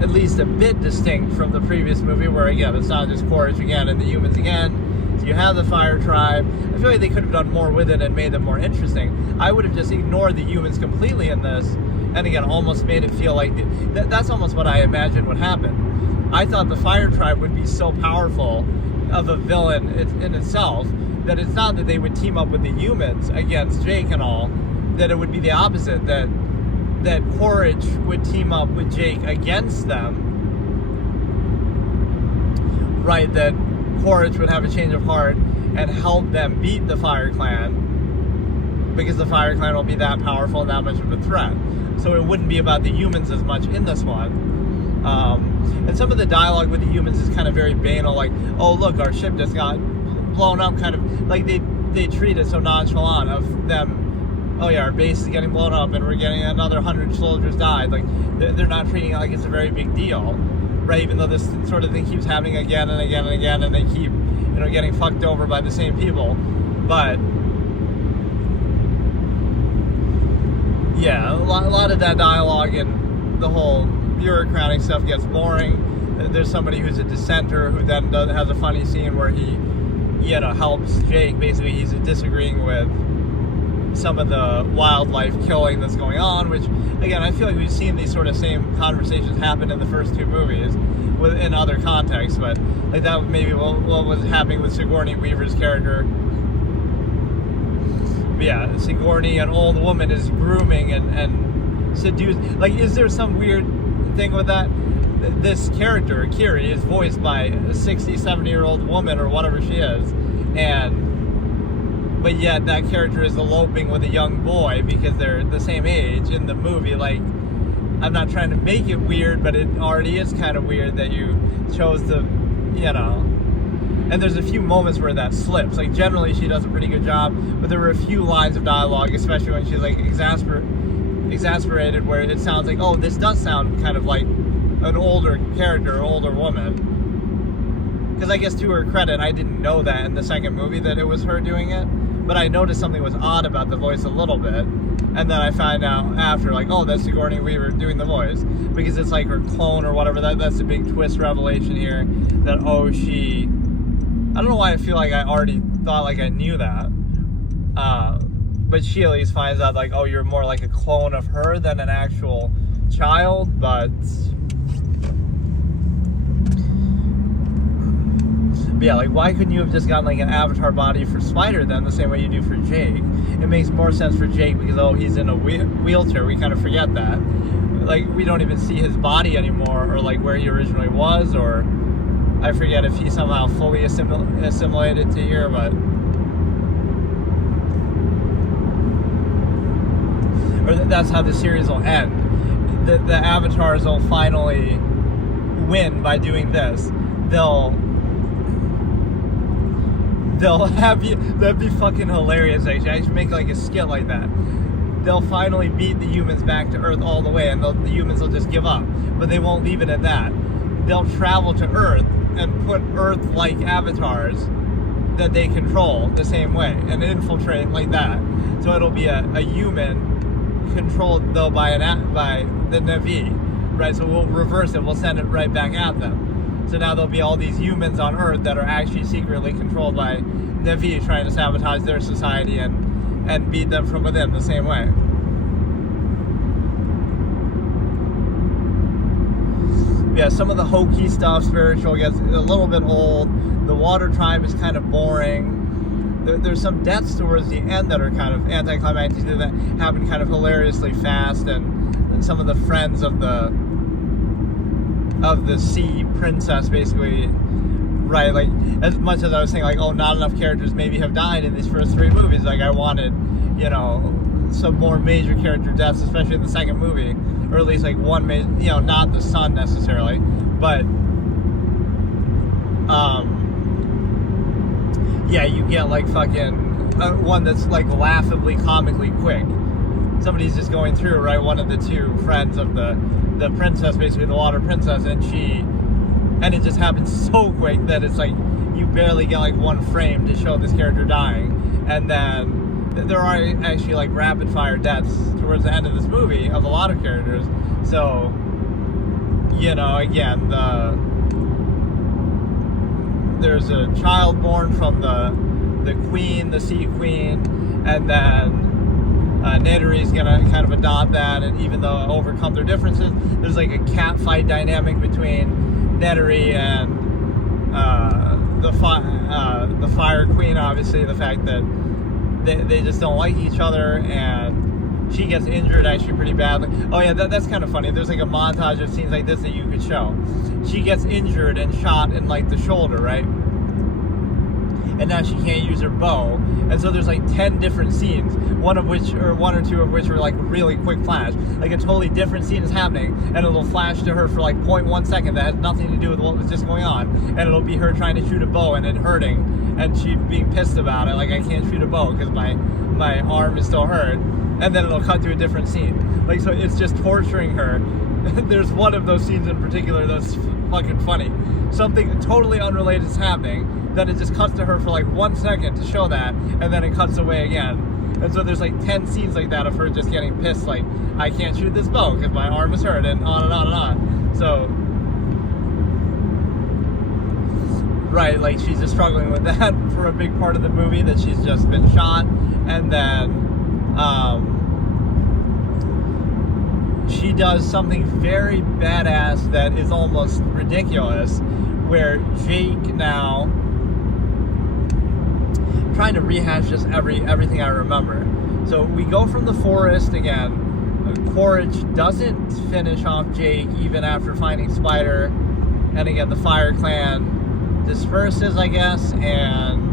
at least a bit distinct from the previous movie, where again it's not just Courage again and the humans again. So you have the Fire Tribe. I feel like they could have done more with it and made them more interesting. I would have just ignored the humans completely in this. And again, almost made it feel like that's almost what I imagined would happen. I thought the Fire Tribe would be so powerful of a villain in itself that it's not that they would team up with the humans against Jake and all, that it would be the opposite, that Courage would team up with Jake against them, right? That Courage would have a change of heart and help them beat the Fire Clan, because the Fire Clan will be that powerful and that much of a threat. So it wouldn't be about the humans as much in this one. And some of the dialogue with the humans is kind of very banal, like, oh look, our ship just got blown up, kind of like they treat it so nonchalant of them, oh yeah, our base is getting blown up and we're getting another 100 soldiers died. Like they're not treating it like it's a very big deal, right? Even though this sort of thing keeps happening again and again and again, and they keep, you know, getting fucked over by the same people. But yeah, a lot of that dialogue and the whole bureaucratic stuff gets boring. There's somebody who's a dissenter who then has a funny scene where he, you know, helps Jake. Basically, he's disagreeing with some of the wildlife killing that's going on, which, again, I feel like we've seen these sort of same conversations happen in the first two movies in other contexts, but like that maybe what was happening with Sigourney Weaver's character. Yeah, Sigourney, an old woman, is grooming and seducing. Like, is there some weird thing with that? This character, Kiri, is voiced by a 60, 70-year-old woman or whatever she is, but yet that character is eloping with a young boy because they're the same age in the movie. Like, I'm not trying to make it weird, but it already is kind of weird that you chose to, you know. And there's a few moments where that slips. Like, generally she does a pretty good job, but there were a few lines of dialogue, especially when she's like exasperated, where it sounds like, oh, this does sound kind of like an older character, older woman. Because I guess to her credit, I didn't know that in the second movie that it was her doing it, but I noticed something was odd about the voice a little bit. And then I found out after, like, oh, that's Sigourney Weaver doing the voice, because it's like her clone or whatever. That's a big twist revelation here, that, oh, she... I don't know why I feel like I already thought like I knew that. But she at least finds out, like, oh, you're more like a clone of her than an actual child. But yeah, like, why couldn't you have just gotten like an avatar body for Spider then, the same way you do for Jake? It makes more sense for Jake because, oh, he's in a wheelchair. We kind of forget that. Like, we don't even see his body anymore, or like where he originally was, or I forget if he somehow fully assimilated to here, but... Or that's how the series will end. The avatars will finally win by doing this. they'll have you, that'd be fucking hilarious actually. I should make like a skit like that. They'll finally beat the humans back to Earth all the way, and the humans will just give up, but they won't leave it at that. They'll travel to Earth and put Earth-like avatars that they control the same way and infiltrate like that. So it'll be a human controlled though by the Navi, right? So we'll reverse it, we'll send it right back at them. So now there'll be all these humans on Earth that are actually secretly controlled by Navi, trying to sabotage their society and beat them from within the same way. Yeah, some of the hokey stuff, spiritual, gets a little bit old. The water tribe is kind of boring. There's some deaths towards the end that are kind of anticlimactic, that happen kind of hilariously fast, and some of the friends of the sea princess, basically, right? Like, as much as I was saying, like, oh, not enough characters maybe have died in these first 3 movies. Like, I wanted, you know, some more major character deaths, especially in the second movie. Or at least like one major, you know, not the son necessarily, but yeah, you get like fucking one that's like laughably comically quick. Somebody's just going through, right, one of the 2 friends of the princess, basically the water princess, and it just happens so quick that it's like you barely get like 1 frame to show this character dying. And then there are actually like rapid fire deaths towards the end of this movie of a lot of characters. So, you know, again, there's a child born from the queen, the sea queen, and then Nedry's gonna kind of adopt that, and even though overcome their differences, there's like a cat fight dynamic between Nedry and the fire queen. Obviously, the fact that they just don't like each other, and she gets injured actually pretty badly. Oh yeah, that's kind of funny. There's like a montage of scenes like this that you could show. She gets injured and shot in like the shoulder, right? And now she can't use her bow. And so there's like 10 different scenes, one or 2 of which are like really quick flash. Like a totally different scene is happening, and it'll flash to her for like 0.1 second that has nothing to do with what was just going on. And it'll be her trying to shoot a bow and it hurting, and she being pissed about it, like, I can't shoot a bow because my arm is still hurt. And then it'll cut to a different scene. Like, so it's just torturing her. There's one of those scenes in particular that's fucking funny. Something totally unrelated is happening, then it just cuts to her for like 1 second to show that, and then it cuts away again. And so there's like 10 scenes like that of her just getting pissed, like, I can't shoot this bow because my arm is hurt, and on and on and on. So, right, like, she's just struggling with that for a big part of the movie, that she's just been shot, and then she does something very badass that is almost ridiculous, where Jake now, trying to rehash just everything I remember. So we go from the forest again. Quaritch doesn't finish off Jake even after finding Spider, and again the Fire Clan disperses, I guess, and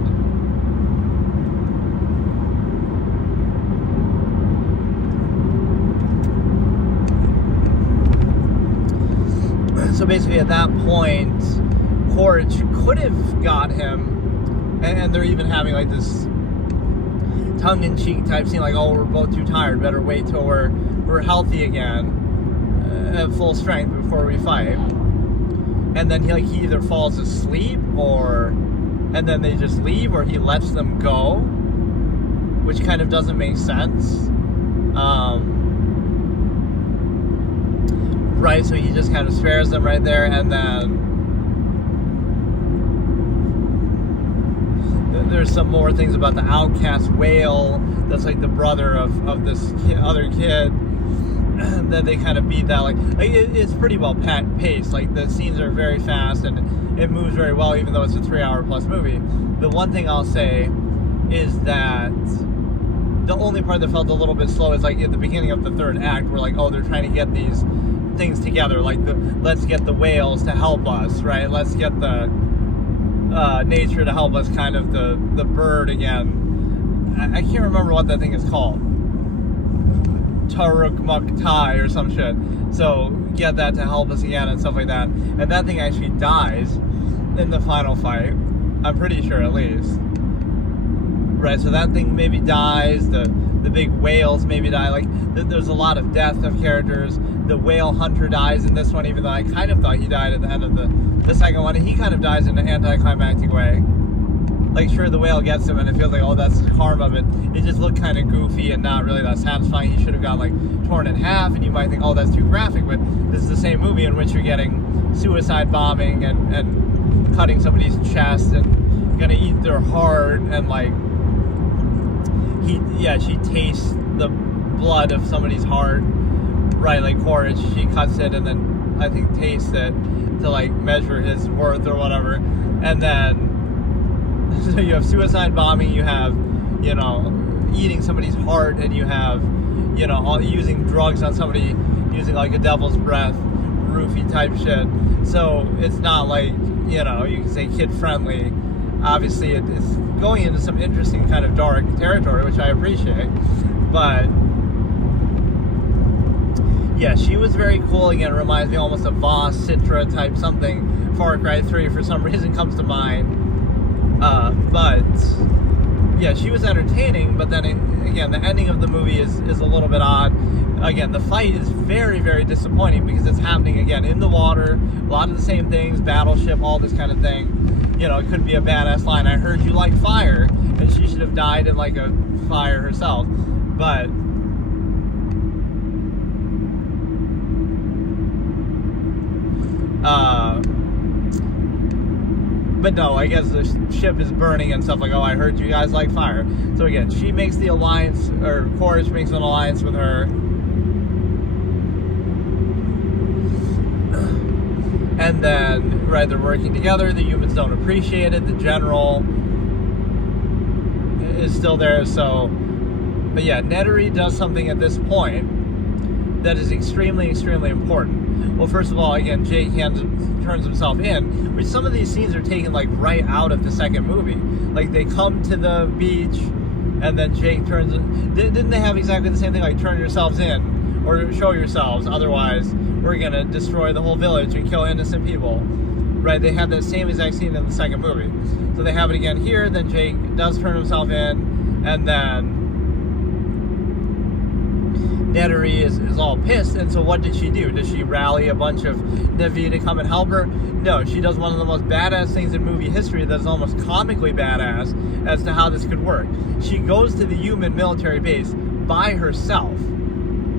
so basically at that point, Quaritch could have got him, and they're even having like this tongue-in-cheek type scene, like, oh, we're both too tired, better wait till we're healthy again, at full strength before we fight. And then he either falls asleep, and then they just leave, or he lets them go, which kind of doesn't make sense. Right, so he just kind of spares them right there, and then there's some more things about the outcast whale that's like the brother of this other kid that they kind of beat that. Like it's pretty well paced. Like, the scenes are very fast and it moves very well, even though it's a 3-hour plus movie. The one thing I'll say is that the only part that felt a little bit slow is like at the beginning of the 3rd act, where like, oh, they're trying to get these things together, like let's get the whales to help us, right? Let's get the nature to help us, kind of the bird again. I can't remember what that thing is called. Taruk Muktai or some shit. So get that to help us again and stuff like that. And that thing actually dies. in the final fight. I'm pretty sure, at least. Right, so that thing maybe dies. The big whales maybe die. Like, there's a lot of death of characters. The whale hunter dies in this one, even though I kind of thought he died at the end of the second one. And he kind of dies in an anticlimactic way. Like, sure, the whale gets him, and it feels like, oh, that's karma, but it just looked kind of goofy and not really that satisfying. He should have got, like, torn in half, and you might think, oh, that's too graphic, but this is the same movie in which you're getting suicide bombing and cutting somebody's chest and gonna eat their heart, and, like, she tastes the blood of somebody's heart, right, like Quaritch, she cuts it and then, I think, tastes it to, like, measure his worth or whatever, and then so you have suicide bombing, you have, you know, eating somebody's heart, and you have, you know, using drugs on somebody, using like a devil's breath, roofie type shit. So it's not like, you know, you can say kid friendly. Obviously it's going into some interesting kind of dark territory, which I appreciate. But yeah, she was very cool. Again, it reminds me almost of Voss, Citra type something. Far Cry 3 for some reason comes to mind. But yeah, she was entertaining, but then again, the ending of the movie is a little bit odd. Again, the fight is very, very disappointing because it's happening again in the water, a lot of the same things, battleship, all this kind of thing. You know, it could be a badass line, I heard you like fire, and she should have died in like a fire herself. But no, I guess the ship is burning and stuff, like, oh, I heard you guys like fire. So again, she makes the alliance, or Quaritch makes an alliance with her. And then, right, they're working together. The humans don't appreciate it. The general is still there. So, but yeah, Nettery does something at this point that is extremely, extremely important. Well, first of all, again, Jake turns himself in, which some of these scenes are taken like right out of the second movie. Like, they come to the beach, and then Jake turns. Didn't they have exactly the same thing? Like, turn yourselves in, or show yourselves, otherwise we're gonna destroy the whole village and kill innocent people. Right? They had that same exact scene in the second movie. So they have it again here. Then Jake does turn himself in, and then Nettery is all pissed, and so what did she do? Does she rally a bunch of Na'vi to come and help her? No, she does one of the most badass things in movie history that is almost comically badass as to how this could work. She goes to the human military base by herself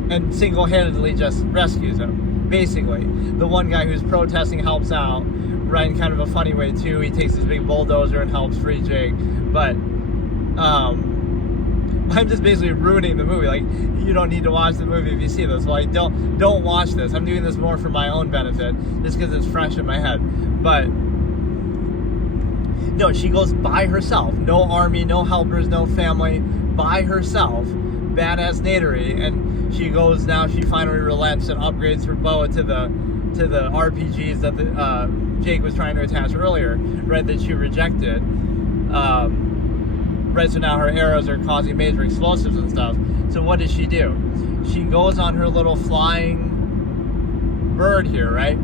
and single-handedly just rescues him, basically. The one guy who's protesting helps out, right, in kind of a funny way too. He takes his big bulldozer and helps free Jake, but I'm just basically ruining the movie. Like, you don't need to watch the movie if you see this. Like, don't watch this. I'm doing this more for my own benefit, just because it's fresh in my head. But no, she goes by herself. No army, no helpers, no family. By herself. Badass Nettery. And she goes now, she finally relents and upgrades her bow to the RPGs that Jake was trying to attach earlier, right, that she rejected. Right, so now her arrows are causing major explosives and stuff. So what does she do? She goes on her little flying bird here, right?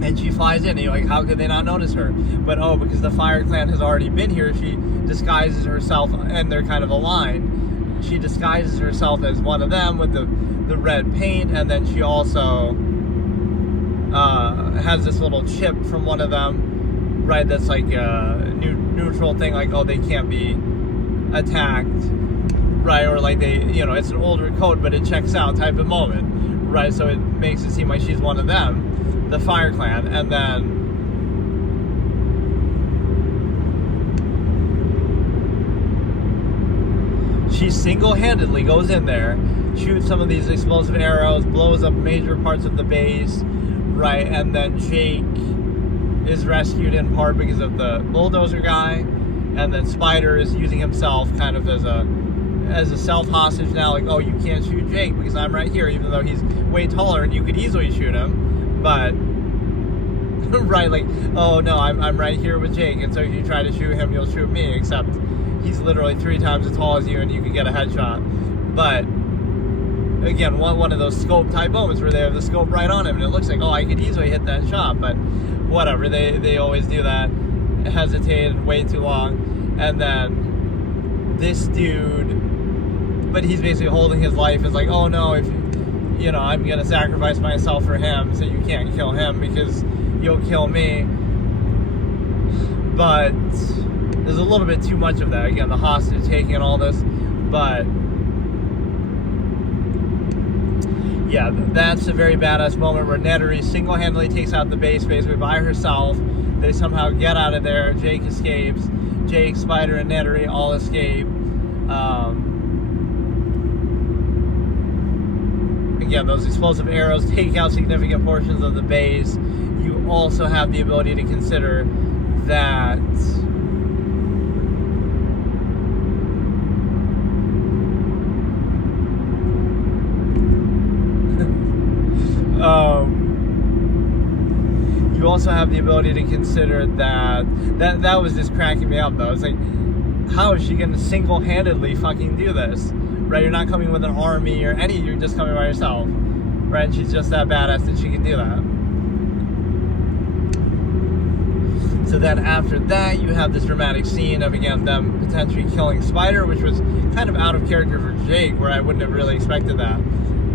And she flies in, and you're like, how could they not notice her? But oh, because the Fire Clan has already been here, she disguises herself, and they're kind of aligned. She disguises herself as one of them with the red paint, and then she also has this little chip from one of them, right, that's like a neutral thing, like, oh, they can't be attacked, right, or like they, you know, it's an older code, but it checks out type of moment, right, so it makes it seem like she's one of them, the Fire Clan. And then she single-handedly goes in there, shoots some of these explosive arrows, blows up major parts of the base, right, and then Jake is rescued in part because of the bulldozer guy, and then Spider is using himself kind of as a self-hostage now, like, oh, you can't shoot Jake because I'm right here, even though he's way taller and you could easily shoot him, but right, like, oh no, I'm right here with Jake, and so if you try to shoot him, you'll shoot me, except he's literally 3 times as tall as you, and you can get a headshot. But again, one of those scope type moments where they have the scope right on him, and it looks like, oh, I could easily hit that shot, but whatever, they always do that, hesitated way too long, and then this dude, but he's basically holding his life as like, oh no, if I'm gonna sacrifice myself for him, so you can't kill him because you'll kill me. But there's a little bit too much of that. Again, the hostage taking and all this, but yeah, that's a very badass moment where Nettery single-handedly takes out the base basically by herself. They somehow get out of there. Jake escapes. Jake, Spider, and Nettery all escape. Again, those explosive arrows take out significant portions of the base. You also have the ability to consider that you also have the ability to consider that was just cracking me up though. It's like, how is she gonna single-handedly fucking do this? Right? You're not coming with an army or any, you're just coming by yourself. Right? And she's just that badass that she can do that. So then after that, you have this dramatic scene of, again, them potentially killing Spider, which was kind of out of character for Jake, where I wouldn't have really expected that.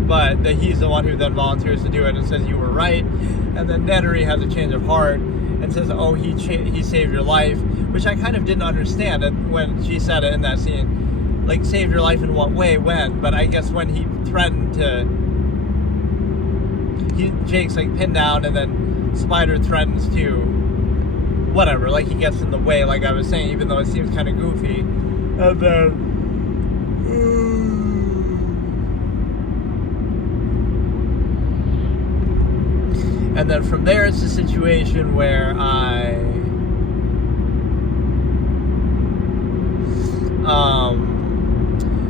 But that he's the one who then volunteers to do it and says, you were right. And then Nettery has a change of heart and says, oh, he saved your life, which I kind of didn't understand when she said it in that scene. Like, saved your life in what way, when? But I guess when he threatened to... Jake's, like, pinned down, and then Spider threatens to... whatever, like, he gets in the way, like I was saying, even though it seems kind of goofy. And then... and then from there, it's a situation where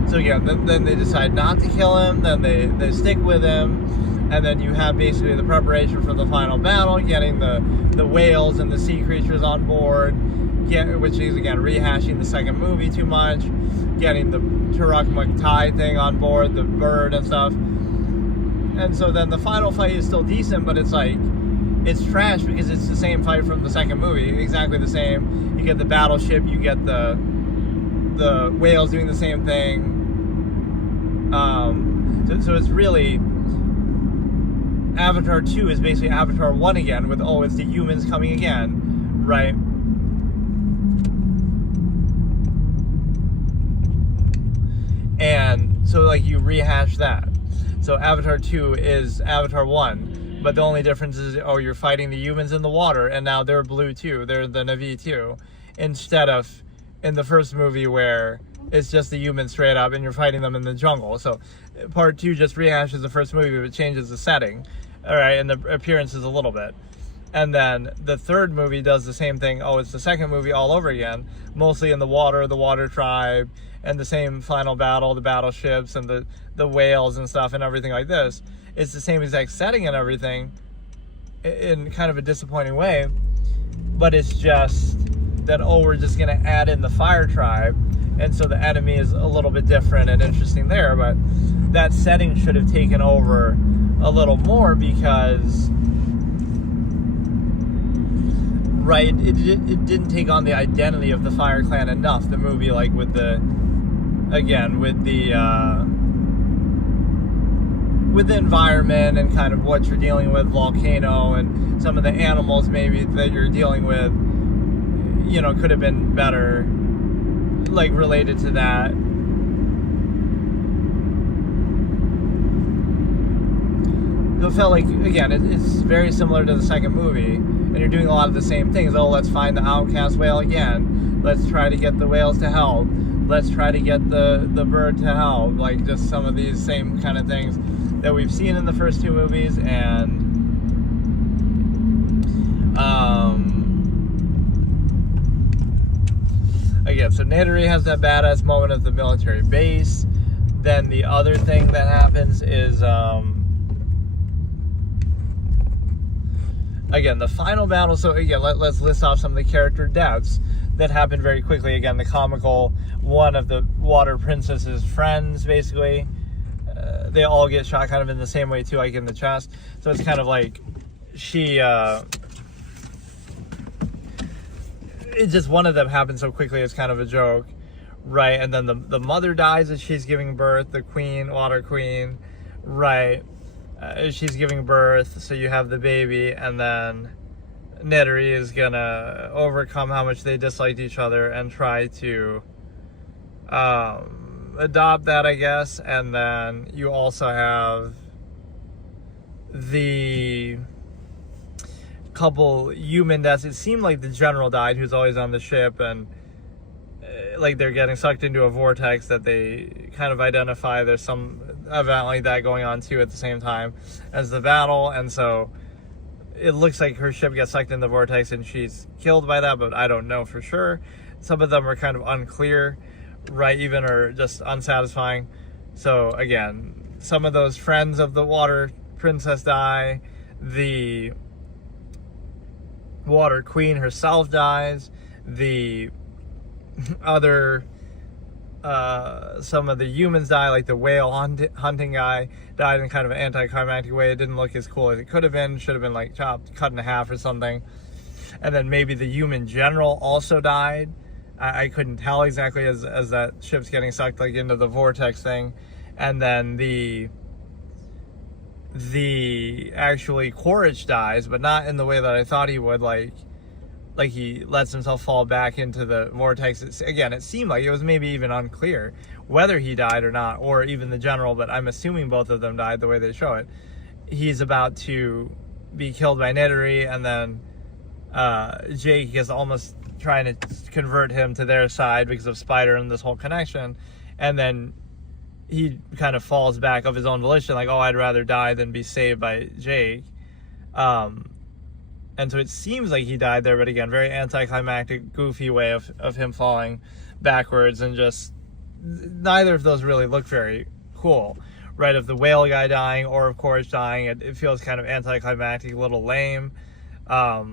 so yeah, then they decide not to kill him, then they stick with him, and then you have basically the preparation for the final battle, getting the whales and the sea creatures on board, which is, again, rehashing the second movie too much, getting the Turok Maktai thing on board, the bird and stuff. And so then the final fight is still decent, but it's like, it's trash because it's the same fight from the second movie, exactly the same. You get the battleship, you get the whales doing the same thing. So it's really, Avatar 2 is basically Avatar 1 again, with, oh, it's the humans coming again, right? And so, like, you rehash that. So Avatar 2 is Avatar 1, but the only difference is, oh, you're fighting the humans in the water, and now they're blue too, they're the Na'vi too, instead of in the first movie where it's just the humans straight up and you're fighting them in the jungle. So part 2 just rehashes the first movie, but changes the setting, all right, and the appearances a little bit. And then the third movie does the same thing. Oh, it's the second movie all over again, mostly in the water tribe, and the same final battle, the battleships and the whales and stuff and everything like this. It's the same exact setting and everything in kind of a disappointing way, but it's just that, oh, we're just going to add in the fire tribe, and so the enemy is a little bit different and interesting there, but that setting should have taken over a little more because, right, it didn't take on the identity of the Fire Clan enough, the movie, like with the environment and kind of what you're dealing with, volcano and some of the animals maybe that you're dealing with, could have been better, like, related to that. It felt like, again, it's very similar to the second movie, and you're doing a lot of the same things. Oh, let's find the outcast whale again. Let's try to get the whales to help. Let's try to get the bird to help. Like, just some of these same kind of things that we've seen in the first two movies. And again, so Nettery has that badass moment at the military base. Then the other thing that happens is again, the final battle. So again, let's list off some of the character deaths that happen very quickly. Again, the comical one of the water princess's friends, basically, they all get shot kind of in the same way too, like in the chest. So it's kind of like she it's just one of them happened so quickly, it's kind of a joke, right? And then the mother dies as she's giving birth, the queen, water queen, right? She's giving birth, so you have the baby, and then Nettery is gonna overcome how much they disliked each other and try to adopt that, I guess. And then you also have the couple human deaths. It seemed like the general died, who's always on the ship, and like they're getting sucked into a vortex that they kind of identify. There's some event like that going on too at the same time as the battle, and so it looks like her ship gets sucked in the vortex and she's killed by that, but I don't know for sure. Some of them are kind of unclear, right? Even or just unsatisfying. So again, some of those friends of the water princess die. The water queen herself dies. The other some of the humans die, like the whale hunting guy died in kind of an anticlimactic way. It didn't look as cool as it could have been. Should have been like cut in half or something. And then maybe the human general also died. I couldn't tell exactly as that ship's getting sucked like into the vortex thing. And then the actually Quaritch dies, but not in the way that I thought he would, like he lets himself fall back into the vortex. Again, it seemed like it was maybe even unclear whether he died or not, or even the general, but I'm assuming both of them died the way they show it. He's about to be killed by Nettery, and then Jake is almost trying to convert him to their side because of Spider and this whole connection, and then he kind of falls back of his own volition, like, oh, I'd rather die than be saved by Jake. And so it seems like he died there, but again, very anticlimactic, goofy way of him falling backwards, and just neither of those really look very cool, right? Of the whale guy dying or of Quaritch dying, it feels kind of anticlimactic, a little lame. That's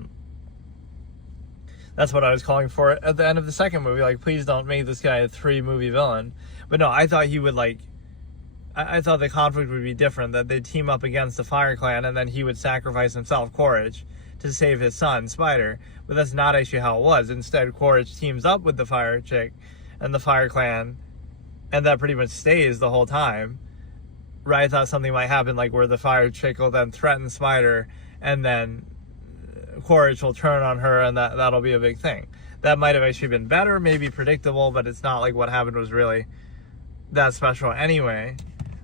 what I was calling for at the end of the second movie. Like, please don't make this guy a 3-movie villain. But no, I thought he would, like, I thought the conflict would be different, that they'd team up against the Fire Clan, and then he would sacrifice himself, Quaritch, to save his son, Spider. But that's not actually how it was. Instead, Quaritch teams up with the Fire Chick and the Fire Clan, and that pretty much stays the whole time. Right? I thought something might happen, like where the Fire Chick will then threaten Spider, and then Quaritch will turn on her, and that'll be a big thing. That might have actually been better, maybe predictable, but it's not like what happened was really that special anyway.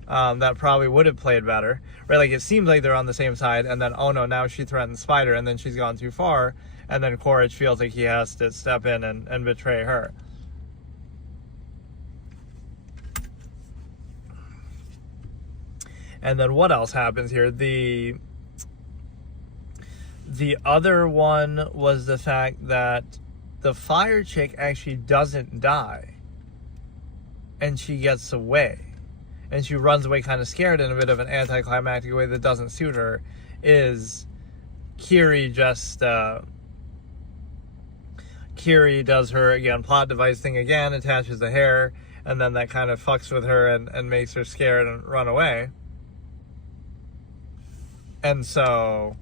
That probably would have played better, right? Like, it seems like they're on the same side, and then, oh no, now she threatens Spider, and then she's gone too far, and then Quaritch feels like he has to step in and betray her. And then what else happens here? The other one was the fact that the Fire Chick actually doesn't die, and she gets away. And she runs away kind of scared in a bit of an anticlimactic way that doesn't suit her. Is Kiri just... Kiri does her, again, plot device thing again, attaches the hair, and then that kind of fucks with her and makes her scared and run away. And so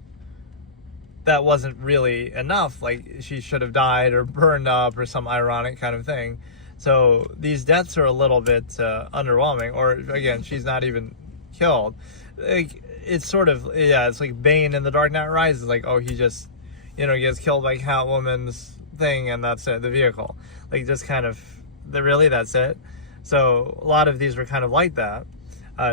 that wasn't really enough. Like, she should have died or burned up or some ironic kind of thing. So these deaths are a little bit underwhelming. Or, again, she's not even killed. Like, it's sort of, yeah, it's like Bane in The Dark Knight Rises. Like, oh, he just, gets killed by Catwoman's thing, and that's it, the vehicle. Like, just kind of, really, that's it. So a lot of these were kind of like that.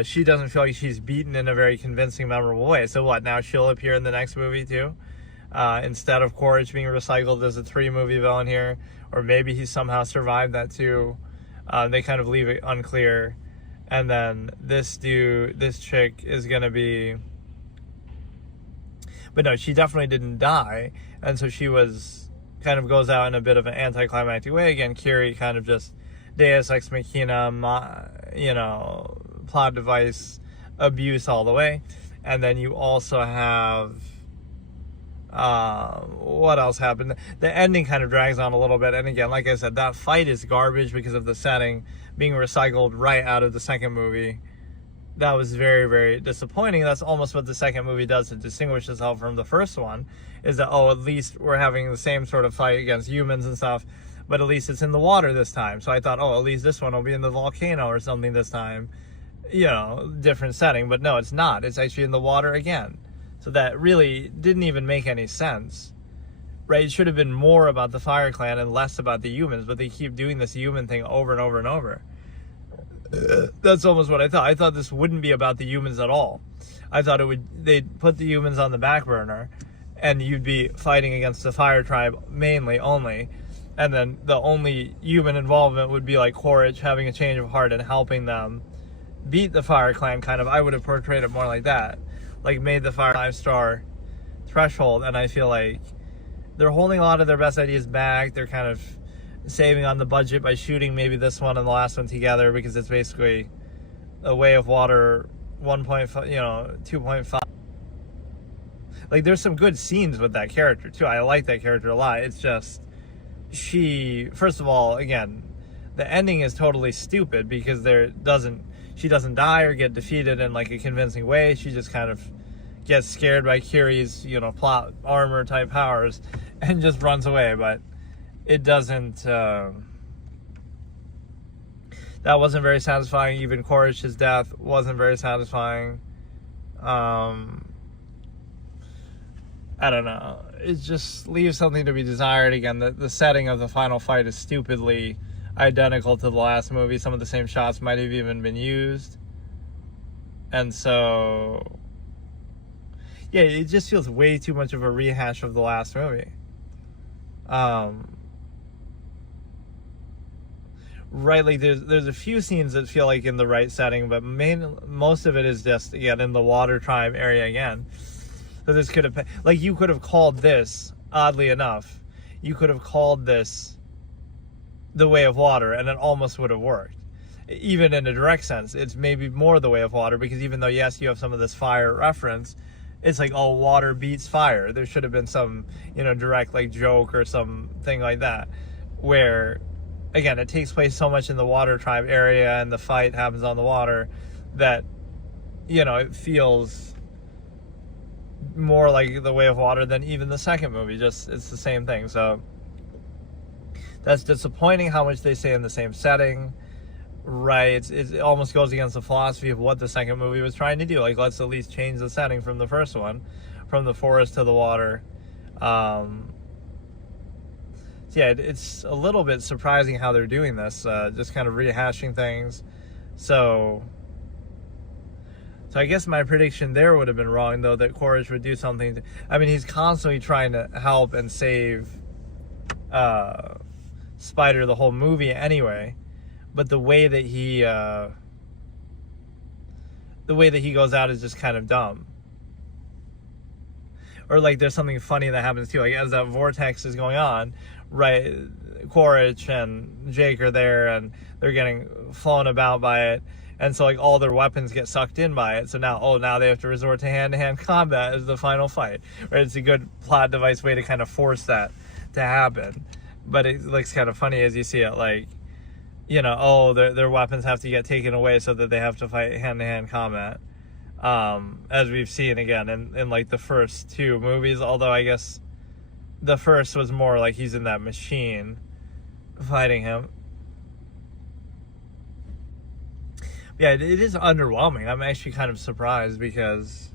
She doesn't feel like she's beaten in a very convincing, memorable way. So what, now she'll appear in the next movie too? Instead of Quaritch being recycled as a 3-movie villain here, or maybe he somehow survived that too. They kind of leave it unclear. And then this chick is gonna be, but no, she definitely didn't die, and so she was kind of goes out in a bit of an anticlimactic way. Again, Kiri kind of just Deus Ex Machina, plot device abuse all the way. And then you also have what else happened? The ending kind of drags on a little bit, and again, like I said, that fight is garbage because of the setting being recycled right out of the second movie. that was very, very disappointing. That's almost what the second movie does to distinguish itself from the first one, is that, oh, at least we're having the same sort of fight against humans and stuff, but at least it's in the water this time. So I thought, oh, at least this one will be in the volcano or something this time, different setting. But no, it's not. It's actually in the water again. So that really didn't even make any sense, right? It should have been more about the Fire Clan and less about the humans, but they keep doing this human thing over and over and over. That's almost what I thought. I thought this wouldn't be about the humans at all. I thought they'd put the humans on the back burner, and you'd be fighting against the Fire Tribe mainly only, and then the only human involvement would be like Quaritch having a change of heart and helping them beat the Fire Clan, kind of. I would have portrayed it more like that, like made the Fire 5-star threshold. And I feel like they're holding a lot of their best ideas back. They're kind of saving on the budget by shooting maybe this one and the last one together, because it's basically a Way of Water 1.5, 2.5. Like, there's some good scenes with that character too. I like that character a lot. It's just, first of all, again, the ending is totally stupid, because she doesn't die or get defeated in like a convincing way. She just kind of gets scared by Kiri's, plot armor type powers and just runs away. But it doesn't, that wasn't very satisfying. Even Quaritch's death wasn't very satisfying. I don't know. It just leaves something to be desired. Again, the setting of the final fight is stupidly identical to the last movie. Some of the same shots might have even been used. And so, yeah, it just feels way too much of a rehash of the last movie. Right, like there's a few scenes that feel like in the right setting, but most of it is just, again, in the water tribe area again. So this could have, like, you could have called this, oddly enough, you could have called this the Way of Water, and it almost would have worked. Even in a direct sense, it's maybe more the Way of Water, because even though, yes, you have some of this fire reference, it's like, oh, water beats fire. There should have been some, direct, like, joke or something like that, where, again, it takes place so much in the water tribe area, and the fight happens on the water, that, it feels more like the Way of Water than even the second movie. Just, it's the same thing. So that's disappointing how much they say in the same setting, right? It almost goes against the philosophy of what the second movie was trying to do. Like, let's at least change the setting from the first one, from the forest to the water. So yeah, it's a little bit surprising how they're doing this, just kind of rehashing things. So I guess my prediction there would have been wrong, though, that Quaritch would do something. He's constantly trying to help and save Spider the whole movie anyway, but the way that he goes out is just kind of dumb. Or, like, there's something funny that happens too, like, as that vortex is going on, right, Quaritch and Jake are there, and they're getting flown about by it. And so, like, all their weapons get sucked in by it. So now they have to resort to hand-to-hand combat as the final fight. Right? It's a good plot device way to kind of force that to happen. But it looks kind of funny as you see it, like, their weapons have to get taken away so that they have to fight hand-to-hand combat. As we've seen, again, in like, the first two movies. Although, I guess the first was more like he's in that machine fighting him. Yeah, it is underwhelming. I'm actually kind of surprised, because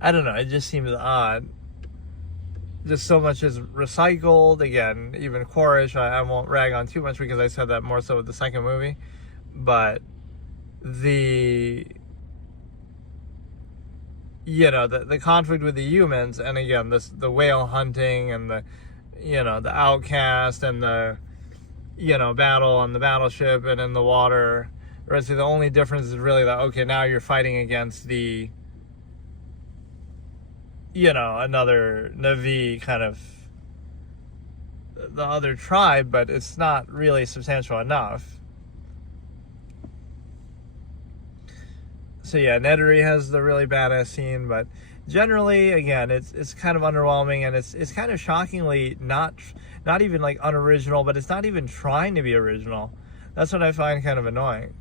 I don't know, it just seems odd. Just so much is recycled. Again, even Quaritch, I won't rag on too much, because I said that more so with the second movie. But the conflict with the humans, and again, the whale hunting, and the outcast, and the battle on the battleship and in the water. Right? So the only difference is really that, okay, now you're fighting against the, another Na'vi kind of, the other tribe, but it's not really substantial enough. So yeah, Nedry has the really badass scene, but generally, again, it's kind of underwhelming, and it's kind of shockingly not even like unoriginal, but it's not even trying to be original. That's what I find kind of annoying.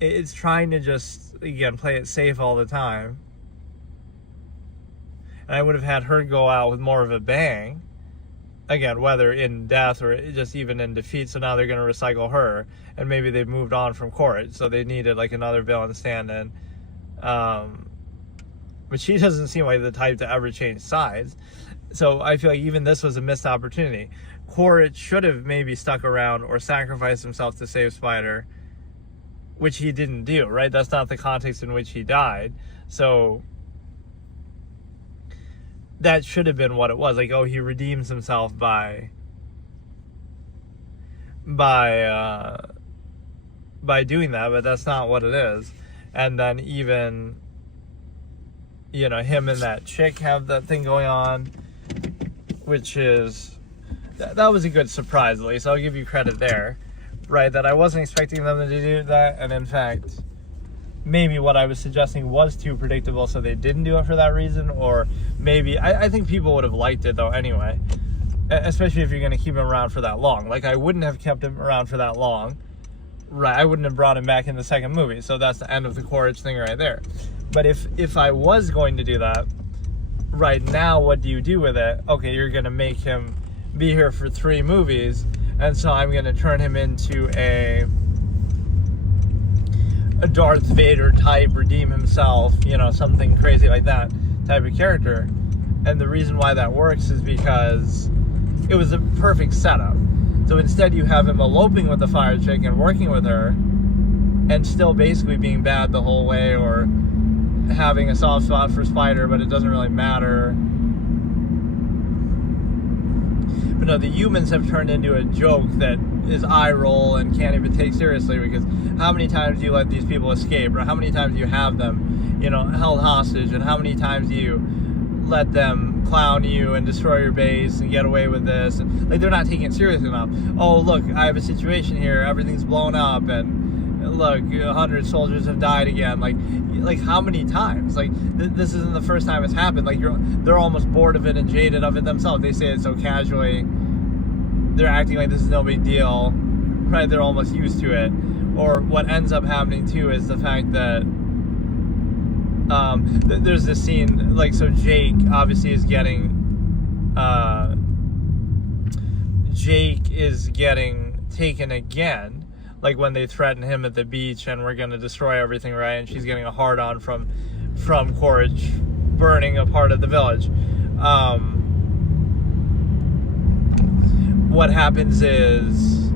It's trying to just, again, play it safe all the time. And I would have had her go out with more of a bang. Again, whether in death or just even in defeat. So now they're going to recycle her. And maybe they've moved on from Courage. So they needed like another villain stand-in. But she doesn't seem like the type to ever change sides. So I feel like even this was a missed opportunity. Courage should have maybe stuck around or sacrificed himself to save Spider, which he didn't do, right? That's not the context in which he died. So that should have been what it was. Like, oh, he redeems himself by doing that, but that's not what it is. And then even, you know, him and that chick have that thing going on, which is, that was a good surprise, at least. I'll give you credit there, right? That I wasn't expecting them to do that, and in fact, maybe what I was suggesting was too predictable, so they didn't do it for that reason, or maybe, I think people would have liked it, though, anyway, especially if you're going to keep him around for that long. Like, I wouldn't have kept him around for that long, right? I wouldn't have brought him back in the second movie, so that's the end of the Courage thing right there. But if I was going to do that, right now, what do you do with it? Okay, you're going to make him be here for 3 movies, and so I'm going to turn him into a Darth Vader type, redeem himself, you know, something crazy like that type of character. And the reason why that works is because it was a perfect setup. So instead you have him eloping with the fire chick and working with her, and still basically being bad the whole way, or having a soft spot for Spider, but it doesn't really matter. But no, the humans have turned into a joke that is eye roll and can't even take seriously, because how many times do you let these people escape, or how many times do you have them, you know, held hostage, and how many times do you let them clown you and destroy your base and get away with this? And, like, they're not taking it seriously enough. Oh, look, I have a situation here, everything's blown up, and look, 100 soldiers have died again. Like how many times? Like, this isn't the first time it's happened. Like, they're almost bored of it and jaded of it themselves. They say it so casually. They're acting like this is no big deal, right? They're almost used to it. Or what ends up happening too is the fact that there's this scene, like, so Jake obviously is getting taken again, like when they threaten him at the beach and we're gonna destroy everything, right? And she's getting a hard-on from Courage burning a part of the village. What happens is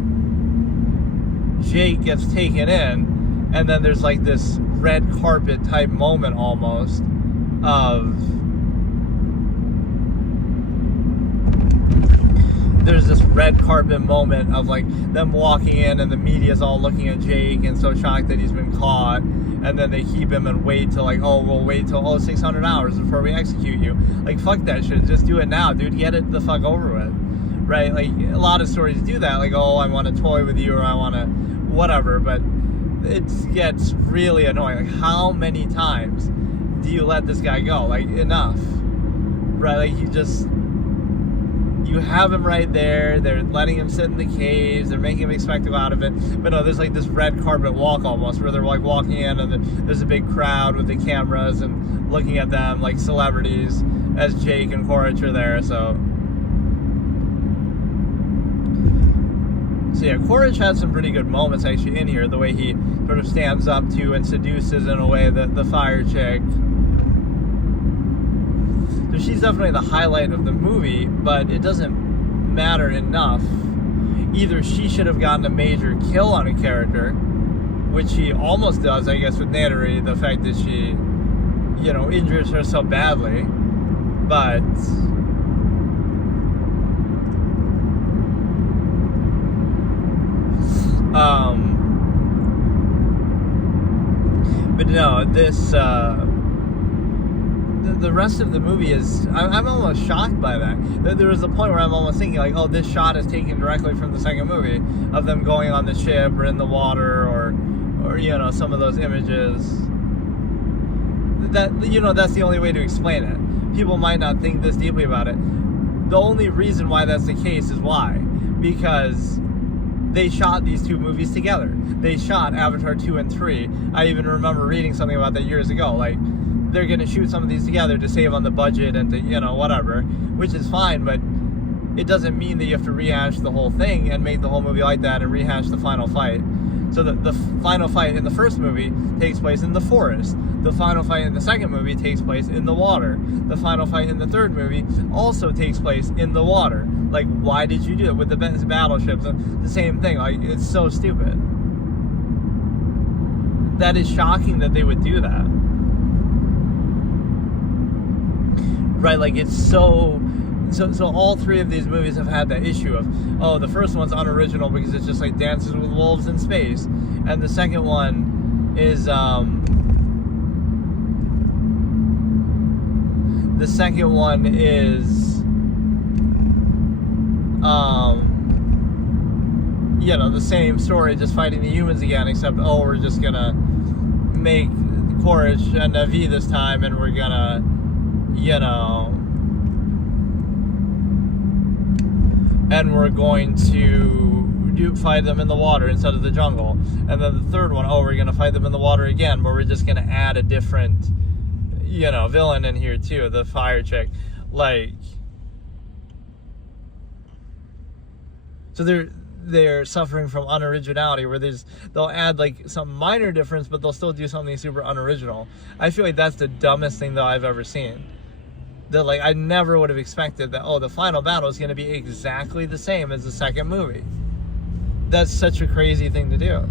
Jake gets taken in, and then there's like this red carpet type moment almost of, there's this red carpet moment of like them walking in and the media's all looking at Jake and so shocked that he's been caught, and then they keep him and wait till like, oh, we'll wait till 600 hours before we execute you. Like, fuck that shit, just do it now, dude. Get it the fuck over with, right? Like, a lot of stories do that, like, oh, I want to toy with you, or I want to whatever, but it gets really annoying. Like, how many times do you let this guy go? Like, enough, right? Like, you have him right there, they're letting him sit in the caves, they're making a big spectacle out of it, but no, there's like this red carpet walk almost, where they're like walking in and there's a big crowd with the cameras and looking at them like celebrities as Jake and Courage are there. So yeah, Courage had some pretty good moments actually in here, the way he sort of stands up to and seduces in a way the fire chick. So she's definitely the highlight of the movie, but it doesn't matter enough. Either she should have gotten a major kill on a character, which she almost does, I guess, with Nattery, the fact that she, you know, injures her so badly, but no, this the rest of the movie is, I'm almost shocked by that. There was a point where I'm almost thinking like, oh, this shot is taken directly from the second movie of them going on the ship or in the water, or you know, some of those images. That, you know, that's the only way to explain it. People might not think this deeply about it. The only reason why that's the case is why? Because they shot these two movies together. They shot Avatar 2 and 3. I even remember reading something about that years ago. Like, they're going to shoot some of these together to save on the budget and to, whatever, which is fine, but it doesn't mean that you have to rehash the whole thing and make the whole movie like that and rehash the final fight. So the final fight in the first movie takes place in the forest. The final fight in the second movie takes place in the water. The final fight in the third movie also takes place in the water. Like, why did you do it with the battleships? The same thing. Like, it's so stupid. That is shocking that they would do that. Right? Like, it's so all three of these movies have had that issue of, oh, the first one's unoriginal because it's just like Dances with Wolves in space, and the second one is the same story, just fighting the humans again, except, oh, we're just gonna make Quaritch and Navi this time, and we're gonna, and we're going to fight them in the water instead of the jungle. And then the third one, oh, we're going to fight them in the water again, but we're just going to add a different, villain in here too, the fire chick. Like, so they're suffering from unoriginality, where they'll add like some minor difference, but they'll still do something super unoriginal. I feel like that's the dumbest thing that I've ever seen. That, like, I never would have expected that, oh, the final battle is going to be exactly the same as the second movie. That's such a crazy thing to do.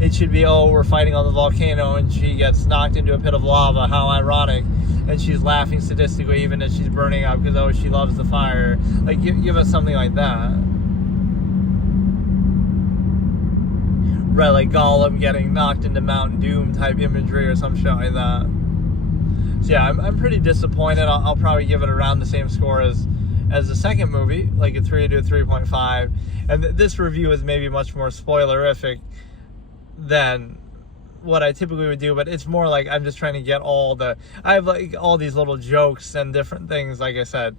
It should be, oh, we're fighting on the volcano and she gets knocked into a pit of lava, how ironic, and she's laughing sadistically even as she's burning up because, oh, she loves the fire. Like, give us something like that. Right, like Gollum getting knocked into Mount Doom type imagery or some shit like that. So yeah, I'm pretty disappointed. I'll probably give it around the same score as the second movie, like a 3 to a 3.5. And this review is maybe much more spoilerific than what I typically would do, but it's more like I'm just trying to get I have like all these little jokes and different things, like I said,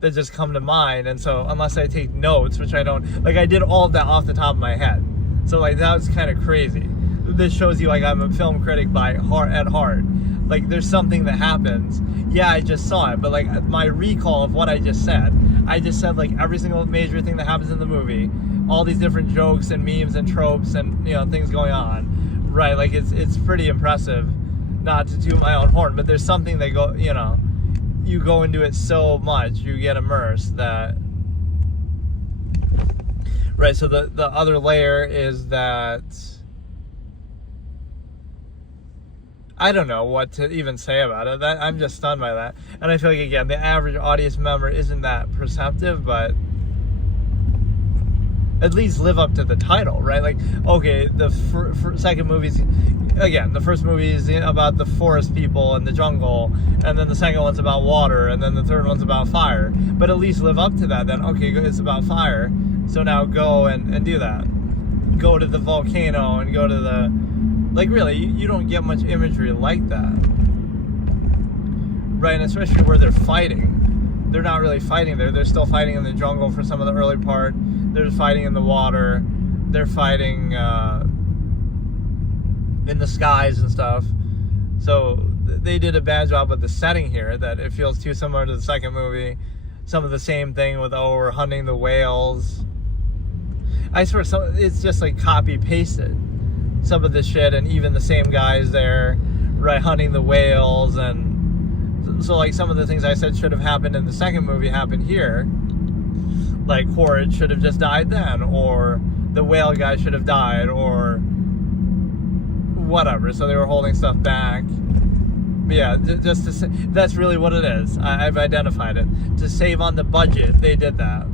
that just come to mind. And so unless I take notes, which I don't, like, I did all of that off the top of my head. So like, that was kind of crazy. This shows you, like, I'm a film critic at heart. Like, there's something that happens. Yeah, I just saw it, but like my recall of what I just said like every single major thing that happens in the movie, all these different jokes and memes and tropes and things going on, right? Like, it's pretty impressive. Not to toot my own horn, but there's something that you go into it so much, you get immersed that. Right. So the other layer is that I don't know what to even say about it. I'm just stunned by that. And I feel like, again, the average audience member isn't that perceptive, but at least live up to the title, right? Like, okay, the second movie's, again, the first movie is about the forest people and the jungle, and then the second one's about water, and then the third one's about fire. But at least live up to that then. Okay, it's about fire, so now go and do that. Go to the volcano and go to the... Like, really, you don't get much imagery like that. Right, and especially where they're fighting. They're not really fighting there. They're still fighting in the jungle for some of the early part. They're fighting in the water. They're fighting in the skies and stuff. So they did a bad job with the setting here, that it feels too similar to the second movie. Some of the same thing with, oh, we're hunting the whales. I swear, it's just like copy-pasted. Some of this shit, and even the same guys there, right, hunting the whales. And so like some of the things I said should have happened in the second movie happened here. Like, Quaritch should have just died then, or the whale guy should have died, or whatever. So they were holding stuff back. But yeah, just to say, that's really what it is. I've identified it. To save on the budget, they did that.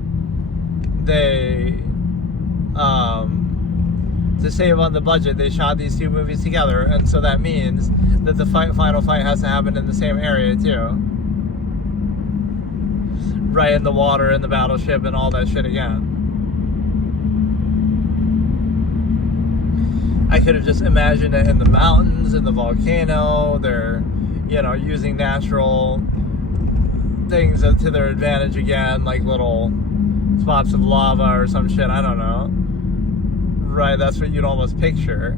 To save on the budget, they shot these two movies together, and so that means that the final fight has to happen in the same area too. Right, in the water, in the battleship, and all that shit again. I could have just imagined it in the mountains, in the volcano. They're, using natural things to their advantage again, like little spots of lava or some shit, I don't know. Right, that's what you'd almost picture.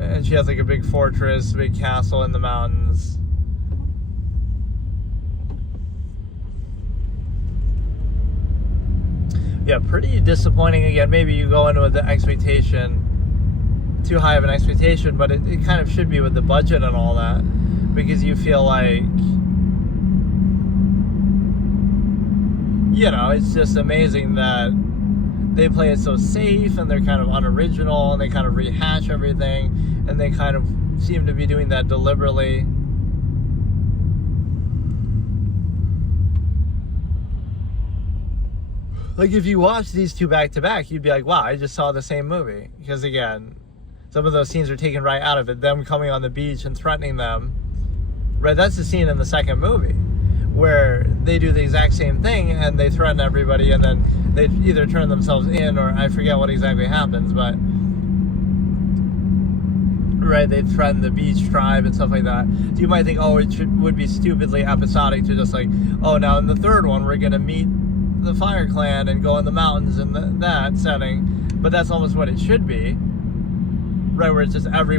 And she has like a big fortress, a big castle in the mountains. Yeah, pretty disappointing again. Maybe you go into with the expectation, too high of an expectation, but it kind of should be with the budget and all that, because you feel like, you know, it's just amazing that they play it so safe and they're kind of unoriginal and they kind of rehash everything and they kind of seem to be doing that deliberately. Like, if you watch these two back to back, you'd be like, wow, I just saw the same movie. Because again, some of those scenes are taken right out of it. Them coming on the beach and threatening them. Right, that's the scene in the second movie where they do the exact same thing and they threaten everybody and then they either turn themselves in, or I forget what exactly happens, but right, they threaten the beach tribe and stuff like that. So you might think, oh, would be stupidly episodic to just like, oh, now in the third one we're gonna meet the Fire Clan and go in the mountains in that setting. But that's almost what it should be, right, where it's just every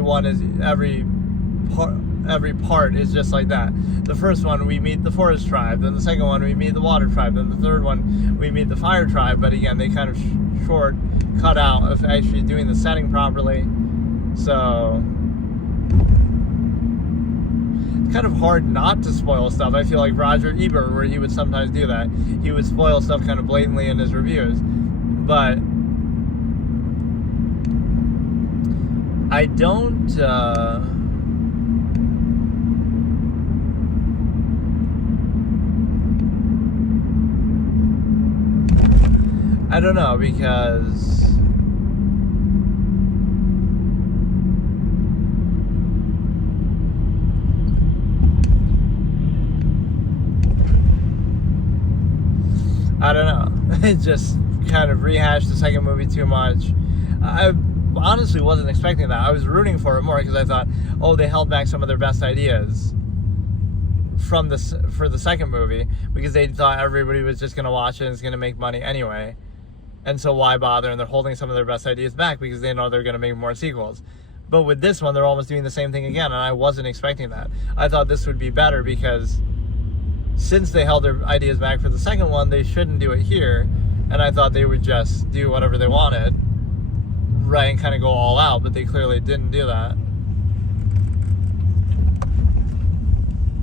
part is just like that. The first one we meet the forest tribe, then the second one we meet the water tribe, then the third one we meet the fire tribe. But again, they kind of cut out of actually doing the setting properly. So it's kind of hard not to spoil stuff. I feel like Roger Ebert, where he would sometimes do that, he would spoil stuff kind of blatantly in his reviews. But I don't know, because I don't know. It just kind of rehashed the second movie too much. I honestly wasn't expecting that. I was rooting for it more because I thought, oh, they held back some of their best ideas for the second movie because they thought everybody was just going to watch it and it's going to make money anyway. And so why bother? And they're holding some of their best ideas back because they know they're going to make more sequels. But with this one, they're almost doing the same thing again, and I wasn't expecting that. I thought this would be better because since they held their ideas back for the second one, they shouldn't do it here. And I thought they would just do whatever they wanted, right, and kind of go all out, but they clearly didn't do that.